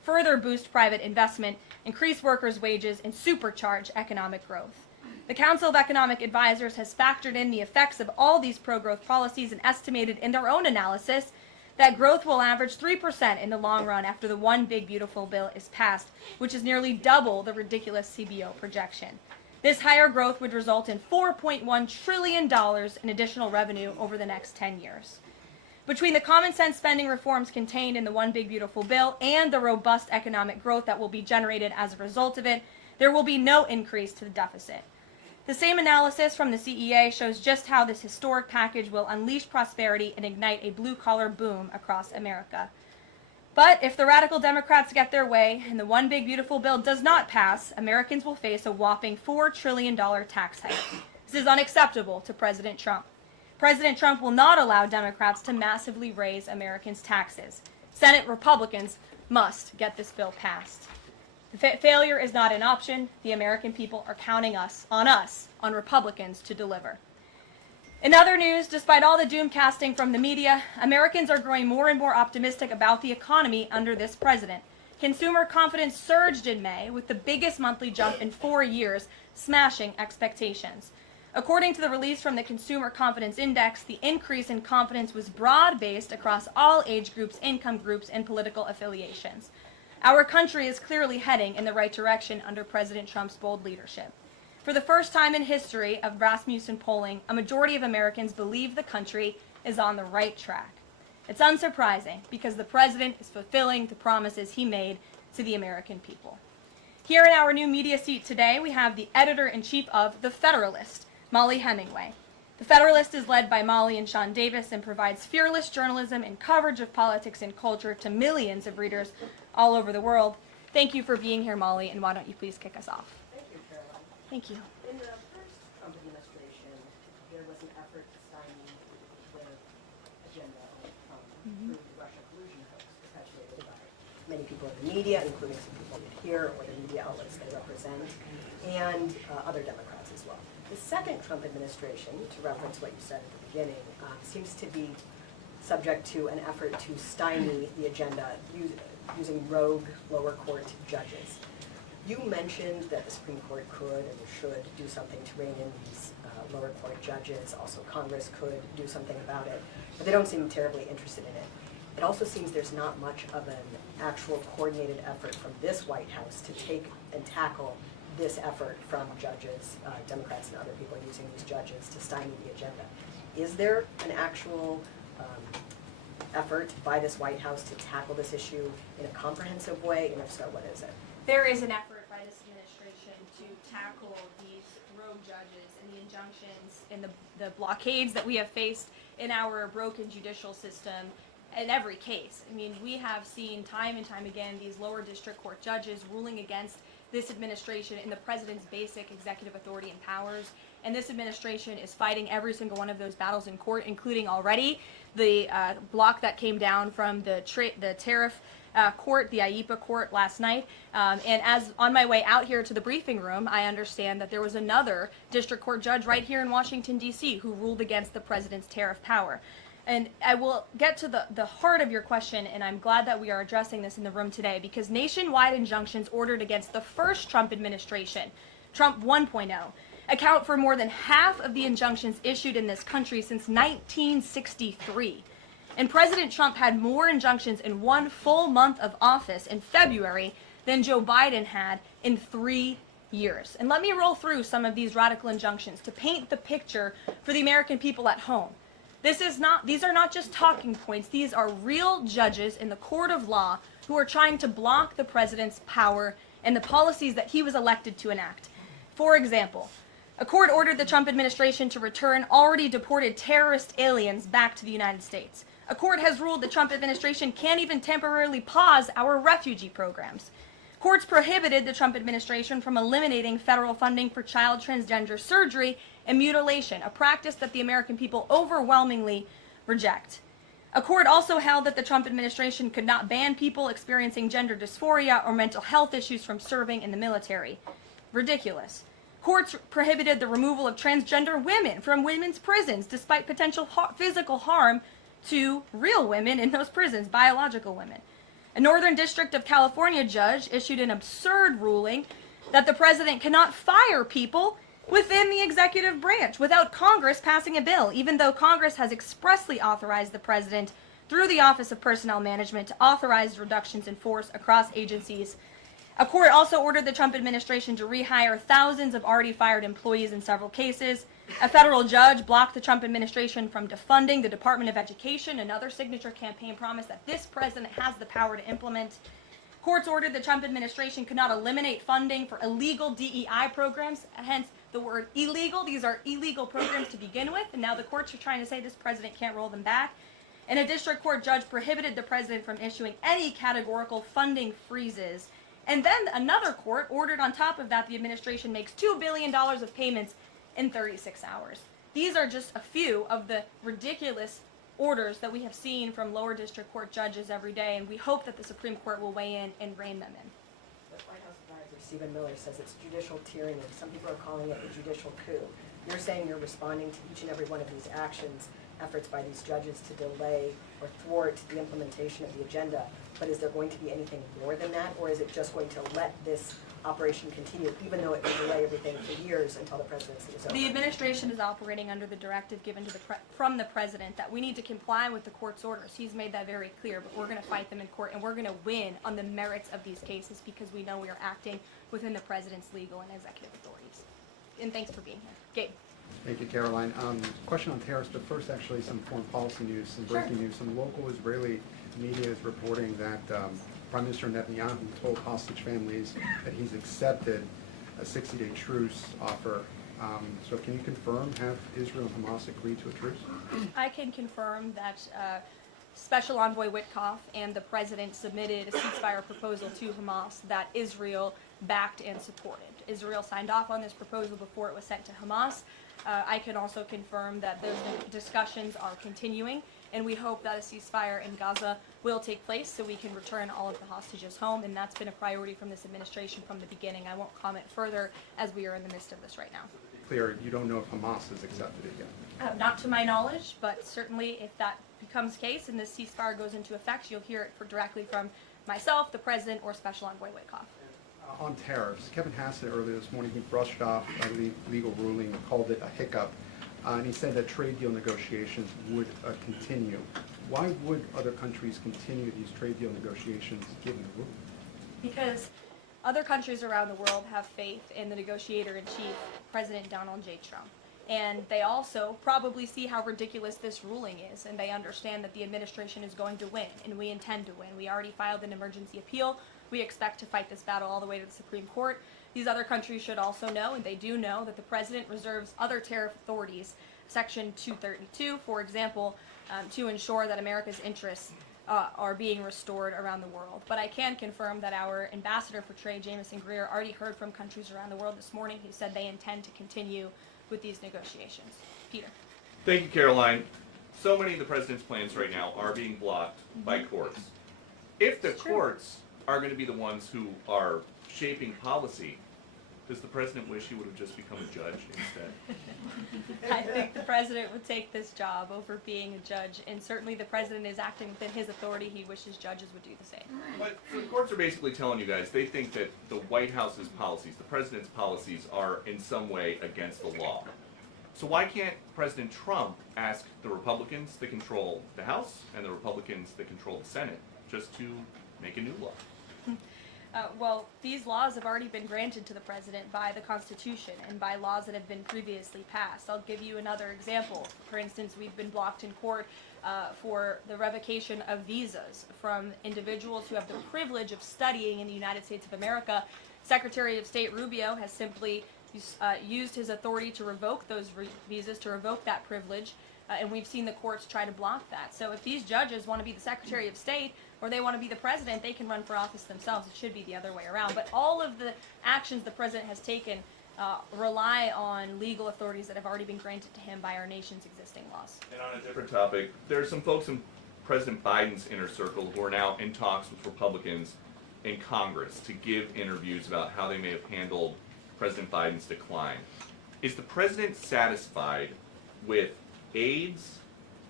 further boost private investment, increase workers' wages, and supercharge economic growth. The Council of Economic Advisors has factored in the effects of all these pro-growth policies and estimated in their own analysis that growth will average 3% in the long run after the One Big Beautiful Bill is passed, which is nearly double the ridiculous CBO projection. This higher growth would result in $4.1 trillion in additional revenue over the next 10 years. Between the common sense spending reforms contained in the One Big Beautiful Bill and the robust economic growth that will be generated as a result of it, there will be no increase to the deficit. The same analysis from the CEA shows just how this historic package will unleash prosperity and ignite a blue-collar boom across America. But if the radical Democrats get their way and the One Big Beautiful Bill does not pass, Americans will face a whopping $4 trillion tax hike. This is unacceptable to President Trump. President Trump will not allow Democrats to massively raise Americans' taxes. Senate Republicans must get this bill passed. Failure is not an option. The American people are counting on Republicans to deliver. In other news, despite all the doom casting from the media, Americans are growing more and more optimistic about the economy under this president. Consumer confidence surged in May with the biggest monthly jump in 4 years, smashing expectations. According to the release from the Consumer Confidence Index, the increase in confidence was broad-based across all age groups, income groups, and political affiliations. Our country is clearly heading in the right direction under President Trump's bold leadership. For the first time in history of Rasmussen polling, a majority of Americans believe the country is on the right track. It's unsurprising because the president is fulfilling the promises he made to the American people. Here in our new media seat today, we have the editor-in-chief of The Federalist, Molly Hemingway. The Federalist is led by Molly and Sean Davis and provides fearless journalism and coverage of politics and culture to millions of readers all over the world. Thank you for being here, Molly, and why don't you please kick us off? Thank you, Caroline. Thank you. In the first Trump administration, there was an effort to stymie their agenda through the Russia collusion hoax perpetuated by many people in the media, including some people here or the media outlets they represent, and other Democrats as well. The second Trump administration, to reference what you said at the beginning, seems to be subject to an effort to stymie the agenda using rogue lower court judges. You mentioned that the Supreme Court could and should do something to rein in these lower court judges. Also, Congress could do something about it, but they don't seem terribly interested in it. It also seems there's not much of an actual coordinated effort from this White House to take and tackle this effort from judges, Democrats and other people using these judges to stymie the agenda. Is there an actual effort by this White House to tackle this issue in a comprehensive way, and if so, what is it? There is an effort by this administration to tackle these rogue judges and the injunctions and the blockades that we have faced in our broken judicial system in every case. I mean, we have seen time and time again these lower district court judges ruling against this administration in the president's basic executive authority and powers. And this administration is fighting every single one of those battles in court, including already the block that came down from the Tariff court, the IEPA court last night. And as on my way out here to the briefing room, I understand that there was another district court judge right here in Washington, D.C. who ruled against the president's tariff power. And I will get to the heart of your question, and I'm glad that we are addressing this in the room today, because nationwide injunctions ordered against the first Trump administration, Trump 1.0, account for more than half of the injunctions issued in this country since 1963. And President Trump had more injunctions in one full month of office in February than Joe Biden had in 3 years. And let me roll through some of these radical injunctions to paint the picture for the American people at home. These are not just talking points. These are real judges in the court of law who are trying to block the president's power and the policies that he was elected to enact. For example, a court ordered the Trump administration to return already deported terrorist aliens back to the United States. A court has ruled the Trump administration can't even temporarily pause our refugee programs. Courts prohibited the Trump administration from eliminating federal funding for child transgender surgery and mutilation, a practice that the American people overwhelmingly reject. A court also held that the Trump administration could not ban people experiencing gender dysphoria or mental health issues from serving in the military. Ridiculous. Courts prohibited the removal of transgender women from women's prisons despite potential physical harm to real women in those prisons, biological women. A Northern District of California judge issued an absurd ruling that the president cannot fire people within the executive branch without Congress passing a bill, even though Congress has expressly authorized the president through the Office of Personnel Management to authorize reductions in force across agencies. A court also ordered the Trump administration to rehire thousands of already fired employees in several cases. A federal judge blocked the Trump administration from defunding the Department of Education, another signature campaign promise that this president has the power to implement. Courts ordered the Trump administration could not eliminate funding for illegal DEI programs, hence the word illegal. These are illegal programs to begin with, and now the courts are trying to say this president can't roll them back. And a district court judge prohibited the president from issuing any categorical funding freezes. And then another court ordered on top of that the administration makes $2 billion of payments in 36 hours. These are just a few of the ridiculous orders that we have seen from lower district court judges every day, and we hope that the Supreme Court will weigh in and rein them in. The White House advisor Stephen Miller says it's judicial tyranny. Some people are calling it a judicial coup. You're saying you're responding to each and every one of these actions, efforts by these judges to delay or thwart the implementation of the agenda. But is there going to be anything more than that, or is it just going to let this operation continue, even though it will delay everything for years until the presidency is over? The administration is operating under the directive given to from the president that we need to comply with the court's orders. He's made that very clear, but we're going to fight them in court, and we're going to win on the merits of these cases because we know we are acting within the president's legal and executive authorities. And thanks for being here. Gabe. Thank you, Caroline. Question on tariffs, but first actually some foreign policy news, some breaking news. Some local Israeli media is reporting that Prime Minister Netanyahu told hostage families that he's accepted a 60-day truce offer. So can you confirm, have Israel and Hamas agreed to a truce? I can confirm that Special Envoy Witkoff and the president submitted a ceasefire proposal to Hamas that Israel backed and supported. Israel signed off on this proposal before it was sent to Hamas. I can also confirm that those discussions are continuing, and we hope that a ceasefire in Gaza will take place so we can return all of the hostages home, and that's been a priority from this administration from the beginning. I won't comment further as we are in the midst of this right now. Clear, you don't know if Hamas has accepted it yet? Not to my knowledge, but certainly if that becomes the case and this ceasefire goes into effect, you'll hear it directly from myself, the president, or Special Envoy Witkoff. On tariffs, Kevin Hassett earlier this morning, he brushed off a legal ruling, called it a hiccup, and he said that trade deal negotiations would continue. Why would other countries continue these trade deal negotiations given the ruling? Because other countries around the world have faith in the negotiator-in-chief, President Donald J. Trump. And they also probably see how ridiculous this ruling is, and they understand that the administration is going to win, and we intend to win. We already filed an emergency appeal. We expect to fight this battle all the way to the Supreme Court. These other countries should also know, and they do know, that the president reserves other tariff authorities, Section 232, for example, to ensure that America's interests are being restored around the world. But I can confirm that our ambassador for trade, Jameson Greer, already heard from countries around the world this morning. He said they intend to continue with these negotiations. Peter. Thank you, Caroline. So many of the president's plans right now are being blocked by courts. If the courts are going to be the ones who are shaping policy, does the president wish he would have just become a judge instead? I think the president would take this job over being a judge, and certainly the president is acting within his authority. He wishes judges would do the same. But the courts are basically telling you guys they think that the White House's policies, the president's policies, are in some way against the law. So why can't President Trump ask the Republicans that control the House and the Republicans that control the Senate just to make a new law? Well, these laws have already been granted to the president by the Constitution and by laws that have been previously passed. I'll give you another example. For instance, we've been blocked in court for the revocation of visas from individuals who have the privilege of studying in the United States of America. Secretary of State Rubio has simply used his authority to revoke those visas, to revoke that privilege, and we've seen the courts try to block that. So if these judges want to be the Secretary of State or they want to be the president, they can run for office themselves. It should be the other way around. But all of the actions the president has taken rely on legal authorities that have already been granted to him by our nation's existing laws. And on a different topic, there are some folks in President Biden's inner circle who are now in talks with Republicans in Congress to give interviews about how they may have handled President Biden's decline. Is the president satisfied with aides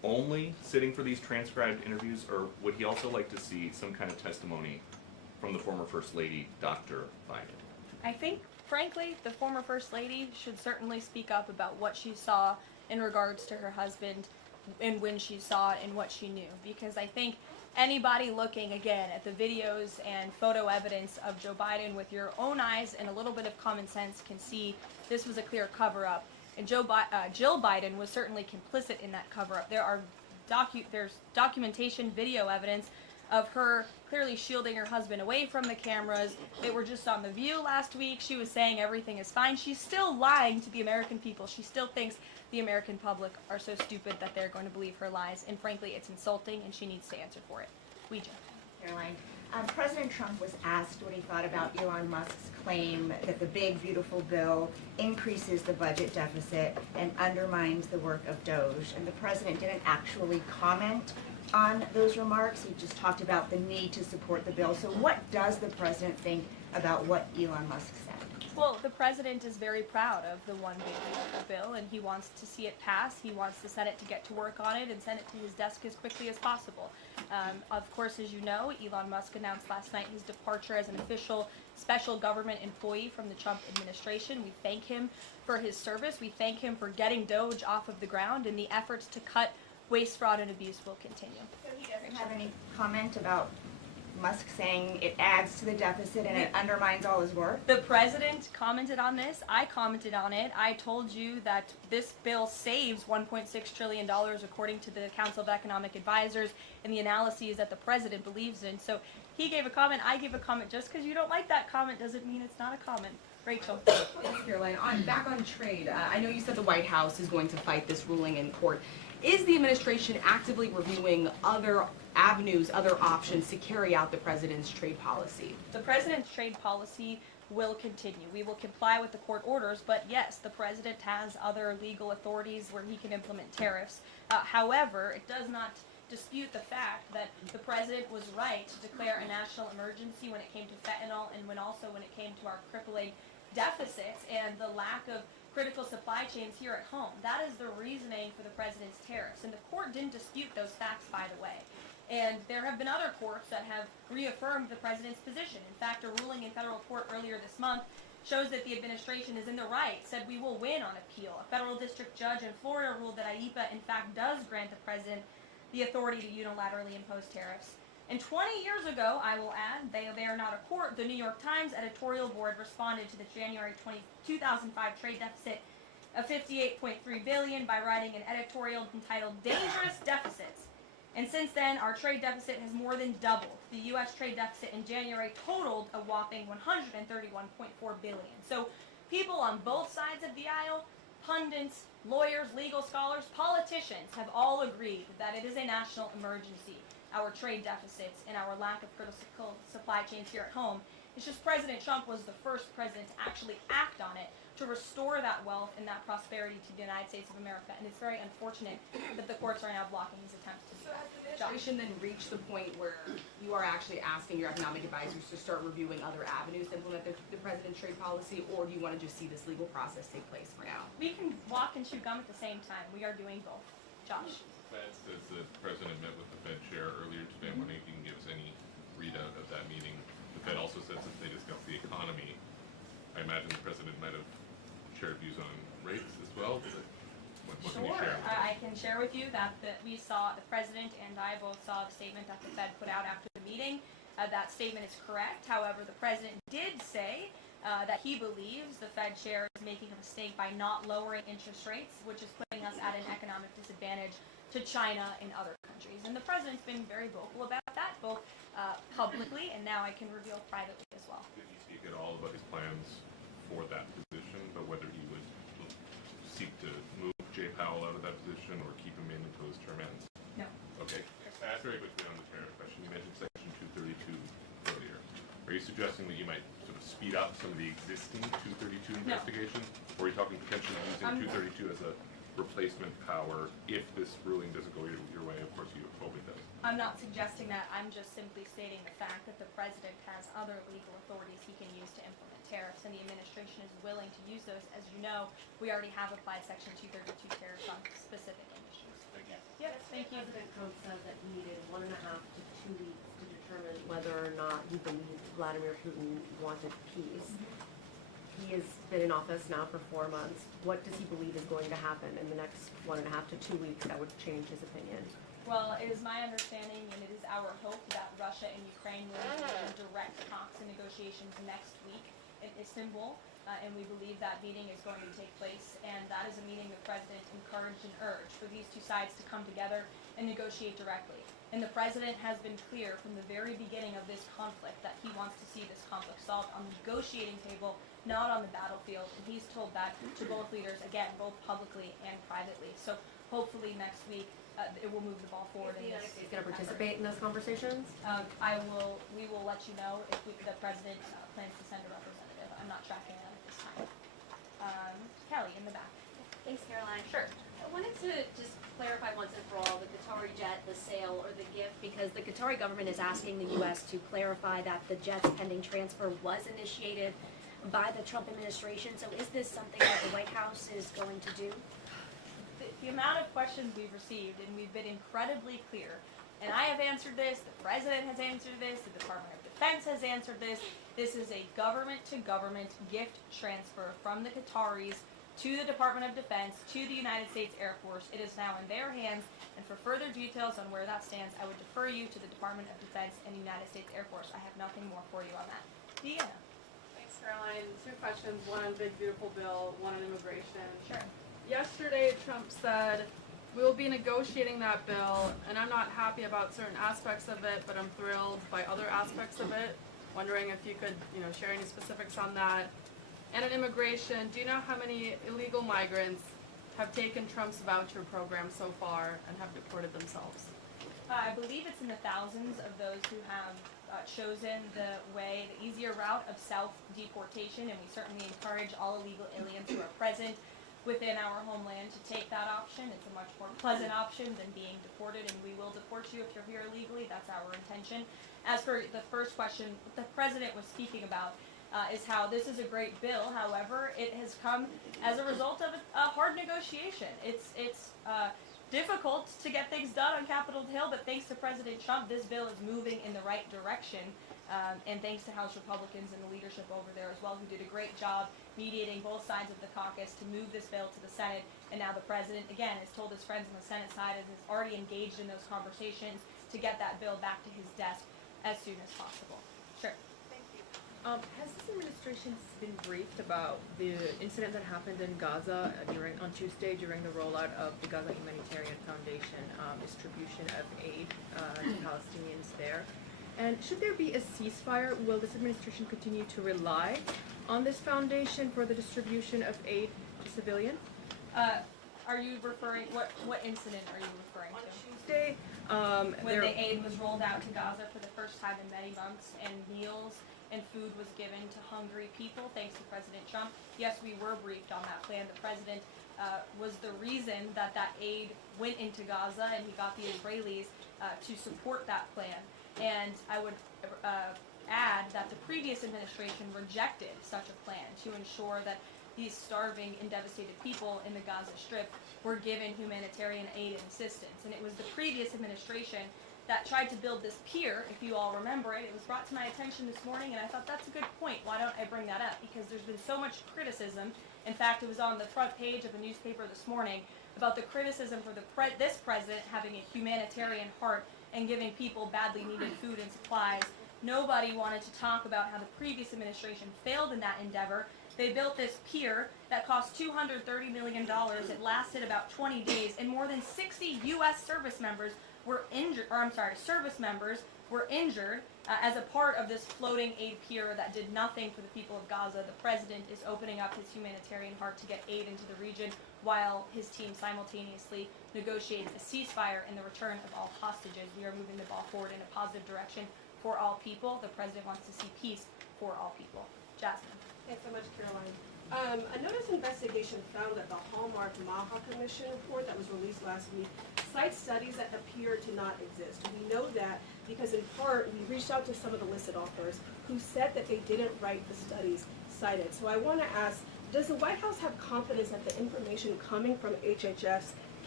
only sitting for these transcribed interviews, or would he also like to see some kind of testimony from the former First Lady, Dr. Biden? I think, frankly, the former First Lady should certainly speak up about what she saw in regards to her husband and when she saw it and what she knew. Because I think anybody looking, again, at the videos and photo evidence of Joe Biden with your own eyes and a little bit of common sense can see this was a clear cover-up. And Jill Biden was certainly complicit in that cover-up. There's documentation, video evidence of her clearly shielding her husband away from the cameras. They were just on The View last week. She was saying everything is fine. She's still lying to the American people. She still thinks the American public are so stupid that they're going to believe her lies. And frankly, it's insulting, and she needs to answer for it. Ouija. Caroline, President Trump was asked what he thought about Elon Musk's claim that the big, beautiful bill increases the budget deficit and undermines the work of Doge. And the president didn't actually comment on those remarks. He just talked about the need to support the bill. So what does the president think about what Elon Musk said? Well, the president is very proud of the one big beautiful bill, and he wants to see it pass. He wants the Senate to get to work on it and send it to his desk as quickly as possible. Of course, as you know, Elon Musk announced last night his departure as an official special government employee from the Trump administration. We thank him for his service. We thank him for getting Doge off of the ground, and the efforts to cut waste, fraud, and abuse will continue. So he doesn't have any comment about Musk saying it adds to the deficit and it undermines all his work? The president commented on this. I commented on it. I told you that this bill saves $1.6 trillion according to the Council of Economic Advisors and the analyses that the president believes in. So he gave a comment, I gave a comment. Just because you don't like that comment doesn't mean it's not a comment. Rachel. Thanks, Caroline. Back on trade, I know you said the White House is going to fight this ruling in court. Is the administration actively reviewing other avenues, other options to carry out the president's trade policy? The president's trade policy will continue. We will comply with the court orders, but yes, the president has other legal authorities where he can implement tariffs. However, it does not dispute the fact that the president was right to declare a national emergency when it came to fentanyl and when it came to our crippling deficits and the lack of critical supply chains here at home. That is the reasoning for the president's tariffs. And the court didn't dispute those facts, by the way. And there have been other courts that have reaffirmed the president's position. In fact, a ruling in federal court earlier this month shows that the administration is in the right, said we will win on appeal. A federal district judge in Florida ruled that IEPA, in fact, does grant the president the authority to unilaterally impose tariffs. And 20 years ago, I will add, they are not a court, the New York Times editorial board responded to the January 2005 trade deficit of $58.3 billion by writing an editorial entitled Dangerous Deficits. And since then, our trade deficit has more than doubled. The U.S. trade deficit in January totaled a whopping $131.4 billion. So people on both sides of the aisle, pundits, lawyers, legal scholars, politicians have all agreed that it is a national emergency. Our trade deficits and our lack of critical supply chains here at home. It's just President Trump was the first president to actually act on it to restore that wealth and that prosperity to the United States of America. And it's very unfortunate that the courts are now blocking his attempts to do that. So has the administration then reached the point where you are actually asking your economic advisors to start reviewing other avenues to implement the president's trade policy, or do you want to just see this legal process take place for now? We can walk and chew gum at the same time. We are doing both. Josh. Fed says the president met with the Fed chair earlier today. I'm wondering if you can give us any readout of that meeting. The Fed also says that they discussed the economy. I imagine the president might have shared views on rates as well. What can you Sure. share? I can share with you that we saw, the president and I both saw the statement that the Fed put out after the meeting. That statement is correct. However, the president did say that he believes the Fed chair is making a mistake by not lowering interest rates, which is putting us at an economic disadvantage to China and other countries. And the president's been very vocal about that, both publicly and now I can reveal privately as well. Did he speak at all about his plans for that position, but whether he would seek to move Jay Powell out of that position or keep him in until his term ends? No. Okay. Very quickly on the tariff question, you mentioned Section 232 earlier. Are you suggesting that you might sort of speed up some of the existing 232 investigations? Or are you talking potentially using 232 as a replacement power if this ruling doesn't go your way? Of course, you hope it does. I'm not suggesting that. I'm just simply stating the fact that the president has other legal authorities he can use to implement tariffs, and the administration is willing to use those. As you know, we already have applied Section 232 tariffs on specific industries. Thank you. Yes, thank you. Thank you. President Trump said that he needed 1.5 to 2 weeks to determine whether or not he believed Vladimir Putin wanted peace. He has been in office now for 4 months. What does he believe is going to happen in the next 1.5 to 2 weeks that would change his opinion? Well, it is my understanding and it is our hope that Russia and Ukraine will engage in direct talks and negotiations next week in Istanbul, and we believe that meeting is going to take place, and that is a meeting the President encouraged and urged for these two sides to come together and negotiate directly. And the President has been clear from the very beginning of this conflict that he wants to see this conflict solved on the negotiating table, not on the battlefield, and he's told that to both leaders, again, both publicly and privately. So hopefully next week it will move the ball forward. Is the United States going to participate in those conversations? We will let you know if the President plans to send a representative. I'm not tracking that at this time. Kelly, in the back. Thanks, Caroline. Sure. I wanted to just clarify once and for all the Qatari jet, the sale, or the gift, because the Qatari government is asking the U.S. to clarify that the jet's pending transfer was initiated by the Trump administration. So is this something that the White House is going to do? The amount of questions we've received, and we've been incredibly clear, and I have answered this, the President has answered this, the Department of Defense has answered this. This is a government-to-government gift transfer from the Qataris to the Department of Defense, to the United States Air Force. It is now in their hands, and for further details on where that stands, I would defer you to the Department of Defense and the United States Air Force. I have nothing more for you on that. Deanna. Thanks, Caroline. 2 questions, one on Big Beautiful Bill, one on immigration. Sure. Yesterday, Trump said, we will be negotiating that bill, and I'm not happy about certain aspects of it, but I'm thrilled by other aspects of it. Wondering if you could, share any specifics on that. And on immigration, do you know how many illegal migrants have taken Trump's voucher program so far and have deported themselves? I believe it's in the thousands of those who have chosen the easier route of self-deportation, and we certainly encourage all illegal aliens who are present within our homeland to take that option. It's a much more pleasant option than being deported, and we will deport you if you're here illegally. That's our intention. As for the first question, what the President was speaking about is how this is a great bill. However, it has come as a result of a hard negotiation. It's difficult to get things done on Capitol Hill, but thanks to President Trump, this bill is moving in the right direction. And thanks to House Republicans and the leadership over there as well, who did a great job mediating both sides of the caucus to move this bill to the Senate. And now the President, again, has told his friends on the Senate side and is already engaged in those conversations to get that bill back to his desk as soon as possible. Sure. Has this administration been briefed about the incident that happened in Gaza on Tuesday during the rollout of the Gaza Humanitarian Foundation distribution of aid to Palestinians there? And should there be a ceasefire, will this administration continue to rely on this foundation for the distribution of aid to civilians? Are you referring, what incident are you referring to? On Tuesday, when the aid was rolled out to Gaza for the first time in many months, and meals and food was given to hungry people, thanks to President Trump. Yes, we were briefed on that plan. The President was the reason that aid went into Gaza, and he got the Israelis to support that plan. And I would add that the previous administration rejected such a plan to ensure that these starving and devastated people in the Gaza Strip were given humanitarian aid and assistance. And it was the previous administration that tried to build this pier, if you all remember it. It was brought to my attention this morning, and I thought that's a good point. Why don't I bring that up? Because there's been so much criticism. In fact, it was on the front page of a newspaper this morning about the criticism for this president having a humanitarian heart and giving people badly needed food and supplies. Nobody wanted to talk about how the previous administration failed in that endeavor. They built this pier that cost $230 million. It lasted about 20 days, and more than 60 U.S. service members were injured, as a part of this floating aid pier that did nothing for the people of Gaza. The president is opening up his humanitarian heart to get aid into the region, while his team simultaneously negotiates a ceasefire and the return of all hostages. We are moving the ball forward in a positive direction for all people. The president wants to see peace for all people. Jasmine. Thanks so much, Caroline. A notice investigation found that the Hallmark Maha Commission report that was released last week cites studies that appear to not exist. We know that because in part we reached out to some of the listed authors who said that they didn't write the studies cited. So I want to ask, does the White House have confidence that the information coming from HHS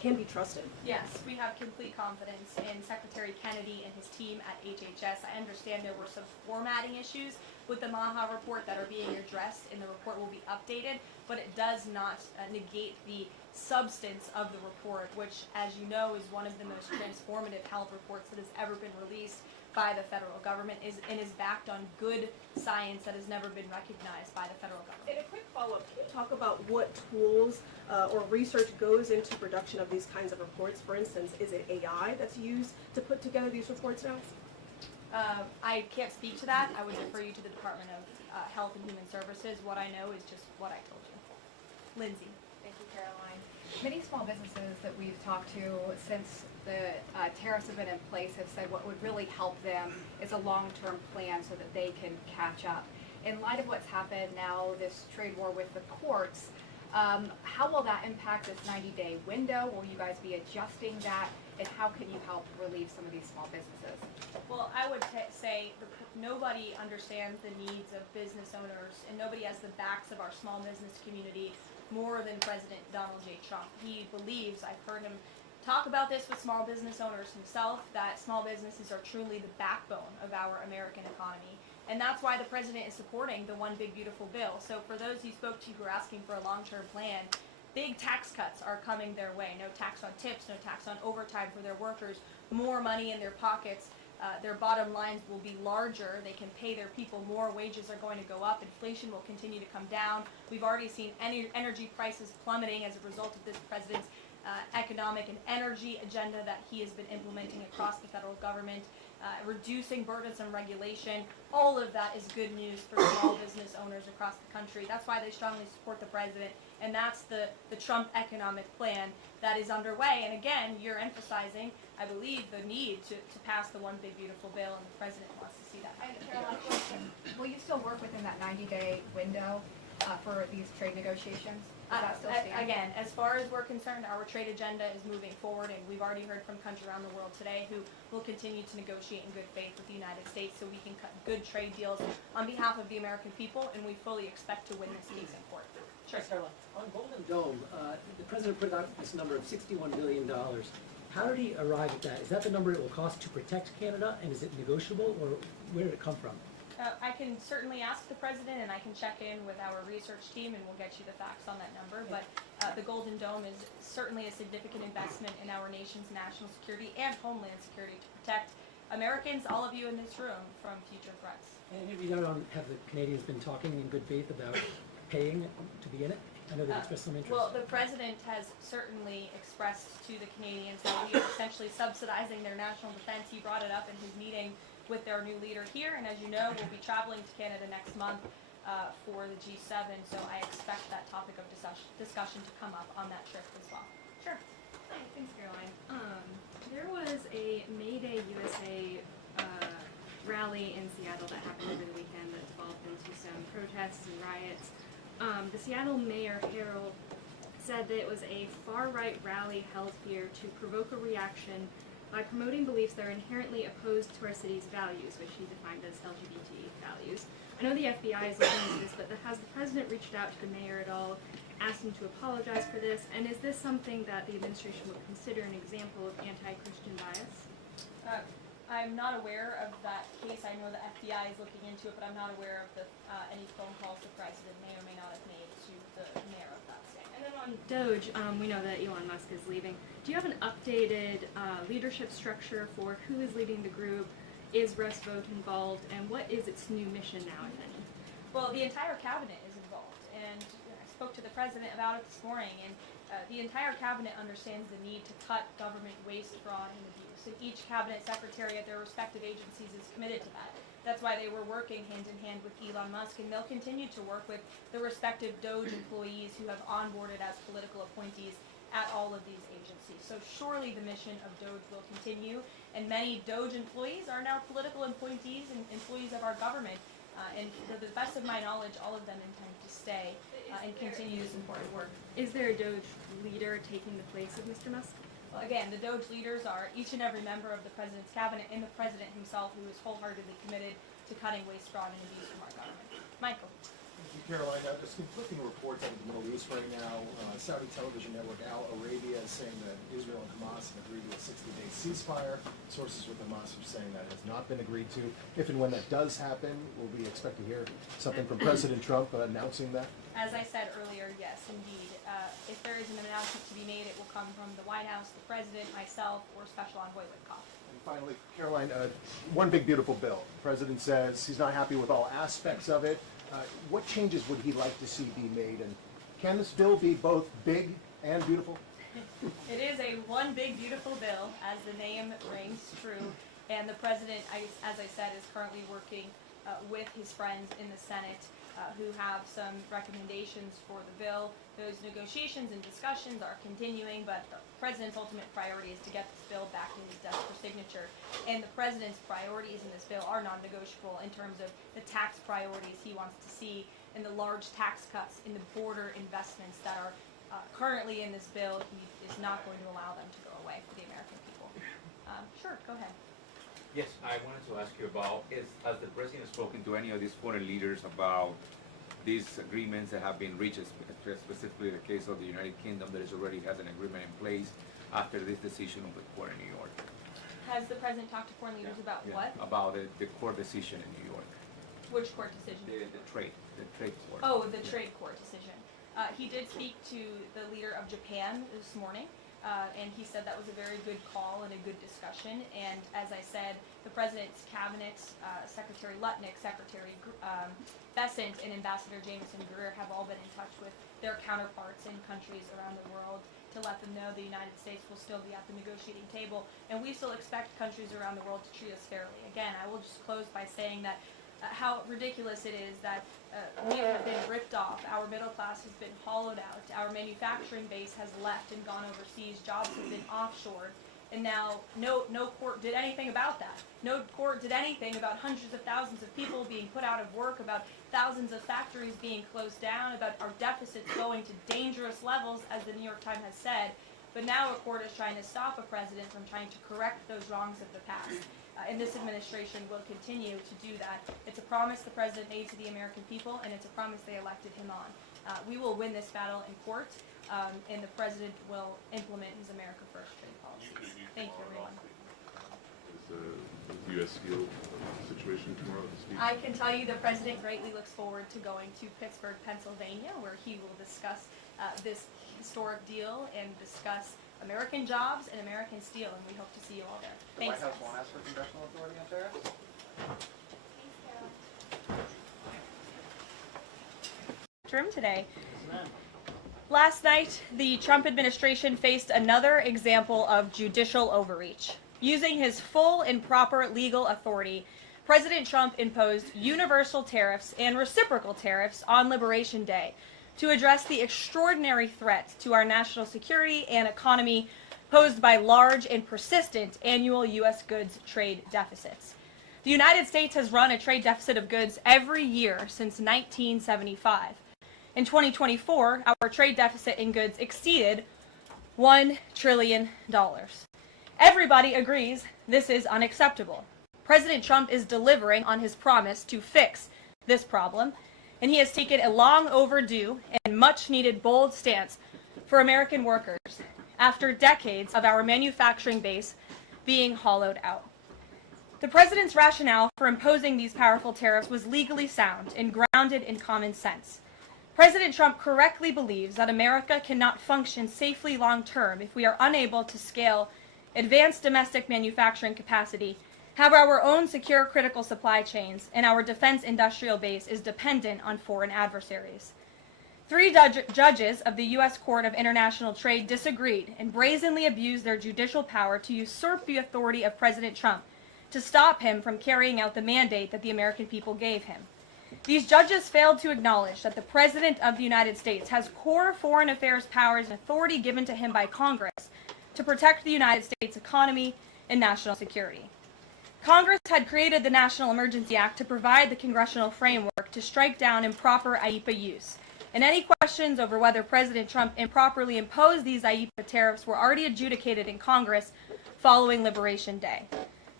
can be trusted? Yes, we have complete confidence in Secretary Kennedy and his team at HHS. I understand there were some formatting issues with the Maha report that are being addressed, and the report will be updated, but it does not negate the substance of the report, which, as you know, is one of the most transformative health reports that has ever been released by the federal government and is backed on good science that has never been recognized by the federal government. And a quick follow-up, can you talk about what tools or research goes into production of these kinds of reports? For instance, is it AI that's used to put together these reports now? I can't speak to that. I would refer you to the Department of Health and Human Services. What I know is just what I told you. Lindsay. Thank you, Caroline. Many small businesses that we've talked to since the tariffs have been in place have said what would really help them is a long-term plan so that they can catch up. In light of what's happened now, this trade war with the courts, how will that impact this 90-day window? Will you guys be adjusting that? And how can you help relieve some of these small businesses? Well, I would say nobody understands the needs of business owners, and nobody has the backs of our small business community more than President Donald J. Trump. He believes, I've heard him talk about this with small business owners himself, that small businesses are truly the backbone of our American economy. And that's why the president is supporting the One Big Beautiful Bill. So for those you spoke to who are asking for a long-term plan, big tax cuts are coming their way. No tax on tips, no tax on overtime for their workers, more money in their pockets. Their bottom lines will be larger. They can pay their people more. Wages are going to go up. Inflation will continue to come down. We've already seen energy prices plummeting as a result of this president's economic and energy agenda that he has been implementing across the federal government, reducing burdens on regulation. All of that is good news for small business owners across the country. That's why they strongly support the president, and that's the Trump economic plan that is underway. And again, you're emphasizing, I believe, the need to pass the One Big Beautiful Bill, and the president wants to see that. And Caroline, will you still work within that 90-day window for these trade negotiations? Does that still stand? Again, as far as we're concerned, our trade agenda is moving forward, and we've already heard from countries around the world today who will continue to negotiate in good faith with the United States so we can cut good trade deals on behalf of the American people, and we fully expect to win this case in court. Sure. On Golden Dome, the president put out this number of $61 billion. How did he arrive at that? Is that the number it will cost to protect Canada, and is it negotiable, or where did it come from? I can certainly ask the president, and I can check in with our research team, and we'll get you the facts on that number. But the Golden Dome is certainly a significant investment in our nation's national security and homeland security to protect Americans, all of you in this room, from future threats. And have the Canadians been talking in good faith about paying to be in it? I know they've expressed some interest. Well, the president has certainly expressed to the Canadians that we are essentially subsidizing their national defense. He brought it up in his meeting with their new leader here, and as you know, we'll be traveling to Canada next month for the G7, so I expect that topic of discussion to come up on that trip as well. Sure. Hi, thanks, Caroline. There was a May Day USA rally in Seattle that happened over the weekend that devolved into some protests and riots. The Seattle Mayor Harold said that it was a far-right rally held here to provoke a reaction by promoting beliefs that are inherently opposed to our city's values, which he defined as LGBT values. I know the FBI is looking into this, but has the president reached out to the mayor at all, asked him to apologize for this, and is this something that the administration would consider an example of anti-Christian bias? I'm not aware of that case. I know the FBI is looking into it, but I'm not aware of any phone calls the president may or may not have made to the mayor of that state. And then on Doge, we know that Elon Musk is leaving. Do you have an updated leadership structure for who is leading the group? Is Russ Vought involved? And what is its new mission now, if any? Well, the entire cabinet is involved, and I spoke to the president about it this morning, and the entire cabinet understands the need to cut government waste, fraud, and abuse. And each cabinet secretary at their respective agencies is committed to that. That's why they were working hand in hand with Elon Musk, and they'll continue to work with the respective Doge employees who have onboarded as political appointees at all of these agencies. So surely the mission of Doge will continue, and many Doge employees are now political appointees and employees of our government. And to the best of my knowledge, all of them intend to stay and continue this important work. Is there a Doge leader taking the place of Mr. Musk? Well, again, the Doge leaders are each and every member of the president's cabinet and the president himself, who is wholeheartedly committed to cutting waste, fraud, and abuse from our government. Michael. Caroline, there's conflicting reports out of the Middle East right now. Saudi television network Al Arabia is saying that Israel and Hamas have agreed to a 60-day ceasefire. Sources with Hamas are saying that has not been agreed to. If and when that does happen, will we expect to hear something from President Trump announcing that? As I said earlier, yes, indeed. If there is an announcement to be made, it will come from the White House, the President, myself, or Special Envoy Witkoff. And finally, Caroline, one big beautiful bill. The President says he's not happy with all aspects of it. What changes would he like to see be made, and can this bill be both big and beautiful? It is a one big beautiful bill, as the name rings true, and the President, as I said, is currently working with his friends in the Senate who have some recommendations for the bill. Those negotiations and discussions are continuing, but the President's ultimate priority is to get this bill back to his desk for signature. And the President's priorities in this bill are non-negotiable in terms of the tax priorities he wants to see and the large tax cuts in the border investments that are currently in this bill. He is not going to allow them to go away for the American people. Sure, go ahead. Yes, I wanted to ask you about, has the President spoken to any of these foreign leaders about these agreements that have been reached, specifically the case of the United Kingdom that is already has an agreement in place after this decision of the court in New York? Has the President talked to foreign leaders about what? About the court decision in New York. Which court decision? The trade court. Oh, the trade court decision. He did speak to the leader of Japan this morning. And he said that was a very good call and a good discussion. And as I said, the President's cabinet, Secretary Lutnick, Secretary Bessent, and Ambassador Jameson Greer have all been in touch with their counterparts in countries around the world to let them know the United States will still be at the negotiating table. And we still expect countries around the world to treat us fairly. Again, I will just close by saying that how ridiculous it is that we have been ripped off, our middle class has been hollowed out, our manufacturing base has left and gone overseas, jobs have been offshored, and now no court did anything about that. No court did anything about hundreds of thousands of people being put out of work, about thousands of factories being closed down, about our deficits going to dangerous levels, as the New York Times has said. But now a court is trying to stop a president from trying to correct those wrongs of the past. And this administration will continue to do that. It's a promise the President made to the American people, and it's a promise they elected him on. We will win this battle in court, and the President will implement his America First trade policies. Thank you, everyone. Is the U.S. Steel situation tomorrow to speak? I can tell you the President greatly looks forward to going to Pittsburgh, Pennsylvania, where he will discuss this historic deal and discuss American jobs and American steel, and we hope to see you all there. The Thanks. White House won't ask for congressional authority on tariffs? Room today. Last night, the Trump administration faced another example of judicial overreach. Using his full and proper legal authority, President Trump imposed universal tariffs and reciprocal tariffs on Liberation Day to address the extraordinary threat to our national security and economy posed by large and persistent annual U.S. goods trade deficits. The United States has run a trade deficit of goods every year since 1975. In 2024, our trade deficit in goods exceeded $1 trillion. Everybody agrees this is unacceptable. President Trump is delivering on his promise to fix this problem, and he has taken a long overdue and much needed bold stance for American workers after decades of our manufacturing base being hollowed out. The President's rationale for imposing these powerful tariffs was legally sound and grounded in common sense. President Trump correctly believes that America cannot function safely long-term if we are unable to scale advanced domestic manufacturing capacity, have our own secure critical supply chains, and our defense industrial base is dependent on foreign adversaries. 3 judges of the U.S. Court of International Trade disagreed and brazenly abused their judicial power to usurp the authority of President Trump to stop him from carrying out the mandate that the American people gave him. These judges failed to acknowledge that the President of the United States has core foreign affairs powers and authority given to him by Congress to protect the United States economy and national security. Congress had created the National Emergency Act to provide the congressional framework to strike down improper IEEPA use. And any questions over whether President Trump improperly imposed these IEEPA tariffs were already adjudicated in Congress following Liberation Day.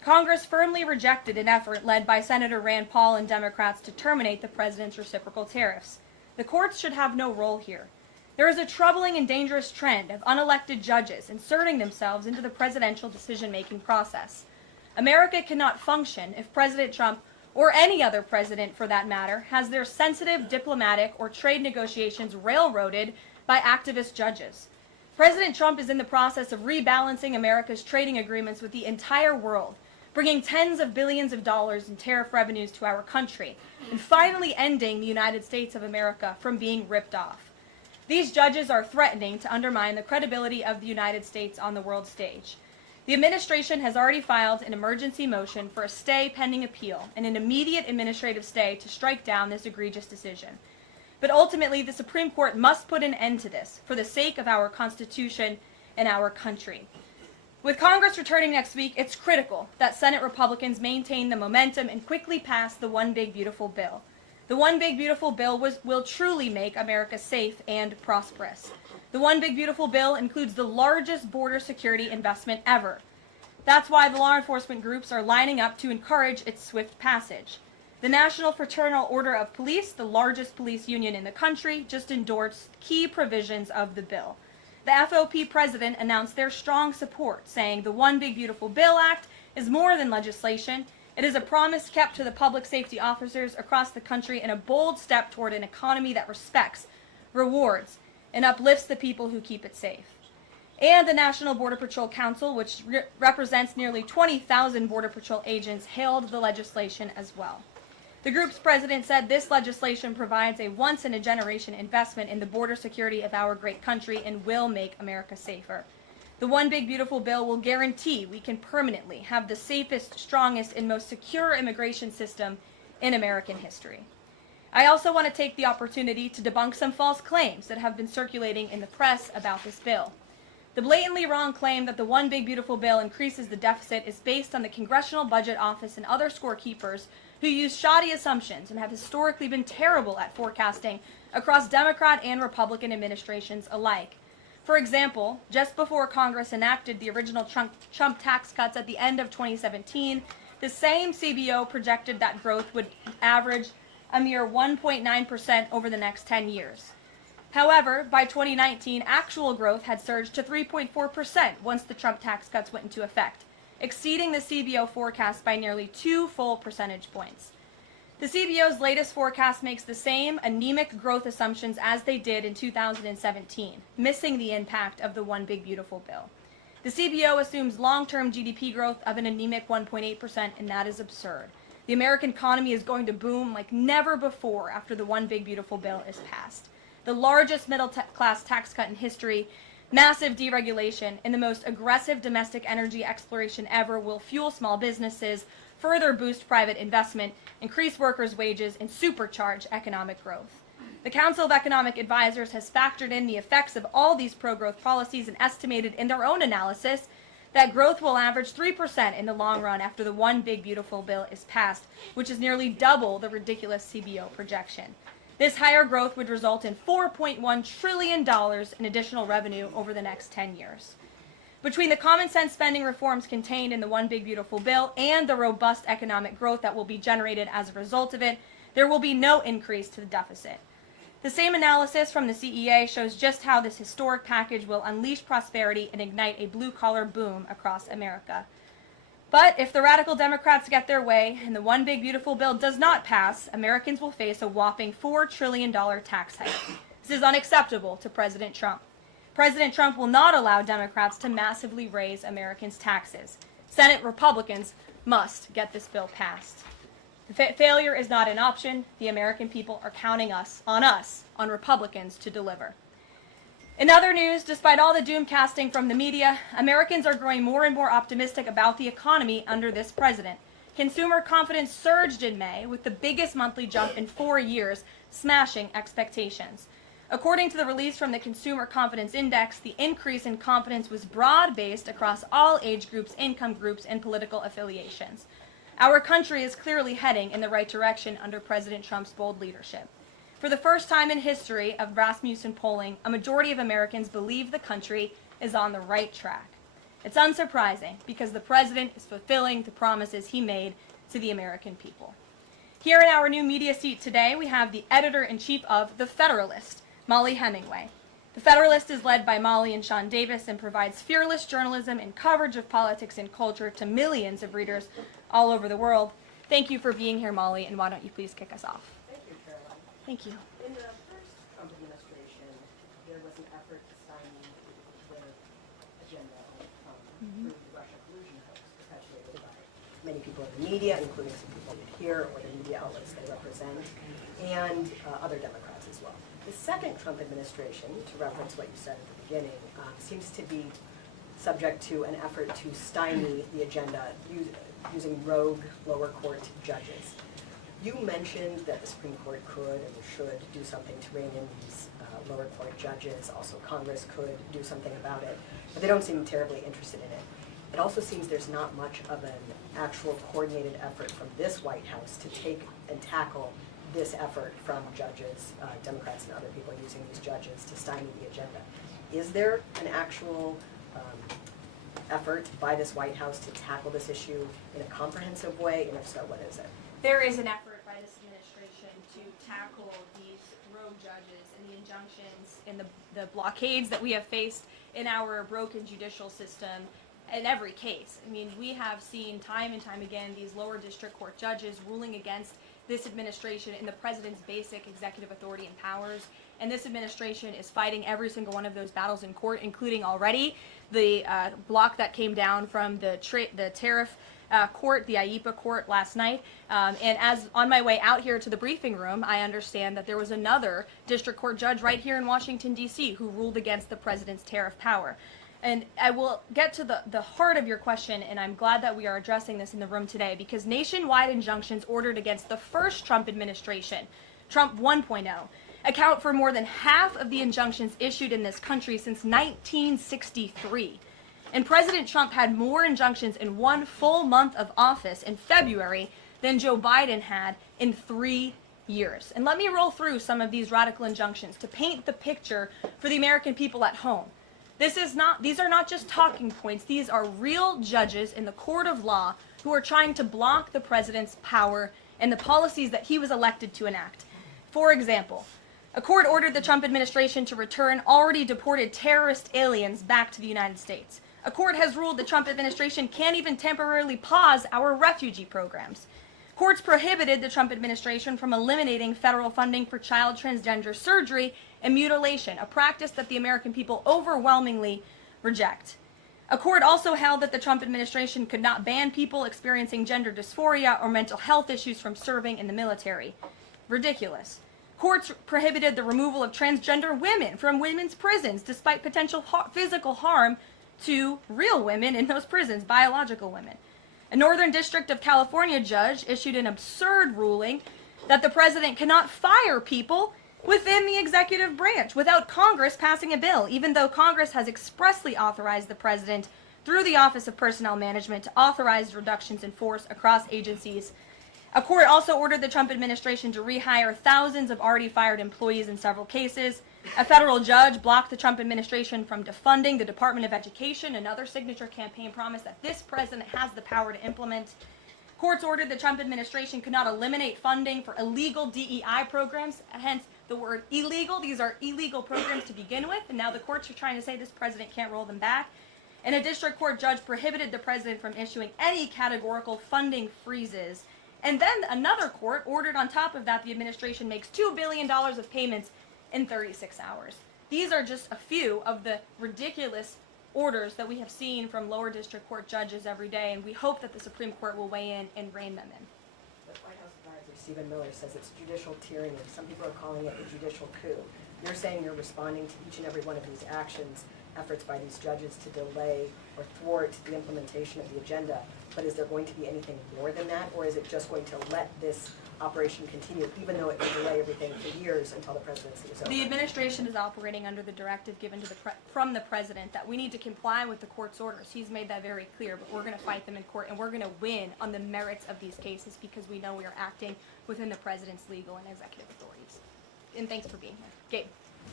Congress firmly rejected an effort led by Senator Rand Paul and Democrats to terminate the president's reciprocal tariffs. The courts should have no role here. There is a troubling and dangerous trend of unelected judges inserting themselves into the presidential decision-making process. America cannot function if President Trump, or any other president for that matter, has their sensitive diplomatic or trade negotiations railroaded by activist judges. President Trump is in the process of rebalancing America's trading agreements with the entire world, bringing tens of billions of dollars in tariff revenues to our country, and finally ending the United States of America from being ripped off. These judges are threatening to undermine the credibility of the United States on the world stage. The administration has already filed an emergency motion for a stay pending appeal and an immediate administrative stay to strike down this egregious decision. But ultimately, the Supreme Court must put an end to this for the sake of our Constitution and our country. With Congress returning next week, it's critical that Senate Republicans maintain the momentum and quickly pass the One Big Beautiful Bill. The One Big Beautiful Bill will truly make America safe and prosperous. The One Big Beautiful Bill includes the largest border security investment ever. That's why the law enforcement groups are lining up to encourage its swift passage. The National Fraternal Order of Police, the largest police union in the country, just endorsed key provisions of the bill. The FOP president announced their strong support, saying the One Big Beautiful Bill Act is more than legislation. It is a promise kept to the public safety officers across the country and a bold step toward an economy that respects, rewards, and uplifts the people who keep it safe. And the National Border Patrol Council, which represents nearly 20,000 Border Patrol agents, hailed the legislation as well. The group's president said this legislation provides a once-in-a-generation investment in the border security of our great country and will make America safer. The One Big Beautiful Bill will guarantee we can permanently have the safest, strongest, and most secure immigration system in American history. I also want to take the opportunity to debunk some false claims that have been circulating in the press about this bill. The blatantly wrong claim that the One Big Beautiful Bill increases the deficit is based on the Congressional Budget Office and other scorekeepers who use shoddy assumptions and have historically been terrible at forecasting across Democrat and Republican administrations alike. For example, just before Congress enacted the original Trump tax cuts at the end of 2017, the same CBO projected that growth would average a mere 1.9% over the next 10 years. However, by 2019, actual growth had surged to 3.4% once the Trump tax cuts went into effect, exceeding the CBO forecast by nearly 2 full percentage points. The CBO's latest forecast makes the same anemic growth assumptions as they did in 2017, missing the impact of the One Big Beautiful Bill. The CBO assumes long-term GDP growth of an anemic 1.8%, and that is absurd. The American economy is going to boom like never before after the One Big Beautiful Bill is passed. The largest middle-class tax cut in history, massive deregulation, and the most aggressive domestic energy exploration ever will fuel small businesses, further boost private investment, increase workers' wages, and supercharge economic growth. The Council of Economic Advisors has factored in the effects of all these pro-growth policies and estimated in their own analysis that growth will average 3% in the long run after the One Big Beautiful Bill is passed, which is nearly double the ridiculous CBO projection. This higher growth would result in $4.1 trillion in additional revenue over the next 10 years. Between the common sense spending reforms contained in the One Big Beautiful Bill and the robust economic growth that will be generated as a result of it, there will be no increase to the deficit. The same analysis from the CEA shows just how this historic package will unleash prosperity and ignite a blue-collar boom across America. But if the radical Democrats get their way and the One Big Beautiful Bill does not pass, Americans will face a whopping $4 trillion tax hike. This is unacceptable to President Trump. President Trump will not allow Democrats to massively raise Americans' taxes. Senate Republicans must get this bill passed. Failure is not an option. The American people are counting on Republicans to deliver. In other news, despite all the doom casting from the media, Americans are growing more and more optimistic about the economy under this president. Consumer confidence surged in May with the biggest monthly jump in 4 years, smashing expectations. According to the release from the Consumer Confidence Index, the increase in confidence was broad-based across all age groups, income groups, and political affiliations. Our country is clearly heading in the right direction under President Trump's bold leadership. For the first time in history of Rasmussen polling, a majority of Americans believe the country is on the right track. It's unsurprising because the president is fulfilling the promises he made to the American people. Here in our new media seat today, we have the editor-in-chief of The Federalist, Molly Hemingway. The Federalist is led by Molly and Sean Davis and provides fearless journalism and coverage of politics and culture to millions of readers all over the world. Thank you for being here, Molly, and why don't you please kick us off? Thank you, Caroline. Thank you. In the first Trump administration, there was an effort to stymie their agenda through the Russia collusion hoax perpetuated by many people in the media, including some people here or the media outlets they represent, and other Democrats as well. The second Trump administration, to reference what you said at the beginning, seems to be subject to an effort to stymie the agenda using rogue lower court judges. You mentioned that the Supreme Court could and should do something to rein in these lower court judges. Also, Congress could do something about it, but they don't seem terribly interested in it. It also seems there's not much of an actual coordinated effort from this White House to take and tackle this effort from judges, Democrats and other people using these judges to stymie the agenda. Is there an actual effort by this White House to tackle this issue in a comprehensive way, and if so, what is it? There is an effort by this administration to tackle these rogue judges and the injunctions and the blockades that we have faced in our broken judicial system in every case. I mean, we have seen time and time again these lower district court judges ruling against this administration in the president's basic executive authority and powers. And this administration is fighting every single one of those battles in court, including already the block that came down from the Tariff court, the IEPA court last night. And as on my way out here to the briefing room, I understand that there was another district court judge right here in Washington, D.C. who ruled against the president's tariff power. And I will get to the heart of your question, and I'm glad that we are addressing this in the room today, because nationwide injunctions ordered against the first Trump administration, Trump 1.0, account for more than half of the injunctions issued in this country since 1963. And President Trump had more injunctions in one full month of office in February than Joe Biden had in 3 years. And let me roll through some of these radical injunctions to paint the picture for the American people at home. These are not just talking points. These are real judges in the court of law who are trying to block the president's power and the policies that he was elected to enact. For example, a court ordered the Trump administration to return already deported terrorist aliens back to the United States. A court has ruled the Trump administration can't even temporarily pause our refugee programs. Courts prohibited the Trump administration from eliminating federal funding for child transgender surgery and mutilation, a practice that the American people overwhelmingly reject. A court also held that the Trump administration could not ban people experiencing gender dysphoria or mental health issues from serving in the military. Ridiculous. Courts prohibited the removal of transgender women from women's prisons despite potential physical harm to real women in those prisons, biological women. A Northern District of California judge issued an absurd ruling that the president cannot fire people within the executive branch without Congress passing a bill, even though Congress has expressly authorized the president through the Office of Personnel Management to authorize reductions in force across agencies. A court also ordered the Trump administration to rehire thousands of already fired employees in several cases. A federal judge blocked the Trump administration from defunding the Department of Education, another signature campaign promise that this president has the power to implement. Courts ordered the Trump administration could not eliminate funding for illegal DEI programs, hence the word illegal. These are illegal programs to begin with, and now the courts are trying to say this president can't roll them back. And a district court judge prohibited the president from issuing any categorical funding freezes. And then another court ordered on top of that the administration makes $2 billion of payments in 36 hours. These are just a few of the ridiculous orders that we have seen from lower district court judges every day, and we hope that the Supreme Court will weigh in and rein them in. The White House advisor, Stephen Miller, says it's judicial tyranny. Some people are calling it a judicial coup. You're saying you're responding to each and every one of these actions, efforts by these judges to delay or thwart the implementation of the agenda, but is there going to be anything more than that, or is it just going to let this operation continue, even though it will delay everything for years until the presidency is over? The administration is operating under the directive given to from the president that we need to comply with the court's orders. He's made that very clear, but we're going to fight them in court, and we're going to win on the merits of these cases because we know we are acting within the president's legal and executive authorities. And thanks for being here. Gabe.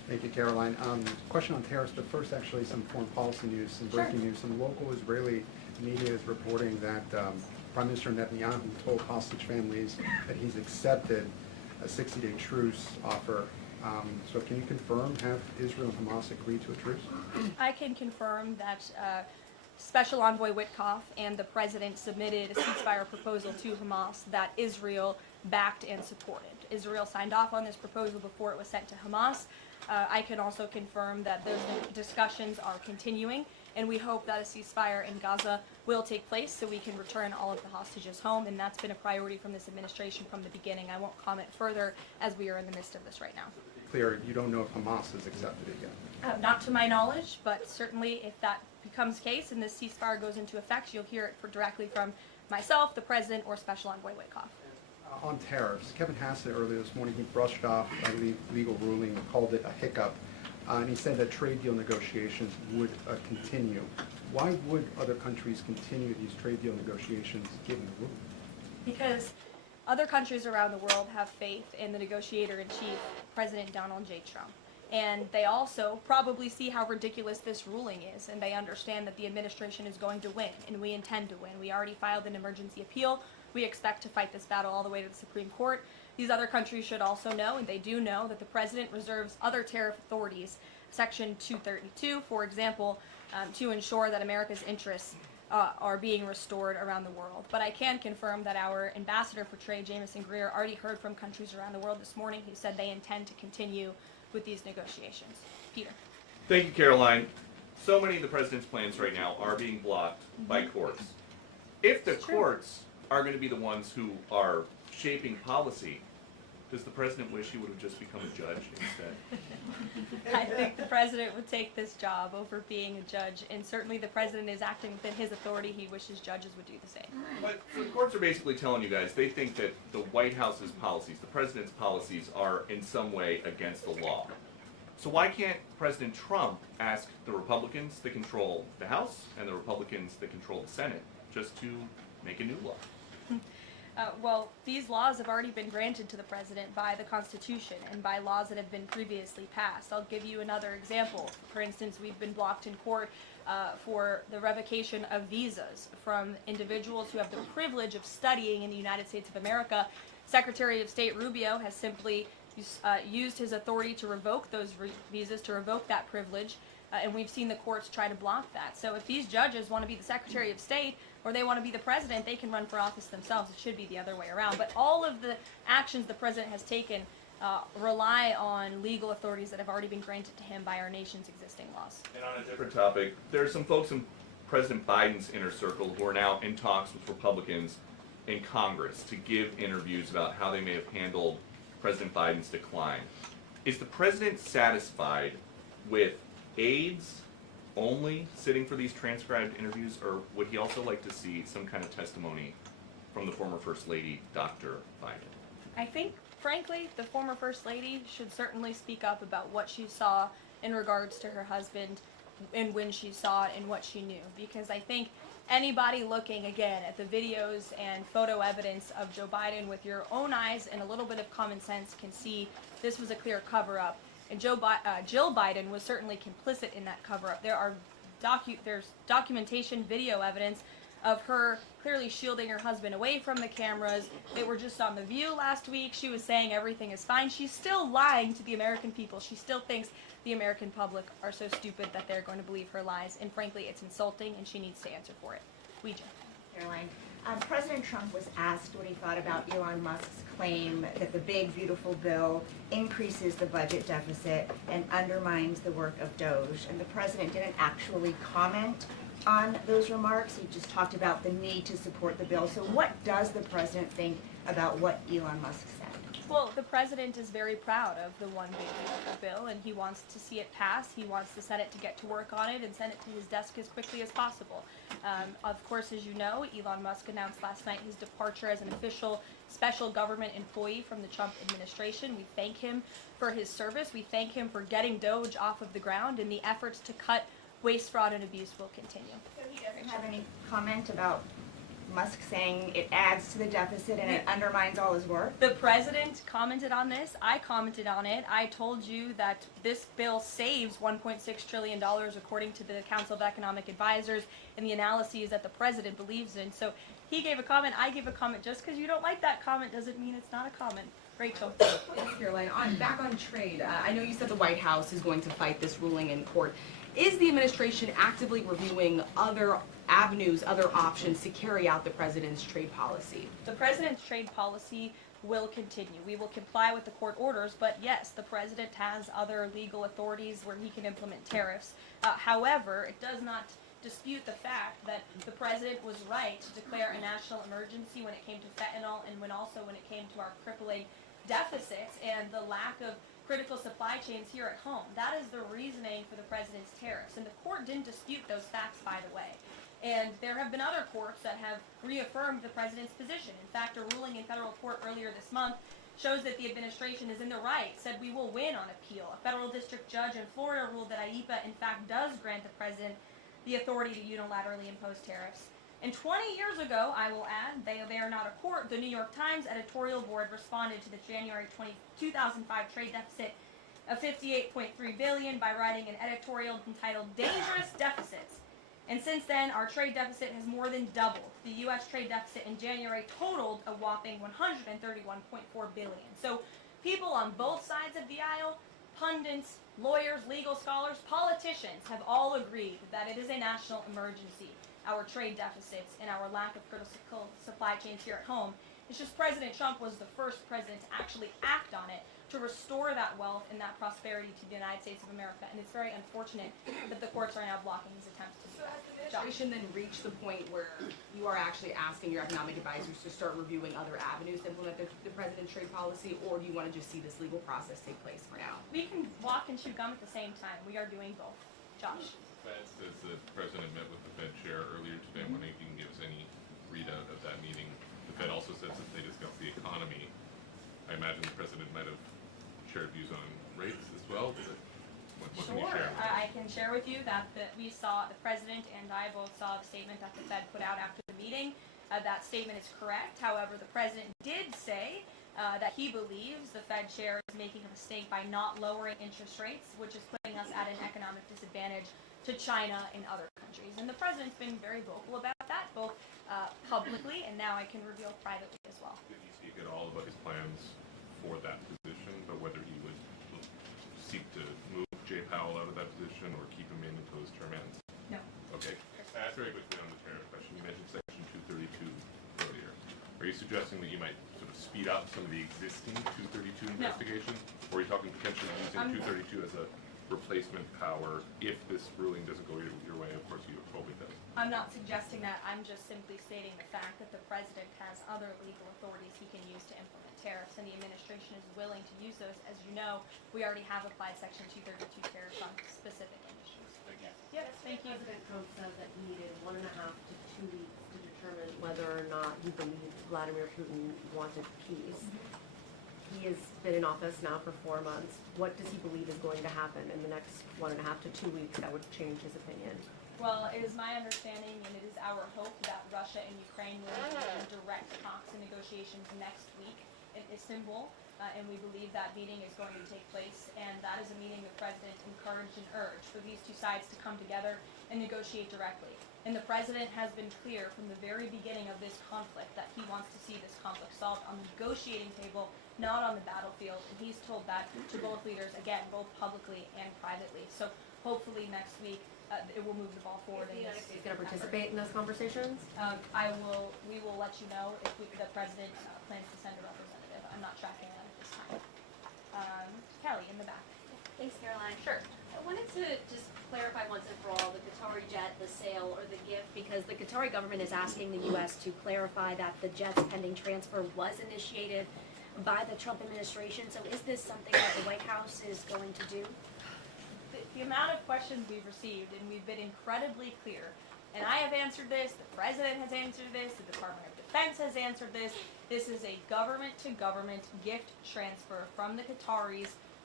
Thank you, Caroline. Question on tariffs, but first actually some foreign policy news, some breaking news. Some local Israeli media is reporting that Prime Minister Netanyahu told hostage families that he's accepted a 60-day truce offer. So can you confirm, have Israel and Hamas agreed to a truce? I can confirm that Special Envoy Witkoff and the President submitted a ceasefire proposal to Hamas that Israel backed and supported. Israel signed off on this proposal before it was sent to Hamas. I can also confirm that those discussions are continuing, and we hope that a ceasefire in Gaza will take place so we can return all of the hostages home, and that's been a priority from this administration from the beginning. I won't comment further as we are in the midst of this right now. Clear, you don't know if Hamas has accepted it yet? Not to my knowledge, but certainly if that becomes case and this ceasefire goes into effect, you'll hear it directly from myself, the President, or Special Envoy Witkoff. On tariffs, Kevin Hassett earlier this morning, he brushed off a legal ruling and called it a hiccup, and he said that trade deal negotiations would continue. Why would other countries continue these trade deal negotiations given the ruling? Because other countries around the world have faith in the negotiator-in-chief, President Donald J. Trump. And they also probably see how ridiculous this ruling is, and they understand that the administration is going to win, and we intend to win. We already filed an emergency appeal. We expect to fight this battle all the way to the Supreme Court. These other countries should also know, and they do know, that the President reserves other tariff authorities, Section 232, for example, to ensure that America's interests are being restored around the world. But I can confirm that our Ambassador for Trade, Jameson Greer, already heard from countries around the world this morning who said they intend to continue with these negotiations. Peter. Thank you, Caroline. So many of the President's plans right now are being blocked by courts. If the courts are going to be the ones who are shaping policy, does the President wish he would have just become a judge instead? I think the President would take this job over being a judge, and certainly the President is acting within his authority. He wishes judges would do the same. But the courts are basically telling you guys they think that the White House's policies, the President's policies, are in some way against the law. So why can't President Trump ask the Republicans that control the House and the Republicans that control the Senate just to make a new law? Well, these laws have already been granted to the President by the Constitution and by laws that have been previously passed. I'll give you another example. For instance, we've been blocked in court for the revocation of visas from individuals who have the privilege of studying in the United States of America. Secretary of State Rubio has simply used his authority to revoke those visas, to revoke that privilege, and we've seen the courts try to block that. So if these judges want to be the Secretary of State or they want to be the President, they can run for office themselves. It should be the other way around. But all of the actions the President has taken rely on legal authorities that have already been granted to him by our nation's existing laws. And on a different topic, there are some folks in President Biden's inner circle who are now in talks with Republicans in Congress to give interviews about how they may have handled President Biden's decline. Is the President satisfied with aides only sitting for these transcribed interviews, or would he also like to see some kind of testimony from the former First Lady, Dr. Biden? I think, frankly, the former First Lady should certainly speak up about what she saw in regards to her husband and when she saw it and what she knew. Because I think anybody looking, again, at the videos and photo evidence of Joe Biden with your own eyes and a little bit of common sense can see this was a clear cover-up. And Jill Biden was certainly complicit in that cover-up. There's documentation, video evidence of her clearly shielding her husband away from the cameras. They were just on The View last week. She was saying everything is fine. She's still lying to the American people. She still thinks the American public are so stupid that they're going to believe her lies. And frankly, it's insulting, and she needs to answer for it. Ouija. Caroline, President Trump was asked what he thought about Elon Musk's claim that the big, beautiful bill increases the budget deficit and undermines the work of Doge. And the president didn't actually comment on those remarks. He just talked about the need to support the bill. So what does the president think about what Elon Musk said? Well, the president is very proud of the one big beautiful bill, and he wants to see it pass. He wants the Senate to get to work on it and send it to his desk as quickly as possible. Of course, as you know, Elon Musk announced last night his departure as an official special government employee from the Trump administration. We thank him for his service. We thank him for getting Doge off of the ground, and the efforts to cut waste, fraud, and abuse will continue. So he doesn't have any comment about Musk saying it adds to the deficit and it undermines all his work? The president commented on this. I commented on it. I told you that this bill saves $1.6 trillion according to the Council of Economic Advisors and the analyses that the president believes in. So he gave a comment, I gave a comment. Just because you don't like that comment doesn't mean it's not a comment. Rachel. Thanks, Caroline. Back on trade, I know you said the White House is going to fight this ruling in court. Is the administration actively reviewing other avenues, other options to carry out the president's trade policy? The president's trade policy will continue. We will comply with the court orders, but yes, the president has other legal authorities where he can implement tariffs. However, it does not dispute the fact that the president was right to declare a national emergency when it came to fentanyl and when it came to our crippling deficits and the lack of critical supply chains here at home. That is the reasoning for the president's tariffs, and the court didn't dispute those facts, by the way. And there have been other courts that have reaffirmed the president's position. In fact, a ruling in federal court earlier this month shows that the administration is in the right, said we will win on appeal. A federal district judge in Florida ruled that IEEPA, in fact, does grant the president the authority to unilaterally impose tariffs. And 20 years ago, I will add, they are not a court, the New York Times editorial board responded to the January 2005 trade deficit of $58.3 billion by writing an editorial entitled Dangerous Deficits. And since then, our trade deficit has more than doubled. The U.S. trade deficit in January totaled a whopping $131.4 billion. So people on both sides of the aisle, pundits, lawyers, legal scholars, politicians have all agreed that it is a national emergency, our trade deficits and our lack of critical supply chains here at home. It's just President Trump was the first president to actually act on it to restore that wealth and that prosperity to the United States of America. And it's very unfortunate that the courts are now blocking his attempts to do that. So has the administration then reached the point where you are actually asking your economic advisors to start reviewing other avenues to implement the president's trade policy, or do you want to just see this legal process take place for now? We can walk and chew gum at the same time. We are doing both. Josh. The Fed says the president met with the Fed chair earlier today. I'm wondering if you can give us any readout of that meeting. The Fed also says that they discussed the economy. I imagine the president might have shared views on rates as well. What can you share? I can share with you that we saw, the president and I both saw the statement that the Fed put out after the meeting. That statement is correct. However, the president did say that he believes the Fed chair is making a mistake by not lowering interest rates, which is putting us at an economic disadvantage to China and other countries. And the president's been very vocal about that, both publicly and now I can reveal privately as well. Did he speak at all about his plans for that position, but whether he would seek to move Jay Powell out of that position or keep him in until his term ends? No. Okay. Very quickly on the tariff question, you mentioned Section 232 earlier. Are you suggesting that you might sort of speed up some of the existing 232 investigations? Or are you talking potentially using 232 as a replacement power if this ruling doesn't go your way? Of course, you hope it does. I'm not suggesting that. I'm just simply stating the fact that the president has other legal authorities he can use to implement tariffs, and the administration is willing to use those. As you know, we already have applied Section 232 tariffs on specific industries. Thank you. Yes, thank you. President Trump said that he needed 1.5 to 2 weeks to determine whether or not he believed Vladimir Putin wanted peace. He has been in office now for 4 months. What does he believe is going to happen in the next 1.5 to 2 weeks that would change his opinion? Well, it is my understanding, and it is our hope, that Russia and Ukraine will begin direct talks and negotiations next week in Istanbul, and we believe that meeting is going to take place, and that is a meeting the president encouraged and urged for these two sides to come together and negotiate directly. And the president has been clear from the very beginning of this conflict that he wants to see this conflict solved on the negotiating table, not on the battlefield, and he's told that to both leaders, again, both publicly and privately. So hopefully next week it will move the ball forward. Is the United States going to participate in those conversations? We will let you know if the president plans to send a representative. I'm not tracking that at this time. Kelly, in the back. Thanks, Caroline. Sure. I wanted to just clarify once and for all the Qatari jet, the sale, or the gift, because the Qatari government is asking the U.S. to clarify that the jet's pending transfer was initiated by the Trump administration. So is this something that the White House is going to do? The amount of questions we've received, and we've been incredibly clear, and I have answered this, the president has answered this, the Department of Defense has answered this. This is a government-to-government gift transfer from the Qataris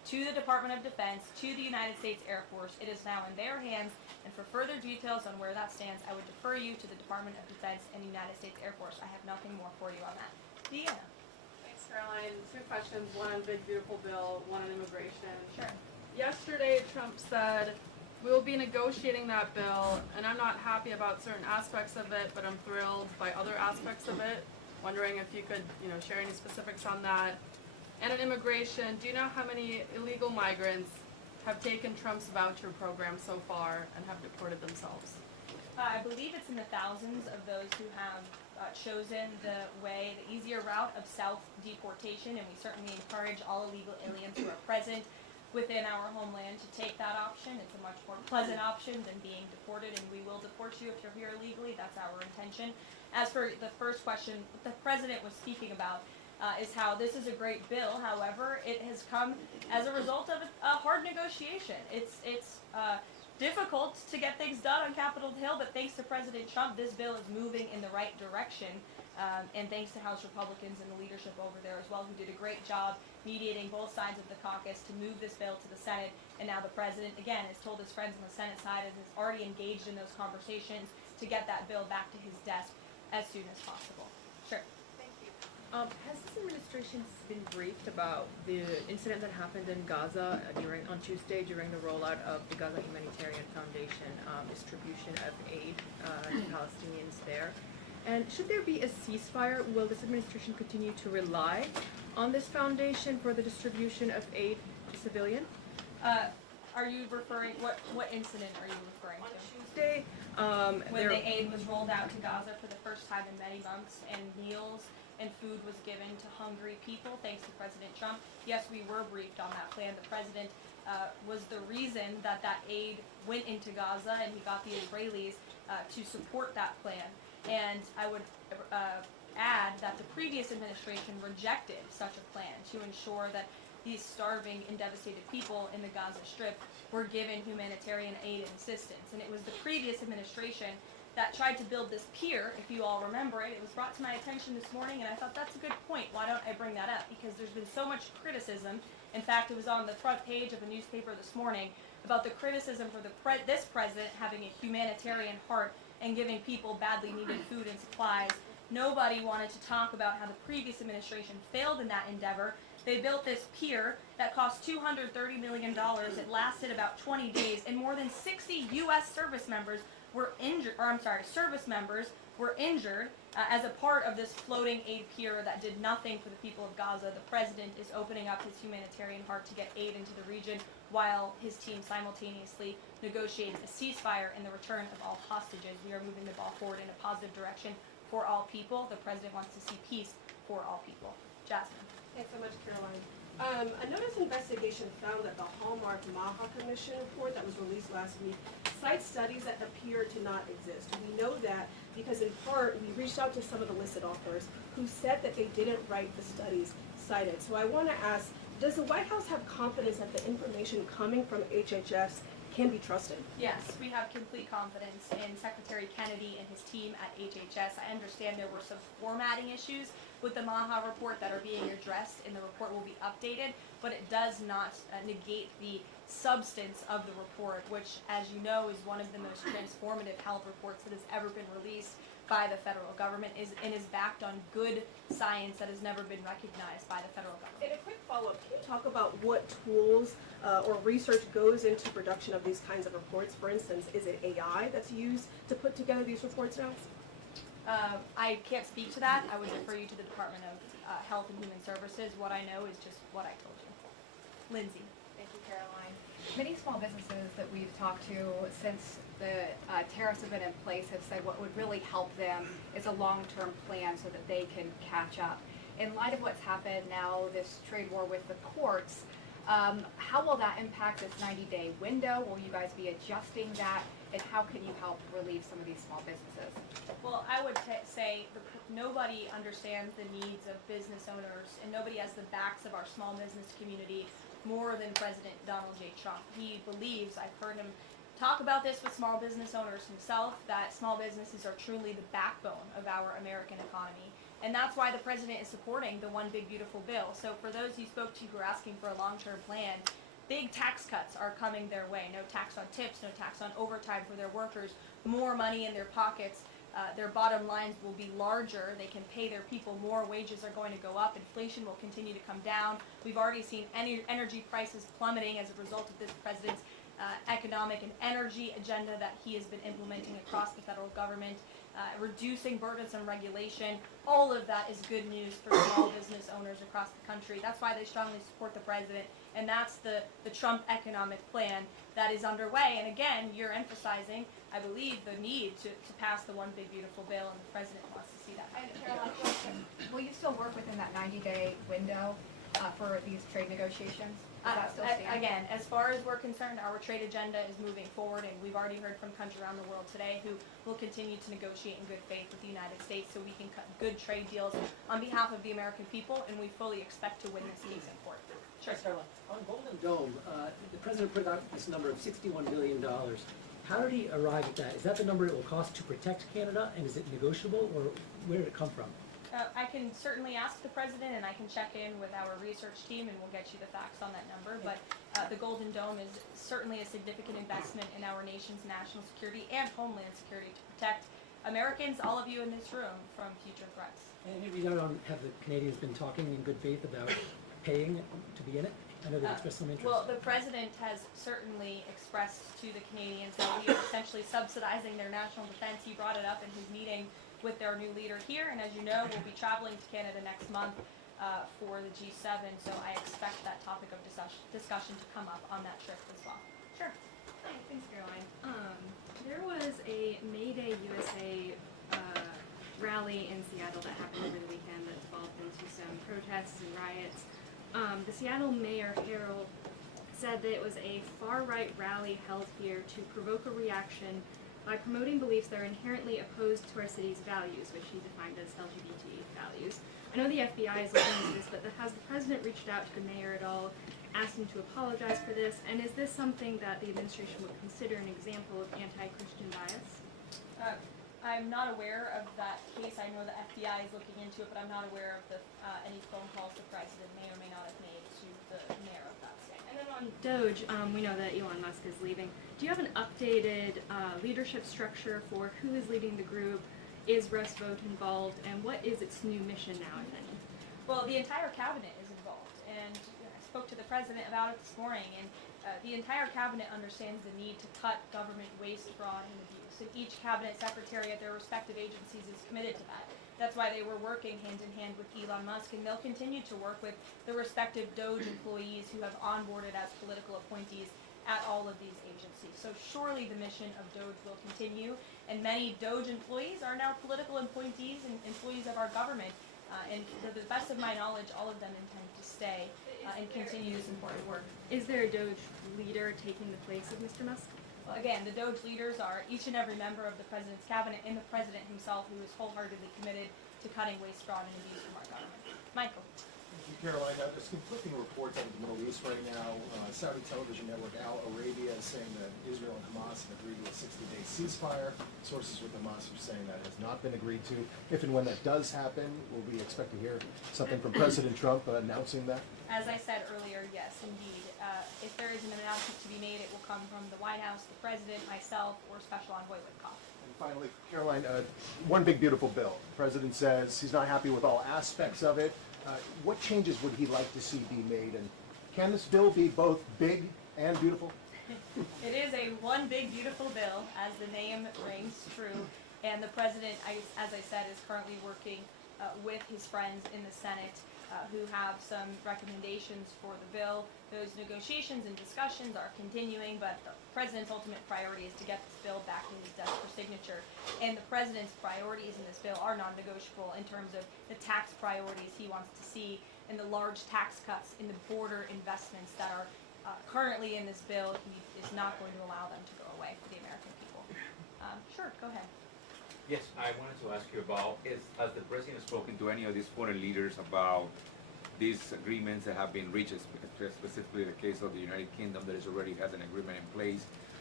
to the Department of Defense, to the United States Air Force. It is now in their hands, and for further details on where that stands, I would defer you to the Department of Defense and the United States Air Force. I have nothing more for you on that. Deanna. Thanks, Caroline. Two questions, one on Big Beautiful Bill, one on immigration. Sure. Yesterday, Trump said, we will be negotiating that bill, and I'm not happy about certain aspects of it, but I'm thrilled by other aspects of it. Wondering if you could, share any specifics on that. And on immigration, do you know how many illegal migrants have taken Trump's voucher program so far and have deported themselves? I believe it's in the thousands of those who have chosen the easier route of self-deportation, and we certainly encourage all illegal aliens who are present within our homeland to take that option. It's a much more pleasant option than being deported, and we will deport you if you're here illegally. That's our intention. As for the first question, what the president was speaking about is how this is a great bill. However, it has come as a result of a hard negotiation. It's difficult to get things done on Capitol Hill, but thanks to President Trump, this bill is moving in the right direction. And thanks to House Republicans and the leadership over there as well, who did a great job mediating both sides of the caucus to move this bill to the Senate. And now the president, again, has told his friends on the Senate side and is already engaged in those conversations to get that bill back to his desk as soon as possible. Sure. Has this administration been briefed about the incident that happened in Gaza on Tuesday during the rollout of the Gaza Humanitarian Foundation distribution of aid to Palestinians there? And should there be a ceasefire, will this administration continue to rely on this foundation for the distribution of aid to civilians? Are you referring, what incident are you referring to? Tuesday, when the aid was rolled out to Gaza for the first time in many months, and meals and food was given to hungry people, thanks to President Trump. Yes, we were briefed on that plan. The president was the reason that aid went into Gaza, and he got the Israelis to support that plan. And I would add that the previous administration rejected such a plan to ensure that these starving and devastated people in the Gaza Strip were given humanitarian aid and assistance. And it was the previous administration that tried to build this pier, if you all remember it. It was brought to my attention this morning, and I thought that's a good point. Why don't I bring that up? Because there's been so much criticism. In fact, it was on the front page of the newspaper this morning about the criticism for this president having a humanitarian heart and giving people badly needed food and supplies. Nobody wanted to talk about how the previous administration failed in that endeavor. They built this pier that cost $230 million. It lasted about 20 days, and more than 60 U.S. service members were injured, as a part of this floating aid pier that did nothing for the people of Gaza. The president is opening up his humanitarian heart to get aid into the region, while his team simultaneously negotiates a ceasefire and the return of all hostages. We are moving the ball forward in a positive direction for all people. The president wants to see peace for all people. Jasmine. Thanks so much, Caroline. A notice investigation found that the Hallmark Maha Commission report that was released last week cites studies that appear to not exist. We know that because in part we reached out to some of the listed authors who said that they didn't write the studies cited. So I want to ask, does the White House have confidence that the information coming from HHS can be trusted? Yes, we have complete confidence in Secretary Kennedy and his team at HHS. I understand there were some formatting issues with the Maha report that are being addressed, and the report will be updated, but it does not negate the substance of the report, which, as you know, is one of the most transformative health reports that has ever been released by the federal government, and is backed on good science that has never been recognized by the federal government. And a quick follow-up, can you talk about what tools or research goes into production of these kinds of reports? For instance, is it AI that's used to put together these reports now? I can't speak to that. I would refer you to the Department of Health and Human Services. What I know is just what I told you. Lindsay. Thank you, Caroline. Many small businesses that we've talked to since the tariffs have been in place have said what would really help them is a long-term plan so that they can catch up. In light of what's happened now, this trade war with the courts, how will that impact this 90-day window? Will you guys be adjusting that? And how can you help relieve some of these small businesses? Well, I would say nobody understands the needs of business owners, and nobody has the backs of our small business community more than President Donald J. Trump. He believes, I've heard him talk about this with small business owners himself, that small businesses are truly the backbone of our American economy. And that's why the president is supporting the One Big Beautiful Bill. So for those you spoke to who are asking for a long-term plan, big tax cuts are coming their way. No tax on tips, no tax on overtime for their workers, more money in their pockets. Their bottom lines will be larger. They can pay their people more. Wages are going to go up. Inflation will continue to come down. We've already seen energy prices plummeting as a result of this president's economic and energy agenda that he has been implementing across the federal government, reducing burdensome regulation. All of that is good news for small business owners across the country. That's why they strongly support the president, and that's the Trump economic plan that is underway. And again, you're emphasizing, I believe, the need to pass the One Big Beautiful Bill, and the president wants to see that. And Caroline, will you still work within that 90-day window for these trade negotiations? Does that still stand? Again, as far as we're concerned, our trade agenda is moving forward, and we've already heard from countries around the world today who will continue to negotiate in good faith with the United States so we can cut good trade deals on behalf of the American people, and we fully expect to win this case in court. Sure. On Golden Dome, the president put out this number of $61 billion. How did he arrive at that? Is that the number it will cost to protect Canada, and is it negotiable, or where did it come from? I can certainly ask the president, and I can check in with our research team, and we'll get you the facts on that number. But the Golden Dome is certainly a significant investment in our nation's national security and homeland security to protect Americans, all of you in this room, from future threats. And have the Canadians been talking in good faith about paying to be in it? I know they've expressed some interest. Well, the president has certainly expressed to the Canadians that we are essentially subsidizing their national defense. He brought it up in his meeting with their new leader here, and as you know, we'll be traveling to Canada next month for the G7, so I expect that topic of discussion to come up on that trip as well. Sure. Hi, thanks, Caroline. There was a May Day USA rally in Seattle that happened over the weekend that devolved into some protests and riots. The Seattle Mayor Harold said that it was a far-right rally held here to provoke a reaction by promoting beliefs that are inherently opposed to our city's values, which he defined as LGBT values. I know the FBI is looking into this, but has the president reached out to the mayor at all, asked him to apologize for this, and is this something that the administration would consider an example of anti-Christian bias? I'm not aware of that case. I know the FBI is looking into it, but I'm not aware of any phone calls the president may or may not have made to the mayor of that state. And then on Doge, we know that Elon Musk is leaving. Do you have an updated leadership structure for who is leading the group? Is Russ Vought involved? And what is its new mission now, if any? Well, the entire cabinet is involved, and I spoke to the president about it this morning, and the entire cabinet understands the need to cut government waste, fraud, and abuse, and each cabinet secretary at their respective agencies is committed to that. That's why they were working hand in hand with Elon Musk, and they'll continue to work with the respective Doge employees who have onboarded as political appointees at all of these agencies. So surely the mission of Doge will continue, and many Doge employees are now political appointees and employees of our government. And to the best of my knowledge, all of them intend to stay and continue this important work. Is there a Doge leader taking the place of Mr. Musk? Well, again, the Doge leaders are each and every member of the president's cabinet and the president himself, who is wholeheartedly committed to cutting waste, fraud, and abuse from our government. Michael. Thank you, Caroline. There's conflicting reports out of the Middle East right now. Saudi television network Al Arabia is saying that Israel and Hamas have agreed to a 60-day ceasefire. Sources with Hamas are saying that has not been agreed to. If and when that does happen, will we expect to hear something from President Trump announcing that? As I said earlier, yes, indeed. If there is an announcement to be made, it will come from the White House, the president, myself, or Special Envoy Witkoff. And finally, Caroline, One Big Beautiful Bill. The president says he's not happy with all aspects of it. What changes would he like to see be made? And can this bill be both big and beautiful? It is a One Big Beautiful Bill, as the name rings true. And the president, as I said, is currently working with his friends in the Senate who have some recommendations for the bill. Those negotiations and discussions are continuing, but the president's ultimate priority is to get this bill back to his desk for signature. And the president's priorities in this bill are non-negotiable in terms of the tax priorities he wants to see and the large tax cuts in the border investments that are currently in this bill. He is not going to allow them to go away for the American people. Sure, go ahead. Yes, I wanted to ask you about, has the president spoken to any of these foreign leaders about these agreements that have been reached, specifically the case of the United Kingdom that is already has an agreement in place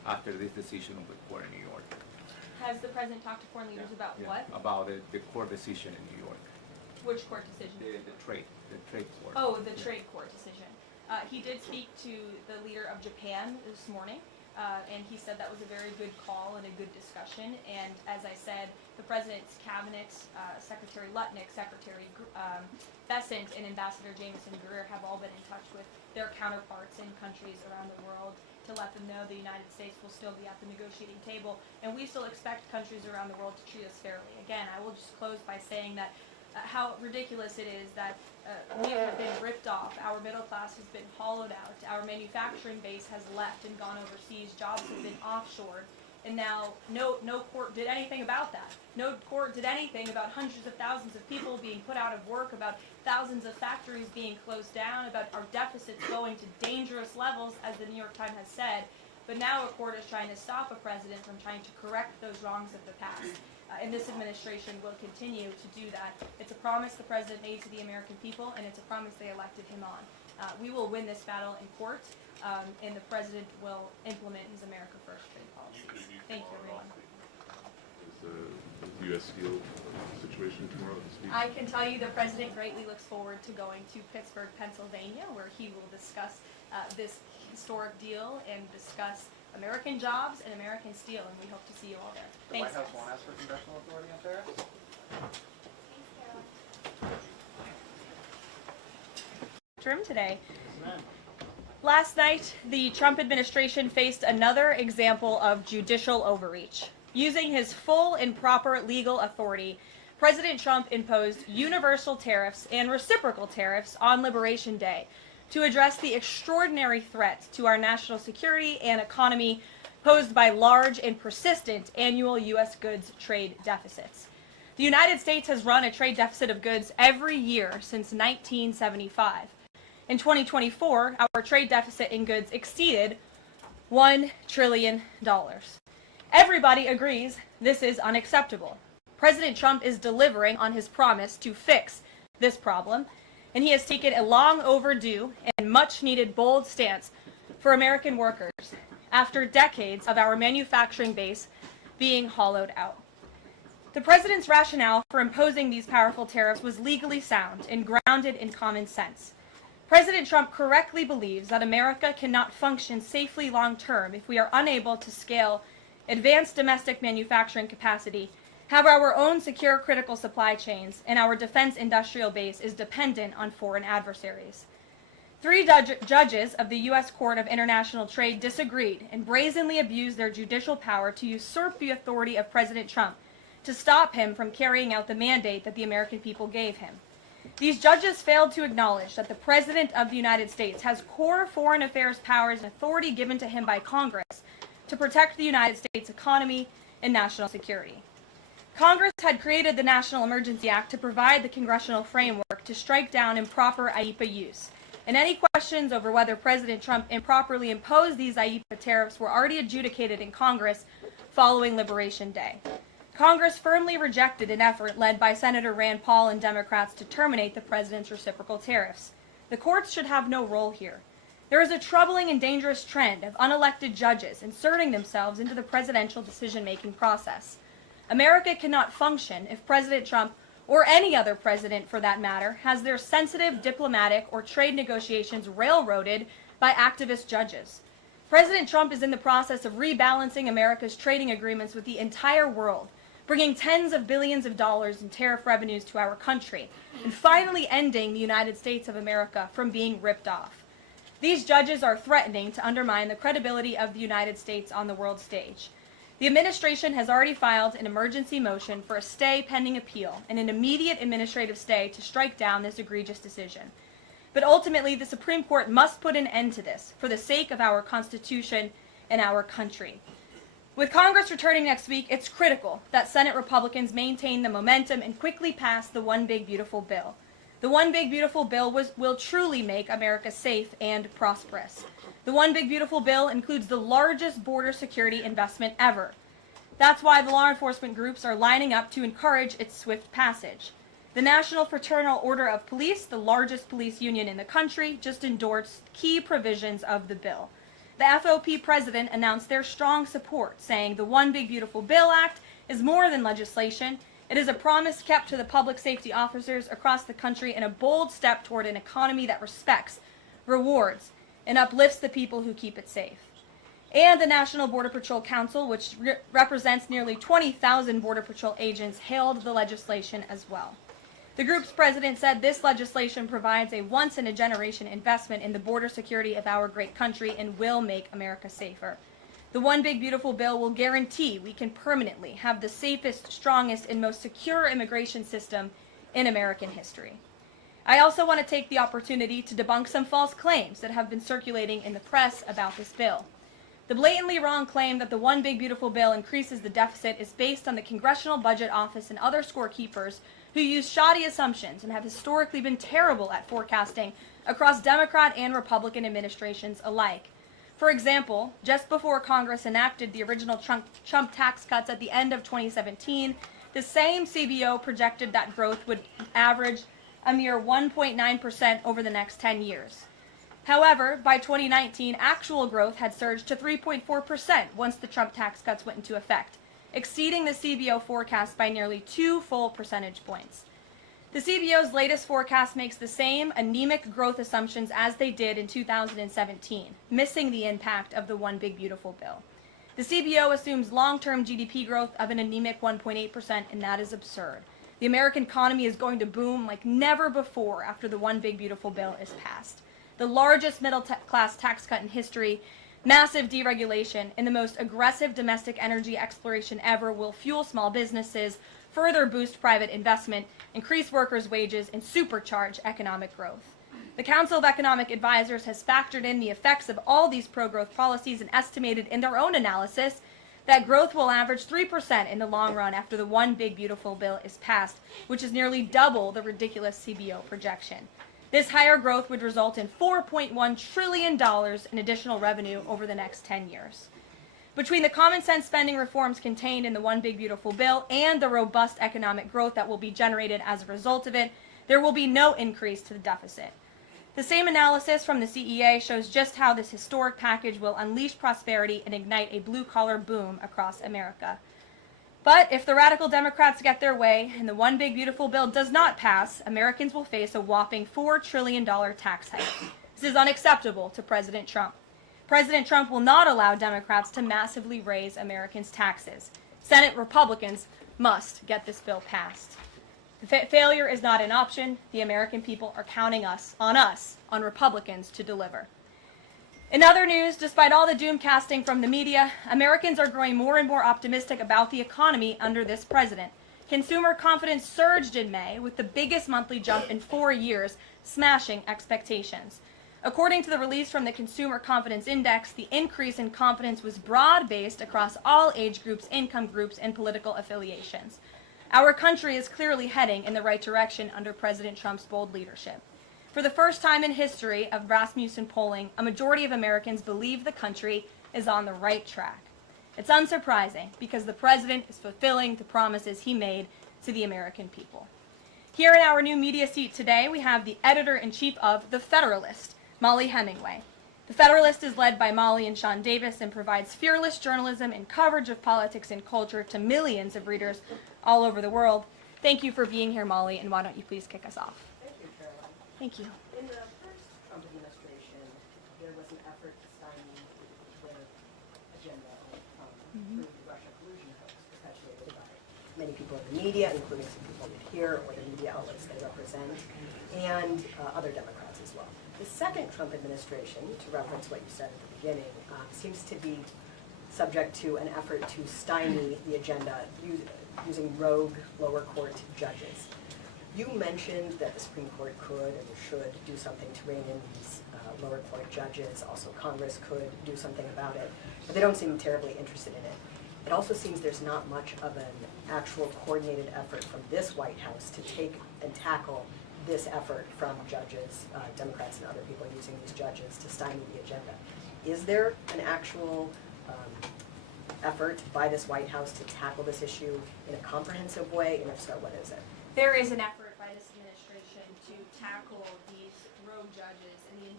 after this decision of the court in New York. Has the president talked to foreign leaders about what? About the court decision in New York, Which court decision? the trade court. Oh, the trade court decision. He did speak to the leader of Japan this morning, and he said that was a very good call and a good discussion. And as I said, the president's cabinet, Secretary Lutnick, Secretary Bessent, and Ambassador Jameson Greer have all been in touch with their counterparts in countries around the world to let them know the United States will still be at the negotiating table, and we still expect countries around the world to treat us fairly. Again, I will just close by saying that how ridiculous it is that we have been ripped off, our middle class has been hollowed out, our manufacturing base has left and gone overseas, jobs have been offshored, and now no court did anything about that. No court did anything about hundreds of thousands of people being put out of work, about thousands of factories being closed down, about our deficits going to dangerous levels, as the New York Times has said. But now a court is trying to stop a president from trying to correct those wrongs of the past. And this administration will continue to do that. It's a promise the president made to the American people, and it's a promise they elected him on. We will win this battle in court, and the president will implement his America First trade policies. Thank you, everyone. Is the U.S. Steel situation tomorrow this week? I can tell you the president greatly looks forward to going to Pittsburgh, Pennsylvania, where he will discuss this historic deal and discuss American jobs and American steel, and we hope to see you all there. The White House won't ask for congressional authority on tariffs? Room today. Last night, the Trump administration faced another example of judicial overreach. Using his full and proper legal authority, President Trump imposed universal tariffs and reciprocal tariffs on Liberation Day to address the extraordinary threat to our national security and economy posed by large and persistent annual U.S. goods trade deficits. The United States has run a trade deficit of goods every year since 1975. In 2024, our trade deficit in goods exceeded $1 trillion. Everybody agrees this is unacceptable. President Trump is delivering on his promise to fix this problem, and he has taken a long overdue and much needed bold stance for American workers after decades of our manufacturing base being hollowed out. The president's rationale for imposing these powerful tariffs was legally sound and grounded in common sense. President Trump correctly believes that America cannot function safely long-term if we are unable to scale advanced domestic manufacturing capacity, have our own secure critical supply chains, and our defense industrial base is dependent on foreign adversaries. 3 judges of the U.S. Court of International Trade disagreed and brazenly abused their judicial power to usurp the authority of President Trump to stop him from carrying out the mandate that the American people gave him. These judges failed to acknowledge that the President of the United States has core foreign affairs powers and authority given to him by Congress to protect the United States economy and national security. Congress had created the National Emergency Act to provide the congressional framework to strike down improper IEEPA use, and any questions over whether President Trump improperly imposed these IEEPA tariffs were already adjudicated in Congress following Liberation Day. Congress firmly rejected an effort led by Senator Rand Paul and Democrats to terminate the president's reciprocal tariffs. The courts should have no role here. There is a troubling and dangerous trend of unelected judges inserting themselves into the presidential decision-making process. America cannot function if President Trump, or any other president for that matter, has their sensitive diplomatic or trade negotiations railroaded by activist judges. President Trump is in the process of rebalancing America's trading agreements with the entire world, bringing tens of billions of dollars in tariff revenues to our country, and finally ending the United States of America from being ripped off. These judges are threatening to undermine the credibility of the United States on the world stage. The administration has already filed an emergency motion for a stay pending appeal and an immediate administrative stay to strike down this egregious decision. But ultimately, the Supreme Court must put an end to this for the sake of our Constitution and our country. With Congress returning next week, it's critical that Senate Republicans maintain the momentum and quickly pass the One Big Beautiful Bill. The One Big Beautiful Bill will truly make America safe and prosperous. The One Big Beautiful Bill includes the largest border security investment ever. That's why the law enforcement groups are lining up to encourage its swift passage. The National Fraternal Order of Police, the largest police union in the country, just endorsed key provisions of the bill. the FOP president announced their strong support, saying the One Big Beautiful Bill Act is more than legislation. It is a promise kept to the public safety officers across the country and a bold step toward an economy that respects, rewards, and uplifts the people who keep it safe. And the National Border Patrol Council, which represents nearly 20,000 Border Patrol agents, hailed the legislation as well. The group's president said this legislation provides a once-in-a-generation investment in the border security of our great country and will make America safer. The One Big Beautiful Bill will guarantee we can permanently have the safest, strongest, and most secure immigration system in American history. I also want to take the opportunity to debunk some false claims that have been circulating in the press about this bill. The blatantly wrong claim that the One Big Beautiful Bill increases the deficit is based on the Congressional Budget Office and other scorekeepers who use shoddy assumptions and have historically been terrible at forecasting across Democrat and Republican administrations alike. For example, just before Congress enacted the original Trump tax cuts at the end of 2017, the same CBO projected that growth would average a mere 1.9% over the next 10 years. However, by 2019, actual growth had surged to 3.4% once the Trump tax cuts went into effect, exceeding the CBO forecast by nearly 2 full percentage points. The CBO's latest forecast makes the same anemic growth assumptions as they did in 2017, missing the impact of the One Big Beautiful Bill. The CBO assumes long-term GDP growth of an anemic 1.8%, and that is absurd. The American economy is going to boom like never before after the One Big Beautiful Bill is passed. The largest middle-class tax cut in history, massive deregulation, and the most aggressive domestic energy exploration ever will fuel small businesses, further boost private investment, increase workers' wages, and supercharge economic growth. The Council of Economic Advisors has factored in the effects of all these pro-growth policies and estimated in their own analysis that growth will average 3% in the long run after the One Big Beautiful Bill is passed, which is nearly double the ridiculous CBO projection. This higher growth would result in $4.1 trillion in additional revenue over the next 10 years. Between the common sense spending reforms contained in the One Big Beautiful Bill and the robust economic growth that will be generated as a result of it, there will be no increase to the deficit. The same analysis from the CEA shows just how this historic package will unleash prosperity and ignite a blue-collar boom across America. But if the radical Democrats get their way and the One Big Beautiful Bill does not pass, Americans will face a whopping $4 trillion tax hike. This is unacceptable to President Trump. President Trump will not allow Democrats to massively raise Americans' taxes. Senate Republicans must get this bill passed. Failure is not an option. The American people are counting on Republicans to deliver. In other news, despite all the doom casting from the media, Americans are growing more and more optimistic about the economy under this president. Consumer confidence surged in May with the biggest monthly jump in 4 years, smashing expectations. According to the release from the Consumer Confidence Index, the increase in confidence was broad-based across all age groups, income groups, and political affiliations. Our country is clearly heading in the right direction under President Trump's bold leadership. For the first time in history of Rasmussen polling, a majority of Americans believe the country is on the right track. It's unsurprising because the president is fulfilling the promises he made to the American people. Here in our new media seat today, we have the editor-in-chief of The Federalist, Molly Hemingway. The Federalist is led by Molly and Sean Davis and provides fearless journalism and coverage of politics and culture to millions of readers all over the world. Thank you for being here, Molly, and why don't you please kick us off? Thank you, Caroline. Thank you. In the first Trump administration, there was an effort to stymie their agenda through the Russia collusion hoax perpetuated by many people in the media, including some people here or the media outlets they represent, and other Democrats as well. The second Trump administration, to reference what you said at the beginning, seems to be subject to an effort to stymie the agenda using rogue lower court judges. You mentioned that the Supreme Court could and should do something to rein in these lower court judges. Also, Congress could do something about it, but they don't seem terribly interested in it. It also seems there's not much of an actual coordinated effort from this White House to take and tackle this effort from judges, Democrats and other people using these judges to stymie the agenda. Is there an actual effort by this White House to tackle this issue in a comprehensive way? And if so, what is it? There is an effort by this administration to tackle these rogue judges and the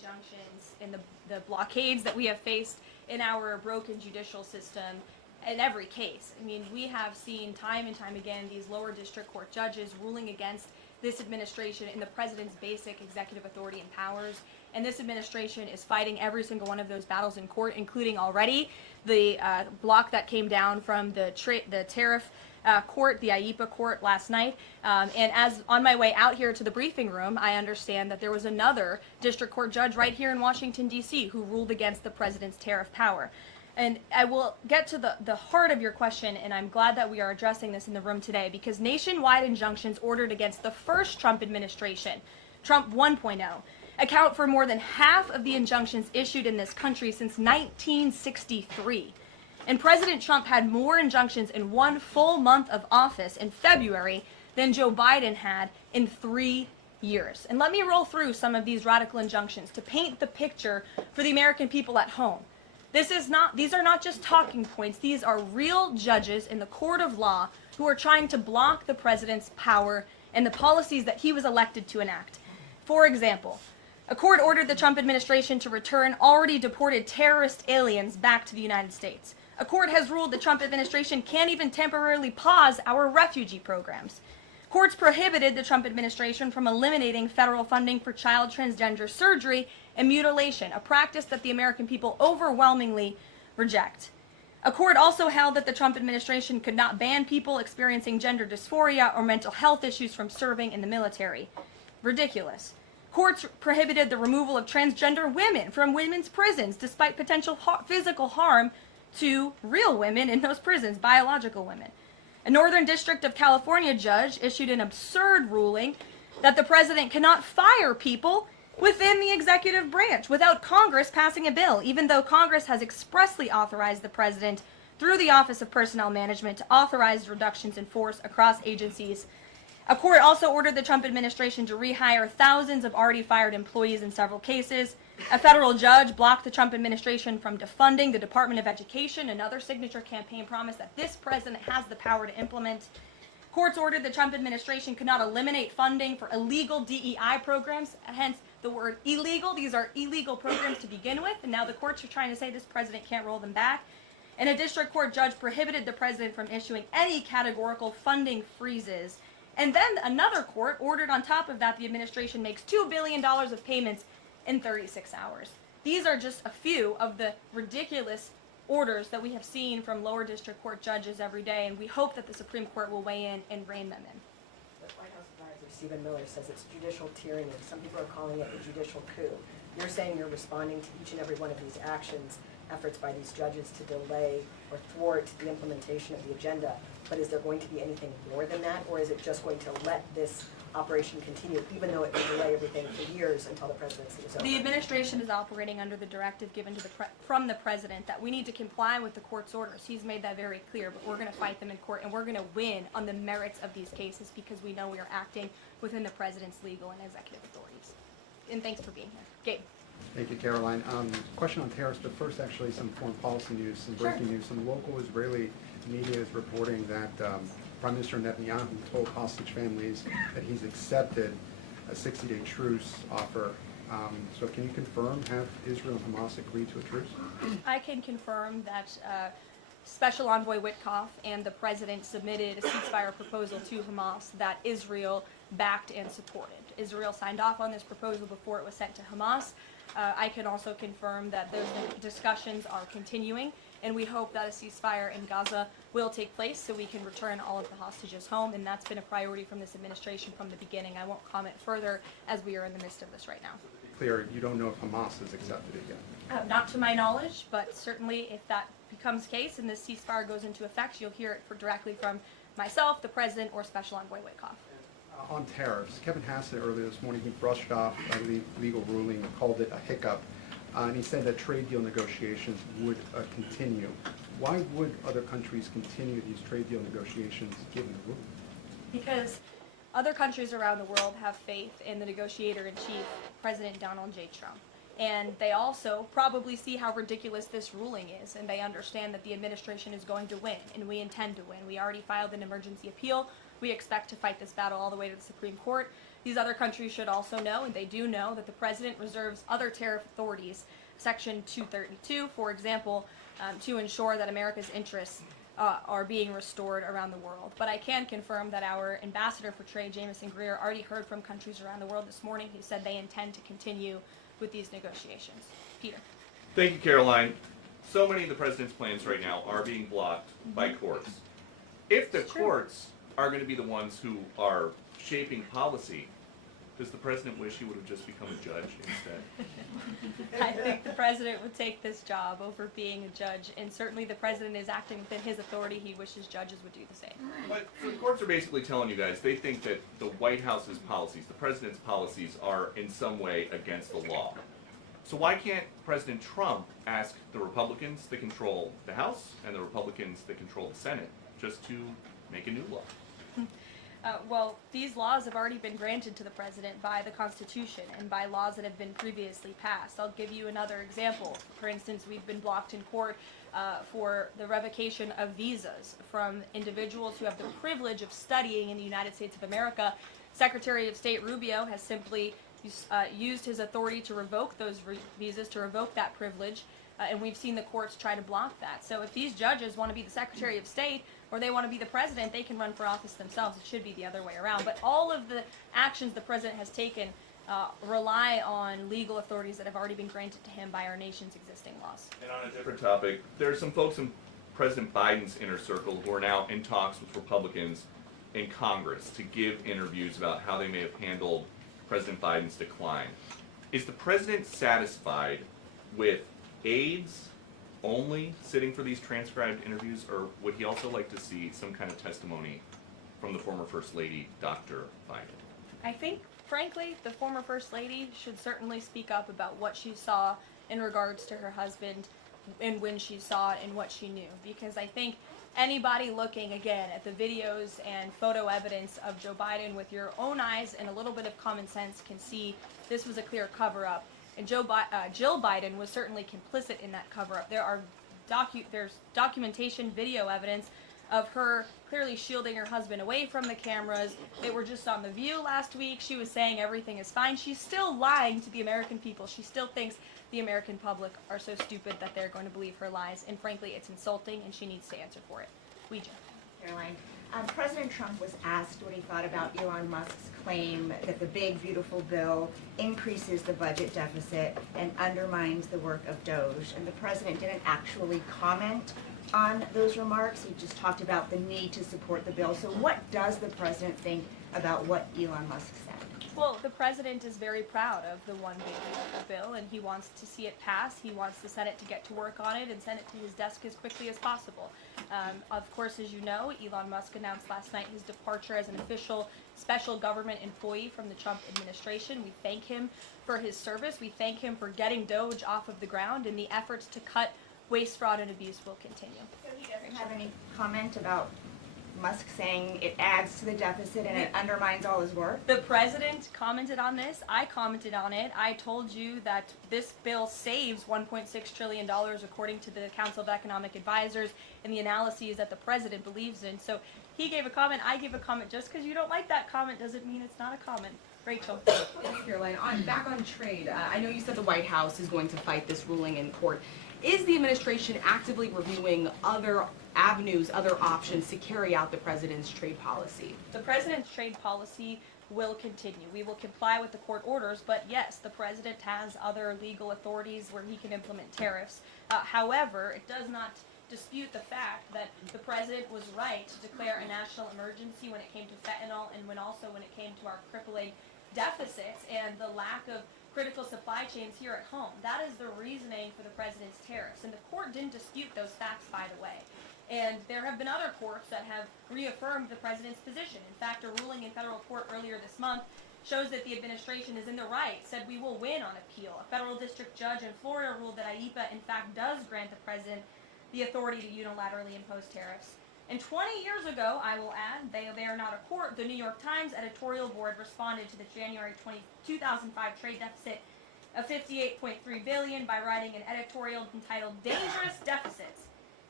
injunctions and the blockades that we have faced in our broken judicial system in every case. I mean, we have seen time and time again these lower district court judges ruling against this administration in the president's basic executive authority and powers. And this administration is fighting every single one of those battles in court, including already the block that came down from the tariff court, the IEPA court last night. And as on my way out here to the briefing room, I understand that there was another district court judge right here in Washington, D.C. who ruled against the president's tariff power. And I will get to the heart of your question, and I'm glad that we are addressing this in the room today, because nationwide injunctions ordered against the first Trump administration, Trump 1.0, account for more than half of the injunctions issued in this country since 1963. And President Trump had more injunctions in one full month of office in February than Joe Biden had in 3 years. And let me roll through some of these radical injunctions to paint the picture for the American people at home. These are not just talking points. These are real judges in the court of law who are trying to block the president's power and the policies that he was elected to enact. For example, a court ordered the Trump administration to return already deported terrorist aliens back to the United States. A court has ruled the Trump administration can't even temporarily pause our refugee programs. Courts prohibited the Trump administration from eliminating federal funding for child transgender surgery and mutilation, a practice that the American people overwhelmingly reject. A court also held that the Trump administration could not ban people experiencing gender dysphoria or mental health issues from serving in the military. Ridiculous. Courts prohibited the removal of transgender women from women's prisons despite potential physical harm to real women in those prisons, biological women. A Northern District of California judge issued an absurd ruling that the president cannot fire people within the executive branch without Congress passing a bill, even though Congress has expressly authorized the president through the Office of Personnel Management to authorize reductions in force across agencies. A court also ordered the Trump administration to rehire thousands of already fired employees in several cases. A federal judge blocked the Trump administration from defunding the Department of Education, another signature campaign promise that this president has the power to implement. Courts ordered the Trump administration could not eliminate funding for illegal DEI programs, hence the word illegal. These are illegal programs to begin with, and now the courts are trying to say this president can't roll them back. And a district court judge prohibited the president from issuing any categorical funding freezes. And then another court ordered on top of that the administration makes $2 billion of payments in 36 hours. These are just a few of the ridiculous orders that we have seen from lower district court judges every day, and we hope that the Supreme Court will weigh in and rein them in. The White House advisor, Stephen Miller, says it's judicial tyranny. Some people are calling it a judicial coup. You're saying you're responding to each and every one of these actions, efforts by these judges to delay or thwart the implementation of the agenda, but is there going to be anything more than that, or is it just going to let this operation continue, even though it will delay everything for years until the presidency is over? The administration is operating under the directive given to from the president that we need to comply with the court's orders. He's made that very clear, but we're going to fight them in court, and we're going to win on the merits of these cases because we know we are acting within the president's legal and executive authorities. And thanks for being here. Gabe. Thank you, Caroline. Question on tariffs, but first actually some foreign policy news, some breaking news. Some local Israeli media is reporting that Prime Minister Netanyahu told hostage families that he's accepted a 60-day truce offer. So can you confirm, have Israel and Hamas agreed to a truce? I can confirm that Special Envoy Witkoff and the president submitted a ceasefire proposal to Hamas that Israel backed and supported. Israel signed off on this proposal before it was sent to Hamas. I can also confirm that those discussions are continuing, and we hope that a ceasefire in Gaza will take place so we can return all of the hostages home, and that's been a priority from this administration from the beginning. I won't comment further as we are in the midst of this right now. Clear, you don't know if Hamas has accepted it yet? Not to my knowledge, but certainly if that becomes case and this ceasefire goes into effect, you'll hear it directly from myself, the president, or Special Envoy Witkoff. On tariffs, Kevin Hassett earlier this morning, he brushed off a legal ruling and called it a hiccup, and he said that trade deal negotiations would continue. Why would other countries continue these trade deal negotiations given the ruling? Because other countries around the world have faith in the negotiator-in-chief, President Donald J. Trump. And they also probably see how ridiculous this ruling is, and they understand that the administration is going to win, and we intend to win. We already filed an emergency appeal. We expect to fight this battle all the way to the Supreme Court. these other countries should also know, and they do know, that the president reserves other tariff authorities, Section 232, for example, to ensure that America's interests are being restored around the world. But I can confirm that our ambassador for trade, Jameson Greer, already heard from countries around the world this morning who said they intend to continue with these negotiations. Peter. Thank you, Caroline. So many of the president's plans right now are being blocked by courts. If the courts are going to be the ones who are shaping policy, does the president wish he would have just become a judge instead? I think the president would take this job over being a judge, and certainly the president is acting within his authority. He wishes judges would do the same. But the courts are basically telling you guys they think that the White House's policies, the president's policies, are in some way against the law. So why can't President Trump ask the Republicans that control the House and the Republicans that control the Senate just to make a new law? Well, these laws have already been granted to the president by the Constitution and by laws that have been previously passed. I'll give you another example. For instance, we've been blocked in court for the revocation of visas from individuals who have the privilege of studying in the United States of America. Secretary of State Rubio has simply used his authority to revoke those visas, to revoke that privilege, and we've seen the courts try to block that. So if these judges want to be the Secretary of State or they want to be the president, they can run for office themselves. It should be the other way around. But all of the actions the president has taken rely on legal authorities that have already been granted to him by our nation's existing laws. And on a different topic, there's some folks in President Biden's inner circle who are now in talks with Republicans in Congress to give interviews about how they may have handled President Biden's decline. Is the president satisfied with aides only sitting for these transcribed interviews, or would he also like to see some kind of testimony from the former First Lady, Dr. Biden? I think, frankly, the former First Lady should certainly speak up about what she saw in regards to her husband and when she saw it and what she knew. Because I think anybody looking, again, at the videos and photo evidence of Joe Biden with your own eyes and a little bit of common sense can see this was a clear cover-up. And Jill Biden was certainly complicit in that cover-up. There's documentation, video evidence of her clearly shielding her husband away from the cameras. They were just on The View last week. She was saying everything is fine. She's still lying to the American people. She still thinks the American public are so stupid that they're going to believe her lies. And frankly, it's insulting, and she needs to answer for it. Ouija. Caroline. President Trump was asked what he thought about Elon Musk's claim that the big, beautiful bill increases the budget deficit and undermines the work of Doge. And the president didn't actually comment on those remarks. He just talked about the need to support the bill. So what does the president think about what Elon Musk said? Well, the president is very proud of the one big beautiful bill, and he wants to see it pass. He wants the Senate to get to work on it and send it to his desk as quickly as possible. Of course, as you know, Elon Musk announced last night his departure as an official special government employee from the Trump administration. We thank him for his service. We thank him for getting Doge off of the ground, and the efforts to cut waste, fraud, and abuse will continue. So he doesn't have any comment about Musk saying it adds to the deficit and it undermines all his work? The president commented on this. I commented on it. I told you that this bill saves $1.6 trillion according to the Council of Economic Advisors and the analyses that the president believes in. So he gave a comment, I gave a comment. Just because you don't like that comment doesn't mean it's not a comment. Rachel. Thanks, Caroline. Back on trade, I know you said the White House is going to fight this ruling in court. Is the administration actively reviewing other avenues, other options to carry out the president's trade policy? The president's trade policy will continue. We will comply with the court orders, but yes, the president has other legal authorities where he can implement tariffs. However, it does not dispute the fact that the president was right to declare a national emergency when it came to fentanyl and when it came to our crippling deficits and the lack of critical supply chains here at home. That is the reasoning for the president's tariffs. And the court didn't dispute those facts, by the way. And there have been other courts that have reaffirmed the president's position. In fact, a ruling in federal court earlier this month shows that the administration is in the right, said we will win on appeal. A federal district judge in Florida ruled that IEPA, in fact, does grant the president the authority to unilaterally impose tariffs. And 20 years ago, I will add, they are not a court, the New York Times editorial board responded to the January 2005 trade deficit of $58.3 billion by writing an editorial entitled Dangerous Deficits.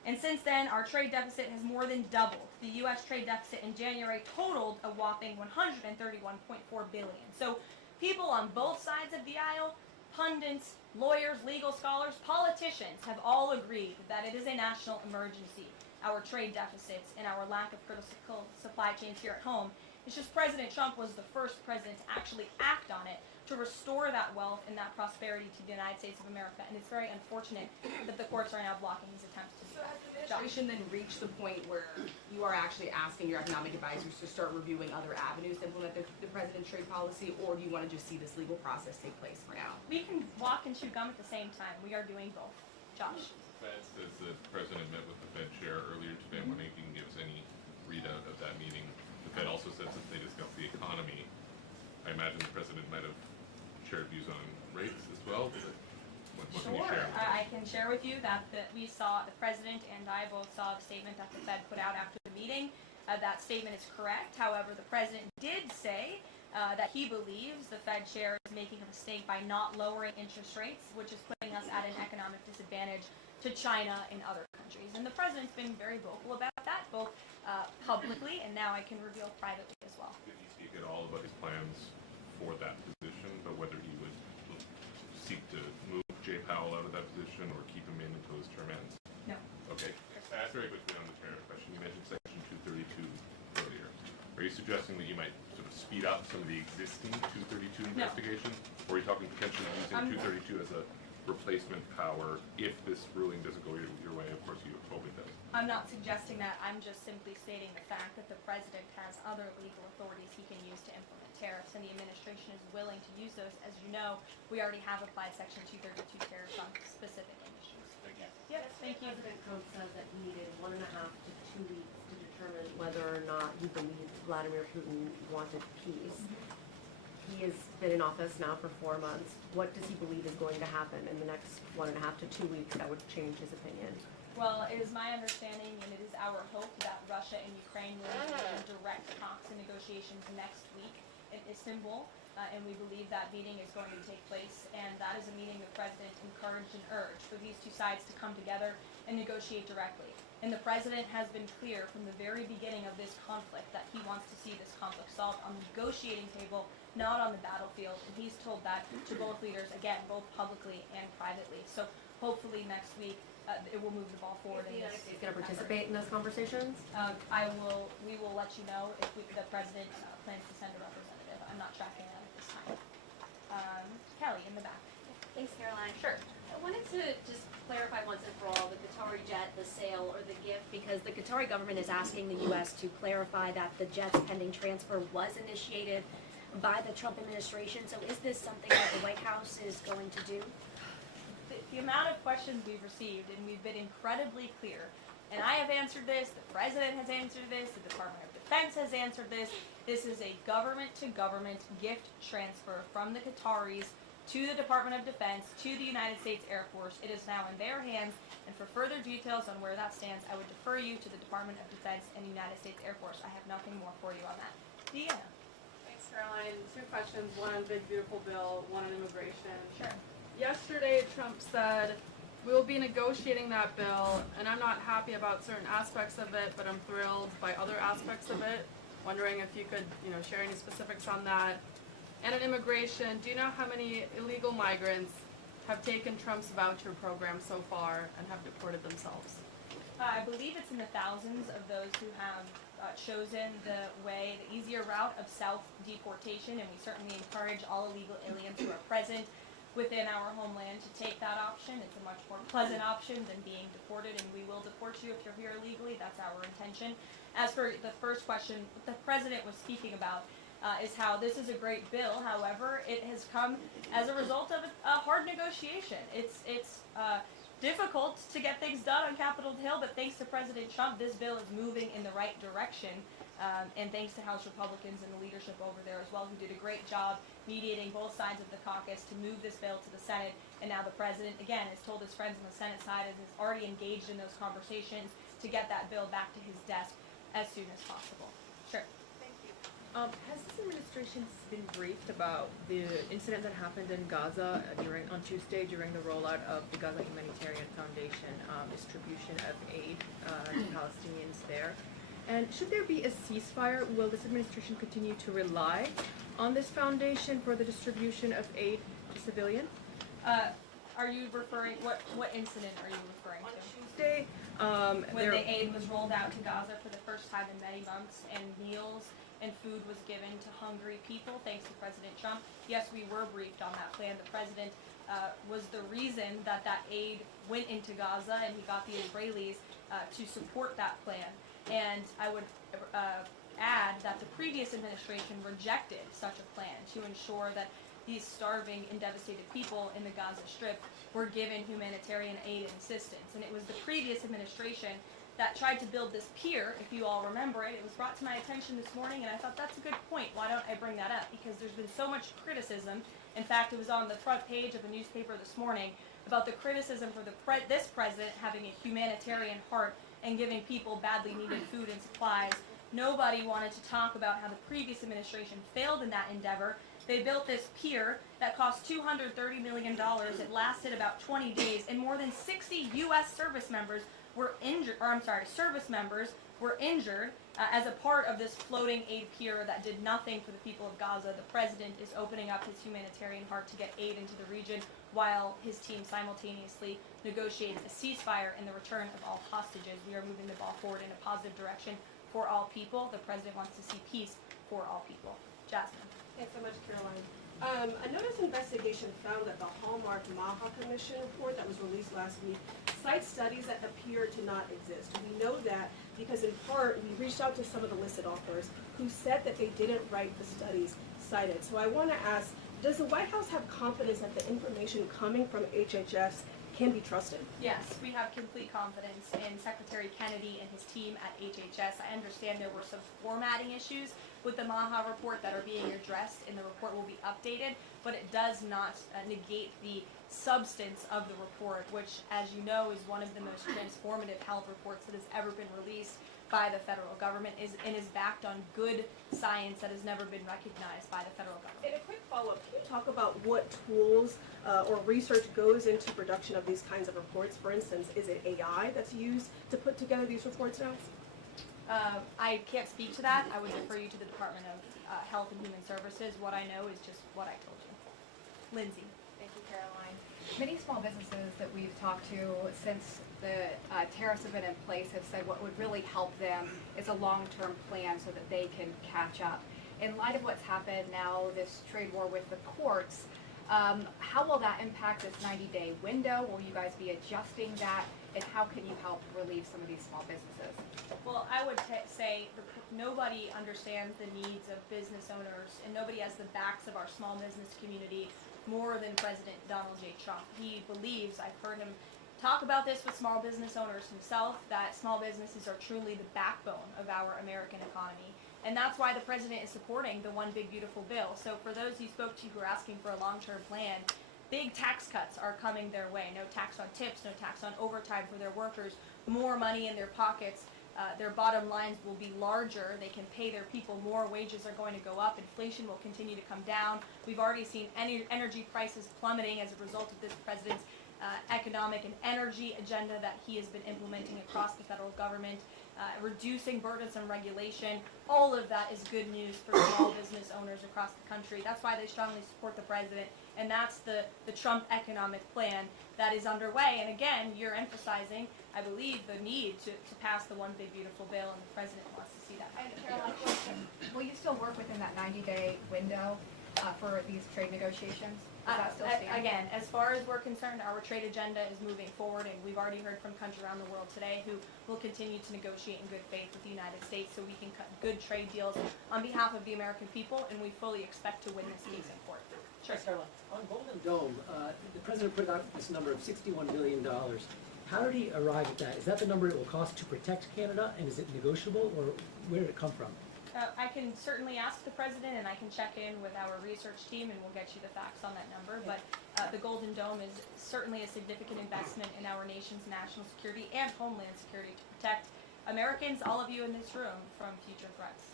And since then, our trade deficit has more than doubled. The U.S. trade deficit in January totaled a whopping $131.4 billion. So people on both sides of the aisle, pundits, lawyers, legal scholars, politicians have all agreed that it is a national emergency, our trade deficits and our lack of critical supply chains here at home. It's just President Trump was the first president to actually act on it, to restore that wealth and that prosperity to the United States of America. And it's very unfortunate that the courts are now blocking his attempts to do that. Has the administration then reached the point where you are actually asking your economic advisors to start reviewing other avenues to implement the president's trade policy, or do you want to just see this legal process take place for now? We can walk and chew gum at the same time. We are doing both. Josh. The Fed says the president met with the Fed chair earlier today. I'm wondering if you can give us any readout of that meeting. The Fed also says that they discussed the economy. I imagine the president might have shared views on rates as well. What can you share? I can share with you that we saw, the president and I both saw the statement that the Fed put out after the meeting. That statement is correct. However, the president did say that he believes the Fed chair is making a mistake by not lowering interest rates, which is putting us at an economic disadvantage to China and other countries. And the president's been very vocal about that, both publicly and now I can reveal privately as well. Did he speak at all about his plans for that position, but whether he would seek to move Jay Powell out of that position or keep him in until his term ends? No. Okay. Very quickly on the tariff question, you mentioned Section 232 earlier. Are you suggesting that you might sort of speed up some of the existing 232 investigations? Or are you talking potentially using 232 as a replacement power if this ruling doesn't go your way? Of course, you hope it does. I'm not suggesting that. I'm just simply stating the fact that the president has other legal authorities he can use to implement tariffs, and the administration is willing to use those. As you know, we already have applied Section 232 tariffs on specific industries. Thank you. Yes, thank you. President Trump said that he needed 1.5 to 2 weeks to determine whether or not he believed Vladimir Putin wanted peace. He has been in office now for 4 months. What does he believe is going to happen in the next 1.5 to 2 weeks that would change his opinion? Well, it is my understanding, and it is our hope, that Russia and Ukraine will engage in direct talks and negotiations next week in Istanbul, and we believe that meeting is going to take place, and that is a meeting the president encouraged and urged for these two sides to come together and negotiate directly. And the president has been clear from the very beginning of this conflict that he wants to see this conflict solved on the negotiating table, not on the battlefield, and he's told that to both leaders, again, both publicly and privately. So hopefully next week, it will move the ball forward. Is the United States going to participate in those conversations? We will let you know if the president plans to send a representative. I'm not tracking that at this time. Kelly, in the back. Thanks, Caroline. Sure. I wanted to just clarify once and for all the Qatari jet, the sale, or the gift, because the Qatari government is asking the U.S. to clarify that the jet's pending transfer was initiated by the Trump administration. So is this something that the White House is going to do? The amount of questions we've received, and we've been incredibly clear, and I have answered this, the president has answered this, the Department of Defense has answered this. This is a government-to-government gift transfer from the Qataris to the Department of Defense, to the United States Air Force. It is now in their hands, and for further details on where that stands, I would defer you to the Department of Defense and the United States Air Force. I have nothing more for you on that. Deanna. Thanks, Caroline. 2 questions, one on Big Beautiful Bill, one on immigration. Sure. Yesterday, Trump said, we will be negotiating that bill, and I'm not happy about certain aspects of it, but I'm thrilled by other aspects of it. Wondering if you could, share any specifics on that. And on immigration, do you know how many illegal migrants have taken Trump's voucher program so far and have deported themselves? I believe it's in the thousands of those who have chosen the easier route of self-deportation, and we certainly encourage all illegal aliens who are present within our homeland to take that option. It's a much more pleasant option than being deported, and we will deport you if you're here illegally. That's our intention. As for the first question, what the president was speaking about is how this is a great bill. However, it has come as a result of a hard negotiation. It's difficult to get things done on Capitol Hill, but thanks to President Trump, this bill is moving in the right direction. And thanks to House Republicans and the leadership over there as well, who did a great job mediating both sides of the caucus to move this bill to the Senate. And now the president, again, has told his friends on the Senate side and is already engaged in those conversations to get that bill back to his desk as soon as possible. Sure. Thank you. Has this administration been briefed about the incident that happened in Gaza on Tuesday during the rollout of the Gaza Humanitarian Foundation distribution of aid to Palestinians there? And should there be a ceasefire, will this administration continue to rely on this foundation for the distribution of aid to civilians? Are you referring, what incident are you referring to? Tuesday, when the aid was rolled out to Gaza for the first time in many months, and meals and food was given to hungry people, thanks to President Trump. Yes, we were briefed on that plan. The president was the reason that aid went into Gaza, and he got the Israelis to support that plan. And I would add that the previous administration rejected such a plan to ensure that these starving and devastated people in the Gaza Strip were given humanitarian aid and assistance. And it was the previous administration that tried to build this pier, if you all remember it. It was brought to my attention this morning, and I thought that's a good point. Why don't I bring that up? Because there's been so much criticism. In fact, it was on the front page of a newspaper this morning about the criticism for this president having a humanitarian heart and giving people badly needed food and supplies. Nobody wanted to talk about how the previous administration failed in that endeavor. They built this pier that cost $230 million. It lasted about 20 days, and more than 60 U.S. service members were injured, as a part of this floating aid pier that did nothing for the people of Gaza. The president is opening up his humanitarian heart to get aid into the region, while his team simultaneously negotiates a ceasefire and the return of all hostages. We are moving the ball forward in a positive direction for all people. The president wants to see peace for all people. Jasmine. Thanks so much, Caroline. A notice investigation found that the Hallmark Maha Commission report that was released last week cites studies that appear to not exist. We know that because in part we reached out to some of the listed authors who said that they didn't write the studies cited. So I want to ask, does the White House have confidence that the information coming from HHS can be trusted? Yes, we have complete confidence in Secretary Kennedy and his team at HHS. I understand there were some formatting issues with the Maha report that are being addressed, and the report will be updated, but it does not negate the substance of the report, which, as you know, is one of the most transformative health reports that has ever been released by the federal government, and is backed on good science that has never been recognized by the federal government. And a quick follow-up, can you talk about what tools or research goes into production of these kinds of reports? For instance, is it AI that's used to put together these reports now? I can't speak to that. I would refer you to the Department of Health and Human Services. What I know is just what I told you. Lindsay. Thank you, Caroline. Many small businesses that we've talked to since the tariffs have been in place have said what would really help them is a long-term plan so that they can catch up. In light of what's happened now, this trade war with the courts, how will that impact this 90-day window? Will you guys be adjusting that? And how can you help relieve some of these small businesses? Well, I would say nobody understands the needs of business owners, and nobody has the backs of our small business community more than President Donald J. Trump. He believes, I've heard him talk about this with small business owners himself, that small businesses are truly the backbone of our American economy. And that's why the president is supporting the One Big Beautiful Bill. So for those you spoke to who are asking for a long-term plan, big tax cuts are coming their way. No tax on tips, no tax on overtime for their workers, more money in their pockets. Their bottom lines will be larger. They can pay their people more. Wages are going to go up. Inflation will continue to come down. We've already seen energy prices plummeting as a result of this president's economic and energy agenda that he has been implementing across the federal government, reducing burdensome regulation. All of that is good news for small business owners across the country. That's why they strongly support the president, and that's the Trump economic plan that is underway. And again, you're emphasizing, I believe, the need to pass the One Big Beautiful Bill, and the president wants to see that. And Caroline, will you still work within that 90-day window for these trade negotiations? Does that still stand? Again, as far as we're concerned, our trade agenda is moving forward, and we've already heard from countries around the world today who will continue to negotiate in good faith with the United States so we can cut good trade deals on behalf of the American people, and we fully expect to win this case in court. Sure. On Golden Dome, the president put out this number of $61 billion. How did he arrive at that? Is that the number it will cost to protect Canada, and is it negotiable, or where did it come from? I can certainly ask the president, and I can check in with our research team, and we'll get you the facts on that number. But the Golden Dome is certainly a significant investment in our nation's national security and homeland security to protect Americans, all of you in this room, from future threats.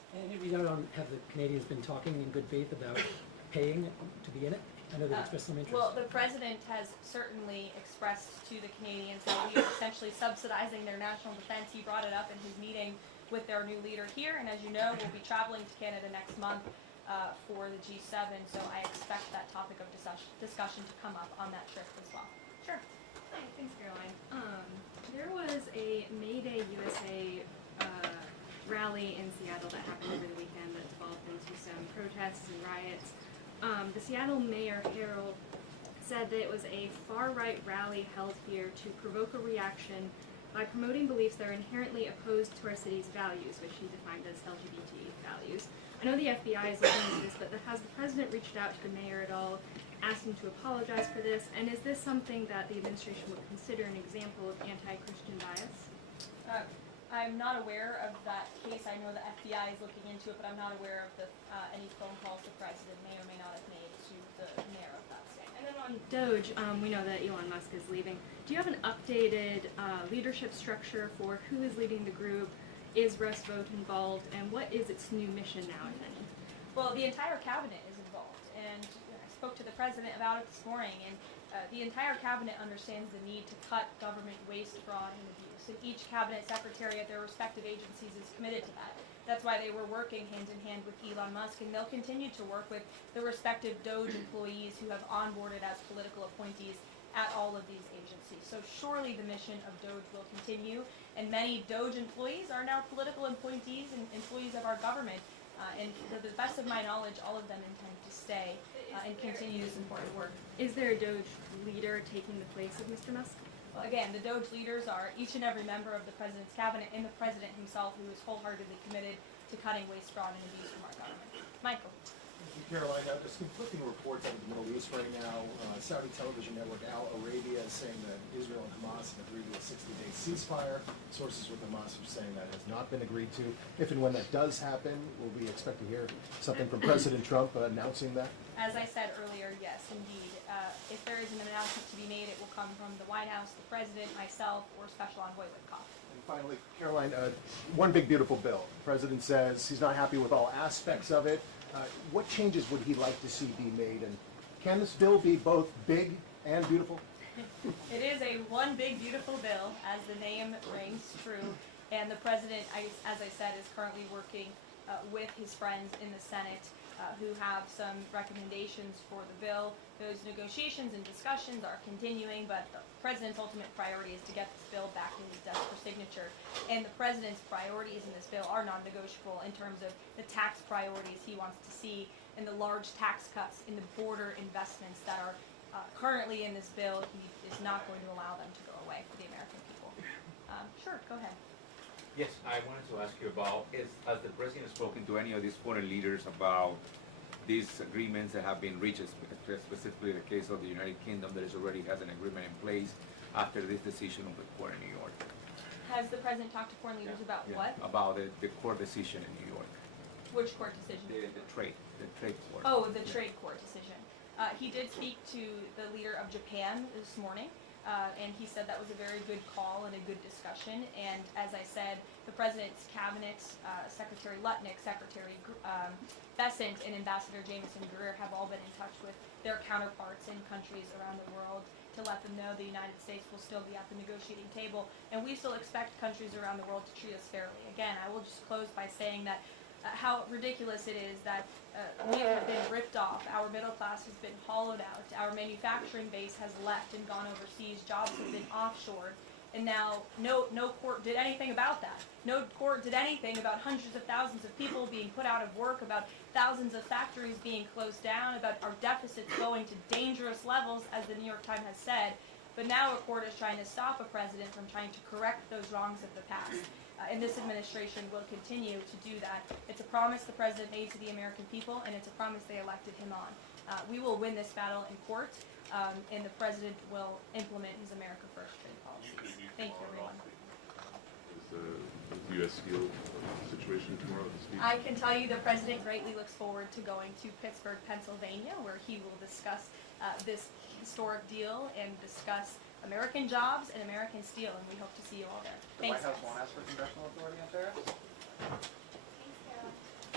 And if you don't have the Canadians been talking in good faith about paying to be in it? I know they've expressed some interest. Well, the president has certainly expressed to the Canadians that we are essentially subsidizing their national defense. He brought it up in his meeting with their new leader here, and as you know, we'll be traveling to Canada next month for the G7, so I expect that topic of discussion to come up on that trip as well. Sure. Hi, thanks, Caroline. There was a May Day USA rally in Seattle that happened over the weekend that developed into some protests and riots. The Seattle Mayor Herald said that it was a far-right rally held here to provoke a reaction by promoting beliefs that are inherently opposed to our city's values, which he defined as LGBT values. I know the FBI is looking into this, but has the president reached out to the mayor at all, asked him to apologize for this, and is this something that the administration would consider an example of anti-Christian bias? I'm not aware of that case. I know the FBI is looking into it, but I'm not aware of any phone calls the president may or may not have made to the mayor of that state. And then on Doge, we know that Elon Musk is leaving. Do you have an updated leadership structure for who is leading the group? Is Russ Vought involved? And what is its new mission now, if any? Well, the entire cabinet is involved, and I spoke to the president about it this morning, and the entire cabinet understands the need to cut government waste, fraud, and abuse. And each cabinet secretary at their respective agencies is committed to that. That's why they were working hand in hand with Elon Musk, and they'll continue to work with the respective Doge employees who have onboarded as political appointees at all of these agencies. So surely the mission of Doge will continue, and many Doge employees are now political appointees and employees of our government. And to the best of my knowledge, all of them intend to stay and continue this important work. Is there a Doge leader taking the place of Mr. Musk? Well, again, the Doge leaders are each and every member of the president's cabinet and the president himself, who is wholeheartedly committed to cutting waste, fraud, and abuse from our government. Michael. Thank you, Caroline. There's conflicting reports out of the Middle East right now. Saudi television network Al Arabia is saying that Israel and Hamas have agreed to a 60-day ceasefire. Sources with Hamas are saying that has not been agreed to. If and when that does happen, will we expect to hear something from President Trump announcing that? As I said earlier, yes, indeed. If there is an announcement to be made, it will come from the White House, the president, myself, or Special Envoy Witkoff. And finally, Caroline, one big beautiful bill. The president says he's not happy with all aspects of it. What changes would he like to see be made? And can this bill be both big and beautiful? It is a one big beautiful bill, as the name rings true. And the president, as I said, is currently working with his friends in the Senate who have some recommendations for the bill. Those negotiations and discussions are continuing, but the president's ultimate priority is to get this bill back in his desk for signature. And the president's priorities in this bill are non-negotiable in terms of the tax priorities he wants to see and the large tax cuts in the border investments that are currently in this bill. He is not going to allow them to go away for the American people. Sure, go ahead. Yes, I wanted to ask you about, has the president spoken to any of these foreign leaders about these agreements that have been reached, specifically the case of the United Kingdom that already has an agreement in place after this decision of the court in New York? Has the president talked to foreign leaders about what? About the court decision in New York. Which court decision? The trade court. Oh, the trade court decision. He did speak to the leader of Japan this morning. And he said that was a very good call and a good discussion. And as I said, the president's cabinet, Secretary Lutnick, Secretary Bessent, and Ambassador Jameson Greer have all been in touch with their counterparts in countries around the world to let them know the United States will still be at the negotiating table. And we still expect countries around the world to treat us fairly. Again, I will just close by saying that how ridiculous it is that we have been ripped off, our middle class has been hollowed out, our manufacturing base has left and gone overseas, jobs have been offshored, and now no court did anything about that. No court did anything about hundreds of thousands of people being put out of work, about thousands of factories being closed down, about our deficits going to dangerous levels, as the New York Times has said. But now a court is trying to stop a president from trying to correct those wrongs of the past. And this administration will continue to do that. It's a promise the president made to the American people, and it's a promise they elected him on. We will win this battle in court, and the president will implement his America First trade policies. Thank you, everyone. Is the U.S. Steel situation tomorrow this week? I can tell you the president greatly looks forward to going to Pittsburgh, Pennsylvania, where he will discuss this historic deal and discuss American jobs and American steel, and we hope to see you all there. The Thanks, White House guys. won't ask for congressional authority on tariffs? Thanks, Carol.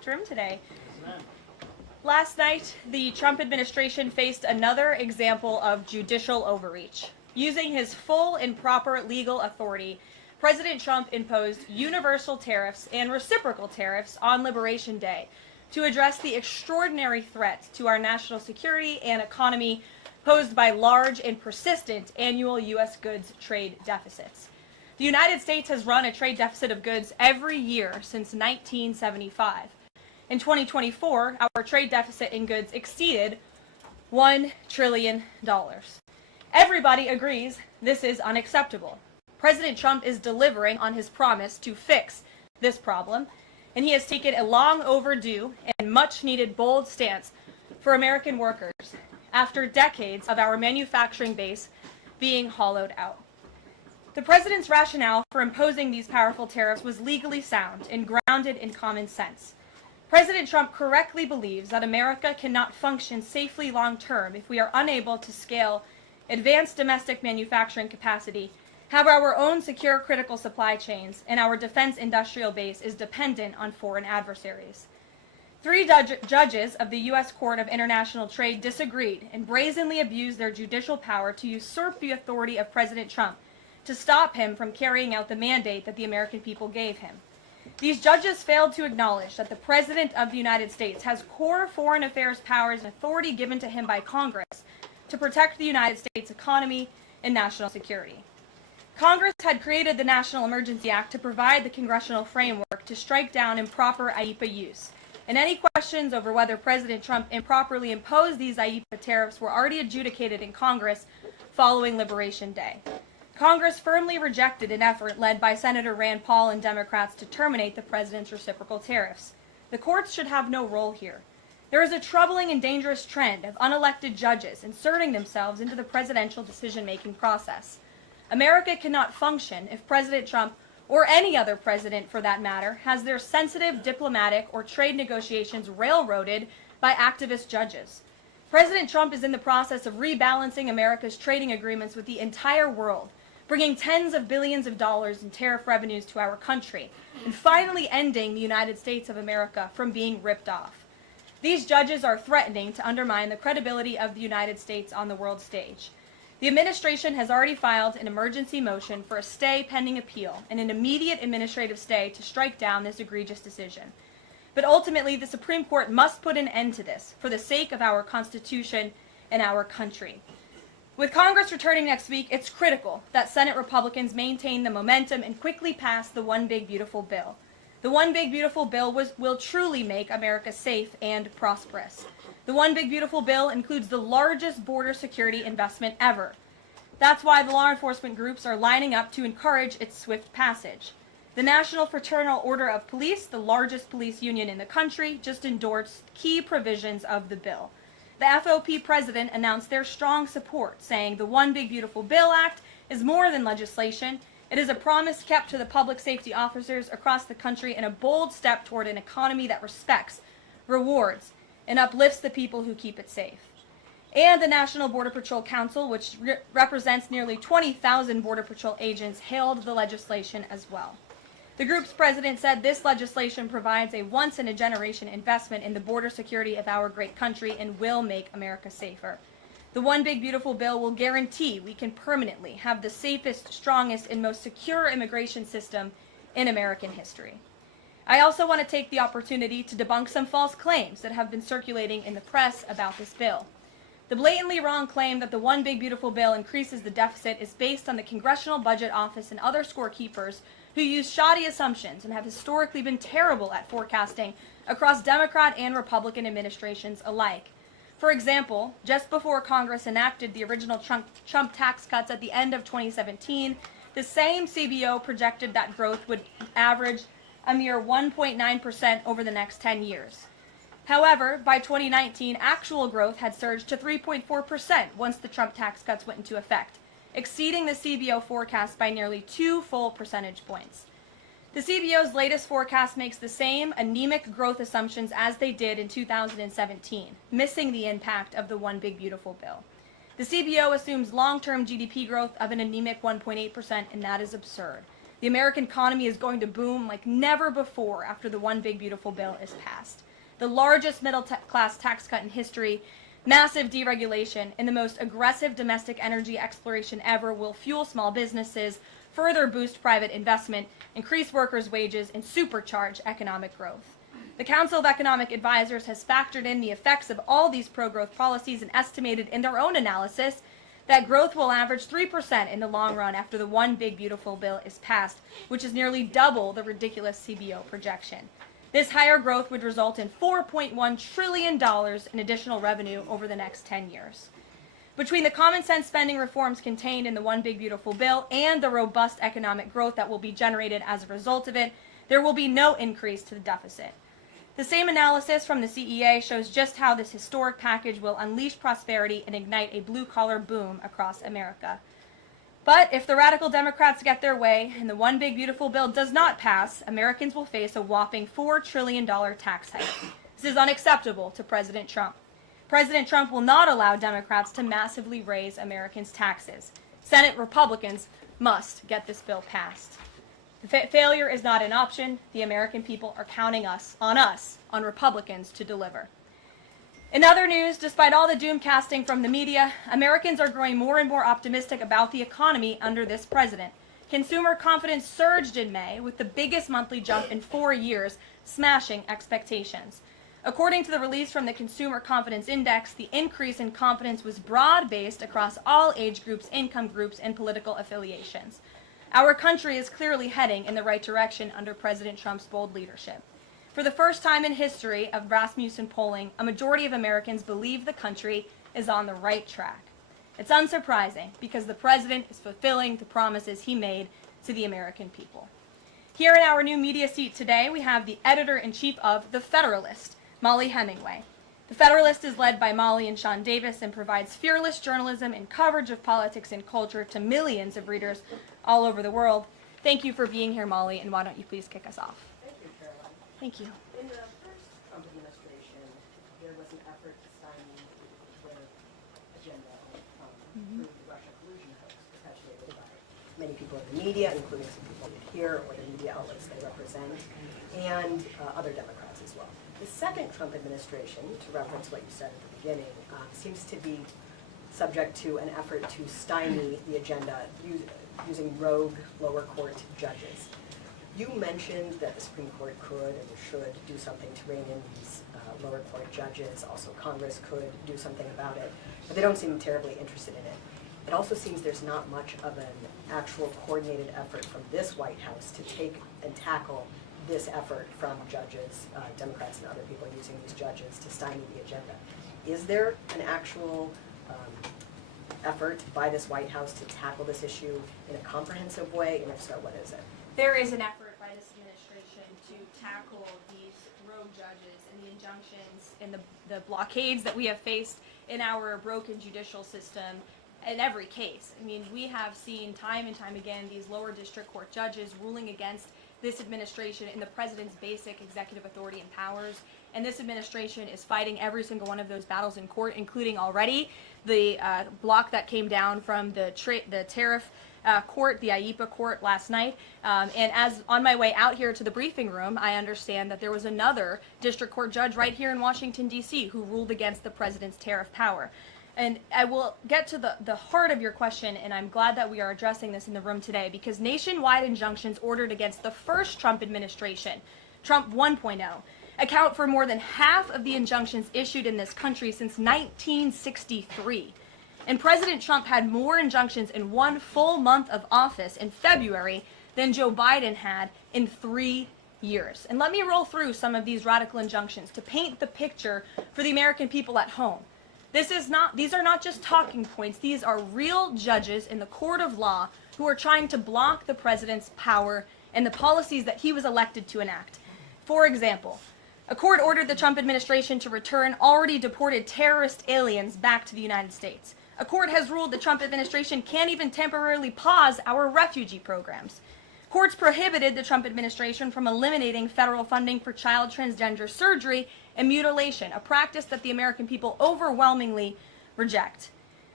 room today. Last night, the Trump administration faced another example of judicial overreach. Using his full and proper legal authority, President Trump imposed universal tariffs and reciprocal tariffs on Liberation Day to address the extraordinary threat to our national security and economy posed by large and persistent annual U.S. goods trade deficits. The United States has run a trade deficit of goods every year since 1975. In 2024, our trade deficit in goods exceeded $1 trillion. Everybody agrees this is unacceptable. President Trump is delivering on his promise to fix this problem, and he has taken a long overdue and much needed bold stance for American workers after decades of our manufacturing base being hollowed out. The president's rationale for imposing these powerful tariffs was legally sound and grounded in common sense. President Trump correctly believes that America cannot function safely long-term if we are unable to scale advanced domestic manufacturing capacity, have our own secure critical supply chains, and our defense industrial base is dependent on foreign adversaries. 3 judges of the U.S. Court of International Trade disagreed and brazenly abused their judicial power to usurp the authority of President Trump to stop him from carrying out the mandate that the American people gave him. These judges failed to acknowledge that the President of the United States has core foreign affairs powers and authority given to him by Congress to protect the United States economy and national security. Congress had created the National Emergency Act to provide the congressional framework to strike down improper IEEPA use, and any questions over whether President Trump improperly imposed these IEEPA tariffs were already adjudicated in Congress following Liberation Day. Congress firmly rejected an effort led by Senator Rand Paul and Democrats to terminate the president's reciprocal tariffs. The courts should have no role here. There is a troubling and dangerous trend of unelected judges inserting themselves into the presidential decision-making process. America cannot function if President Trump, or any other president for that matter, has their sensitive diplomatic or trade negotiations railroaded by activist judges. President Trump is in the process of rebalancing America's trading agreements with the entire world, bringing tens of billions of dollars in tariff revenues to our country, and finally ending the United States of America from being ripped off. These judges are threatening to undermine the credibility of the United States on the world stage. The administration has already filed an emergency motion for a stay pending appeal and an immediate administrative stay to strike down this egregious decision. But ultimately, the Supreme Court must put an end to this for the sake of our Constitution and our country. With Congress returning next week, it's critical that Senate Republicans maintain the momentum and quickly pass the One Big Beautiful Bill. The One Big Beautiful Bill will truly make America safe and prosperous. The One Big Beautiful Bill includes the largest border security investment ever. That's why the law enforcement groups are lining up to encourage its swift passage. The National Fraternal Order of Police, the largest police union in the country, just endorsed key provisions of the bill. The FOP president announced their strong support, saying the One Big Beautiful Bill Act is more than legislation. It is a promise kept to the public safety officers across the country and a bold step toward an economy that respects, rewards, and uplifts the people who keep it safe. And the National Border Patrol Council, which represents nearly 20,000 Border Patrol agents, hailed the legislation as well. The group's president said this legislation provides a once-in-a-generation investment in the border security of our great country and will make America safer. The One Big Beautiful Bill will guarantee we can permanently have the safest, strongest, and most secure immigration system in American history. I also want to take the opportunity to debunk some false claims that have been circulating in the press about this bill. The blatantly wrong claim that the One Big Beautiful Bill increases the deficit is based on the Congressional Budget Office and other scorekeepers who use shoddy assumptions and have historically been terrible at forecasting across Democrat and Republican administrations alike. For example, just before Congress enacted the original Trump tax cuts at the end of 2017, the same CBO projected that growth would average a mere 1.9% over the next 10 years. However, by 2019, actual growth had surged to 3.4% once the Trump tax cuts went into effect, exceeding the CBO forecast by nearly 2 full percentage points. The CBO's latest forecast makes the same anemic growth assumptions as they did in 2017, missing the impact of the One Big Beautiful Bill. The CBO assumes long-term GDP growth of an anemic 1.8%, and that is absurd. The American economy is going to boom like never before after the One Big Beautiful Bill is passed. The largest middle-class tax cut in history, massive deregulation, and the most aggressive domestic energy exploration ever will fuel small businesses, further boost private investment, increase workers' wages, and supercharge economic growth. The Council of Economic Advisors has factored in the effects of all these pro-growth policies and estimated in their own analysis that growth will average 3% in the long run after the One Big Beautiful Bill is passed, which is nearly double the ridiculous CBO projection. This higher growth would result in $4.1 trillion in additional revenue over the next 10 years. Between the common sense spending reforms contained in the One Big Beautiful Bill and the robust economic growth that will be generated as a result of it, there will be no increase to the deficit. The same analysis from the CEA shows just how this historic package will unleash prosperity and ignite a blue-collar boom across America. But if the radical Democrats get their way and the One Big Beautiful Bill does not pass, Americans will face a whopping $4 trillion tax hike. This is unacceptable to President Trump. President Trump will not allow Democrats to massively raise Americans' taxes. Senate Republicans must get this bill passed. Failure is not an option. The American people are counting on Republicans to deliver. In other news, despite all the doom casting from the media, Americans are growing more and more optimistic about the economy under this president. Consumer confidence surged in May with the biggest monthly jump in 4 years, smashing expectations. According to the release from the Consumer Confidence Index, the increase in confidence was broad-based across all age groups, income groups, and political affiliations. Our country is clearly heading in the right direction under President Trump's bold leadership. For the first time in history of Rasmussen polling, a majority of Americans believe the country is on the right track. It's unsurprising because the president is fulfilling the promises he made to the American people. Here in our new media seat today, we have the editor-in-chief of The Federalist, Molly Hemingway. The Federalist is led by Molly and Sean Davis and provides fearless journalism and coverage of politics and culture to millions of readers all over the world. Thank you for being here, Molly, and why don't you please kick us off? Thank you, Caroline. Thank you. In the first Trump administration, there was an effort to stymie their agenda through the Russia collusion hoax perpetuated by many people in the media, including some people here or the media outlets they represent, and other Democrats as well. The second Trump administration, to reference what you said at the beginning, seems to be subject to an effort to stymie the agenda using rogue lower court judges. You mentioned that the Supreme Court could and should do something to rein in these lower court judges. Also, Congress could do something about it, but they don't seem terribly interested in it. It also seems there's not much of an actual coordinated effort from this White House to take and tackle this effort from judges, Democrats and other people using these judges to stymie the agenda. Is there an actual effort by this White House to tackle this issue in a comprehensive way, and if so, what is it? There is an effort by this administration to tackle these rogue judges and the injunctions and the blockades that we have faced in our broken judicial system in every case. I mean, we have seen time and time again these lower district court judges ruling against this administration in the president's basic executive authority and powers. And this administration is fighting every single one of those battles in court, including already the block that came down from the Tariff court, the IEPA court last night. And as on my way out here to the briefing room, I understand that there was another district court judge right here in Washington, D.C. who ruled against the president's tariff power. And I will get to the heart of your question, and I'm glad that we are addressing this in the room today, because nationwide injunctions ordered against the first Trump administration, Trump 1.0, account for more than half of the injunctions issued in this country since 1963. And President Trump had more injunctions in one full month of office in February than Joe Biden had in 3 years. And let me roll through some of these radical injunctions to paint the picture for the American people at home. These are not just talking points. These are real judges in the court of law who are trying to block the president's power and the policies that he was elected to enact. For example, a court ordered the Trump administration to return already deported terrorist aliens back to the United States. A court has ruled the Trump administration can't even temporarily pause our refugee programs. Courts prohibited the Trump administration from eliminating federal funding for child transgender surgery and mutilation, a practice that the American people overwhelmingly reject.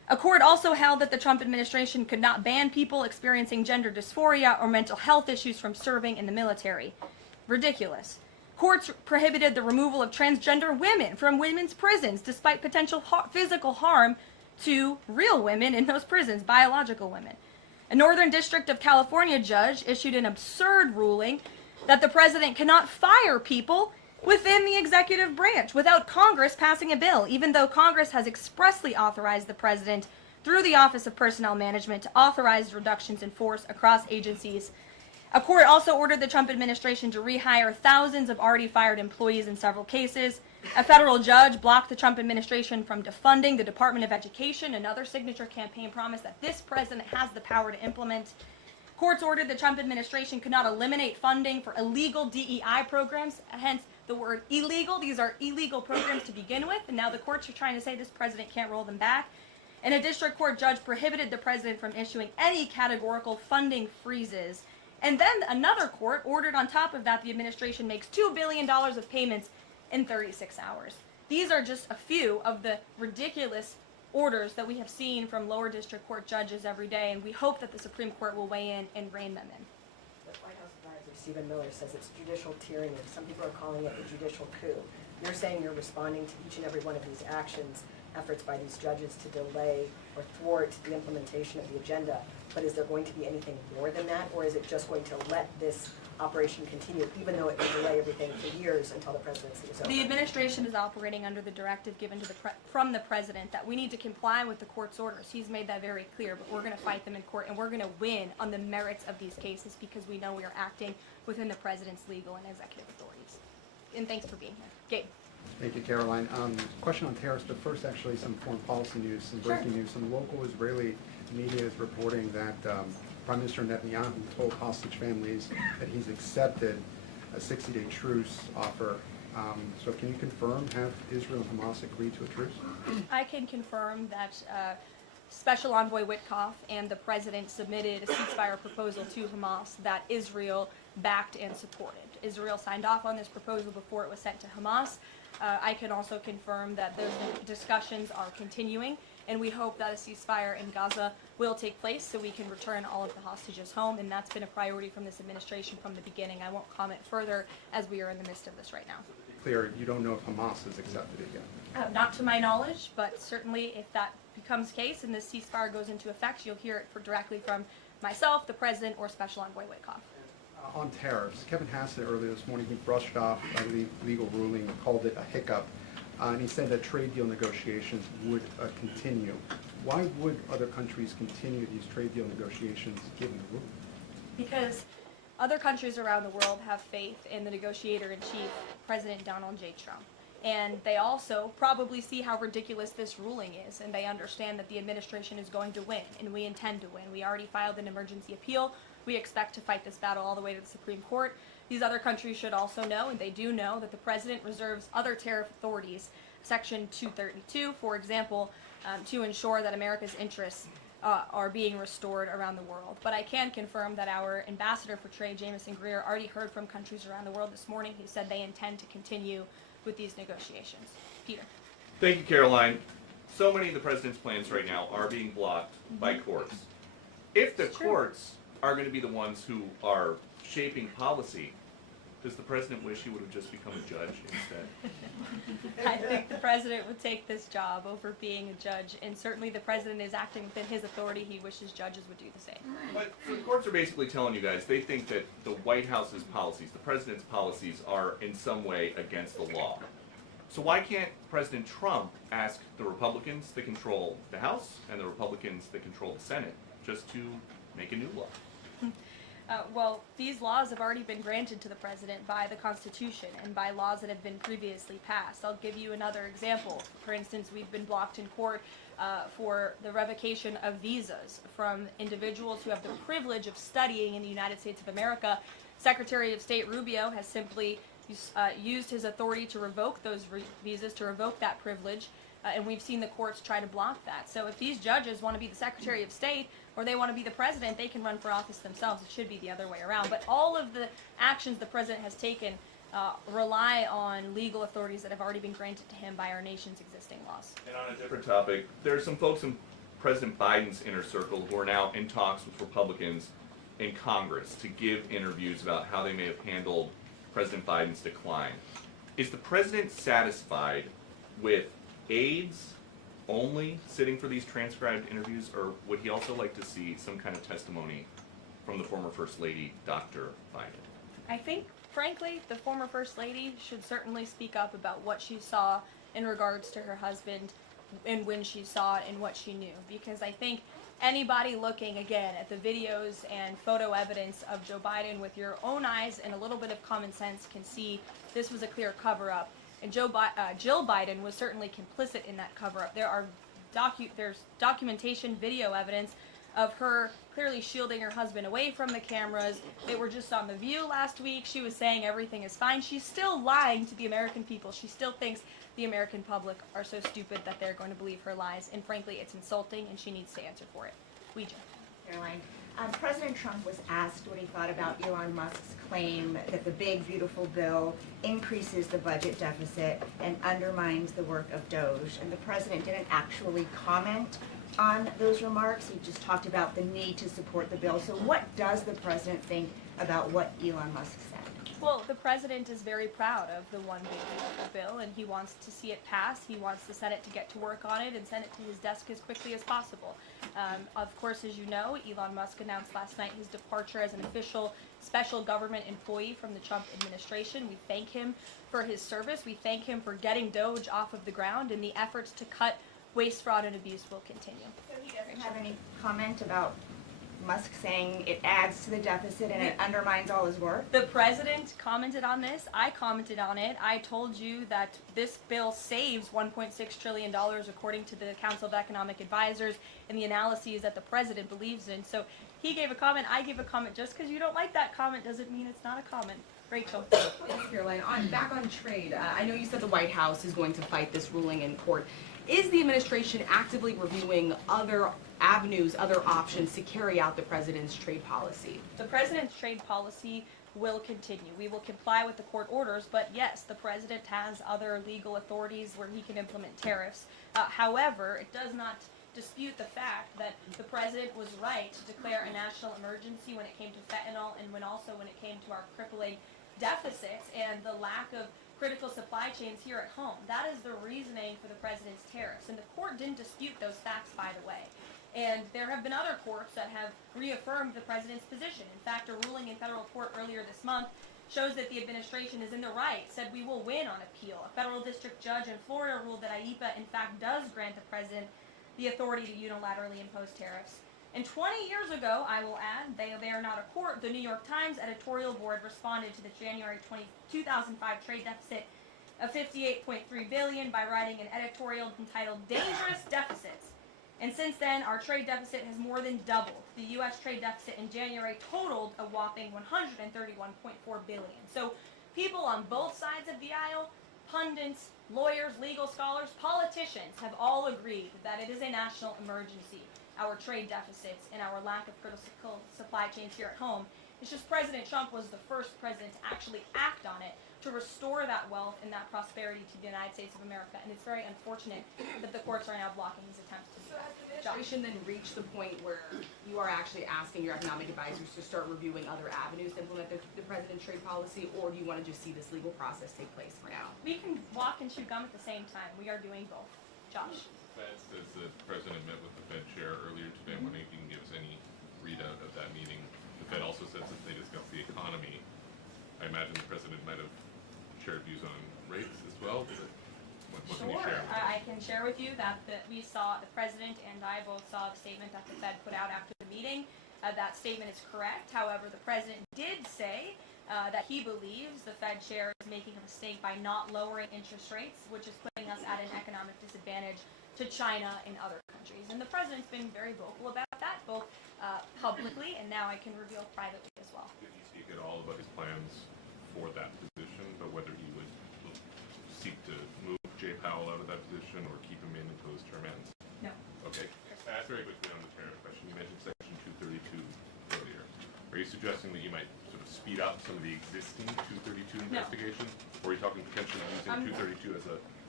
A court also held that the Trump administration could not ban people experiencing gender dysphoria or mental health issues from serving in the military. Ridiculous. Courts prohibited the removal of transgender women from women's prisons despite potential physical harm to real women in those prisons, biological women. A Northern District of California judge issued an absurd ruling that the president cannot fire people within the executive branch without Congress passing a bill, even though Congress has expressly authorized the president through the Office of Personnel Management to authorize reductions in force across agencies. A court also ordered the Trump administration to rehire thousands of already fired employees in several cases. A federal judge blocked the Trump administration from defunding the Department of Education, another signature campaign promise that this president has the power to implement. Courts ordered the Trump administration could not eliminate funding for illegal DEI programs, hence the word illegal. These are illegal programs to begin with, and now the courts are trying to say this president can't roll them back. And a district court judge prohibited the president from issuing any categorical funding freezes. And then another court ordered on top of that the administration makes $2 billion of payments in 36 hours. These are just a few of the ridiculous orders that we have seen from lower district court judges every day, and we hope that the Supreme Court will weigh in and rein them in. The White House advisor, Stephen Miller, says it's judicial tyranny. Some people are calling it a judicial coup. You're saying you're responding to each and every one of these actions, efforts by these judges to delay or thwart the implementation of the agenda, but is there going to be anything more than that, or is it just going to let this operation continue, even though it will delay everything for years until the presidency is over? The administration is operating under the directive given to from the president that we need to comply with the court's orders. He's made that very clear, but we're going to fight them in court, and we're going to win on the merits of these cases because we know we are acting within the president's legal and executive authorities. And thanks for being here. Gabe. Thank you, Caroline. Question on tariffs, but first actually some foreign policy news, some breaking news. Some local Israeli media is reporting that Prime Minister Netanyahu told hostage families that he's accepted a 60-day truce offer. So can you confirm, have Israel and Hamas agreed to a truce? I can confirm that Special Envoy Witkoff and the president submitted a ceasefire proposal to Hamas that Israel backed and supported. Israel signed off on this proposal before it was sent to Hamas. I can also confirm that those discussions are continuing, and we hope that a ceasefire in Gaza will take place so we can return all of the hostages home, and that's been a priority from this administration from the beginning. I won't comment further as we are in the midst of this right now. Clear, you don't know if Hamas has accepted it yet? Not to my knowledge, but certainly if that becomes case and this ceasefire goes into effect, you'll hear it directly from myself, the president, or Special Envoy Witkoff. On tariffs, Kevin Hassett earlier this morning, he brushed off a legal ruling, called it a hiccup, and he said that trade deal negotiations would continue. Why would other countries continue these trade deal negotiations given the ruling? Because other countries around the world have faith in the negotiator-in-chief, President Donald J. Trump. And they also probably see how ridiculous this ruling is, and they understand that the administration is going to win, and we intend to win. We already filed an emergency appeal. We expect to fight this battle all the way to the Supreme Court. These other countries should also know, and they do know, that the president reserves other tariff authorities, Section 232, for example, to ensure that America's interests are being restored around the world. But I can confirm that our ambassador for trade, Jameson Greer, already heard from countries around the world this morning who said they intend to continue with these negotiations. Peter. Thank you, Caroline. So many of the president's plans right now are being blocked by courts. If the courts are going to be the ones who are shaping policy, does the president wish he would have just become a judge instead? I think the president would take this job over being a judge, and certainly the president is acting within his authority. He wishes judges would do the same. But the courts are basically telling you guys they think that the White House's policies, the president's policies, are in some way against the law. So why can't President Trump ask the Republicans that control the House and the Republicans that control the Senate just to make a new law? Well, these laws have already been granted to the president by the Constitution and by laws that have been previously passed. I'll give you another example. For instance, we've been blocked in court for the revocation of visas from individuals who have the privilege of studying in the United States of America. Secretary of State Rubio has simply used his authority to revoke those visas, to revoke that privilege, and we've seen the courts try to block that. So if these judges want to be the Secretary of State or they want to be the president, they can run for office themselves. It should be the other way around. But all of the actions the president has taken rely on legal authorities that have already been granted to him by our nation's existing laws. And on a different topic, there's some folks in President Biden's inner circle who are now in talks with Republicans in Congress to give interviews about how they may have handled President Biden's decline. Is the president satisfied with aides only sitting for these transcribed interviews, or would he also like to see some kind of testimony from the former First Lady, Dr. Biden? I think, frankly, the former First Lady should certainly speak up about what she saw in regards to her husband and when she saw it and what she knew. Because I think anybody looking, again, at the videos and photo evidence of Joe Biden with your own eyes and a little bit of common sense can see this was a clear cover-up. And Jill Biden was certainly complicit in that cover-up. There's documentation, video evidence of her clearly shielding her husband away from the cameras. They were just on The View last week. She was saying everything is fine. She's still lying to the American people. She still thinks the American public are so stupid that they're going to believe her lies. And frankly, it's insulting, and she needs to answer for it. Ouija. Caroline, President Trump was asked what he thought about Elon Musk's claim that the big, beautiful bill increases the budget deficit and undermines the work of Doge. And the president didn't actually comment on those remarks. He just talked about the need to support the bill. So what does the president think about what Elon Musk said? Well, the president is very proud of the one big beautiful bill, and he wants to see it pass. He wants the Senate to get to work on it and send it to his desk as quickly as possible. Of course, as you know, Elon Musk announced last night his departure as an official special government employee from the Trump administration. We thank him for his service. We thank him for getting Doge off of the ground, and the efforts to cut waste, fraud, and abuse will continue. So he doesn't have any comment about Musk saying it adds to the deficit and it undermines all his work? The president commented on this. I commented on it. I told you that this bill saves $1.6 trillion according to the Council of Economic Advisors and the analyses that the president believes in. So he gave a comment. I gave a comment. Just because you don't like that comment doesn't mean it's not a comment. Rachel. Thanks, Caroline. Back on trade, I know you said the White House is going to fight this ruling in court. Is the administration actively reviewing other avenues, other options to carry out the president's trade policy? The president's trade policy will continue. We will comply with the court orders, but yes, the president has other legal authorities where he can implement tariffs. However, it does not dispute the fact that the president was right to declare a national emergency when it came to fentanyl and when it came to our crippling deficits and the lack of critical supply chains here at home. That is the reasoning for the president's tariffs. And the court didn't dispute those facts, by the way. And there have been other courts that have reaffirmed the president's position. In fact, a ruling in federal court earlier this month shows that the administration is in the right, said we will win on appeal. A federal district judge in Florida ruled that IEPA, in fact, does grant the president the authority to unilaterally impose tariffs. And 20 years ago, I will add, they are not a court, the New York Times editorial board responded to the January 2005 trade deficit of $58.3 billion by writing an editorial entitled Dangerous Deficits. And since then, our trade deficit has more than doubled. The U.S. trade deficit in January totaled a whopping $131.4 billion. So people on both sides of the aisle, pundits, lawyers, legal scholars, politicians have all agreed that it is a national emergency. Our trade deficits and our lack of critical supply chains here at home. It's just President Trump was the first president to actually act on it to restore that wealth and that prosperity to the United States of America. And it's very unfortunate that the courts are now blocking his attempts to do that. Has the administration then reached the point where you are actually asking your economic advisors to start reviewing other avenues to implement the president's trade policy, or do you want to just see this legal process take place for now? We can walk and chew gum at the same time. We are doing both. Josh. The Fed says the president met with the Fed chair earlier today. I'm wondering if you can give us any readout of that meeting. The Fed also says that they discussed the economy. I imagine the president might have shared views on rates as well. What can you share? I can share with you that we saw, the president and I both saw the statement that the Fed put out after the meeting. That statement is correct. However, the president did say that he believes the Fed chair is making a mistake by not lowering interest rates, which is putting us at an economic disadvantage to China and other countries. And the president's been very vocal about that, both publicly and now I can reveal privately as well. Did he speak at all about his plans for that position, but whether he would seek to move Jay Powell out of that position or keep him in until his term ends? No. Okay. Very quickly on the tariff question. You mentioned Section 232 earlier. Are you suggesting that you might sort of speed up some of the existing 232 investigations? Or are you talking potentially using 232 as a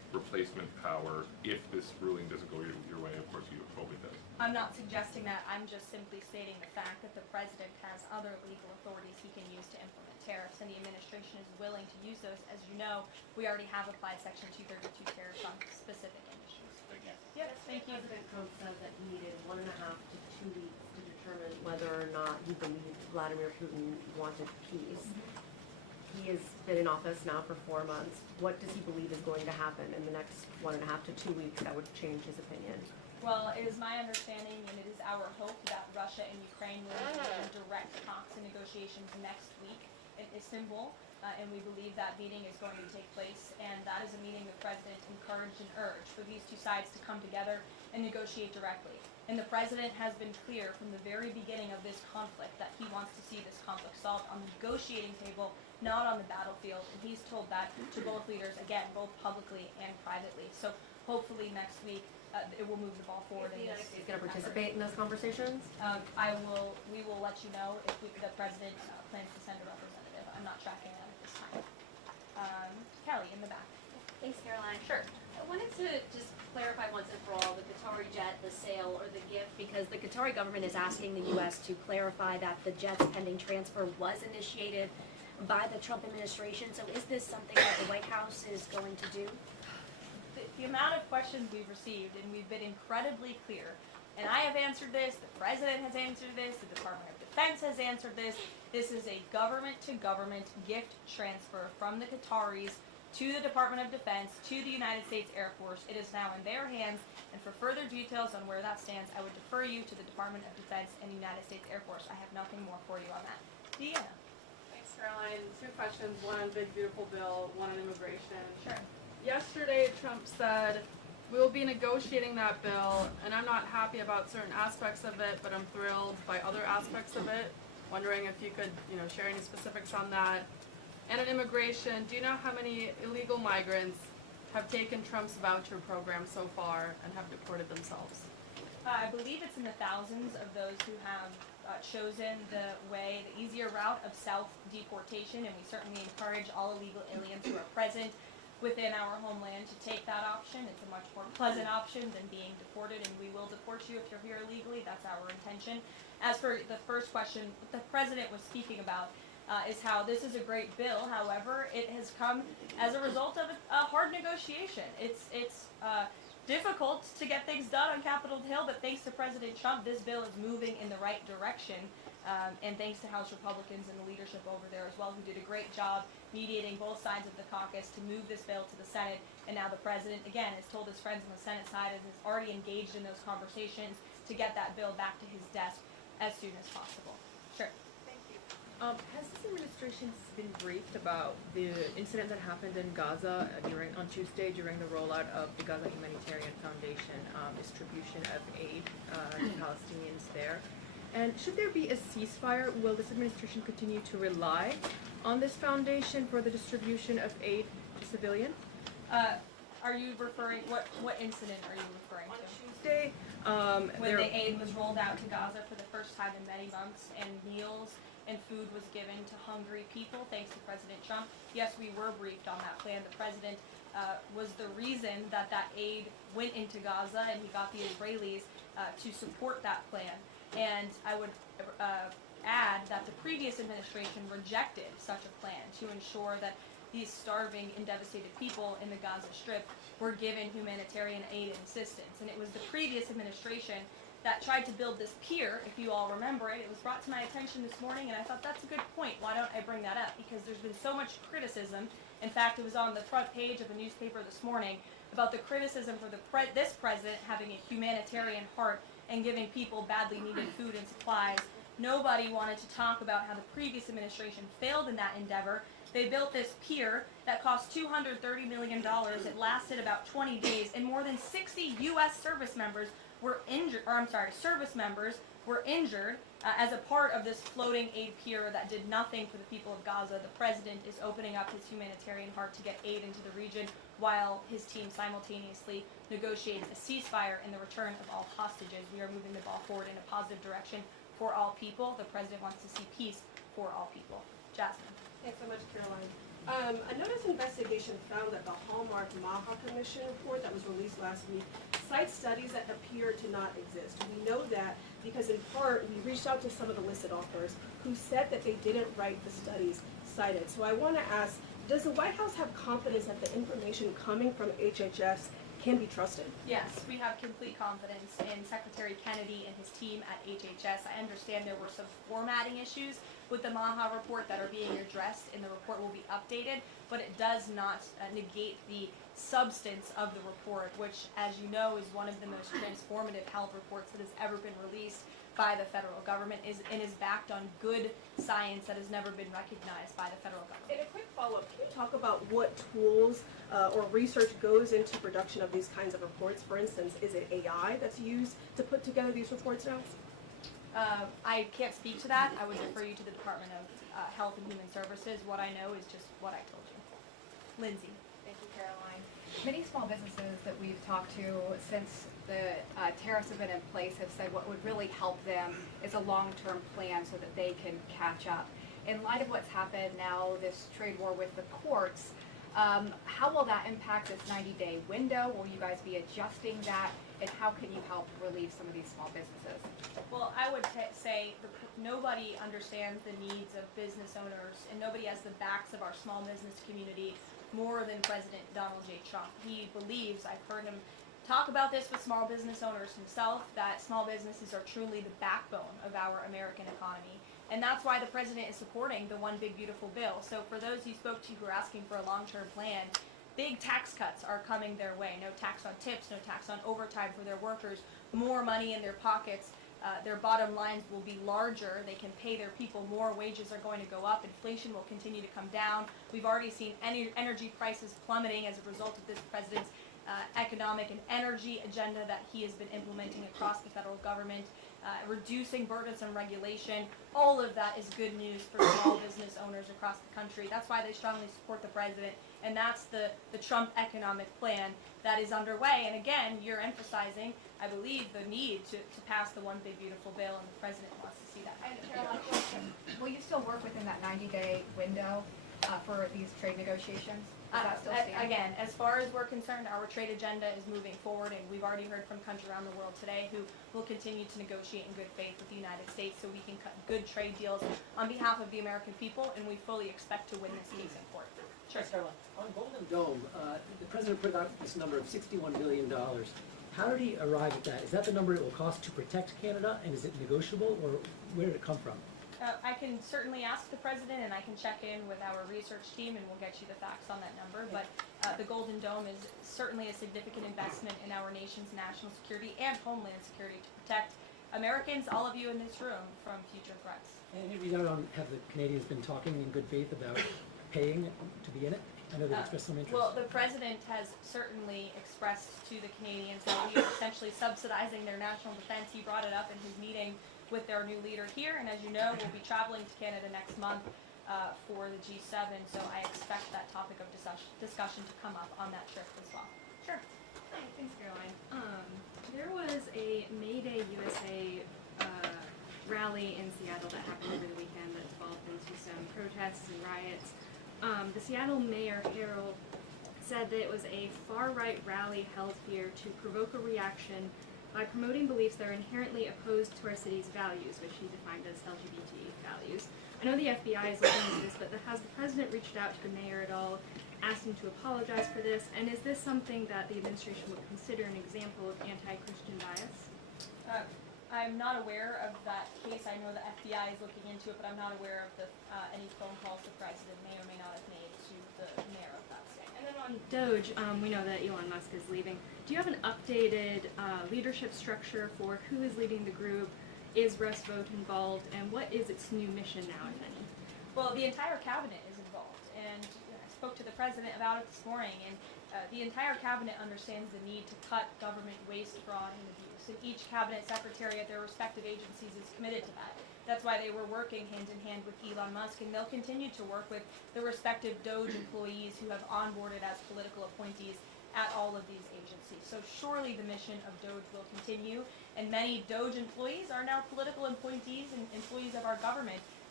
replacement power if this ruling doesn't go your way? Of course, you hope it does. I'm not suggesting that. I'm just simply stating the fact that the president has other legal authorities he can use to implement tariffs, and the administration is willing to use those. As you know, we already have applied Section 232 tariffs on specific industries. Thank you. Yes, thank you. President Trump said that he needed 1.5 to 2 weeks to determine whether or not he believed Vladimir Putin wanted peace. He has been in office now for 4 months. What does he believe is going to happen in the next 1.5 to 2 weeks that would change his opinion? Well, it is my understanding, and it is our hope, that Russia and Ukraine will engage in direct talks and negotiations next week in Istanbul, and we believe that meeting is going to take place, and that is a meeting the president encouraged and urged for these two sides to come together and negotiate directly. And the president has been clear from the very beginning of this conflict that he wants to see this conflict solved on the negotiating table, not on the battlefield, and he's told that to both leaders, again, both publicly and privately. So hopefully next week, it will move the ball forward. Is the United States going to participate in those conversations? We will let you know if the president plans to send a representative. I'm not tracking that at this time. Kelly, in the back. Thanks, Caroline. Sure. I wanted to just clarify once and for all the Qatari jet, the sale, or the gift, because the Qatari government is asking the U.S. to clarify that the jet's pending transfer was initiated by the Trump administration. So is this something that the White House is going to do? The amount of questions we've received, and we've been incredibly clear, and I have answered this, the president has answered this, the Department of Defense has answered this. This is a government-to-government gift transfer from the Qataris to the Department of Defense, to the United States Air Force. It is now in their hands, and for further details on where that stands, I would defer you to the Department of Defense and the United States Air Force. I have nothing more for you on that. Deanna. Thanks, Caroline. Two questions, one on big beautiful bill, one on immigration. Sure. Yesterday, Trump said, we will be negotiating that bill, and I'm not happy about certain aspects of it, but I'm thrilled by other aspects of it. Wondering if you could, share any specifics on that. And on immigration, do you know how many illegal migrants have taken Trump's voucher program so far and have deported themselves? I believe it's in the thousands of those who have chosen the easier route of self-deportation, and we certainly encourage all illegal aliens who are present within our homeland to take that option. It's a much more pleasant option than being deported, and we will deport you if you're here illegally. That's our intention. As for the first question, what the president was speaking about is how this is a great bill. However, it has come as a result of a hard negotiation. It's difficult to get things done on Capitol Hill, but thanks to President Trump, this bill is moving in the right direction. And thanks to House Republicans and the leadership over there as well, who did a great job mediating both sides of the caucus to move this bill to the Senate. And now the president, again, has told his friends on the Senate side and is already engaged in those conversations to get that bill back to his desk as soon as possible. Sure. Thank you. Has this administration been briefed about the incident that happened in Gaza on Tuesday during the rollout of the Gaza Humanitarian Foundation distribution of aid to Palestinians there? And should there be a ceasefire, will this administration continue to rely on this foundation for the distribution of aid to civilians? Are you referring, what incident are you referring to? Tuesday, when the aid was rolled out to Gaza for the first time in many months, and meals and food was given to hungry people, thanks to President Trump. Yes, we were briefed on that plan. The president was the reason that aid went into Gaza, and he got the Israelis to support that plan. And I would add that the previous administration rejected such a plan to ensure that these starving and devastated people in the Gaza Strip were given humanitarian aid and assistance. And it was the previous administration that tried to build this pier, if you all remember it. It was brought to my attention this morning, and I thought that's a good point. Why don't I bring that up? Because there's been so much criticism. In fact, it was on the front page of a newspaper this morning about the criticism for this president having a humanitarian heart and giving people badly needed food and supplies. Nobody wanted to talk about how the previous administration failed in that endeavor. They built this pier that cost $230 million. It lasted about 20 days, and more than 60 U.S. service members were injured, as a part of this floating aid pier that did nothing for the people of Gaza. The president is opening up his humanitarian heart to get aid into the region while his team simultaneously negotiates a ceasefire and the return of all hostages. We are moving the ball forward in a positive direction for all people. The president wants to see peace for all people. Jasmine. Thanks so much, Caroline. A notice investigation found that the Hallmark Maha Commission report that was released last week cites studies that appear to not exist. We know that because in part, we reached out to some of the listed authors who said that they didn't write the studies cited. So I want to ask, does the White House have confidence that the information coming from HHS can be trusted? Yes, we have complete confidence in Secretary Kennedy and his team at HHS. I understand there were some formatting issues with the Maha report that are being addressed, and the report will be updated, but it does not negate the substance of the report, which, as you know, is one of the most transformative health reports that has ever been released by the federal government and is backed on good science that has never been recognized by the federal government. And a quick follow-up, can you talk about what tools or research goes into production of these kinds of reports? For instance, is it AI that's used to put together these reports now? I can't speak to that. I would refer you to the Department of Health and Human Services. What I know is just what I told you. Lindsay. Thank you, Caroline. Many small businesses that we've talked to since the tariffs have been in place have said what would really help them is a long-term plan so that they can catch up. In light of what's happened now, this trade war with the courts, how will that impact this 90-day window? Will you guys be adjusting that? And how can you help relieve some of these small businesses? Well, I would say nobody understands the needs of business owners, and nobody has the backs of our small business community more than President Donald J. Trump. He believes, I've heard him talk about this with small business owners himself, that small businesses are truly the backbone of our American economy. And that's why the president is supporting the One Big Beautiful Bill. So for those you spoke to who are asking for a long-term plan, big tax cuts are coming their way. No tax on tips, no tax on overtime for their workers, more money in their pockets. Their bottom lines will be larger. They can pay their people more. Wages are going to go up. Inflation will continue to come down. We've already seen energy prices plummeting as a result of this president's economic and energy agenda that he has been implementing across the federal government, reducing burdensome regulation. All of that is good news for small business owners across the country. That's why they strongly support the president, and that's the Trump economic plan that is underway. And again, you're emphasizing, I believe, the need to pass the One Big Beautiful Bill, and the president wants to see that. And Caroline, will you still work within that 90-day window for these trade negotiations? Does that still stand? Again, as far as we're concerned, our trade agenda is moving forward, and we've already heard from countries around the world today who will continue to negotiate in good faith with the United States so we can cut good trade deals on behalf of the American people, and we fully expect to win this case in court. Sure. On Golden Dome, the president put out this number of $61 billion. How did he arrive at that? Is that the number it will cost to protect Canada, and is it negotiable, or where did it come from? I can certainly ask the president, and I can check in with our research team, and we'll get you the facts on that number. But the Golden Dome is certainly a significant investment in our nation's national security and homeland security to protect Americans, all of you in this room, from future threats. And have the Canadians been talking in good faith about paying to be in it? I know they've expressed some interest. Well, the president has certainly expressed to the Canadians that we are essentially subsidizing their national defense. He brought it up in his meeting with their new leader here, and as you know, we'll be traveling to Canada next month for the G7, so I expect that topic of discussion to come up on that trip as well. Sure. Hi, thanks, Caroline. There was a May Day USA rally in Seattle that happened over the weekend that devolved into some protests and riots. The Seattle Mayor Harold said that it was a far-right rally held here to provoke a reaction by promoting beliefs that are inherently opposed to our city's values, which he defined as LGBT values. I know the FBI is looking into this, but has the president reached out to the mayor at all, asked him to apologize for this, and is this something that the administration would consider an example of anti-Christian bias? I'm not aware of that case. I know the FBI is looking into it, but I'm not aware of any phone calls the president may or may not have made to the mayor of that state. And then on Doge, we know that Elon Musk is leaving. Do you have an updated leadership structure for who is leading the group? Is Russ Vought involved? And what is its new mission now, if any? Well, the entire cabinet is involved, and I spoke to the president about it this morning, and the entire cabinet understands the need to cut government waste, fraud, and abuse. And each cabinet secretary at their respective agencies is committed to that. That's why they were working hand in hand with Elon Musk, and they'll continue to work with the respective Doge employees who have onboarded as political appointees at all of these agencies. So surely the mission of Doge will continue, and many Doge employees are now political appointees and employees of our government.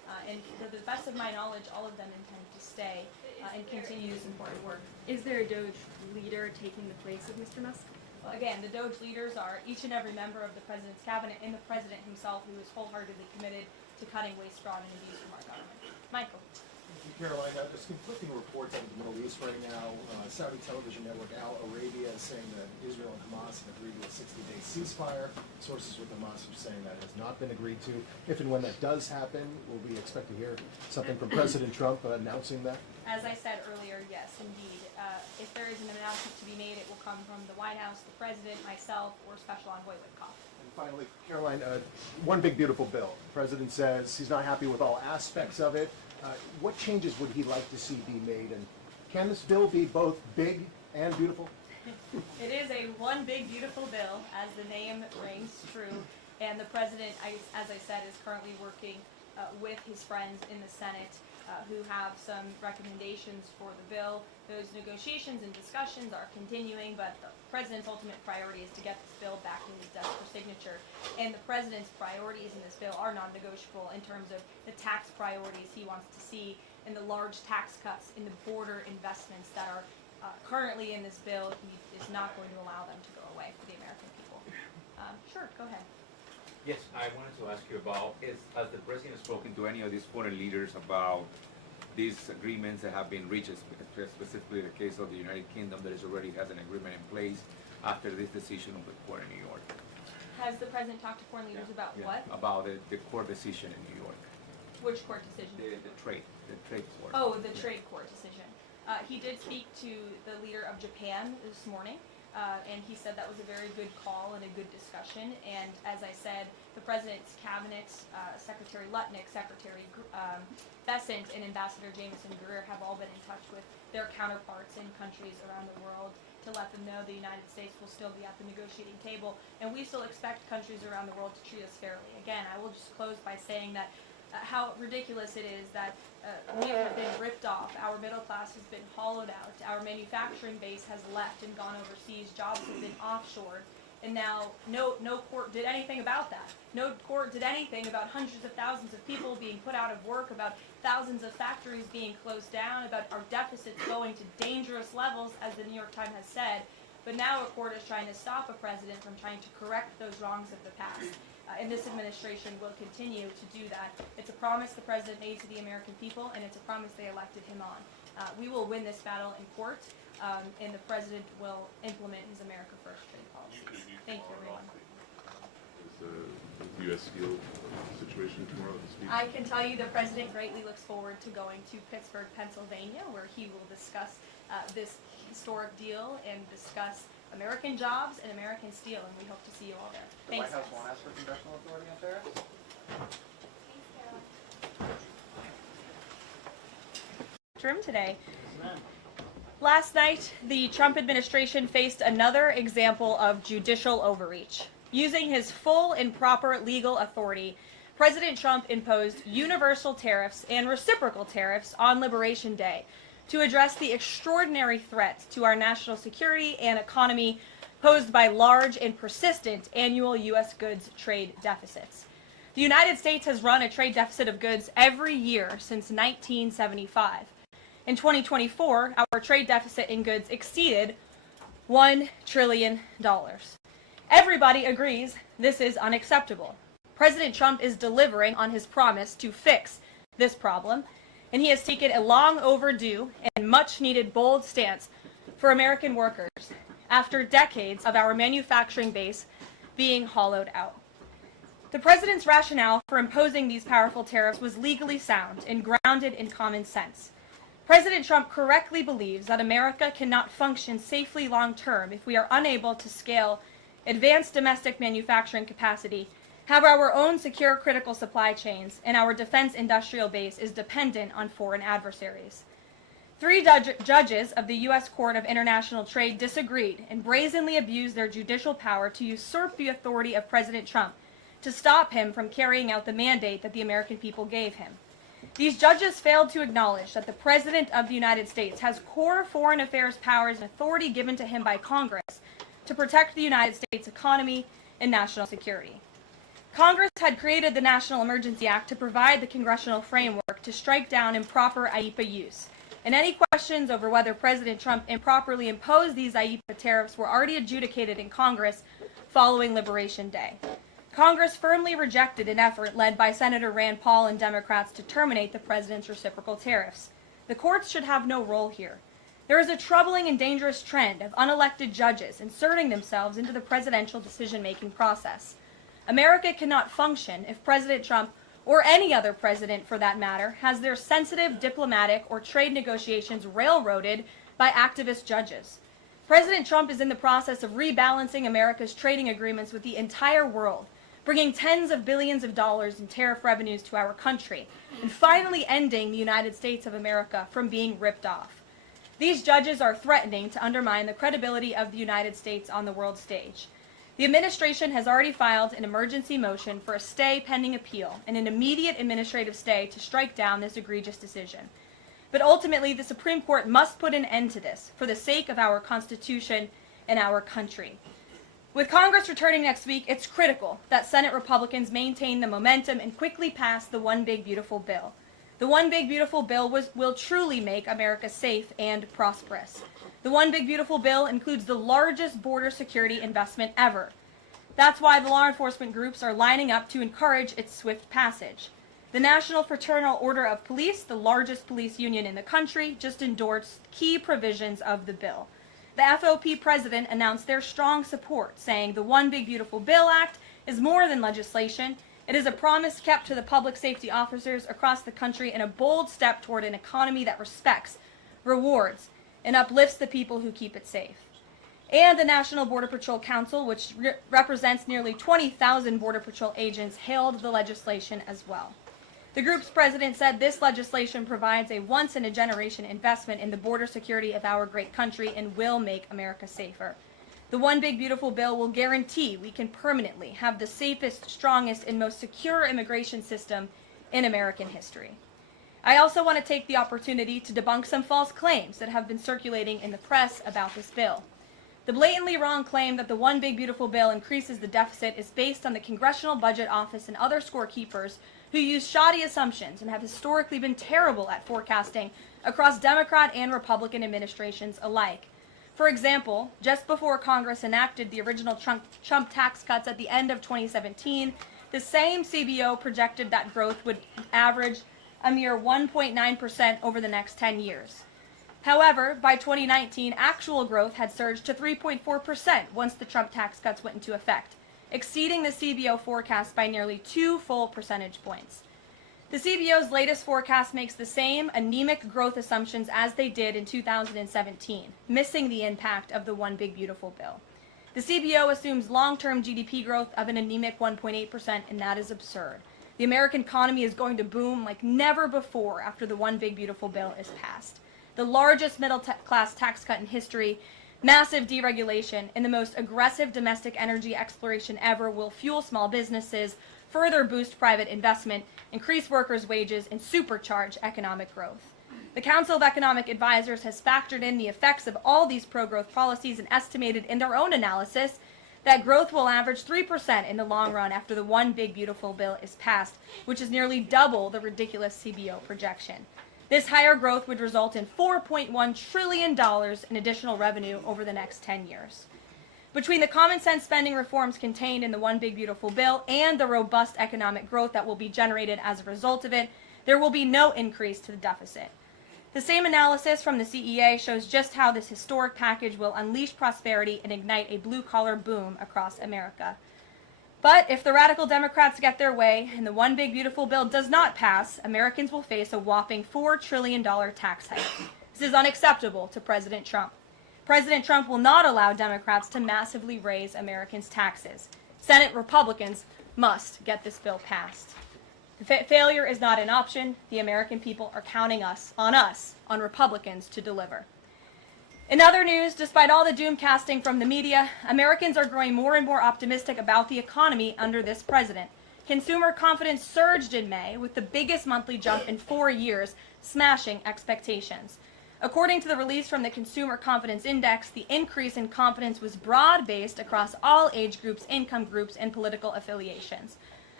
And to the best of my knowledge, all of them intend to stay and continue this important work. Is there a Doge leader taking the place of Mr. Musk? Well, again, the Doge leaders are each and every member of the president's cabinet and the president himself, who is wholeheartedly committed to cutting waste, fraud, and abuse from our government. Michael. Thank you, Caroline. There's conflicting reports out of the Middle East right now. Saudi television network Al Arabia is saying that Israel and Hamas have agreed to a 60-day ceasefire. Sources with Hamas are saying that has not been agreed to. If and when that does happen, will we expect to hear something from President Trump announcing that? As I said earlier, yes, indeed. If there is an announcement to be made, it will come from the White House, the president, myself, or Special Envoy Witkoff. And finally, Caroline, one big beautiful bill. The president says he's not happy with all aspects of it. What changes would he like to see be made? And can this bill be both big and beautiful? It is a one big beautiful bill, as the name rings true. And the president, as I said, is currently working with his friends in the Senate who have some recommendations for the bill. Those negotiations and discussions are continuing, but the president's ultimate priority is to get this bill back in his desk for signature. And the president's priorities in this bill are non-negotiable in terms of the tax priorities he wants to see and the large tax cuts in the border investments that are currently in this bill. He is not going to allow them to go away for the American people. Sure, go ahead. Yes, I wanted to ask you about, has the president spoken to any of these foreign leaders about these agreements that have been reached, specifically the case of the United Kingdom that already has an agreement in place after this decision of the court in New York? Has the president talked to foreign leaders about what? About the court decision in New York. Which court decision? The trade court. Oh, the trade court decision. He did speak to the leader of Japan this morning. And he said that was a very good call and a good discussion. And as I said, the president's cabinet, Secretary Lutnick, Secretary Bessent, and Ambassador Jameson Greer have all been in touch with their counterparts in countries around the world to let them know the United States will still be at the negotiating table. And we still expect countries around the world to treat us fairly. Again, I will just close by saying that how ridiculous it is that we have been ripped off, our middle class has been hollowed out, our manufacturing base has left and gone overseas, jobs have been offshored, and now no court did anything about that. No court did anything about hundreds of thousands of people being put out of work, about thousands of factories being closed down, about our deficits going to dangerous levels, as the New York Times has said. But now a court is trying to stop a president from trying to correct those wrongs of the past. And this administration will continue to do that. It's a promise the president made to the American people, and it's a promise they elected him on. We will win this battle in court, and the president will implement his America First trade policies. Thank you, everyone. Is the U.S. Steel situation tomorrow to speak? I can tell you the president greatly looks forward to going to Pittsburgh, Pennsylvania, where he will discuss this historic deal and discuss American jobs and American steel, and we hope to see you all there. The Thanks, White House guys. won't ask for congressional authority on tariffs? Room today. Last night, the Trump administration faced another example of judicial overreach. Using his full and proper legal authority, President Trump imposed universal tariffs and reciprocal tariffs on Liberation Day to address the extraordinary threat to our national security and economy posed by large and persistent annual U.S. goods trade deficits. The United States has run a trade deficit of goods every year since 1975. In 2024, our trade deficit in goods exceeded $1 trillion. Everybody agrees this is unacceptable. President Trump is delivering on his promise to fix this problem, and he has taken a long overdue and much needed bold stance for American workers after decades of our manufacturing base being hollowed out. The president's rationale for imposing these powerful tariffs was legally sound and grounded in common sense. President Trump correctly believes that America cannot function safely long-term if we are unable to scale advanced domestic manufacturing capacity, have our own secure critical supply chains, and our defense industrial base is dependent on foreign adversaries. 3 judges of the U.S. Court of International Trade disagreed and brazenly abused their judicial power to usurp the authority of President Trump to stop him from carrying out the mandate that the American people gave him. These judges failed to acknowledge that the President of the United States has core foreign affairs powers and authority given to him by Congress to protect the United States economy and national security. Congress had created the National Emergency Act to provide the congressional framework to strike down improper IEEPA use. And any questions over whether President Trump improperly imposed these IEEPA tariffs were already adjudicated in Congress following Liberation Day. Congress firmly rejected an effort led by Senator Rand Paul and Democrats to terminate the president's reciprocal tariffs. The courts should have no role here. There is a troubling and dangerous trend of unelected judges inserting themselves into the presidential decision-making process. America cannot function if President Trump, or any other president for that matter, has their sensitive diplomatic or trade negotiations railroaded by activist judges. President Trump is in the process of rebalancing America's trading agreements with the entire world, bringing tens of billions of dollars in tariff revenues to our country, and finally ending the United States of America from being ripped off. These judges are threatening to undermine the credibility of the United States on the world stage. The administration has already filed an emergency motion for a stay pending appeal and an immediate administrative stay to strike down this egregious decision. But ultimately, the Supreme Court must put an end to this for the sake of our Constitution and our country. With Congress returning next week, it's critical that Senate Republicans maintain the momentum and quickly pass the One Big Beautiful Bill. The One Big Beautiful Bill will truly make America safe and prosperous. The One Big Beautiful Bill includes the largest border security investment ever. That's why the law enforcement groups are lining up to encourage its swift passage. The National Fraternal Order of Police, the largest police union in the country, just endorsed key provisions of the bill. The FOP president announced their strong support, saying the One Big Beautiful Bill Act is more than legislation. It is a promise kept to the public safety officers across the country and a bold step toward an economy that respects, rewards, and uplifts the people who keep it safe. And the National Border Patrol Council, which represents nearly 20,000 Border Patrol agents, hailed the legislation as well. The group's president said this legislation provides a once-in-a-generation investment in the border security of our great country and will make America safer. The One Big Beautiful Bill will guarantee we can permanently have the safest, strongest, and most secure immigration system in American history. I also want to take the opportunity to debunk some false claims that have been circulating in the press about this bill. The blatantly wrong claim that the One Big Beautiful Bill increases the deficit is based on the Congressional Budget Office and other scorekeepers who use shoddy assumptions and have historically been terrible at forecasting across Democrat and Republican administrations alike. For example, just before Congress enacted the original Trump tax cuts at the end of 2017, the same CBO projected that growth would average a mere 1.9% over the next 10 years. However, by 2019, actual growth had surged to 3.4% once the Trump tax cuts went into effect, exceeding the CBO forecast by nearly 2 full percentage points. The CBO's latest forecast makes the same anemic growth assumptions as they did in 2017, missing the impact of the One Big Beautiful Bill. The CBO assumes long-term GDP growth of an anemic 1.8%, and that is absurd. The American economy is going to boom like never before after the One Big Beautiful Bill is passed. The largest middle-class tax cut in history, massive deregulation, and the most aggressive domestic energy exploration ever will fuel small businesses, further boost private investment, increase workers' wages, and supercharge economic growth. The Council of Economic Advisors has factored in the effects of all these pro-growth policies and estimated in their own analysis that growth will average 3% in the long run after the One Big Beautiful Bill is passed, which is nearly double the ridiculous CBO projection. This higher growth would result in $4.1 trillion in additional revenue over the next 10 years. Between the common sense spending reforms contained in the One Big Beautiful Bill and the robust economic growth that will be generated as a result of it, there will be no increase to the deficit. The same analysis from the CEA shows just how this historic package will unleash prosperity and ignite a blue-collar boom across America. But if the radical Democrats get their way and the One Big Beautiful Bill does not pass, Americans will face a whopping $4 trillion tax hike. This is unacceptable to President Trump. President Trump will not allow Democrats to massively raise Americans' taxes. Senate Republicans must get this bill passed. The failure is not an option. The American people are counting on Republicans to deliver. In other news, despite all the doom casting from the media, Americans are growing more and more optimistic about the economy under this president. Consumer confidence surged in May with the biggest monthly jump in 4 years, smashing expectations. According to the release from the Consumer Confidence Index, the increase in confidence was broad-based across all age groups, income groups, and political affiliations.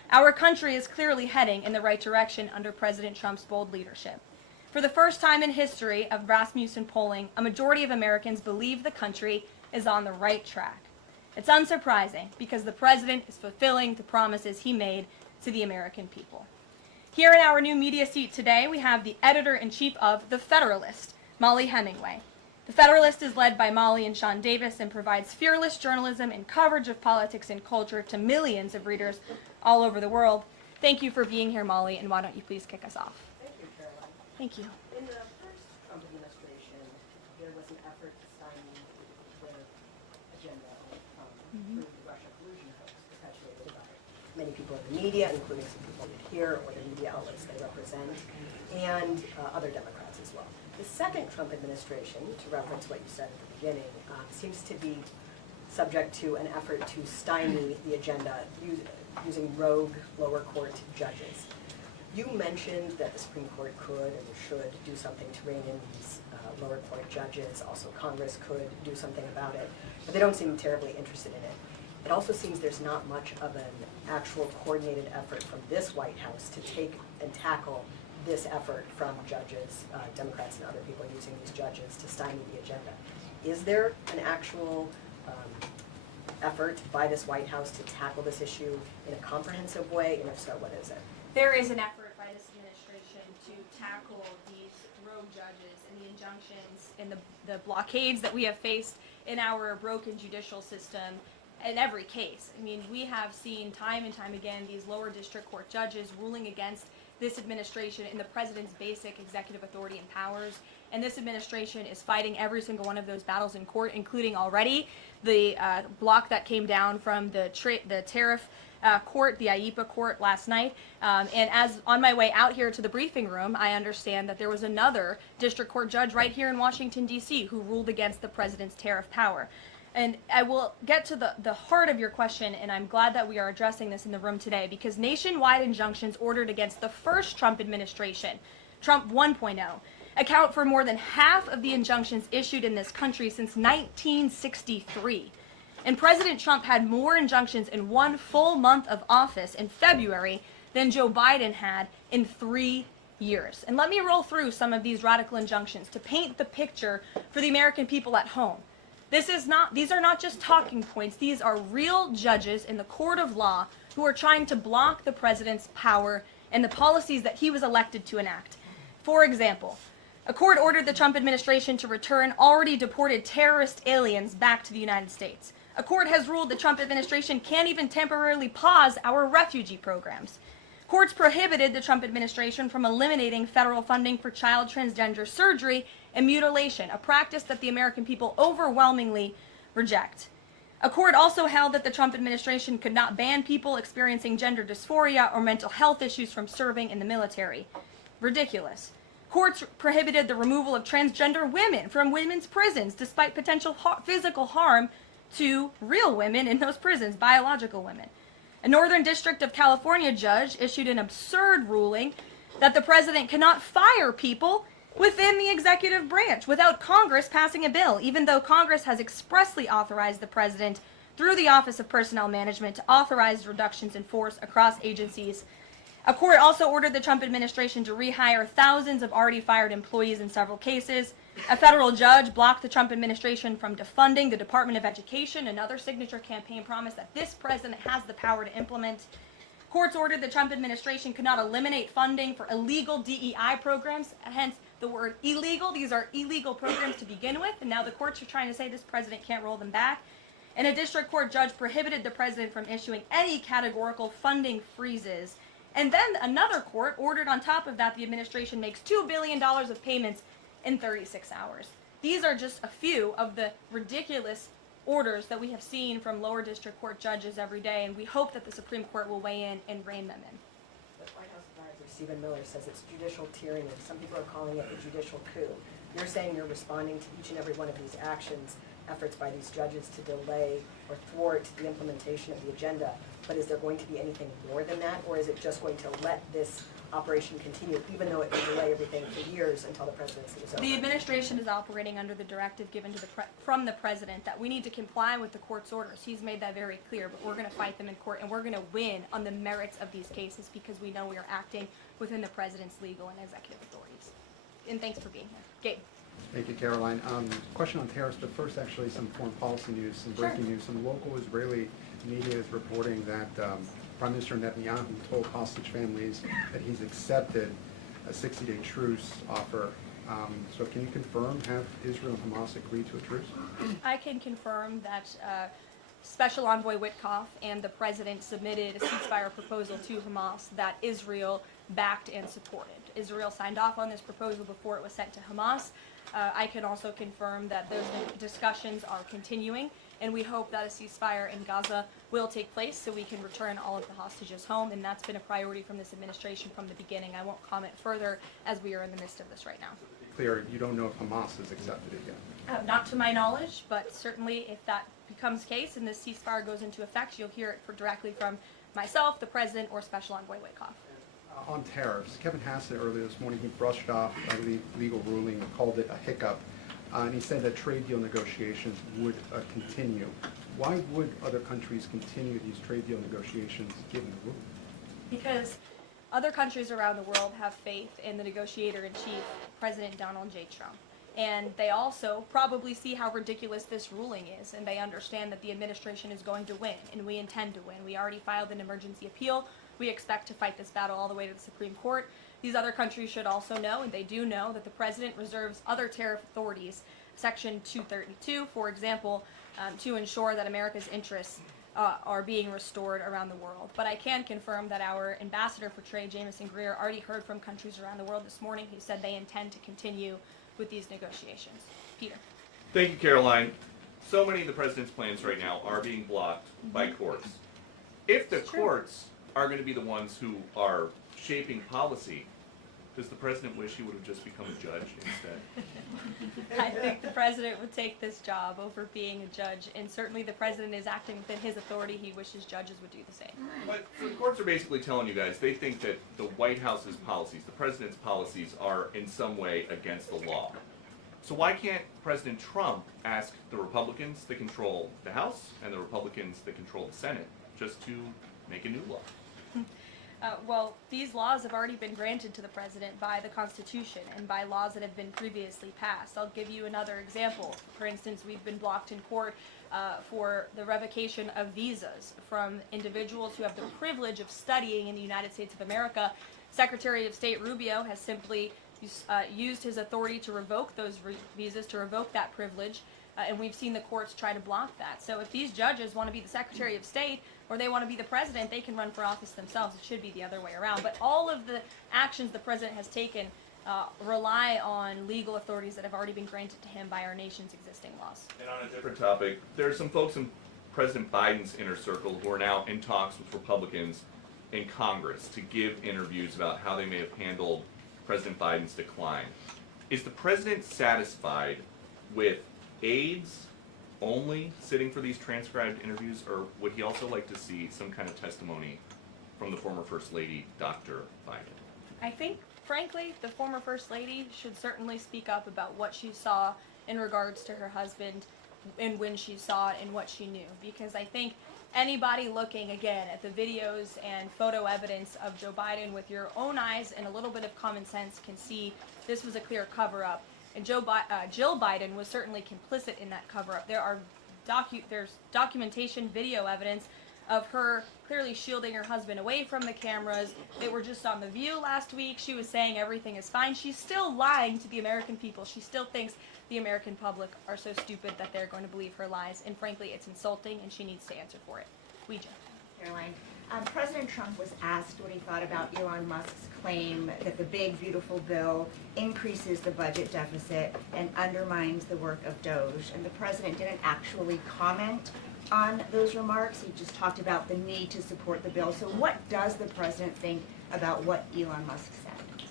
Our country is clearly heading in the right direction under President Trump's bold leadership. For the first time in history of Rasmussen polling, a majority of Americans believe the country is on the right track. It's unsurprising because the president is fulfilling the promises he made to the American people. Here in our new media seat today, we have the editor-in-chief of The Federalist, Molly Hemingway. The Federalist is led by Molly and Sean Davis and provides fearless journalism and coverage of politics and culture to millions of readers all over the world. Thank you for being here, Molly, and why don't you please kick us off? Thank you, Caroline. Thank you. In the first Trump administration, there was an effort to stymie their agenda through the Russia collusion hoax perpetuated by many people in the media, including some people here or the media outlets they represent, and other Democrats as well. The second Trump administration, to reference what you said at the beginning, seems to be subject to an effort to stymie the agenda using rogue lower court judges. You mentioned that the Supreme Court could and should do something to rein in these lower court judges. Also, Congress could do something about it, but they don't seem terribly interested in it. It also seems there's not much of an actual coordinated effort from this White House to take and tackle this effort from judges, Democrats and other people using these judges to stymie the agenda. Is there an actual effort by this White House to tackle this issue in a comprehensive way, and if so, what is it? There is an effort by this administration to tackle these rogue judges and the injunctions and the blockades that we have faced in our broken judicial system in every case. I mean, we have seen time and time again these lower district court judges ruling against this administration in the president's basic executive authority and powers. And this administration is fighting every single one of those battles in court, including already the block that came down from the Tariff court, the IEPA court last night. And as on my way out here to the briefing room, I understand that there was another district court judge right here in Washington, D.C. who ruled against the president's tariff power. And I will get to the heart of your question, and I'm glad that we are addressing this in the room today, because nationwide injunctions ordered against the first Trump administration, Trump 1.0, account for more than half of the injunctions issued in this country since 1963. And President Trump had more injunctions in one full month of office in February than Joe Biden had in 3 years. And let me roll through some of these radical injunctions to paint the picture for the American people at home. These are not just talking points. These are real judges in the court of law who are trying to block the president's power and the policies that he was elected to enact. For example, a court ordered the Trump administration to return already deported terrorist aliens back to the United States. A court has ruled the Trump administration can't even temporarily pause our refugee programs. Courts prohibited the Trump administration from eliminating federal funding for child transgender surgery and mutilation, a practice that the American people overwhelmingly reject. A court also held that the Trump administration could not ban people experiencing gender dysphoria or mental health issues from serving in the military. Ridiculous. Courts prohibited the removal of transgender women from women's prisons despite potential physical harm to real women in those prisons, biological women. A Northern District of California judge issued an absurd ruling that the president cannot fire people within the executive branch without Congress passing a bill, even though Congress has expressly authorized the president through the Office of Personnel Management to authorize reductions in force across agencies. A court also ordered the Trump administration to rehire thousands of already fired employees in several cases. A federal judge blocked the Trump administration from defunding the Department of Education, another signature campaign promise that this president has the power to implement. Courts ordered the Trump administration could not eliminate funding for illegal DEI programs, hence the word illegal. These are illegal programs to begin with, and now the courts are trying to say this president can't roll them back. And a district court judge prohibited the president from issuing any categorical funding freezes. And then another court ordered on top of that the administration makes $2 billion of payments in 36 hours. These are just a few of the ridiculous orders that we have seen from lower district court judges every day, and we hope that the Supreme Court will weigh in and rein them in. The White House advisor Stephen Miller says it's judicial tyranny. Some people are calling it a judicial coup. You're saying you're responding to each and every one of these actions efforts by these judges to delay or thwart the implementation of the agenda, but is there going to be anything more than that, or is it just going to let this operation continue, even though it will delay everything for years until the presidency is over? The administration is operating under the directive given to from the president that we need to comply with the court's orders. He's made that very clear, but we're going to fight them in court, and we're going to win on the merits of these cases because we know we are acting within the president's legal and executive authorities. And thanks for being here. Gabe. Thank you, Caroline. Question on tariffs, but first actually some foreign policy news, some breaking news. Some local Israeli media is reporting that Prime Minister Netanyahu told hostage families that he's accepted a 60-day truce offer. So can you confirm, have Israel and Hamas agreed to a truce? I can confirm that Special Envoy Witkoff and the president submitted a ceasefire proposal to Hamas that Israel backed and supported. Israel signed off on this proposal before it was sent to Hamas. I can also confirm that those discussions are continuing, and we hope that a ceasefire in Gaza will take place so we can return all of the hostages home, and that's been a priority from this administration from the beginning. I won't comment further as we are in the midst of this right now. Clear, you don't know if Hamas has accepted it yet? Not to my knowledge, but certainly if that becomes the case and this ceasefire goes into effect, you'll hear it directly from myself, the president, or Special Envoy Witkoff. On tariffs, Kevin Hassett earlier this morning, he brushed off a legal ruling, called it a hiccup, and he said that trade deal negotiations would continue. Why would other countries continue these trade deal negotiations given the ruling? Because other countries around the world have faith in the negotiator-in-chief, President Donald J. Trump. And they also probably see how ridiculous this ruling is, and they understand that the administration is going to win, and we intend to win. We already filed an emergency appeal. We expect to fight this battle all the way to the Supreme Court. These other countries should also know, and they do know, that the president reserves other tariff authorities, Section 232, for example, to ensure that America's interests are being restored around the world. But I can confirm that our ambassador for trade, Jameson Greer, already heard from countries around the world this morning who said they intend to continue with these negotiations. Peter. Thank you, Caroline. So many of the president's plans right now are being blocked by courts. If the courts are going to be the ones who are shaping policy, does the president wish he would have just become a judge instead? I think the president would take this job over being a judge, and certainly the president is acting within his authority. He wishes judges would do the same. But the courts are basically telling you guys they think that the White House's policies, the president's policies, are in some way against the law. So why can't President Trump ask the Republicans that control the House and the Republicans that control the Senate just to make a new law? Well, these laws have already been granted to the president by the Constitution and by laws that have been previously passed. I'll give you another example. For instance, we've been blocked in court for the revocation of visas from individuals who have the privilege of studying in the United States of America. Secretary of State Rubio has simply used his authority to revoke those visas, to revoke that privilege, and we've seen the courts try to block that. So if these judges want to be the Secretary of State or they want to be the president, they can run for office themselves. It should be the other way around. But all of the actions the president has taken rely on legal authorities that have already been granted to him by our nation's existing laws. And on a different topic, there are some folks in President Biden's inner circle who are now in talks with Republicans in Congress to give interviews about how they may have handled President Biden's decline. Is the president satisfied with aides only sitting for these transcribed interviews, or would he also like to see some kind of testimony from the former First Lady, Dr. Biden? I think, frankly, the former First Lady should certainly speak up about what she saw in regards to her husband and when she saw it and what she knew. Because I think anybody looking, again, at the videos and photo evidence of Joe Biden with your own eyes and a little bit of common sense can see this was a clear cover-up. And Jill Biden was certainly complicit in that cover-up. There's documentation, video evidence of her clearly shielding her husband away from the cameras. They were just on The View last week. She was saying everything is fine. She's still lying to the American people. She still thinks the American public are so stupid that they're going to believe her lies. And frankly, it's insulting, and she needs to answer for it. Ouija. Caroline. President Trump was asked what he thought about Elon Musk's claim that the big, beautiful bill increases the budget deficit and undermines the work of Doge. And the president didn't actually comment on those remarks. He just talked about the need to support the bill. So what does the president think about what Elon Musk said?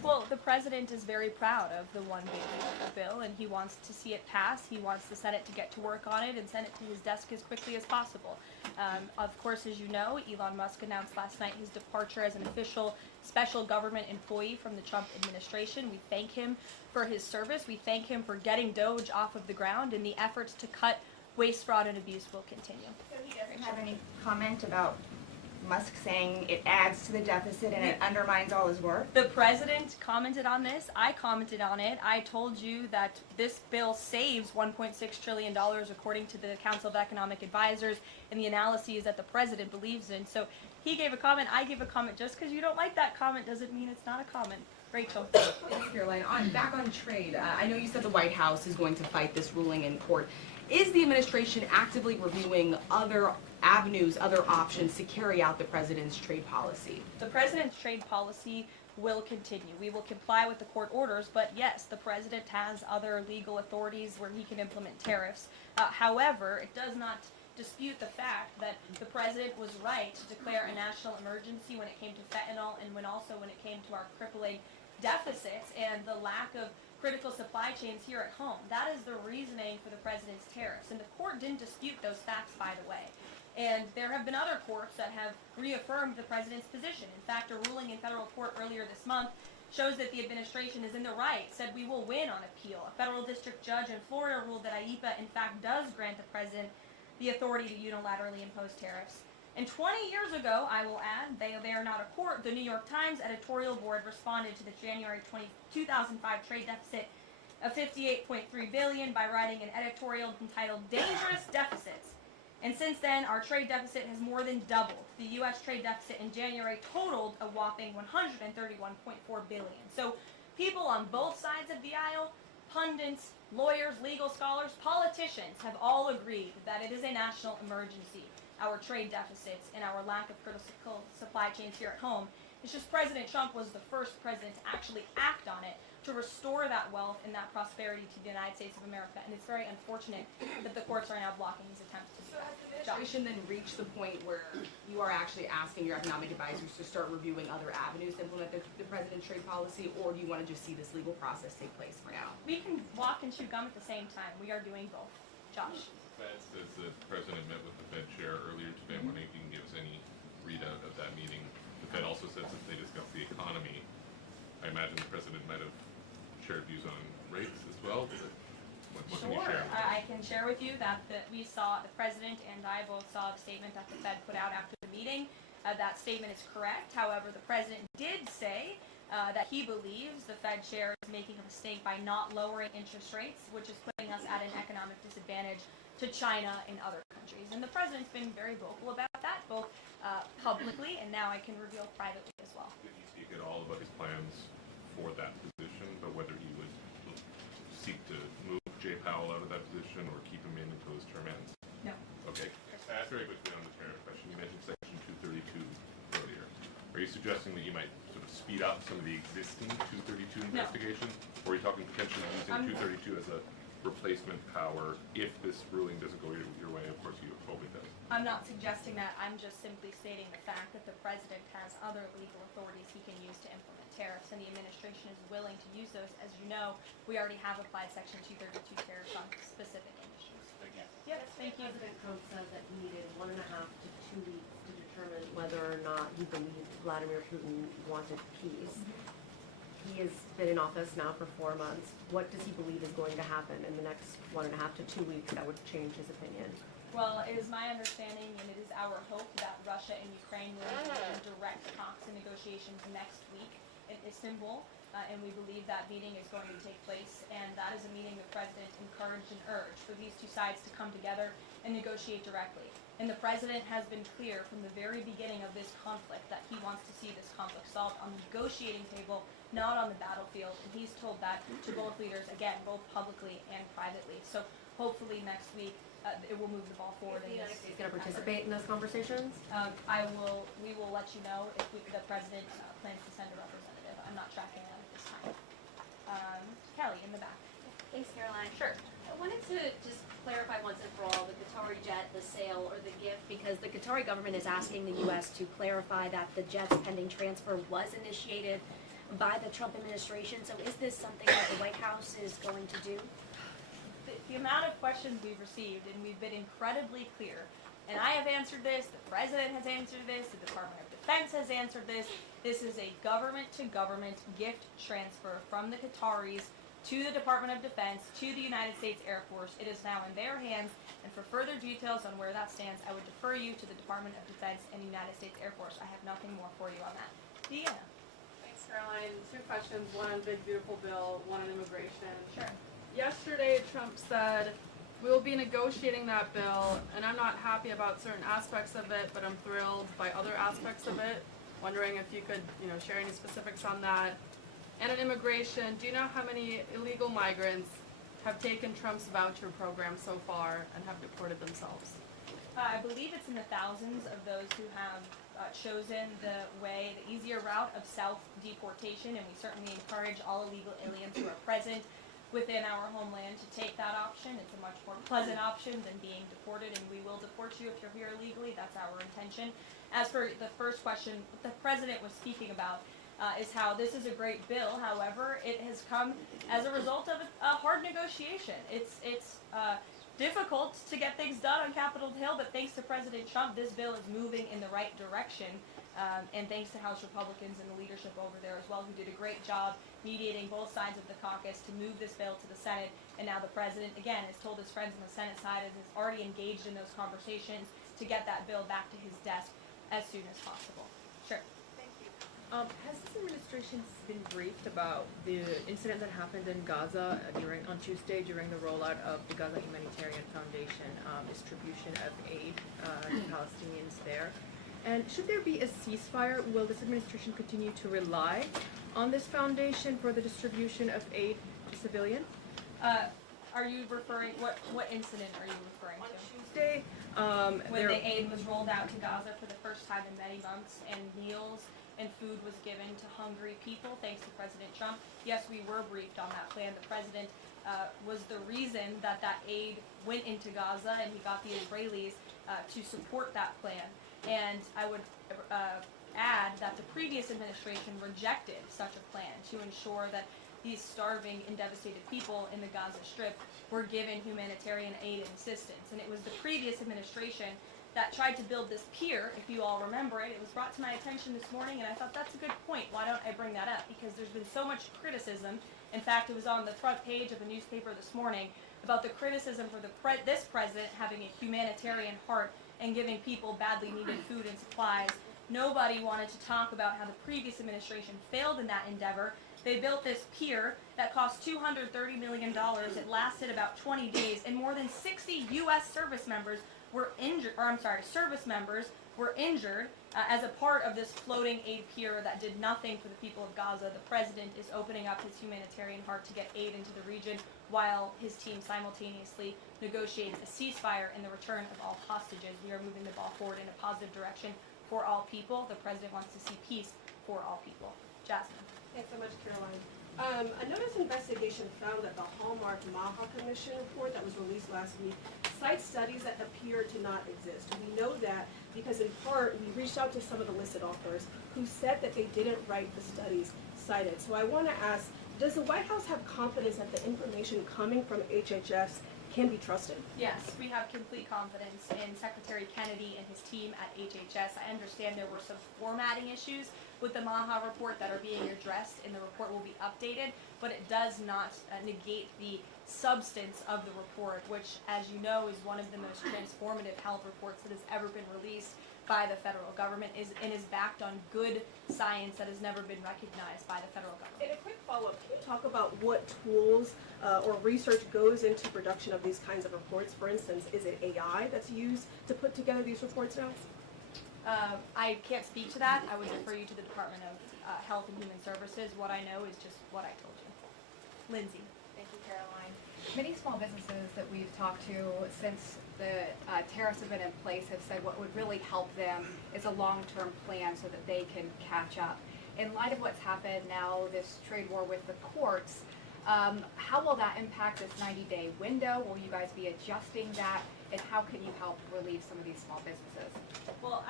Well, the president is very proud of the one big beautiful bill, and he wants to see it pass. He wants the Senate to get to work on it and send it to his desk as quickly as possible. Of course, as you know, Elon Musk announced last night his departure as an official special government employee from the Trump administration. We thank him for his service. We thank him for getting Doge off of the ground, and the efforts to cut waste, fraud, and abuse will continue. So he doesn't have any comment about Musk saying it adds to the deficit and it undermines all his work? The president commented on this. I commented on it. I told you that this bill saves $1.6 trillion according to the Council of Economic Advisors and the analyses that the president believes in. So he gave a comment. I gave a comment. Just because you don't like that comment doesn't mean it's not a comment. Rachel. Thanks, Caroline. Back on trade, I know you said the White House is going to fight this ruling in court. Is the administration actively reviewing other avenues, other options to carry out the president's trade policy? The president's trade policy will continue. We will comply with the court orders, but yes, the president has other legal authorities where he can implement tariffs. However, it does not dispute the fact that the president was right to declare a national emergency when it came to fentanyl and when it came to our crippling deficits and the lack of critical supply chains here at home. That is the reasoning for the president's tariffs, and the court didn't dispute those facts, by the way. And there have been other courts that have reaffirmed the president's position. In fact, a ruling in federal court earlier this month shows that the administration is in the right, said we will win on appeal. A federal district judge in Florida ruled that IEPA, in fact, does grant the president the authority to unilaterally impose tariffs. And 20 years ago, I will add, they are not a court, the New York Times editorial board responded to the January 2005 trade deficit of $58.3 billion by writing an editorial entitled Dangerous Deficits. And since then, our trade deficit has more than doubled. The U.S. trade deficit in January totaled a whopping $131.4 billion. So people on both sides of the aisle, pundits, lawyers, legal scholars, politicians have all agreed that it is a national emergency. Our trade deficits and our lack of critical supply chains here at home. It's just President Trump was the first president to actually act on it to restore that wealth and that prosperity to the United States of America. And it's very unfortunate that the courts are now blocking his attempts to do that. Has the administration then reached the point where you are actually asking your economic advisors to start reviewing other avenues to implement the president's trade policy, or do you want to just see this legal process take place for now? We can walk and chew gum at the same time. We are doing both. Josh. Fed says the president met with the Fed chair earlier today. I'm wondering if you can give us any readout of that meeting. The Fed also says that they discussed the economy. I imagine the president might have shared views on rates as well. What can you share? I can share with you that we saw, the president and I both saw the statement that the Fed put out after the meeting. That statement is correct. However, the president did say that he believes the Fed chair is making a mistake by not lowering interest rates, which is putting us at an economic disadvantage to China and other countries. And the president's been very vocal about that, both publicly and now I can reveal privately as well. Did he speak at all about his plans for that position, but whether he would seek to move Jay Powell out of that position or keep him in until his term ends? No. Okay. Very quickly on the tariff question, you mentioned Section 232 earlier. Are you suggesting that you might sort of speed up some of the existing 232 investigations? Or are you talking potentially using 232 as a replacement power if this ruling doesn't go your way? Of course, you hope it does. I'm not suggesting that. I'm just simply stating the fact that the president has other legal authorities he can use to implement tariffs, and the administration is willing to use those. As you know, we already have applied Section 232 tariffs on specific industries. Thank you. Yes, thank you. President Trump said that he needed 1.5 to 2 weeks to determine whether or not he believed Vladimir Putin wanted peace. He has been in office now for 4 months. What does he believe is going to happen in the next 1.5 to 2 weeks that would change his opinion? Well, it is my understanding, and it is our hope, that Russia and Ukraine will engage in direct talks and negotiations next week in Istanbul, and we believe that meeting is going to take place, and that is a meeting the president encouraged and urged for these two sides to come together and negotiate directly. And the president has been clear from the very beginning of this conflict that he wants to see this conflict solved on the negotiating table, not on the battlefield, and he's told that to both leaders, again, both publicly and privately. So hopefully next week, it will move the ball forward. Is the United States going to participate in those conversations? We will let you know if the president plans to send a representative. I'm not tracking that at this time. Kelly, in the back. Thanks, Caroline. Sure. I wanted to just clarify once and for all the Qatari jet, the sale, or the gift, because the Qatari government is asking the U.S. to clarify that the jet's pending transfer was initiated by the Trump administration. So is this something that the White House is going to do? The amount of questions we've received, and we've been incredibly clear, and I have answered this, the President has answered this, the Department of Defense has answered this. This is a government-to-government gift transfer from the Qataris to the Department of Defense, to the United States Air Force. It is now in their hands, and for further details on where that stands, I would defer you to the Department of Defense and the United States Air Force. I have nothing more for you on that. Deanna. Thanks, Caroline. Two questions, one on Big Beautiful Bill, one on immigration. Sure. Yesterday, Trump said, we will be negotiating that bill, and I'm not happy about certain aspects of it, but I'm thrilled by other aspects of it. Wondering if you could, share any specifics on that. And on immigration, do you know how many illegal migrants have taken Trump's voucher program so far and have deported themselves? I believe it's in the thousands of those who have chosen the easier route of self-deportation, and we certainly encourage all illegal aliens who are present within our homeland to take that option. It's a much more pleasant option than being deported, and we will deport you if you're here illegally. That's our intention. As for the first question, what the President was speaking about is how this is a great bill. However, it has come as a result of a hard negotiation. It's difficult to get things done on Capitol Hill, but thanks to President Trump, this bill is moving in the right direction. And thanks to House Republicans and the leadership over there as well, who did a great job mediating both sides of the caucus to move this bill to the Senate. And now the President, again, has told his friends on the Senate side and is already engaged in those conversations to get that bill back to his desk as soon as possible. Sure. Thank you. Has this administration been briefed about the incident that happened in Gaza on Tuesday during the rollout of the Gaza Humanitarian Foundation distribution of aid to Palestinians there? And should there be a ceasefire, will this administration continue to rely on this foundation for the distribution of aid to civilians? Are you referring, what incident are you referring to? Tuesday, when the aid was rolled out to Gaza for the first time in many months, and meals and food was given to hungry people, thanks to President Trump. Yes, we were briefed on that plan. The President was the reason that aid went into Gaza, and he got the Israelis to support that plan. And I would add that the previous administration rejected such a plan to ensure that these starving and devastated people in the Gaza Strip were given humanitarian aid and assistance. And it was the previous administration that tried to build this pier, if you all remember it. It was brought to my attention this morning, and I thought that's a good point. Why don't I bring that up? Because there's been so much criticism. In fact, it was on the front page of a newspaper this morning about the criticism for this president having a humanitarian heart and giving people badly needed food and supplies. Nobody wanted to talk about how the previous administration failed in that endeavor. They built this pier that cost $230 million. It lasted about 20 days, and more than 60 U.S. service members were injured, as a part of this floating aid pier that did nothing for the people of Gaza. The president is opening up his humanitarian heart to get aid into the region, while his team simultaneously negotiates a ceasefire and the return of all hostages. We are moving the ball forward in a positive direction for all people. The president wants to see peace for all people. Jasmine. Thanks so much, Caroline. A notice investigation found that the Hallmark Maha Commission report that was released last week cites studies that appear to not exist. We know that because in part we reached out to some of the listed authors who said that they didn't write the studies cited. So I want to ask, does the White House have confidence that the information coming from HHS can be trusted? Yes, we have complete confidence in Secretary Kennedy and his team at HHS. I understand there were some formatting issues with the Maha report that are being addressed, and the report will be updated, but it does not negate the substance of the report, which, as you know, is one of the most transformative health reports that has ever been released by the federal government, and is backed on good science that has never been recognized by the federal government. And a quick follow-up, can you talk about what tools or research goes into production of these kinds of reports? For instance, is it AI that's used to put together these reports now? I can't speak to that. I would refer you to the Department of Health and Human Services. What I know is just what I told you. Lindsay. Thank you, Caroline. Many small businesses that we've talked to since the tariffs have been in place have said what would really help them is a long-term plan so that they can catch up. In light of what's happened now, this trade war with the courts, how will that impact this 90-day window? Will you guys be adjusting that? And how can you help relieve some of these small businesses? Well, I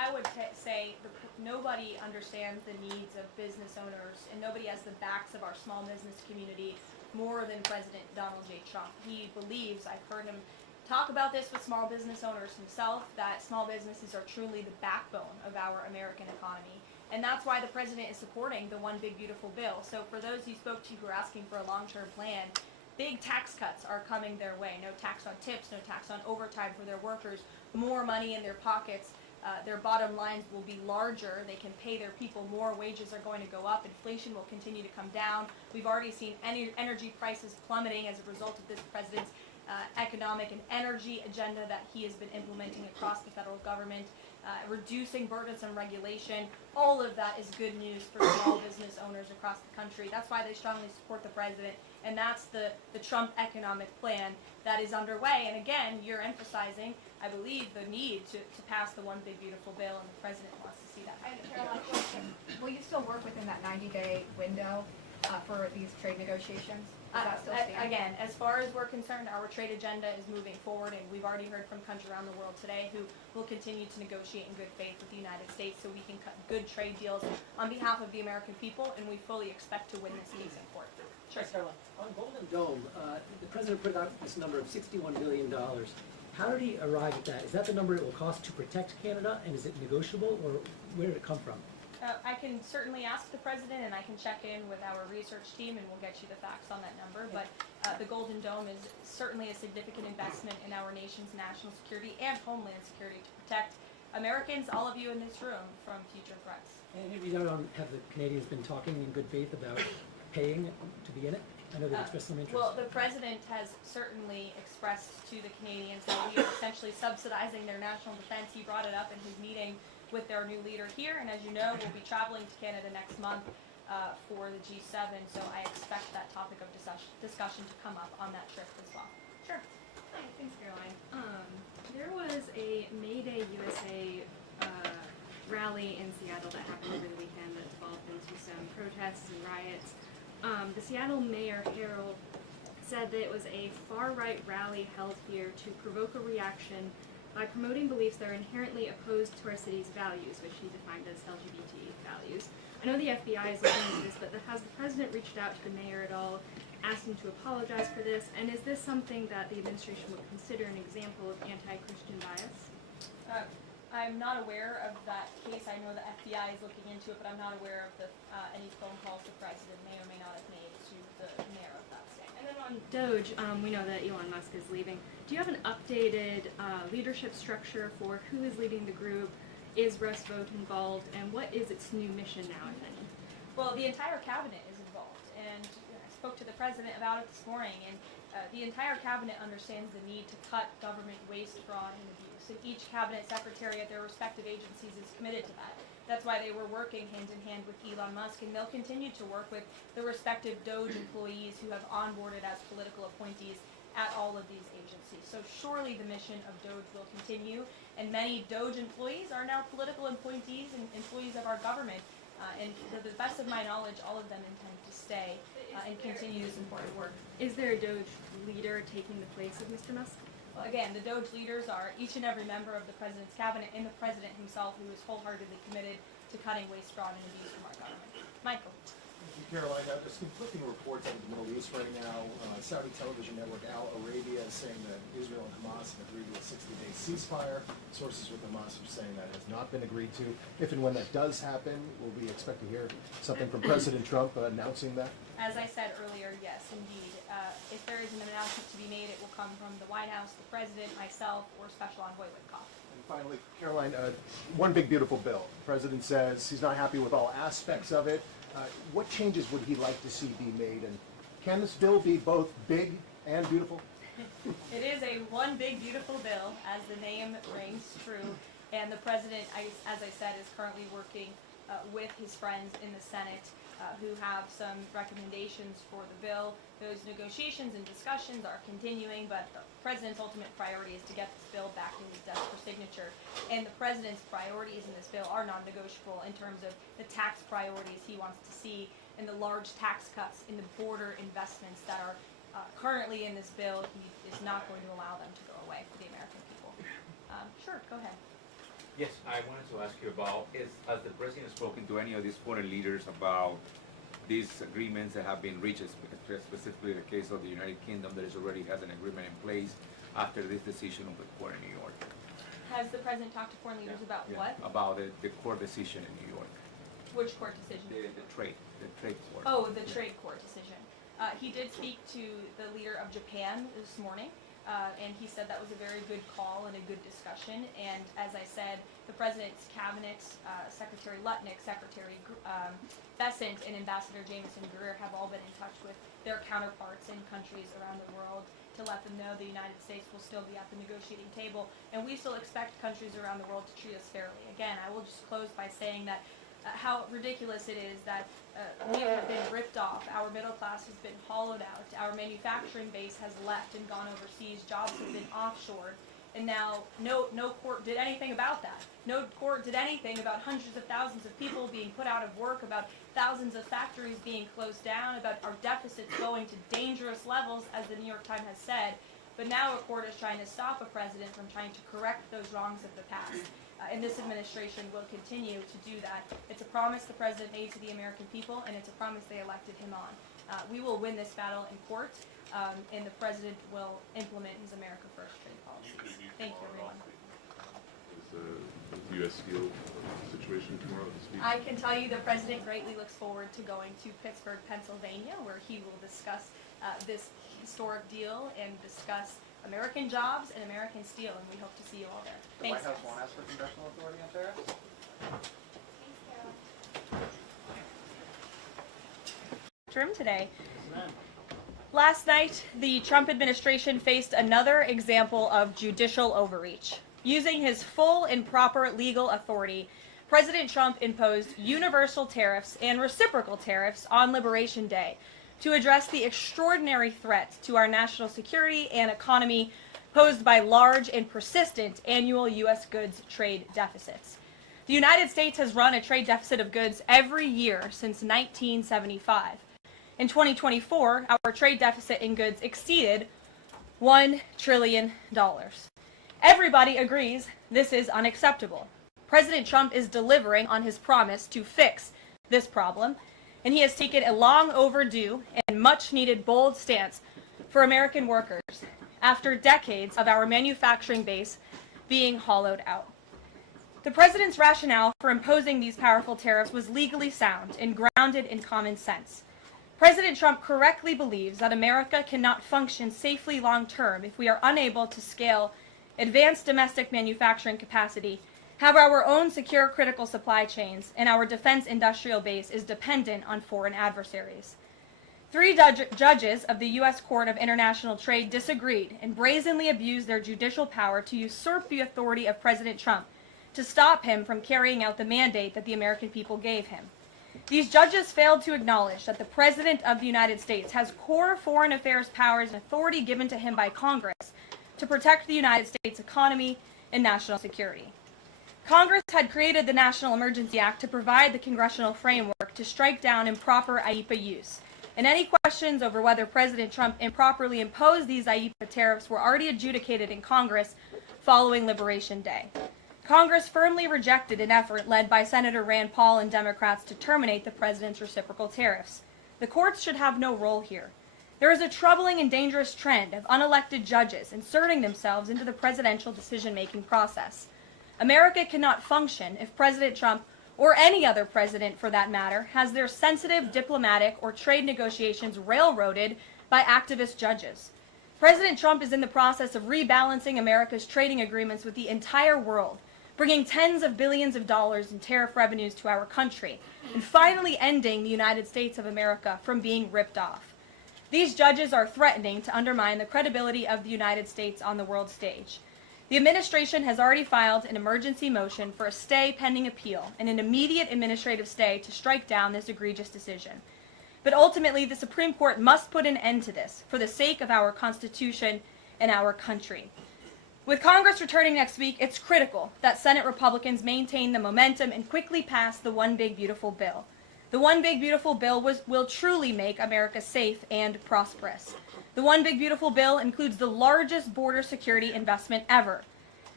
I would say nobody understands the needs of business owners, and nobody has the backs of our small business community more than President Donald J. Trump. He believes, I've heard him talk about this with small business owners himself, that small businesses are truly the backbone of our American economy. And that's why the president is supporting the One Big Beautiful Bill. So for those you spoke to who are asking for a long-term plan, big tax cuts are coming their way. No tax on tips, no tax on overtime for their workers, more money in their pockets. Their bottom lines will be larger. They can pay their people more. Wages are going to go up. Inflation will continue to come down. We've already seen energy prices plummeting as a result of this president's economic and energy agenda that he has been implementing across the federal government, reducing burdensome regulation. All of that is good news for small business owners across the country. That's why they strongly support the president, and that's the Trump economic plan that is underway. And again, you're emphasizing, I believe, the need to pass the One Big Beautiful Bill, and the president wants to see that. And Caroline, will you still work within that 90-day window for these trade negotiations? Does that still stand? Again, as far as we're concerned, our trade agenda is moving forward, and we've already heard from countries around the world today who will continue to negotiate in good faith with the United States so we can cut good trade deals on behalf of the American people, and we fully expect to win this case in court. Sure. Caroline, on Golden Dome, the president put out this number of $61 billion. How did he arrive at that? Is that the number it will cost to protect Canada, and is it negotiable, or where did it come from? I can certainly ask the president, and I can check in with our research team, and we'll get you the facts on that number. But the Golden Dome is certainly a significant investment in our nation's national security and homeland security to protect Americans, all of you in this room, from future threats. And have the Canadians been talking in good faith about paying to be in it? I know they've expressed some interest. Well, the president has certainly expressed to the Canadians that we are essentially subsidizing their national defense. He brought it up in his meeting with their new leader here, and as you know, we'll be traveling to Canada next month for the G7, so I expect that topic of discussion to come up on that trip as well. Sure. Hi, thanks, Caroline. There was a May Day USA rally in Seattle that happened over the weekend that devolved into some protests and riots. The Seattle Mayor Harold said that it was a far-right rally held here to provoke a reaction by promoting beliefs that are inherently opposed to our city's values, which he defined as LGBT values. I know the FBI is looking into this, but has the president reached out to the mayor at all, asked him to apologize for this, and is this something that the administration would consider an example of anti-Christian bias? I'm not aware of that case. I know the FBI is looking into it, but I'm not aware of any phone calls the president may or may not have made to the mayor of that state. And then on Doge, we know that Elon Musk is leaving. Do you have an updated leadership structure for who is leading the group? Is Russ Vought involved? And what is its new mission now, if any? Well, the entire cabinet is involved, and I spoke to the president about it this morning, and the entire cabinet understands the need to cut government waste, fraud, and abuse. And each cabinet secretary at their respective agencies is committed to that. That's why they were working hand in hand with Elon Musk, and they'll continue to work with the respective Doge employees who have onboarded as political appointees at all of these agencies. So surely the mission of Doge will continue, and many Doge employees are now political appointees and employees of our government. And to the best of my knowledge, all of them intend to stay and continue this important work. Is there a Doge leader taking the place of Mr. Musk? Well, again, the Doge leaders are each and every member of the president's cabinet and the president himself, who is wholeheartedly committed to cutting waste, fraud, and abuse from our government. Michael. Thank you, Caroline. There's conflicting reports out of the Middle East right now. Saudi television network Al Arabia is saying that Israel and Hamas have agreed to a 60-day ceasefire. Sources with Hamas are saying that has not been agreed to. If and when that does happen, will we expect to hear something from President Trump announcing that? As I said earlier, yes, indeed. If there is an announcement to be made, it will come from the White House, the president, myself, or Special Envoy Witkoff. And finally, Caroline, One Big Beautiful Bill. The president says he's not happy with all aspects of it. What changes would he like to see be made? And can this bill be both big and beautiful? It is a One Big Beautiful Bill, as the name rings true. And the president, as I said, is currently working with his friends in the Senate who have some recommendations for the bill. Those negotiations and discussions are continuing, but the president's ultimate priority is to get this bill back to his desk for signature. And the president's priorities in this bill are non-negotiable in terms of the tax priorities he wants to see and the large tax cuts in the border investments that are currently in this bill. He is not going to allow them to go away for the American people. Sure, go ahead. Yes, I wanted to ask you about, has the president spoken to any of these foreign leaders about these agreements that have been reached, specifically the case of the United Kingdom that is already has an agreement in place after this decision of the court in New York? Has the president talked to foreign leaders about what? About the court decision in New York. Which court decision? The trade court. Oh, the trade court decision. He did speak to the leader of Japan this morning, and he said that was a very good call and a good discussion. And as I said, the president's cabinet, Secretary Lutnick, Secretary Bessent, and Ambassador Jameson Greer have all been in touch with their counterparts in countries around the world to let them know the United States will still be at the negotiating table, and we still expect countries around the world to treat us fairly. Again, I will just close by saying that how ridiculous it is that we have been ripped off, our middle class has been hollowed out, our manufacturing base has left and gone overseas, jobs have been offshored, and now no court did anything about that. No court did anything about hundreds of thousands of people being put out of work, about thousands of factories being closed down, about our deficits going to dangerous levels, as the New York Times has said. But now a court is trying to stop a president from trying to correct those wrongs of the past. And this administration will continue to do that. It's a promise the president made to the American people, and it's a promise they elected him on. We will win this battle in court, and the president will implement his America First trade policies. Thank you, everyone. Is the U.S. Steel situation tomorrow to speak? I can tell you the president greatly looks forward to going to Pittsburgh, Pennsylvania, where he will discuss this historic deal and discuss American jobs and American steel, and we hope to see you all there. The Thanks, White House guys. won't ask for congressional authority on tariffs? Room today. Last night, the Trump administration faced another example of judicial overreach. Using his full and proper legal authority, President Trump imposed universal tariffs and reciprocal tariffs on Liberation Day to address the extraordinary threat to our national security and economy posed by large and persistent annual U.S. goods trade deficits. The United States has run a trade deficit of goods every year since 1975. In 2024, our trade deficit in goods exceeded $1 trillion. Everybody agrees this is unacceptable. President Trump is delivering on his promise to fix this problem, and he has taken a long overdue and much needed bold stance for American workers after decades of our manufacturing base being hollowed out. The president's rationale for imposing these powerful tariffs was legally sound and grounded in common sense. President Trump correctly believes that America cannot function safely long-term if we are unable to scale advanced domestic manufacturing capacity, have our own secure critical supply chains, and our defense industrial base is dependent on foreign adversaries. 3 judges of the U.S. Court of International Trade disagreed and brazenly abused their judicial power to usurp the authority of President Trump to stop him from carrying out the mandate that the American people gave him. These judges failed to acknowledge that the President of the United States has core foreign affairs powers and authority given to him by Congress to protect the United States economy and national security. Congress had created the National Emergency Act to provide the congressional framework to strike down improper IEEPA use. And any questions over whether President Trump improperly imposed these IEEPA tariffs were already adjudicated in Congress following Liberation Day. Congress firmly rejected an effort led by Senator Rand Paul and Democrats to terminate the president's reciprocal tariffs. The courts should have no role here. There is a troubling and dangerous trend of unelected judges inserting themselves into the presidential decision-making process. America cannot function if President Trump, or any other president for that matter, has their sensitive diplomatic or trade negotiations railroaded by activist judges. President Trump is in the process of rebalancing America's trading agreements with the entire world, bringing tens of billions of dollars in tariff revenues to our country, and finally ending the United States of America from being ripped off. These judges are threatening to undermine the credibility of the United States on the world stage. The administration has already filed an emergency motion for a stay pending appeal and an immediate administrative stay to strike down this egregious decision. But ultimately, the Supreme Court must put an end to this for the sake of our Constitution and our country. With Congress returning next week, it's critical that Senate Republicans maintain the momentum and quickly pass the One Big Beautiful Bill. The One Big Beautiful Bill will truly make America safe and prosperous. The One Big Beautiful Bill includes the largest border security investment ever.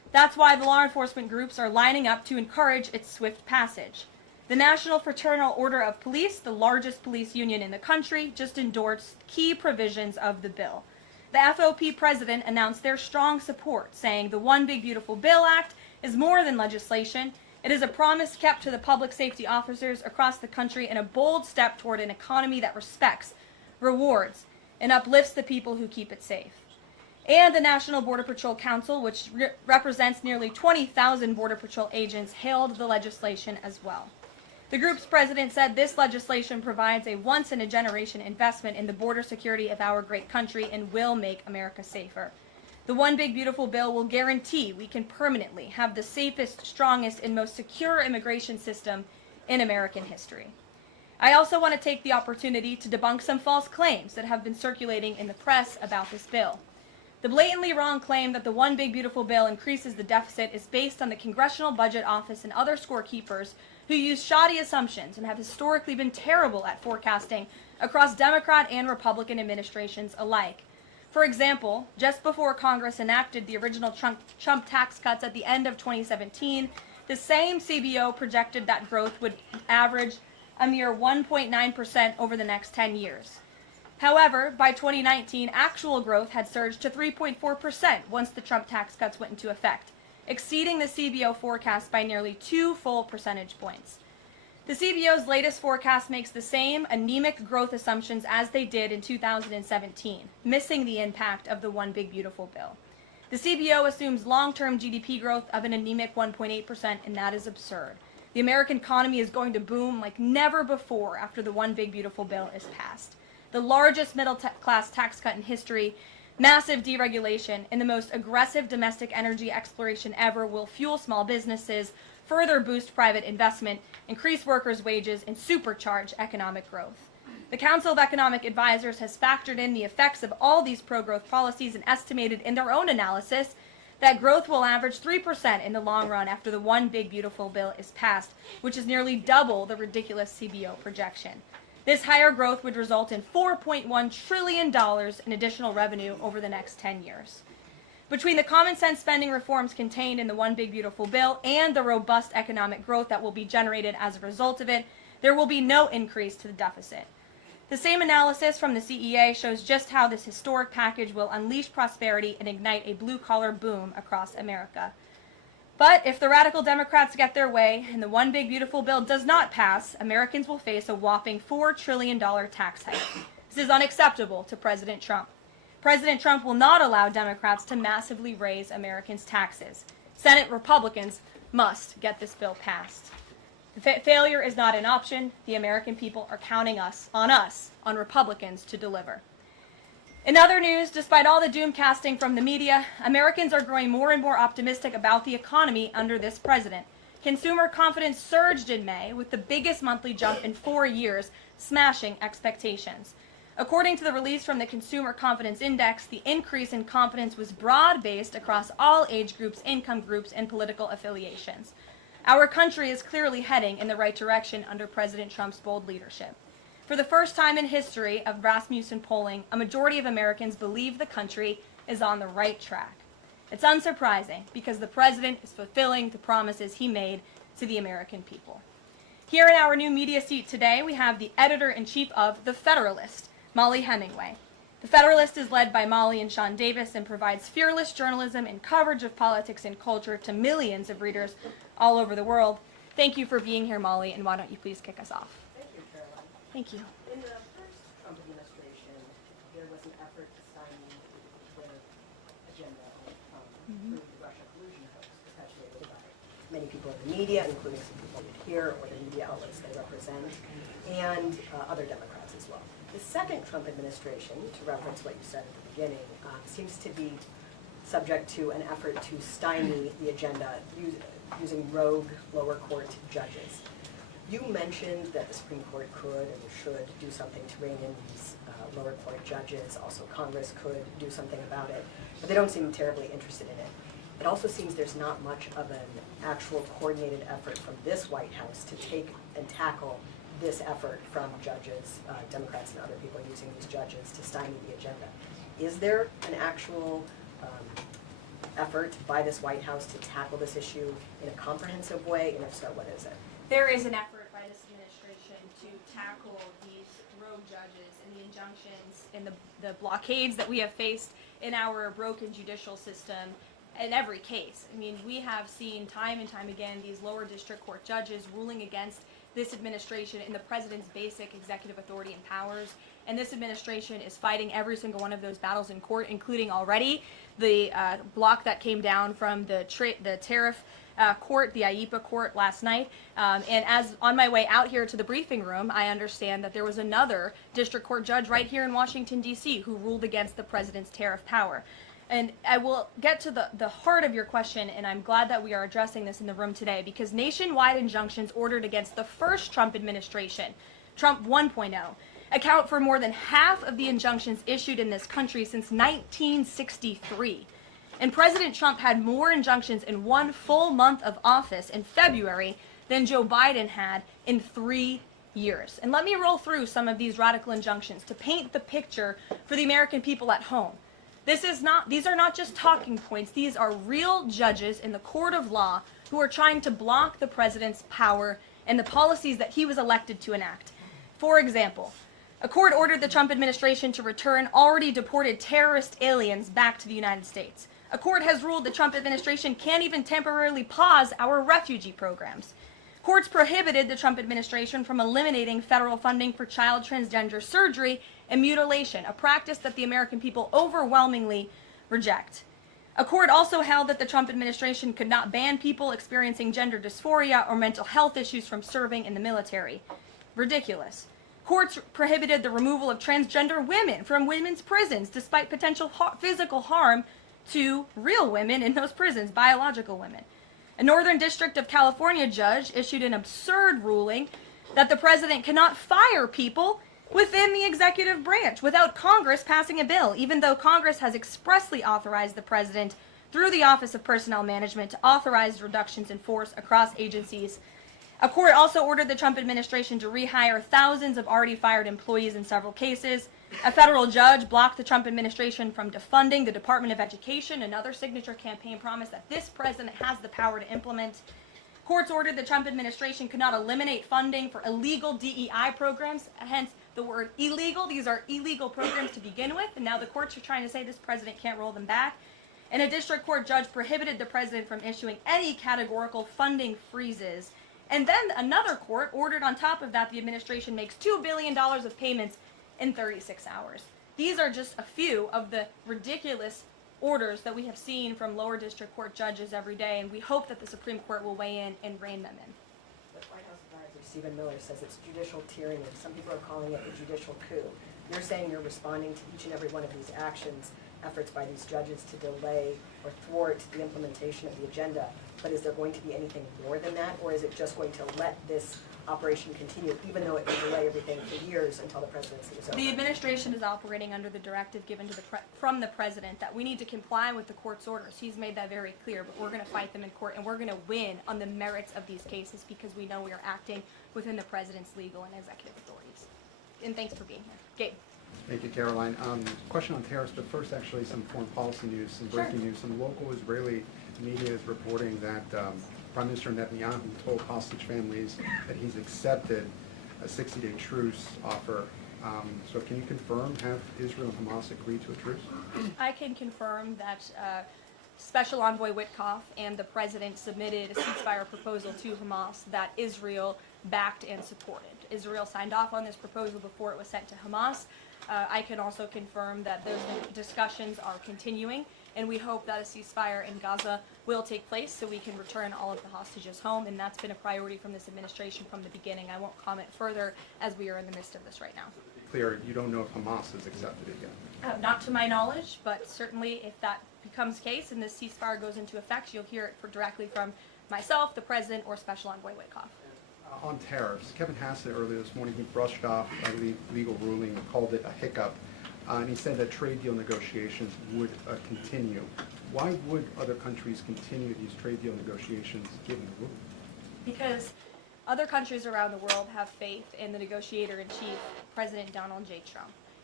That's why the law enforcement groups are lining up to encourage its swift passage. The National Fraternal Order of Police, the largest police union in the country, just endorsed key provisions of the bill. The FOP president announced their strong support, saying the One Big Beautiful Bill Act is more than legislation. It is a promise kept to the public safety officers across the country and a bold step toward an economy that respects, rewards, and uplifts the people who keep it safe. And the National Border Patrol Council, which represents nearly 20,000 Border Patrol agents, hailed the legislation as well. The group's president said this legislation provides a once-in-a-generation investment in the border security of our great country and will make America safer. The One Big Beautiful Bill will guarantee we can permanently have the safest, strongest, and most secure immigration system in American history. I also want to take the opportunity to debunk some false claims that have been circulating in the press about this bill. The blatantly wrong claim that the One Big Beautiful Bill increases the deficit is based on the Congressional Budget Office and other scorekeepers who use shoddy assumptions and have historically been terrible at forecasting across Democrat and Republican administrations alike. For example, just before Congress enacted the original Trump tax cuts at the end of 2017, the same CBO projected that growth would average a mere 1.9% over the next 10 years. However, by 2019, actual growth had surged to 3.4% once the Trump tax cuts went into effect, exceeding the CBO forecast by nearly 2 full percentage points. The CBO's latest forecast makes the same anemic growth assumptions as they did in 2017, missing the impact of the One Big Beautiful Bill. The CBO assumes long-term GDP growth of an anemic 1.8%, and that is absurd. The American economy is going to boom like never before after the One Big Beautiful Bill is passed. The largest middle-class tax cut in history, massive deregulation, and the most aggressive domestic energy exploration ever will fuel small businesses, further boost private investment, increase workers' wages, and supercharge economic growth. The Council of Economic Advisors has factored in the effects of all these pro-growth policies and estimated in their own analysis that growth will average 3% in the long run after the One Big Beautiful Bill is passed, which is nearly double the ridiculous CBO projection. This higher growth would result in $4.1 trillion in additional revenue over the next 10 years. Between the common sense spending reforms contained in the One Big Beautiful Bill and the robust economic growth that will be generated as a result of it, there will be no increase to the deficit. The same analysis from the CEA shows just how this historic package will unleash prosperity and ignite a blue-collar boom across America. But if the radical Democrats get their way and the One Big Beautiful Bill does not pass, Americans will face a whopping $4 trillion tax hike. This is unacceptable to President Trump. President Trump will not allow Democrats to massively raise Americans' taxes. Senate Republicans must get this bill passed. Failure is not an option. The American people are counting on Republicans to deliver. In other news, despite all the doom casting from the media, Americans are growing more and more optimistic about the economy under this president. Consumer confidence surged in May with the biggest monthly jump in 4 years, smashing expectations. According to the release from the Consumer Confidence Index, the increase in confidence was broad-based across all age groups, income groups, and political affiliations. Our country is clearly heading in the right direction under President Trump's bold leadership. For the first time in history of Rasmussen polling, a majority of Americans believe the country is on the right track. It's unsurprising because the president is fulfilling the promises he made to the American people. Here in our new media seat today, we have the editor-in-chief of The Federalist, Molly Hemingway. The Federalist is led by Molly and Sean Davis and provides fearless journalism and coverage of politics and culture to millions of readers all over the world. Thank you for being here, Molly, and why don't you please kick us off? Thank you, Caroline. Thank you. In the first Trump administration, there was an effort to stymie their agenda through the Russia collusion hoax perpetuated by many people in the media, including some people here or the media outlets they represent, and other Democrats as well. The second Trump administration, to reference what you said at the beginning, seems to be subject to an effort to stymie the agenda using rogue lower court judges. You mentioned that the Supreme Court could and should do something to rein in these lower court judges. Also, Congress could do something about it, but they don't seem terribly interested in it. It also seems there's not much of an actual coordinated effort from this White House to take and tackle this effort from judges, Democrats and other people using these judges to stymie the agenda. Is there an actual effort by this White House to tackle this issue in a comprehensive way, and if so, what is it? There is an effort by this administration to tackle these rogue judges and the injunctions and the blockades that we have faced in our broken judicial system in every case. I mean, we have seen time and time again these lower district court judges ruling against this administration in the president's basic executive authority and powers. And this administration is fighting every single one of those battles in court, including already the block that came down from the tariff court, the IEPA court last night. And as on my way out here to the briefing room, I understand that there was another district court judge right here in Washington, D.C. who ruled against the president's tariff power. And I will get to the heart of your question, and I'm glad that we are addressing this in the room today, because nationwide injunctions ordered against the first Trump administration, Trump 1.0, account for more than half of the injunctions issued in this country since 1963. And President Trump had more injunctions in one full month of office in February than Joe Biden had in 3 years. And let me roll through some of these radical injunctions to paint the picture for the American people at home. These are not just talking points. These are real judges in the court of law who are trying to block the president's power and the policies that he was elected to enact. For example, a court ordered the Trump administration to return already deported terrorist aliens back to the United States. A court has ruled the Trump administration can't even temporarily pause our refugee programs. Courts prohibited the Trump administration from eliminating federal funding for child transgender surgery and mutilation, a practice that the American people overwhelmingly reject. A court also held that the Trump administration could not ban people experiencing gender dysphoria or mental health issues from serving in the military. Ridiculous. Courts prohibited the removal of transgender women from women's prisons despite potential physical harm to real women in those prisons, biological women. A Northern District of California judge issued an absurd ruling that the president cannot fire people within the executive branch without Congress passing a bill, even though Congress has expressly authorized the president through the Office of Personnel Management to authorize reductions in force across agencies. A court also ordered the Trump administration to rehire thousands of already fired employees in several cases. A federal judge blocked the Trump administration from defunding the Department of Education, another signature campaign promise that this president has the power to implement. Courts ordered the Trump administration could not eliminate funding for illegal DEI programs, hence the word illegal. These are illegal programs to begin with, and now the courts are trying to say this president can't roll them back. And a district court judge prohibited the president from issuing any categorical funding freezes. And then another court ordered on top of that the administration makes $2 billion of payments in 36 hours. These are just a few of the ridiculous orders that we have seen from lower district court judges every day, and we hope that the Supreme Court will weigh in and rein them in. The White House advisor Stephen Miller says it's judicial tyranny. Some people are calling it a judicial coup. You're saying you're responding to each and every one of these actions, efforts by these judges to delay or thwart the implementation of the agenda. But is there going to be anything more than that, or is it just going to let this operation continue, even though it will delay everything for years until the presidency is over? The administration is operating under the directive given to from the president that we need to comply with the court's orders. He's made that very clear, but we're going to fight them in court, and we're going to win on the merits of these cases because we know we are acting within the president's legal and executive authorities. And thanks for being here. Gabe. Thank you, Caroline. Question on tariffs, but first actually some foreign policy news, some breaking news. Some local Israeli media is reporting that Prime Minister Netanyahu told hostage families that he's accepted a 60-day truce offer. So can you confirm, have Israel and Hamas agreed to a truce? I can confirm that Special Envoy Witkoff and the president submitted a ceasefire proposal to Hamas that Israel backed and supported. Israel signed off on this proposal before it was sent to Hamas. I can also confirm that those discussions are continuing, and we hope that a ceasefire in Gaza will take place so we can return all of the hostages home, and that's been a priority from this administration from the beginning. I won't comment further as we are in the midst of this right now. Clear, you don't know if Hamas has accepted it yet? Not to my knowledge, but certainly if that becomes the case and this ceasefire goes into effect, you'll hear it directly from myself, the president, or Special Envoy Witkoff. On tariffs, Kevin Hassett earlier this morning, he brushed off a legal ruling, called it a hiccup, and he said that trade deal negotiations would continue. Why would other countries continue these trade deal negotiations given the ruling? Because other countries around the world have faith in the negotiator-in-chief, President Donald J. Trump.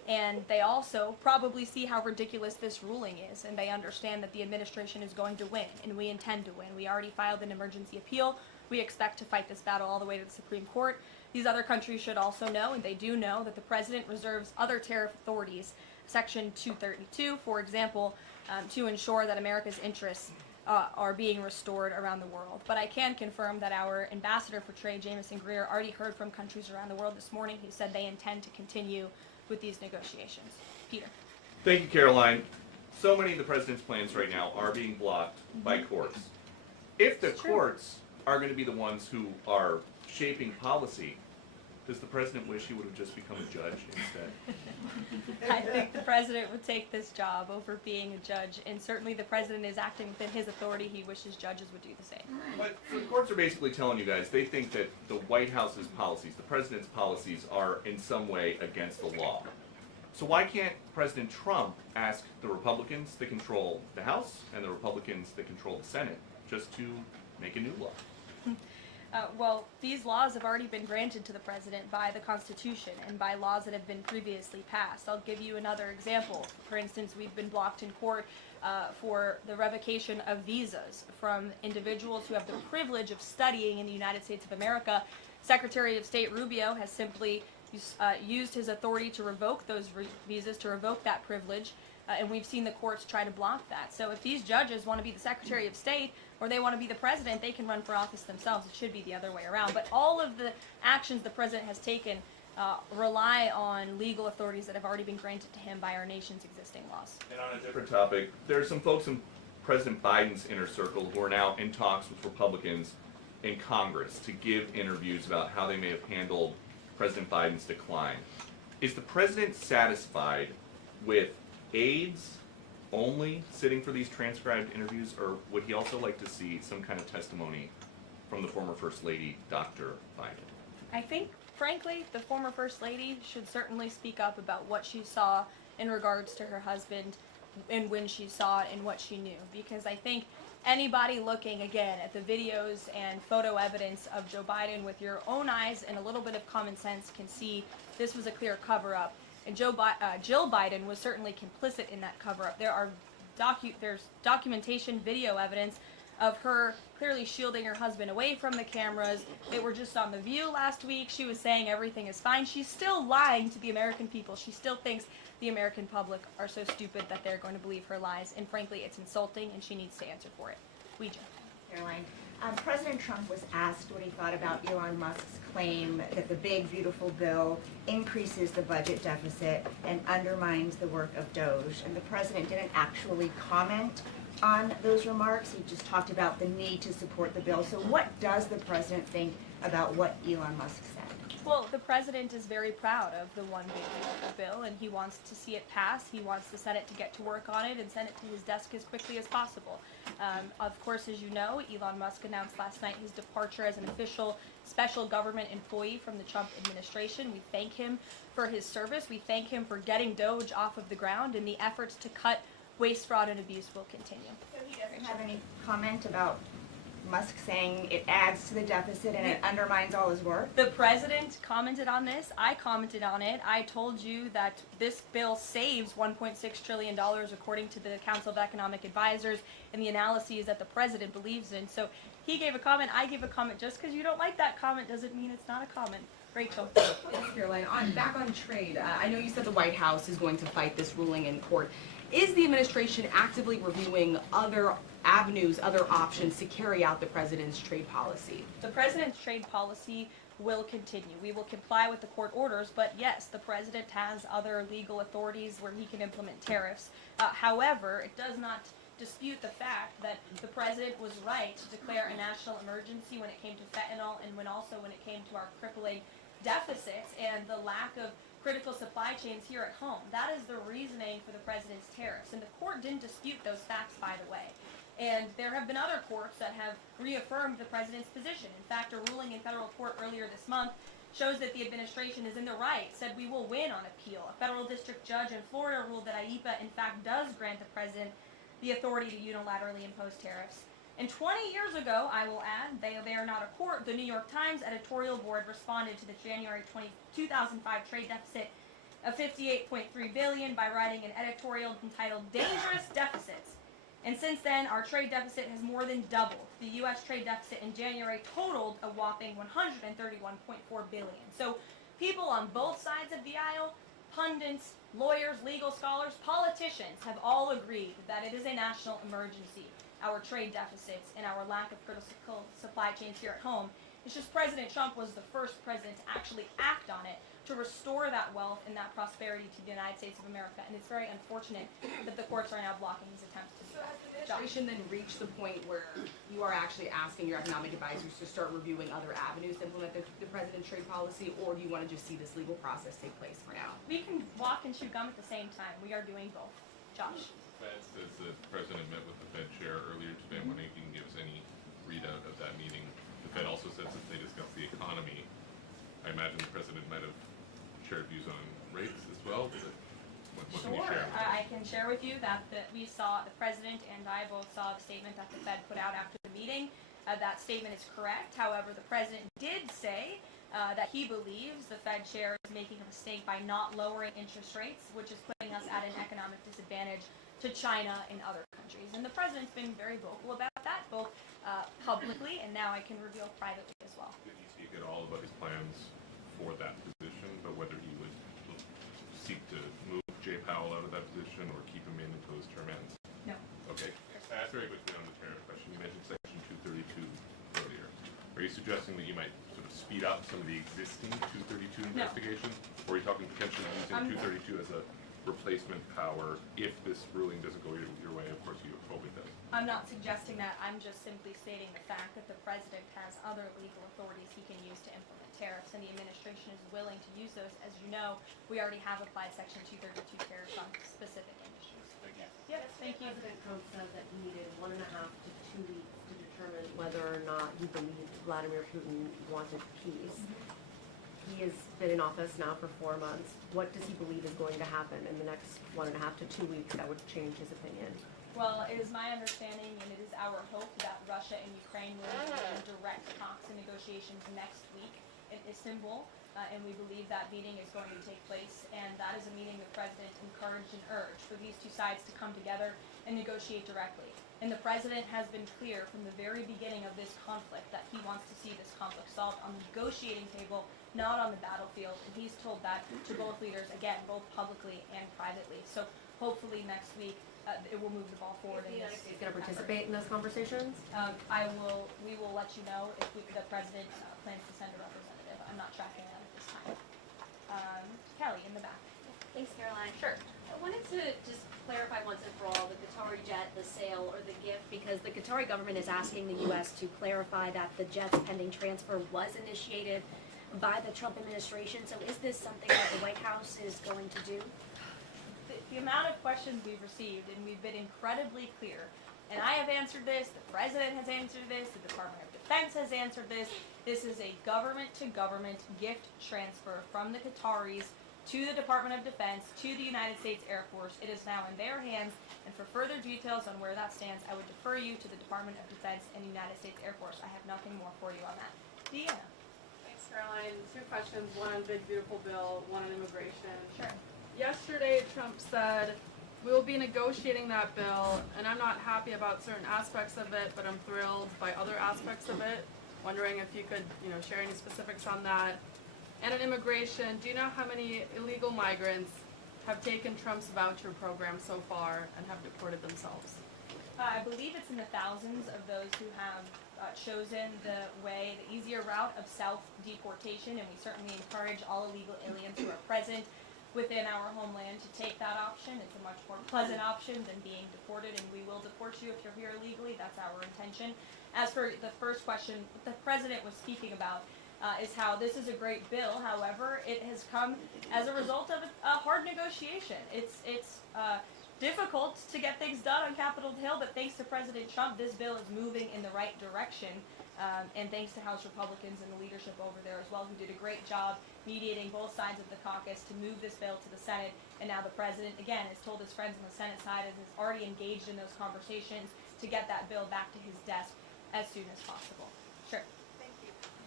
And they also probably see how ridiculous this ruling is, and they understand that the administration is going to win, and we intend to win. We already filed an emergency appeal. We expect to fight this battle all the way to the Supreme Court. These other countries should also know, and they do know, that the president reserves other tariff authorities, Section 232, for example, to ensure that America's interests are being restored around the world. But I can confirm that our ambassador for trade, Jameson Greer, already heard from countries around the world this morning. He said they intend to continue with these negotiations. Peter. Thank you, Caroline. So many of the president's plans right now are being blocked by courts. If the courts are going to be the ones who are shaping policy, does the president wish he would have just become a judge instead? I think the president would take this job over being a judge, and certainly the president is acting within his authority. He wishes judges would do the same. But the courts are basically telling you guys they think that the White House's policies, the president's policies, are in some way against the law. So why can't President Trump ask the Republicans that control the House and the Republicans that control the Senate just to make a new law? Well, these laws have already been granted to the president by the Constitution and by laws that have been previously passed. I'll give you another example. For instance, we've been blocked in court for the revocation of visas from individuals who have the privilege of studying in the United States of America. Secretary of State Rubio has simply used his authority to revoke those visas, to revoke that privilege, and we've seen the courts try to block that. So if these judges want to be the Secretary of State or they want to be the president, they can run for office themselves. It should be the other way around. But all of the actions the president has taken rely on legal authorities that have already been granted to him by our nation's existing laws. And on a different topic, there are some folks in President Biden's inner circle who are now in talks with Republicans in Congress to give interviews about how they may have handled President Biden's decline. Is the president satisfied with aides only sitting for these transcribed interviews, or would he also like to see some kind of testimony from the former First Lady, Dr. Biden? I think, frankly, the former First Lady should certainly speak up about what she saw in regards to her husband and when she saw it and what she knew. Because I think anybody looking, again, at the videos and photo evidence of Joe Biden with your own eyes and a little bit of common sense can see this was a clear cover-up. And Jill Biden was certainly complicit in that cover-up. There's documentation, video evidence of her clearly shielding her husband away from the cameras. They were just on The View last week. She was saying everything is fine. She's still lying to the American people. She still thinks the American public are so stupid that they're going to believe her lies. And frankly, it's insulting, and she needs to answer for it. Ouija. Caroline, President Trump was asked what he thought about Elon Musk's claim that the big, beautiful bill increases the budget deficit and undermines the work of Doge. And the president didn't actually comment on those remarks. He just talked about the need to support the bill. So what does the president think about what Elon Musk said? Well, the president is very proud of the one big beautiful bill, and he wants to see it pass. He wants the Senate to get to work on it and send it to his desk as quickly as possible. Of course, as you know, Elon Musk announced last night his departure as an official special government employee from the Trump administration. We thank him for his service. We thank him for getting Doge off of the ground, and the efforts to cut waste, fraud, and abuse will continue. So he doesn't have any comment about Musk saying it adds to the deficit and it undermines all his work? The president commented on this. I commented on it. I told you that this bill saves $1.6 trillion according to the Council of Economic Advisors and the analyses that the president believes in. So he gave a comment, I gave a comment. Just because you don't like that comment doesn't mean it's not a comment. Rachel. Yes, Caroline, back on trade. I know you said the White House is going to fight this ruling in court. Is the administration actively reviewing other avenues, other options to carry out the president's trade policy? The president's trade policy will continue. We will comply with the court orders, but yes, the president has other legal authorities where he can implement tariffs. However, it does not dispute the fact that the president was right to declare a national emergency when it came to fentanyl and when it came to our crippling deficits and the lack of critical supply chains here at home. That is the reasoning for the president's tariffs. And the court didn't dispute those facts, by the way. And there have been other courts that have reaffirmed the president's position. In fact, a ruling in federal court earlier this month shows that the administration is in the right, said we will win on appeal. A federal district judge in Florida ruled that IEPA, in fact, does grant the president the authority to unilaterally impose tariffs. And 20 years ago, I will add, they are not a court, the New York Times editorial board responded to the January 2005 trade deficit of $58.3 billion by writing an editorial entitled Dangerous Deficits. And since then, our trade deficit has more than doubled. The U.S. trade deficit in January totaled a whopping $131.4 billion. So people on both sides of the aisle, pundits, lawyers, legal scholars, politicians have all agreed that it is a national emergency, our trade deficits and our lack of critical supply chains here at home. It's just President Trump was the first president to actually act on it, to restore that wealth and that prosperity to the United States of America. And it's very unfortunate that the courts are now blocking his attempts to do So that. has the administration then reached the point where you are actually asking your economic advisors to start reviewing other avenues to implement the president's trade policy, or do you want to just see this legal process take place for now? We can walk and chew gum at the same time. We are doing both. Josh? The Fed says that the president met with the Fed chair earlier today. I'm wondering if you can give us any readout of that meeting. The Fed also said that they discussed the economy. I imagine the president might have shared views on rates as well. What can you Sure. share? I can share with you that we saw, the president and I both saw the statement that the Fed put out after the meeting. That statement is correct. However, the president did say that he believes the Fed chair is making a mistake by not lowering interest rates, which is putting us at an economic disadvantage to China and other countries. And the president's been very vocal about that, both publicly and now I can reveal privately as well. Did he speak at all about his plans for that position, but whether he would seek to move Jay Powell out of that position or keep him in until his term ends? No. Okay. Very quickly on the tariff question. You mentioned Section 232 earlier. Are you suggesting that you might sort of speed up some of the existing 232 investigations? Or are you talking potentially using 232 as a replacement power if this ruling doesn't go your way? Of course, you hope it does. I'm not suggesting that. I'm just simply stating the fact that the president has other legal authorities he can use to implement tariffs, and the administration is willing to use those. As you know, we already have applied Section 232 tariffs on specific industries. Thank you. Yes, thank you. President Trump said that he needed 1.5 to 2 weeks to determine whether or not he believed Vladimir Putin wanted peace. He has been in office now for 4 months. What does he believe is going to happen in the next 1.5 to 2 weeks that would change his opinion? Well, it is my understanding and it is our hope that Russia and Ukraine will engage in direct talks and negotiations next week in Istanbul, and we believe that meeting is going to take place, and that is a meeting the president encouraged and urged for these two sides to come together and negotiate directly. And the president has been clear from the very beginning of this conflict that he wants to see this conflict solved on the negotiating table, not on the battlefield, and he's told that to both leaders, again, both publicly and privately. So hopefully next week it will move the ball forward. Is the United States going to participate in those conversations? We will let you know if the president plans to send a representative. I'm not tracking that at this time. Kelly, in the back. Thanks, Caroline. Sure. I wanted to just clarify once and for all the Qatari jet, the sale, or the gift, because the Qatari government is asking the U.S. to clarify that the jet's pending transfer was initiated by the Trump administration. So is this something that the White House is going to do? The amount of questions we've received, and we've been incredibly clear, and I have answered this, the president has answered this, the Department of Defense has answered this. This is a government-to-government gift transfer from the Qataris to the Department of Defense, to the United States Air Force. It is now in their hands, and for further details on where that stands, I would defer you to the Department of Defense and the United States Air Force. I have nothing more for you on that. Deanna. Thanks, Caroline. 2 questions, one on Big Beautiful Bill, one on immigration. Sure. Yesterday, Trump said, we will be negotiating that bill, and I'm not happy about certain aspects of it, but I'm thrilled by other aspects of it. Wondering if you could, share any specifics on that. And on immigration, do you know how many illegal migrants have taken Trump's voucher program so far and have deported themselves? I believe it's in the thousands of those who have chosen the easier route of self-deportation, and we certainly encourage all illegal aliens who are present within our homeland to take that option. It's a much more pleasant option than being deported, and we will deport you if you're here illegally. That's our intention. As for the first question, what the president was speaking about is how this is a great bill. However, it has come as a result of a hard negotiation. It's difficult to get things done on Capitol Hill, but thanks to President Trump, this bill is moving in the right direction. And thanks to House Republicans and the leadership over there as well, who did a great job mediating both sides of the caucus to move this bill to the Senate. And now the president, again, has told his friends on the Senate side and is already engaged in those conversations to get that bill back to his desk as soon as possible. Sure. Thank you.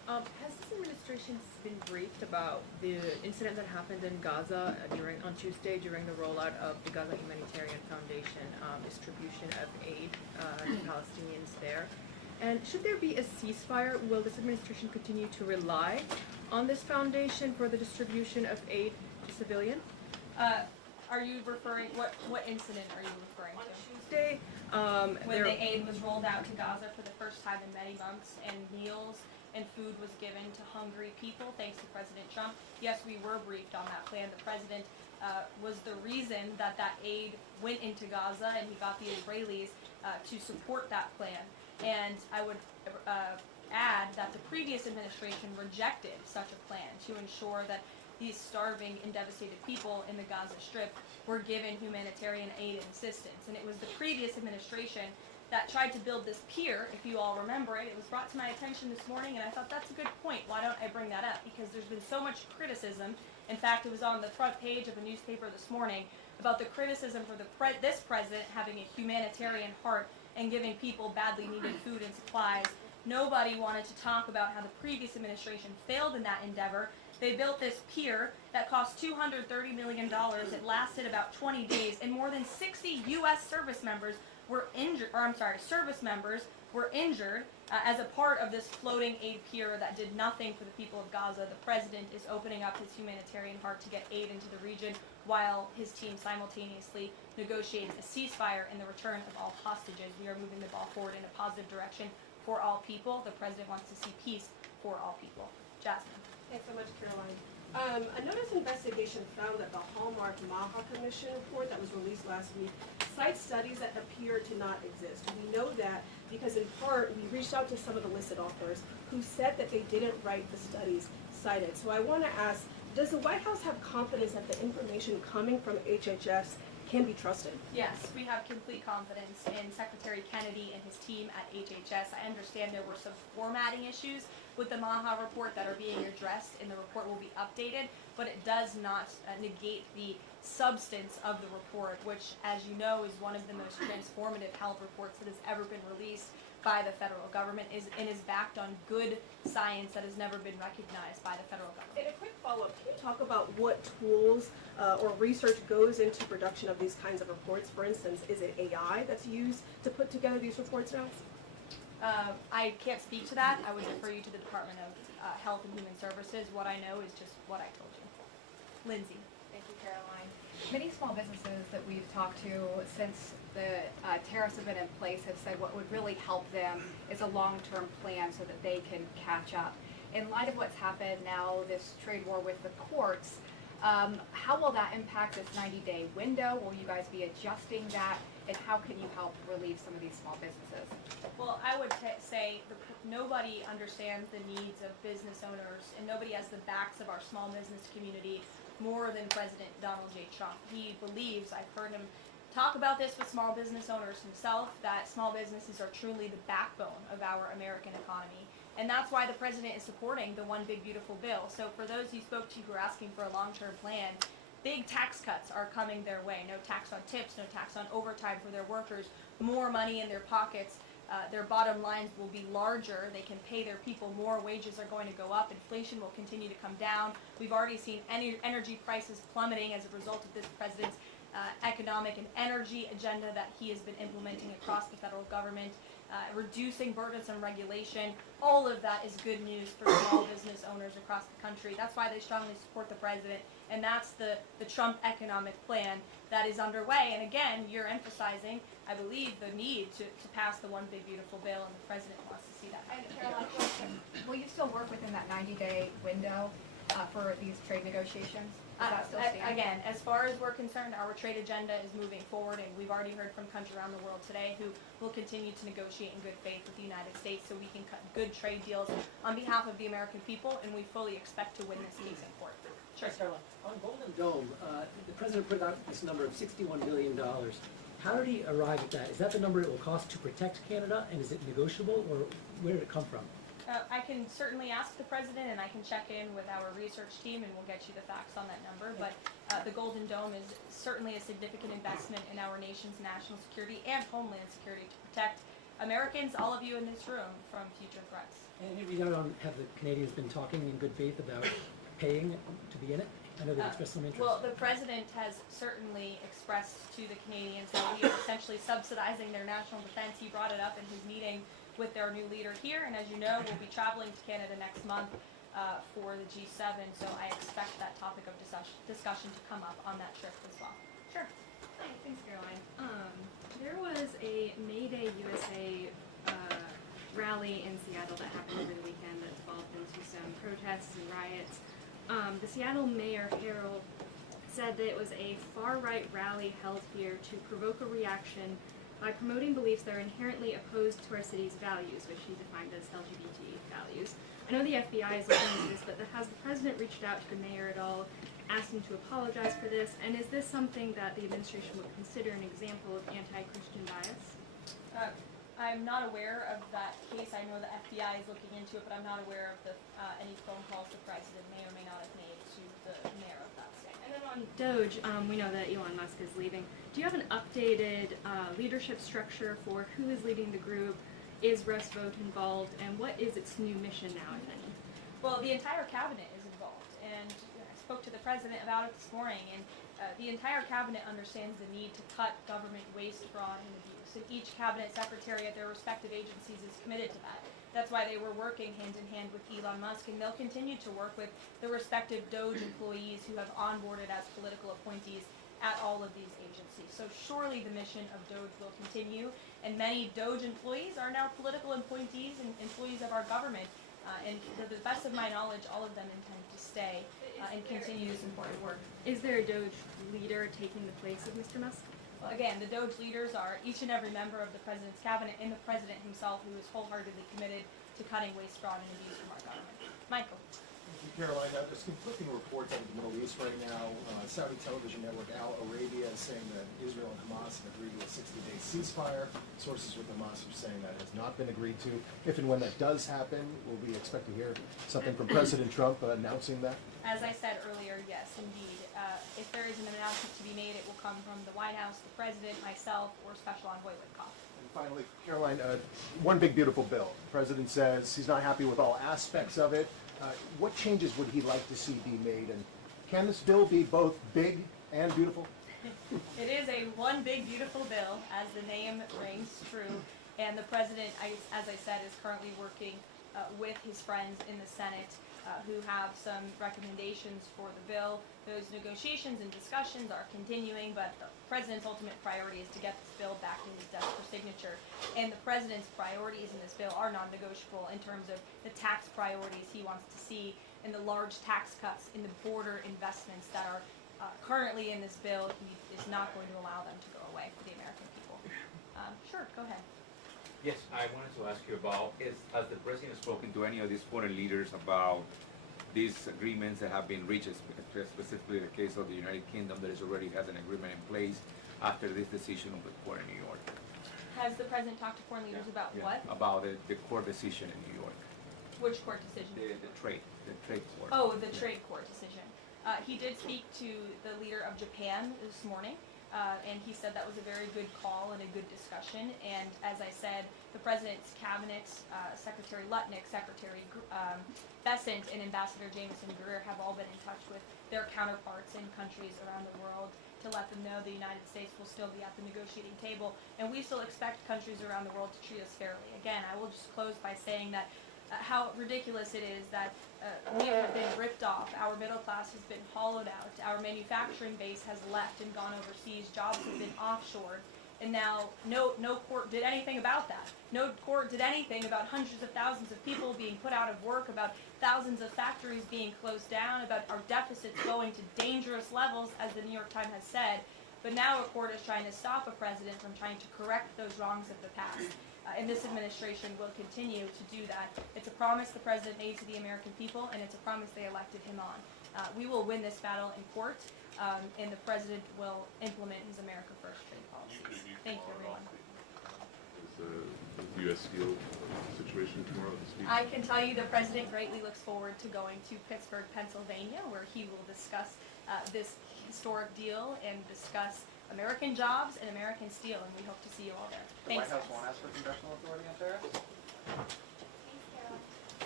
Has this administration been briefed about the incident that happened in Gaza on Tuesday during the rollout of the Gaza Humanitarian Foundation distribution of aid to Palestinians there? And should there be a ceasefire, will this administration continue to rely on this foundation for the distribution of aid to civilians? Are you referring, what incident are you referring to? Tuesday, when the aid was rolled out to Gaza for the first time in many months, and meals and food was given to hungry people thanks to President Trump. Yes, we were briefed on that plan. The president was the reason that aid went into Gaza, and he got the Israelis to support that plan. And I would add that the previous administration rejected such a plan to ensure that these starving and devastated people in the Gaza Strip were given humanitarian aid and assistance. And it was the previous administration that tried to build this pier, if you all remember it. It was brought to my attention this morning, and I thought that's a good point. Why don't I bring that up? Because there's been so much criticism. In fact, it was on the front page of a newspaper this morning about the criticism for this president having a humanitarian heart and giving people badly needed food and supplies. Nobody wanted to talk about how the previous administration failed in that endeavor. They built this pier that cost $230 million. It lasted about 20 days, and more than 60 U.S. service members were injured, as a part of this floating aid pier that did nothing for the people of Gaza. The president is opening up his humanitarian heart to get aid into the region, while his team simultaneously negotiates a ceasefire and the return of all hostages. We are moving the ball forward in a positive direction for all people. The president wants to see peace for all people. Jasmine. Thanks so much, Caroline. A notice investigation found that the Hallmark Maha Commission report that was released last week cites studies that appear to not exist. We know that because in part we reached out to some of the listed authors who said that they didn't write the studies cited. So I want to ask, does the White House have confidence that the information coming from HHS can be trusted? Yes, we have complete confidence in Secretary Kennedy and his team at HHS. I understand there were some formatting issues with the Maha report that are being addressed, and the report will be updated, but it does not negate the substance of the report, which, as you know, is one of the most transformative health reports that has ever been released by the federal government, and is backed on good science that has never been recognized by the federal government. And a quick follow-up, can you talk about what tools or research goes into production of these kinds of reports? For instance, is it AI that's used to put together these reports now? I can't speak to that. I would refer you to the Department of Health and Human Services. What I know is just what I told you. Lindsay. Thank you, Caroline. Many small businesses that we've talked to since the tariffs have been in place have said what would really help them is a long-term plan so that they can catch up. In light of what's happened now, this trade war with the courts, how will that impact this 90-day window? Will you guys be adjusting that? And how can you help relieve some of these small businesses? Well, I would say nobody understands the needs of business owners, and nobody has the backs of our small business community more than President Donald J. Trump. He believes, I've heard him talk about this with small business owners himself, that small businesses are truly the backbone of our American economy. And that's why the president is supporting the One Big Beautiful Bill. So for those you spoke to who are asking for a long-term plan, big tax cuts are coming their way. No tax on tips, no tax on overtime for their workers, more money in their pockets. Their bottom lines will be larger. They can pay their people more. Wages are going to go up. Inflation will continue to come down. We've already seen energy prices plummeting as a result of this president's economic and energy agenda that he has been implementing across the federal government, reducing burdensome regulation. All of that is good news for small business owners across the country. That's why they strongly support the president, and that's the Trump economic plan that is underway. And again, you're emphasizing, I believe, the need to pass the One Big Beautiful Bill, and the president wants to see that. And Caroline, will you still work within that 90-day window for these trade negotiations? Does that still stand? Again, as far as we're concerned, our trade agenda is moving forward, and we've already heard from countries around the world today who will continue to negotiate in good faith with the United States so we can cut good trade deals on behalf of the American people, and we fully expect to win this case in court. Sure. On Golden Dome, the president put out this number of $61 billion. How did he arrive at that? Is that the number it will cost to protect Canada, and is it negotiable, or where did it come from? I can certainly ask the president, and I can check in with our research team, and we'll get you the facts on that number. But the Golden Dome is certainly a significant investment in our nation's national security and homeland security to protect Americans, all of you in this room, from future threats. And we don't have the Canadians been talking in good faith about paying to be in it? I know they've expressed some interest. Well, the president has certainly expressed to the Canadians that we are essentially subsidizing their national defense. He brought it up in his meeting with their new leader here, and as you know, we'll be traveling to Canada next month for the G7, so I expect that topic of discussion to come up on that trip as well. Sure. Hi, thanks, Caroline. There was a May Day USA rally in Seattle that happened over the weekend that devolved into some protests and riots. The Seattle Mayor Harold said that it was a far-right rally held here to provoke a reaction by promoting beliefs that are inherently opposed to our city's values, which he defined as LGBT values. I know the FBI is looking into this, but has the president reached out to the mayor at all, asked him to apologize for this, and is this something that the administration would consider an example of anti-Christian bias? I'm not aware of that case. I know the FBI is looking into it, but I'm not aware of any phone calls the president may or may not have made to the mayor of that state. And then on Doge, we know that Elon Musk is leaving. Do you have an updated leadership structure for who is leading the group? Is Russ Vought involved? And what is its new mission now, if any? Well, the entire cabinet is involved, and I spoke to the president about it this morning, and the entire cabinet understands the need to cut government waste, fraud, and abuse. And each cabinet secretary at their respective agencies is committed to that. That's why they were working hand in hand with Elon Musk, and they'll continue to work with the respective Doge employees who have onboarded as political appointees at all of these agencies. So surely the mission of Doge will continue, and many Doge employees are now political appointees and employees of our government. And to the best of my knowledge, all of them intend to stay and continue this important work. Is there a Doge leader taking the place of Mr. Musk? Well, again, the Doge leaders are each and every member of the president's cabinet and the president himself, who is wholeheartedly committed to cutting waste, fraud, and abuse from our government. Michael. Thank you, Caroline. There's conflicting reports out of the Middle East right now. Saudi television network Al Arabia is saying that Israel and Hamas have agreed to a 60-day ceasefire. Sources with Hamas are saying that has not been agreed to. If and when that does happen, will we expect to hear something from President Trump announcing that? As I said earlier, yes, indeed. If there is an announcement to be made, it will come from the White House, the president, myself, or Special Envoy Witkoff. And finally, Caroline, one big beautiful bill. The president says he's not happy with all aspects of it. What changes would he like to see be made? And can this bill be both big and beautiful? It is a one big beautiful bill, as the name rings true. And the president, as I said, is currently working with his friends in the Senate who have some recommendations for the bill. Those negotiations and discussions are continuing, but the president's ultimate priority is to get this bill back to his desk for signature. And the president's priorities in this bill are non-negotiable in terms of the tax priorities he wants to see and the large tax cuts in the border investments that are currently in this bill. He is not going to allow them to go away for the American people. Sure, go ahead. Yes, I wanted to ask you about, has the president spoken to any of these foreign leaders about these agreements that have been reached, specifically the case of the United Kingdom that is already has an agreement in place after this decision of the court in New York? Has the president talked to foreign leaders about what? About the court decision in New York. Which court decision? The trade court. Oh, the trade court decision. He did speak to the leader of Japan this morning. And he said that was a very good call and a good discussion. And as I said, the president's cabinet, Secretary Lutnick, Secretary Bessent, and Ambassador Jameson Greer have all been in touch with their counterparts in countries around the world to let them know the United States will still be at the negotiating table. And we still expect countries around the world to treat us fairly. Again, I will just close by saying that how ridiculous it is that we have been ripped off, our middle class has been hollowed out, our manufacturing base has left and gone overseas, jobs have been offshored, and now no court did anything about that. No court did anything about hundreds of thousands of people being put out of work, about thousands of factories being closed down, about our deficits going to dangerous levels, as the New York Times has said. But now a court is trying to stop a president from trying to correct those wrongs of the past. And this administration will continue to do that. It's a promise the president made to the American people, and it's a promise they elected him on. We will win this battle in court, and the president will implement his America First trade policies. Thank you, everyone. Is the U.S. Steel situation tomorrow this week? I can tell you the president greatly looks forward to going to Pittsburgh, Pennsylvania, where he will discuss this historic deal and discuss American jobs and American steel, and we hope to see you all there. The Thanks. White House won't ask for congressional authority on tariffs? Thanks, Caroline.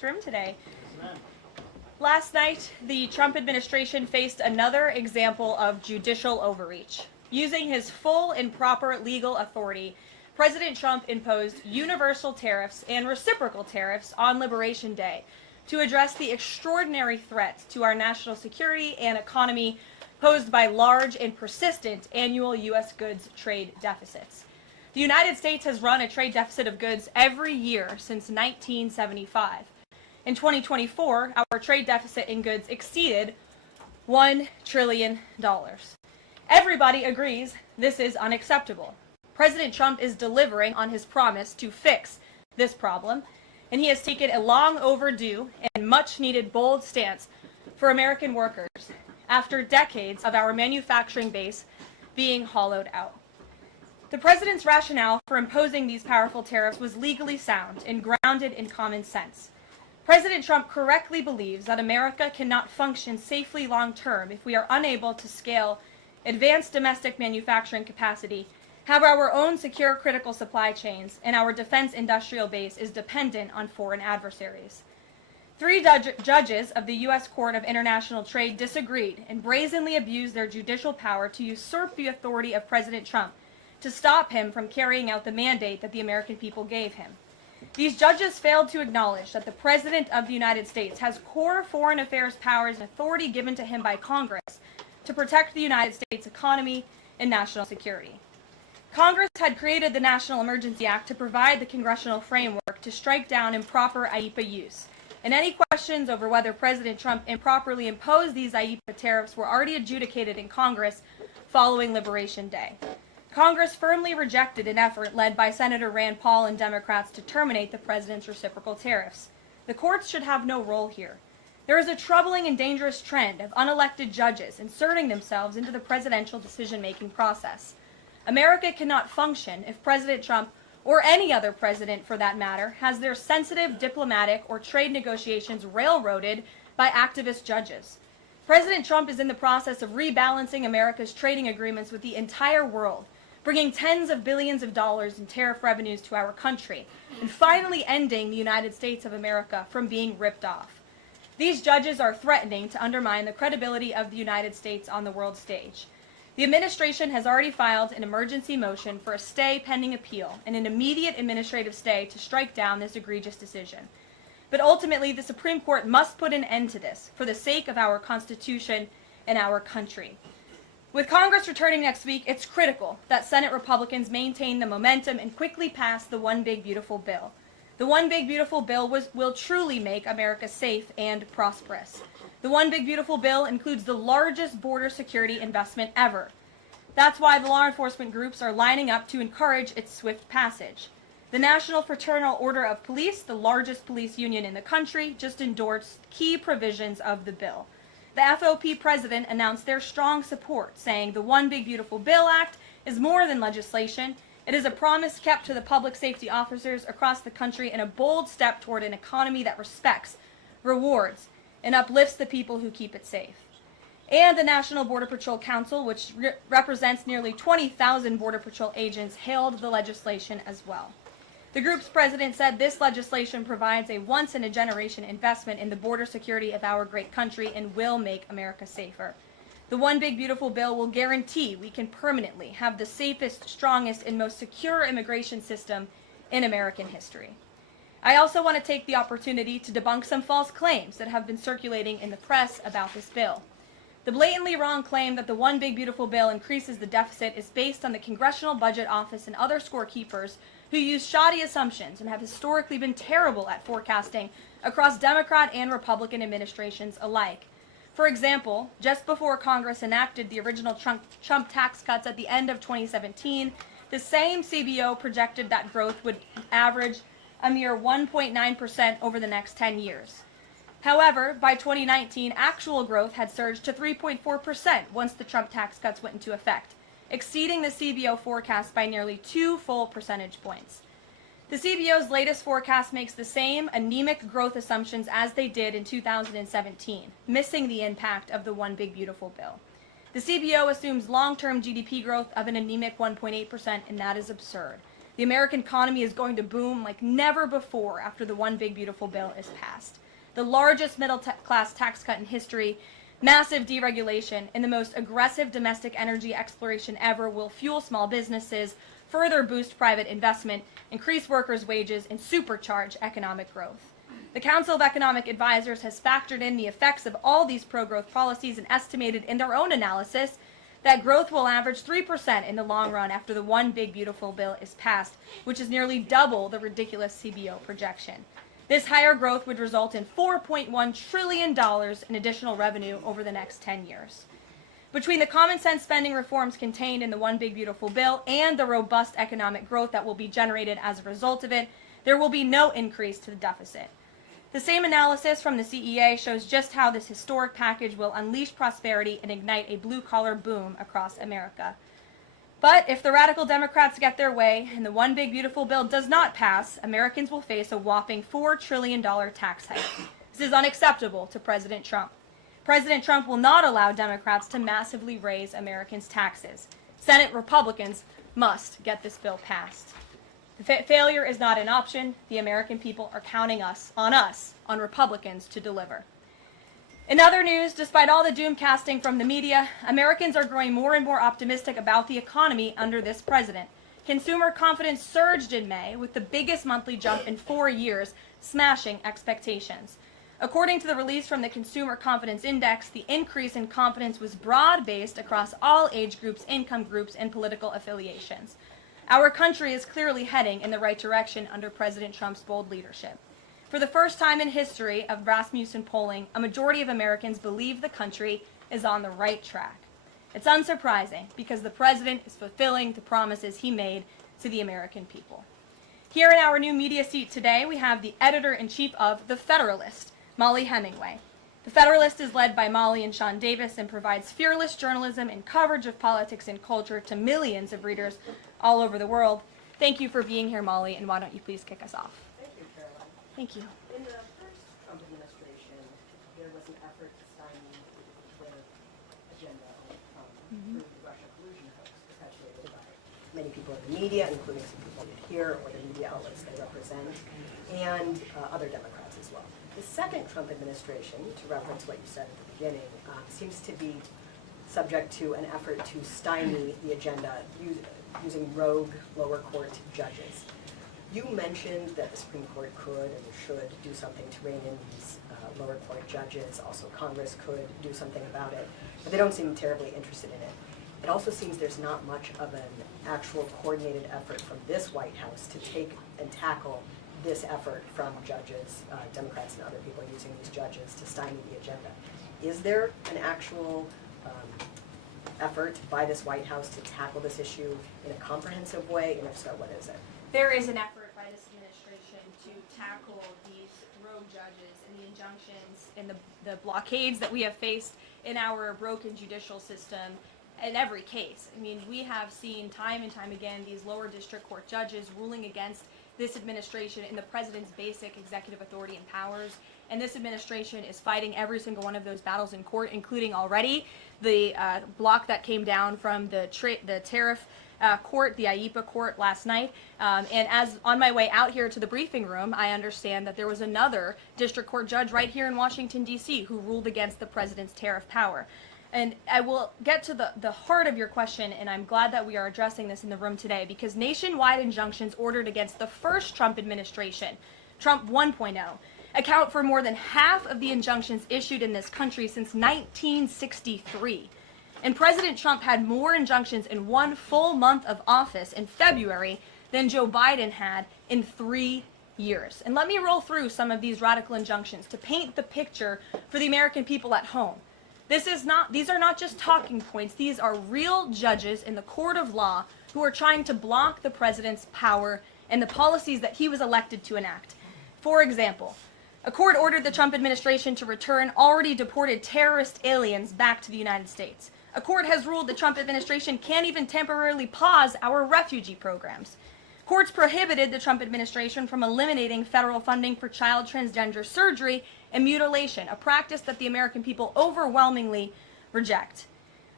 packed room today. Last night, the Trump administration faced another example of judicial overreach. Using his full and proper legal authority, President Trump imposed universal tariffs and reciprocal tariffs on Liberation Day to address the extraordinary threat to our national security and economy posed by large and persistent annual U.S. goods trade deficits. The United States has run a trade deficit of goods every year since 1975. In 2024, our trade deficit in goods exceeded $1 trillion. Everybody agrees this is unacceptable. President Trump is delivering on his promise to fix this problem, and he has taken a long overdue and much needed bold stance for American workers after decades of our manufacturing base being hollowed out. The president's rationale for imposing these powerful tariffs was legally sound and grounded in common sense. President Trump correctly believes that America cannot function safely long-term if we are unable to scale advanced domestic manufacturing capacity, have our own secure critical supply chains, and our defense industrial base is dependent on foreign adversaries. 3 judges of the U.S. Court of International Trade disagreed and brazenly abused their judicial power to usurp the authority of President Trump to stop him from carrying out the mandate that the American people gave him. These judges failed to acknowledge that the President of the United States has core foreign affairs powers and authority given to him by Congress to protect the United States economy and national security. Congress had created the National Emergency Act to provide the congressional framework to strike down improper IEEPA use, and any questions over whether President Trump improperly imposed these IEEPA tariffs were already adjudicated in Congress following Liberation Day. Congress firmly rejected an effort led by Senator Rand Paul and Democrats to terminate the president's reciprocal tariffs. The courts should have no role here. There is a troubling and dangerous trend of unelected judges inserting themselves into the presidential decision-making process. America cannot function if President Trump, or any other president for that matter, has their sensitive diplomatic or trade negotiations railroaded by activist judges. President Trump is in the process of rebalancing America's trading agreements with the entire world, bringing tens of billions of dollars in tariff revenues to our country, and finally ending the United States of America from being ripped off. These judges are threatening to undermine the credibility of the United States on the world stage. The administration has already filed an emergency motion for a stay pending appeal and an immediate administrative stay to strike down this egregious decision. But ultimately, the Supreme Court must put an end to this for the sake of our Constitution and our country. With Congress returning next week, it's critical that Senate Republicans maintain the momentum and quickly pass the One Big Beautiful Bill. The One Big Beautiful Bill will truly make America safe and prosperous. The One Big Beautiful Bill includes the largest border security investment ever. That's why the law enforcement groups are lining up to encourage its swift passage. The National Fraternal Order of Police, the largest police union in the country, just endorsed key provisions of the bill. The FOP president announced their strong support, saying the One Big Beautiful Bill Act is more than legislation. It is a promise kept to the public safety officers across the country and a bold step toward an economy that respects, rewards, and uplifts the people who keep it safe. And the National Border Patrol Council, which represents nearly 20,000 Border Patrol agents, hailed the legislation as well. The group's president said this legislation provides a once-in-a-generation investment in the border security of our great country and will make America safer. The One Big Beautiful Bill will guarantee we can permanently have the safest, strongest, and most secure immigration system in American history. I also want to take the opportunity to debunk some false claims that have been circulating in the press about this bill. The blatantly wrong claim that the One Big Beautiful Bill increases the deficit is based on the Congressional Budget Office and other scorekeepers who use shoddy assumptions and have historically been terrible at forecasting across Democrat and Republican administrations alike. For example, just before Congress enacted the original Trump tax cuts at the end of 2017, the same CBO projected that growth would average a mere 1.9% over the next 10 years. However, by 2019, actual growth had surged to 3.4% once the Trump tax cuts went into effect, exceeding the CBO forecast by nearly 2 full percentage points. The CBO's latest forecast makes the same anemic growth assumptions as they did in 2017, missing the impact of the One Big Beautiful Bill. The CBO assumes long-term GDP growth of an anemic 1.8%, and that is absurd. The American economy is going to boom like never before after the One Big Beautiful Bill is passed. The largest middle-class tax cut in history, massive deregulation, and the most aggressive domestic energy exploration ever will fuel small businesses, further boost private investment, increase workers' wages, and supercharge economic growth. The Council of Economic Advisors has factored in the effects of all these pro-growth policies and estimated in their own analysis that growth will average 3% in the long run after the One Big Beautiful Bill is passed, which is nearly double the ridiculous CBO projection. This higher growth would result in $4.1 trillion in additional revenue over the next 10 years. Between the common sense spending reforms contained in the One Big Beautiful Bill and the robust economic growth that will be generated as a result of it, there will be no increase to the deficit. The same analysis from the CEA shows just how this historic package will unleash prosperity and ignite a blue-collar boom across America. But if the radical Democrats get their way and the One Big Beautiful Bill does not pass, Americans will face a whopping $4 trillion tax hike. This is unacceptable to President Trump. President Trump will not allow Democrats to massively raise Americans' taxes. Senate Republicans must get this bill passed. Failure is not an option. The American people are counting on Republicans to deliver. In other news, despite all the doom casting from the media, Americans are growing more and more optimistic about the economy under this president. Consumer confidence surged in May with the biggest monthly jump in 4 years, smashing expectations. According to the release from the Consumer Confidence Index, the increase in confidence was broad-based across all age groups, income groups, and political affiliations. Our country is clearly heading in the right direction under President Trump's bold leadership. For the first time in history of Rasmussen polling, a majority of Americans believe the country is on the right track. It's unsurprising because the president is fulfilling the promises he made to the American people. Here in our new media seat today, we have the editor-in-chief of The Federalist, Molly Hemingway. The Federalist is led by Molly and Sean Davis and provides fearless journalism and coverage of politics and culture to millions of readers all over the world. Thank you for being here, Molly, and why don't you please kick us off? Thank you, Caroline. Thank you. In the first Trump administration, there was an effort to stymie their agenda through the Russia collusion hoax perpetuated by many people in the media, including some people here or the media outlets they represent, and other Democrats as well. The second Trump administration, to reference what you said at the beginning, seems to be subject to an effort to stymie the agenda using rogue lower court judges. You mentioned that the Supreme Court could and should do something to rein in these lower court judges. Also, Congress could do something about it, but they don't seem terribly interested in it. It also seems there's not much of an actual coordinated effort from this White House to take and tackle this effort from judges, Democrats and other people using these judges to stymie the agenda. Is there an actual effort by this White House to tackle this issue in a comprehensive way, and if so, what is it? There is an effort by this administration to tackle these rogue judges and the injunctions and the blockades that we have faced in our broken judicial system in every case. I mean, we have seen time and time again these lower district court judges ruling against this administration in the president's basic executive authority and powers, and this administration is fighting every single one of those battles in court, including already the block that came down from the Tariff court, the IEPA court last night. And as on my way out here to the briefing room, I understand that there was another district court judge right here in Washington, D.C. who ruled against the president's tariff power. And I will get to the heart of your question, and I'm glad that we are addressing this in the room today, because nationwide injunctions ordered against the first Trump administration, Trump 1.0, account for more than half of the injunctions issued in this country since 1963. And President Trump had more injunctions in one full month of office in February than Joe Biden had in 3 years. And let me roll through some of these radical injunctions to paint the picture for the American people at home. These are not just talking points. These are real judges in the court of law who are trying to block the president's power and the policies that he was elected to enact. For example, a court ordered the Trump administration to return already deported terrorist aliens back to the United States. A court has ruled the Trump administration can't even temporarily pause our refugee programs. Courts prohibited the Trump administration from eliminating federal funding for child transgender surgery and mutilation, a practice that the American people overwhelmingly reject.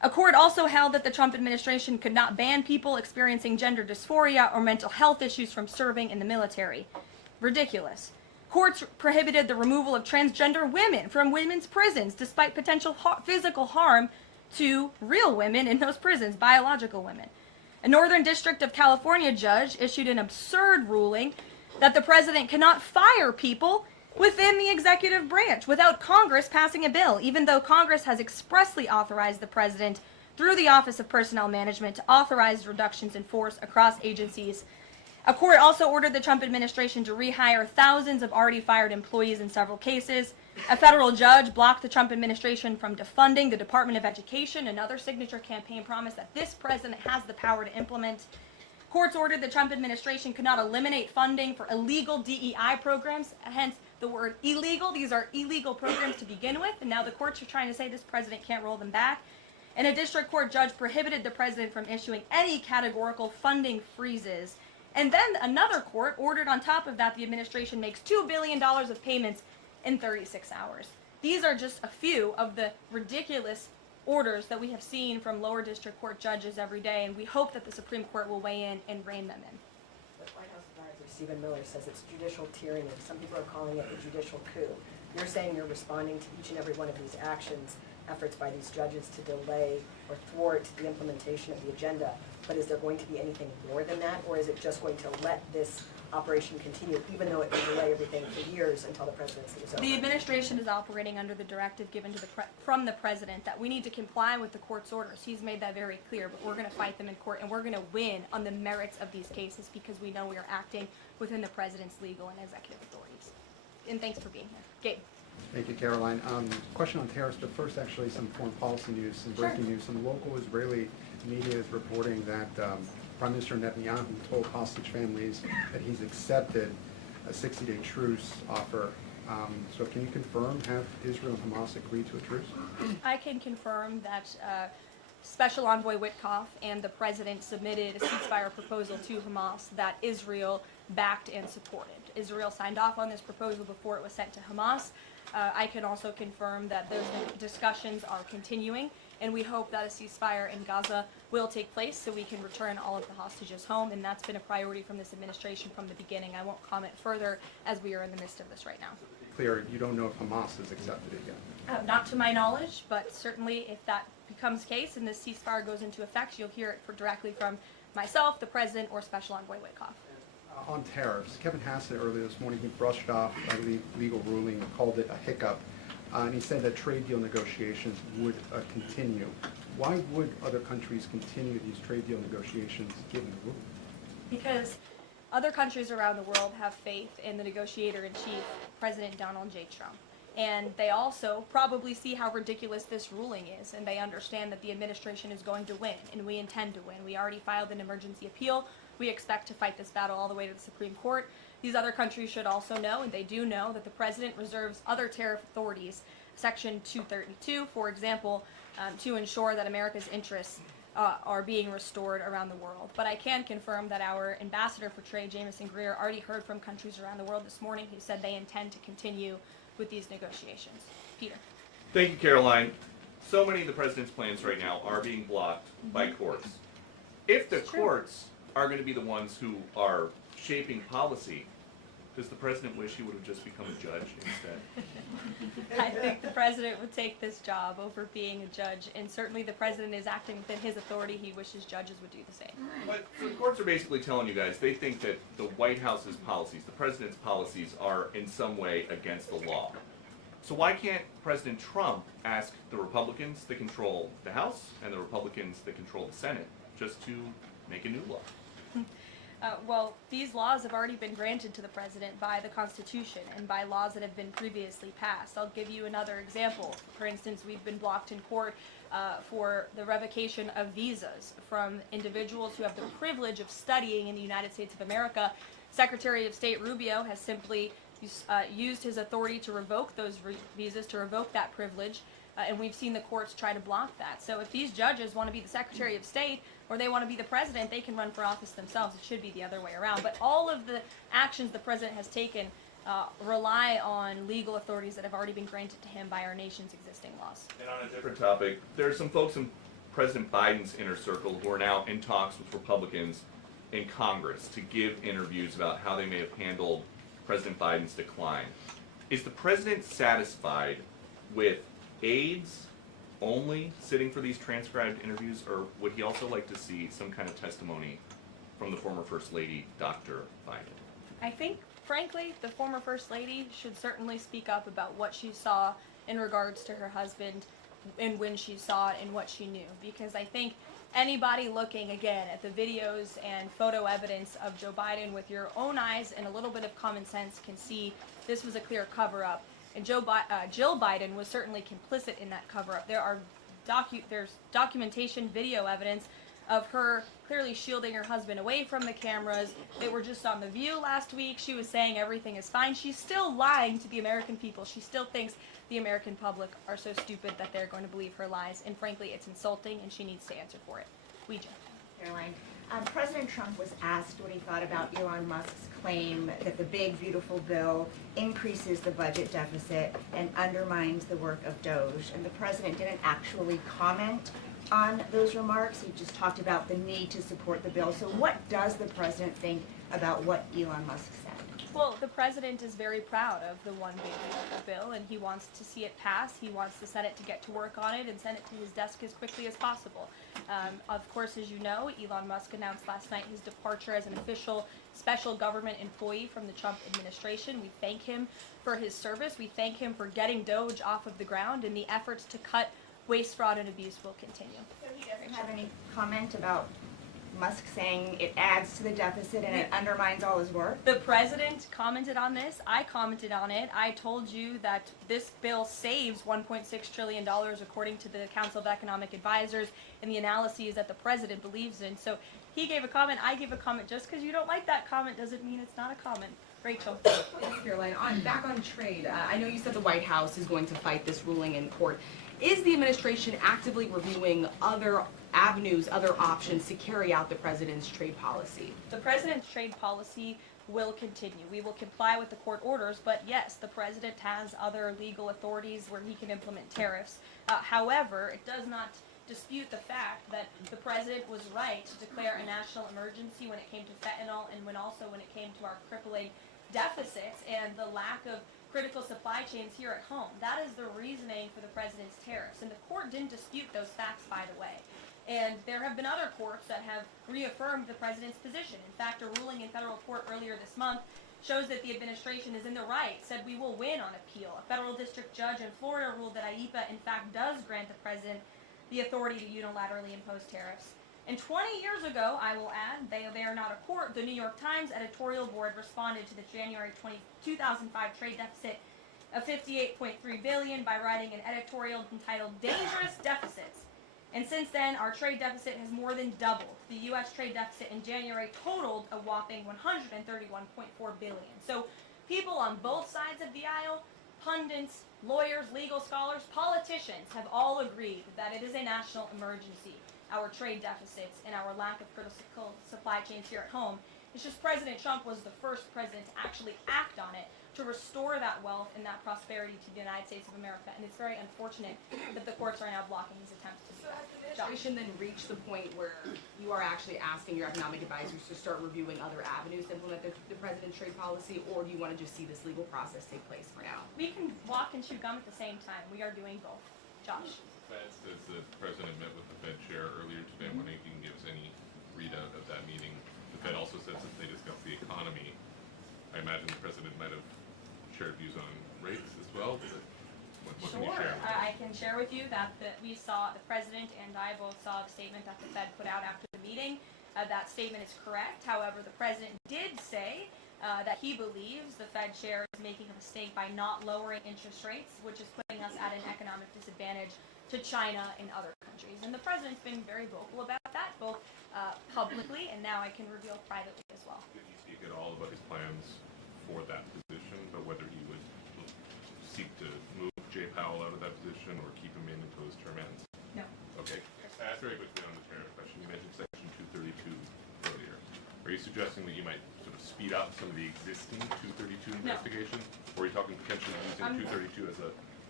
A court also held that the Trump administration could not ban people experiencing gender dysphoria or mental health issues from serving in the military. Ridiculous. Courts prohibited the removal of transgender women from women's prisons despite potential physical harm to real women in those prisons, biological women. A Northern District of California judge issued an absurd ruling that the president cannot fire people within the executive branch without Congress passing a bill, even though Congress has expressly authorized the president through the Office of Personnel Management to authorize reductions in force across agencies. A court also ordered the Trump administration to rehire thousands of already fired employees in several cases. A federal judge blocked the Trump administration from defunding the Department of Education, another signature campaign promise that this president has the power to implement. Courts ordered the Trump administration could not eliminate funding for illegal DEI programs, hence the word illegal. These are illegal programs to begin with, and now the courts are trying to say this president can't roll them back. And a district court judge prohibited the president from issuing any categorical funding freezes. And then another court ordered on top of that the administration makes $2 billion of payments in 36 hours. These are just a few of the ridiculous orders that we have seen from lower district court judges every day, and we hope that the Supreme Court will weigh in and rein them in. The White House advisor Stephen Miller says it's judicial tyranny. Some people are calling it a judicial coup. You're saying you're responding to each and every one of these actions, efforts by these judges to delay or thwart the implementation of the agenda, but is there going to be anything more than that, or is it just going to let this operation continue, even though it will delay everything for years until the presidency is over? The administration is operating under the directive given to from the president that we need to comply with the court's orders. He's made that very clear, but we're going to fight them in court, and we're going to win on the merits of these cases because we know we are acting within the president's legal and executive authorities. And thanks for being here. Gabe. Thank you, Caroline. Question on tariffs, but first actually some foreign policy news, some breaking news. Some local Israeli media is reporting that Prime Minister Netanyahu told hostage families that he's accepted a 60-day truce offer. So can you confirm, have Israel and Hamas agreed to a truce? I can confirm that Special Envoy Witkoff and the president submitted a ceasefire proposal to Hamas that Israel backed and supported. Israel signed off on this proposal before it was sent to Hamas. I can also confirm that those discussions are continuing, and we hope that a ceasefire in Gaza will take place so we can return all of the hostages home, and that's been a priority from this administration from the beginning. I won't comment further as we are in the midst of this right now. Clear, you don't know if Hamas has accepted it yet? Not to my knowledge, but certainly if that becomes the case and this ceasefire goes into effect, you'll hear it directly from myself, the president, or Special Envoy Witkoff. On tariffs, Kevin Hassett earlier this morning, he brushed off a legal ruling and called it a hiccup, and he said that trade deal negotiations would continue. Why would other countries continue these trade deal negotiations given the ruling? Because other countries around the world have faith in the negotiator-in-chief, President Donald J. Trump. And they also probably see how ridiculous this ruling is, and they understand that the administration is going to win, and we intend to win. We already filed an emergency appeal. We expect to fight this battle all the way to the Supreme Court. These other countries should also know, and they do know, that the president reserves other tariff authorities, Section 232, for example, to ensure that America's interests are being restored around the world. But I can confirm that our ambassador for trade, Jameson Greer, already heard from countries around the world this morning who said they intend to continue with these negotiations. Peter. Thank you, Caroline. So many of the president's plans right now are being blocked by courts. If the courts are going to be the ones who are shaping policy, does the president wish he would have just become a judge instead? I think the president would take this job over being a judge, and certainly the president is acting within his authority. He wishes judges would do the same. But the courts are basically telling you guys they think that the White House's policies, the president's policies, are in some way against the law. So why can't President Trump ask the Republicans that control the House and the Republicans that control the Senate just to make a new law? Well, these laws have already been granted to the president by the Constitution and by laws that have been previously passed. I'll give you another example. For instance, we've been blocked in court for the revocation of visas from individuals who have the privilege of studying in the United States of America. Secretary of State Rubio has simply used his authority to revoke those visas, to revoke that privilege, and we've seen the courts try to block that. So if these judges want to be the Secretary of State or they want to be the president, they can run for office themselves. It should be the other way around. But all of the actions the president has taken rely on legal authorities that have already been granted to him by our nation's existing laws. And on a different topic, there are some folks in President Biden's inner circle who are now in talks with Republicans in Congress to give interviews about how they may have handled President Biden's decline. Is the president satisfied with aides only sitting for these transcribed interviews, or would he also like to see some kind of testimony from the former First Lady, Dr. Biden? I think, frankly, the former First Lady should certainly speak up about what she saw in regards to her husband and when she saw it and what she knew. Because I think anybody looking, again, at the videos and photo evidence of Joe Biden with your own eyes and a little bit of common sense can see this was a clear cover-up. And Jill Biden was certainly complicit in that cover-up. There's documentation, video evidence of her clearly shielding her husband away from the cameras. They were just on The View last week. She was saying everything is fine. She's still lying to the American people. She still thinks the American public are so stupid that they're going to believe her lies. And frankly, it's insulting, and she needs to answer for it. Caroline, President Trump was asked what he thought about Elon Musk's claim that the big, beautiful bill increases the budget deficit and undermines the work of Doge. And the president didn't actually comment on those remarks. He just talked about the need to support the bill. So what does the president think about what Elon Musk said? Well, the president is very proud of the one big beautiful bill, and he wants to see it pass. He wants the Senate to get to work on it and send it to his desk as quickly as possible. Of course, as you know, Elon Musk announced last night his departure as an official special government employee from the Trump administration. We thank him for his service. We thank him for getting Doge off of the ground, and the efforts to cut waste, fraud, and abuse will continue. So he doesn't have any comment about Musk saying it adds to the deficit and it undermines all his work? The president commented on this. I commented on it. I told you that this bill saves $1.6 trillion according to the Council of Economic Advisors and the analyses that the president believes in. So he gave a comment, I gave a comment. Just because you don't like that comment doesn't mean it's not a comment. Rachel. Thanks, Caroline. Back on trade, I know you said the White House is going to fight this ruling in court. Is the administration actively reviewing other avenues, other options to carry out the president's trade policy? The president's trade policy will continue. We will comply with the court orders, but yes, the president has other legal authorities where he can implement tariffs. However, it does not dispute the fact that the president was right to declare a national emergency when it came to fentanyl and when it came to our crippling deficits and the lack of critical supply chains here at home. That is the reasoning for the president's tariffs. And the court didn't dispute those facts, by the way. And there have been other courts that have reaffirmed the president's position. In fact, a ruling in federal court earlier this month shows that the administration is in the right, said we will win on appeal. A federal district judge in Florida ruled that IEPA, in fact, does grant the president the authority to unilaterally impose tariffs. And 20 years ago, I will add, they are not a court, the New York Times editorial board responded to the January 2005 trade deficit of $58.3 billion by writing an editorial entitled Dangerous Deficits. And since then, our trade deficit has more than doubled. The U.S. trade deficit in January totaled a whopping $131.4 billion. So people on both sides of the aisle, pundits, lawyers, legal scholars, politicians have all agreed that it is a national emergency. Our trade deficits and our lack of critical supply chains here at home. It's just President Trump was the first president to actually act on it to restore that wealth and that prosperity to the United States of America. And it's very unfortunate that the courts are now blocking his attempts to do that. Has the administration then reached the point where you are actually asking your economic advisors to start reviewing other avenues to implement the president's trade policy, or do you want to just see this legal process take place for now? We can walk and chew gum at the same time. We are doing both. Josh. Fed says the president met with the Fed chair earlier today. I'm wondering if you can give us any readout of that meeting. The Fed also says that they discussed the economy. I imagine the president might have shared views on rates as well. What can you share? I can share with you that we saw, the president and I both saw the statement that the Fed put out after the meeting. That statement is correct. However, the president did say that he believes the Fed chair is making a mistake by not lowering interest rates, which is putting us at an economic disadvantage to China and other countries. And the president's been very vocal about that, both publicly and now I can reveal privately as well. Did he speak at all about his plans for that position, but whether he would seek to move Jay Powell out of that position or keep him in until his term ends? No. Okay. Very quickly on the tariff question, you mentioned Section 232 earlier. Are you suggesting that you might sort of speed up some of the existing 232 investigations? Or are you talking potentially using 232 as a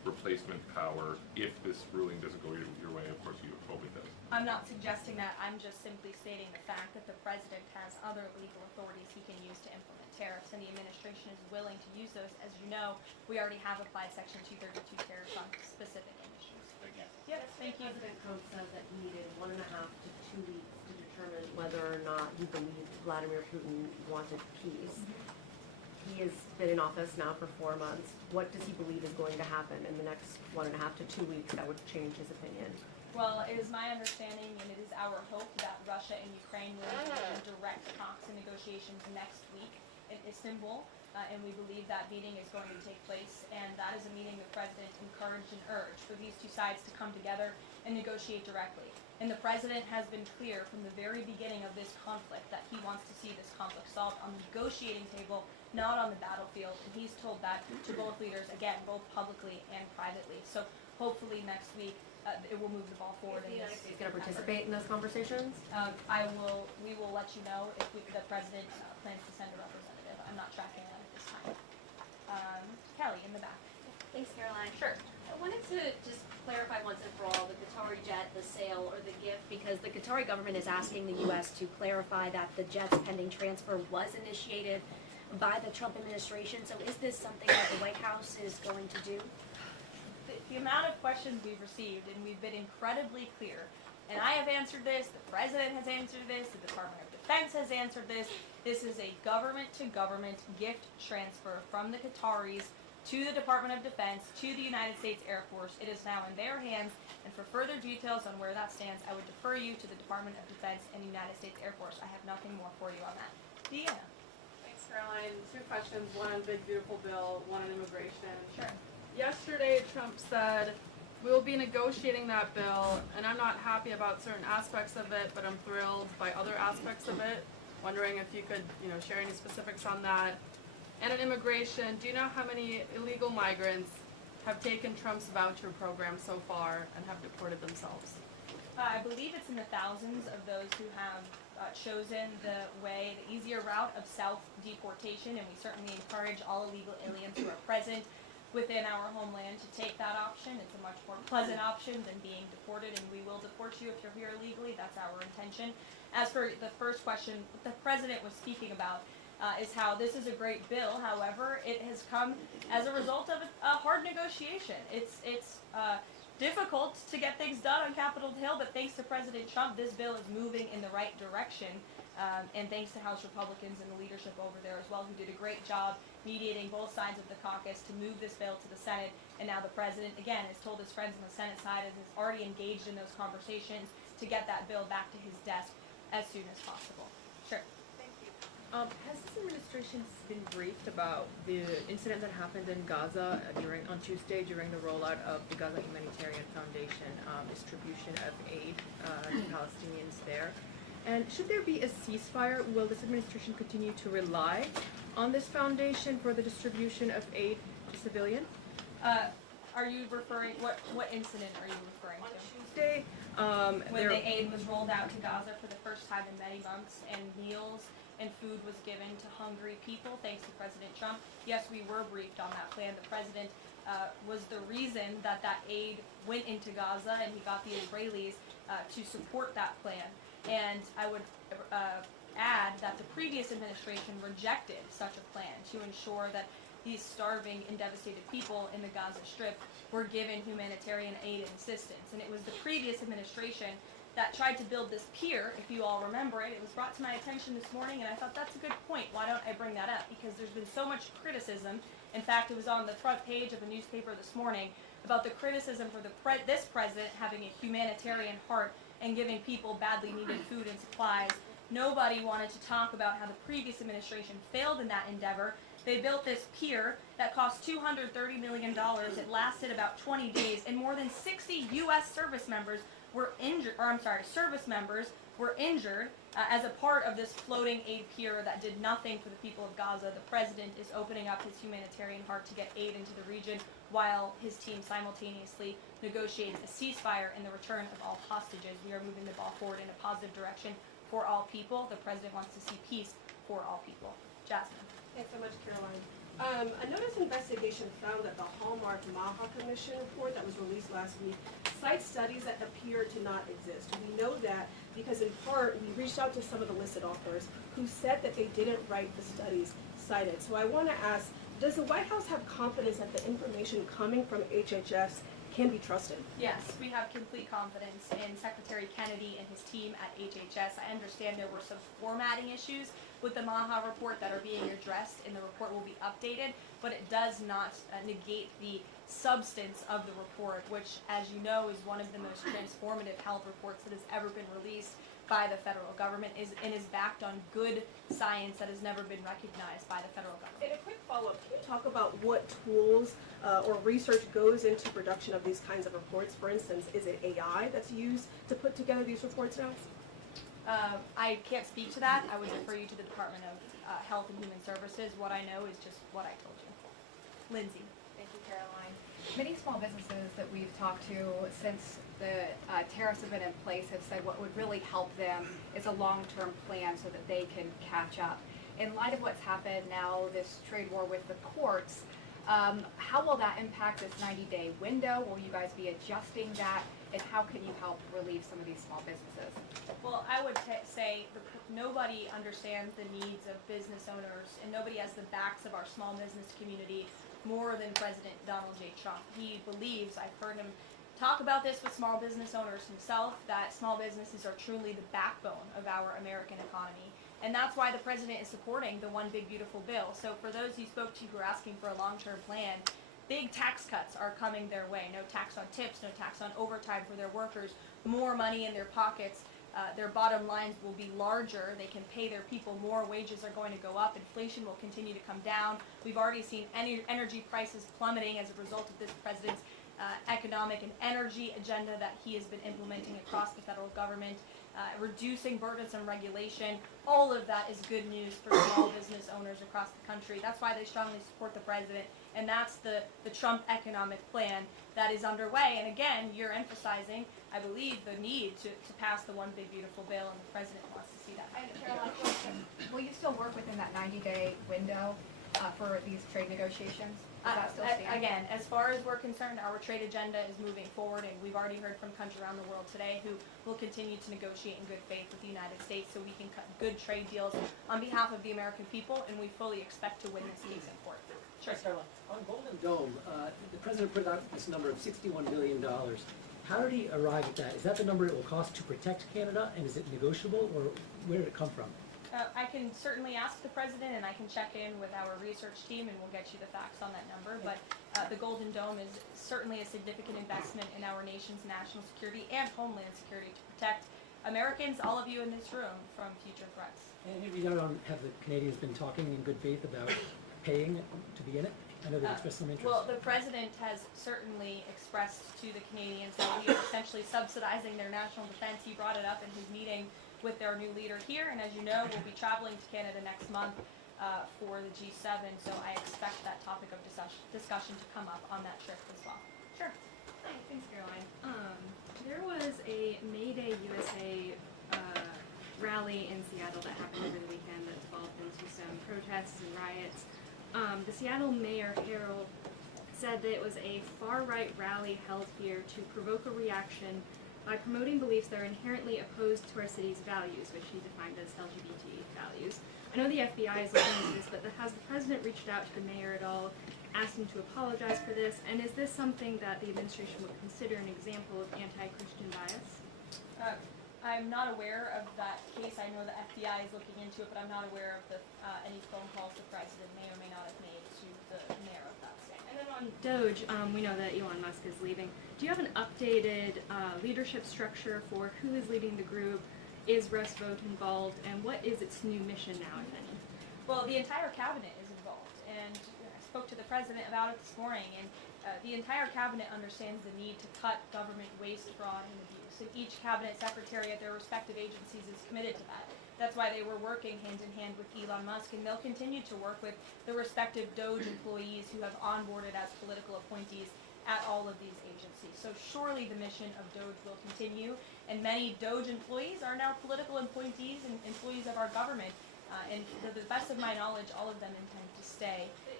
replacement power if this ruling doesn't go your way? Of course, you hope it does. I'm not suggesting that. I'm just simply stating the fact that the president has other legal authorities he can use to implement tariffs, and the administration is willing to use those. As you know, we already have applied Section 232 tariffs on specific industries. Thank you. Yes, thank you. President Trump said that he needed 1.5 to 2 weeks to determine whether or not he believed Vladimir Putin wanted peace. He has been in office now for 4 months. What does he believe is going to happen in the next 1.5 to 2 weeks that would change his opinion? Well, it is my understanding, and it is our hope, that Russia and Ukraine will engage in direct talks and negotiations next week in Istanbul, and we believe that meeting is going to take place, and that is a meeting the president encouraged and urged for these two sides to come together and negotiate directly. And the president has been clear from the very beginning of this conflict that he wants to see this conflict solved on the negotiating table, not on the battlefield, and he's told that to both leaders, again, both publicly and privately. So hopefully next week, it will move the ball forward. Is the United States going to participate in those conversations? We will let you know if the president plans to send a representative. I'm not tracking that at this time. Kelly, in the back. Thanks, Caroline. Sure. I wanted to just clarify once and for all the Qatari jet, the sale, or the gift, because the Qatari government is asking the U.S. to clarify that the jet's pending transfer was initiated by the Trump administration. So is this something that the White House is going to do? The amount of questions we've received, and we've been incredibly clear, and I have answered this, the president has answered this, the Department of Defense has answered this. This is a government-to-government gift transfer from the Qataris to the Department of Defense, to the United States Air Force. It is now in their hands, and for further details on where that stands, I would defer you to the Department of Defense and the United States Air Force. I have nothing more for you on that. Deanna. Thanks, Caroline. 2 questions, one on Big Beautiful Bill, one on immigration. Sure. Yesterday, Trump said, we will be negotiating that bill, and I'm not happy about certain aspects of it, but I'm thrilled by other aspects of it. Wondering if you could, share any specifics on that. And on immigration, do you know how many illegal migrants have taken Trump's voucher program so far and have deported themselves? I believe it's in the thousands of those who have chosen the easier route of self-deportation, and we certainly encourage all illegal aliens who are present within our homeland to take that option. It's a much more pleasant option than being deported, and we will deport you if you're here illegally. That's our intention. As for the first question, what the president was speaking about is how this is a great bill. However, it has come as a result of a hard negotiation. It's difficult to get things done on Capitol Hill, but thanks to President Trump, this bill is moving in the right direction. And thanks to House Republicans and the leadership over there as well, who did a great job mediating both sides of the caucus to move this bill to the Senate. And now the president, again, has told his friends on the Senate side and is already engaged in those conversations to get that bill back to his desk as soon as possible. Sure. Thank you. Has this administration been briefed about the incident that happened in Gaza on Tuesday during the rollout of the Gaza Humanitarian Foundation distribution of aid to Palestinians there? And should there be a ceasefire, will this administration continue to rely on this foundation for the distribution of aid to civilians? Are you referring, what incident are you referring to? On Tuesday, when the aid was rolled out to Gaza for the first time in many months, and meals and food was given to hungry people, thanks to President Trump. Yes, we were briefed on that plan. The president was the reason that aid went into Gaza, and he got the Israelis to support that plan. And I would add that the previous administration rejected such a plan to ensure that these starving and devastated people in the Gaza Strip were given humanitarian aid and assistance. And it was the previous administration that tried to build this pier, if you all remember it. It was brought to my attention this morning, and I thought, that's a good point. Why don't I bring that up? Because there's been so much criticism. In fact, it was on the front page of the newspaper this morning about the criticism for this president having a humanitarian heart and giving people badly needed food and supplies. Nobody wanted to talk about how the previous administration failed in that endeavor. They built this pier that cost $230 million. It lasted about 20 days, and more than 60 U.S. service members were injured, as a part of this floating aid pier that did nothing for the people of Gaza. The president is opening up his humanitarian heart to get aid into the region, while his team simultaneously negotiates a ceasefire and the return of all hostages. We are moving the ball forward in a positive direction for all people. The president wants to see peace for all people. Jasmine. Thanks so much, Caroline. A notice investigation found that the Hallmark Maha Commission report that was released last week cites studies that appear to not exist. We know that because in part we reached out to some of the listed authors who said that they didn't write the studies cited. So I want to ask, does the White House have confidence that the information coming from HHS can be trusted? Yes, we have complete confidence in Secretary Kennedy and his team at HHS. I understand there were some formatting issues with the Maha report that are being addressed, and the report will be updated, but it does not negate the substance of the report, which, as you know, is one of the most transformative health reports that has ever been released by the federal government and is backed on good science that has never been recognized by the federal government. And a quick follow-up, can you talk about what tools or research goes into production of these kinds of reports? For instance, is it AI that's used to put together these reports now? I can't speak to that. I would refer you to the Department of Health and Human Services. What I know is just what I told you. Lindsay. Thank you, Caroline. Many small businesses that we've talked to since the tariffs have been in place have said what would really help them is a long-term plan so that they can catch up. In light of what's happened now, this trade war with the courts, how will that impact this 90-day window? Will you guys be adjusting that? And how can you help relieve some of these small businesses? Well, I would say nobody understands the needs of business owners, and nobody has the backs of our small business community more than President Donald J. Trump. He believes, I've heard him talk about this with small business owners himself, that small businesses are truly the backbone of our American economy. And that's why the president is supporting the One Big Beautiful Bill. So for those you spoke to who are asking for a long-term plan, big tax cuts are coming their way. No tax on tips, no tax on overtime for their workers, more money in their pockets. Their bottom lines will be larger. They can pay their people more. Wages are going to go up. Inflation will continue to come down. We've already seen energy prices plummeting as a result of this president's economic and energy agenda that he has been implementing across the federal government, reducing burdensome regulation. All of that is good news for small business owners across the country. That's why they strongly support the president, and that's the Trump economic plan that is underway. And again, you're emphasizing, I believe, the need to pass the One Big Beautiful Bill, and the president wants to see that. And Caroline, will you still work within that 90-day window for these trade negotiations? Does that still stand? Again, as far as we're concerned, our trade agenda is moving forward, and we've already heard from countries around the world today who will continue to negotiate in good faith with the United States so we can cut good trade deals on behalf of the American people, and we fully expect to win this case in court. Sure. On Golden Dome, the president put out this number of $61 billion. How did he arrive at that? Is that the number it will cost to protect Canada, and is it negotiable, or where did it come from? I can certainly ask the president, and I can check in with our research team, and we'll get you the facts on that number. But the Golden Dome is certainly a significant investment in our nation's national security and homeland security to protect Americans, all of you in this room, from future threats. And have the Canadians been talking in good faith about paying to be in it? I know they've expressed some interest. Well, the president has certainly expressed to the Canadians that we are essentially subsidizing their national defense. He brought it up in his meeting with their new leader here, and as you know, we'll be traveling to Canada next month for the G7, so I expect that topic of discussion to come up on that trip as well. Sure. Hi, thanks, Caroline. There was a May Day USA rally in Seattle that happened over the weekend that devolved into some protests and riots. The Seattle Mayor Harold said that it was a far-right rally held here to provoke a reaction by promoting beliefs that are inherently opposed to our city's values, which he defined as LGBT values. I know the FBI is looking into this, but has the president reached out to the mayor at all, asked him to apologize for this, and is this something that the administration would consider an example of anti-Christian bias? I'm not aware of that case. I know the FBI is looking into it, but I'm not aware of any phone calls the president may or may not have made to the mayor of that state. And then on Doge, we know that Elon Musk is leaving. Do you have an updated leadership structure for who is leading the group? Is Russ Vought involved? And what is its new mission now, if any? Well, the entire cabinet is involved, and I spoke to the president about it this morning, and the entire cabinet understands the need to cut government waste, fraud, and abuse. And each cabinet secretary at their respective agencies is committed to that. That's why they were working hand in hand with Elon Musk, and they'll continue to work with the respective Doge employees who have onboarded as political appointees at all of these agencies. So surely the mission of Doge will continue, and many Doge employees are now political appointees and employees of our government. And to the best of my knowledge, all of them intend to stay.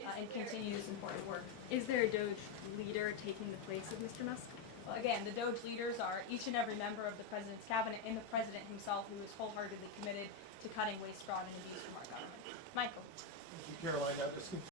and continue this important work. Is there a Doge leader taking the place of Mr. Musk? Well, again, the Doge leaders are each and every member of the president's cabinet and the president himself, who is wholeheartedly committed to cutting waste, fraud, and abuse from our government. Michael. Thank you, Caroline. Now, just